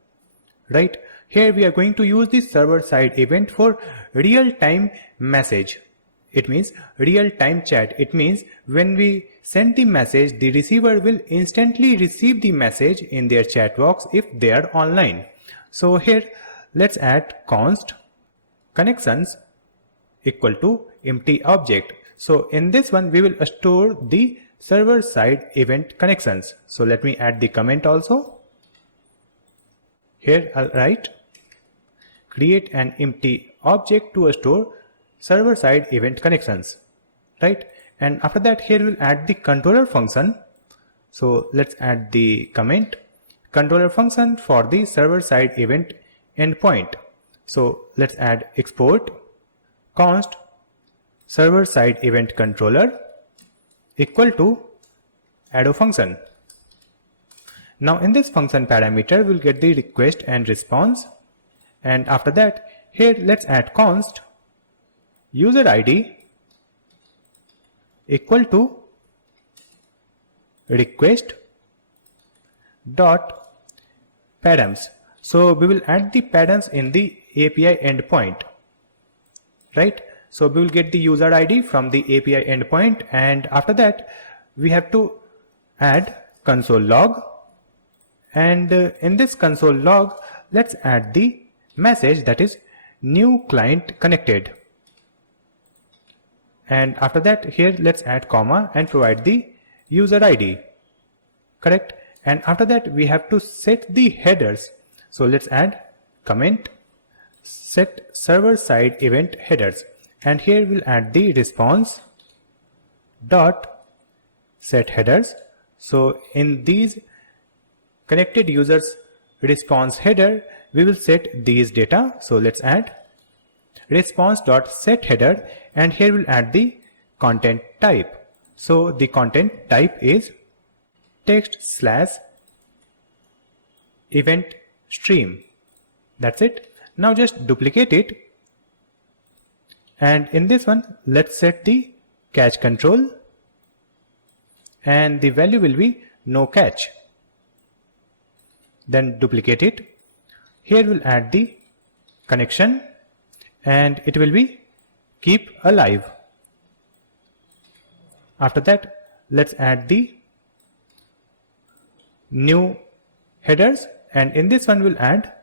Right, here we are going to use the server side event for real-time message. It means real-time chat. It means when we send the message, the receiver will instantly receive the message in their chat box if they are online. So here let's add const connections equal to empty object. So in this one we will store the server side event connections. So let me add the comment also. Here I'll write create an empty object to store server side event connections, right? And after that, here we'll add the controller function. So let's add the comment controller function for the server side event endpoint. So let's add export const server side event controller equal to add function. Now in this function parameter, we'll get the request and response. And after that, here let's add const user ID equal to request dot params. So we will add the params in the API endpoint, right? So we will get the user ID from the API endpoint, and after that we have to add console log. And in this console log, let's add the message that is new client connected. And after that, here let's add comma and provide the user ID, correct? And after that, we have to set the headers. So let's add comment set server side event headers, and here we'll add the response dot set headers. So in these connected users response header, we will set these data. So let's add response.set header, and here we'll add the content type. So the content type is text/event stream. That's it. Now just duplicate it, and in this one let's set the catch control, and the value will be no catch. Then duplicate it. Here we'll add the connection, and it will be keep alive. After that, let's add the new headers, and in this one we'll add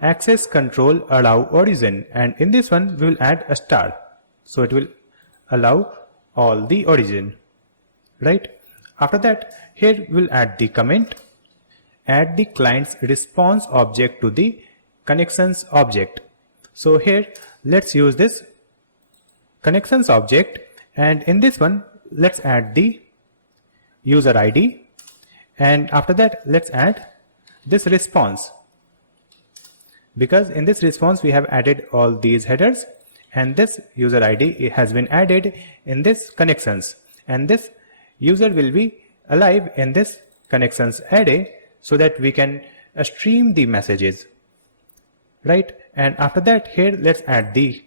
access control allow origin, and in this one we will add a star, so it will allow all the origin, right? After that, here we'll add the comment add the client's response object to the connections object. So here let's use this connections object, and in this one let's add the user ID, and after that let's add this response, because in this response we have added all these headers, and this user ID has been added in this connections, and this user will be alive in this connections array, so that we can stream the messages, right? And after that, here let's add the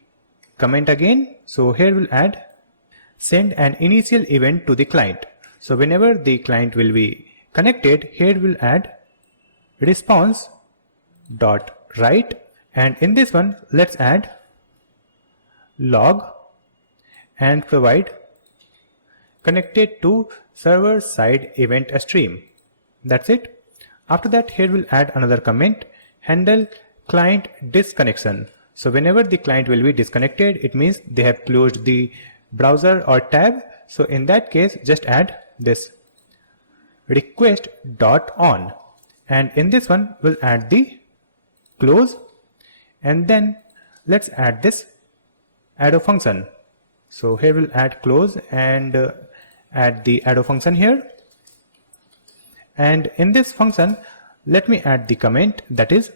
comment again. So here we'll add send an initial event to the client. So whenever the client will be connected, here we'll add response dot write, and in this one let's add log and provide connected to server side event stream. That's it. After that, here we'll add another comment handle client disconnection. So whenever the client will be disconnected, it means they have closed the browser or tab. So in that case, just add this request dot on, and in this one we'll add the close, and then let's add this add function. So here we'll add close and add the add function here, and in this function let me add the comment, that is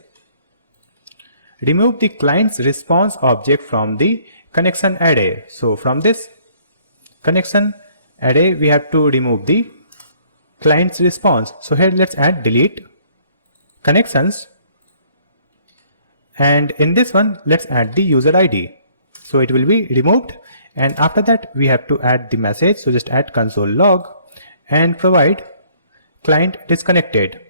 remove the client's response object from the connection array. So from this connection array we have to remove the client's response. So here let's add delete connections, and in this one let's add the user ID. So it will be removed, and after that we have to add the message. So just add console log and provide client disconnected.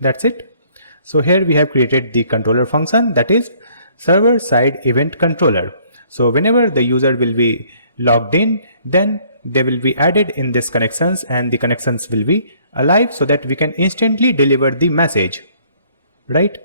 That's it. So here we have created the controller function, that is server side event controller. So whenever the user will be logged in, then they will be added in this connections, and the connections will be alive so that we can instantly deliver the message, right?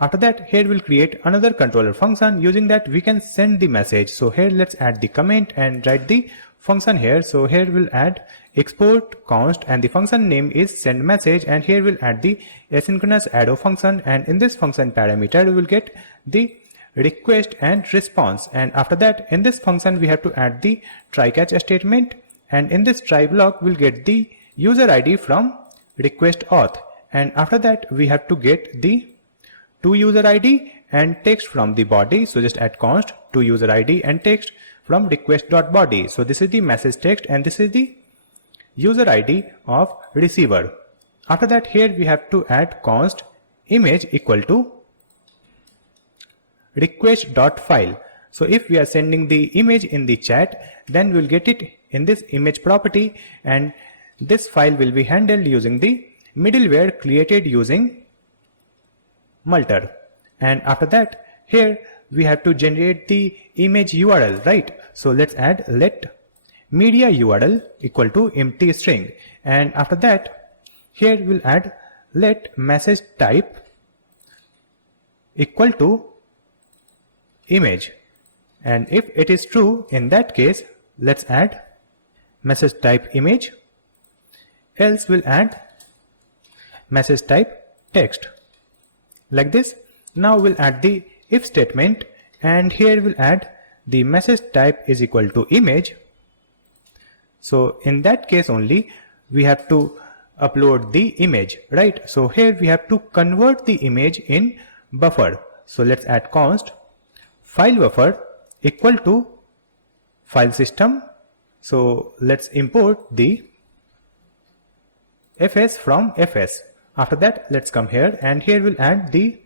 After that, here we'll create another controller function. Using that we can send the message. So here let's add the comment and write the function here. So here we'll add export const, and the function name is send message, and here we'll add the asynchronous arrow function, and in this function parameter we will get the request and response. And after that, in this function we have to add the try catch statement, and in this try block we'll get the user ID from request auth, and after that we have to get the to user ID and text from the body. So just add const to user ID and text from request.body. So this is the message text, and this is the user ID of receiver. After that, here we have to add const image equal to request.file. So if we are sending the image in the chat, then we'll get it in this image property, and this file will be handled using the middleware created using Multer. And after that, here we have to generate the image URL, right? So let's add let media URL equal to empty string, and after that here we'll add let message type equal to image, and if it is true, in that case let's add message type image, else we'll add message type text, like this. Now we'll add the if statement, and here we'll add the message type is equal to image. So in that case only we have to upload the image, right? So here we have to convert the image in buffer. So let's add const file buffer equal to file system. So let's import the fs from fs. After that, let's come here, and here we'll add the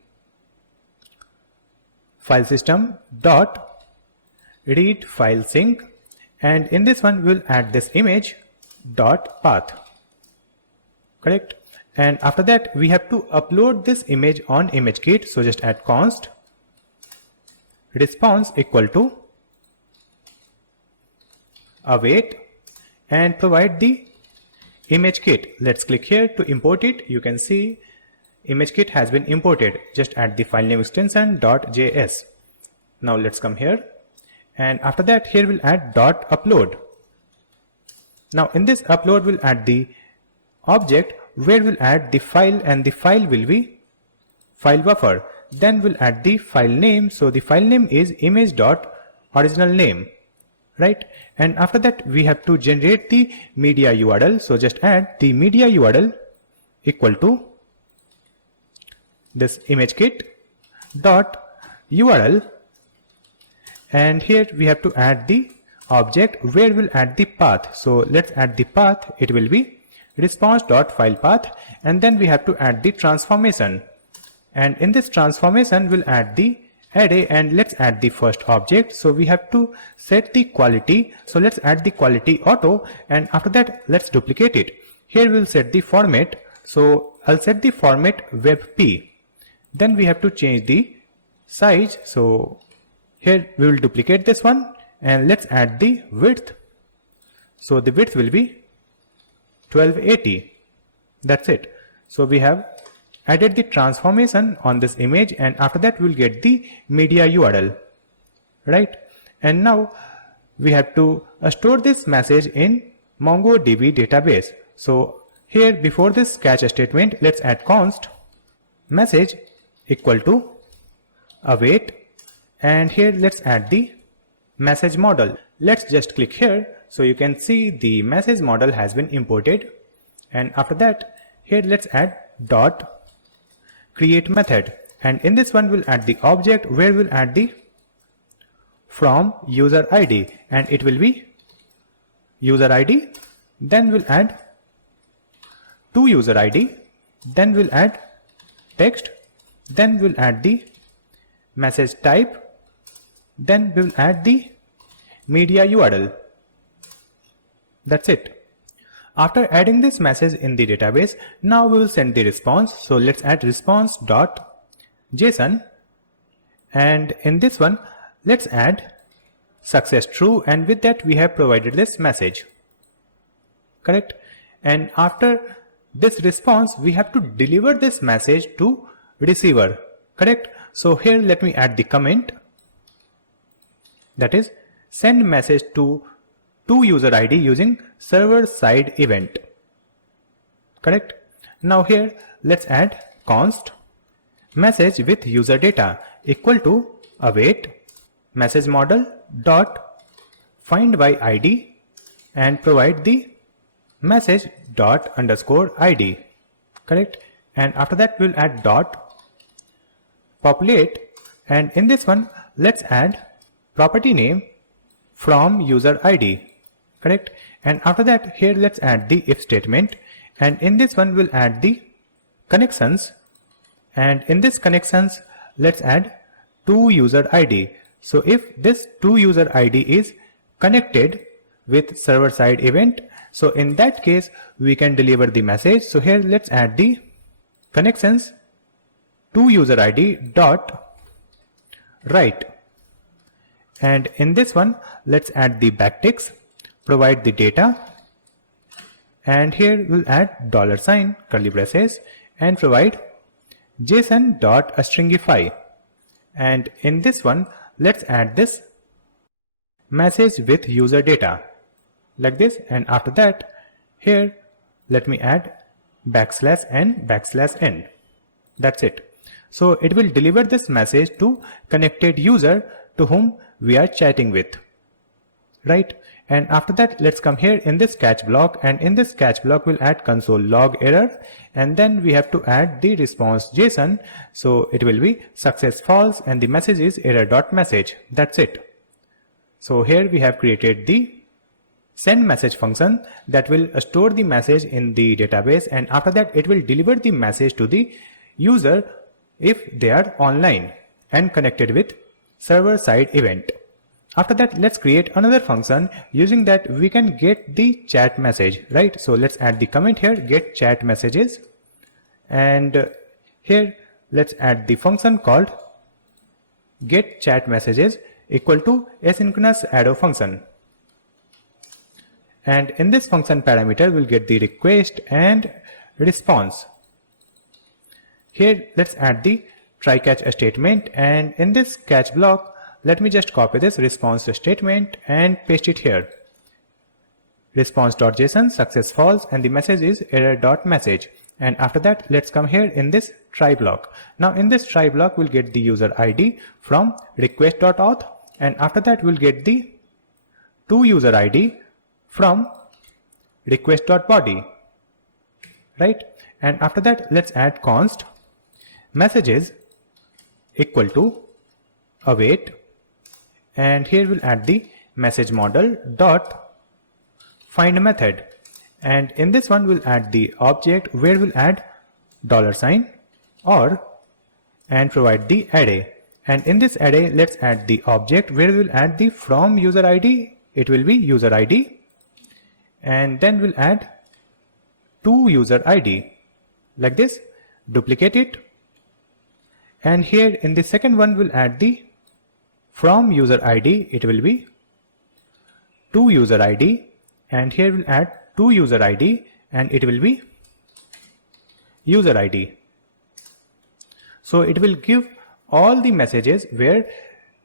file system dot read file sync, and in this one we'll add this image dot path, correct? And after that we have to upload this image on ImageKit. So just add const response equal to await and provide the ImageKit. Let's click here to import it. You can see ImageKit has been imported. Just add the file name extension .js. Now let's come here, and after that here we'll add .upload. Now in this upload we'll add the object where we'll add the file, and the file will be file buffer. Then we'll add the file name. So the file name is image.original name, right? And after that we have to generate the media URL. So just add the media URL equal to this ImageKit dot URL, and here we have to add the object where we'll add the path. So let's add the path. It will be response.file path, and then we have to add the transformation, and in this transformation we'll add the array, and let's add the first object. So we have to set the quality. So let's add the quality auto, and after that let's duplicate it. Here we'll set the format. So I'll set the format WebP. Then we have to change the size. So here we will duplicate this one, and let's add the width. So the width will be 1280. That's it. So we have added the transformation on this image, and after that we'll get the media URL, right? And now we have to store this message in MongoDB database. So here before this catch statement, let's add const message equal to await, and here let's add the message model. Let's just click here. So you can see the message model has been imported, and after that here let's add dot create method, and in this one we'll add the object where we'll add the from user ID, and it will be user ID. Then we'll add to user ID, then we'll add text, then we'll add the message type, then we'll add the media URL. That's it. After adding this message in the database, now we will send the response. So let's add response.json, and in this one let's add success true, and with that we have provided this message, correct? And after this response we have to deliver this message to receiver, correct? So here let me add the comment, that is send message to user ID using server side event, correct? Now here let's add const message with user data equal to await message model dot find by ID, and provide the message dot underscore ID, correct? And after that we'll add dot populate, and in this one let's add property name from user ID, correct? And after that here let's add the if statement, and in this one we'll add the connections, and in this connections let's add to user ID. So if this to user ID is connected with server side event, so in that case we can deliver the message. So here let's add the connections to user ID dot write, and in this one let's add the backticks, provide the data, and here we'll add $, curly braces, and provide json.stringify, and in this one let's add this message with user data like this, and after that here let me add backslash and backslash n. That's it. So it will deliver this message to connected user to whom we are chatting with, right? And after that let's come here in this catch block, and in this catch block we'll add console log error, and then we have to add the response JSON. So it will be success false, and the message is error.message. That's it. So here we have created the send message function that will store the message in the database, and after that it will deliver the message to the user if they are online and connected with server side event. After that let's create another function, using that we can get the chat message, right? So let's add the comment here, get chat messages, and here let's add the function called get chat messages equal to asynchronous arrow function, and in this function parameter we'll get the request and response. Here let's add the try catch statement, and in this catch block let me just copy this response statement and paste it here. Response.json success false, and the message is error.message. And after that let's come here in this try block. Now in this try block we'll get the user ID from request.auth, and after that we'll get the to user ID from request.body, right? And after that let's add const messages equal to await, and here we'll add the message model dot find method, and in this one we'll add the object where we'll add $, or, and provide the array, and in this array let's add the object where we'll add the from user ID, it will be user ID, and then we'll add to user ID like this, duplicate it, and here in the second one we'll add the from user ID, it will be to user ID, and here we'll add to user ID, and it will be user ID. So it will give all the messages where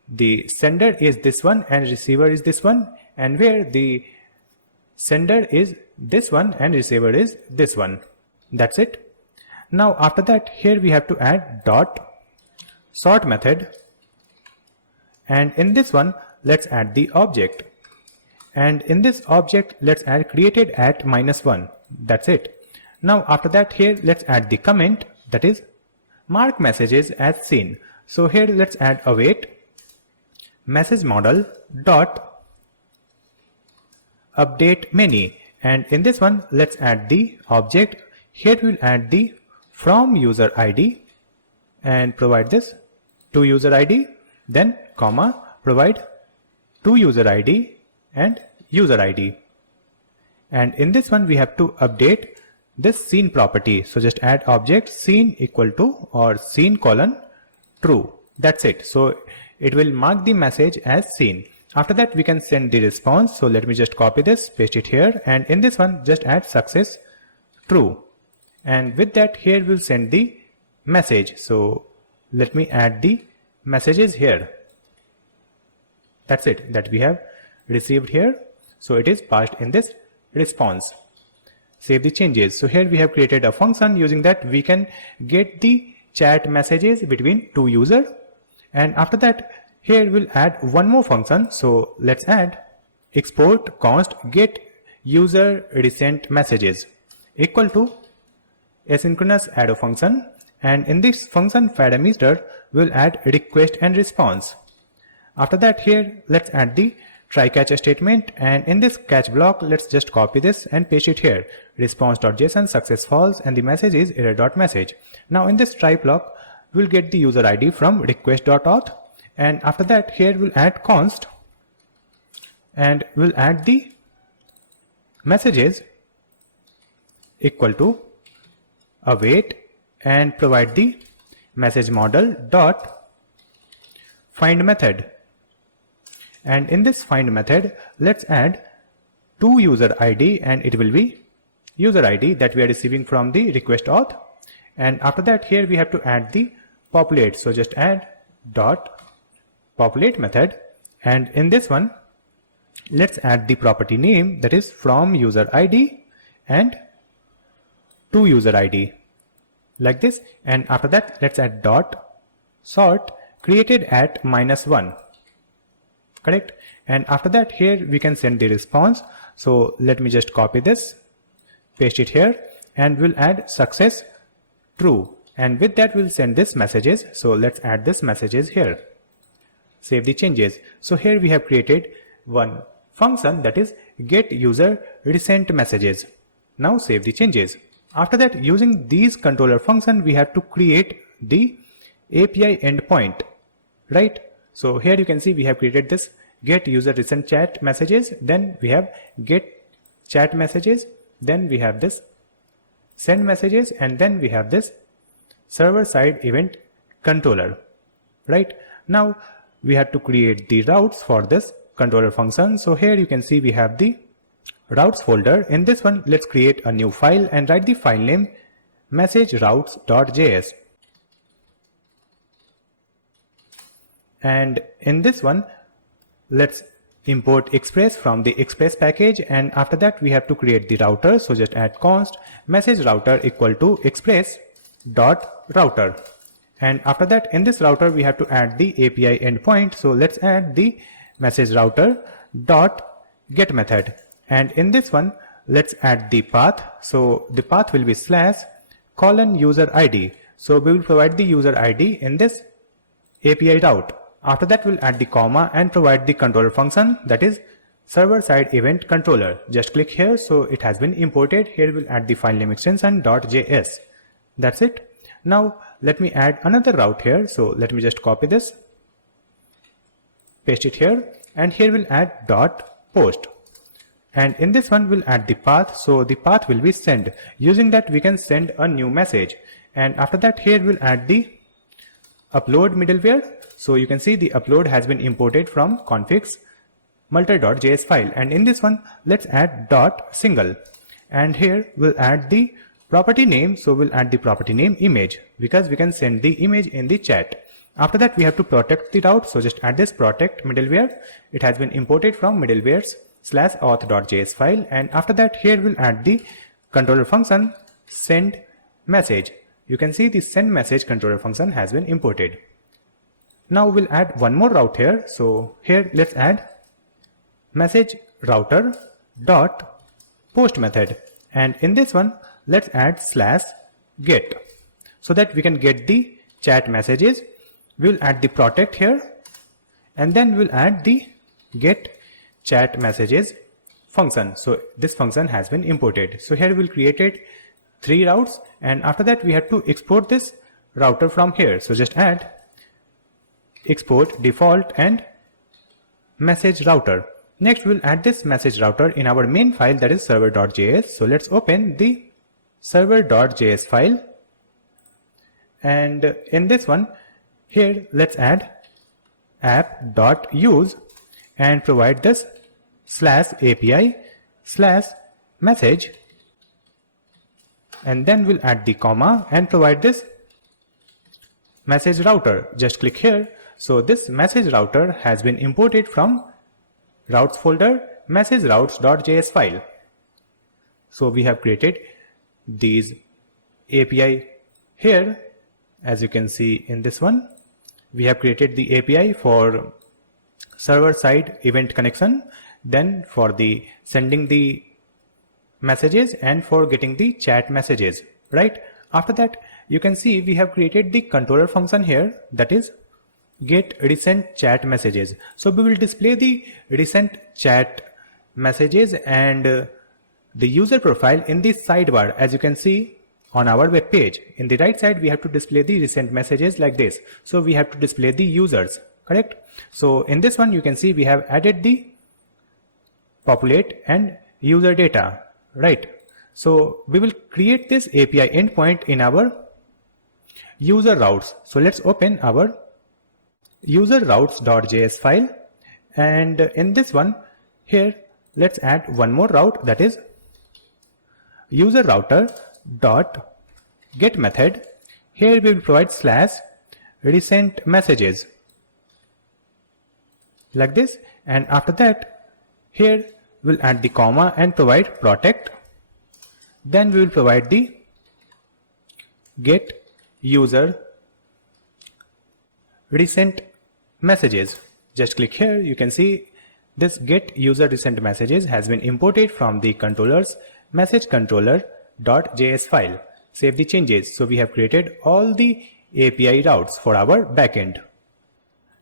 the sender is this one and receiver is this one, and where the sender is this one and receiver is this one. That's it. Now after that here we have to add dot sort method, and in this one let's add the object, and in this object let's add created at -1. That's it. Now after that here let's add the comment, that is mark messages as seen. So here let's add await message model dot update many, and in this one let's add the object. Here we'll add the from user ID and provide this to user ID, then comma provide to user ID and user ID, and in this one we have to update this scene property. So just add object scene equal to or scene colon true. That's it. So it will mark the message as seen. After that we can send the response. So let me just copy this, paste it here, and in this one just add success true, and with that here we'll send the message. So let me add the messages here. That's it, that we have received here. So it is passed in this response. Save the changes. So here we have created a function. Using that we can get the chat messages between two users, and after that here we'll add one more function. So let's add export const get user recent messages equal to asynchronous arrow function, and in this function parameter we'll add request and response. After that here let's add the try catch statement, and in this catch block let's just copy this and paste it here, response.json success false, and the message is error.message. Now in this try block we'll get the user ID from request.auth, and after that here we'll add const and we'll add the messages equal to await and provide the message model dot find method, and in this find method let's add to user ID, and it will be user ID that we are receiving from the request auth, and after that here we have to add the populate. So just add dot populate method, and in this one let's add the property name, that is from user ID and to user ID, like this, and after that let's add dot sort created at -1, correct, and after that here we can send the response. So let me just copy this, paste it here, and we'll add success true, and with that we'll send this messages. So let's add this messages here. Save the changes. So here we have created one function, that is get user recent messages. Now save the changes. After that, using these controller function we have to create the API endpoint, right? So here you can see we have created this get user recent chat messages, then we have get chat messages, then we have this send messages, and then we have this server side event controller, right? Now we have to create the routes for this controller function. So here you can see we have the routes folder. In this one let's create a new file and write the file name message routes.js, and in this one let's import express from the express package, and after that we have to create the router. So just add const message router equal to express dot router, and after that in this router we have to add the API endpoint. So let's add the message router dot get method, and in this one let's add the path. So the path will be / user ID. So we will provide the user ID in this API route. After that we'll add the comma and provide the controller function, that is server side event controller. Just click here, so it has been imported. Here we'll add the file name extension .js. That's it. Now let me add another route here. So let me just copy this, paste it here, and here we'll add .post, and in this one we'll add the path. So the path will be send. Using that we can send a new message, and after that here we'll add the upload middleware. So you can see the upload has been imported from configs multi.js file, and in this one let's add .single, and here we'll add the property name. So we'll add the property name image, because we can send the image in the chat. After that we have to protect the route. So just add this protect middleware. It has been imported from middlewares /auth.js file, and after that here we'll add the controller function send message. You can see the send message controller function has been imported. Now we'll add one more route here. So here let's add message router dot post method, and in this one let's add /get, so that we can get the chat messages. We'll add the protect here, and then we'll add the get chat messages function. So this function has been imported. So here we'll created 3 routes, and after that we have to export this router from here. So just add export default and message router. Next we'll add this message router in our main file, that is server.js. So let's open the server.js file, and in this one here let's add app.use and provide this /API/message, and then we'll add the comma and provide this message router. Just click here. So this message router has been imported from routes folder message routes.js file. So we have created these API here. As you can see in this one, we have created the API for server side event connection, then for the sending the messages and for getting the chat messages, right? After that you can see we have created the controller function here, that is get recent chat messages. So we will display the recent chat messages and the user profile in the sidebar. As you can see on our web page, in the right side we have to display the recent messages like this. So we have to display the users, correct? So in this one you can see we have added the populate and user data, right? So we will create this API endpoint in our user routes. So let's open our user routes.js file, and in this one here let's add one more route, that is user router dot get method. Here we will provide /recent messages like this, and after that here we'll add the comma and provide protect. Then we will provide the get user recent messages. Just click here. You can see this get user recent messages has been imported from the controllers message controller.js file. Save the changes. So we have created all the API routes for our backend.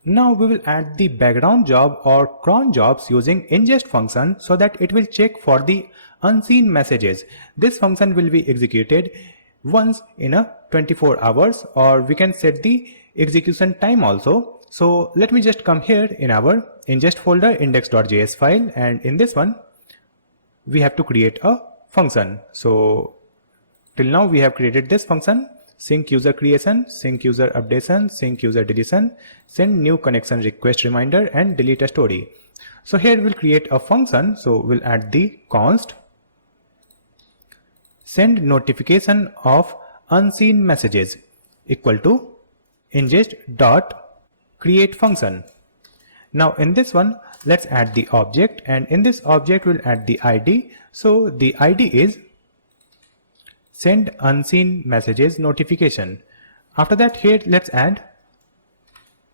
Now we will add the background job or cron jobs using ingest function so that it will check for the unseen messages. This function will be executed once in a 24 hours, or we can set the execution time also. So let me just come here in our ingest folder index.js file, and in this one we have to create a function. So till now we have created this function: sync user creation, sync user updation, sync user deletion, send new connection request reminder, and delete a story. So here we'll create a function. So we'll add the const send notification of unseen messages equal to ingest dot create function. Now in this one let's add the object, and in this object we'll add the ID. So the ID is send unseen messages notification. After that here let's add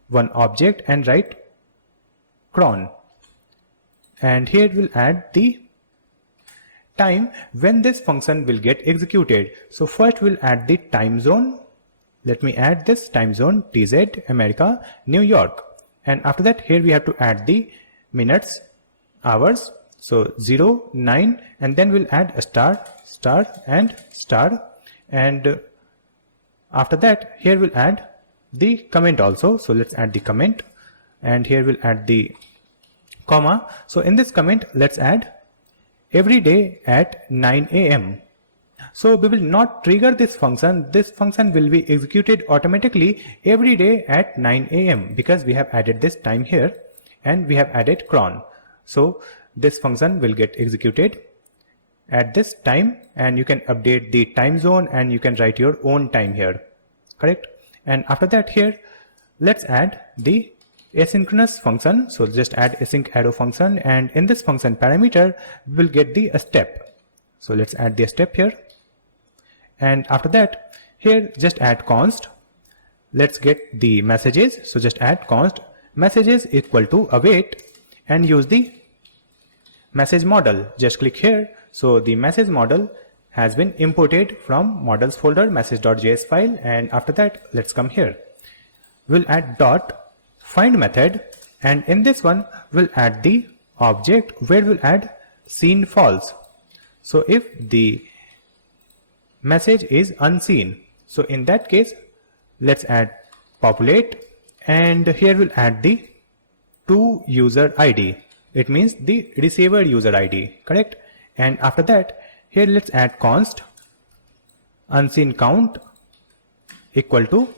one object and write cron, and here we'll add the time when this function will get executed. So first we'll add the time zone. Let me add this time zone TZ America New York, and after that here we have to add the minutes, hours, so 0, 9, and then we'll add a star, star, and star, and after that here we'll add the comment also. So let's add the comment, and here we'll add the comma. So in this comment let's add every day at 9 AM. So we will not trigger this function. This function will be executed automatically every day at 9 AM because we have added this time here and we have added cron. So this function will get executed at this time, and you can update the time zone and you can write your own time here, correct? And after that here let's add the asynchronous function. So just add async arrow function, and in this function parameter we will get the step. So let's add the step here, and after that here just add const. Let's get the messages. So just add const messages equal to await and use the message model. Just click here. So the message model has been imported from models folder message.js file, and after that let's come here. We'll add dot find method, and in this one we'll add the object where we'll add seen false. So if the message is unseen, so in that case let's add populate, and here we'll add the to user ID. It means the receiver user ID, correct? And after that here let's add const unseen count equal to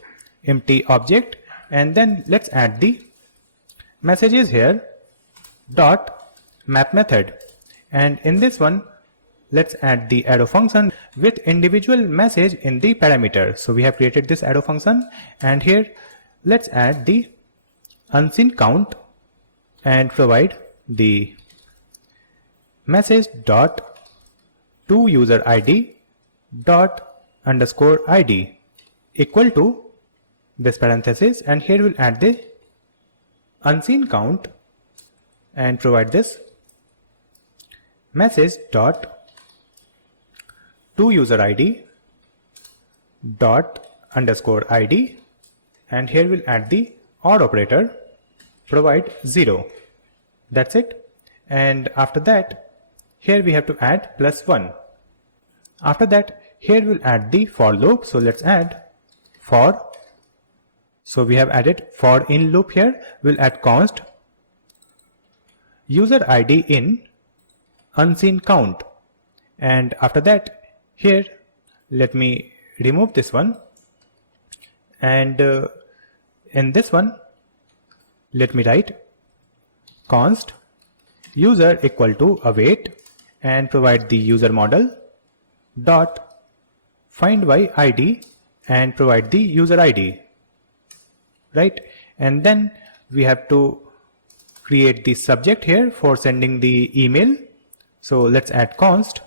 empty object, and then let's add the messages here dot map method, and in this one let's add the arrow function with individual message in the parameter. So we have created this arrow function, and here let's add the unseen count and provide the message dot to user ID dot underscore ID equal to this parenthesis, and here we'll add the unseen count and provide this message dot to user ID dot underscore ID, and here we'll add the OR operator, provide 0. That's it. And after that here we have to add +1. After that here we'll add the for loop. So let's add for. So we have added for in loop here. We'll add const user ID in unseen count, and after that here let me remove this one, and in this one let me write const user equal to await and provide the user model dot find by ID and provide the user ID, right? And then we have to create the subject here for sending the email. So let's add const,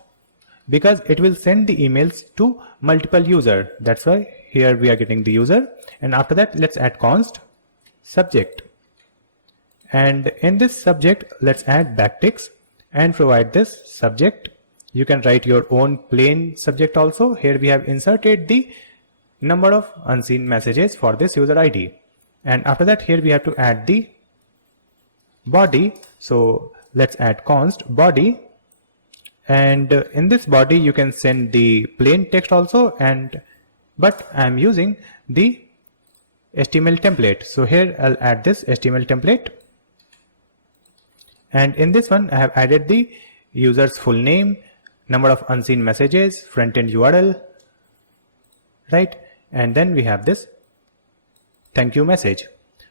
because it will send the emails to multiple user. That's why here we are getting the user. And after that let's add const subject, and in this subject let's add backticks and provide this subject. You can write your own plain subject also. Here we have inserted the number of unseen messages for this user ID, and after that here we have to add the body. So let's add const body, and in this body you can send the plain text also, and but I'm using the HTML template. So here I'll add this HTML template, and in this one I have added the user's full name, number of unseen messages, front-end URL, right? And then we have this thank you message.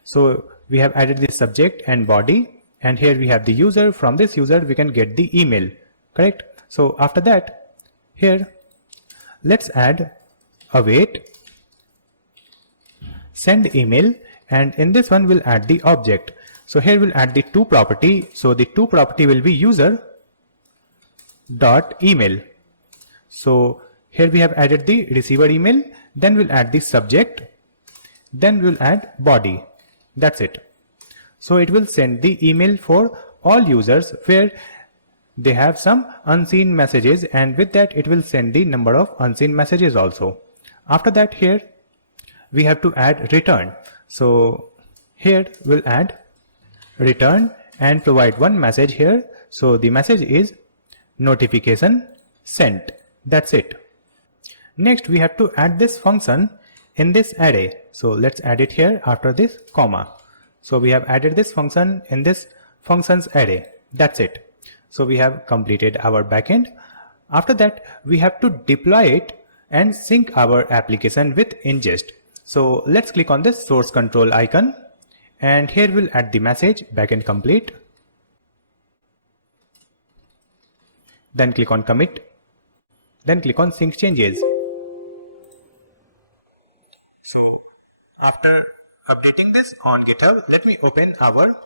So we have added the subject and body, and here we have the user. From this user we can get the email, correct? So after that here let's add await send email, and in this one we'll add the object. So here we'll add the to property. So the to property will be user dot email. So here we have added the receiver email, then we'll add the subject, then we'll add body. That's it. So it will send the email for all users where they have some unseen messages, and with that it will send the number of unseen messages also. After that here we have to add return. So here we'll add return and provide one message here. So the message is notification sent. That's it. Next we have to add this function in this array. So let's add it here after this comma. So we have added this function in this functions array. That's it. So we have completed our backend. After that we have to deploy it and sync our application with INNGEST. So let's click on this source control icon, and here we'll add the message backend complete. Then click on commit. Then click on sync changes. So after updating this on GitHub, let me open our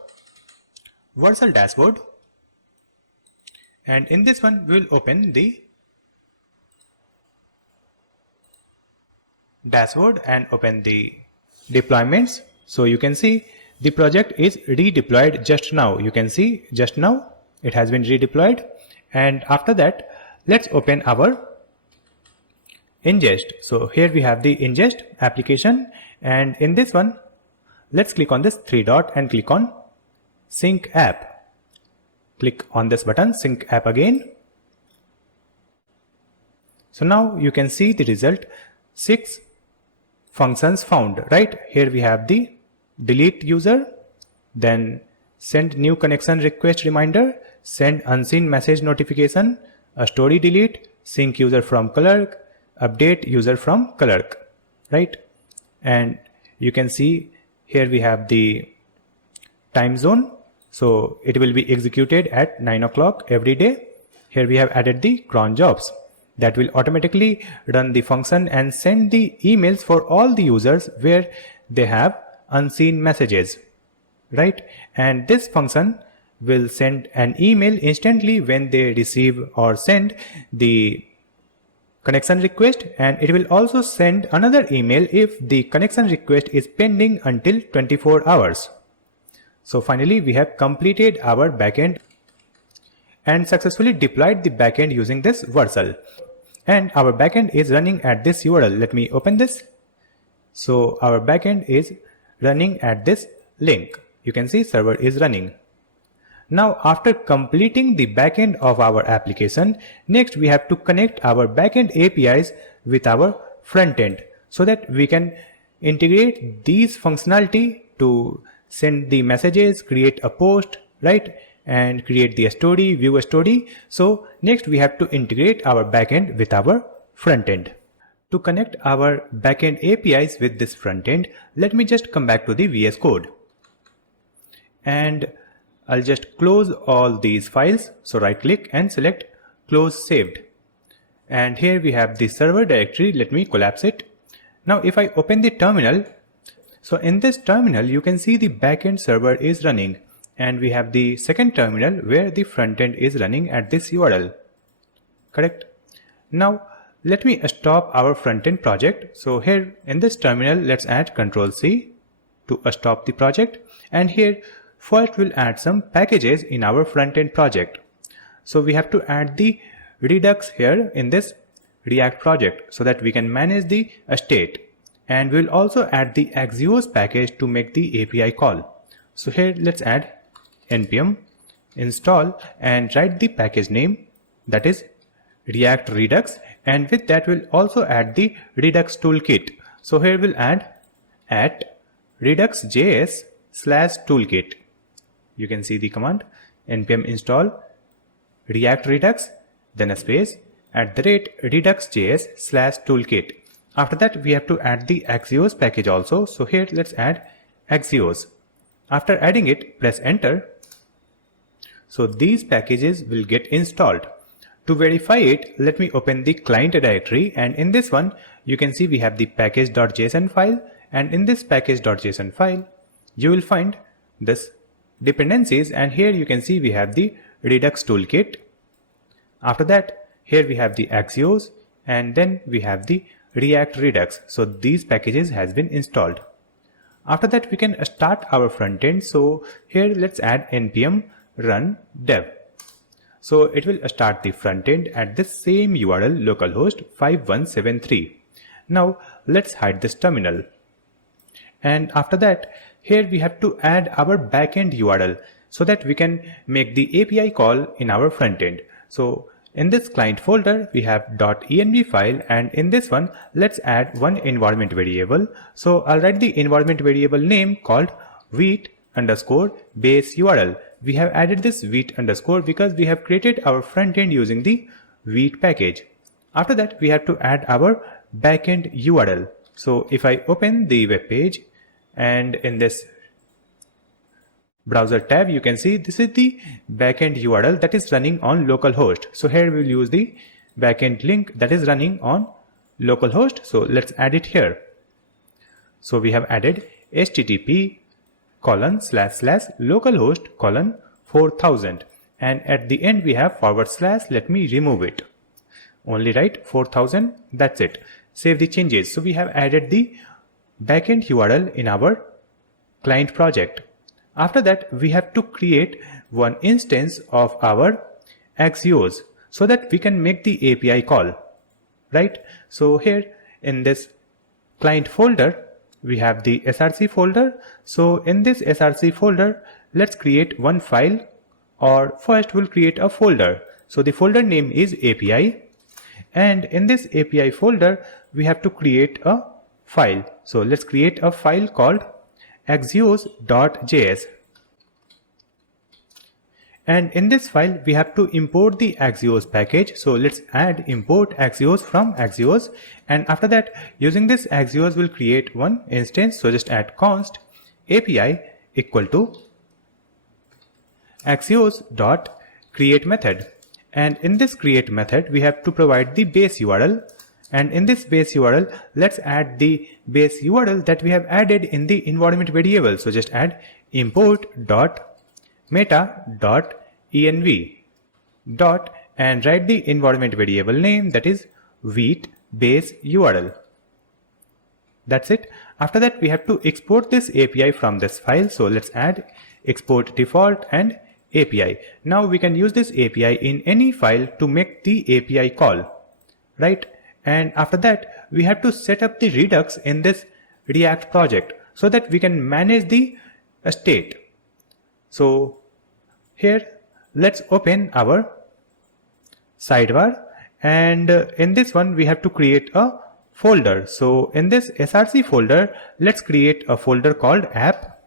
Vercel dashboard, and in this one we will open the dashboard and open the deployments. So you can see the project is redeployed just now. You can see just now it has been redeployed. And after that let's open our ingest. So here we have the ingest application, and in this one, let's click on this three dot and click on sync app. Click on this button, sync app again. So now you can see the result, 6 functions found, right? Here we have the delete user, then send new connection request reminder, send unseen message notification, a story delete, sync user from Clerk, update user from Clerk, right? And you can see here we have the time zone. So it will be executed at 9 o'clock every day. Here we have added the cron jobs that will automatically run the function and send the emails for all the users where they have unseen messages, right? And this function will send an email instantly when they receive or send the connection request, and it will also send another email if the connection request is pending until 24 hours. So finally we have completed our backend and successfully deployed the backend using this Vercel. And our backend is running at this URL. Let me open this. So our backend is running at this link. You can see server is running. Now after completing the backend of our application, next we have to connect our backend APIs with our frontend so that we can integrate these functionality to send the messages, create a post, right? And create the story, view a story. So next we have to integrate our backend with our frontend. To connect our backend APIs with this frontend, let me just come back to the VS Code. And I'll just close all these files. So right click and select close saved. And here we have the server directory. Let me collapse it. Now if I open the terminal, so in this terminal you can see the backend server is running, and we have the second terminal where the frontend is running at this URL. Correct? Now let me stop our frontend project. So here in this terminal, let's add Ctrl+C to stop the project, and here first we'll add some packages in our frontend project. So we have to add the Redux here in this React project so that we can manage the state, and we'll also add the Axios package to make the API call. So here let's add npm install and write the package name, that is React Redux, and with that we'll also add the Redux toolkit. So here we'll add at redux.js/toolkit. You can see the command npm install React Redux, then a space @redux.js/toolkit. After that we have to add the Axios package also. So here let's add Axios. After adding it, press enter. So these packages will get installed. To verify it, let me open the client directory, and in this one you can see we have the package.json file, and in this package.json file you will find this dependencies, and here you can see we have the Redux toolkit. After that here we have the Axios, and then we have the React Redux. So these packages has been installed. After that we can start our front end. So here let's add npm run dev. So it will start the front end at this same URL, localhost 5173. Now let's hide this terminal. And after that here we have to add our backend URL so that we can make the API call in our front end. So in this client folder we have .env file, and in this one let's add one environment variable. So I'll write the environment variable name called wheat_base URL. We have added this wheat underscore because we have created our front end using the wheat package. After that we have to add our backend URL. So if I open the web page, and in this browser tab you can see this is the backend URL that is running on localhost. So here we'll use the backend link that is running on localhost. So let's add it here. So we have added http://localhost:4000, and at the end we have /. Let me remove it. Only write 4000. That's it. Save the changes. So we have added the backend URL in our client project. After that we have to create one instance of our Axios so that we can make the API call. right? So here in this client folder, we have the src folder. So in this src folder, let's create one file, or first we'll create a folder. So the folder name is API, and in this API folder, we have to create a file. So let's create a file called axios.js. And in this file, we have to import the Axios package. So let's add import Axios from Axios. And after that, using this Axios, we'll create one instance. So just add const API equal to Axios.create method. And in this create method, we have to provide the base URL. And in this base URL, let's add the base URL that we have added in the environment variable. So just add import.meta.env dot and write the environment variable name, that is wheat base URL. That's it. After that, we have to export this API from this file. So let's add export default and API. Now we can use this API in any file to make the API call, right? And after that, we have to set up the Redux in this React project so that we can manage the state. So here, let's open our sidebar, and in this one, we have to create a folder. So in this src folder, let's create a folder called app.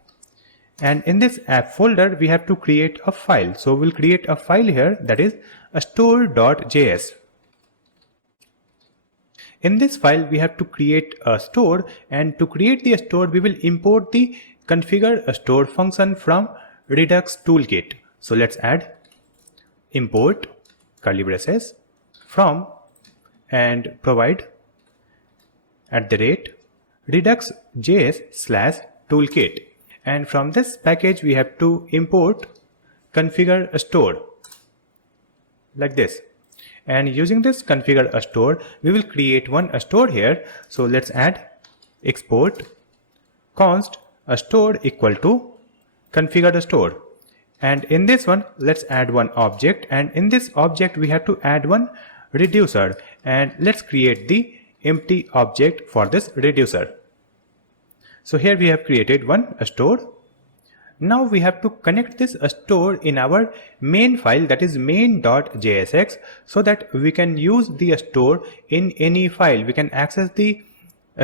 And in this app folder, we have to create a file. So we'll create a file here, that is a store.js. In this file, we have to create a store, and to create the store, we will import the configure a store function from Redux toolkit. So let's add import curly braces from and provide @redux.js/toolkit. And from this package, we have to import configure a store like this. And using this configure a store, we will create one a store here. So let's add export const a store equal to configure a store. And in this one, let's add one object. And in this object, we have to add one reducer. And let's create the empty object for this reducer. So here we have created one a store. Now we have to connect this store in our main file, that is main.jsx, so that we can use the store in any file. We can access the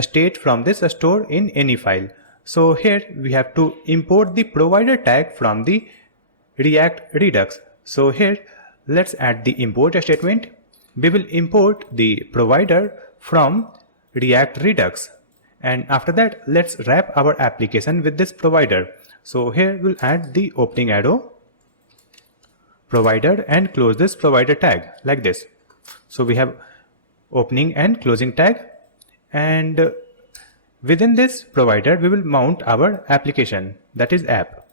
state from this store in any file. So here we have to import the provider tag from the React Redux. So here let's add the import statement. We will import the provider from React Redux. And after that, let's wrap our application with this provider. So here we'll add the opening arrow provider and close this provider tag like this. So we have opening and closing tag, and within this provider, we will mount our application, that is app,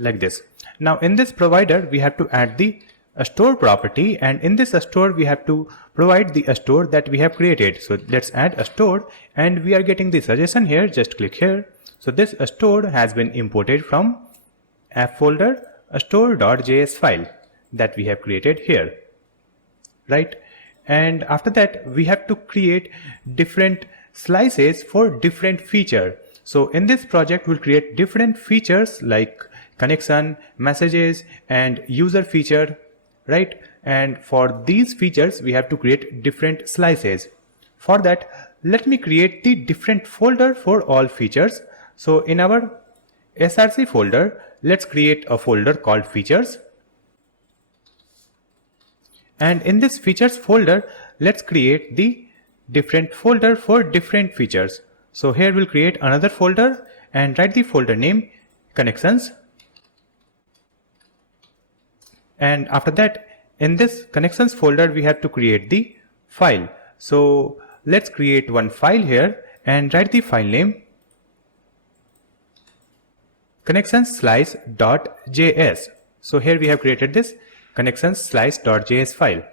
like this. Now in this provider, we have to add the store property, and in this store, we have to provide the store that we have created. So let's add a store, and we are getting the suggestion here. Just click here. So this store has been imported from app folder, a store.js file that we have created here, right? And after that, we have to create different slices for different feature. So in this project, we'll create different features like connection, messages, and user feature, right? And for these features, we have to create different slices. For that, let me create the different folder for all features. So in our src folder, let's create a folder called features. And in this features folder, let's create the different folder for different features. So here we'll create another folder and write the folder name connections. And after that, in this connections folder, we have to create the file. So let's create one file here and write the file name connectionsSlice.js. So here we have created this connectionsSlice.js file.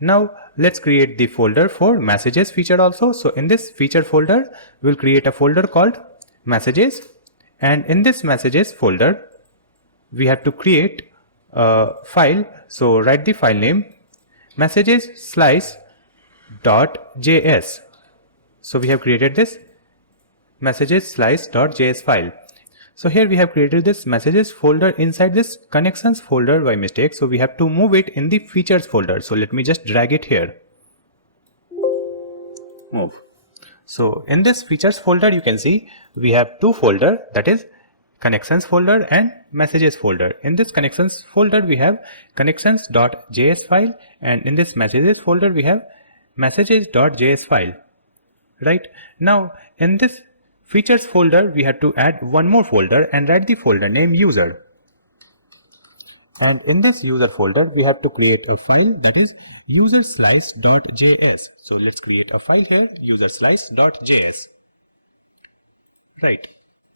Now let's create the folder for messages feature also. So in this feature folder, we'll create a folder called messages. And in this messages folder, we have to create a file. So write the file name messages messages.js. So we have created this messages slice.js file. So here we have created this messages folder inside this connections folder by mistake. So we have to move it in the features folder. So let me just drag it here. Move. So in this features folder, you can see we have two folders, that is connections folder and messages folder. In this connections folder, we have connections.js file, and in this messages folder, we have messages.js file. Right now, in this features folder, we have to add one more folder and write the folder name user. And in this user folder, we have to create a file, that is userslice.js. So let's create a file here, userslice.js. Right.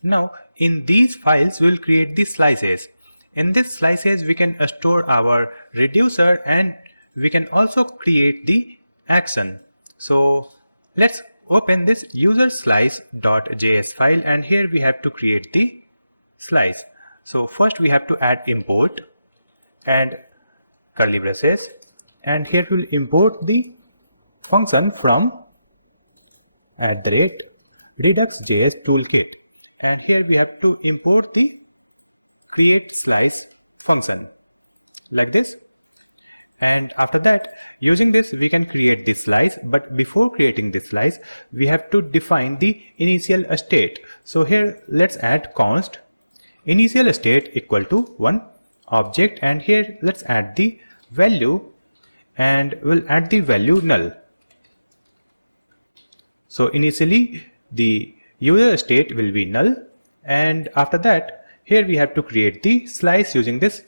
Now in these files, we will create the slices. In this slices, we can store our reducer and we can also create the action. So let's open this userslice.js file, and here we have to create the slice. So first we have to add import and curly braces, and here we will import the function from @redux.js toolkit, and here we have to import the create slice function like this. And after that, using this, we can create this slice. But before creating this slice, we have to define the initial state. So here let's add const initial state equal to 1 object, and here let's add the value, and we'll add the value null. So initially the user state will be null, and after that, here we have to create the slice using this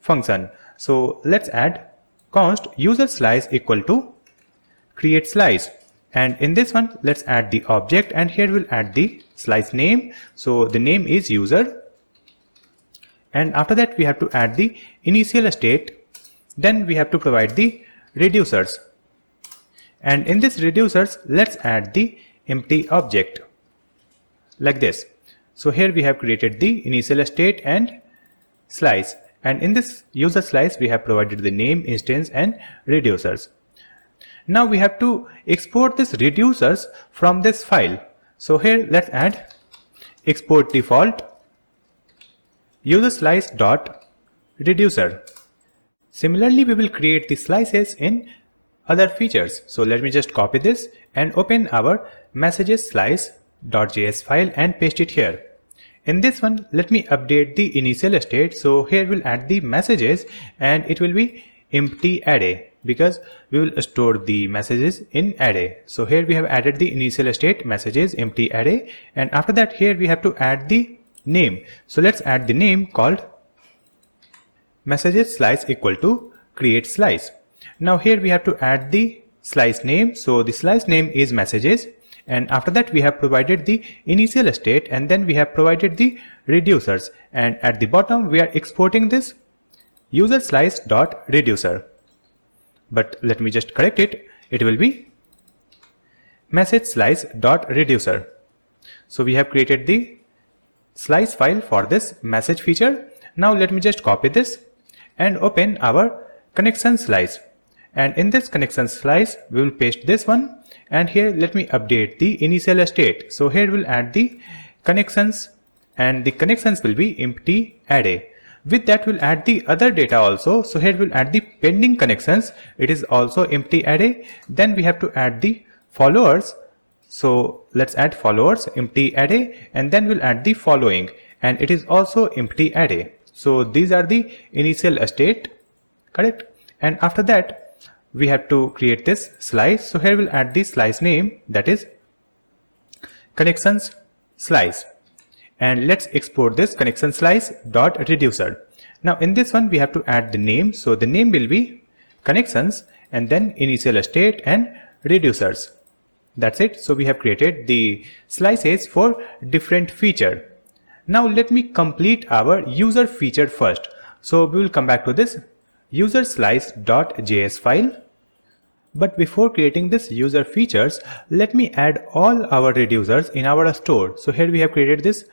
function. So let's add const user slice equal to create slice, and in this one let's add the object, and here we'll add the slice name. So the name is user, and after that we have to add the initial state. Then we have to provide the reducers, and in this reducers let's add the empty object like this. So here we have created the initial state and slice, and in this user slice we have provided the name, instance and reducers. Now we have to export this reducers from this file. So here let's add export default user slice dot reducer. Similarly, we will create the slices in other features. So let me just copy this and open our messages slice.js file and paste it here. In this one, let me update the initial state. So here we'll add the messages, and it will be empty array because we will store the messages in array. So here we have added the initial state messages empty array, and after that here we have to add the name. So let's add the name called messages slice equal to create slice. Now here we have to add the slice name. So the slice name is messages, and after that we have provided the initial state, and then we have provided the reducers, and at the bottom we are exporting this user slice dot reducer. But let me just correct it. It will be message slice dot reducer. So we have created the slice file for this message feature. Now let me just copy this and open our connection slice, and in this connection slice we will paste this one, and here let me update the initial state. So here we'll add the connections, and the connections will be empty array. With that we'll add the other data also. So here we'll add the pending connections, it is also empty array. Then we have to add the followers. So let's add followers empty array, and then we'll add the following, and it is also empty array. So these are the initial state, correct? And after that we have to create this slice. So here we'll add the slice name, that is connections slice, and let's export this connection slice dot reducer. Now in this one we have to add the name. So the name will be connections, and then initial state and reducers. That's it. So we have created the slices for different feature. Now let me complete our user feature first. So we will come back to this user slice.js file. But before creating this user features, let me add all our reducers in our store. So here we have created this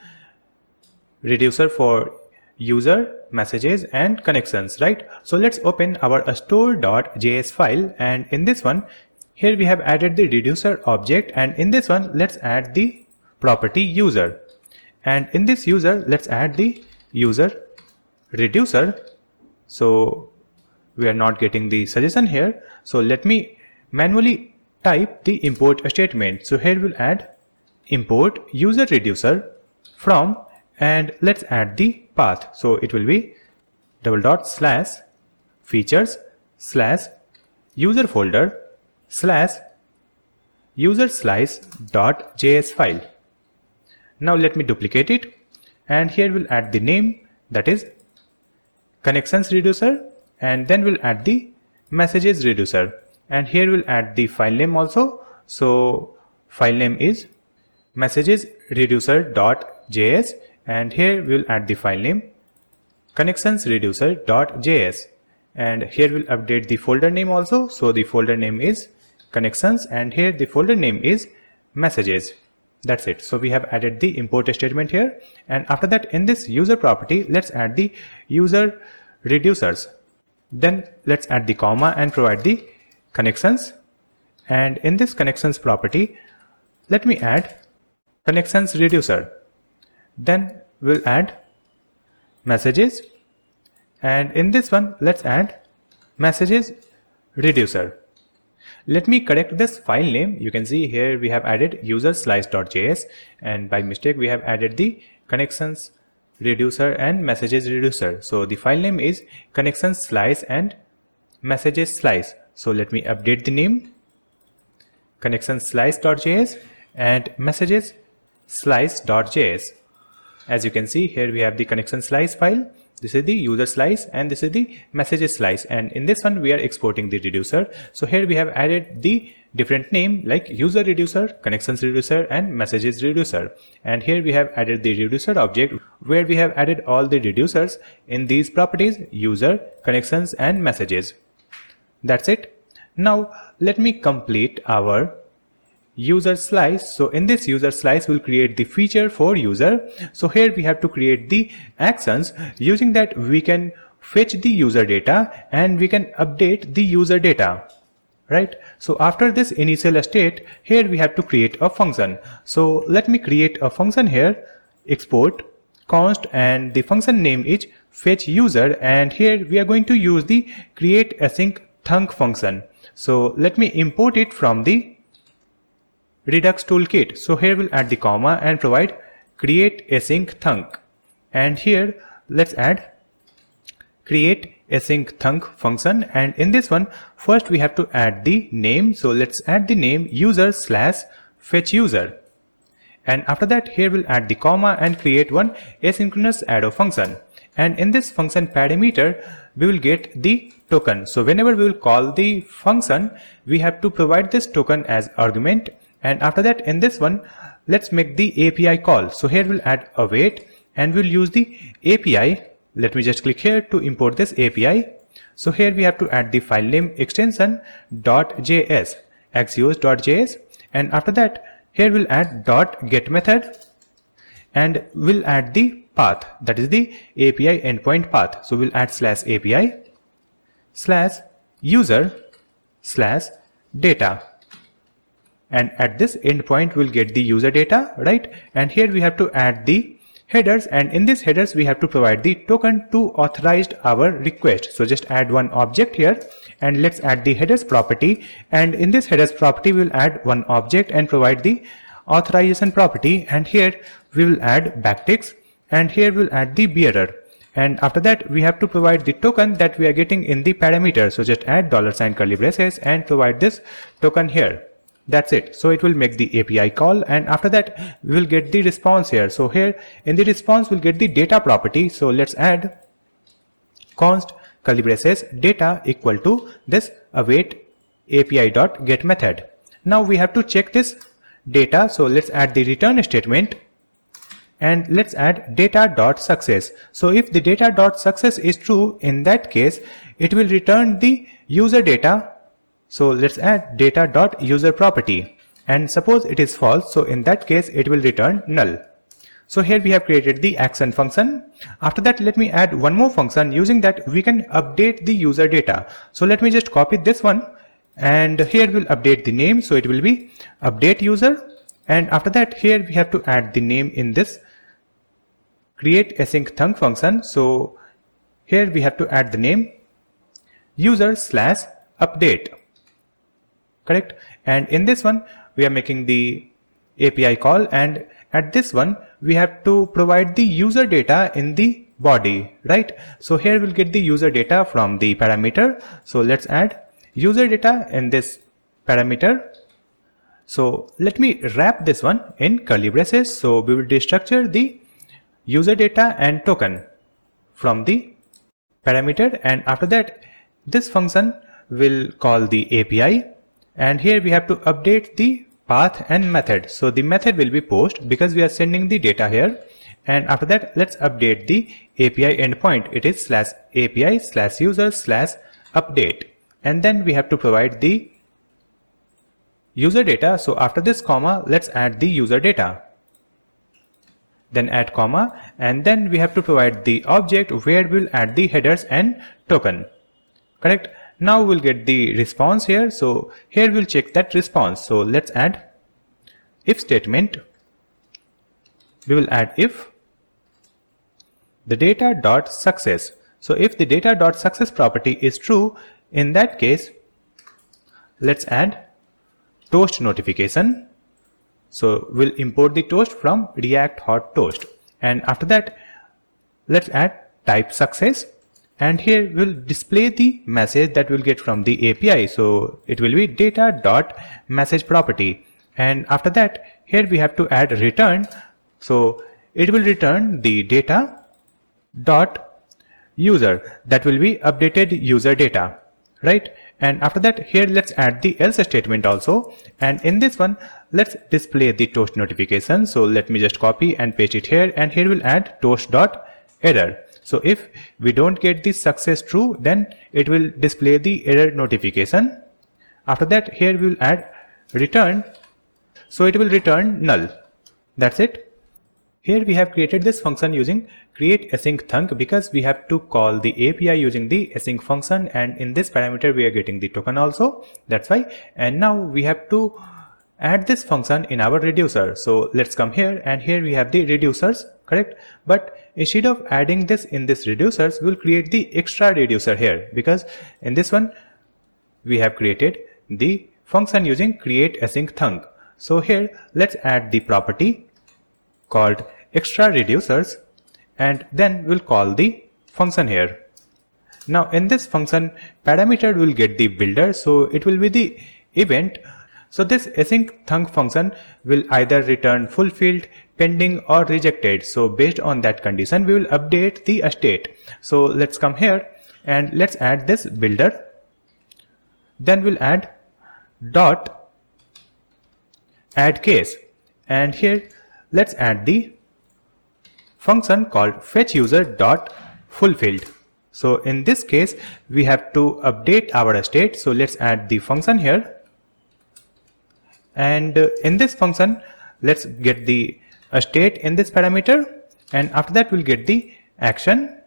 reducer for user, messages and connections, right? So let's open our store.js file, and in this one, Here we have added the reducer object, and in this one let's add the property user, and in this user let's add the user reducer. So we are not getting the suggestion here, so let me manually type the import statement. So here we'll add import user reducer from, and let's add the path. So it will be /features/ user folder / user slice.js file. Now let me duplicate it, and here we'll add the name, that is connections reducer, and then we'll add the messages reducer, and here we'll add the file name also. So file name is messages reducer.js, and here we'll add the file name connections reducer.js, and here we'll update the folder name also. So the folder name is connections, and here the folder name is messages. That's it. So we have added the import statement here, and after that in this user property let's add the user reducers. Then let's add the comma and provide the connections, and in this connections property let me add connections reducer. Then we'll add messages, and in this one let's add messages reducer. Let me correct this file name. You can see here we have added user slice.js, and by mistake we have added the connections reducer and messages reducer. So the file name is connections slice and messages slice. So let me update the name connections slice.js and messages slice.js. As you can see here we have the connection slice file. This is the user slice and this is the messages slice, and in this one we are exporting the reducer. So here we have added the different name like user reducer, connections reducer and messages reducer, and here we have added the reducer object where we have added all the reducers in these properties user, connections and messages. That's it. Now let me complete our user slice. So in this user slice we'll create the feature for user. So here we have to create the actions. Using that we can fetch the user data and we can update the user data, right? So after this initial state, here we have to create a function. So let me create a function here, export const, and the function name is fetch user, and here we are going to use the create async thunk function. So let me import it from the Redux toolkit. So here we'll add the comma and provide create async thunk, and here let's add create async thunk function, and in this one first we have to add the name. So let's add the name user / fetch user, and after that here we'll add the comma and create one asynchronous arrow function, and in this function parameter we will get the token. So whenever we will call the function we have to provide this token as argument, and after that in this one let's make the API call. So here we'll add await and we'll use the API. Let me just click here to import this API. So here we have to add the file name extension .js, axios.js, and after that here we'll add .get method, and we'll add the path, that is the API endpoint path. So we'll add /API /user/data, and at this endpoint we'll get the user data, right? And here we have to add the headers, and in this headers we have to provide the token to authorized our request. So just add one object here, and let's add the headers property, and in this headers property we'll add one object and provide the authorization property, and here we will add backticks, and here we'll add the bearer, and after that we have to provide the token that we are getting in the parameter. So just add $curly braces and provide this token here. That's it. So it will make the API call, and after that we will get the response here. So here in the response we'll get the data property. So let's add const curly braces data equal to this await API.get method. Now we have to check this data. So let's add the return statement, and let's add data.success. So if the data.success is true, in that case it will return the user data. So let's add data.user property, and suppose it is false, so in that case it will return null. So here we have created the action function. After that let me add one more function. Using that we can update the user data. So let me just copy this one and here we'll update the name, so it will be update user. And after that, here we have to add the name in this create async thunk function. So here we have to add the name user/update, correct? And in this one we are making the API call, and at this one we have to provide the user data in the body, right? So here we'll get the user data from the parameter. So let's add user data in this parameter. So let me wrap this one in curly braces. So we will destructure the user data and token from the parameter, and after that this function will call the API, and here we have to update the path and method. So the method will be post because we are sending the data here, and after that let's update the API endpoint. It is /API/user/update, and then we have to provide the user data. So after this comma, let's add the user data, then add comma, and then we have to provide the object where we'll add the headers and token, correct? Now we'll get the response here. So here we'll check that response. So let's add if statement. We will add if the data dot success. So if the data dot success property is true, in that case let's add toast notification. So we'll import the toast from React hot toast, and after that let's add type success, and here we'll display the message that we'll get from the API. So it will be data dot message property, and after that here we have to add return. So it will return the data dot user, that will be updated user data, right? And after that here let's add the else statement also, and in this one let's display the toast notification. So let me just copy and paste it here, and here we'll add toast dot error. So if we don't get the success true, then it will display the error notification. After that here we'll add return, so it will return null. That's it. Here we have created this function using create async thunk because we have to call the API using the async function, and in this parameter we are getting the token also, that's why. And now we have to add this function in our reducer. So let's come here, and here we have the reducers, correct? But instead of adding this in this reducers, we'll create the extra reducer here, because in this one we have created the function using create async thunk. So here let's add the property called extra reducers, and then we'll call the function here. Now in this function parameter will get the builder, so it will be the event. So this async thunk function will either return fulfilled, pending or rejected. So based on that condition we will update the state. So let's come here and let's add this builder, then we'll add dot add case, and here let's add the function called fetch user dot fulfilled. So in this case we have to update our state, so let's add the function here, and in this function let's get the state in this parameter, and after that we'll get the action,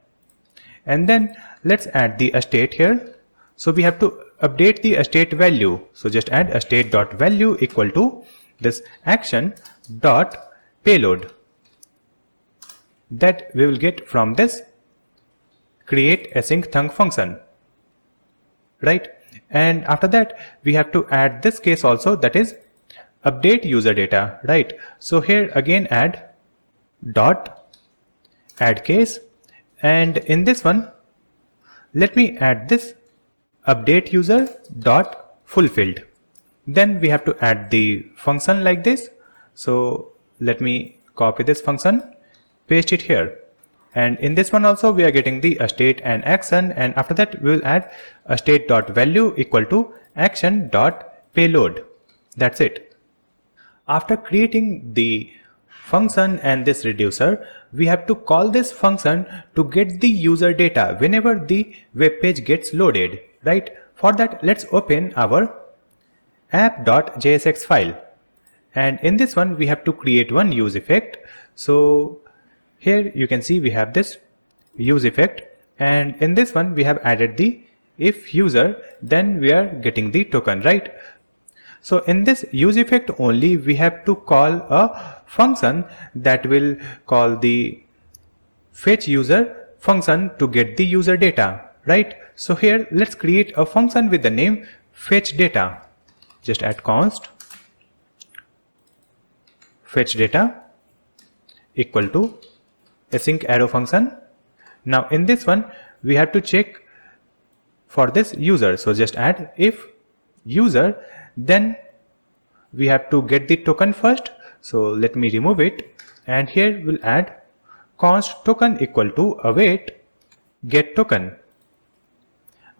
and then let's add the state here. So we have to update the state value, so just add a state dot value equal to this action dot payload that we will get from this create async thunk function, right? And after that we have to add this case also, that is update user data, right? So here again add dot add case, and in this one let me add this update user dot fulfilled. Then we have to add the function like this. So let me copy this function, paste it here, and in this one also we are getting the state and action, and after that we will add a state dot value equal to action dot payload. That's it. After creating the function and this reducer, we have to call this function to get the user data whenever the web page gets loaded, right? For that let's open our app.jsx file, and in this one we have to create one use effect. So here you can see we have this use effect, and in this one we have added the if user, then we are getting the token, right? So in this use effect only, we have to call a function that will call the fetch user function to get the user data, right? So here let's create a function with the name fetch data. Just add const fetch data equal to async arrow function. Now in this one we have to check for this user, so just add if user, then we have to get the token first, so let me remove it, and here we'll add const token equal to await get token.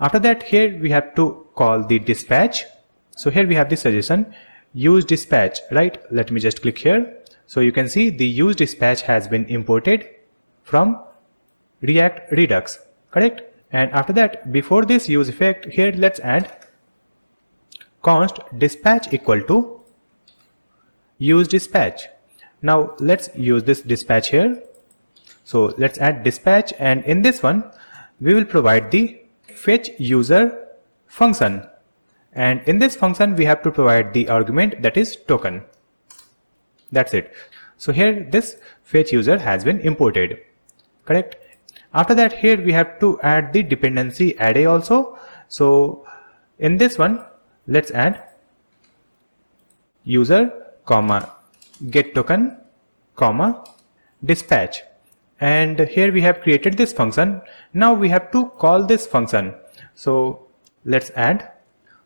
After that, here we have to call the dispatch. So here we have the suggestion use dispatch, right? Let me just click here. So you can see the use dispatch has been imported from React Redux, correct? And after that, before this use effect, here let's add const dispatch equal to use dispatch. Now let's use this dispatch here. So let's add dispatch, and in this one we will provide the fetch user function, and in this function we have to provide the argument that is token. That's it. So here this fetch user has been imported, correct? After that, here we have to add the dependency array also. So in this one let's add user comma get token comma dispatch, and here we have created this function. Now we have to call this function, so let's add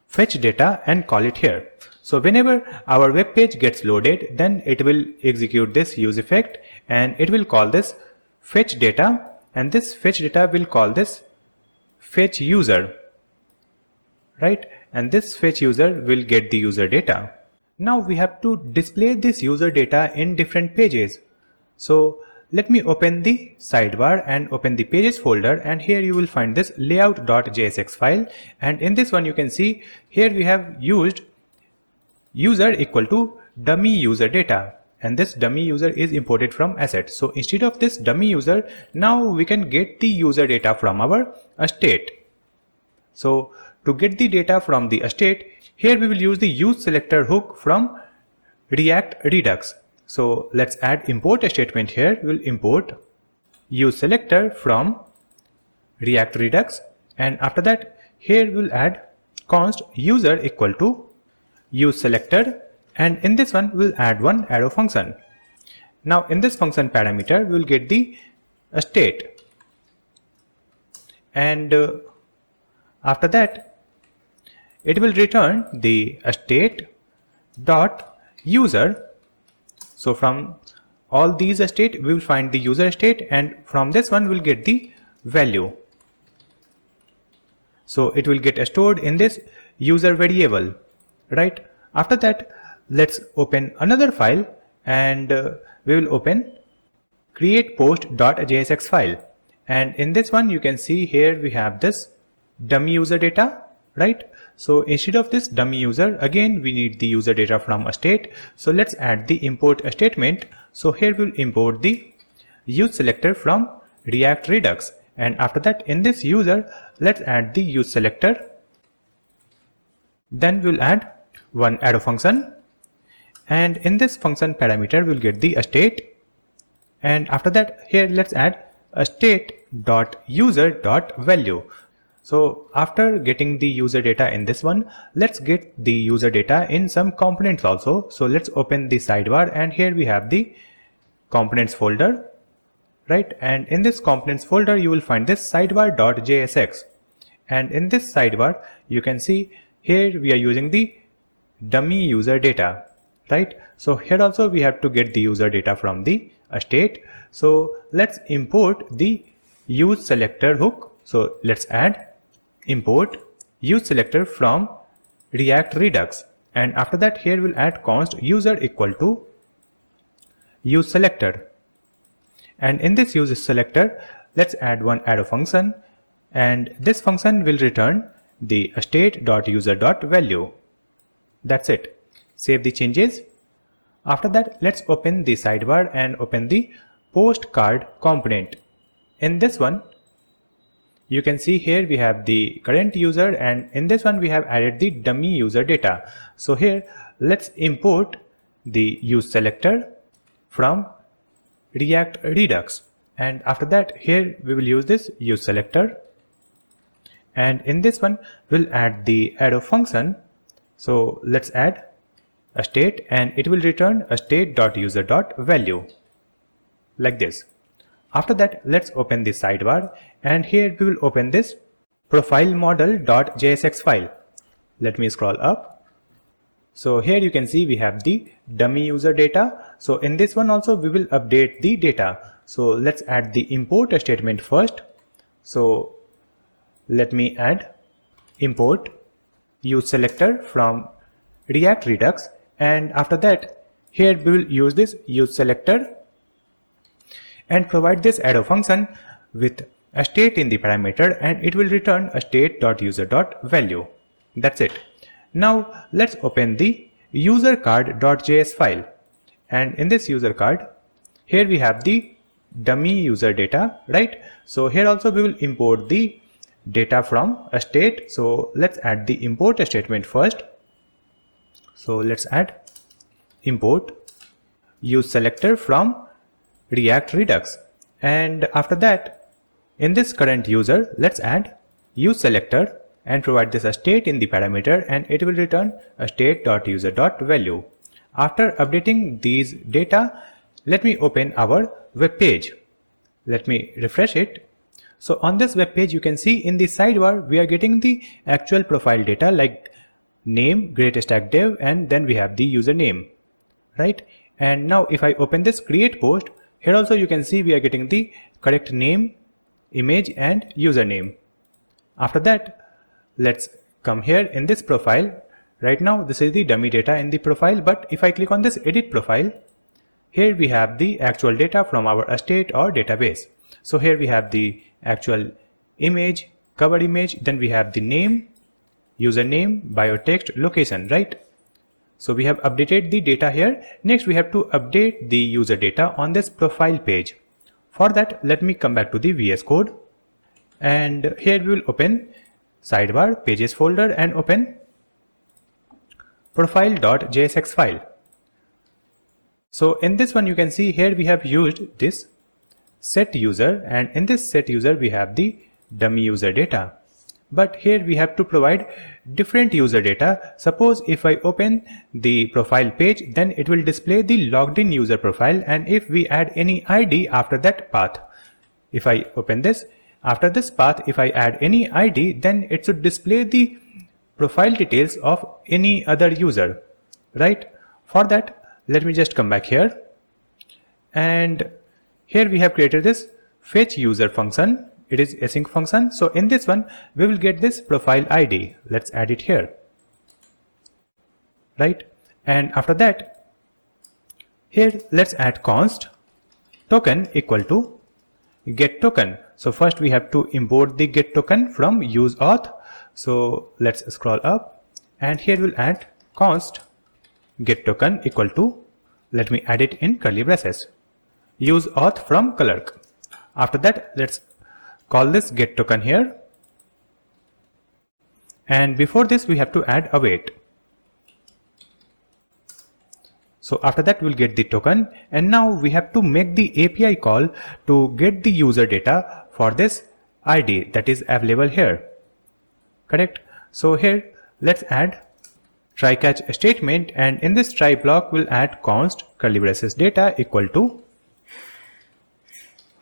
fetch data and call it here. So whenever our web page gets loaded, then it will execute this use effect and it will call this fetch data, and this fetch data will call this fetch user, right? And this fetch user will get the user data. Now we have to display this user data in different pages. So let me open the sidebar and open the pages folder, and here you will find this layout.jsx file, and in this one you can see here we have used user equal to dummy user data, and this dummy user is imported from asset. So instead of this dummy user, now we can get the user data from our state. So to get the data from the state, here we will use the use selector hook from React Redux. So let's add import statement here. We'll import use selector from React Redux, and after that here we'll add const user equal to use selector, and in this one we'll add one arrow function. Now in this function parameter we'll get the state, and after that it will return the state dot user. So from all these state we will find the user state, and from this one we'll get the value. So it will get stored in this user variable, right? After that, let's open another file, and we will open create post.jsx file, and in this one you can see here we have this dummy user data, right? So instead of this dummy user, again we need the user data from a state. So let's add the import statement. So here we'll import the use selector from React Redux, and after that in this user let's add the use selector. Then we'll add one arrow function, and in this function parameter we'll get the state, and after that here let's add a state.user.value. So after getting the user data in this one, let's get the user data in some components also. So let's open the sidebar, and here we have the components folder, right? And in this components folder you will find this sidebar.jsx, and in this sidebar you can see here we are using the dummy user data, right? So here also we have to get the user data from the state. So let's import the use selector hook. So let's add import use selector from React Redux, and after that here we'll add const user equal to use selector, and in this use selector let's add one arrow function, and this function will return the state.user.value. That's it. Save the changes. After that let's open the sidebar and open the postcard component. In this one You can see here we have the current user, and in this one we have added the dummy user data. So here let's import the use selector from React Redux, and after that here we will use this use selector, and in this one we'll add the arrow function. So let's add a state, and it will return a state.user.value like this. After that, let's open the sidebar, and here we will open this profile model.jsx file. Let me scroll up. So here you can see we have the dummy user data. So in this one also we will update the data. So let's add the import statement first. So let me add import use selector from React Redux, and after that here we will use this use selector and provide this arrow function with a state in the parameter, and it will return a state.user.value. That's it. Now let's open the user card.js file, and in this user card here we have the dummy user data, right? So here also we will import the data from a state. So let's add the import statement first. So let's add import use selector from React Redux, and after that in this current user let's add use selector and provide this a state in the parameter, and it will return a state.user.value. After updating these data, let me open our web page. Let me refresh it. So on this web page you can see in the sidebar we are getting the actual profile data like name, GreatStack dev, and then we have the username, right? And now if I open this create post, here also you can see we are getting the correct name, image, and username. After that, let's come here in this profile. Right now this is the dummy data in the profile, but if I click on this edit profile, here we have the actual data from our state or database. So here we have the actual image, cover image, then we have the name, username, bio text, location, right? So we have updated the data here. Next we have to update the user data on this profile page. For that, let me come back to the VS Code, and here we will open sidebar pages folder and open profile.jsx file. So in this one you can see here we have used this set user, and in this set user we have the dummy user data. But here we have to provide different user data. Suppose if I open the profile page, then it will display the logged in user profile, and if we add any ID after that path, if I open this, after this path if I add any ID, then it should display the profile details of any other user, right? For that, let me just come back here, and here we have created this fetch user function. It is async function. So in this one we will get this profile ID. Let's add it here, right? And after that, here let's add const token equal to get token. So first we have to import the get token from use auth. So let's scroll up, and here we'll add const get token equal to, let me add it in curly braces, use auth from Clerk. After that, let's call this get token here, and before this we have to add await. So after that we'll get the token, and now we have to make the API call to get the user data for this ID that is available here, correct? So here let's add try catch statement, and in this try block we'll add const curly braces data equal to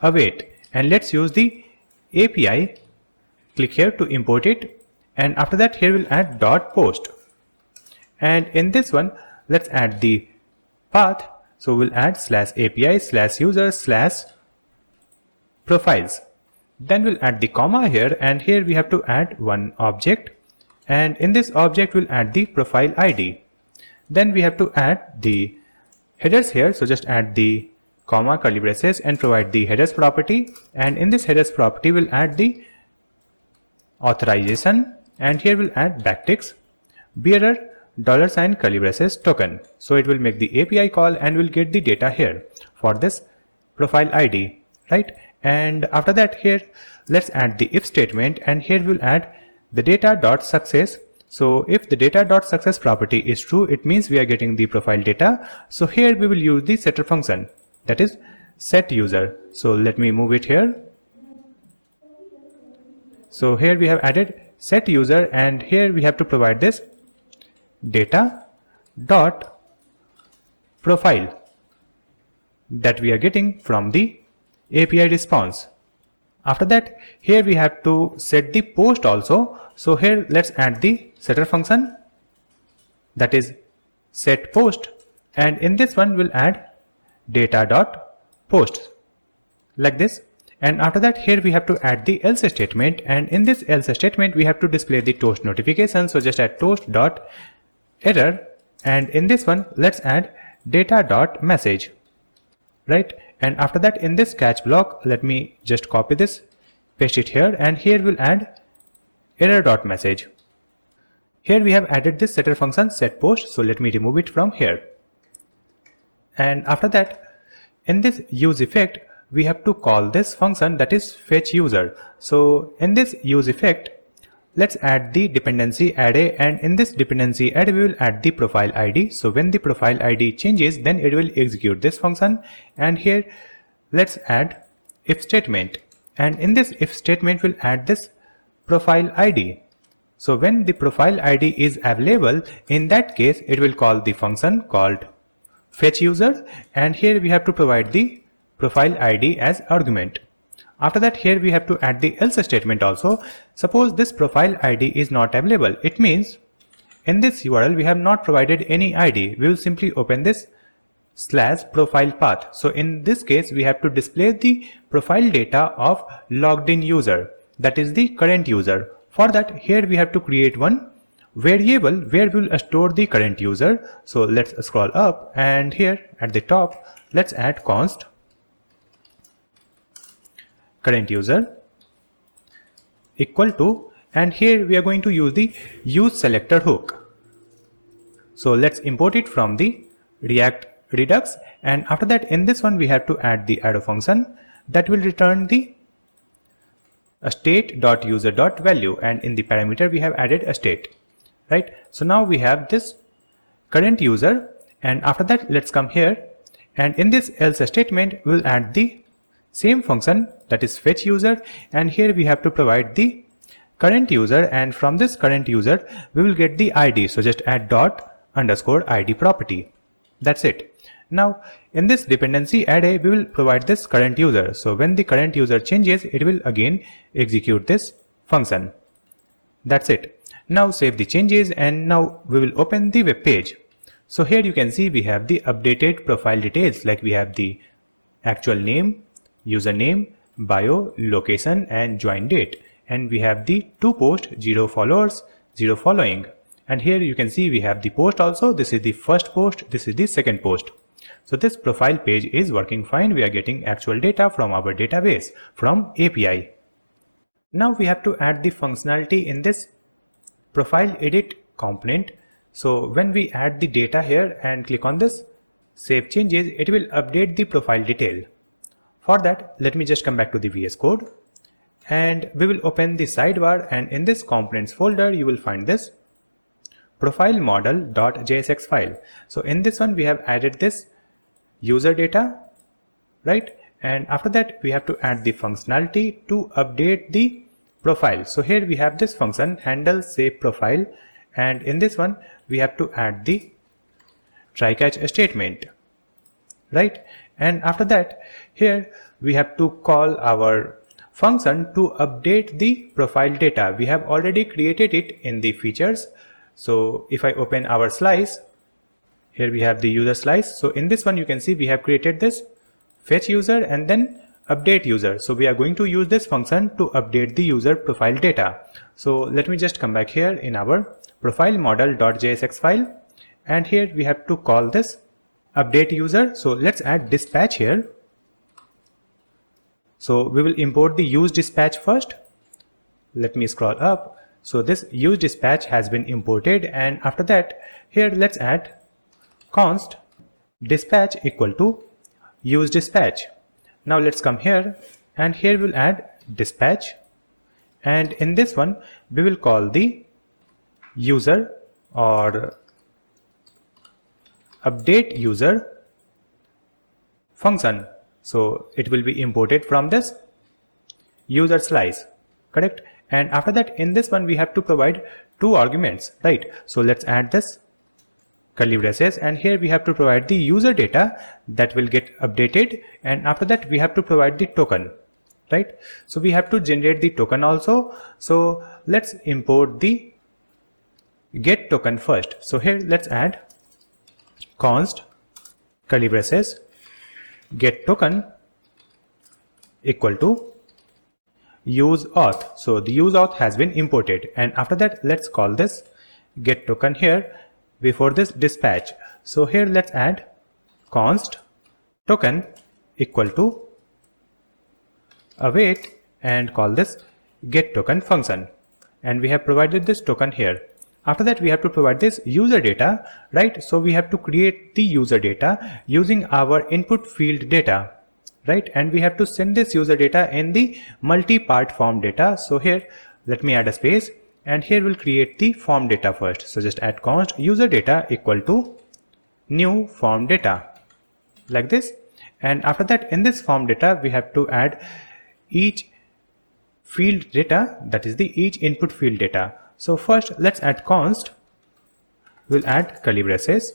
await, and let's use the API, click here to import it, and after that here we'll add dot post, and in this one let's add the path. So we'll add /API/user/profiles, then we'll add the comma here, and here we have to add one object, and in this object we'll add the profile ID. Then we have to add the headers here, so just add the comma curly braces and provide the headers property, and in this headers property we'll add the authorization, and here we'll add backticks bearer $ curly braces token. So it will make the API call and we'll get the data here for this profile ID, right? And after that, here let's add the if statement, and here we'll add the data.success. So if the data.success property is true, it means we are getting the profile data. So here we will use the setter function, that is set user. So let me move it here. So here we have added set user, and here we have to provide this data dot profile that we are getting from the API response. After that, here we have to set the post also. So here let's add the setter function, that is set post, and in this one we'll add data dot post like this. And after that, here we have to add the else statement, and in this else statement we have to display the toast notification. So just add toast dot error, and in this one let's add data dot message, right? And after that, in this catch block, let me just copy this, paste it here, and here we'll add error dot message. Here we have added this setter function set post, so let me remove it from here. And after that, in this use effect, we have to call this function, that is fetch user. So in this use effect, let's add the dependency array, and in this dependency array we will add the profile ID. So when the profile ID changes, then it will execute this function. And here let's add if statement, and in this if statement we'll add this profile ID. So when the profile ID is available, in that case it will call the function called fetch user, and here we have to provide the profile ID as argument. After that, here we have to add the else statement also. Suppose this profile ID is not available, it means in this URL we have not provided any ID. We will simply open this /profile path. So in this case we have to display the profile data of logged in user, that is the current user. For that, here we have to create one variable where we will store the current user. So let's scroll up, and here at the top let's add const current user equal to, and here we are going to use the use selector hook. So let's import it from the React Redux, and after that, in this one we have to add the arrow function that will return the state.user.value, and in the parameter we have added a state, right? So now we have this current user, and after that let's come here, and in this else statement we'll add the same function, that is fetch user, and here we have to provide the current user, and from this current user we will get the ID. So just add dot underscore ID property. That's it. Now in this dependency array we will provide this current user. So when the current user changes, it will again execute this function. That's it. Now save the changes, and now we will open the web page. So here you can see we have the updated profile details, like we have the actual name, username, bio, location, and join date, and we have the 2 posts, 0 followers, 0 following, and here you can see we have the post also. This is the first post, this is the second post. So this profile page is working fine. We are getting actual data from our database from API. Now we have to add the functionality in this profile edit component. So when we add the data here and click on this save changes, it will update the profile detail. For that, let me just come back to the VS Code, and we will open the sidebar, and in this components folder you will find this profile model.jsx file. So in this one we have added this user data, right? And after that we have to add the functionality to update the profile. So here we have this function handle save profile, and in this one we have to add the try catch statement, right? And after that, here we have to call our function to update the profile data. We have already created it in the features. So if I open our slice, here we have the user slice. So in this one you can see we have created this fetch user and then update user. So we are going to use this function to update the user profile data. So let me just come back here in our profile model.jsx file, and here we have to call this update user. So let's add dispatch here. So we will import the use dispatch first. Let me scroll up. So this use dispatch has been imported, and after that here let's add const dispatch equal to use dispatch. Now let's come here, and here we'll add dispatch, and in this one we will call the user or update user function. So it will be imported from this user slice, correct? And after that, in this one we have to provide two arguments, right? So let's add this curly braces, and here we have to provide the user data that will get updated, and after that we have to provide the token, right? So we have to generate the token also. So let's import the get token first. So here let's add const curly braces get token equal to use auth. So the use auth has been imported, and after that let's call this get token here before this dispatch. So here let's add const token equal to await and call this get token function, and we have provided this token here. After that we have to provide this user data, right? So we have to create the user data using our input field data, right? And we have to send this user data in the multi-part form data. So here let me add a space, and here we'll create the form data first. So just add const user data equal to new form data like this, and after that in this form data we have to add each field data, that is the each input field data. So first let's add const, we'll add curly braces,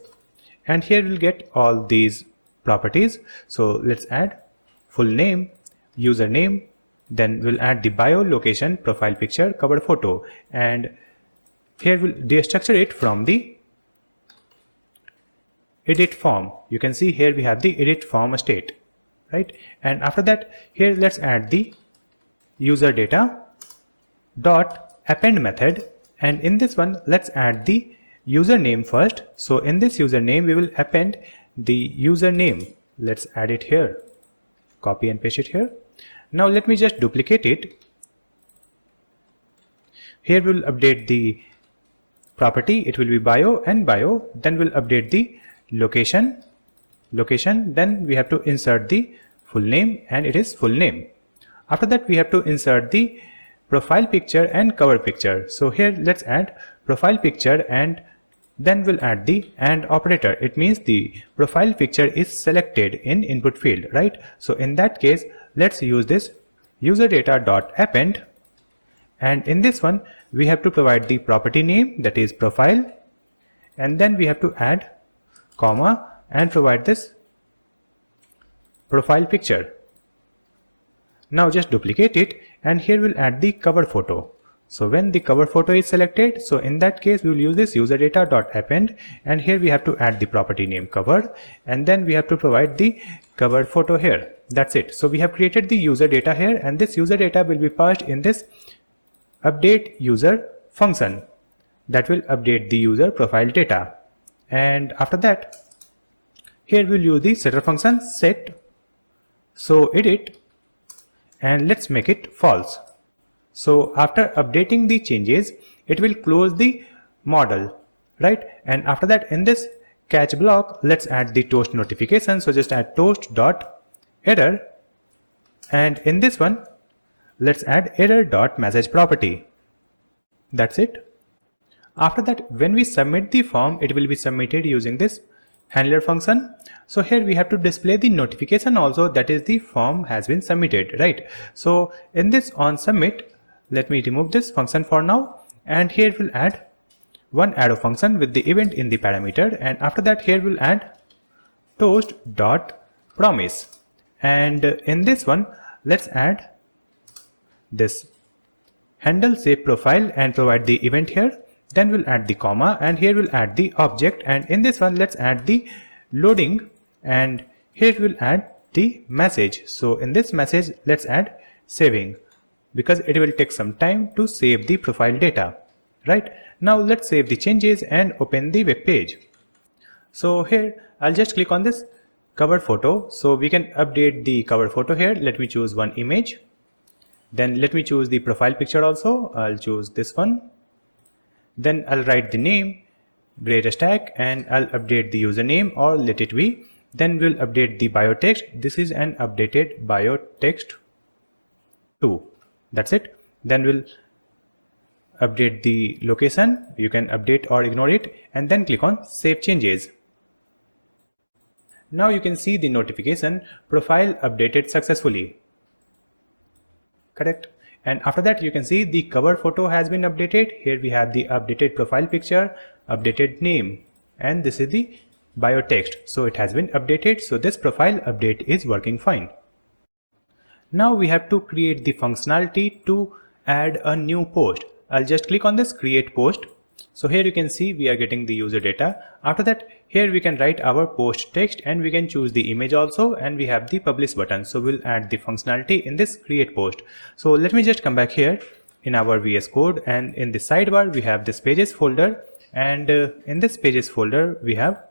and here we'll get all these properties. So let's add full name, username, then we'll add the bio, location, profile picture, cover photo, and here we'll destructure it from the edit form. You can see here we have the edit form state, right? And after that here let's add the user data dot append method, and in this one let's add the username first. So in this username we will append the username. Let's add it here, copy and paste it here. Now let me just duplicate it. Here we'll update the property, it will be bio and bio, then we'll update the location, then we have to insert the full name, and it is full name. After that we have to insert the profile picture and cover picture. So here let's add profile picture, and then we'll add the AND operator. It means the profile picture is selected in input field, right? So in that case let's use this user data dot append, and in this one we have to provide the property name, that is profile, and then we have to add comma and provide this profile picture. Now just duplicate it, and here we'll add the cover photo. So when the cover photo is selected, so in that case we will use this user data dot append, and here we have to add the property name cover, and then we have to provide the cover photo here. That's it. So we have created the user data here, and this user data will be passed in this update user function that will update the user profile data. And after that here we'll use the setter function set. So edit, and let's make it false. So after updating the changes it will close the model, right? And after that in this catch block let's add the toast notification. So just add toast dot error, and in this one let's add error dot message property. That's it. After that when we submit the form, it will be submitted using this handler function. So here we have to display the notification also, that is the form has been submitted, right? So in this on submit, let me remove this function for now, and here we'll add one arrow function with the event in the parameter, and after that here we'll add toast dot promise, and in this one let's add this handle save profile and provide the event here. Then we'll add the comma, and here we'll add the object, and in this one let's add the loading, and here we'll add the message. So in this message let's add saving, because it will take some time to save the profile data, right? Now let's save the changes and open the web page. So here I'll just click on this cover photo, so we can update the cover photo here. Let me choose one image, then let me choose the profile picture also. I'll choose this one. Then I'll write the name GreatStack, and I'll update the username, or let it be. Then we'll update the bio text. This is an updated bio text 2. That's it. Then we'll update the location. You can update or ignore it, and then click on Save Changes. Now you can see the notification profile updated successfully. Correct. And after that you can see the cover photo has been updated. Here we have the updated profile picture, updated name, and this is the bio text. So it has been updated. So this profile update is working fine. Now we have to create the functionality to add a new post. I'll just click on this create post. So here you can see we are getting the user data. After that, here we can write our post text and we can choose the image also, and we have the publish button. So we'll add the functionality in this create post. So let me just come back here in our VS Code, and in the sidebar we have this pages folder, and in this pages folder we have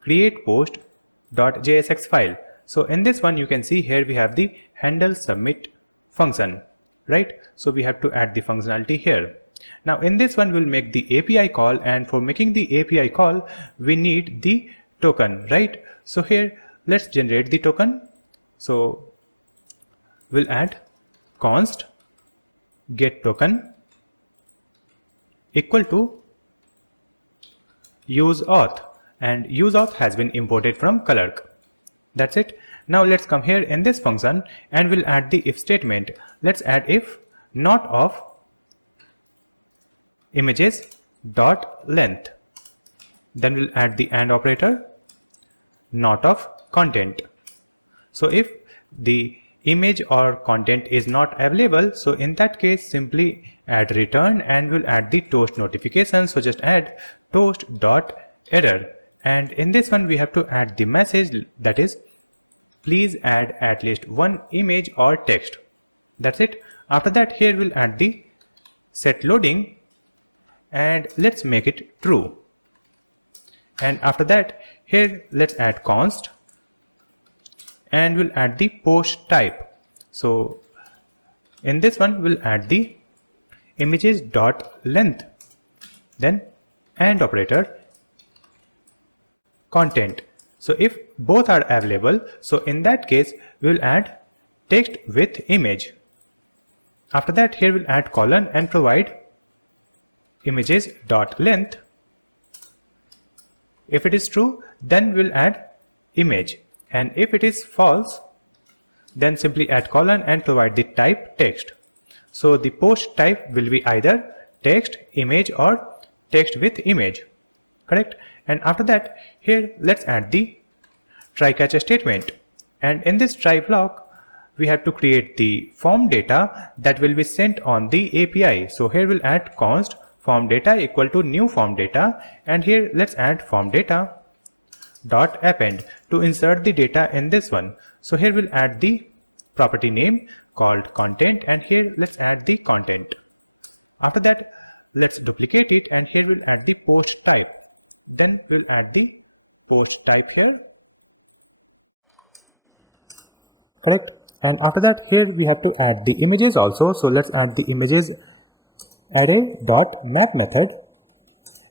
create post.jsx file. So in this one you can see here we have the handle submit function, right? So we have to add the functionality here. Now in this one we'll make the API call, and for making the API call we need the token, right? So here let's generate the token. So we'll add const get token equal to use auth, and use auth has been imported from Clerk. That's it. Now let's come here in this function and we'll add the if statement. Let's add if not of images dot length. Then we'll add the AND operator, not of content. So if the image or content is not available, so in that case simply add return, and we'll add the toast notification. So just add toast dot error, and in this one we have to add the message, that is please add at least one image or text. That's it. After that here we'll add the set loading, and let's make it true. And after that here let's add const, and we'll add the post type. So in this one we'll add the images dot length, then AND operator content. So if both are available, so in that case we'll add text with image. After that here we'll add colon and provide images dot length. If it is true, then we'll add image, and if it is false, then simply add colon and provide the type text. So the post type will be either text, image, or text with image. Correct. And after that here let's add the try catch statement, and in this try block we have to create the form data that will be sent on the API. So here we'll add const form data equal to new form data, and here let's add form data dot append to insert the data in this one. So here we'll add the property name called content, and here let's add the content. After that let's duplicate it, and here we'll add the post type. Then we'll add the post type here. Correct. And after that here we have to add the images also. So let's add the images array dot map method,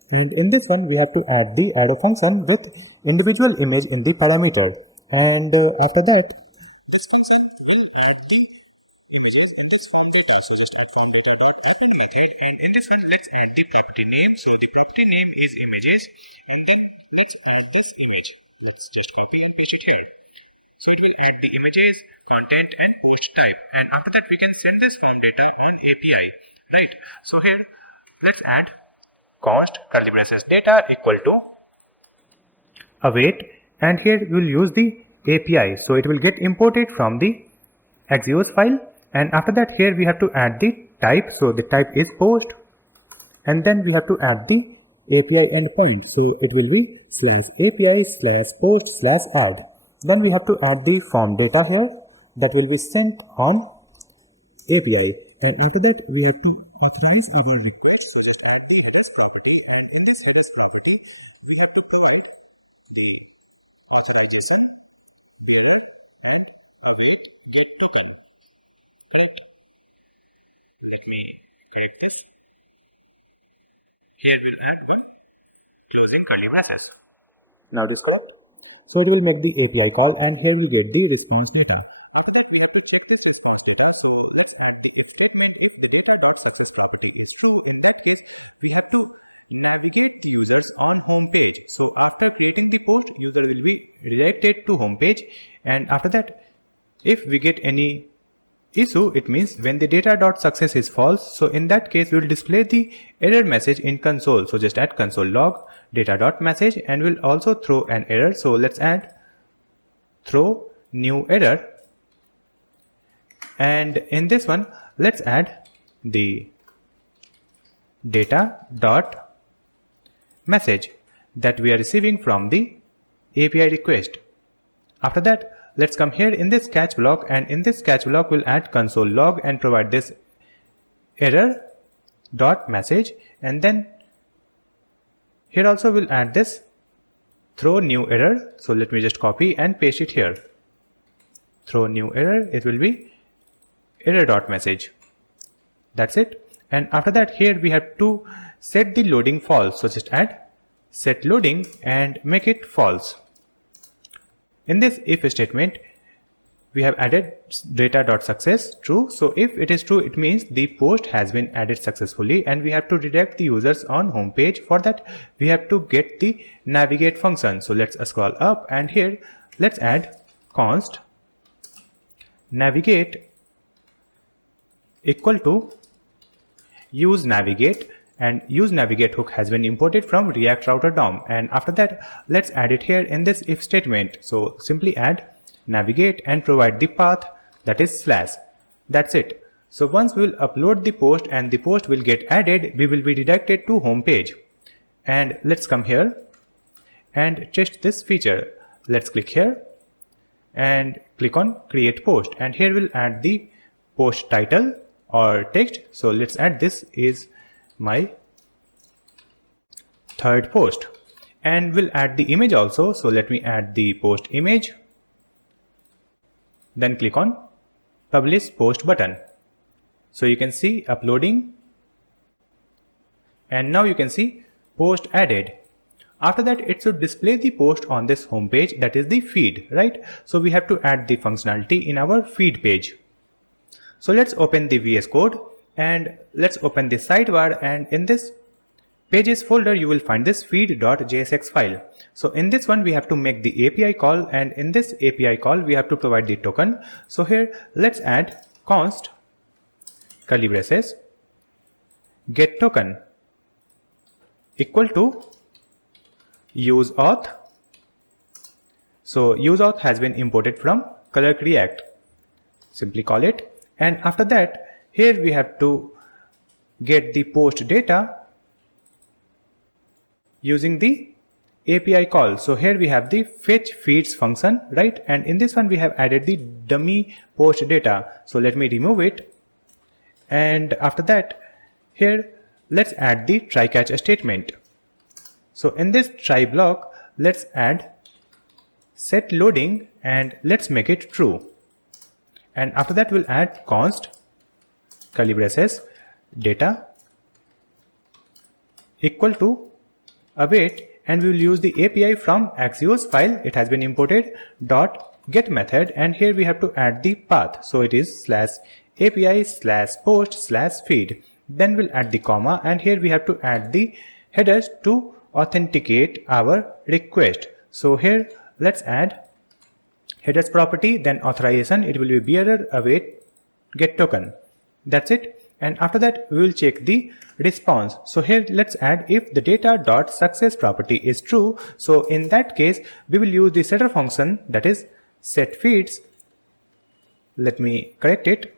and in this one we have to add the arrow function with individual image in the parameter, and after that this function will add the images in this form data. So just add form data dot append method, and in this one let's add the property name. So the property name is images, and then let's add this image. Let's just copy and paste it here. So it will add the images, content, and post type, and after that we can send this form data on API, right? So here let's add const curly braces data equal to await, and here we'll use the API. So it will get imported from the Axios file, and after that here we have to add the type. So the type is post, and then we have to add the API endpoint. So it will be /API/post/add. Then we have to add the form data here that will be sent on API, and after that we have to authorize our request. So just add the headers property, and in this headers property we have to provide the authorization, bearer, and await get token. Correct. Let me correct this. Here we'll add one closing curly braces. Now it is correct. So it will make the API call and here we'll get the response data. After that we have to check this response data. So let's add the if statement. If the data.success property is true, in that case we have to navigate the users on home page. So after creating the post, user will be redirected to home page, and after that if we get any issue, it means when the data.success is false, so in that case we will display the error message in console. So just add console log data.message and we'll also throw an error. So let's add throw new error, and in this one let's add the data.message that we are receiving from the API request. After that let's come here in this catch block, and in this catch block we'll add console log and provide this error dot message, and then here also we'll add this throw new error. So let me just copy and paste it here. Throw new error, it will be error dot message. That's it. And after that here we have to set the loading false. So just add set loading and make it false. In this if statement we have added data.success true. So if it is true, it means the post has been added successfully and we have to redirect the users on home page. For that we have to get the navigate function. So let's scroll up and here let's add const navigate equal to use navigate, and use navigate hook has been imported from React Router DOM, and after that let's add it here in this if statement. So simply add navigate and provide the path, that is slash. That's it. So once we will upload the post and the post will get added, we will be redirected to home page. And let's come here and test this feature. Let's click here and click on create post, and here we'll add the post title or text. So let's add this is my third post, and we'll add the image also. So let me add the post image, then click on publish post button. So you can see uploading, and now you can see post added. After that it should display the post on this home page, that is the feed, right? So we have to add the functionality in our feed page. So let's open the VS Code and let's open the sidebar, and in this pages folder you will find this feed.jsx file. So in this one we have to make the API call, and in this API call we have to provide the token. So here let's add const curly braces get token equal to use auth. So use auth has been imported from Clerk React. Simply call it. And after that here we have to get the post data using the API call. So here we have the fetch feeds function, right? And in this one we have added the dummy post data. So let me remove it. And after that here let's add the try catch statement. So in this try block let's add set loading and let's make it true. And after that we'll add const curly braces data equal to await, and we will use the API from Axios file. It has been imported dot get method, and here we have to add the path. So it is /API/post/feed. Then we'll add the comma, and here we have to add the headers to authenticate our request. So here let's add headers property, then authorization, it will be bearer await get token. That's it. And after that we will check the response. So here let's add if the data.success property is true. So in that case we will use the setter function, that is set feeds. Let me correct it.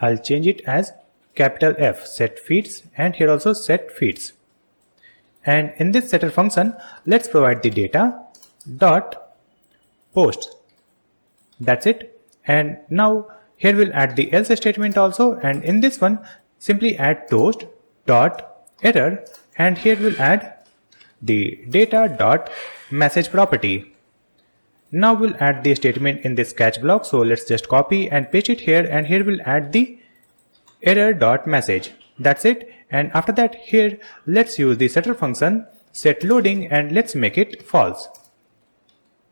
I'll change it as capital F, set feeds, and here also set feeds. And in this setter function let's provide the data dot post. That's it. And now here we'll add the else statement also, and in this one simply add toast dot error, and here we'll add the data dot message property. Now we'll add the statement in this catch block. So let's just copy and paste it here, and here we'll add the error dot message. That's it. And after that here let's use the setter function set loading and let's make it false.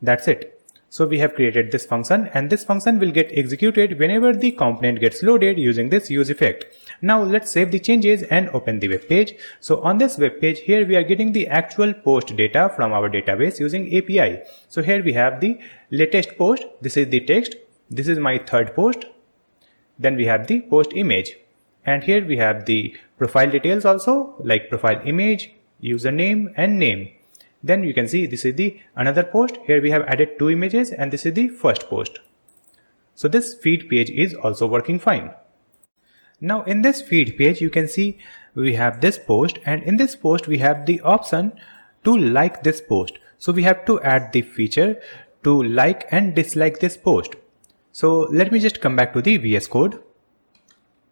That's it. So we have created this function, and this function will get executed whenever the component gets loaded using this use effect. Now let's save the changes and open the web page. So on this web page, here we are getting the actual post data from our database using API. So here we have the latest post. This is the text. This is my third post. Then we have the post image. And here we have the profile details also, like profile image, username and name. Then you can see this is the another post. Here we have added 2 images, and this is the first post. So this feed page is also working fine. Now in this feed page, you can see we have this post, and in this post we have the option to like this post. So we have to add the feature to like and dislike this post. So let me just come back to the VS Code,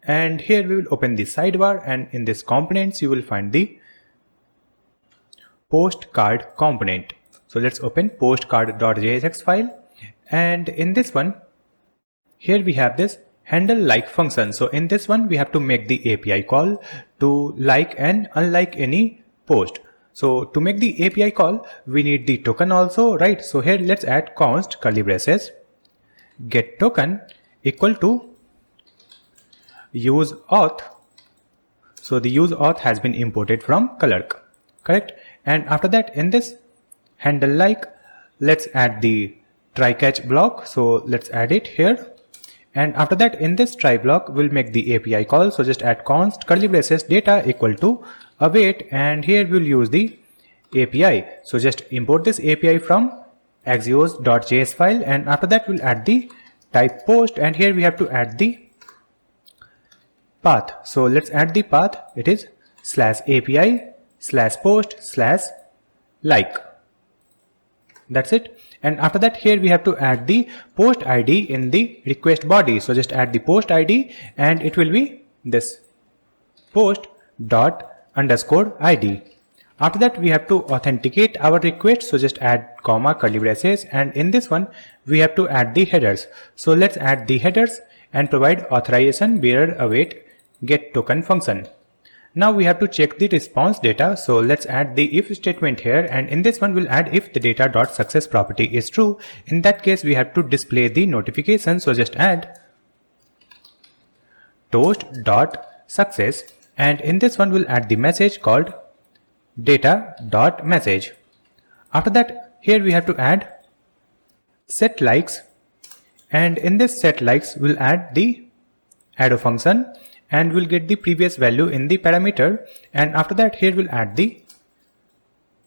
and here we will open the sidebar, and in this components you will find the postcard component. So let's open postcard.jsx file, and in this one, here we have this handle like function. So in this one we have to make the API call to like and unlike any post. So to make the API call, we need the token also, right? So here let's add const curly braces get token equal to use auth. So the use auth has been imported from Clerk, correct? And after that, in this handle like, let's add the try catch block. So let's add it here. And after that, in this try block, we'll make the API call. So just add const curly braces data equal to await, and here we'll use the API. So just import this API from axios.js file, and after that we'll add the type post, and here we have to add the path. So let's add the path. It is /API/post/like. That's it. And after that, here we have to add the post ID in the request body. So just add the post ID, and it will be this post._ID. After that, we have to authenticate our request. So just add comma curly braces, and in this one we have to add the headers. So let's add the headers and provide authorization bearer await get token function. Now we have to check the response data. So let's add the if statement here, and in this one we'll add if the data.success property is true. In that case, we have to display the notification. So just add toast.success, and in this one we'll add the message called data.message. After that, here we have to add set likes, and in this set likes we'll add the arrow function, and we'll get the previous value in the parameter. And after that, here we'll add the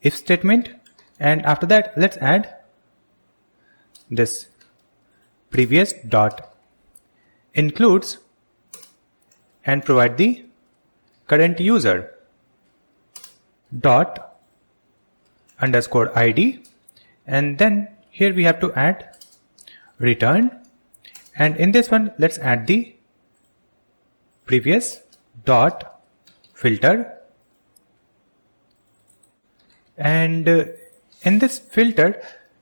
if statement, and after that let's add this previous dot includes and provide the current user dot underscore ID, and then here we have to add return, and in this one let's add the previous dot filter, and in this filter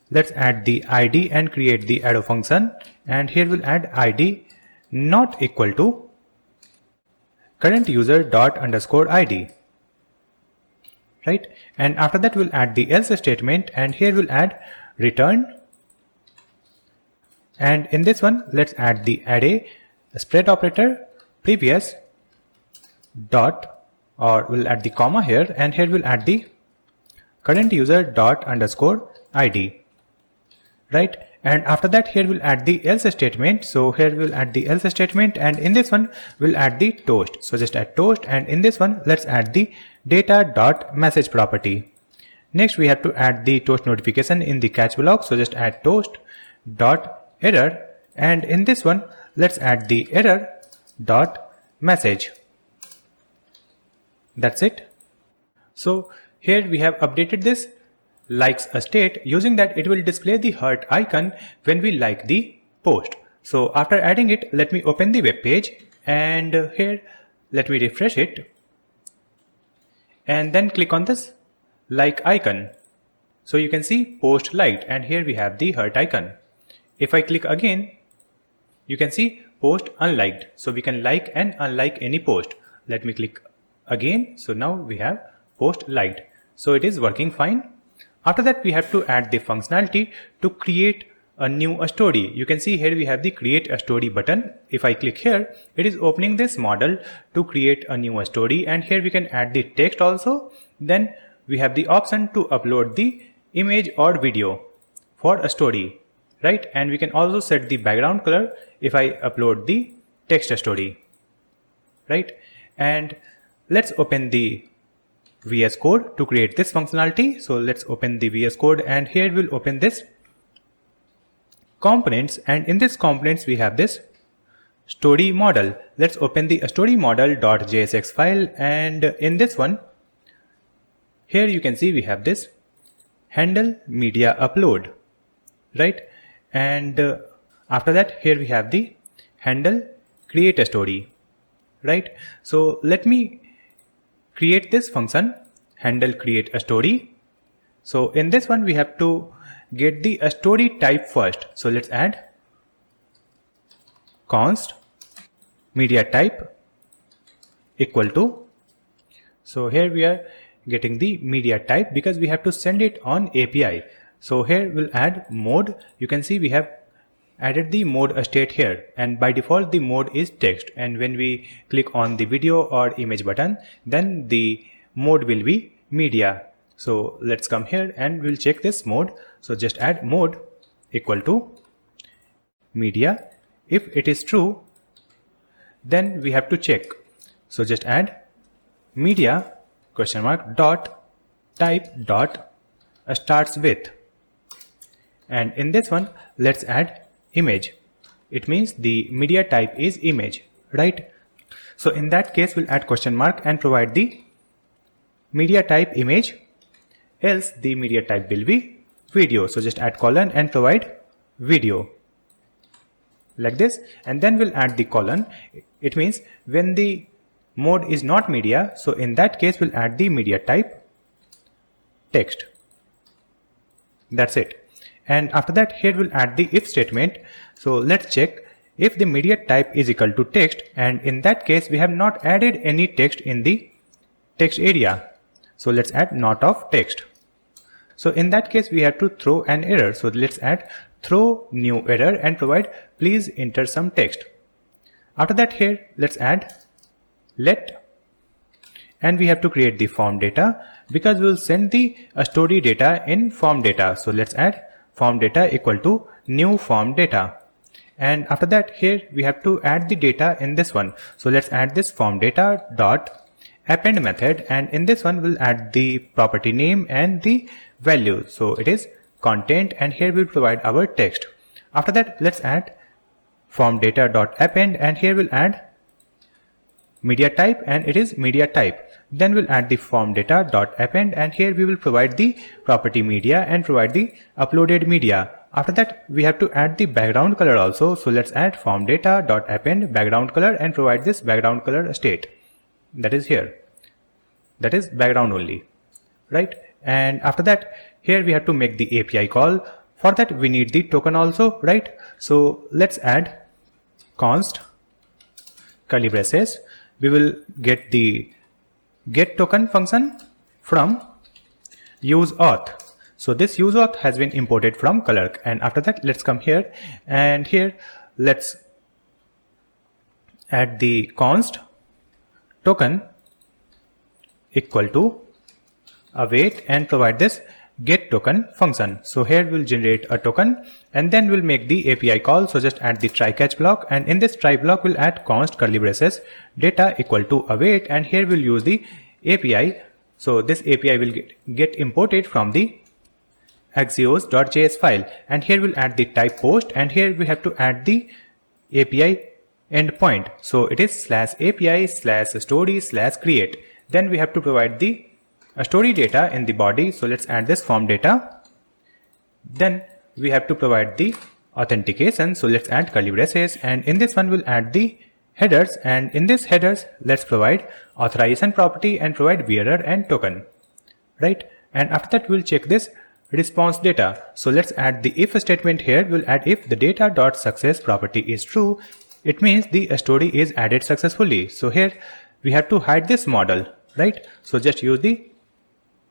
let's add the ID and create the arrow function, and here we'll add ID not equal to current user dot underscore ID, right? And after that we'll add the else statement, and here we'll add return, and in this one let's add the array spread operator previous dot, or we'll add the comma here, and here we'll add the current user dot underscore ID, right? And after that, here we'll add the else statement. So here we'll add the else statement, and in this one we'll add the toast. So just add toast, and in this one let's add the data dot message property. Next we have to add the toast notification in the catch block. So just add toast dot error, and in this one let's add the error dot message. That's it. So here we have updated this likes a state. Using that, it will display the heart icon when we like the post. So after adding it, let me open the web page, and here let me refresh it, and then click on this like icon. So you can see post liked, and here we have the heart icon. If I click again, you can see post unliked. So we can like and unlike any post. Let me click again. So now we have post liked. So it is working fine. After that, we have to add the functionality to create a new story. You can see here we have the create a story button. If I click here, it is opening this model to create a new story, and here we can add the text also. Then we have the option to upload the image or video for a story, right? And we can also set the background color if I upload the text story, right? And let's open the VS Code to create this functionality. So let's open the VS Code, and here we'll open this components, and in this components we have this story model. Let's open the story model.jsx file, and in this one, here you can see we have this handle media upload, right? And after that, here we have the handle create a story, right? So let me create this function handle create a story. So in this one, we have to get the story type first. So let's add const media type equal to. So here we are getting the media type because we have to send it on API. So here we'll add mode. You can see we have added the mode state here, and by default the mode is text, and when we click on the video or image button, then the mode will be media. So let's come here and we'll check this mode. So just add mode equal to media. If it is true, then we have to check. So just add media question mark dot type dot starts with, and in this one let's add image. It means the media type is image, right? So in that case, we'll add question mark and provide the media type image, else the media type will be video. So just add colon and provide video like this, and then we'll add the colon. It means when the mode is not media, so in that case we'll add the media type text. That's it. And after that, here we'll add the if statement. So let's check if the media type is equal to text, and in that case we have not added any text in the text area. So let's add not of text. So in that case we have to throw an error. So let's add throw new error and provide please enter some text. After that, here let's add let, and we have to create the form data because we will send the story data in form data. So let's add form data equal to new form data, and after that, here we have to add the data in this one. So let's add this form data dot append method, and in this one we'll add the property name and the value. So it is content, and here we'll provide our text. After that, let's add form data dot append, and here we'll add media type, and it is media type. Then we'll add the form data dot append, and here we will provide the property media and provide the uploaded media. After that, we have to add the background color also. So let's add form data dot append background color and provide this background color state. That is here. That is background only, right? And after that, here we have to make the API call. For that, we need the token also, right? So let's add const curly braces. We will get the get token function from use auth. So this use auth has been imported from Clerk, and after that, let's come here, and here let's add the const token equal to await and provide this get token function. So here we'll generate a token, and then we'll make the API call. So just add the try catch block, and in this try block we'll add const curly braces data equal to await, and here we'll use the API. So this API will get imported from the axios.js file, and here we'll add the type post, and here we have to add the API endpoint. So it is /API/story/create. Then we have to provide the story data in the body. So let's add this form data. Then we have to provide the authentication. So let's add curly braces, and in this one we'll add the headers, and in this headers let's provide authorization property and provide bearer and token, right? And after that, we'll check this response data. So let's add the if statement here. We'll add if the data dot success property is true. It means the story is added successfully. So here we have to hide this model, right? So just use the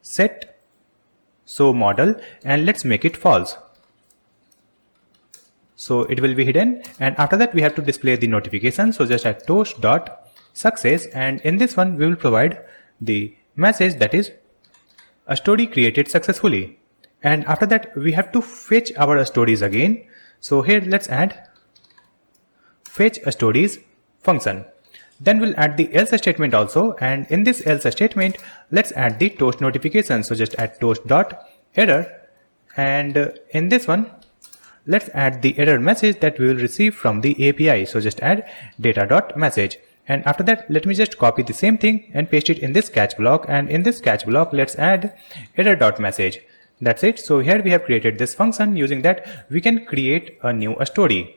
set show model, and let's make it false. So it will be hidden, and after that we have to display the notification. So just add toast.success, and in this one we will provide the message that is a story created successfully. And after that we have to fetch our stories again. So here let's add fetch stories function. Then we'll add the else statement also, and in this else statement let's add the toast notification. So just add toast.error, and in this one let's add the error message that we will receive from the API. So just add data.message, and after that let me just copy the same thing and paste it in this catch block, and in this catch block let's add error.message. That's it. So here we have created this function. Using that we can create a new story.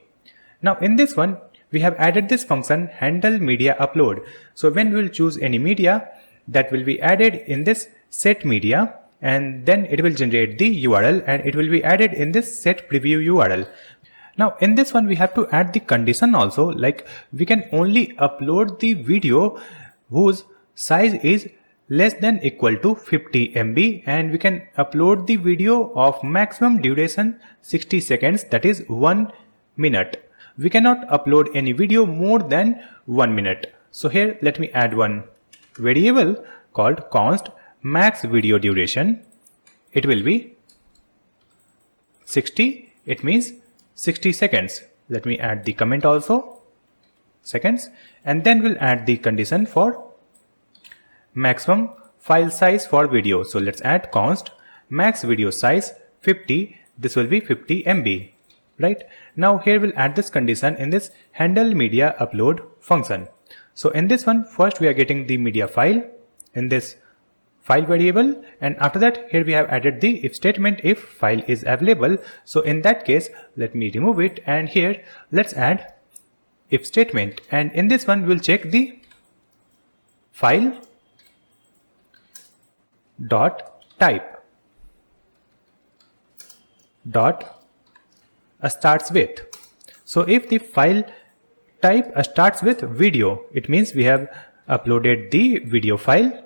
Now in this one we have added this function handle media upload. So when we will choose any media, that will be added in this set media, and then it will generate the URL and it will be added in this set preview URL. Now in this one we have to add the condition also, like we can only upload the video whose size is less than equal to 50 MB, and we can upload the video of maximum duration 60 seconds, that is 1 minute. We cannot upload any video more than 1 minute. So here let me add one variable called const max video duration. It will be 60, it means 60 seconds. Let me add the comment also, seconds, and then we'll add the condition for maximum file size for video. So let's add const max video size 50, this will be 50 MB. Right, now here we'll add this condition in this handle media upload function. So in this one first we are getting the media file in this file variable, and after that here we have added the if statement if file is available. So in that case let me remove it, and here let's add if statement, and in this one we'll check the file dot type dot starts with. So if the file type starts with video, it means we have uploaded the video file,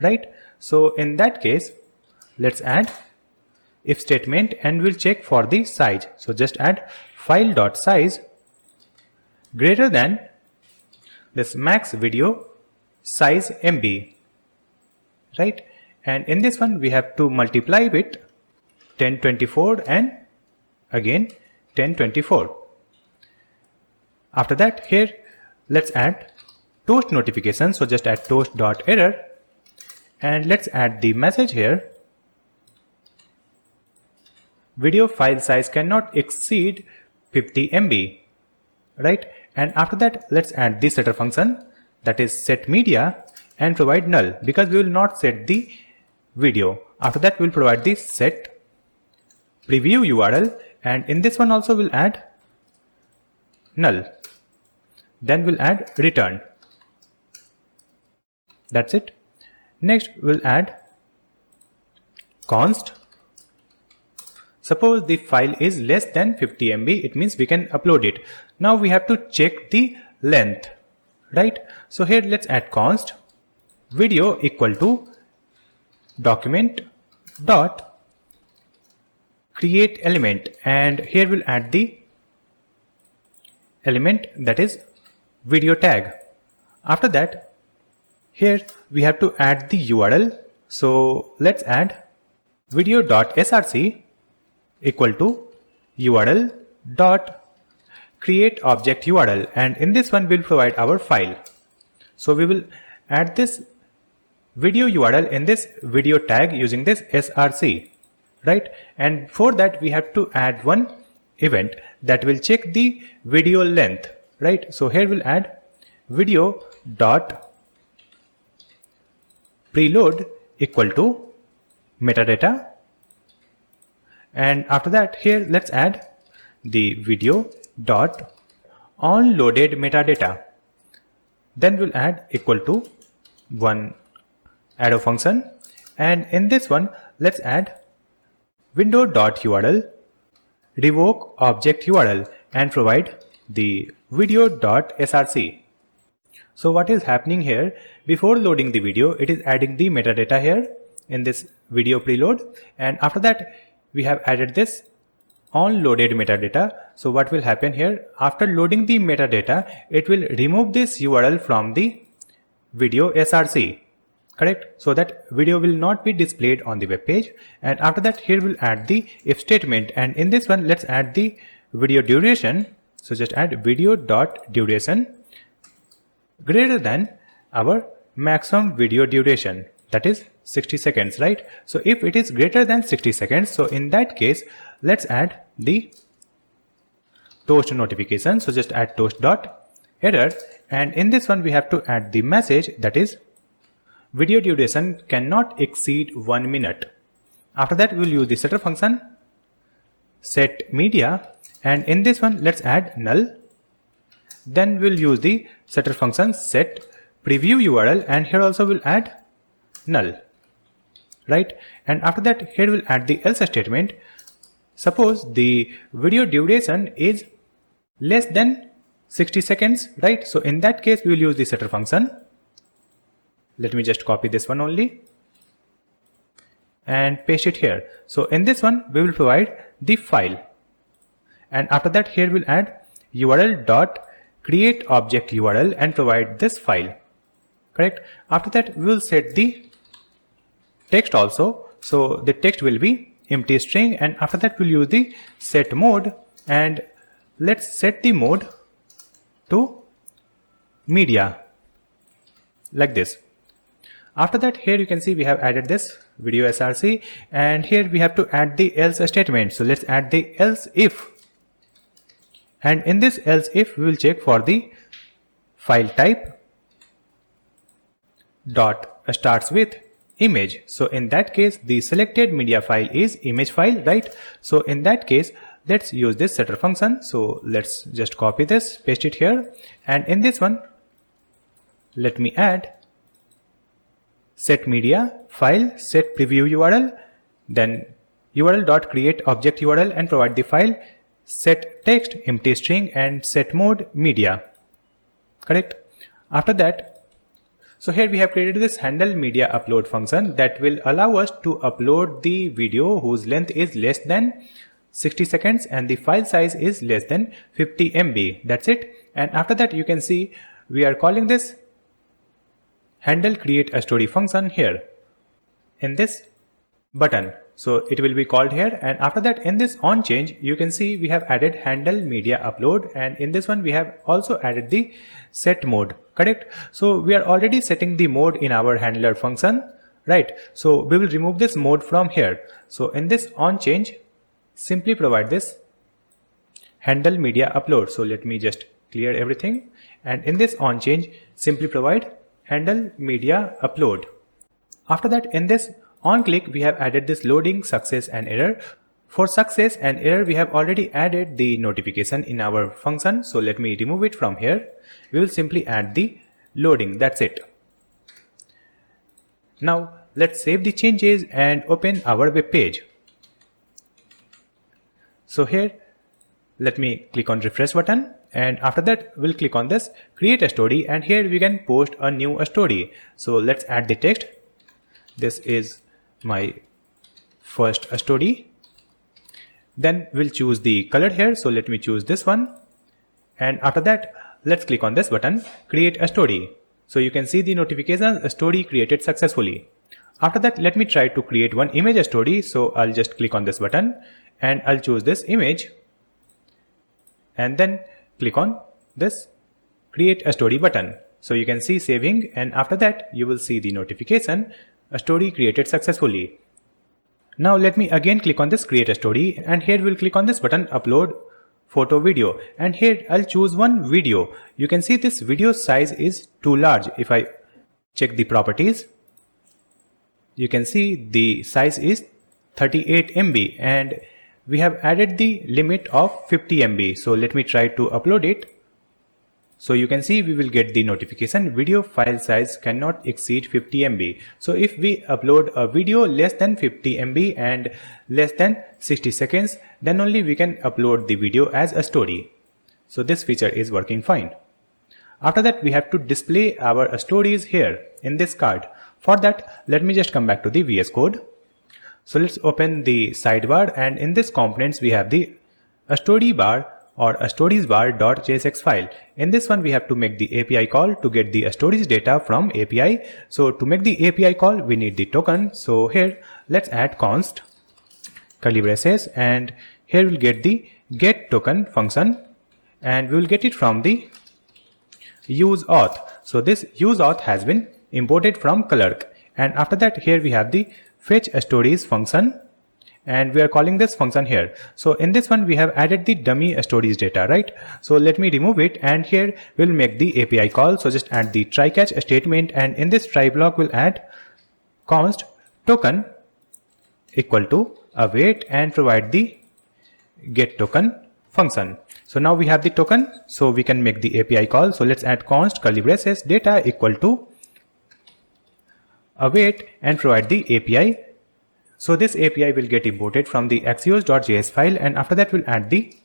right? So in that case let's add if statement and we'll check for the size. So just add file dot size greater than this max video size MB, right? And in this one we have to multiply with 1024 and again 1024. After that here let's add toast notification. So just add toast.error, and let's add the message here video file size cannot exceed 50 MB, right? And after that let's add the setter function, that is set media, and provide null because we will not set the video. After that we'll provide the set preview URL, and in this one also we'll add null. Then we'll add return. That's it. Next we'll add const. Suppose the file is less than 50 MB, it means we can upload it. Now we have to check the length, right? So here let's add const video equal to document dot create element, and here we'll add the element that is video tag. After that here we have to add the URL. So let's add video.src equal to URL dot create object URL, and in this one we'll provide our file. So we will add this video URL in this video tag using this src, right? And for that we have to add one event that will check the video length, right? So here we'll add video dot preload equal to metadata, and after that here let's add the video dot onloaded metadata. Then we'll add equal to one arrow function, and in this one let's add window.url revoke object URL and provide the video.src. So what is happening here, before loading the video it is adding the metadata here, in this video preload, and after that we have added this on loaded metadata. So what will happen here, after loading the metadata, it will remove this URL from the video src, correct, so that video will not be displayed on the web page. And after that here we'll add the if statement, and in this one let's add the video duration. So just add video dot duration greater than our maximum video duration, that is 60 seconds, right? So if it is greater than 60 seconds, so in that case let's add the toast notification. So just add toast dot error, and in this one we have to add the message, that is video duration cannot exceed 1 minute. After that we'll use the setter function set media, and in this one let's add null. Then we'll use the setter function set preview URL, and here also we'll add null, right? And after that here we'll add the else statement. Suppose the video duration is less than 60 seconds, right? So in that case we will use the setter function. Let me just copy this one only and paste it here. So in this one we will provide the file, and after that here we'll add URL dot create object URL and provide this file, correct. After that we will set the text also. So the text will be empty string, and after that we'll use the set mode, and let's set the mode to media like this. After that here you can see we have added this video src, and here we have to add the else statement. So let's add the else if, and in this else if we will check for the file type dot starts with image. So in that case the selected media file is image file, right? So in that case let's use this setter function. So let's just copy this, paste it here, and in this one let me add set media file set preview URL, then URL dot create object URL and provide the file, set text empty string, and set mode media, correct. After that, so here we have created this handle media upload function that will allow us to upload the video whose length is less than 60 seconds and the file size is less than 50 MB. That's it. And after that you can see we are calling this handle create a story function here in this button. So it will be called here, and after that in this on change you can see we have added handle media upload, and in this one we have also added the set mode, correct. So we are already setting the mode in our handler function, right? So we will remove this mode from here. So in this on change simply provide this handle media upload. So let me just clear everything, and in this on change simply provide handle media upload. After that in this on click we have added this loading success and error. For success and error we have already added the notification in our function, so let me remove it from here. We will simply add the loading, that's it. Now let's save the changes and open our web page. So here let me click on refresh button, and after that we'll click on this create a story, and here we can post a new story. So let's add the text. This is my first story. Then we'll choose the color here, so let me choose this one, and after that let's click on this button create a story. So you can see the notification a story created successfully. After that let me try to create one image story. So I'll just click on this button and I'll choose this image, and then click on this create a story button. So you can see saving, and after that you will see the notification a story created successfully. Now let me again click on this create a story, and here we'll click on this button upload photo video, and here I'll choose one video. You can see this video size is too large. If I check the properties you can see the size is 38 MB and we have added the limit of 50 MB. So let me try to upload it. So you can see we will get the notification video file size cannot exceed 50 MB. So if we upload a video less than 50 MB and less than 60 seconds, then only we can upload the video as a story. So this feature is working fine. After that we have to display our stories here in this card. For that, let me just come back to the VS Code. So let's open the sidebar, and in this components we have the story bar or a stories bar.jsx file. In this one we have to make the API call to get the stories data from API. So to make the API call we need the token. So here let's add const curly braces, and here we'll get the get token function, and we will get it from the use auth. So this use auth has been imported from Clerk, and after that here we have the fetch stories function, and we are calling this function here. So in this one we have added the dummy stories data, right? So let me remove it, and here we'll make the API call. So just add the try catch statement, and in this try block we'll add const token equal to await and provide the get token function. So now we have the token, so we can make the API call. So let's add const curly braces data equal to await and provide the API. So this API will get imported from the axios.js file, and after that we'll add the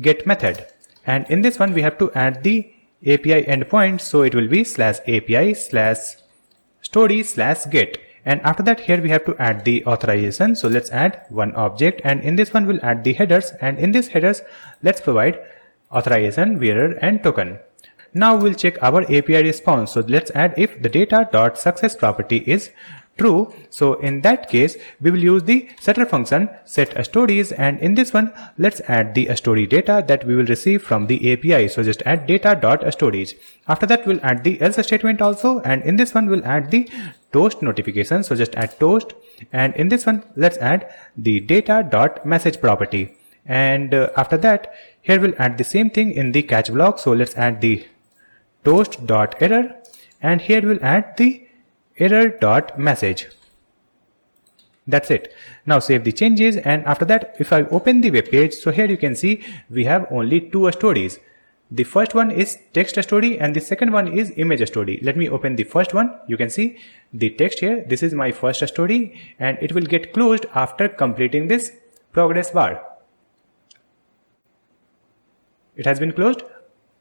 .get method, and in this one we have to add the API endpoint. So it will be /API/story/get, and after that here we have to add the authorization. So let's add one object, and in this one we'll add the headers, and in this headers let's provide authorization, bearer and token. Now we'll check our API response. So let's add if the data.success property is true. So in that case we will use the setter function set stories, and in this one let's add the story data that we will receive from the API. So just add data.stories. After that we'll add the else statement also, and in this one we'll add the toast notification. So just add toast, and in this one let's add the data.message property, and after that here we'll add the same thing in the catch block. So let's add the toast.error, and here we'll add the error.message. That's it. Now save the changes, and after that if I open the web page, so here you can see we have only two stories. The first one is text story and the second one is image story. Let me open the first one. You can see the text here. This is my first story, and it will get closed after completing this progress bar. It has been closed.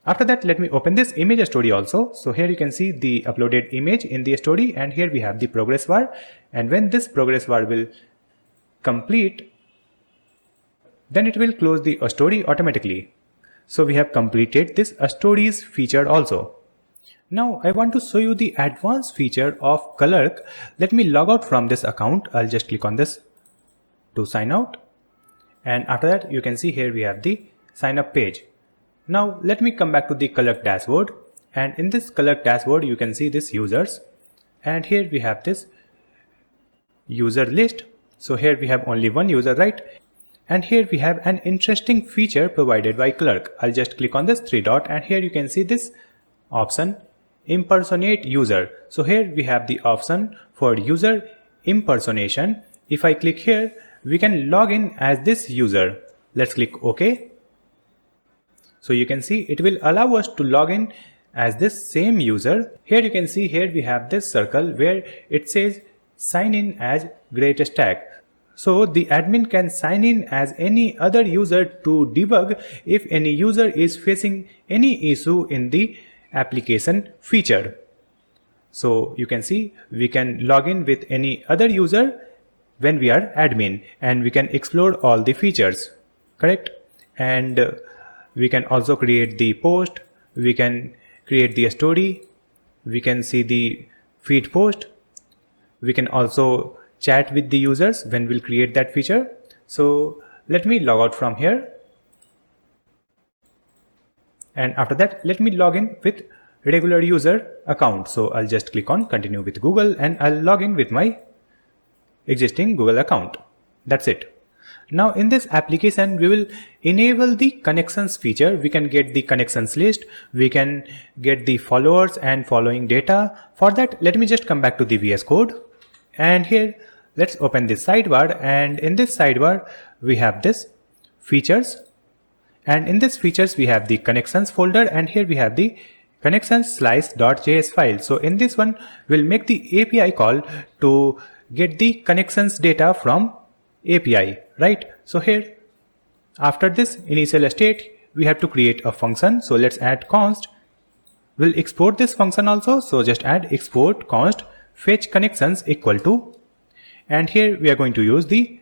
After that, let me open this image story also. So here you can see the uploaded image in the story, and here we have the progress bar, and when this progress bar will complete, then it will close the story automatically. So we have completed this stories feature also. Now I want to show you the advanced feature of Clerk. Let me log out from this account. I'll just click on this to sign out, and after that you can see here we have the sign up page. Now let me come back to the Clerk dashboard, and in this Clerk dashboard you can see this users, and here we have this user list. So here we have only one user, right? And here we have an interesting feature provided by Clerk. I'll just click on this three dot, and here you can see this option impersonate user. So here we have the option for user impersonation. If I click here, we can log in as this user. Let's click OK. So you can see it will allow us to log in as this same user. Here you can see here we have this circle where it says sign in as GreatStack. So the admin can sign in as any other user to debug if any user is facing any issue in the application feature. So you can see we can log in with any other user when we are admin, and we can explore all the features, correct? And we can also create the post, we can create the story, we can see the feed post, we can also chat with the users when we'll create that feature. So let me log out from here, and after that let me log in with regular user account. So I'll just click on continue with Google, and I'll log in with my existing Google account. That's it. Now in this application we will enable the connections feature. We can get the connections list, we can get the followers and following data. For that let me just come back to the VS Code, and here let's open this sidebar, and in this sidebar we have this features, and in this features we have the connections folder, and here we have the connections slice.js file. So in this one we'll make the API call to get the connections data from API, right? So here after this initial state we have to create a function. So let's add const We'll export this function also, so just add export const fetch connections equal to, and here we are going to use the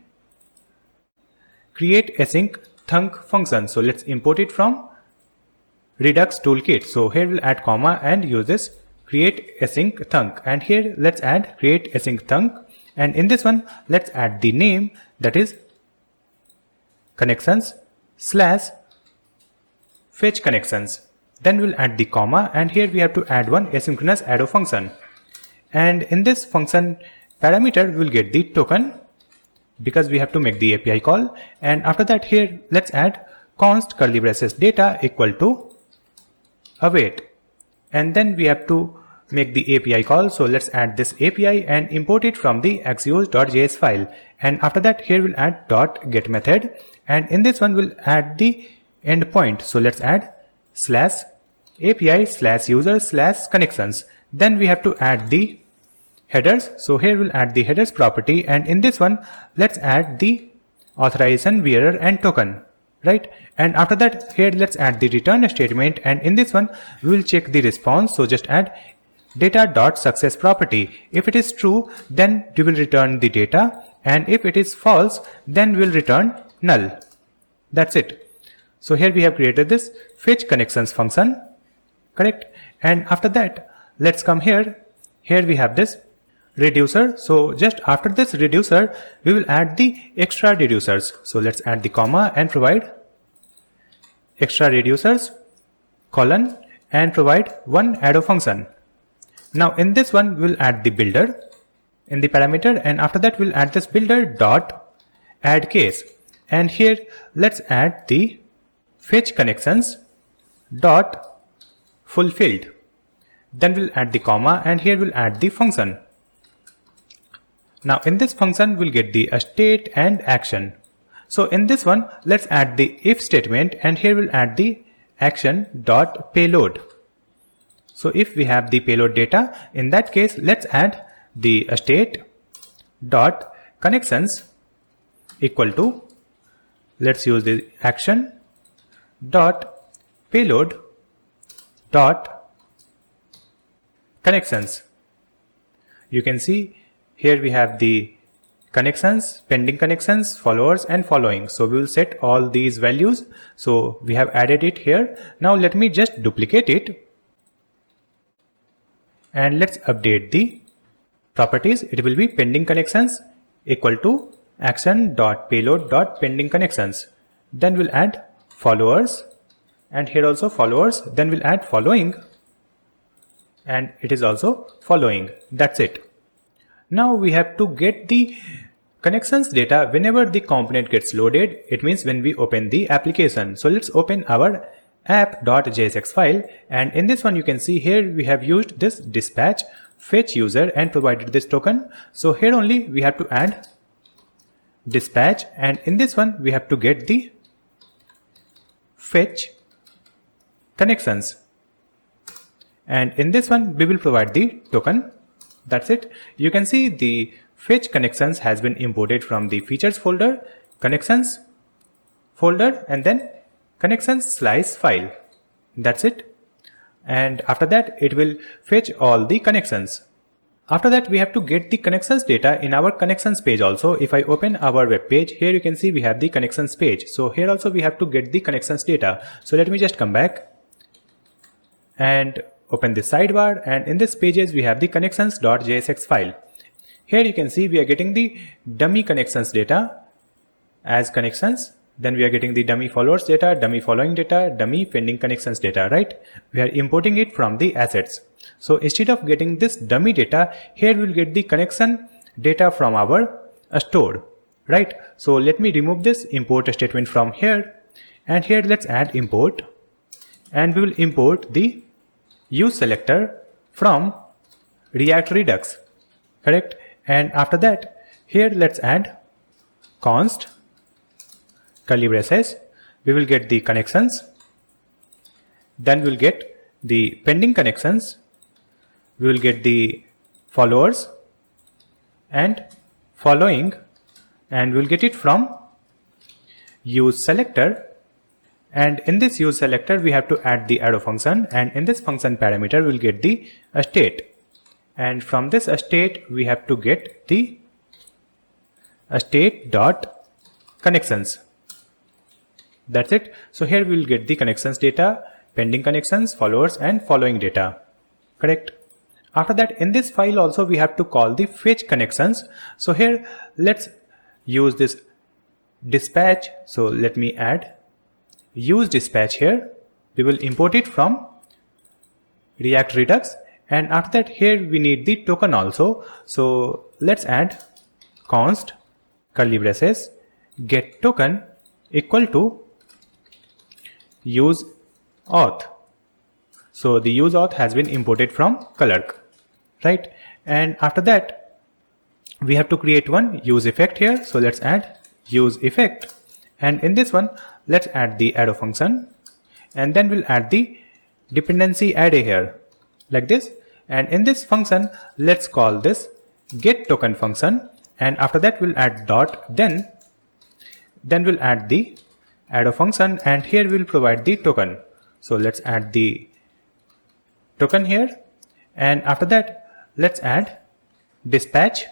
create async thunk function. So let's import it from Redux toolkit. So here we'll add comma and use this create async thunk, and here let's add create async thunk, and in this one let's add the name, that is connections slash fetch connections. Then we'll add the comma, and here we have to add one asynchronous arrow function, and in this function parameter we'll get the token because we have to make the API call. And after that, here let's add const curly braces data equal to await, and then we have to make the API call. So let's add this API and import it from the axios.js file, and after that here we'll add .get method, and in this one we'll add the endpoint. So let's add slash API slash user slash connections. Then we have to add the headers. So here we'll add the headers property, and in this one let's add the authorization bearer and token, right? And after that, here let's add the return statement, and in this one we will check the response. So just add data.success property. If it is true, then we will return the data, and if it is false, then we'll return null. That's it. So here we have created this fetch connections function, correct? And after that, let's come here. Here we have this reducer. So just after this reducer, we will add the extra reducers. So let's add the comma and provide extra reducers colon and provide one arrow function. Now in this one we'll add the builder in the parameter, and after that we'll add this builder dot add case, and here let's add the fetch connections dot fulfilled. Then we'll add the comma, and here we'll add the function. Now in this function we'll get the state and action. So in this one let's add the if statement, and here we'll add the action dot payload. So if we have the payload data, in that case let's add the state dot connections equal to, let's use the action dot payload dot connections. You can see here we have the connections, pending connections, followers and following. So we will set all these values. So we have added it here. Now let me just duplicate it, and let's update the properties. It will be pending connections equal to action dot payload dot pending connections. Then we'll add followers, and here also followers. Then we'll add following, and it is also following. That's it. Now we have to get the connections data whenever the component gets loaded. It means when we open the application. So let's open our app.jsx file, and in this one you can see here we have used this dispatch fetch user and provided this token. So here only we have to add dispatch, and in this one we have to get the fetch connections, and in this one we will provide the token. That's it. You can see the fetch connections has been imported from the features folder, connections folder, and then connections slice file. That's it. And after that it will fetch all the connections. After that we have to get the connections data in our connections page also. If I open our web page, here you can see we have the connections page. So here also we have to get the connections data. So let me just come back and open the sidebar, and in this pages we have the connections.jsx file. Here you can see we are getting the dummy connections data as connections. Then we are getting the dummy followers data, dummy following data, dummy pending connections data, right? We are importing it from the assets. So instead of getting this dummy data, here we will get the connection data from our store, right? So let me remove this import statement from here, and here let's add import, and we will import the use selector from React Redux, correct? And after that, here let's add const curly braces. We will get the connections, then we'll get the pending connections, we will get the followers and following, and we'll get it from use selector, And in this use selector, we have to add the arrow function, and in this function parameter, we'll get the state. And from this state, we have to get the state dot connections. That's it. So here we will get the connections data, pending connections, followers, and following data. Correct. After that, in this file also we have to call the fetch connections. So here let's use this dispatch. So let me add use dispatch here. We will import it from React Redux, and after that here we need the token also. So let's add const curly braces get token equal to use auth. So the use auth has been imported from Clerk, right? And after that we have to create one use effect here. So let's add use effect, and in this one let's add the arrow function, and then we'll add the dependency array here like this. And in this function let's call this get token function, and after that we'll add dot, then we'll add the arrow function, and here we'll provide the token. So let's add the token here, and after that let's add dispatch.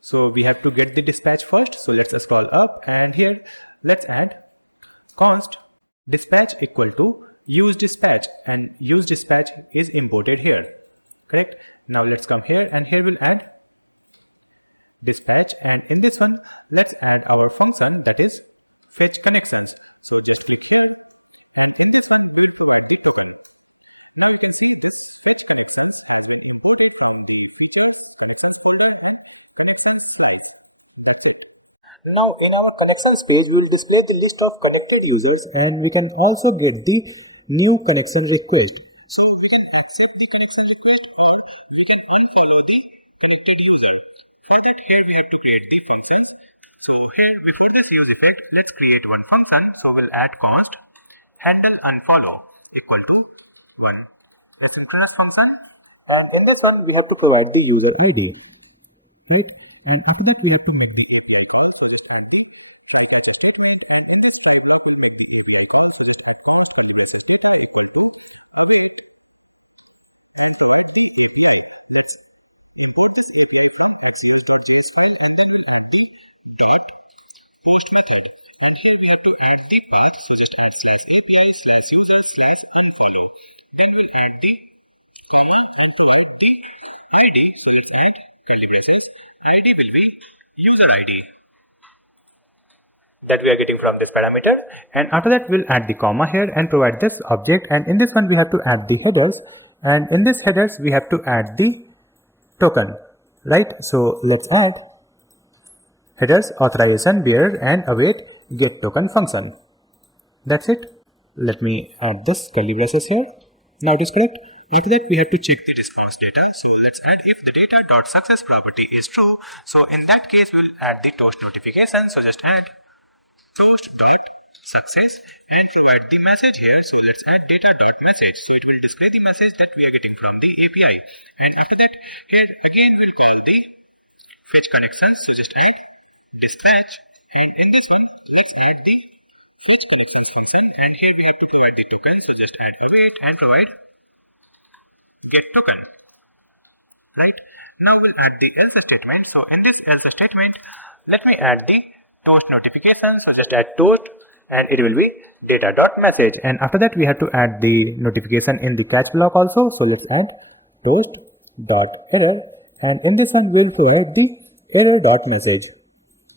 So we have to get the dispatch first, so let's scroll up, and here let's add const dispatch equal to use dispatch, and use dispatch is imported here. Correct. Now let's come here, and here we'll add dispatch, and in this one let's add our function, that is fetch connections. So just click here, and in this one we will provide the token. Now you can see this fetch connections has been imported from the features connections folder and connections slice. That's it. Now in our connections page we will display the list of connected users, and we can also get the new connection request. So we can accept the connection request, or we can unfollow the connected user. For that, here we have to create the functions. So here before this use effect, let's create one function. So we'll add const handle unfollow equal to one asynchronous function, and in this one we have to provide the user ID, right? And after that we have to make the API call. So just add the try catch statement, and in this try block we'll make the API call. So just add const curly braces data equal to await and provide the API. Let's import this API from axios.js file, and then we'll add the dot post method, and here we have to add the path. So just add /API/user/unfollow, then we'll add the comma and provide the ID. So let's add curly braces ID will be user ID that we are getting from this parameter, and after that we'll add the comma here and provide this object, and in this one we have to add the headers, and in this headers we have to add the token, right? So let's add headers authorization bearer and await get token function. That's it. Let me add this curly braces here. Now it is correct. After that we have to check the response data. So let's add if the data.success property is true. So in that case we'll add the toast notification. So just add toast.success and provide the message here. So let's add data.message. So it will display the message that we are getting from the API. And after that here again we'll call the fetch connections. So just add dispatch, and in this one let's add the fetch connections function, and here we have to provide the token. So just add await and provide get token, right? Now we'll add the else statement. So in this else statement let me add the toast notification. So just add toast, and it will be data.message, and after that we have to add the notification in the catch block also. So let's add toast.error, and in this one we'll provide the error.message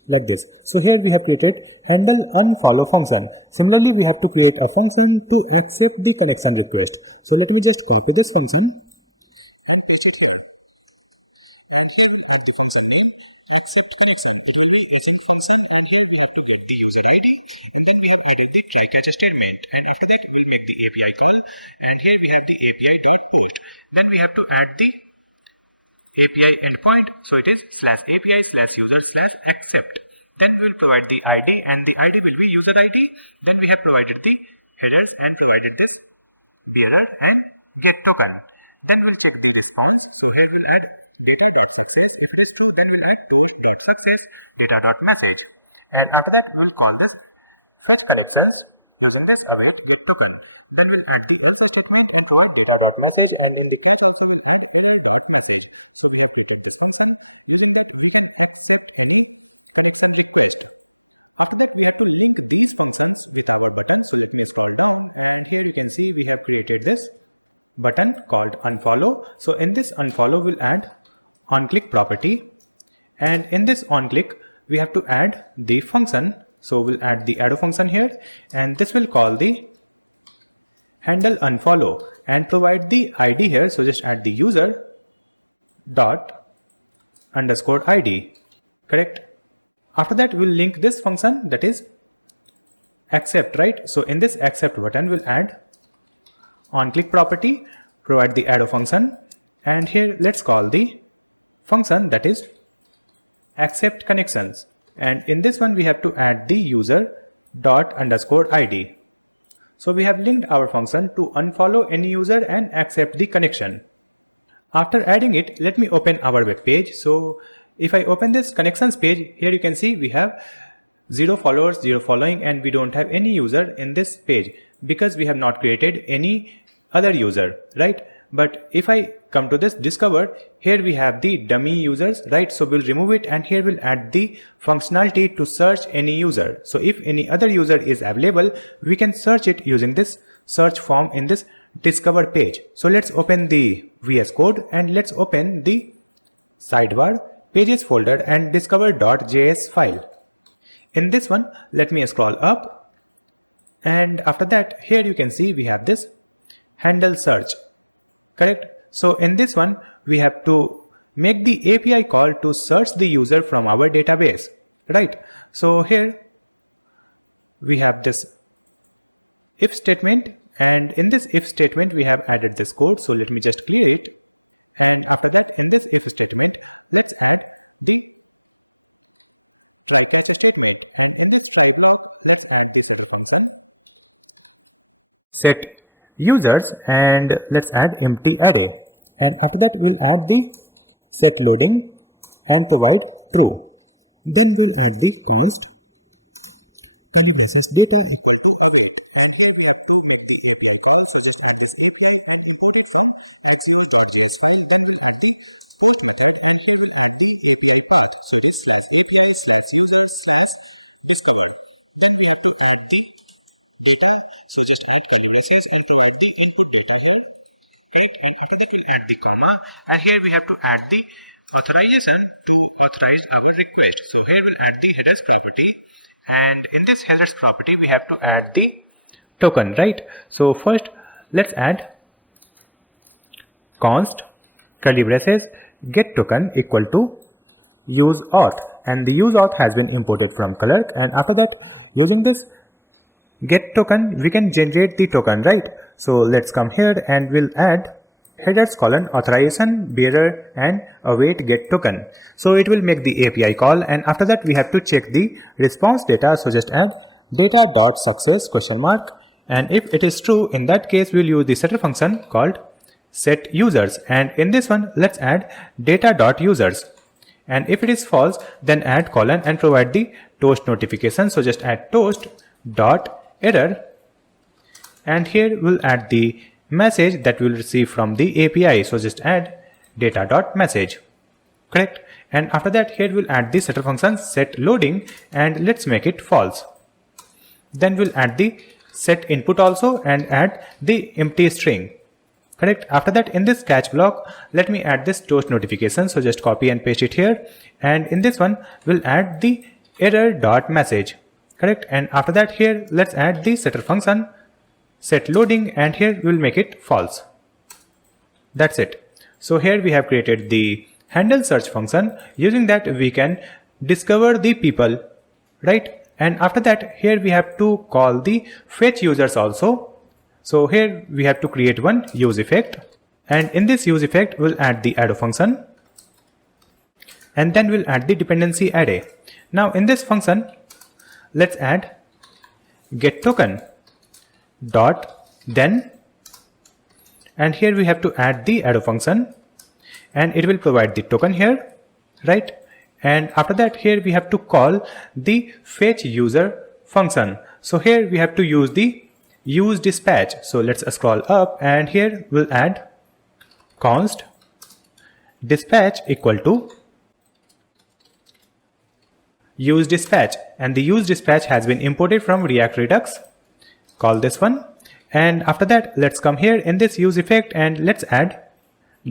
like this. So here we have created handle unfollow function. Similarly we have to create a function to accept the connection request. So let me just copy this function and paste it here, and here we'll add the function name accept connection. It will be async function, and here we have to get the user ID, and then we have added the try catch statement, and after that we'll make the API call, and here we have the API.post. Then we have to add the API endpoint. So it is /API/user/accept. Then we will provide the ID, and the ID will be user ID. Then we have provided the headers and provided this bearer and get token. Then we'll check the response. So here we'll add data.success. If it is true, then we'll add toast.success data.message. And after that we'll call this fetch connections using this await get token. Then we'll add the else statement and provide data.message, and in the catch also we'll add error.message. So we have created this function. Using that we can accept any connection request. After that we have to link these functions with our button. So let me scroll down, and here you can see we have created this button called Unfollow. So in this Unfollow we'll add onClick property, and in this onClick we have to add the function. So we'll add the arrow function here, and this will call the handle unfollow and provide the ID here. So just add the user dot underscore ID, correct? After that we'll link this function, that is accept, right? So in this accept button we'll add onClick property, provide the arrow function, and here let's call the function that is accept connections. And in this one we have to add the user dot underscore ID. So we have linked our function to unfollow any user and accept the connection. After adding it, let me open our web page. So if I open this connections page, here you can see we have 0 followers, 0 following, and we don't have any user in this page because we have not created any other user, right? But if I come to this discover, here we have the dummy users, right? So we'll remove it, and here we'll add the functionality to search any user. So if any other user is available, we can search it using this search form in this discover page. So let's open the VS Code, and let's open the sidebar pages folder and discover.js file. In this one, let me scroll up, and after that here you can see we have this handle search, correct? So in this one we have to make the API call to search the user from our database, right? So here we have this if statement, and in this if statement we have added this code. So let me just clear it, and after that in this if statement let's add the try catch statement, and in this try block let's add the setter function set users, and let's add empty array, and after that we'll add the set loading and provide true. Then we'll add the const curly braces data equal to await, and here we have to make the API call. So just add this API and import it from axios.js file. Then we'll add the post method, and here we'll add the API path. So it is /API/users/discover. Then we have to add the data. So just add curly braces and provide the input data here, correct? And after that we'll add the comma, and here we have to add the authorization to authorize our request. So here we'll add the headers property, and in this headers property we have to add the token, right? So first let's add const curly braces get token equal to use auth, and the use auth has been imported from Clerk, and after that using this get token we can generate the token, right? So let's come here and we'll add headers colon authorization bearer and await get token. So it will make the API call, and after that we have to check the response data. So just add data.success question mark, and if it is true, in that case we'll use the setter function called set users, and in this one let's add data.users, and if it is false then add colon and provide the toast notification. So just add toast.error, and here we'll add the message that we'll receive from the API. So just add data.message, correct? And after that here we'll add the setter function set loading, and let's make it false. Then we'll add the set input also and add the empty string, correct? After that in this catch block let me add this toast notification. So just copy and paste it here, and in this one we'll add the error.message, correct? And after that here let's add the setter function set loading, and here we'll make it false. That's it. So here we have created the handle search function. Using that we can discover the people, right? And after that here we have to call the fetch users also. So here we have to create one use effect, and in this use effect we'll add the arrow function, and then we'll add the dependency array. Now in this function let's add get token dot then, and here we have to add the arrow function, and it will provide the token here, right? And after that here we have to call the fetch user function. So here we have to use the use dispatch. So let's scroll up, and here we'll add const dispatch equal to use dispatch, and the use dispatch has been imported from React Redux. Call this one, and after that let's come here in this use effect and let's add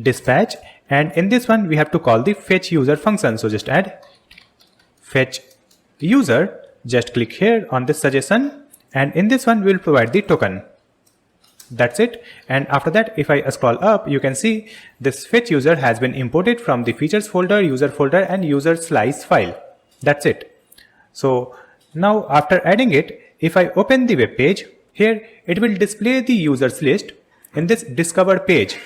dispatch, and in this one we have to call the fetch user function. So just add fetch user, just click here on this suggestion, and in this one we'll provide the token. That's it. And after that, if I scroll up, you can see this fetch user has been imported from the features folder, user folder, and user slice file. That's it. So now after adding it, if I open the web page, here it will display the users list in this discover page.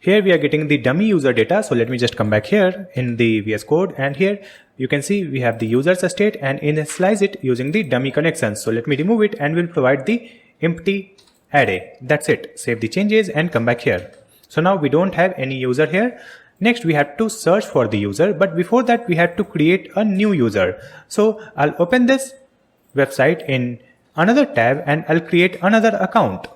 Here we are getting the dummy user data. So let me just come back here in the VS Code, and here you can see we have the users state and initialize it using the dummy connections. So let me remove it and we'll provide the empty array. That's it. Save the changes and come back here. So now we don't have any user here. Next we have to search for the user, but before that we have to create a new user. So I'll open this website in another tab and I'll create another account.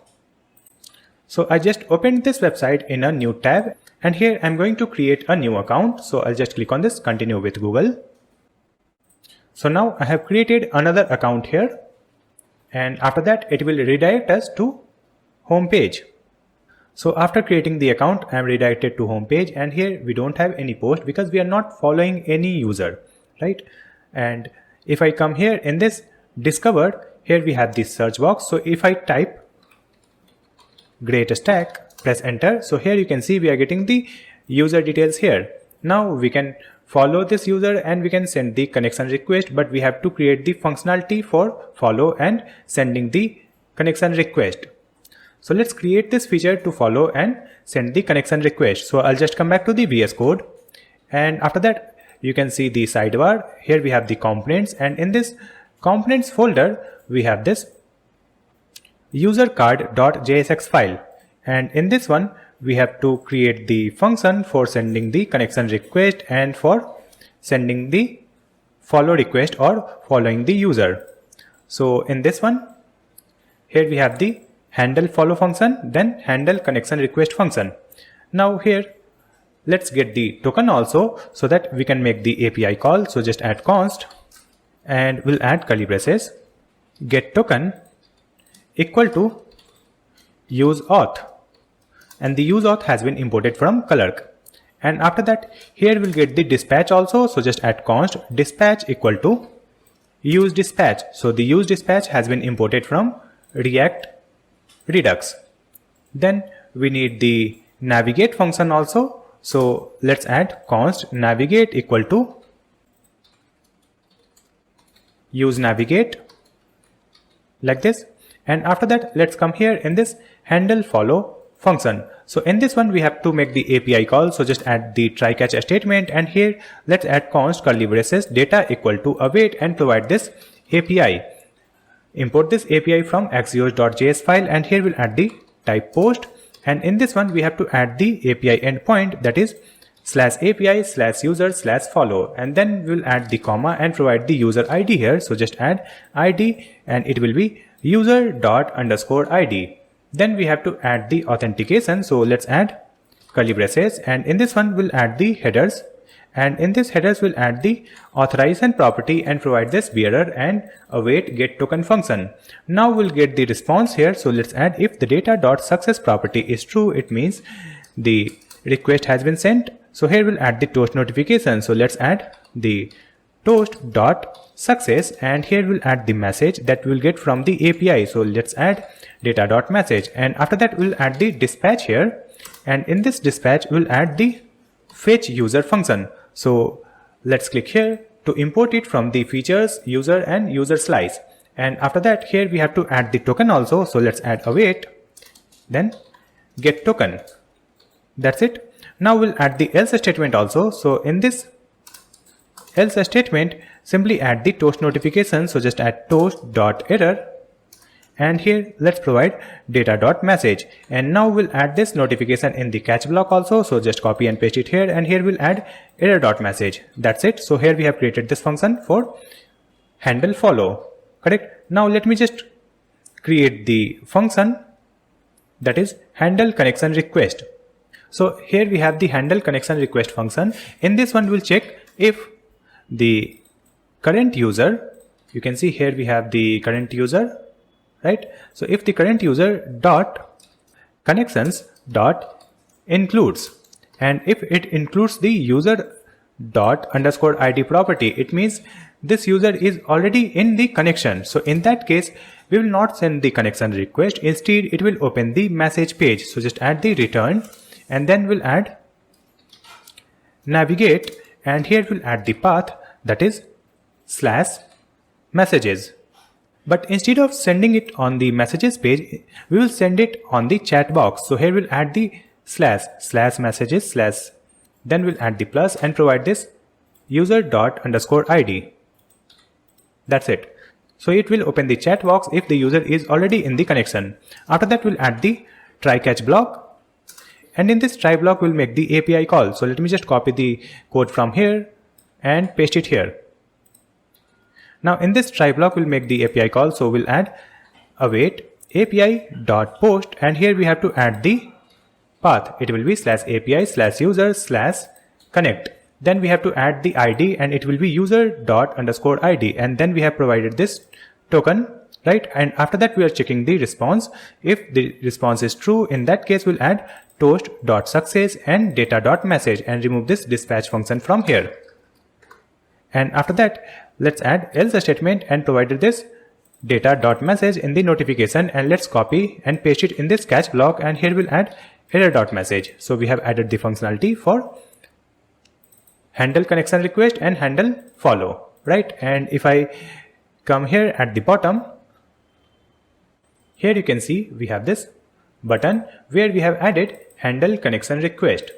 So I just opened this website in a new tab, and here I'm going to create a new account. So I'll just click on this continue with Google. So now I have created another account here, and after that it will redirect us to home page. So after creating the account, I am redirected to home page, and here we don't have any post because we are not following any user, right? And if I come here in this discovered, here we have this search box. So if I type GreatStack, press enter. So here you can see we are getting the user details here. Now we can follow this user and we can send the connection request, but we have to create the functionality for follow and sending the connection request. So let's create this feature to follow and send the connection request. So I'll just come back to the VS Code, and after that you can see the sidebar. Here we have the components, and in this components folder we have this user card.jsx file, and in this one we have to create the function for sending the connection request and for sending the follow request or following the user. So in this one, here we have the handle follow function, then handle connection request function. Now here let's get the token also so that we can make the API call. So just add const, and we'll add curly braces, get token equal to use auth, and the use auth has been imported from Clerk. And after that, here we'll get the dispatch also. So just add const dispatch equal to use dispatch. So the use dispatch has been imported from React Redux. Then we need the navigate function also. So let's add const navigate equal to use navigate, like this. And after that, let's come here in this handle follow function. So in this one we have to make the API call. So just add the try catch statement, and here let's add const curly braces data equal to await and provide this API. Import this API from axios.js file, and here we'll add the type post, and in this one we have to add the API endpoint, that is /API/user/follow, and then we'll add the comma and provide the user ID here. So just add ID, and it will be user._ID. Then we have to add the authentication. So let's add curly braces, and in this one we'll add the headers, and in this headers we'll add the authorization property and provide this bearer and await get token function. Now we'll get the response here. So let's add if the data.success property is true, it means the request has been sent. So here we'll add the toast notification. So let's add the toast.success, and here we'll add the message that we'll get from the API. So let's add data.message, and after that we'll add the dispatch here, and in this dispatch we'll add the fetch user function. So let's click here to import it from the features, user, and user slice, and after that here we have to add the token also. So let's add await, then get token. That's it. Now we'll add the else statement also. So in this else statement, simply add the toast notification. So just add toast.error, and here let's provide data.message, and now we'll add this notification in the catch block also. So just copy and paste it here, and here we'll add error.message. That's it. So here we have created this function for handle follow. correct? Now let me just create the function that is handle connection request. So here we have the handle connection request function. In this one we'll check if the current user, you can see here we have the current user, right? So if the current user dot connections dot includes, and if it includes the user dot underscore ID property, it means this user is already in the connection. So in that case, we will not send the connection request. Instead, it will open the message page. So just add the return, and then we'll add navigate, and here we'll add the path that is /messages. But instead of sending it on the messages page, we will send it on the chat box. So here we'll add the /messages/ then we'll add the plus and provide this user dot underscore ID. That's it. So it will open the chat box if the user is already in the connection. After that, we'll add the try catch block, and in this try block we'll make the API call. So let me just copy the code from here and paste it here. Now in this try block we'll make the API call. So we'll add await API dot post, and here we have to add the path. It will be /API/user/connect. Then we have to add the ID, and it will be user dot underscore ID, and then we have provided this token, right? And after that we are checking the response. If the response is true, in that case we'll add toast dot success and data dot message and remove this dispatch function from here. And after that, let's add else statement and provided this data dot message in the notification, and let's copy and paste it in this catch block, and here we'll add error dot message. So we have added the functionality for handle connection request and handle follow, right? And if I come here at the bottom, here you can see we have this button where we have added handle connection request,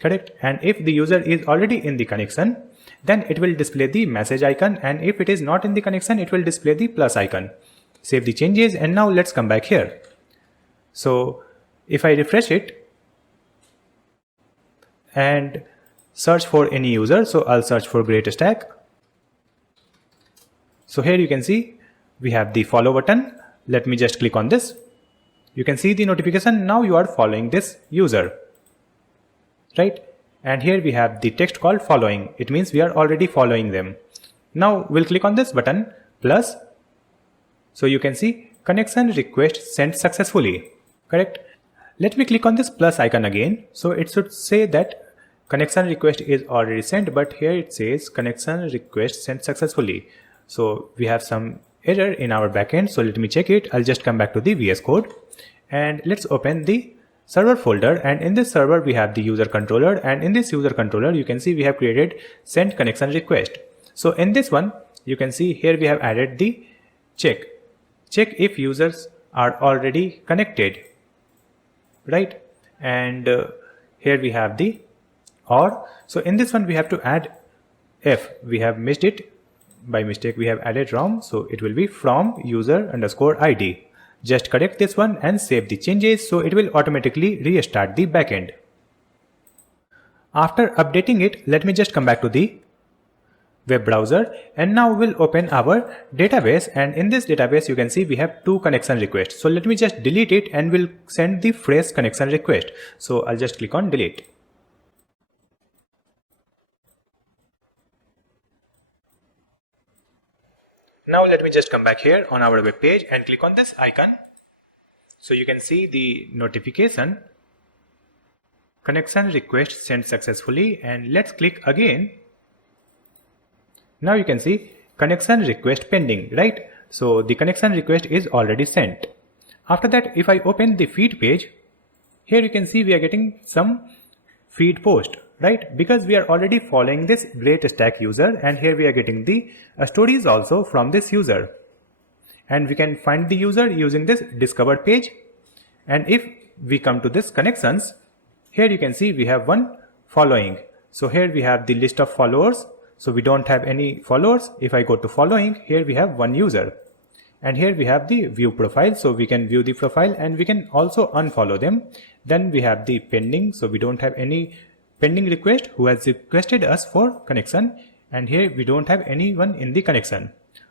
correct? And if the user is already in the connection, then it will display the message icon, and if it is not in the connection, it will display the plus icon. Save the changes, and now let's come back here. So if I refresh it and search for any user, so I'll search for GreatStack. So here you can see we have the follow button. Let me just click on this. You can see the notification. Now you are following this user, right? And here we have the text called following. It means we are already following them. Now we'll click on this button plus. So you can see connection request sent successfully, correct? Let me click on this plus icon again. So it should say that connection request is already sent, but here it says connection request sent successfully. So we have some error in our backend. So let me check it. I'll just come back to the VS Code, and let's open the server folder, and in this server we have the user controller, and in this user controller you can see we have created send connection request. So in this one you can see here we have added the check if users are already connected, right? And here we have the or. So in this one we have to add if we have missed it by mistake, we have added wrong, so it will be from user underscore ID. Just correct this one and save the changes, so it will automatically restart the backend. After updating it, let me just come back to the web browser, and now we'll open our database, and in this database you can see we have two connection requests. So let me just delete it and we'll send the fresh connection request. So I'll just click on delete. Now let me just come back here on our web page and click on this icon. So you can see the notification connection request sent successfully, and let's click again. Now you can see connection request pending, right? So the connection request is already sent. After that, if I open the feed page, here you can see we are getting some feed post, right? Because we are already following this GreatStack user, and here we are getting the stories also from this user, and we can find the user using this discover page. And if we come to this connections, here you can see we have one following. So here we have the list of followers, so we don't have any followers. If I go to following, here we have one user, and here we have the view profile, so we can view the profile and we can also unfollow them. Then we have the pending, so we don't have any pending request who has requested us for connection, and here we don't have anyone in the connection.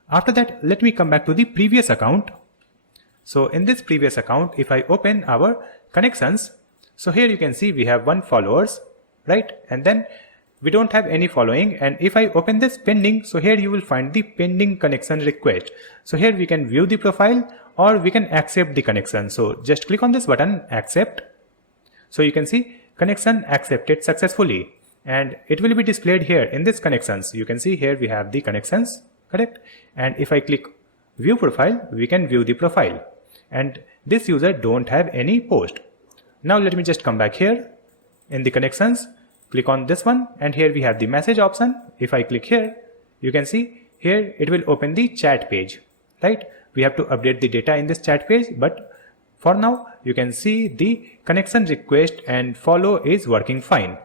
After that, let me come back to the previous account. So in this previous account, if I open our connections, so here you can see we have 1 followers, right? And then we don't have any following. And if I open this pending, so here you will find the pending connection request. So here we can view the profile or we can accept the connection. So just click on this button, accept. So you can see connection accepted successfully, and it will be displayed here in this connections. You can see here we have the connections, correct? And if I click view profile, we can view the profile, and this user don't have any post. Now let me just come back here in the connections, click on this one, and here we have the message option. If I click here, you can see here it will open the chat page, right? We have to update the data in this chat page, but for now you can see the connection request and follow is working fine.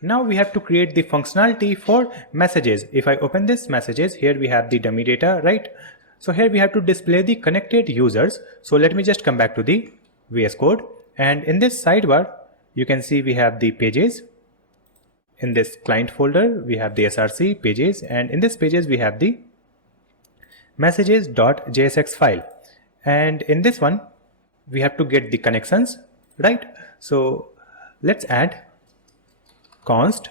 Now we have to create the functionality for messages. If I open this messages, here we have the dummy data, right? So here we have to display the connected users. So let me just come back to the VS Code, and in this sidebar you can see we have the pages. In this client folder we have the src pages, and in this pages we have the messages.jsx file, and in this one we have to get the connections, right? So let's add const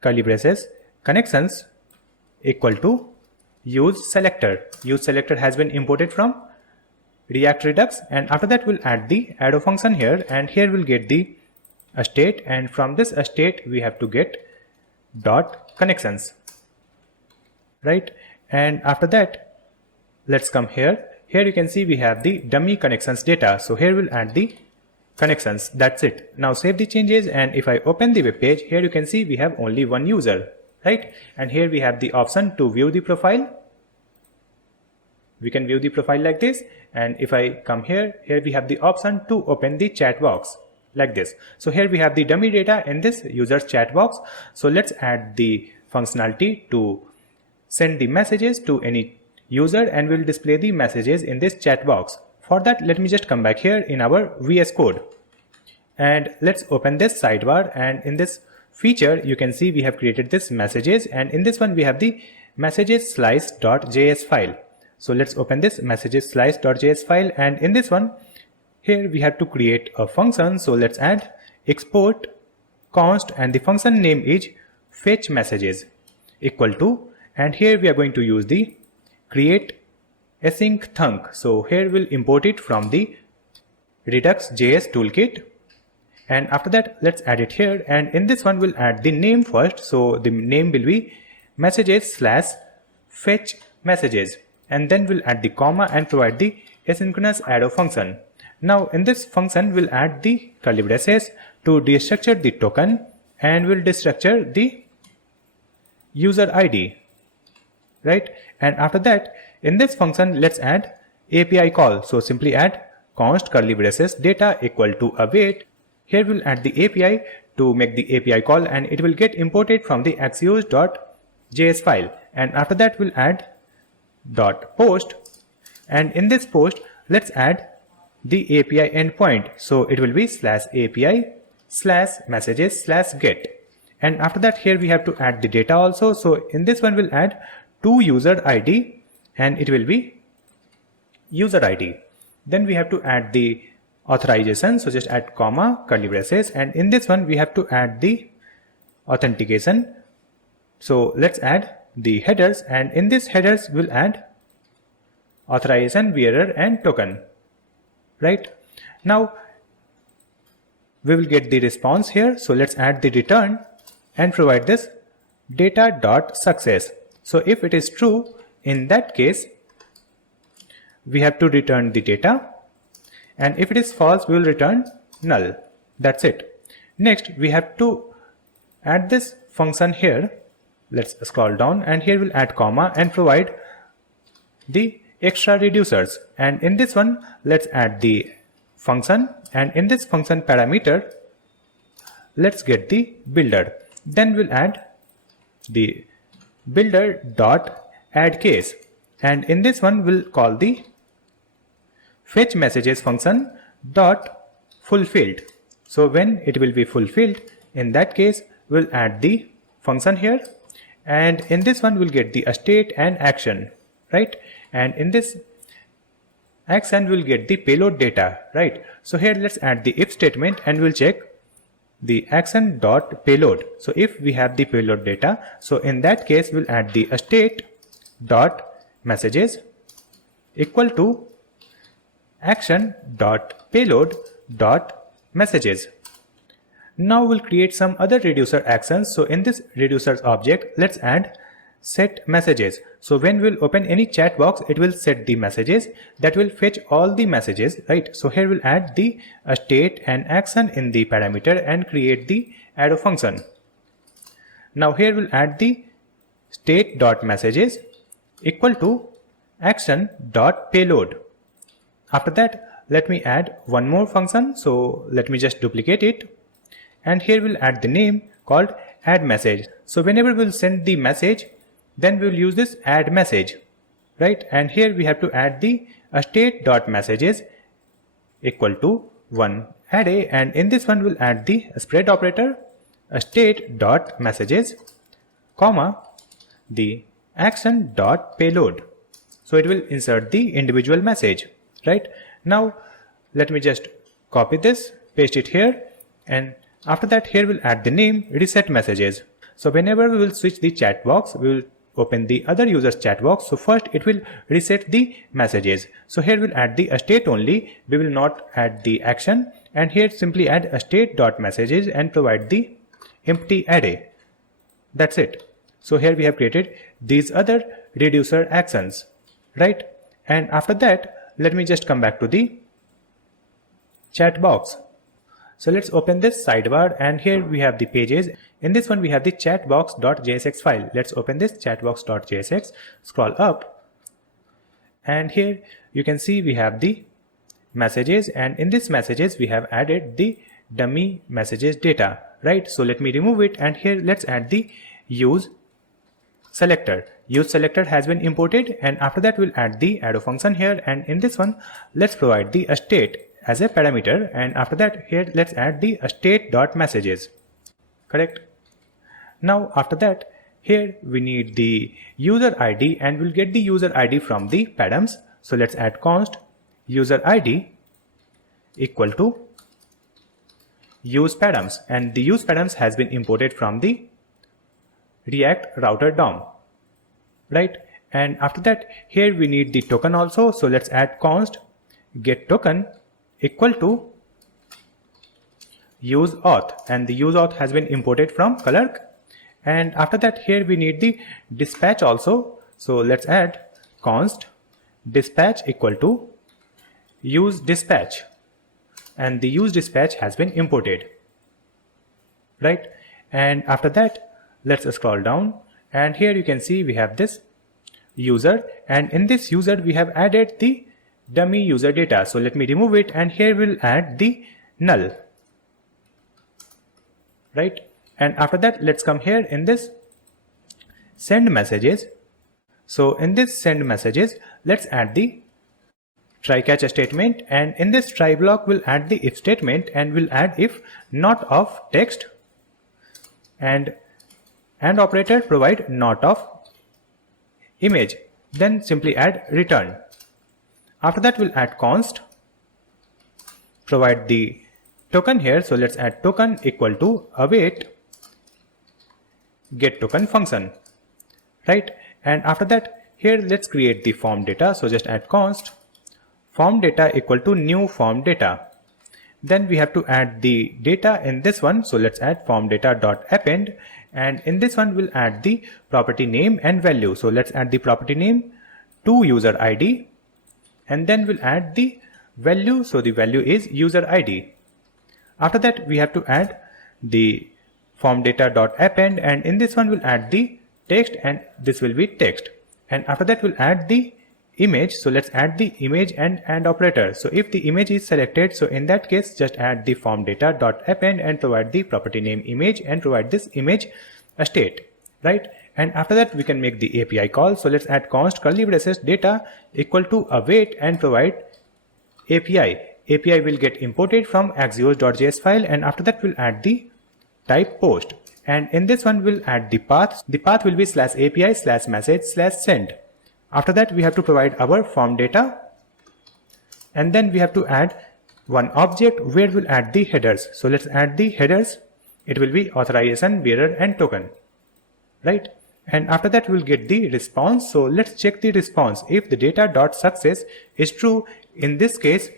curly braces connections equal to use selector. Use selector has been imported from React Redux, and after that we'll add the arrow function here, and here we'll get the state, and from this state we have to get dot connections, right? And after that let's come here. Here you can see we have the dummy connections data. So here we'll add the connections. That's it. Now save the changes, and if I open the web page, here you can see we have only 1 user, right? And here we have the option to view the profile. We can view the profile like this, and if I come here, here we have the option to open the chat box like this. So here we have the dummy data in this user's chat box. So let's add the functionality to send the messages to any user, and we'll display the messages in this chat box. For that, let me just come back here in our VS Code, and let's open this sidebar, and in this feature you can see we have created this messages, and in this one we have the messages slice.js file. So let's open this messages slice.js file, and in this one here we have to create a function. So let's add export const, and the function name is fetch messages equal to, and here we are going to use the create async thunk. So here we'll import it from the Redux.js toolkit, and after that let's add it here, and in this one we'll add the name first. So the name will be messages/fetch messages, and then we'll add the comma and provide the asynchronous arrow function. Now in this function we'll add the curly braces to destructure the token, and we'll destructure the user ID, right? And after that in this function let's add API call. So simply add const curly braces data equal to await. Here we'll add the API to make the API call, and it will get imported from the axios.js file, and after that we'll add dot post, and in this post let's add the API endpoint. So it will be /API/messages/get, and after that here we have to add the data also. So in this one we'll add to user ID, and it will be user ID. Then we have to add the authorization. So just add comma curly braces, and in this one we have to add the authentication. So let's add the headers, and in this headers we'll add authorization, bearer and token, right? Now we will get the response here. So let's add the return and provide this data.success. So if it is true, in that case we have to return the data, and if it is false we will return null. That's it. Next we have to add this function here. Let's scroll down, and here we'll add comma and provide the extra reducers, and in this one let's add the function, and in this function parameter let's get the builder. Then we'll add the builder dot add case, and in this one we'll call the fetch messages function dot fulfilled. So when it will be fulfilled, in that case we'll add the function here, and in this one we'll get the state and action, right? And in this action we'll get the payload data, right? So here let's add the if statement and we'll check the action dot payload. So if we have the payload data, so in that case we'll add the state dot messages equal to action dot payload dot messages. Now we'll create some other reducer actions. So in this reducers object, let's add set messages. So when we'll open any chat box, it will set the messages that will fetch all the messages, right? So here we'll add the state and action in the parameter and create the arrow function. Now here we'll add the state dot messages equal to action dot payload. After that, let me add one more function. So let me just duplicate it. And here we'll add the name called add message. So whenever we'll send the message, then we'll use this add message, right? And here we have to add the state dot messages equal to one array, and in this one we'll add the spread operator state dot messages comma the action dot payload. So it will insert the individual message, right? Now let me just copy this, paste it here, and after that here we'll add the name reset messages. So whenever we will switch the chat box, we will open the other user's chat box. So first it will reset the messages. So here we'll add the state only, we will not add the action, and here simply add state dot messages and provide the empty array. That's it. So here we have created these other reducer actions, right? And after that, let me just come back to the chat box. So let's open this sidebar, and here we have the pages. In this one we have the chatbox.jsx file. Let's open this chatbox.jsx, scroll up, and here you can see we have the messages, and in this messages we have added the dummy messages data, right? So let me remove it, and here let's add the use selector. Use selector has been imported, and after that we'll add the arrow function here, and in this one let's provide the state as a parameter, and after that here let's add the state dot messages, correct? Now after that here we need the user ID, and we'll get the user ID from the params. So let's add const user ID equal to use params, and the use params has been imported from the React router DOM, right? And after that here we need the token also. So let's add const get token equal to use auth, and the use auth has been imported from Clerk. And after that here we need the dispatch also. So let's add const dispatch equal to use dispatch, and the use dispatch has been imported, right? And after that let's scroll down, and here you can see we have this user, and in this user we have added the dummy user data. So let me remove it, and here we'll add the null, right? And after that let's come here in this send messages. So in this send messages let's add the try catch statement, and in this try block we'll add the if statement, and we'll add if not of text, and operator provide not of image, then simply add return. After that we'll add const provide the token here. So let's add token equal to await get token function, right? And after that here let's create the form data. So just add const form data equal to new form data. Then we have to add the data in this one. So let's add form data dot append, and in this one we'll add the property name and value. So let's add the property name to user ID, and then we'll add the value. So the value is user ID. After that we have to add the form data dot append, and in this one we'll add the text, and this will be text. And after that we'll add the image. So let's add the image and operator. So if the image is selected, so in that case just add the form data dot append and provide the property name image and provide this image state, right? And after that we can make the API call. So let's add const curly braces data equal to await and provide API. API will get imported from axios.js file, and after that we'll add the type post, and in this one we'll add the path. The path will be /API/message/send. After that we have to provide our form data, and then we have to add one object where we'll add the headers. So let's add the headers. It will be authorization, bearer and token, right? And after that we'll get the response. So let's check the response. If the data.success is true, in this case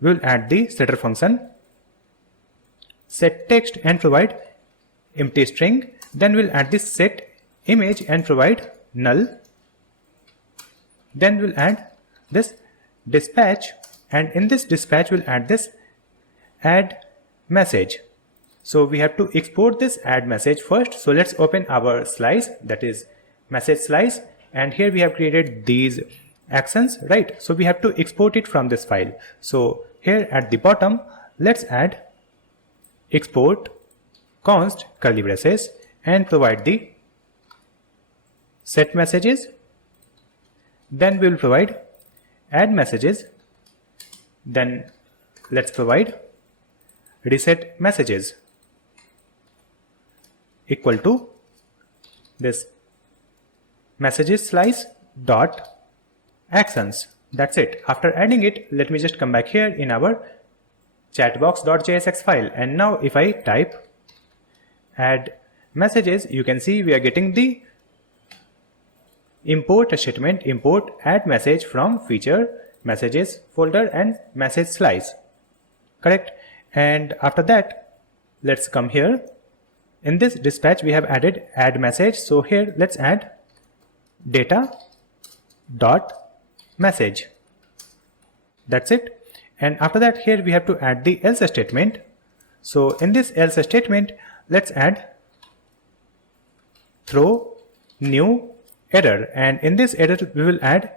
we'll add the setter function, set text and provide empty string. Then we'll add this set image and provide null. Then we'll add this dispatch, and in this dispatch we'll add this add message. So we have to export this add message first. So let's open our slice, that is message slice, and here we have created these actions, right? So we have to export it from this file. So here at the bottom let's add export const curly braces and provide the set messages. Then we will provide add messages. Then let's provide reset messages equal to this messages slice dot actions. That's it. After adding it, let me just come back here in our chatbox.jsx file, and now if I type add messages, you can see we are getting the import statement, import add message from feature messages folder and message slice, correct? And after that let's come here. In this dispatch we have added add message. So here let's add data dot message. That's it. And after that here we have to add the else statement. So in this else statement let's add throw new error, and in this error we will add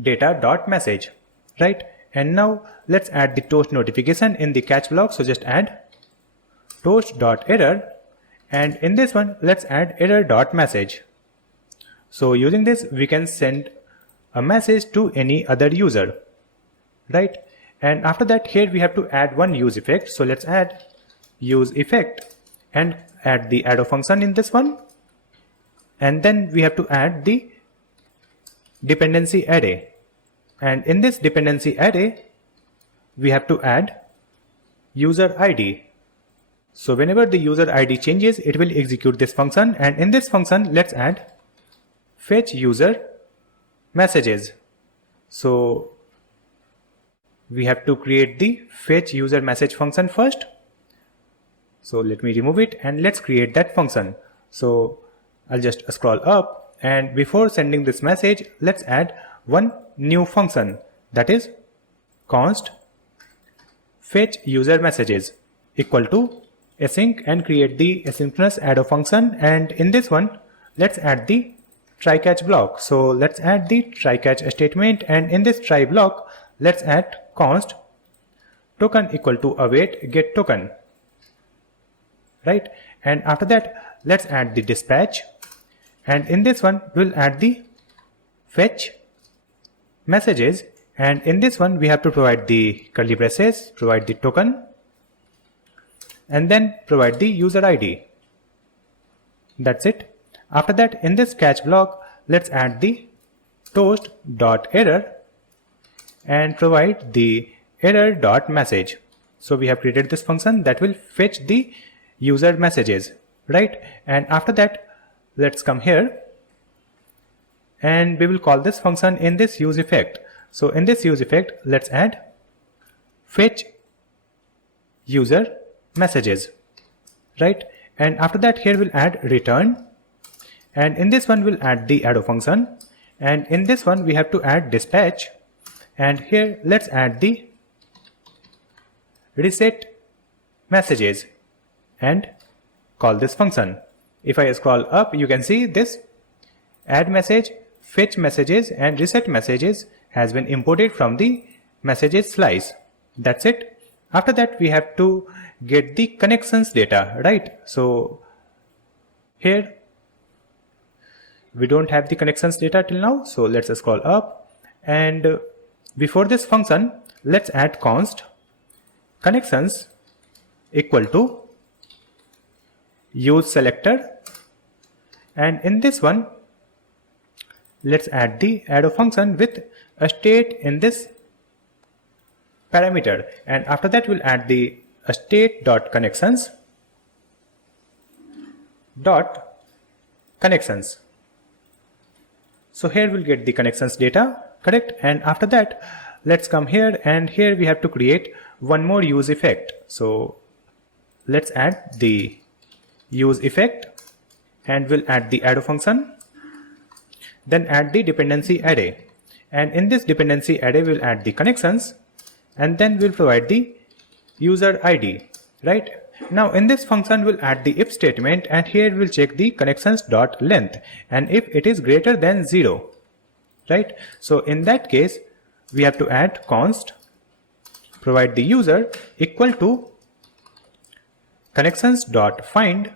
data dot message, right? And now let's add the toast notification in the catch block. So just add toast dot error, and in this one let's add error dot message. So using this we can send a message to any other user, right? And after that here we have to add one use effect. So let's add use effect and add the arrow function in this one, and then we have to add the dependency array, and in this dependency array we have to add user ID. So whenever the user ID changes, it will execute this function, and in this function let's add fetch user messages. So we have to create the fetch user message function first. So let me remove it and let's create that function. So I'll just scroll up, and before sending this message let's add one new function, that is const fetch user messages equal to async, and create the asynchronous arrow function. And in this one let's add the try catch block. So let's add the try catch statement, and in this try block let's add const token equal to await get token, right? And after that let's add the dispatch, and in this one we'll add the fetch messages, and in this one we have to provide the curly braces, provide the token, and then provide the user ID. That's it. After that in this catch block let's add the toast.error and provide the error.message. So we have created this function that will fetch the user messages, right? And after that let's come here and we will call this function in this use effect. So in this use effect let's add fetch user messages, right? And after that here we'll add return, and in this one we'll add the arrow function, and in this one we have to add dispatch, and here let's add the reset messages and call this function. If I scroll up you can see this add message, fetch messages and reset messages has been imported from the messages slice. That's it. After that we have to get the connections data, right? So here we don't have the connections data till now, so let's scroll up, and before this function let's add const connections equal to use selector, and in this one let's add the arrow function with a state in this parameter, and after that we'll add the state.connections. So here we'll get the connections data, correct? And after that let's come here, and here we have to create one more use effect. So let's add the use effect, and we'll add the arrow function, then add the dependency array, and in this dependency array we'll add the connections, and then we'll provide the user ID, right? Now in this function we'll add the if statement, and here we'll check the connections.length, and if it is greater than 0, right? So in that case we have to add const provide the user equal to connections.find,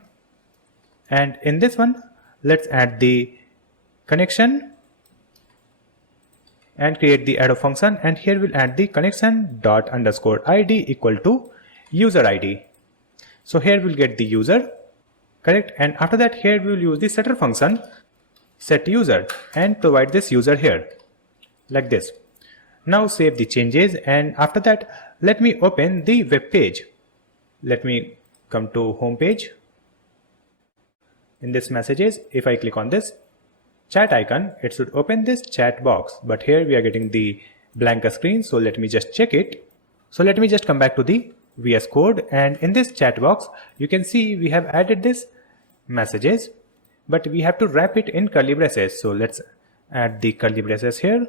and in this one let's add the connection and create the arrow function, and here we'll add the connection._id equal to user ID. So here we'll get the user, correct? And after that here we'll use the setter function set user and provide this user here like this. Now save the changes, and after that let me open the web page. Let me come to home page. In this messages, if I click on this chat icon, it should open this chat box, but here we are getting the blank screen. So let me just check it. So let me just come back to the VS Code, and in this chat box you can see we have added this messages, but we have to wrap it in curly braces. So let's add the curly braces here.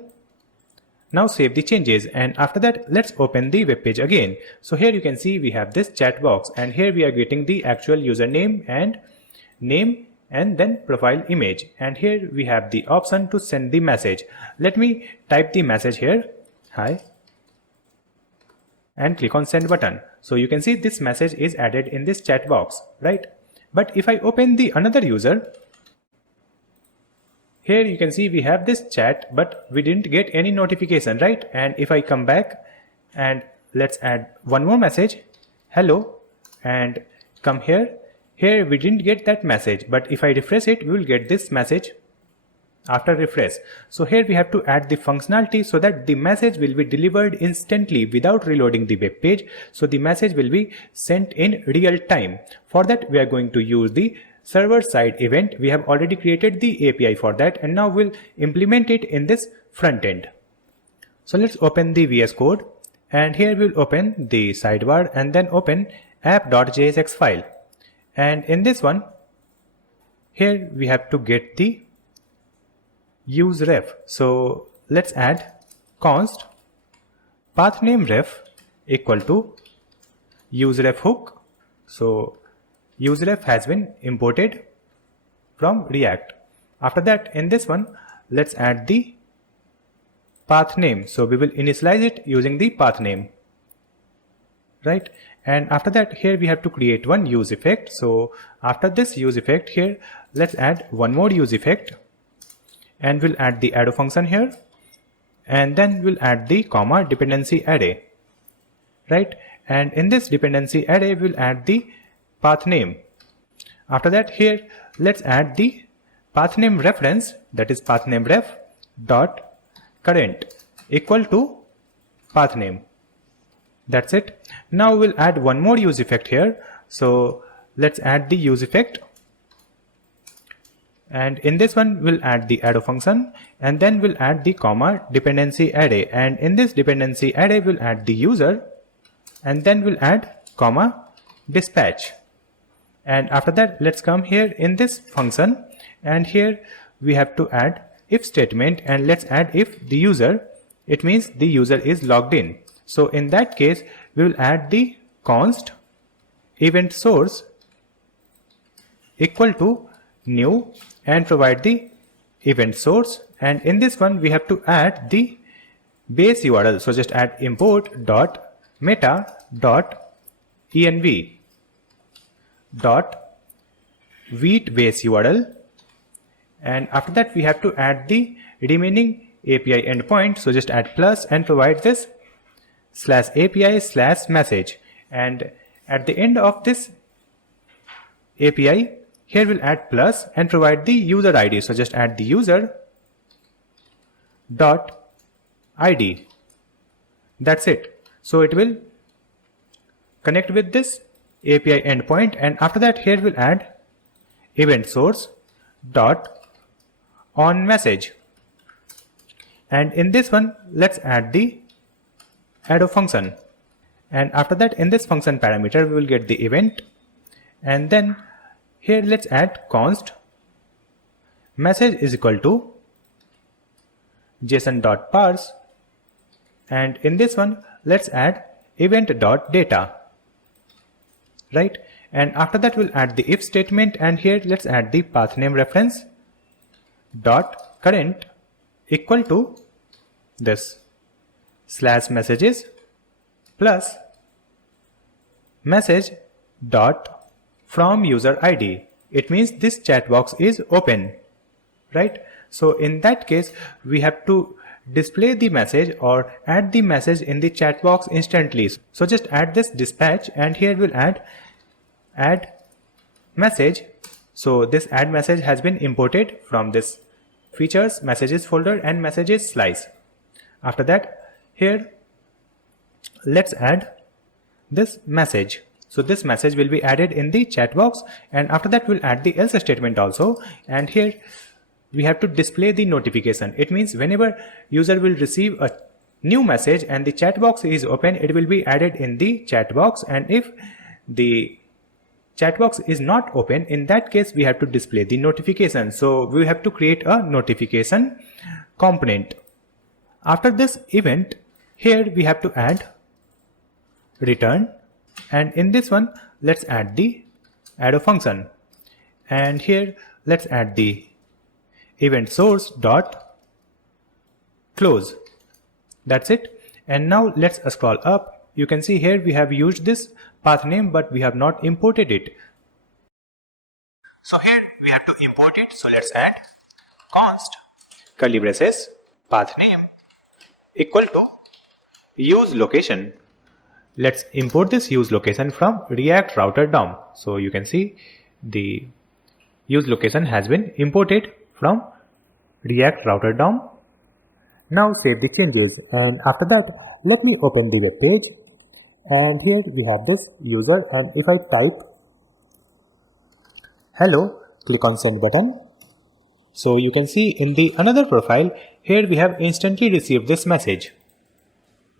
Now save the changes, and after that let's open the web page again. So here you can see we have this chat box, and here we are getting the actual username and name and then profile image, and here we have the option to send the message. Let me type the message here, hi, and click on send button. So you can see this message is added in this chat box, right? But if I open the another user, here you can see we have this chat, but we didn't get any notification, right? And if I come back and let's add one more message, hello, and come here, here we didn't get that message, but if I refresh it, we will get this message after refresh. So here we have to add the functionality so that the message will be delivered instantly without reloading the web page. So the message will be sent in real time. For that we are going to use the server side event. We have already created the API for that, and now we'll implement it in this front end. So let's open the VS Code, and here we'll open the sidebar and then open app.jsx file. And in this one, here we have to get the use ref. So let's add const pathname ref equal to use ref hook. So use ref has been imported from React. After that, in this one, let's add the path name. So we will initialize it using the path name, right? And after that, here we have to create one use effect. So after this use effect here, let's add one more use effect, and we'll add the arrow function here, and then we'll add the comma dependency array, right? And in this dependency array, we'll add the path name. After that, here let's add the path name reference, that is path name ref dot current equal to path name. That's it. Now we'll add one more use effect here. So let's add the use effect, and in this one we'll add the arrow function, and then we'll add the comma dependency array, and in this dependency array we'll add the user, and then we'll add comma dispatch. And after that, let's come here in this function, and here we have to add if statement, and let's add if the user, it means the user is logged in. So in that case, we will add the const event source equal to new and provide the event source, and in this one we have to add the base URL. So just add import dot meta dot env dot wheat base URL, and after that we have to add the remaining API endpoint. So just add plus and provide this /API/message, and at the end of this API. Here we'll add plus and provide the user ID. So just add the user dot ID. That's it. So it will connect with this API endpoint, and after that here we'll add event source dot on message, and in this one let's add the add function, and after that in this function parameter we will get the event, and then here let's add const message is equal to json.parse, and in this one let's add event.data, right? And after that we'll add the if statement, and here let's add the path name reference dot current equal to this slash messages plus message dot from user ID. It means this chat box is open, right? So in that case we have to display the message or add the message in the chat box instantly. So just add this dispatch, and here we'll add message. So this add message has been imported from this features messages folder and messages slice. After that here let's add this message. So this message will be added in the chat box, and after that we'll add the else statement also, and here we have to display the notification. It means whenever user will receive a new message and the chat box is open, it will be added in the chat box, and if the chat box is not open, in that case we have to display the notification. So we have to create a notification component. After this event, here we have to add return, and in this one let's add the add function, and here let's add the event source dot close. That's it. And now let's scroll up. You can see here we have used this path name, but we have not imported it. So here we have to import it. So let's add const curly braces path name equal to use location. Let's import this use location from React Router DOM. So you can see the use location has been imported from React Router DOM. Now save the changes, and after that let me open the web page, and here we have this user, and if I type hello, click on send button. So you can see in the another profile here we have instantly received this message,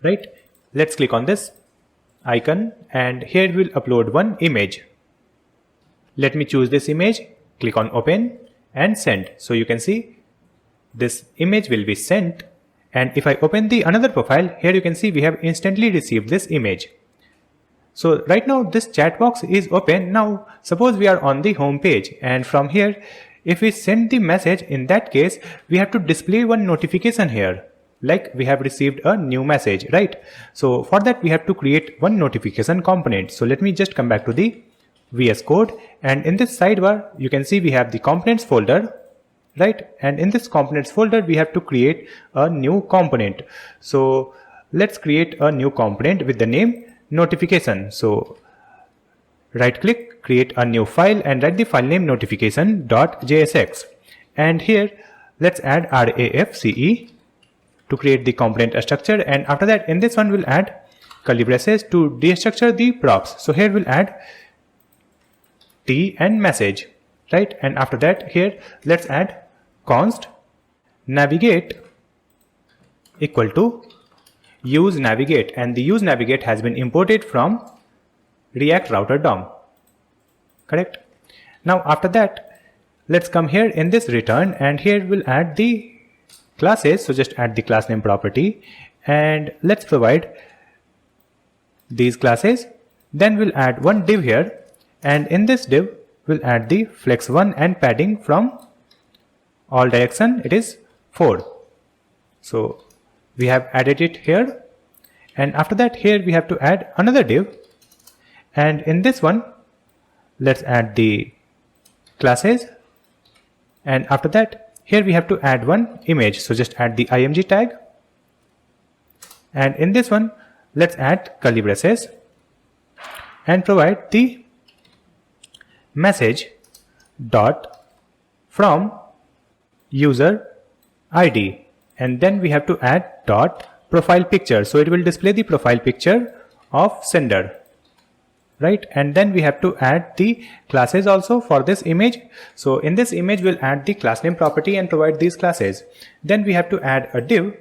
right? Let's click on this icon, and here we'll upload one image. Let me choose this image, click on open and send. So you can see this image will be sent, and if I open the another profile, here you can see we have instantly received this image. So right now this chat box is open. Now suppose we are on the home page, and from here if we send the message, in that case we have to display one notification here, like we have received a new message, right? So for that we have to create one notification component. So let me just come back to the VS Code, and in this sidebar you can see we have the components folder, right? And in this components folder we have to create a new component. So let's create a new component with the name notification. So right click, create a new file, and write the file name notification.jsx, and here let's add RAFCE to create the component structure, and after that in this one we'll add curly braces to destructure the props. So here we'll add T and message, right? And after that here let's add const navigate equal to use navigate, and the use navigate has been imported from React Router DOM, correct? Now after that let's come here in this return, and here we'll add the classes. So just add the class name property, and let's provide these classes. Then we'll add one div here, and in this div we'll add the flex1 and padding from all direction, it is 4. So we have added it here, and after that here we have to add another div, and in this one let's add the classes, and after that here we have to add one image. So just add the img tag, and in this one let's add curly braces and provide the message dot from user ID, and then we have to add dot profile picture, so it will display the profile picture of sender, right? And then we have to add the classes also for this image. So in this image we'll add the class name property and provide these classes. Then we have to add a div,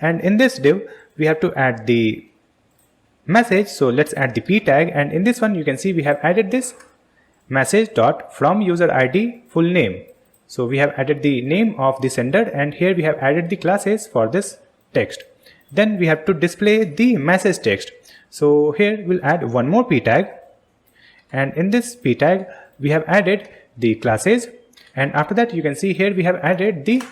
and in this div we have to add the message. So let's add the p tag, and in this one you can see we have added this message dot from user ID full name. So we have added the name of the sender, and here we have added the classes for this text. Then we have to display the message text. So here we'll add one more p tag, and in this p tag we have added the classes, and after that you can see here we have added the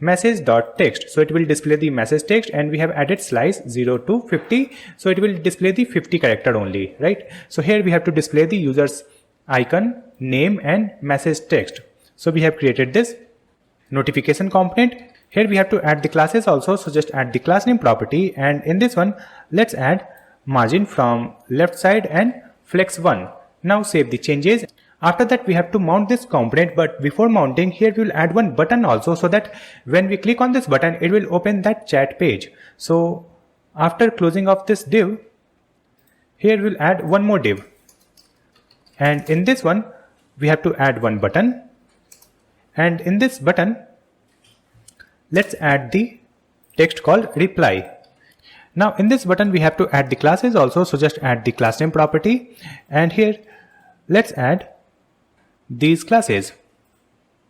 message.text, so it will display the message text, and we have added slice 0 to 50, so it will display the 50 character only, right? So here we have to display the user's icon, name and message text. So we have created this notification component. Here we have to add the classes also, so just add the class name property, and in this one let's add margin from left side and flex 1. Now save the changes. After that we have to mount this component, but before mounting, here we will add one button also, so that when we click on this button it will open that chat page. So after closing of this div, here we'll add one more div, and in this one we have to add one button, and in this button let's add the text called reply. Now in this button we have to add the classes also, so just add the class name property, and here let's add these classes,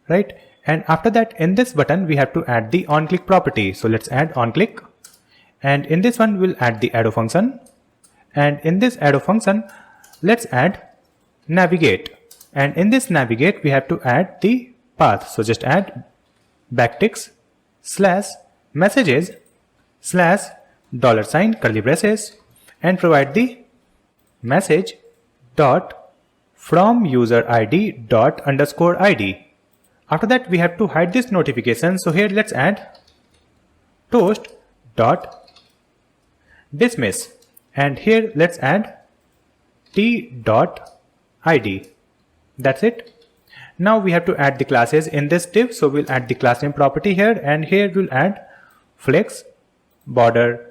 right? And after that in this button we have to add the onClick property, so let's add onClick, and in this one we'll add the arrow function, and in this arrow function let's add navigate, and in this navigate we have to add the path, so just add backticks slash messages slash $, curly braces, and provide the message dot from user ID dot underscore ID. After that we have to hide this notification, so here let's add toast dot dismiss, and here let's add t dot id. That's it. Now we have to add the classes in this div, so we'll add the class name property here, and here we'll add flex border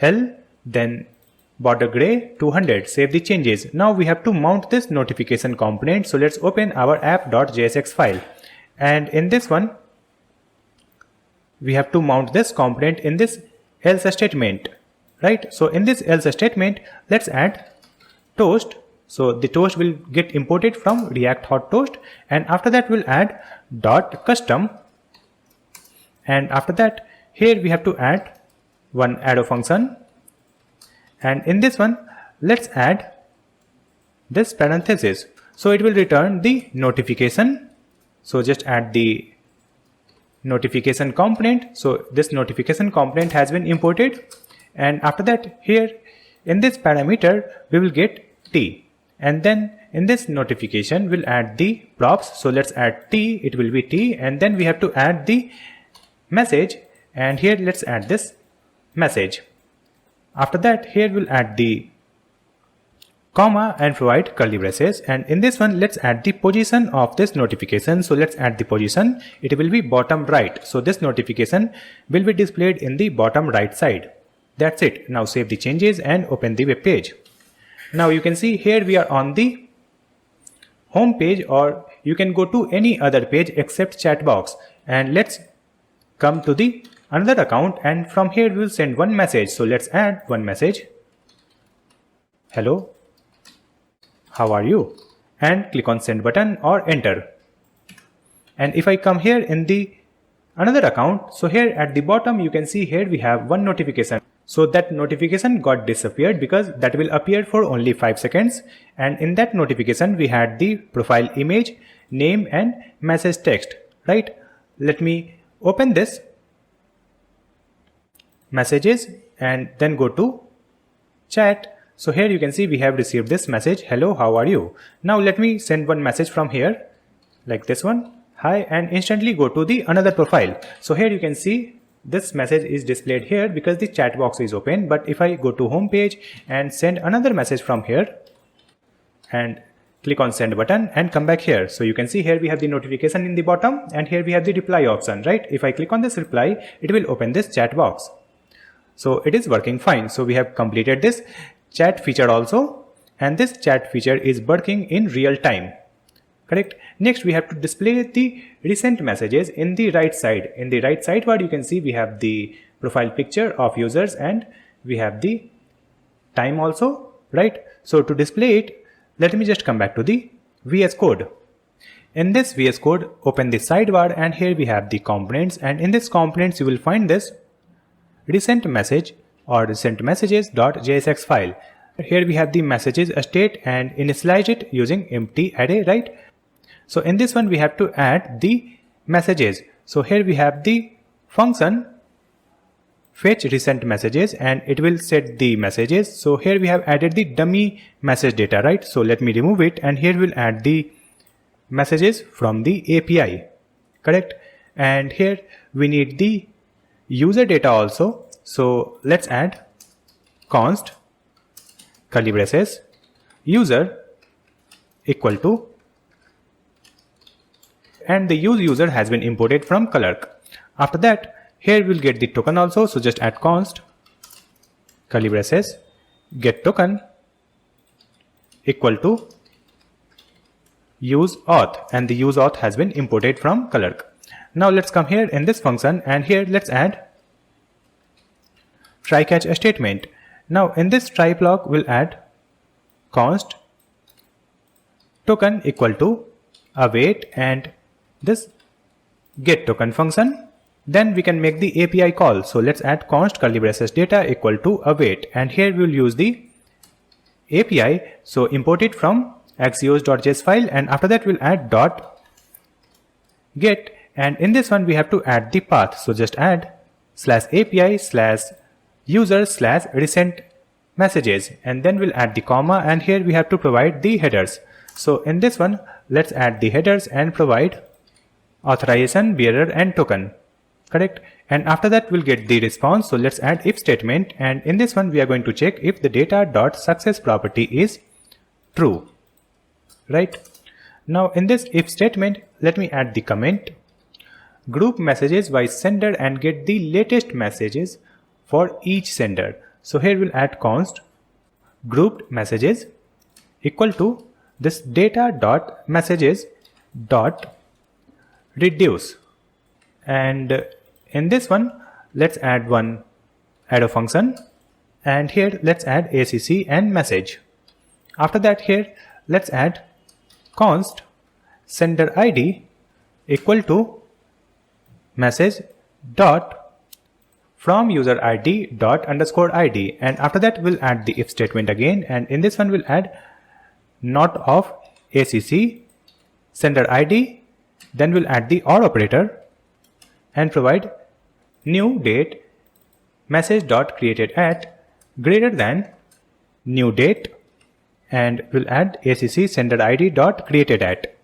L, then border gray 200. Save the changes. Now we have to mount this notification component, so let's open our app.jsx file, and in this one we have to mount this component in this else statement, right? So in this else statement let's add toast, so the toast will get imported from React Hot Toast, and after that we'll add dot custom, and after that here we have to add one arrow function, and in this one let's add this parenthesis, so it will return the notification. So just add the notification component, so this notification component has been imported, and after that here in this parameter we will get t, and then in this notification we'll add the props, so let's add t, it will be t, and then we have to add the message, and here let's add this message. After that here we'll add the comma and provide curly braces, and in this one let's add the position of this notification, so let's add the position, it will be bottom right, so this notification will be displayed in the bottom right side. That's it. Now save the changes and open the web page. Now you can see here we are on the home page, or you can go to any other page except chat box, and let's come to the another account, and from here we will send one message. So let's add one message, hello, how are you, and click on send button or enter. And if I come here in the another account, so here at the bottom you can see here we have one notification, so that notification got disappeared because that will appear for only 5 seconds, and in that notification we had the profile image, name and message text, right? Let me open this messages and then go to chat. So here you can see we have received this message, hello, how are you. Now let me send one message from here like this one, hi, and instantly go to the another profile. So here you can see this message is displayed here because the chat box is open, but if I go to home page and send another message from here and click on send button and come back here. So you can see here we have the notification in the bottom and here we have the reply option, right? If I click on this reply, it will open this chat box. So it is working fine. So we have completed this chat feature also, and this chat feature is working in real time. Correct. Next, we have to display the recent messages in the right side. In the right sidebar, you can see we have the profile picture of users and we have the time also, right? So to display it, let me just come back to the VS Code. In this VS Code, open the sidebar and here we have the components, and in this components you will find this recent message or recent messages.jsx file. Here we have the messages state and initialize it using empty array, right? So in this one we have to add the messages. So here we have the function fetch recent messages and it will set the messages. So here we have added the dummy message data, right? So let me remove it and here we'll add the messages from the API, correct? And here we need the user data also. So let's add const curly braces user equal to, and the user has been imported from Clerk. After that, here we'll get the token also. So just add const curly braces get token equal to use auth, and the use auth has been imported from Clerk. Now let's come here in this function and here let's add try catch statement. Now in this try block we'll add const token equal to await and this get token function. Then we can make the API call. So let's add const curly braces data equal to await, and here we'll use the API. So import it from axios.js file, and after that we'll add dot get, and in this one we have to add the path. So just add /API/user/recent messages, and then we'll add the comma, and here we have to provide the headers. So in this one let's add the headers and provide authorization, bearer and token, correct? And after that we'll get the response. So let's add if statement, and in this one we are going to check if the data.success property is true, right? Now in this if statement, let me add the comment group messages by sender and get the latest messages for each sender. So here we'll add const grouped messages equal to this data.messages.reduce, and in this one let's add one arrow function, and here let's add ACC and message. After that here let's add const sender ID equal to message dot from user ID dot underscore ID, and after that we'll add the if statement again, and in this one we'll add not of ACC sender ID, then we'll add the OR operator and provide new date message dot created at greater than new date, and we'll add ACC sender ID dot created at,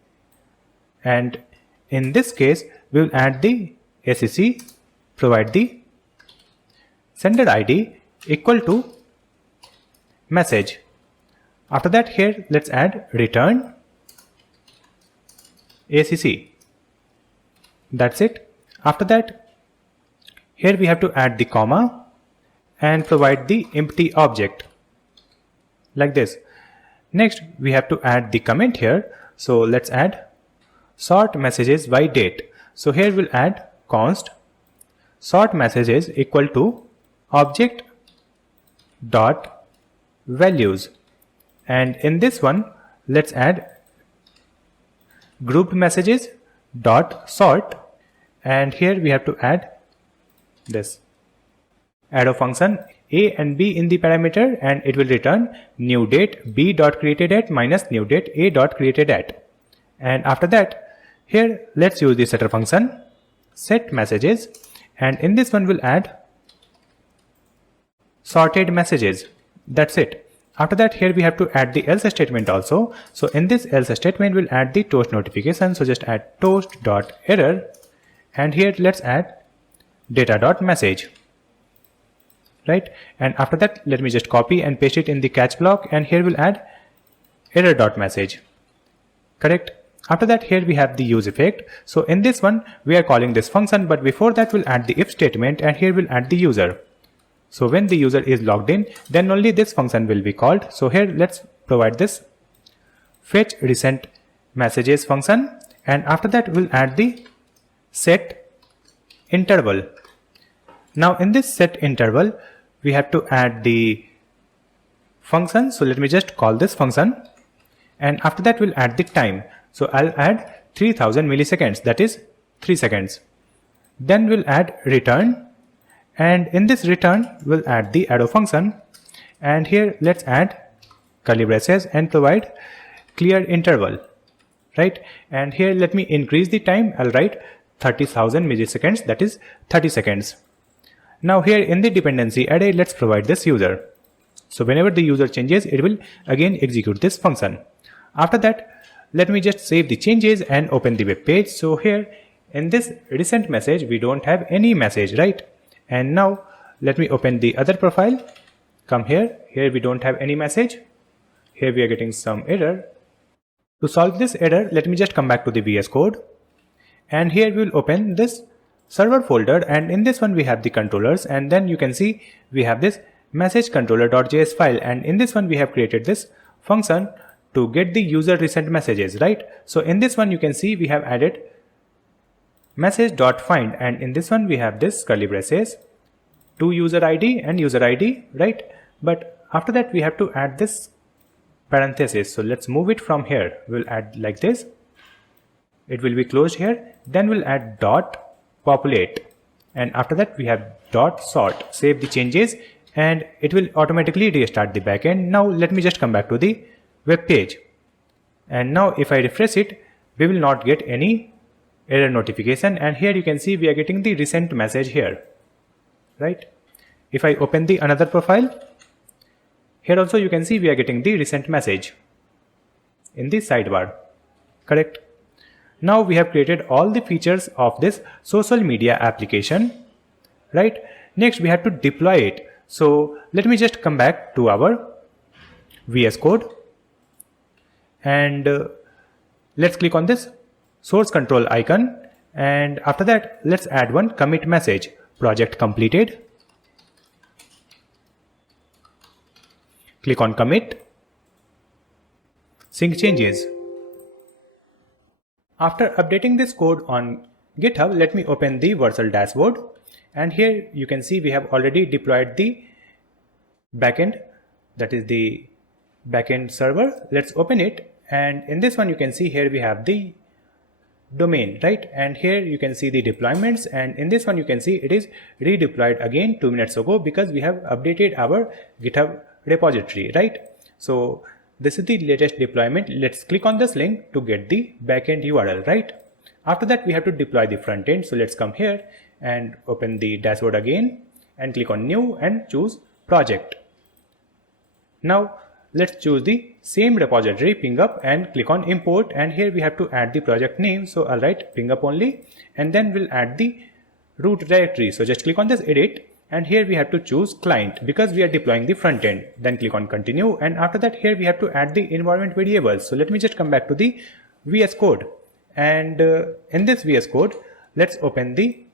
and in this case we'll add the ACC provide the sender ID equal to message. After that here let's add return ACC. That's it. After that here we have to add the comma and provide the empty object like this. Next we have to add the comment here. So let's add sort messages by date. So here we'll add const sort messages equal to object dot values, and in this one let's add grouped messages dot sort, and here we have to add this arrow function a and b in the parameter, and it will return new date b dot created at minus new date a dot created at. And after that here let's use the setter function set messages, and in this one we'll add sorted messages. That's it. After that here we have to add the else statement also. So in this else statement we'll add the toast notification. So just add toast.error, and here let's add data.message, right? And after that let me just copy and paste it in the catch block, and here we'll add error.message. correct? After that, here we have the use effect. So in this one, we are calling this function, but before that we'll add the if statement, and here we'll add the user. So when the user is logged in, then only this function will be called. So here let's provide this fetch recent messages function, and after that we'll add the set interval. Now in this set interval, we have to add the function. So let me just call this function, and after that we'll add the time. So I'll add 3000 milliseconds, that is 3 seconds. Then we'll add return, and in this return we'll add the arrow function, and here let's add curly braces and provide clear interval, right? And here let me increase the time. I'll write 30,000 milliseconds, that is 30 seconds. Now here in the dependency array, let's provide this user. So whenever the user changes, it will again execute this function. After that, let me just save the changes and open the web page. So here in this recent message, we don't have any message, right? And now let me open the other profile. Come here. Here we don't have any message. Here we are getting some error. To solve this error, let me just come back to the VS Code. And here we will open this server folder, and in this one we have the controllers, and then you can see we have this message controller.js file, and in this one we have created this function to get the user recent messages, right? So in this one you can see we have added message.find, and in this one we have this curly braces to user ID and user ID, right? But after that we have to add this parenthesis. So let's move it from here. We'll add like this. It will be closed here. Then we'll add dot populate, and after that we have dot sort. Save the changes and it will automatically restart the backend. Now let me just come back to the web page, and now if I refresh it, we will not get any error notification, and here you can see we are getting the recent message here, right? If I open the another profile, here also you can see we are getting the recent message in the sidebar, correct? Now we have created all the features of this social media application, right? Next we have to deploy it. So let me just come back to our VS Code, and let's click on this source control icon, and after that let's add one commit message, project completed. Click on commit, sync changes. After updating this code on GitHub, let me open the Vercel dashboard, and here you can see we have already deployed the backend, that is the backend server. Let's open it, and in this one you can see here we have the domain, right? And here you can see the deployments, and in this one you can see it is redeployed again 2 minutes ago because we have updated our GitHub repository, right? So this is the latest deployment. Let's click on this link to get the backend URL, right? After that we have to deploy the front end. So let's come here and open the dashboard again and click on new and choose project. Now let's choose the same repository pingup and click on import, and here we have to add the project name. So I'll write pingup only, and then we'll add the root directory. So just click on this edit, and here we have to choose client because we are deploying the front end. Then click on continue, and after that here we have to add the environment variables. So let me just come back to the VS Code, and in this VS Code let's open the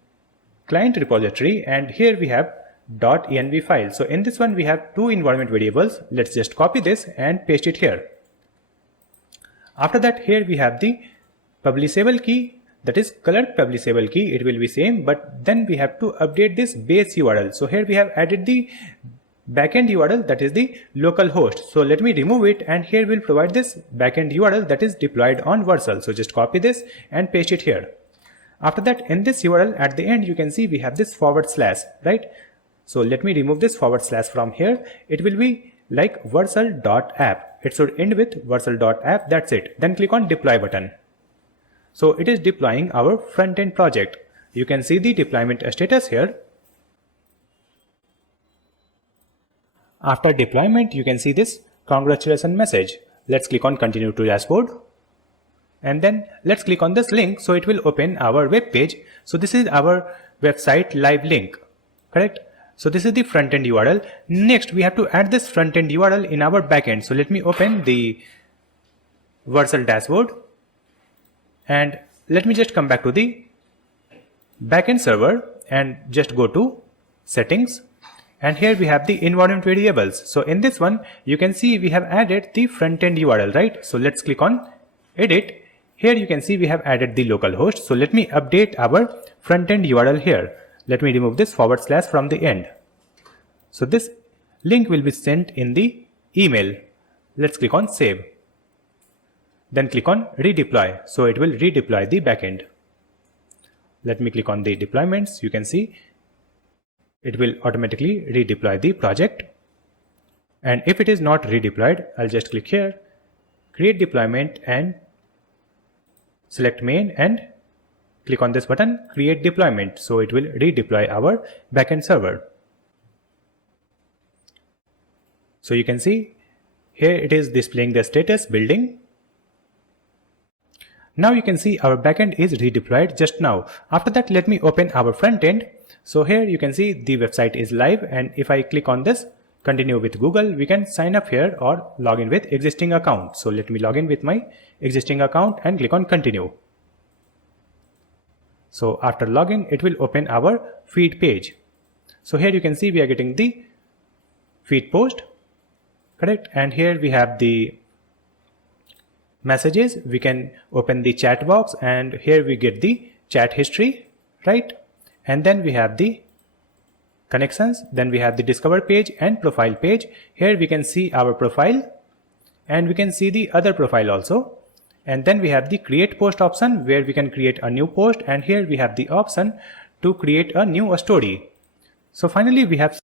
client repository, and here we have .env file. So in this one we have 2 environment variables. Let's just copy this and paste it here. After that here we have the publishable key, that is Clerk publishable key. It will be same, but then we have to update this base URL. So here we have added the backend URL, that is the local host. So let me remove it, and here we'll provide this backend URL that is deployed on Vercel. So just copy this and paste it here. After that in this URL at the end you can see we have this /, right? So let me remove this / from here. It will be like Vercel.app. It should end with Vercel.app. That's it. Then click on deploy button. So it is deploying our front-end project. You can see the deployment status here. After deployment, you can see this congratulations message. Let's click on continue to dashboard. And then let's click on this link. So it will open our web page. So this is our website live link, correct? So this is the front-end URL. Next, we have to add this front-end URL in our backend. So let me open the Vercel dashboard, And let me just come back to the backend server and just go to settings. And here we have the environment variables. So in this one, you can see we have added the front-end URL, right? So let's click on edit. Here you can see we have added the localhost. So let me update our front-end URL here. Let me remove this / from the end. So this link will be sent in the email. Let's click on save. Then click on redeploy. So it will redeploy the backend. Let me click on the deployments. You can see it will automatically redeploy the project. And if it is not redeployed, I'll just click here, create deployment, and select main and click on this button, create deployment. So it will redeploy our backend server. So you can see here it is displaying the status building. Now you can see our backend is redeployed just now. After that, let me open our front end. So here you can see the website is live, and if I click on this continue with Google, we can sign up here or log in with existing account. So let me log in with my existing account and click on continue. So after login, it will open our feed page. So here you can see we are getting the feed post, correct? And here we have the messages. We can open the chat box, and here we get the chat history, right? And then we have the connections, then we have the discover page and profile page. Here we can see our profile, and we can see the other profile also. And then we have the create post option where we can create a new post, and here we have the option to create a new story. So finally we have